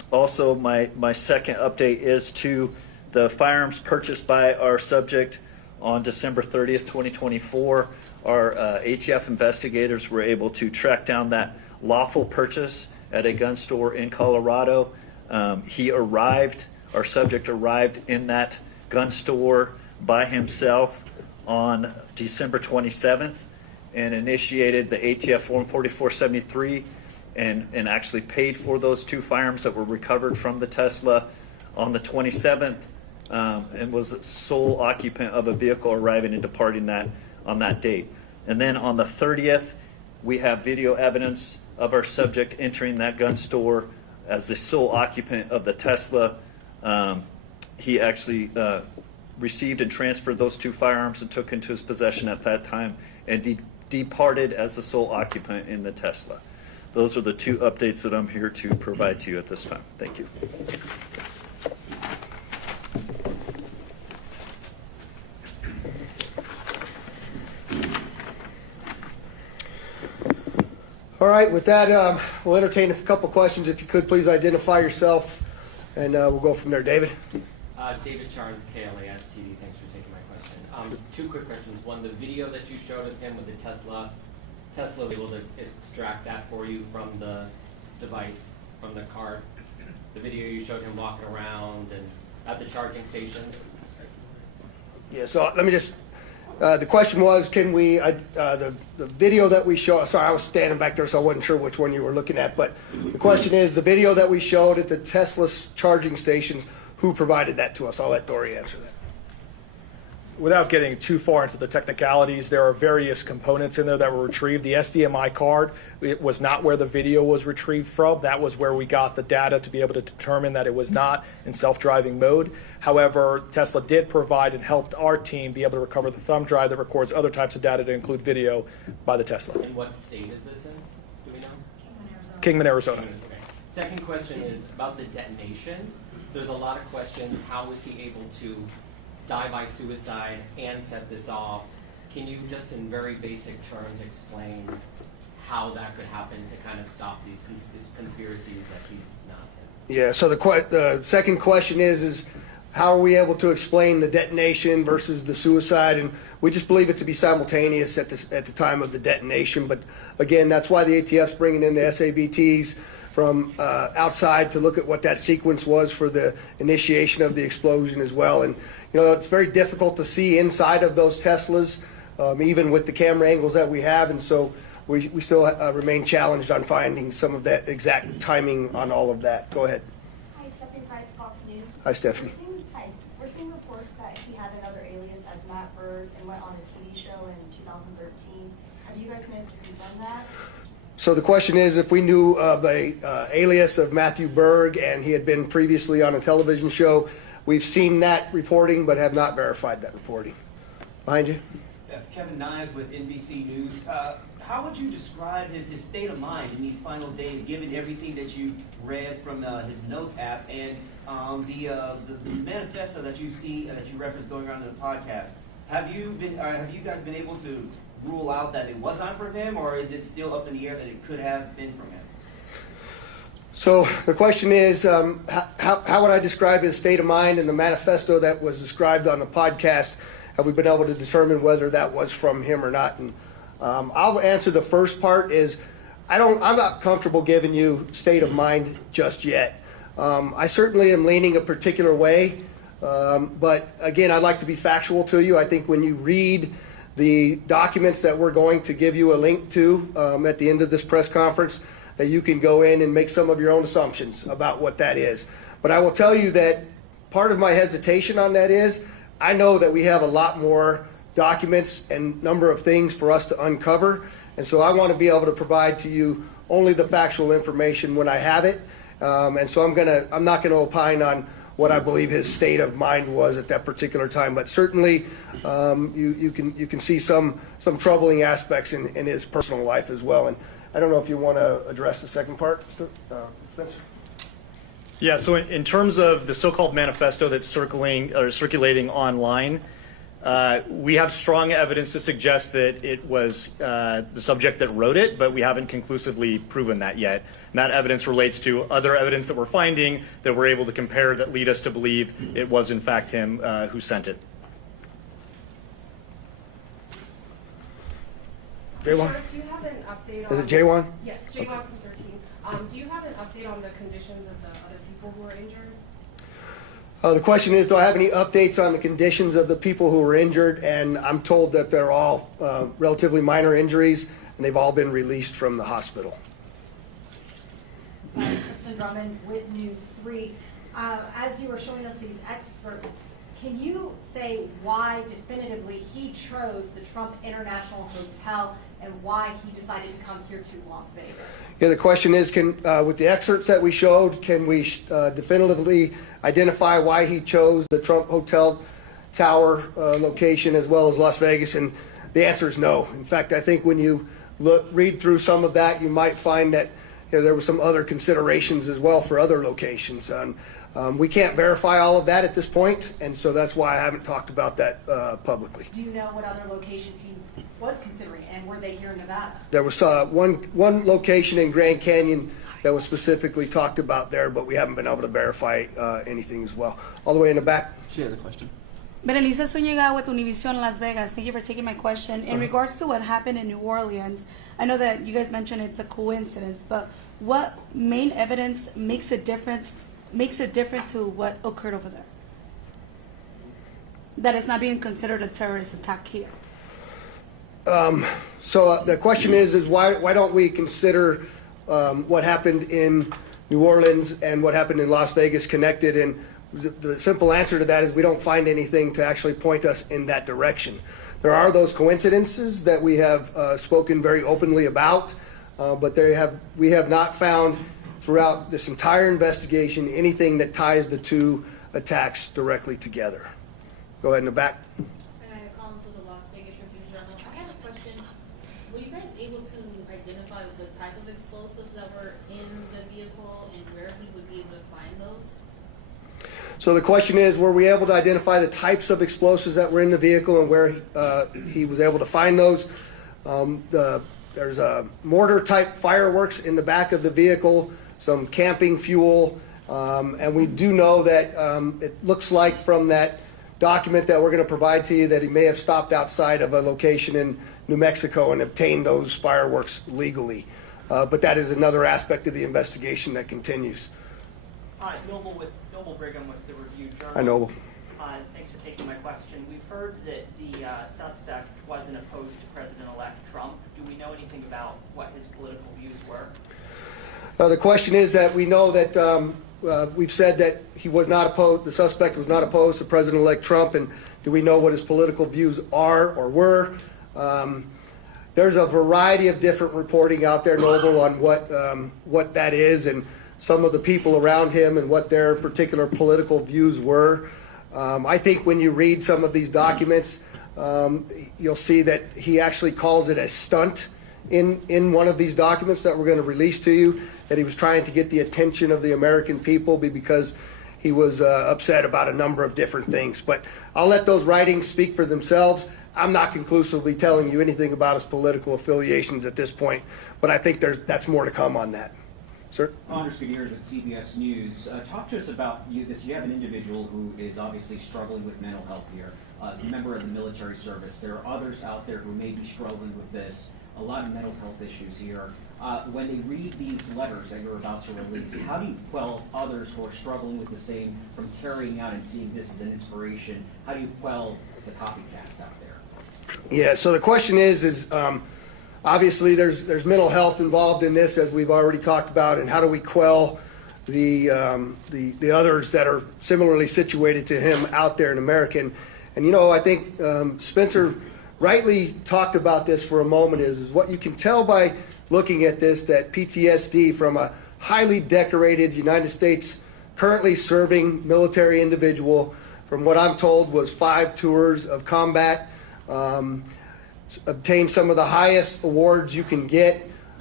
Also, my second update is to the firearms purchased by our subject on December 30th, 2024. Our ATF investigators were able to track down that lawful purchase at a gun store in Colorado. Our subject arrived in that gun store by himself on December 27th and initiated the ATF Form 4473 and actually paid for those 2 firearms that were recovered from the Tesla on the 27th, and was sole occupant of a vehicle arriving and departing that on that date. And then on the 30th, we have video evidence of our subject entering that gun store as the sole occupant of the Tesla. He actually received and transferred those 2 firearms and took into his possession at that time, and departed as the sole occupant in the Tesla. Those are the 2 updates that I'm here to provide to you at this time. Thank you. All right, with that, we'll entertain a couple questions. If you could, please identify yourself, and we'll go from there. David? David Charnes, KLAS TV. Thanks for taking my question. 2 quick questions. One, the video that you showed of him with the Tesla was able to extract that for you from the device, from the card. The video you showed him walking around and at the charging stations. Yeah, so let me just, the question was, can we, the video that we show, sorry, I was standing back there, so I wasn't sure which one you were looking at, but the question is, the video that we showed at the Tesla charging stations, who provided that to us? I'll let Dory answer that. Without getting too far into the technicalities, there are various components in there that were retrieved. The SDMI card, it was not where the video was retrieved from. That was where we got the data to be able to determine that it was not in self-driving mode. However, Tesla did provide and helped our team be able to recover the thumb drive that records other types of data to include video by the Tesla. And what state is this in? Do we know? Kingman, Arizona. Okay. Second question is about the detonation. There's a lot of questions. How was he able to die by suicide and set this off? Can you just in very basic terms explain how that could happen to kind of stop these conspiracies that he's not in? Yeah, so the second question is how are we able to explain the detonation versus the suicide? And we just believe it to be simultaneous at the time of the detonation. But again, that's why the ATF's bringing in the SABTs from outside to look at what that sequence was for the initiation of the explosion as well. And you know, it's very difficult to see inside of those Teslas, even with the camera angles that we have. And so we still remain challenged on finding some of that exact timing on all of that. Go ahead. Hi, Stephanie Price, Fox News. Hi, Stephanie. We're seeing reports that he had another alias as Matt Bird and went on a TV show in 2013. Have you guys been able to confirm that? So the question is if we knew of a alias of Matthew Berg and he had been previously on a television show. We've seen that reporting but have not verified that reporting. Behind you. Yes, Kevin Nyes with NBC News. How would you describe his state of mind in these final days, given everything that you read from his notes app and the manifesto that you see that you referenced going around in the podcast? Have you guys been able to rule out that it was not from him, or is it still up in the air that it could have been from him? So the question is, how would I describe his state of mind in the manifesto that was described on the podcast? Have we been able to determine whether that was from him or not? And I'll answer the first part is, I'm not comfortable giving you state of mind just yet. I certainly am leaning a particular way, but again, I'd like to be factual to you. I think when you read the documents that we're going to give you a link to at the end of this press conference, that you can go in and make some of your own assumptions about what that is. But I will tell you that part of my hesitation on that is I know that we have a lot more documents and number of things for us to uncover, and so I want to be able to provide to you only the factual information when I have it. And so I'm not gonna opine on what I believe his state of mind was at that particular time, but certainly you can see some troubling aspects in his personal life as well. And I don't know if you want to address the second part, Spencer. Yeah, so in terms of the so-called manifesto that's circulating online, We have strong evidence to suggest that it was the subject that wrote it, but we haven't conclusively proven that yet. And that evidence relates to other evidence that we're finding that we're able to compare that lead us to believe it was in fact him who sent it. J1? Do you have an update on... Is it J1? Yes, J1 from 13. Do you have an update on the conditions of the other people who were injured? The question is, do I have any updates on the conditions of the people who were injured? And I'm told that they're all relatively minor injuries, and they've all been released from the hospital. Kristen Drummond with News 3. As you were showing us these excerpts, can you say why definitively he chose the Trump International Hotel and why he decided to come here to Las Vegas? Yeah, the question is, with the excerpts that we showed, can we definitively identify why he chose the Trump Hotel Tower location as well as Las Vegas? And the answer is no. In fact, I think when you read through some of that, you might find that there were some other considerations as well for other locations. We can't verify all of that at this point, and so that's why I haven't talked about that publicly. Do you know what other locations he was considering, and were they here in Nevada? There was one location in Grand Canyon that was specifically talked about there, but we haven't been able to verify anything as well. All the way in the back. She has a question. Berenice Zúñiga with Univision Las Vegas. Thank you for taking my question. In regards to what happened in New Orleans, I know that you guys mentioned it's a coincidence, but what main evidence makes it different to what occurred over there? That it's not being considered a terrorist attack here. So the question is why don't we consider what happened in New Orleans and what happened in Las Vegas connected? And the simple answer to that is we don't find anything to actually point us in that direction. There are those coincidences that we have spoken very openly about, but we have not found throughout this entire investigation anything that ties the two attacks directly together. Go ahead in the back. I have a question. Were you guys able to identify the type of explosives that were in the vehicle and where he would be able to find those? So the question is, were we able to identify the types of explosives that were in the vehicle and where he was able to find those? There's a mortar-type fireworks in the back of the vehicle, some camping fuel, and we do know that it looks like from that document that we're going to provide to you that he may have stopped outside of a location in New Mexico and obtained those fireworks legally. But that is another aspect of the investigation that continues. Hi, Noble Brigham with the Review Journal. Hi, Noble. Thanks for taking my question. We've heard that the suspect wasn't opposed to President-elect Trump. Do we know anything about what his political views were? The question is that we know that we've said that he was not opposed, the suspect was not opposed to President-elect Trump, and do we know what his political views are or were? There's a variety of different reporting out there, Noble, on what that is and some of the people around him and what their particular political views were. I think when you read some of these documents, you'll see that he actually calls it a stunt in one of these documents that we're going to release to you, that he was trying to get the attention of the American people because he was upset about a number of different things. But I'll let those writings speak for themselves. I'm not conclusively telling you anything about his political affiliations at this point, but I think that's more to come on that. Sir? Anders Gutierrez with CBS News. Talk to us about this. You have an individual who is obviously struggling with mental health here, a member of the military service. There are others out there who may be struggling with this, a lot of mental health issues here. When they read these letters that you're about to release, how do you quell others who are struggling with the same from carrying out and seeing this as an inspiration? How do you quell the copycats out there? Yeah, so the question is obviously there's mental health involved in this, as we've already talked about, and how do we quell the others that are similarly situated to him out there in America? And you know, I think Spencer rightly talked about this for a moment, is what you can tell by looking at this, that PTSD from a highly decorated United States currently serving military individual, from what I'm told was 5 tours of combat, obtained some of the highest awards you can get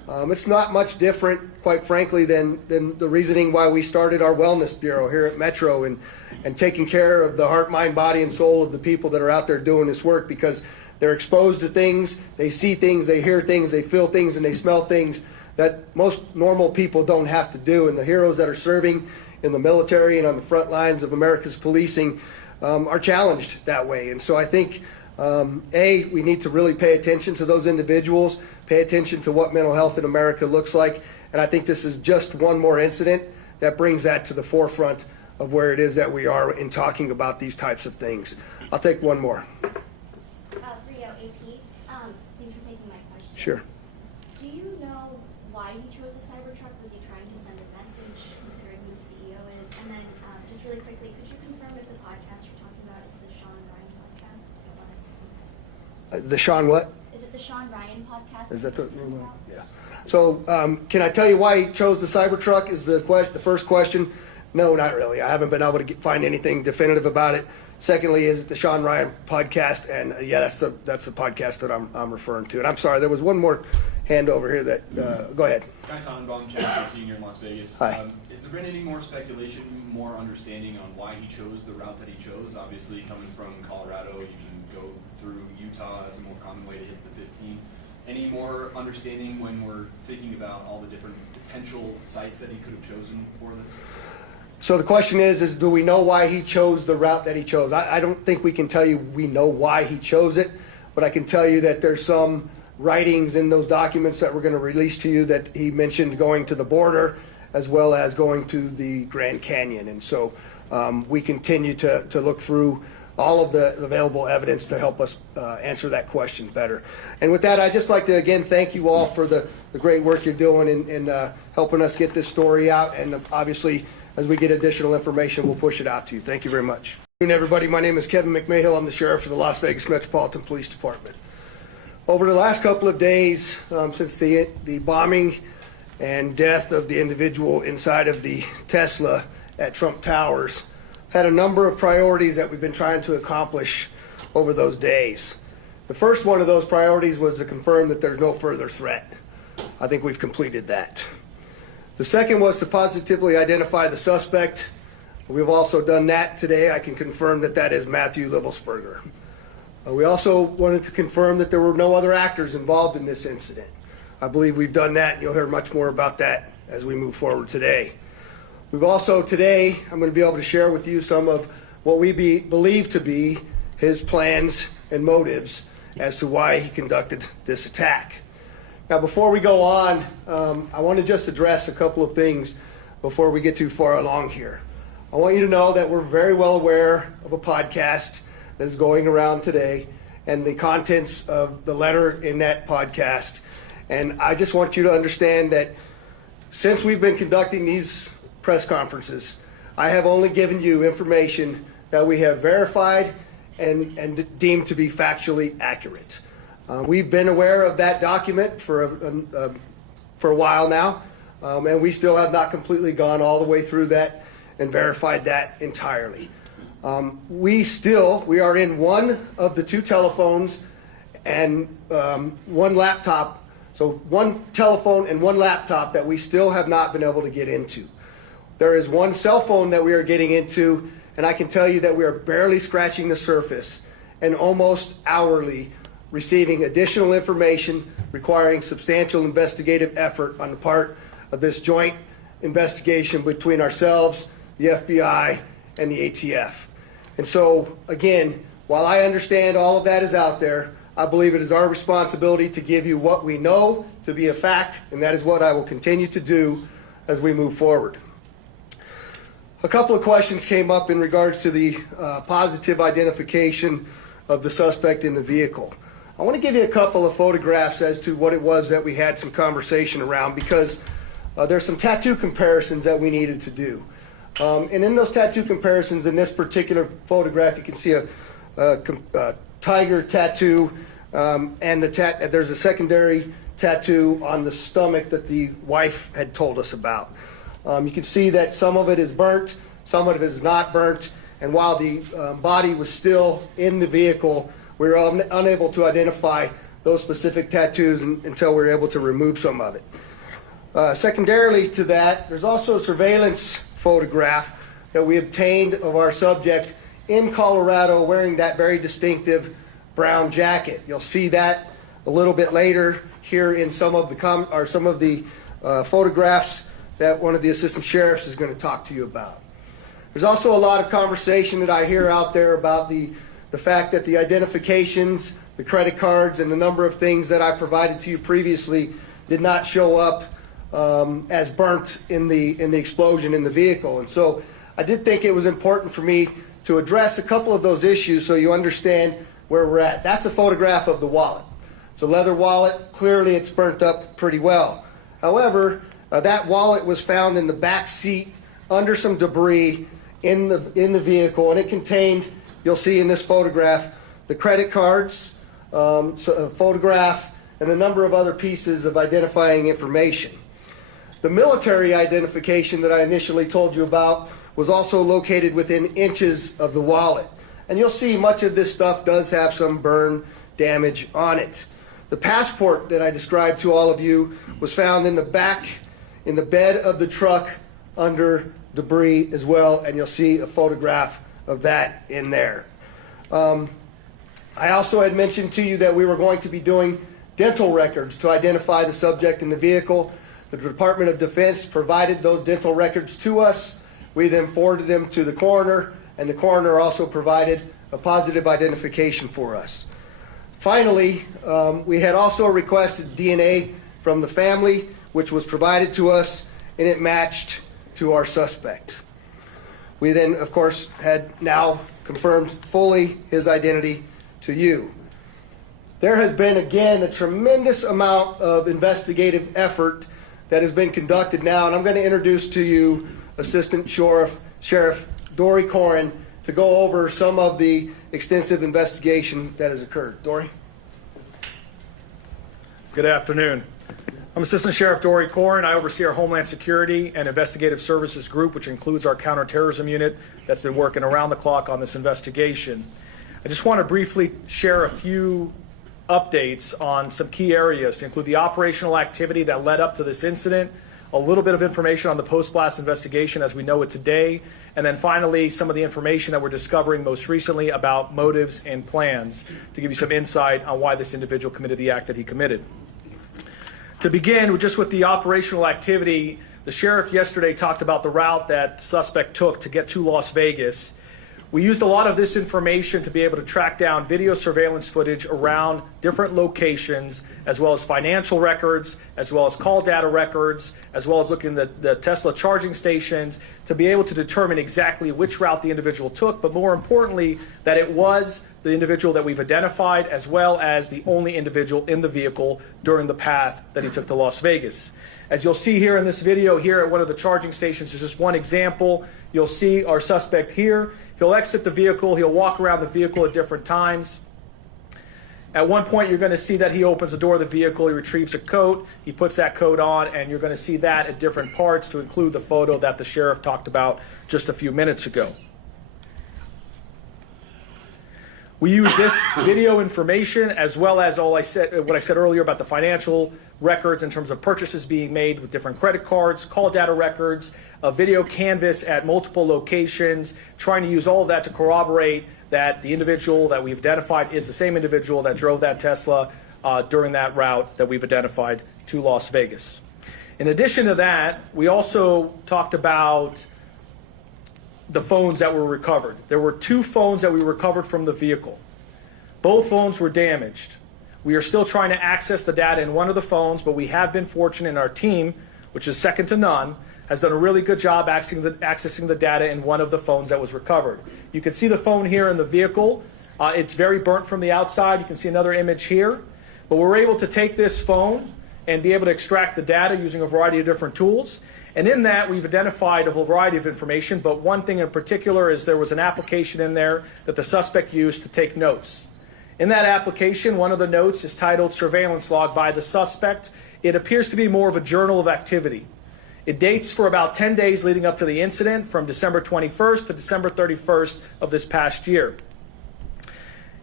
It's not much different, quite frankly, than the reasoning why we started our wellness bureau here at Metro and taking care of the heart, mind, body, and soul of the people that are out there doing this work, because they're exposed to things, they see things, they hear things, they feel things, and they smell things that most normal people don't have to do. And the heroes that are serving in the military and on the front lines of America's policing are challenged that way. And so I think, we need to really pay attention to those individuals, pay attention to what mental health in America looks like. And I think this is just one more incident that brings that to the forefront of where it is that we are in talking about these types of things. I'll take one more. Rio AP, thanks for taking my question. Sure. Do you know why he chose a Cybertruck? Was he trying to send a message, considering who the CEO is? And then, just really quickly, could you confirm if the podcast you're talking about is the Sean Ryan podcast? I don't want to say. The Sean what? Is it the Sean Ryan podcast? Is that the name of it? Yeah. So can I tell you why he chose the Cybertruck is the first question? No, not really. I haven't been able to find anything definitive about it. Secondly, is it the Sean Ryan podcast? And yeah, that's the podcast that I'm referring to. And I'm sorry, there was one more hand over here that, go ahead. Guy Tannenbaum, Channel 13 here in Las Vegas. Hi. Has there been any more speculation, more understanding on why he chose the route that he chose? Obviously, coming from Colorado, you can go through Utah. That's a more common way to hit the 15. Any more understanding when we're thinking about all the different potential sites that he could have chosen for this? So the question is do we know why he chose the route that he chose? I don't think we can tell you we know why he chose it, but I can tell you that there's some writings in those documents that we're going to release to you that he mentioned going to the border as well as going to the Grand Canyon. And so we continue to look through all of the available evidence to help us answer that question better. And with that, I'd just like to again thank you all for the great work you're doing in helping us get this story out. And obviously, as we get additional information, we'll push it out to you. Thank you very much. Good afternoon, everybody. My name is Kevin McMahill. I'm the sheriff for the Las Vegas Metropolitan Police Department. Over the last couple of days, since the bombing and death of the individual inside of the Tesla at Trump Towers, had a number of priorities that we've been trying to accomplish over those days. The first one of those priorities was to confirm that there's no further threat. I think we've completed that. The second was to positively identify the suspect. We've also done that today. I can confirm that that is Matthew Livelsberger. We also wanted to confirm that there were no other actors involved in this incident. I believe we've done that, and you'll hear much more about that as we move forward today. We've also today, I'm going to be able to share with you some of what we believe to be his plans and motives as to why he conducted this attack. Now, before we go on, I want to just address a couple of things before we get too far along here. I want you to know that we're very well aware of a podcast that is going around today and the contents of the letter in that podcast. And I just want you to understand that since we've been conducting these press conferences, I have only given you information that we have verified and deemed to be factually accurate. We've been aware of that document for a while now, and we still have not completely gone all the way through that and verified that entirely. We are in one of the two telephones and one laptop, so one telephone and one laptop that we still have not been able to get into. There is one cell phone that we are getting into, and I can tell you that we are barely scratching the surface and almost hourly receiving additional information requiring substantial investigative effort on the part of this joint investigation between ourselves, the FBI, and the ATF. And so, again, while I understand all of that is out there, I believe it is our responsibility to give you what we know to be a fact, and that is what I will continue to do as we move forward. A couple of questions came up in regards to the positive identification of the suspect in the vehicle. I want to give you a couple of photographs as to what it was that we had some conversation around, because there's some tattoo comparisons that we needed to do. And in those tattoo comparisons, in this particular photograph, you can see a tiger tattoo, and there's a secondary tattoo on the stomach that the wife had told us about. You can see that some of it is burnt, some of it is not burnt, and while the body was still in the vehicle, we were unable to identify those specific tattoos until we were able to remove some of it. Secondarily to that, there's also a surveillance photograph that we obtained of our subject in Colorado wearing that very distinctive brown jacket. You'll see that a little bit later here in some of the photographs that one of the assistant sheriffs is going to talk to you about. There's also a lot of conversation that I hear out there about the fact that the identifications, the credit cards, and the number of things that I provided to you previously did not show up as burnt in the explosion in the vehicle. And so I did think it was important for me to address a couple of those issues so you understand where we're at. That's a photograph of the wallet. It's a leather wallet. Clearly it's burnt up pretty well. However, that wallet was found in the back seat under some debris in the vehicle, and it contained, you'll see in this photograph, the credit cards, a photograph, and a number of other pieces of identifying information. The military identification that I initially told you about was also located within inches of the wallet. And you'll see much of this stuff does have some burn damage on it. The passport that I described to all of you was found in the back, in the bed of the truck under debris as well, and you'll see a photograph of that in there. I also had mentioned to you that we were going to be doing dental records to identify the subject in the vehicle. The Department of Defense provided those dental records to us. We then forwarded them to the coroner, and the coroner also provided a positive identification for us. Finally, we had also requested DNA from the family, which was provided to us, and it matched to our suspect. We then, of course, had now confirmed fully his identity to you. There has been, again, a tremendous amount of investigative effort that has been conducted now, and I'm going to introduce to you Assistant Sheriff Dory Corrin to go over some of the extensive investigation that has occurred. Dory? Good afternoon. I'm Assistant Sheriff Dory Corrin. I oversee our Homeland Security and Investigative Services Group, which includes our counterterrorism unit that's been working around the clock on this investigation. I just want to briefly share a few updates on some key areas to include the operational activity that led up to this incident, a little bit of information on the post-blast investigation as we know it today, and then finally some of the information that we're discovering most recently about motives and plans to give you some insight on why this individual committed the act that he committed. To begin just with the operational activity, the sheriff yesterday talked about the route that the suspect took to get to Las Vegas. We used a lot of this information to be able to track down video surveillance footage around different locations, as well as financial records, as well as call data records, as well as looking at the Tesla charging stations to be able to determine exactly which route the individual took, but more importantly, that it was the individual that we've identified, as well as the only individual in the vehicle during the path that he took to Las Vegas. As you'll see here in this video here at one of the charging stations, is just one example. You'll see our suspect here. He'll exit the vehicle. He'll walk around the vehicle at different times. At one point, you're going to see that he opens the door of the vehicle. He retrieves a coat. He puts that coat on, and you're going to see that at different parts to include the photo that the sheriff talked about just a few minutes ago. We use this video information as well as what I said earlier about the financial records in terms of purchases being made with different credit cards, call data records, a video canvas at multiple locations, trying to use all of that to corroborate that the individual that we've identified is the same individual that drove that Tesla during that route that we've identified to Las Vegas. In addition to that, we also talked about the phones that were recovered. There were 2 phones that we recovered from the vehicle. Both phones were damaged. We are still trying to access the data in one of the phones, but we have been fortunate in our team, which is second to none, has done a really good job accessing the data in one of the phones that was recovered. You can see the phone here in the vehicle. It's very burnt from the outside. You can see another image here. But we're able to take this phone and be able to extract the data using a variety of different tools. And in that, we've identified a whole variety of information, but one thing in particular is there was an application in there that the suspect used to take notes. In that application, one of the notes is titled Surveillance Log by the Suspect. It appears to be more of a journal of activity. It dates for about 10 days leading up to the incident, from December 21st to December 31st of this past year.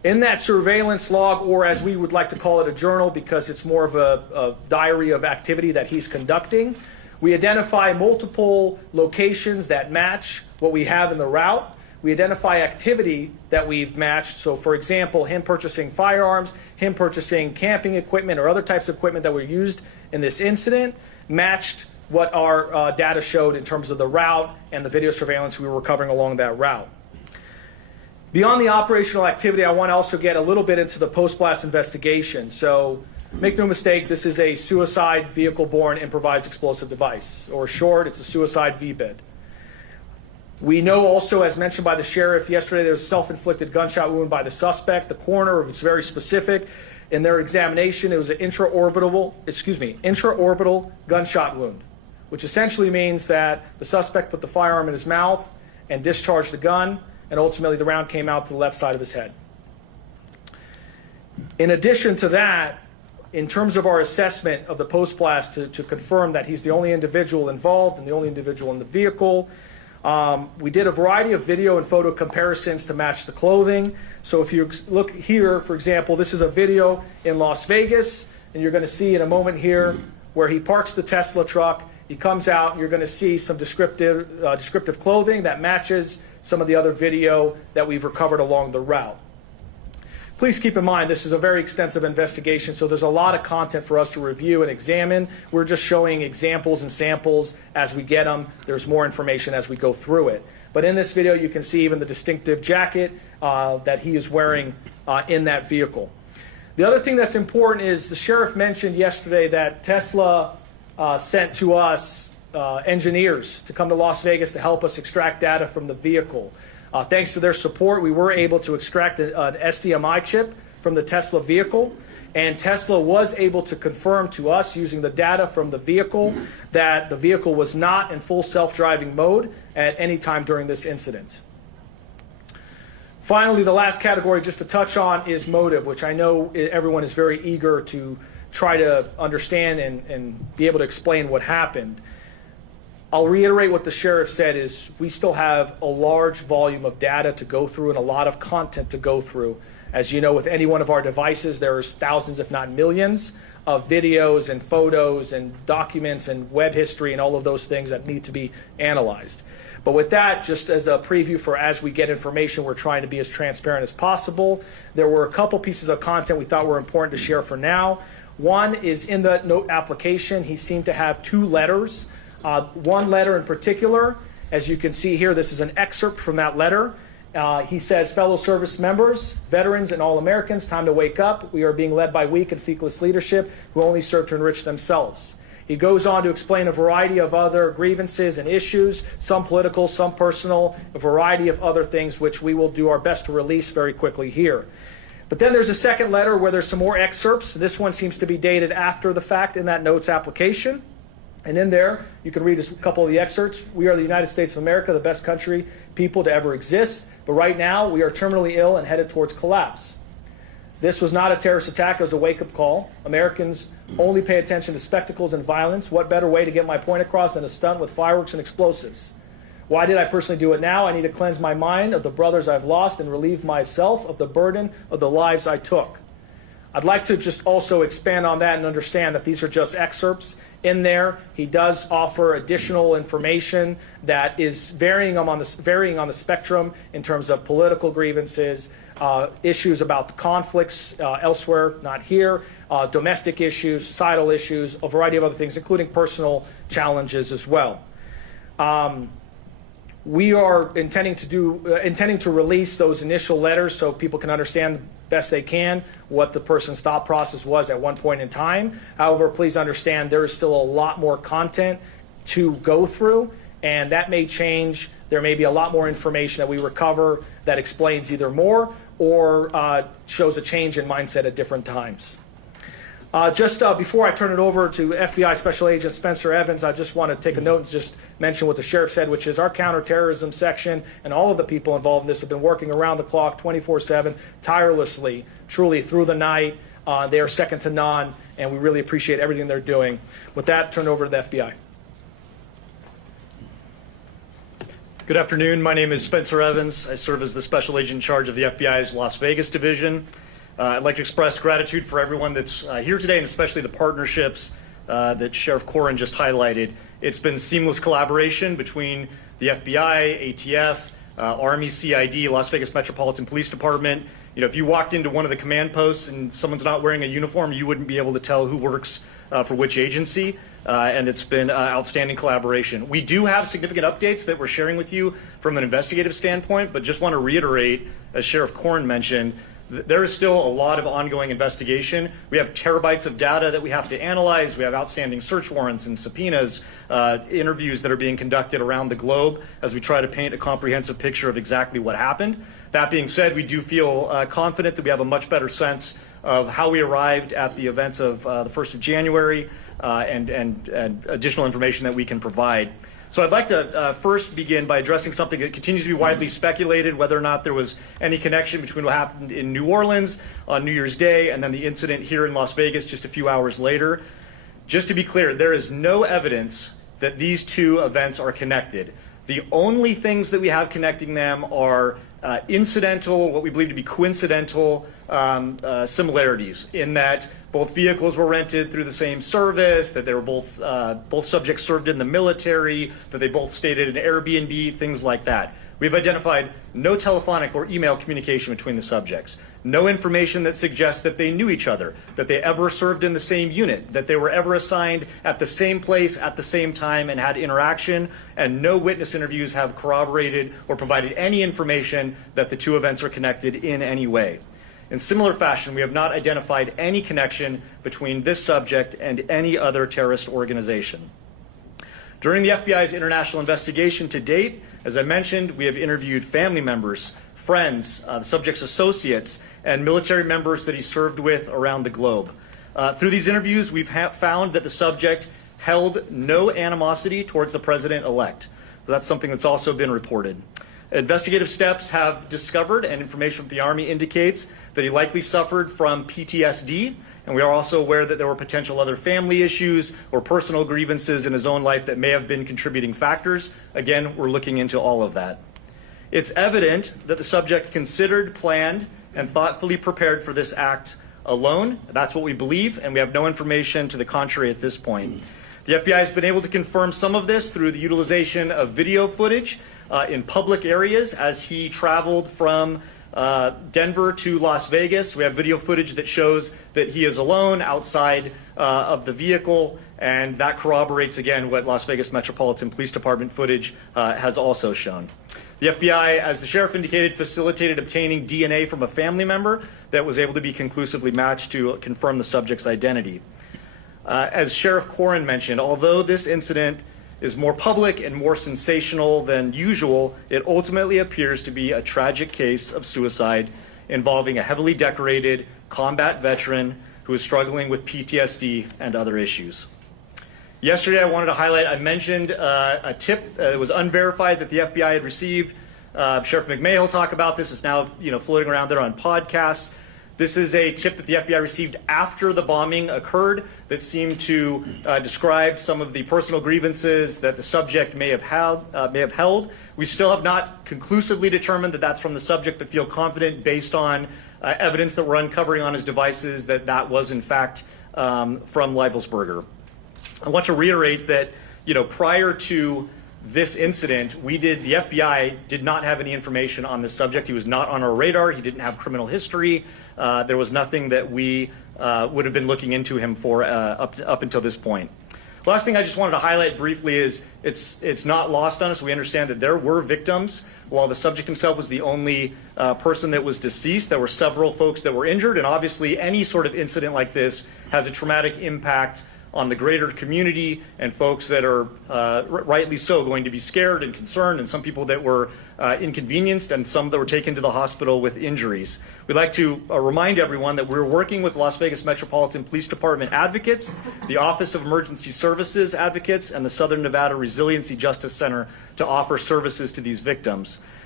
In that surveillance log, or as we would like to call it, a journal, because it's more of a diary of activity that he's conducting, we identify multiple locations that match what we have in the route. We identify activity that we've matched. So, for example, him purchasing firearms, him purchasing camping equipment or other types of equipment that were used in this incident, matched what our data showed in terms of the route and the video surveillance we were recovering along that route. Beyond the operational activity, I want to also get a little bit into the post-blast investigation. So make no mistake, this is a suicide vehicle-borne improvised explosive device, or short, it's a suicide VBID. We know also, as mentioned by the sheriff yesterday, there was a self-inflicted gunshot wound by the suspect. The coroner was very specific. In their examination, it was an intraorbital gunshot wound, which essentially means that the suspect put the firearm in his mouth and discharged the gun, and ultimately the round came out to the left side of his head. In addition to that, in terms of our assessment of the post-blast to confirm that he's the only individual involved and the only individual in the vehicle, we did a variety of video and photo comparisons to match the clothing. So if you look here, for example, this is a video in Las Vegas, and you're going to see in a moment here where he parks the Tesla truck, he comes out, and you're going to see some descriptive clothing that matches some of the other video that we've recovered along the route. Please keep in mind, this is a very extensive investigation, so there's a lot of content for us to review and examine. We're just showing examples and samples as we get them. There's more information as we go through it. But in this video, you can see even the distinctive jacket that he is wearing in that vehicle. The other thing that's important is the sheriff mentioned yesterday that Tesla sent to us engineers to come to Las Vegas to help us extract data from the vehicle. Thanks to their support, we were able to extract an SDMI chip from the Tesla vehicle, and Tesla was able to confirm to us using the data from the vehicle that the vehicle was not in full self-driving mode at any time during this incident. Finally, the last category just to touch on is motive, which I know everyone is very eager to try to understand and be able to explain what happened. I'll reiterate what the sheriff said is we still have a large volume of data to go through and a lot of content to go through. As you know, with any one of our devices, there's thousands, if not millions, of videos and photos and documents and web history and all of those things that need to be analyzed. But with that, just as a preview for as we get information, we're trying to be as transparent as possible. There were a couple pieces of content we thought were important to share for now. One is in the note application, he seemed to have two letters. One letter in particular, as you can see here, this is an excerpt from that letter. He says, fellow service members, veterans, and all Americans, time to wake up. We are being led by weak and feckless leadership who only serve to enrich themselves. He goes on to explain a variety of other grievances and issues, some political, some personal, a variety of other things which we will do our best to release very quickly here. But then there's a second letter where there's some more excerpts. This one seems to be dated after the fact in that notes application. And in there, you can read a couple of the excerpts. We are the United States of America, the best country, people to ever exist. But right now, we are terminally ill and headed towards collapse. This was not a terrorist attack. It was a wake-up call. Americans only pay attention to spectacles and violence. What better way to get my point across than a stunt with fireworks and explosives? Why did I personally do it now? I need to cleanse my mind of the brothers I've lost and relieve myself of the burden of the lives I took. I'd like to just also expand on that and understand that these are just excerpts. In there, he does offer additional information that is varying on the spectrum in terms of political grievances, issues about the conflicts elsewhere, not here, domestic issues, societal issues, a variety of other things, including personal challenges as well. We are intending to release those initial letters so people can understand best they can what the person's thought process was at one point in time. However, please understand there is still a lot more content to go through, and that may change. There may be a lot more information that we recover that explains either more or shows a change in mindset at different times. Just before I turn it over to FBI Special Agent Spencer Evans, I just want to take a note and just mention what the sheriff said, which is our counterterrorism section and all of the people involved in this have been working around the clock 24/7, tirelessly, truly through the night. They are second to none, and we really appreciate everything they're doing. With that, turn it over to the FBI. Good afternoon. My name is Spencer Evans. I serve as the special agent in charge of the FBI's Las Vegas division. I'd like to express gratitude for everyone that's here today, and especially the partnerships that Sheriff Corrin just highlighted. It's been seamless collaboration between the FBI, ATF, Army, CID, Las Vegas Metropolitan Police Department. You know, if you walked into one of the command posts and someone's not wearing a uniform, you wouldn't be able to tell who works for which agency, and it's been outstanding collaboration. We do have significant updates that we're sharing with you from an investigative standpoint, but just want to reiterate, as Sheriff Corrin mentioned, there is still a lot of ongoing investigation. We have terabytes of data that we have to analyze. We have outstanding search warrants and subpoenas, interviews that are being conducted around the globe as we try to paint a comprehensive picture of exactly what happened. That being said, we do feel confident that we have a much better sense of how we arrived at the events of the 1st of January and additional information that we can provide. So I'd like to first begin by addressing something that continues to be widely speculated, whether or not there was any connection between what happened in New Orleans on New Year's Day and then the incident here in Las Vegas just a few hours later. Just to be clear, there is no evidence that these two events are connected. The only things that we have connecting them are incidental, what we believe to be coincidental similarities, in that both vehicles were rented through the same service, that they were both subjects served in the military, that they both stayed at an Airbnb, things like that. We've identified no telephonic or email communication between the subjects, no information that suggests that they knew each other, that they ever served in the same unit, that they were ever assigned at the same place at the same time and had interaction, and no witness interviews have corroborated or provided any information that the two events are connected in any way. In similar fashion, we have not identified any connection between this subject and any other terrorist organization. During the FBI's international investigation to date, as I mentioned, we have interviewed family members, friends, the subject's associates, and military members that he served with around the globe. Through these interviews, we've found that the subject held no animosity towards the president-elect. That's something that's also been reported. Investigative steps have discovered, and information from the Army indicates, that he likely suffered from PTSD, and we are also aware that there were potential other family issues or personal grievances in his own life that may have been contributing factors. Again, we're looking into all of that. It's evident that the subject considered, planned, and thoughtfully prepared for this act alone. That's what we believe, and we have no information to the contrary at this point. The FBI has been able to confirm some of this through the utilization of video footage in public areas as he traveled from Denver to Las Vegas. We have video footage that shows that he is alone outside of the vehicle, and that corroborates again what Las Vegas Metropolitan Police Department footage has also shown. The FBI, as the sheriff indicated, facilitated obtaining DNA from a family member that was able to be conclusively matched to confirm the subject's identity. As Sheriff Corrin mentioned, although this incident is more public and more sensational than usual, it ultimately appears to be a tragic case of suicide involving a heavily decorated combat veteran who is struggling with PTSD and other issues. Yesterday, I wanted to highlight, I mentioned a tip that was unverified that the FBI had received. Sheriff McMahon will talk about this. It's now floating around there on podcasts. This is a tip that the FBI received after the bombing occurred that seemed to describe some of the personal grievances that the subject may have held. We still have not conclusively determined that that's from the subject, but feel confident based on evidence that we're uncovering on his devices that that was in fact from Leivelsberger. I want to reiterate that prior to this incident, the FBI did not have any information on this subject. He was not on our radar. He didn't have criminal history. There was nothing that we would have been looking into him for up until this point. Last thing I just wanted to highlight briefly is it's not lost on us. We understand that there were victims. While the subject himself was the only person that was deceased, there were several folks that were injured, and obviously any sort of incident like this has a traumatic impact on the greater community and folks that are rightly so going to be scared and concerned, and some people that were inconvenienced and some that were taken to the hospital with injuries. We'd like to remind everyone that we're working with Las Vegas Metropolitan Police Department advocates, the Office of Emergency Services advocates, and the Southern Nevada Resiliency Justice Center to offer services to these victims.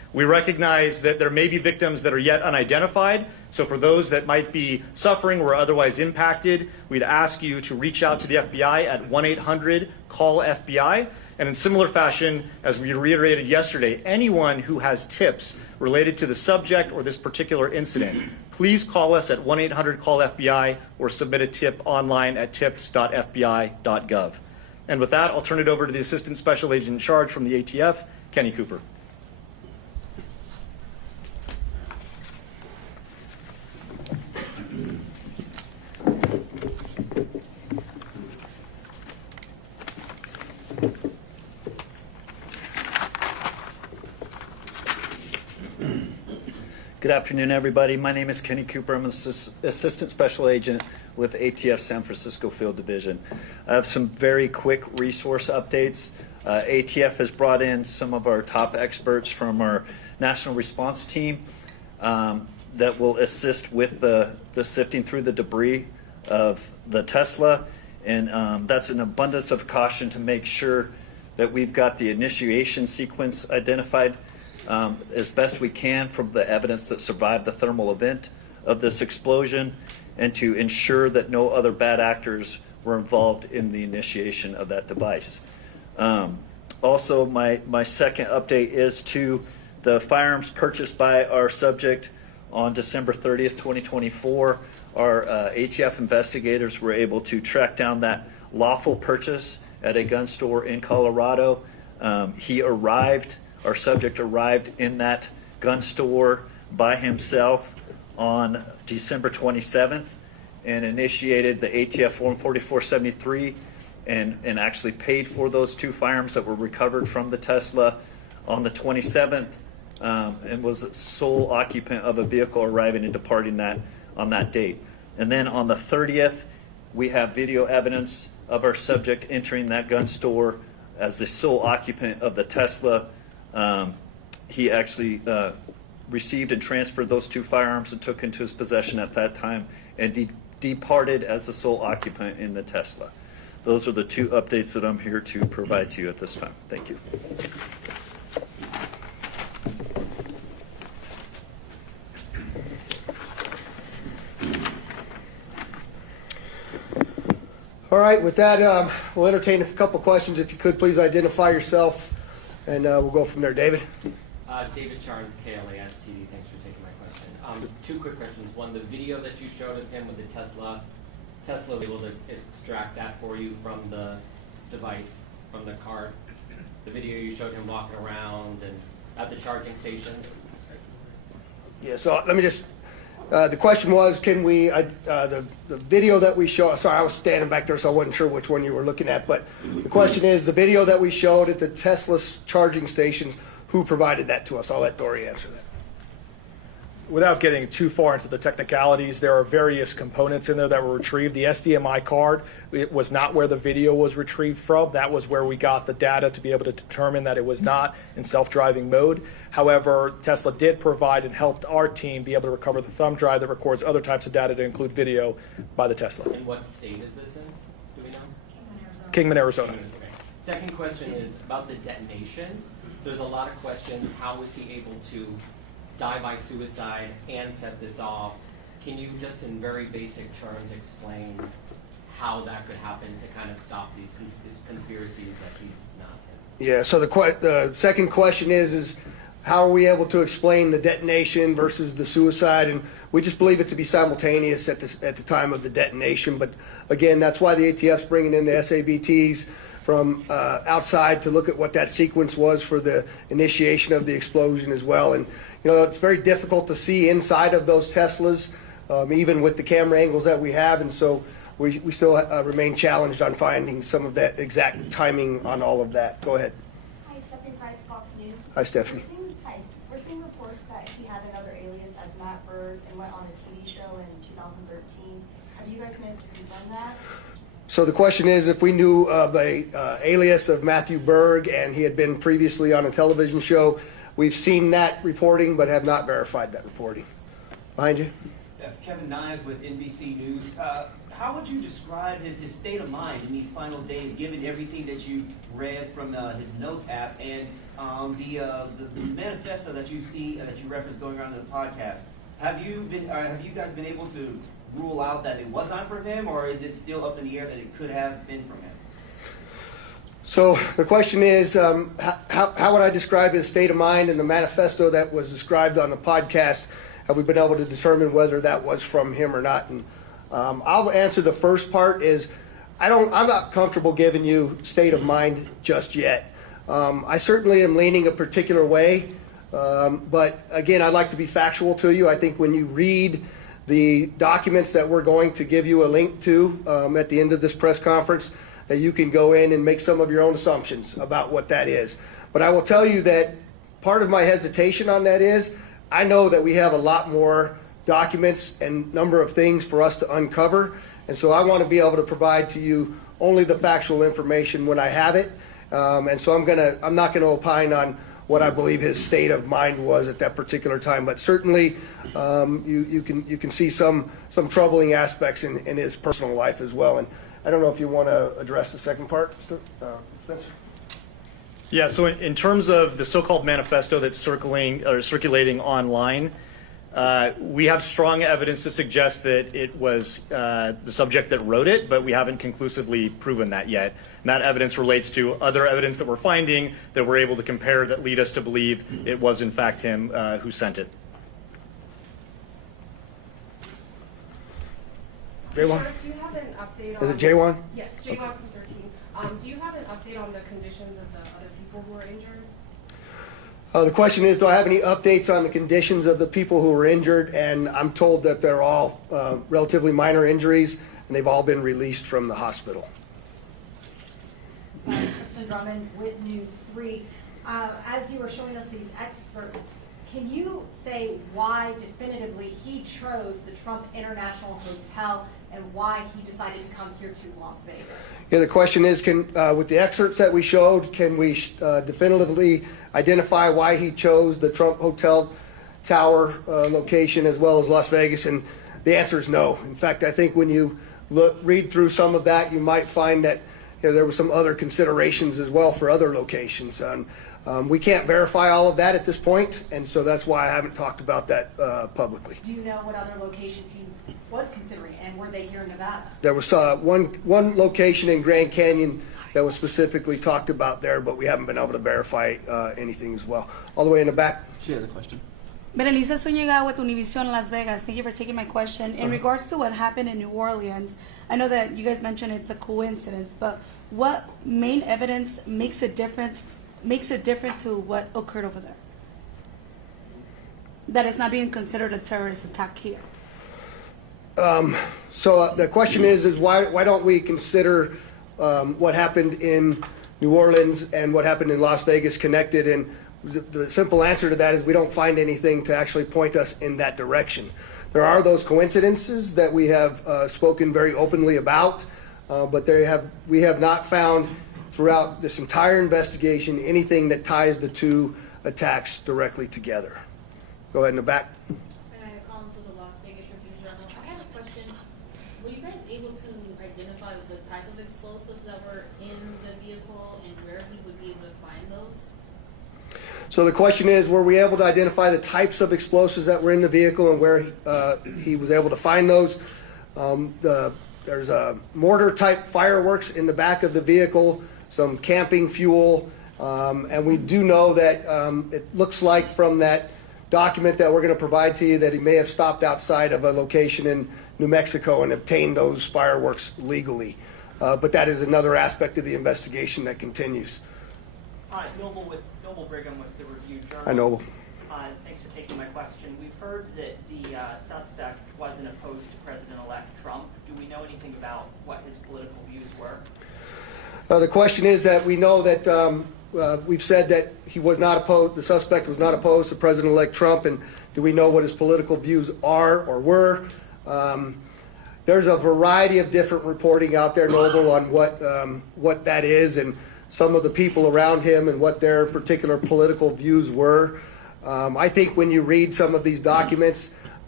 We recognize that there may be victims that are yet unidentified, so for those that might be suffering or otherwise impacted, we'd ask you to reach out to the FBI at 1-800-CALL-FBI. And in similar fashion, as we reiterated yesterday, anyone who has tips related to the subject or this particular incident, please call us at 1-800-CALL-FBI or submit a tip online at tips.fbi.gov. And with that, I'll turn it over to the Assistant Special Agent in Charge from the ATF, Kenny Cooper. Good afternoon, everybody. My name is Kenny Cooper. I'm an Assistant Special Agent with ATF San Francisco Field Division. I have some very quick resource updates. ATF has brought in some of our top experts from our national response team that will assist with the sifting through the debris of the Tesla. And that's an abundance of caution to make sure that we've got the initiation sequence identified as best we can from the evidence that survived the thermal event of this explosion, and to ensure that no other bad actors were involved in the initiation of that device. Also, my second update is to the firearms purchased by our subject on December 30th, 2024. Our ATF investigators were able to track down that lawful purchase at a gun store in Colorado. Our subject arrived in that gun store by himself on December 27th and initiated the ATF Form 4473 and actually paid for those two firearms that were recovered from the Tesla on the 27th and was sole occupant of a vehicle arriving and departing that on that date. And then on the 30th, we have video evidence of our subject entering that gun store as the sole occupant of the Tesla. He actually received and transferred those two firearms and took into his possession at that time and departed as the sole occupant in the Tesla. Those are the two updates that I'm here to provide to you at this time. Thank you. All right, with that, we'll entertain a couple questions. If you could, please identify yourself, and we'll go from there. David? David Charnes, KLASTD. Thanks for taking my question. Two quick questions. One, the video that you showed of him with the Tesla was able to extract that for you from the device, from the card. The video you showed him walking around and at the charging stations. Yeah, so let me just, the question was, can we, the video that we showed, sorry, I was standing back there, so I wasn't sure which one you were looking at, but the question is, the video that we showed at the Tesla charging stations, who provided that to us? I'll let Dory answer that. Without getting too far into the technicalities, there are various components in there that were retrieved. The SDMI card, it was not where the video was retrieved from. That was where we got the data to be able to determine that it was not in self-driving mode. However, Tesla did provide and helped our team be able to recover the thumb drive that records other types of data to include video by the Tesla. And what state is this in? Do we know? Kingman, Arizona. Okay. Second question is about the detonation. There's a lot of questions. How was he able to die by suicide and set this off? Can you just in very basic terms explain how that could happen to kind of stop these conspiracies that he's not in? Yeah, so the second question is how are we able to explain the detonation versus the suicide? And we just believe it to be simultaneous at the time of the detonation. But again, that's why the ATF's bringing in the SABTs from outside to look at what that sequence was for the initiation of the explosion as well. And you know, it's very difficult to see inside of those Teslas, even with the camera angles that we have. And so we still remain challenged on finding some of that exact timing on all of that. Go ahead. Hi, Stephanie Price, Fox News. Hi, Stephanie. We're seeing reports that he had another alias as Matt Bird and went on a TV show in 2013. Have you guys been able to confirm that? So the question is if we knew of a alias of Matthew Berg and he had been previously on a television show. We've seen that reporting but have not verified that reporting. Behind you. Yeah, That's Kevin Nimes with NBC News. How would you describe his state of mind in these final days, given everything that you read from his notes app and the manifesto that you see that you referenced going around in the podcast? Have you guys been able to rule out that it was not from him, or is it still up in the air that it could have been from him? So the question is, how would I describe his state of mind in the manifesto that was described on the podcast? Have we been able to determine whether that was from him or not? And I'll answer the first part is, I'm not comfortable giving you state of mind just yet. I certainly am leaning a particular way, but again, I'd like to be factual to you. I think when you read the documents that we're going to give you a link to at the end of this press conference, that you can go in and make some of your own assumptions about what that is. But I will tell you that part of my hesitation on that is, I know that we have a lot more documents and number of things for us to uncover, and so I want to be able to provide to you only the factual information when I have it. And so I'm not gonna opine on what I believe his state of mind was at that particular time, but certainly you can see some troubling aspects in his personal life as well. And I don't know if you want to address the second part, Spencer. Yeah, so in terms of the so-called manifesto that's circulating online, we have strong evidence to suggest that it was the subject that wrote it, but we haven't conclusively proven that yet. And that evidence relates to other evidence that we're finding that we're able to compare that lead us to believe it was in fact him who sent it. J1? Do you have an update on... Is it J1? Yes, J1 from 13. Do you have an update on the conditions of the other people who were injured? The question is, do I have any updates on the conditions of the people who were injured? And I'm told that they're all relatively minor injuries, and they've all been released from the hospital. Kristen Drummond with News 3. As you were showing us these excerpts, can you say why definitively he chose the Trump International Hotel and why he decided to come here to Las Vegas? Yeah, the question is, with the excerpts that we showed, can we definitively identify why he chose the Trump Hotel Tower location as well as Las Vegas? And the answer is no. In fact, I think when you read through some of that, you might find that there were some other considerations as well for other locations. We can't verify all of that at this point, and so that's why I haven't talked about that publicly. Do you know what other locations he was considering, and were they here in Nevada? There was one location in Grand Canyon that was specifically talked about there, but we haven't been able to verify anything as well. All the way in the back. She has a question. Berenice Zúñiga with Univision Las Vegas. Thank you for taking my question. In regards to what happened in New Orleans, I know that you guys mentioned it's a coincidence, but what main evidence makes it different to what occurred over there? That it's not being considered a terrorist attack here. So the question is why don't we consider what happened in New Orleans and what happened in Las Vegas connected? And the simple answer to that is we don't find anything to actually point us in that direction. There are those coincidences that we have spoken very openly about, but we have not found throughout this entire investigation anything that ties the two attacks directly together. Go ahead in the back. For the Las Vegas Tribune Journal. I had a question. Were you guys able to identify the type of explosives that were in the vehicle and where he would be able to find those? So the question is, were we able to identify the types of explosives that were in the vehicle and where he was able to find those? There's a mortar-type fireworks in the back of the vehicle, some camping fuel, and we do know that it looks like from that document that we're going to provide to you that he may have stopped outside of a location in New Mexico and obtained those fireworks legally. But that is another aspect of the investigation that continues. Hi, Noble Brigham with the Review Journal. Hi, Noble. Thanks for taking my question. We've heard that the suspect wasn't opposed to President-elect Trump. Do we know anything about what his political views were? The question is that we know that we've said that he was not opposed, the suspect was not opposed to President-elect Trump, and do we know what his political views are or were? There's a variety of different reporting out there, Noble, on what that is and some of the people around him and what their particular political views were. I think when you read some of these documents,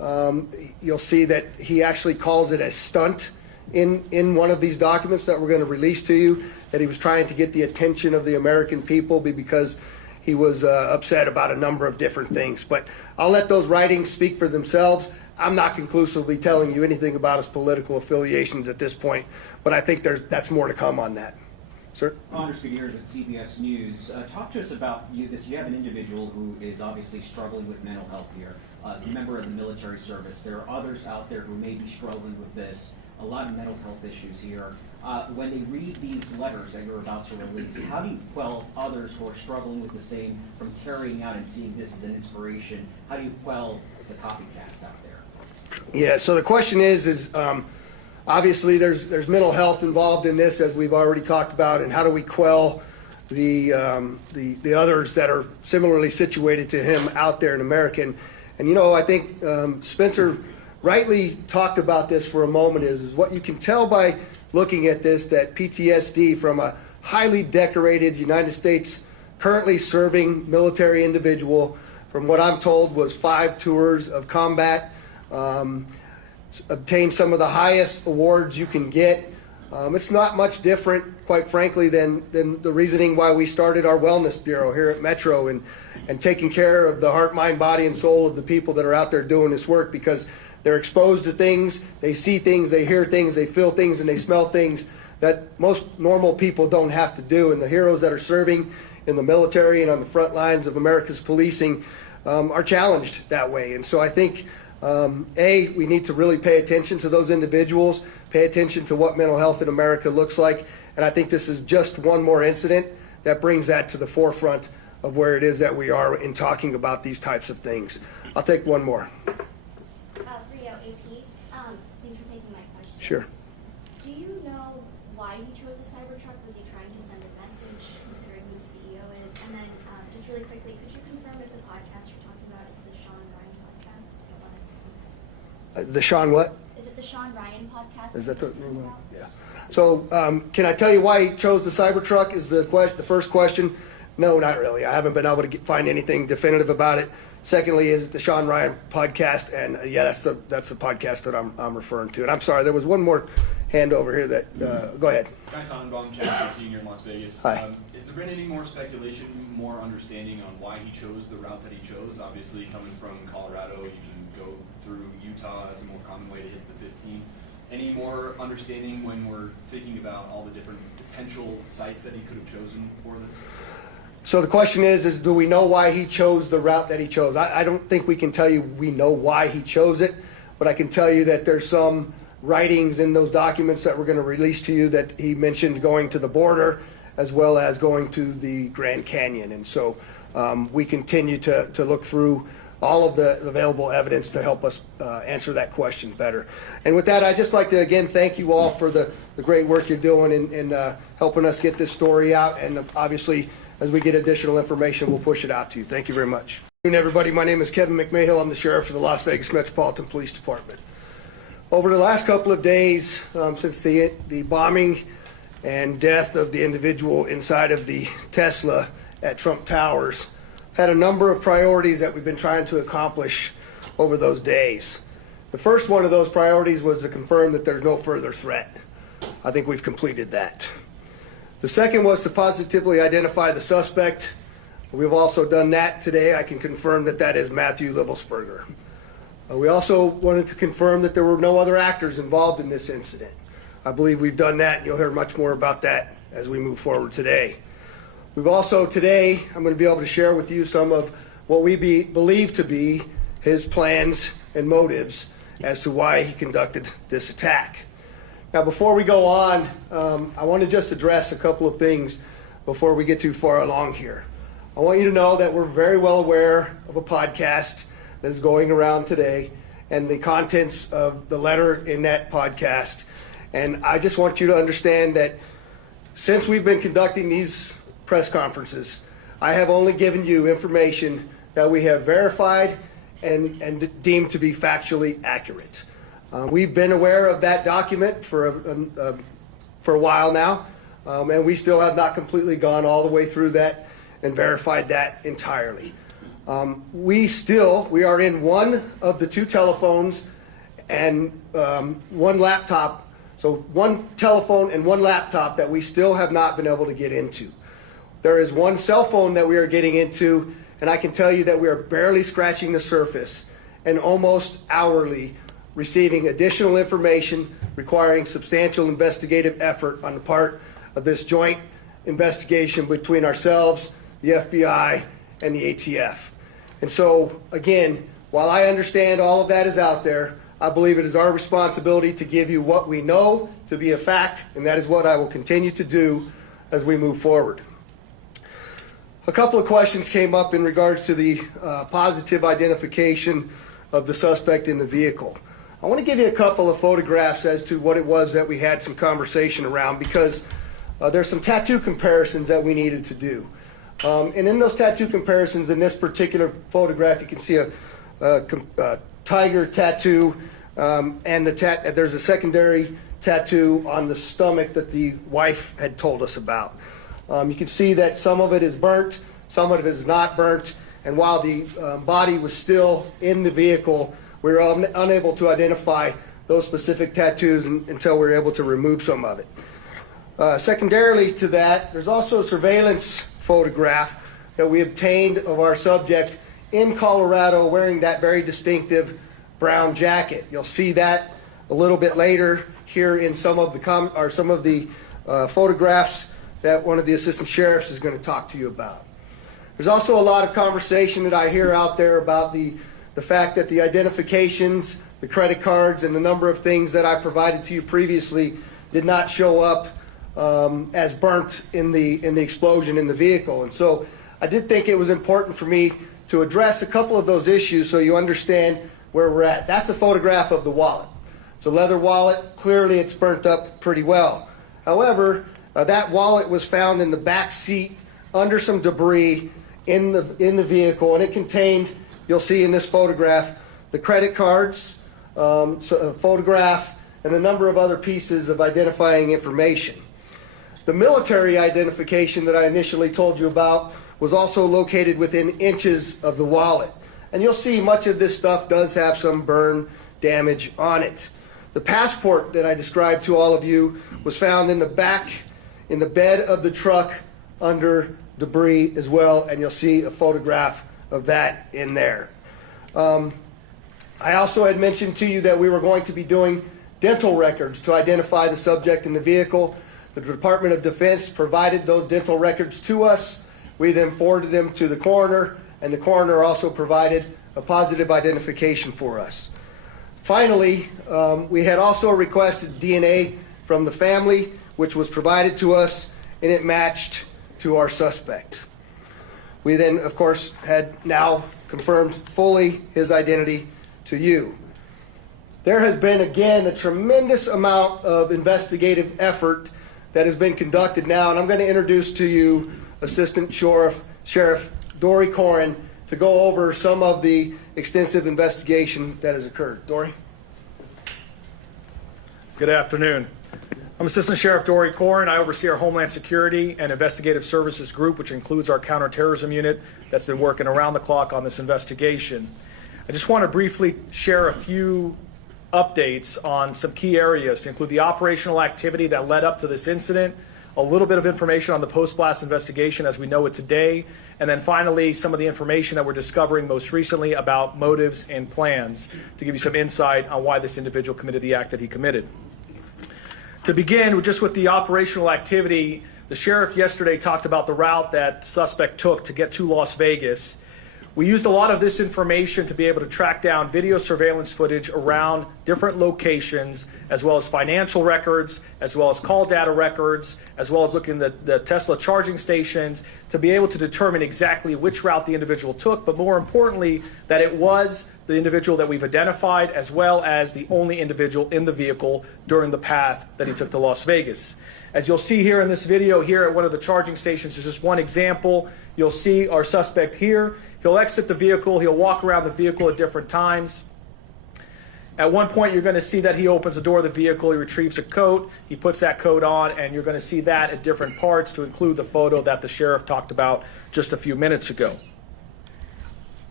you'll see that he actually calls it a stunt in one of these documents that we're going to release to you, that he was trying to get the attention of the American people because he was upset about a number of different things. But I'll let those writings speak for themselves. I'm not conclusively telling you anything about his political affiliations at this point, but I think that's more to come on that. Sir? Anders Gutierrez with CBS News. Talk to us about this. You have an individual who is obviously struggling with mental health here, a member of the military service. There are others out there who may be struggling with this, a lot of mental health issues here. When they read these letters that you're about to release, how do you quell others who are struggling with the same from carrying out and seeing this as an inspiration? How do you quell the copycats out there? Yeah, so the question is obviously there's mental health involved in this, as we've already talked about, and how do we quell the others that are similarly situated to him out there in America? And you know, I think Spencer rightly talked about this for a moment, is what you can tell by looking at this, that PTSD from a highly decorated United States currently serving military individual, from what I'm told was 5 tours of combat, obtained some of the highest awards you can get. It's not much different, quite frankly, than the reasoning why we started our wellness bureau here at Metro and taking care of the heart, mind, body, and soul of the people that are out there doing this work, because they're exposed to things, they see things, they hear things, they feel things, and they smell things that most normal people don't have to do. And the heroes that are serving in the military and on the front lines of America's policing are challenged that way. And so I think, we need to really pay attention to those individuals, pay attention to what mental health in America looks like. And I think this is just one more incident that brings that to the forefront of where it is that we are in talking about these types of things. I'll take one more. Rio, AP, thanks for taking my question. Sure. Do you know why he chose a Cybertruck? Was he trying to send a message, considering who the CEO is? And then, just really quickly, could you confirm if the podcast you're talking about is the Sean Ryan podcast? I don't want to The Sean what? Is it the Sean Ryan podcast? Is that the name of it? Yeah. So can I tell you why he chose the Cybertruck is the first question. No, not really. I haven't been able to find anything definitive about it. Secondly, is it the Sean Ryan podcast? And yeah, that's the podcast that I'm referring to. And I'm sorry, there was one more hand over here that, go ahead. Guy Tannenbaum, Channel 13 here in Las Vegas. Hi. Has there been any more speculation, more understanding on why he chose the route that he chose? Obviously, coming from Colorado, you can go through Utah. That's a more common way to hit the 15. Any more understanding when we're thinking about all the different potential sites that he could have chosen for this? So the question is do we know why he chose the route that he chose? I don't think we can tell you we know why he chose it, but I can tell you that there's some writings in those documents that we're going to release to you that he mentioned going to the border as well as going to the Grand Canyon. And so we continue to look through all of the available evidence to help us answer that question better. And with that, I'd just like to again thank you all for the great work you're doing in helping us get this story out. And obviously, as we get additional information, we'll push it out to you. Thank you very much. Good afternoon, everybody. My name is Kevin McMahill. I'm the sheriff for the Las Vegas Metropolitan Police Department. Over the last couple of days, since the bombing and death of the individual inside of the Tesla at Trump Towers, had a number of priorities that we've been trying to accomplish over those days. The first one of those priorities was to confirm that there's no further threat. I think we've completed that. The second was to positively identify the suspect. We've also done that today. I can confirm that that is Matthew Livelsberger. We also wanted to confirm that there were no other actors involved in this incident. I believe we've done that, and you'll hear much more about that as we move forward today. We've also today, I'm going to be able to share with you some of what we believe to be his plans and motives as to why he conducted this attack. Now, before we go on, I want to just address a couple of things before we get too far along here. I want you to know that we're very well aware of a podcast that is going around today and the contents of the letter in that podcast. And I just want you to understand that since we've been conducting these press conferences, I have only given you information that we have verified and deemed to be factually accurate. We've been aware of that document for a while now, and we still have not completely gone all the way through that and verified that entirely. We are in one of the two telephones and one laptop. So one telephone and one laptop that we still have not been able to get into. There is one cell phone that we are getting into, and I can tell you that we are barely scratching the surface and almost hourly receiving additional information requiring substantial investigative effort on the part of this joint investigation between ourselves, the FBI, and the ATF. And so, again, while I understand all of that is out there, I believe it is our responsibility to give you what we know to be a fact, and that is what I will continue to do as we move forward. A couple of questions came up in regards to the positive identification of the suspect in the vehicle. I want to give you a couple of photographs as to what it was that we had some conversation around, because there's some tattoo comparisons that we needed to do. And in those tattoo comparisons, in this particular photograph, you can see a tiger tattoo, and there's a secondary tattoo on the stomach that the wife had told us about. You can see that some of it is burnt, some of it is not burnt, and while the body was still in the vehicle, we were unable to identify those specific tattoos until we were able to remove some of it. Secondarily to that, there's also a surveillance photograph that we obtained of our subject in Colorado wearing that very distinctive brown jacket. You'll see that a little bit later here in some of the photographs that one of the assistant sheriffs is going to talk to you about. There's also a lot of conversation that I hear out there about the fact that the identifications, the credit cards, and the number of things that I provided to you previously did not show up as burnt in the explosion in the vehicle. And so I did think it was important for me to address a couple of those issues so you understand where we're at. That's a photograph of the wallet. It's a leather wallet. Clearly it's burnt up pretty well. However, that wallet was found in the back seat under some debris in the vehicle, and it contained, you'll see in this photograph, the credit cards, a photograph, and a number of other pieces of identifying information. The military identification that I initially told you about was also located within inches of the wallet. And you'll see much of this stuff does have some burn damage on it. The passport that I described to all of you was found in the back, in the bed of the truck under debris as well, and you'll see a photograph of that in there. I also had mentioned to you that we were going to be doing dental records to identify the subject in the vehicle. The Department of Defense provided those dental records to us. We then forwarded them to the coroner, and the coroner also provided a positive identification for us. Finally, we had also requested DNA from the family, which was provided to us, and it matched to our suspect. We then, of course, had now confirmed fully his identity to you. There has been, again, a tremendous amount of investigative effort that has been conducted now, and I'm going to introduce to you Assistant Sheriff Dory Corrin to go over some of the extensive investigation that has occurred. Dory? Good afternoon. I'm Assistant Sheriff Dory Corrin. I oversee our Homeland Security and Investigative Services Group, which includes our counterterrorism unit that's been working around the clock on this investigation. I just want to briefly share a few updates on some key areas to include the operational activity that led up to this incident, a little bit of information on the post-blast investigation as we know it today, and then finally some of the information that we're discovering most recently about motives and plans to give you some insight on why this individual committed the act that he committed. To begin just with the operational activity, the sheriff yesterday talked about the route that the suspect took to get to Las Vegas. We used a lot of this information to be able to track down video surveillance footage around different locations, as well as financial records, as well as call data records, as well as looking at the Tesla charging stations to be able to determine exactly which route the individual took, but more importantly, that it was the individual that we've identified, as well as the only individual in the vehicle during the path that he took to Las Vegas. As you'll see here in this video here at one of the charging stations, is just one example. You'll see our suspect here. He'll exit the vehicle. He'll walk around the vehicle at different times. At one point, you're going to see that he opens the door of the vehicle. He retrieves a coat. He puts that coat on, and you're going to see that at different parts to include the photo that the sheriff talked about just a few minutes ago.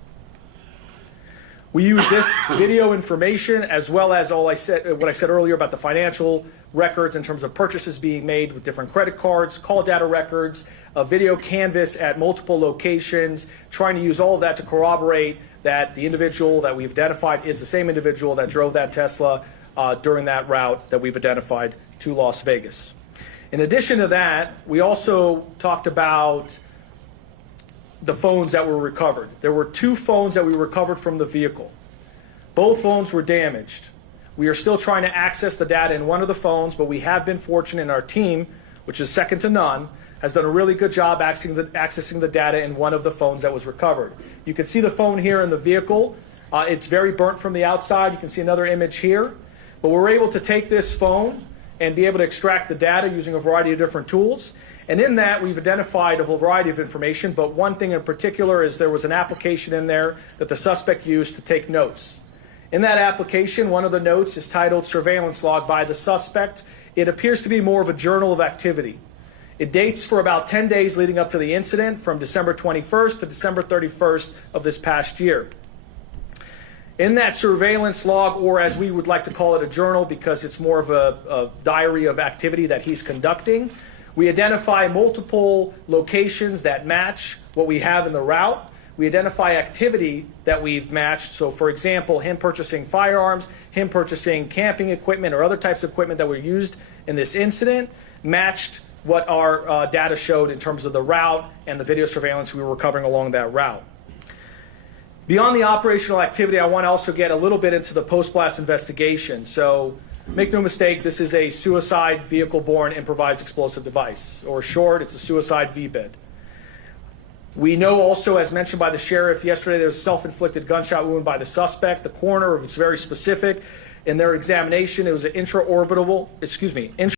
We use this video information as well as what I said earlier about the financial records in terms of purchases being made with different credit cards, call data records, a video canvas at multiple locations, trying to use all of that to corroborate that the individual that we've identified is the same individual that drove that Tesla during that route that we've identified to Las Vegas. In addition to that, we also talked about the phones that were recovered. There were 2 phones that we recovered from the vehicle. Both phones were damaged. We are still trying to access the data in one of the phones, but we have been fortunate in our team, which is second to none, has done a really good job accessing the data in one of the phones that was recovered. You can see the phone here in the vehicle. It's very burnt from the outside. You can see another image here. But we're able to take this phone and be able to extract the data using a variety of different tools. And in that, we've identified a variety of information, but one thing in particular is there was an application in there that the suspect used to take notes. In that application, one of the notes is titled Surveillance Log by the Suspect. It appears to be more of a journal of activity. It dates for about 10 days leading up to the incident, from December 21st to December 31st of this past year. In that surveillance log, or as we would like to call it, a journal, because it's more of a diary of activity that he's conducting, we identify multiple locations that match what we have in the route. We identify activity that we've matched. So, for example, him purchasing firearms, him purchasing camping equipment or other types of equipment that were used in this incident, matched what our data showed in terms of the route and the video surveillance we were recovering along that route. Beyond the operational activity, I want to also get a little bit into the post-blast investigation. So, make no mistake, this is a suicide vehicle-borne improvised explosive device, or short, it's a suicide VBID. We know also, as mentioned by the sheriff yesterday, there was a self-inflicted gunshot wound by the suspect. The coroner was very specific in their examination. It was an intraorbital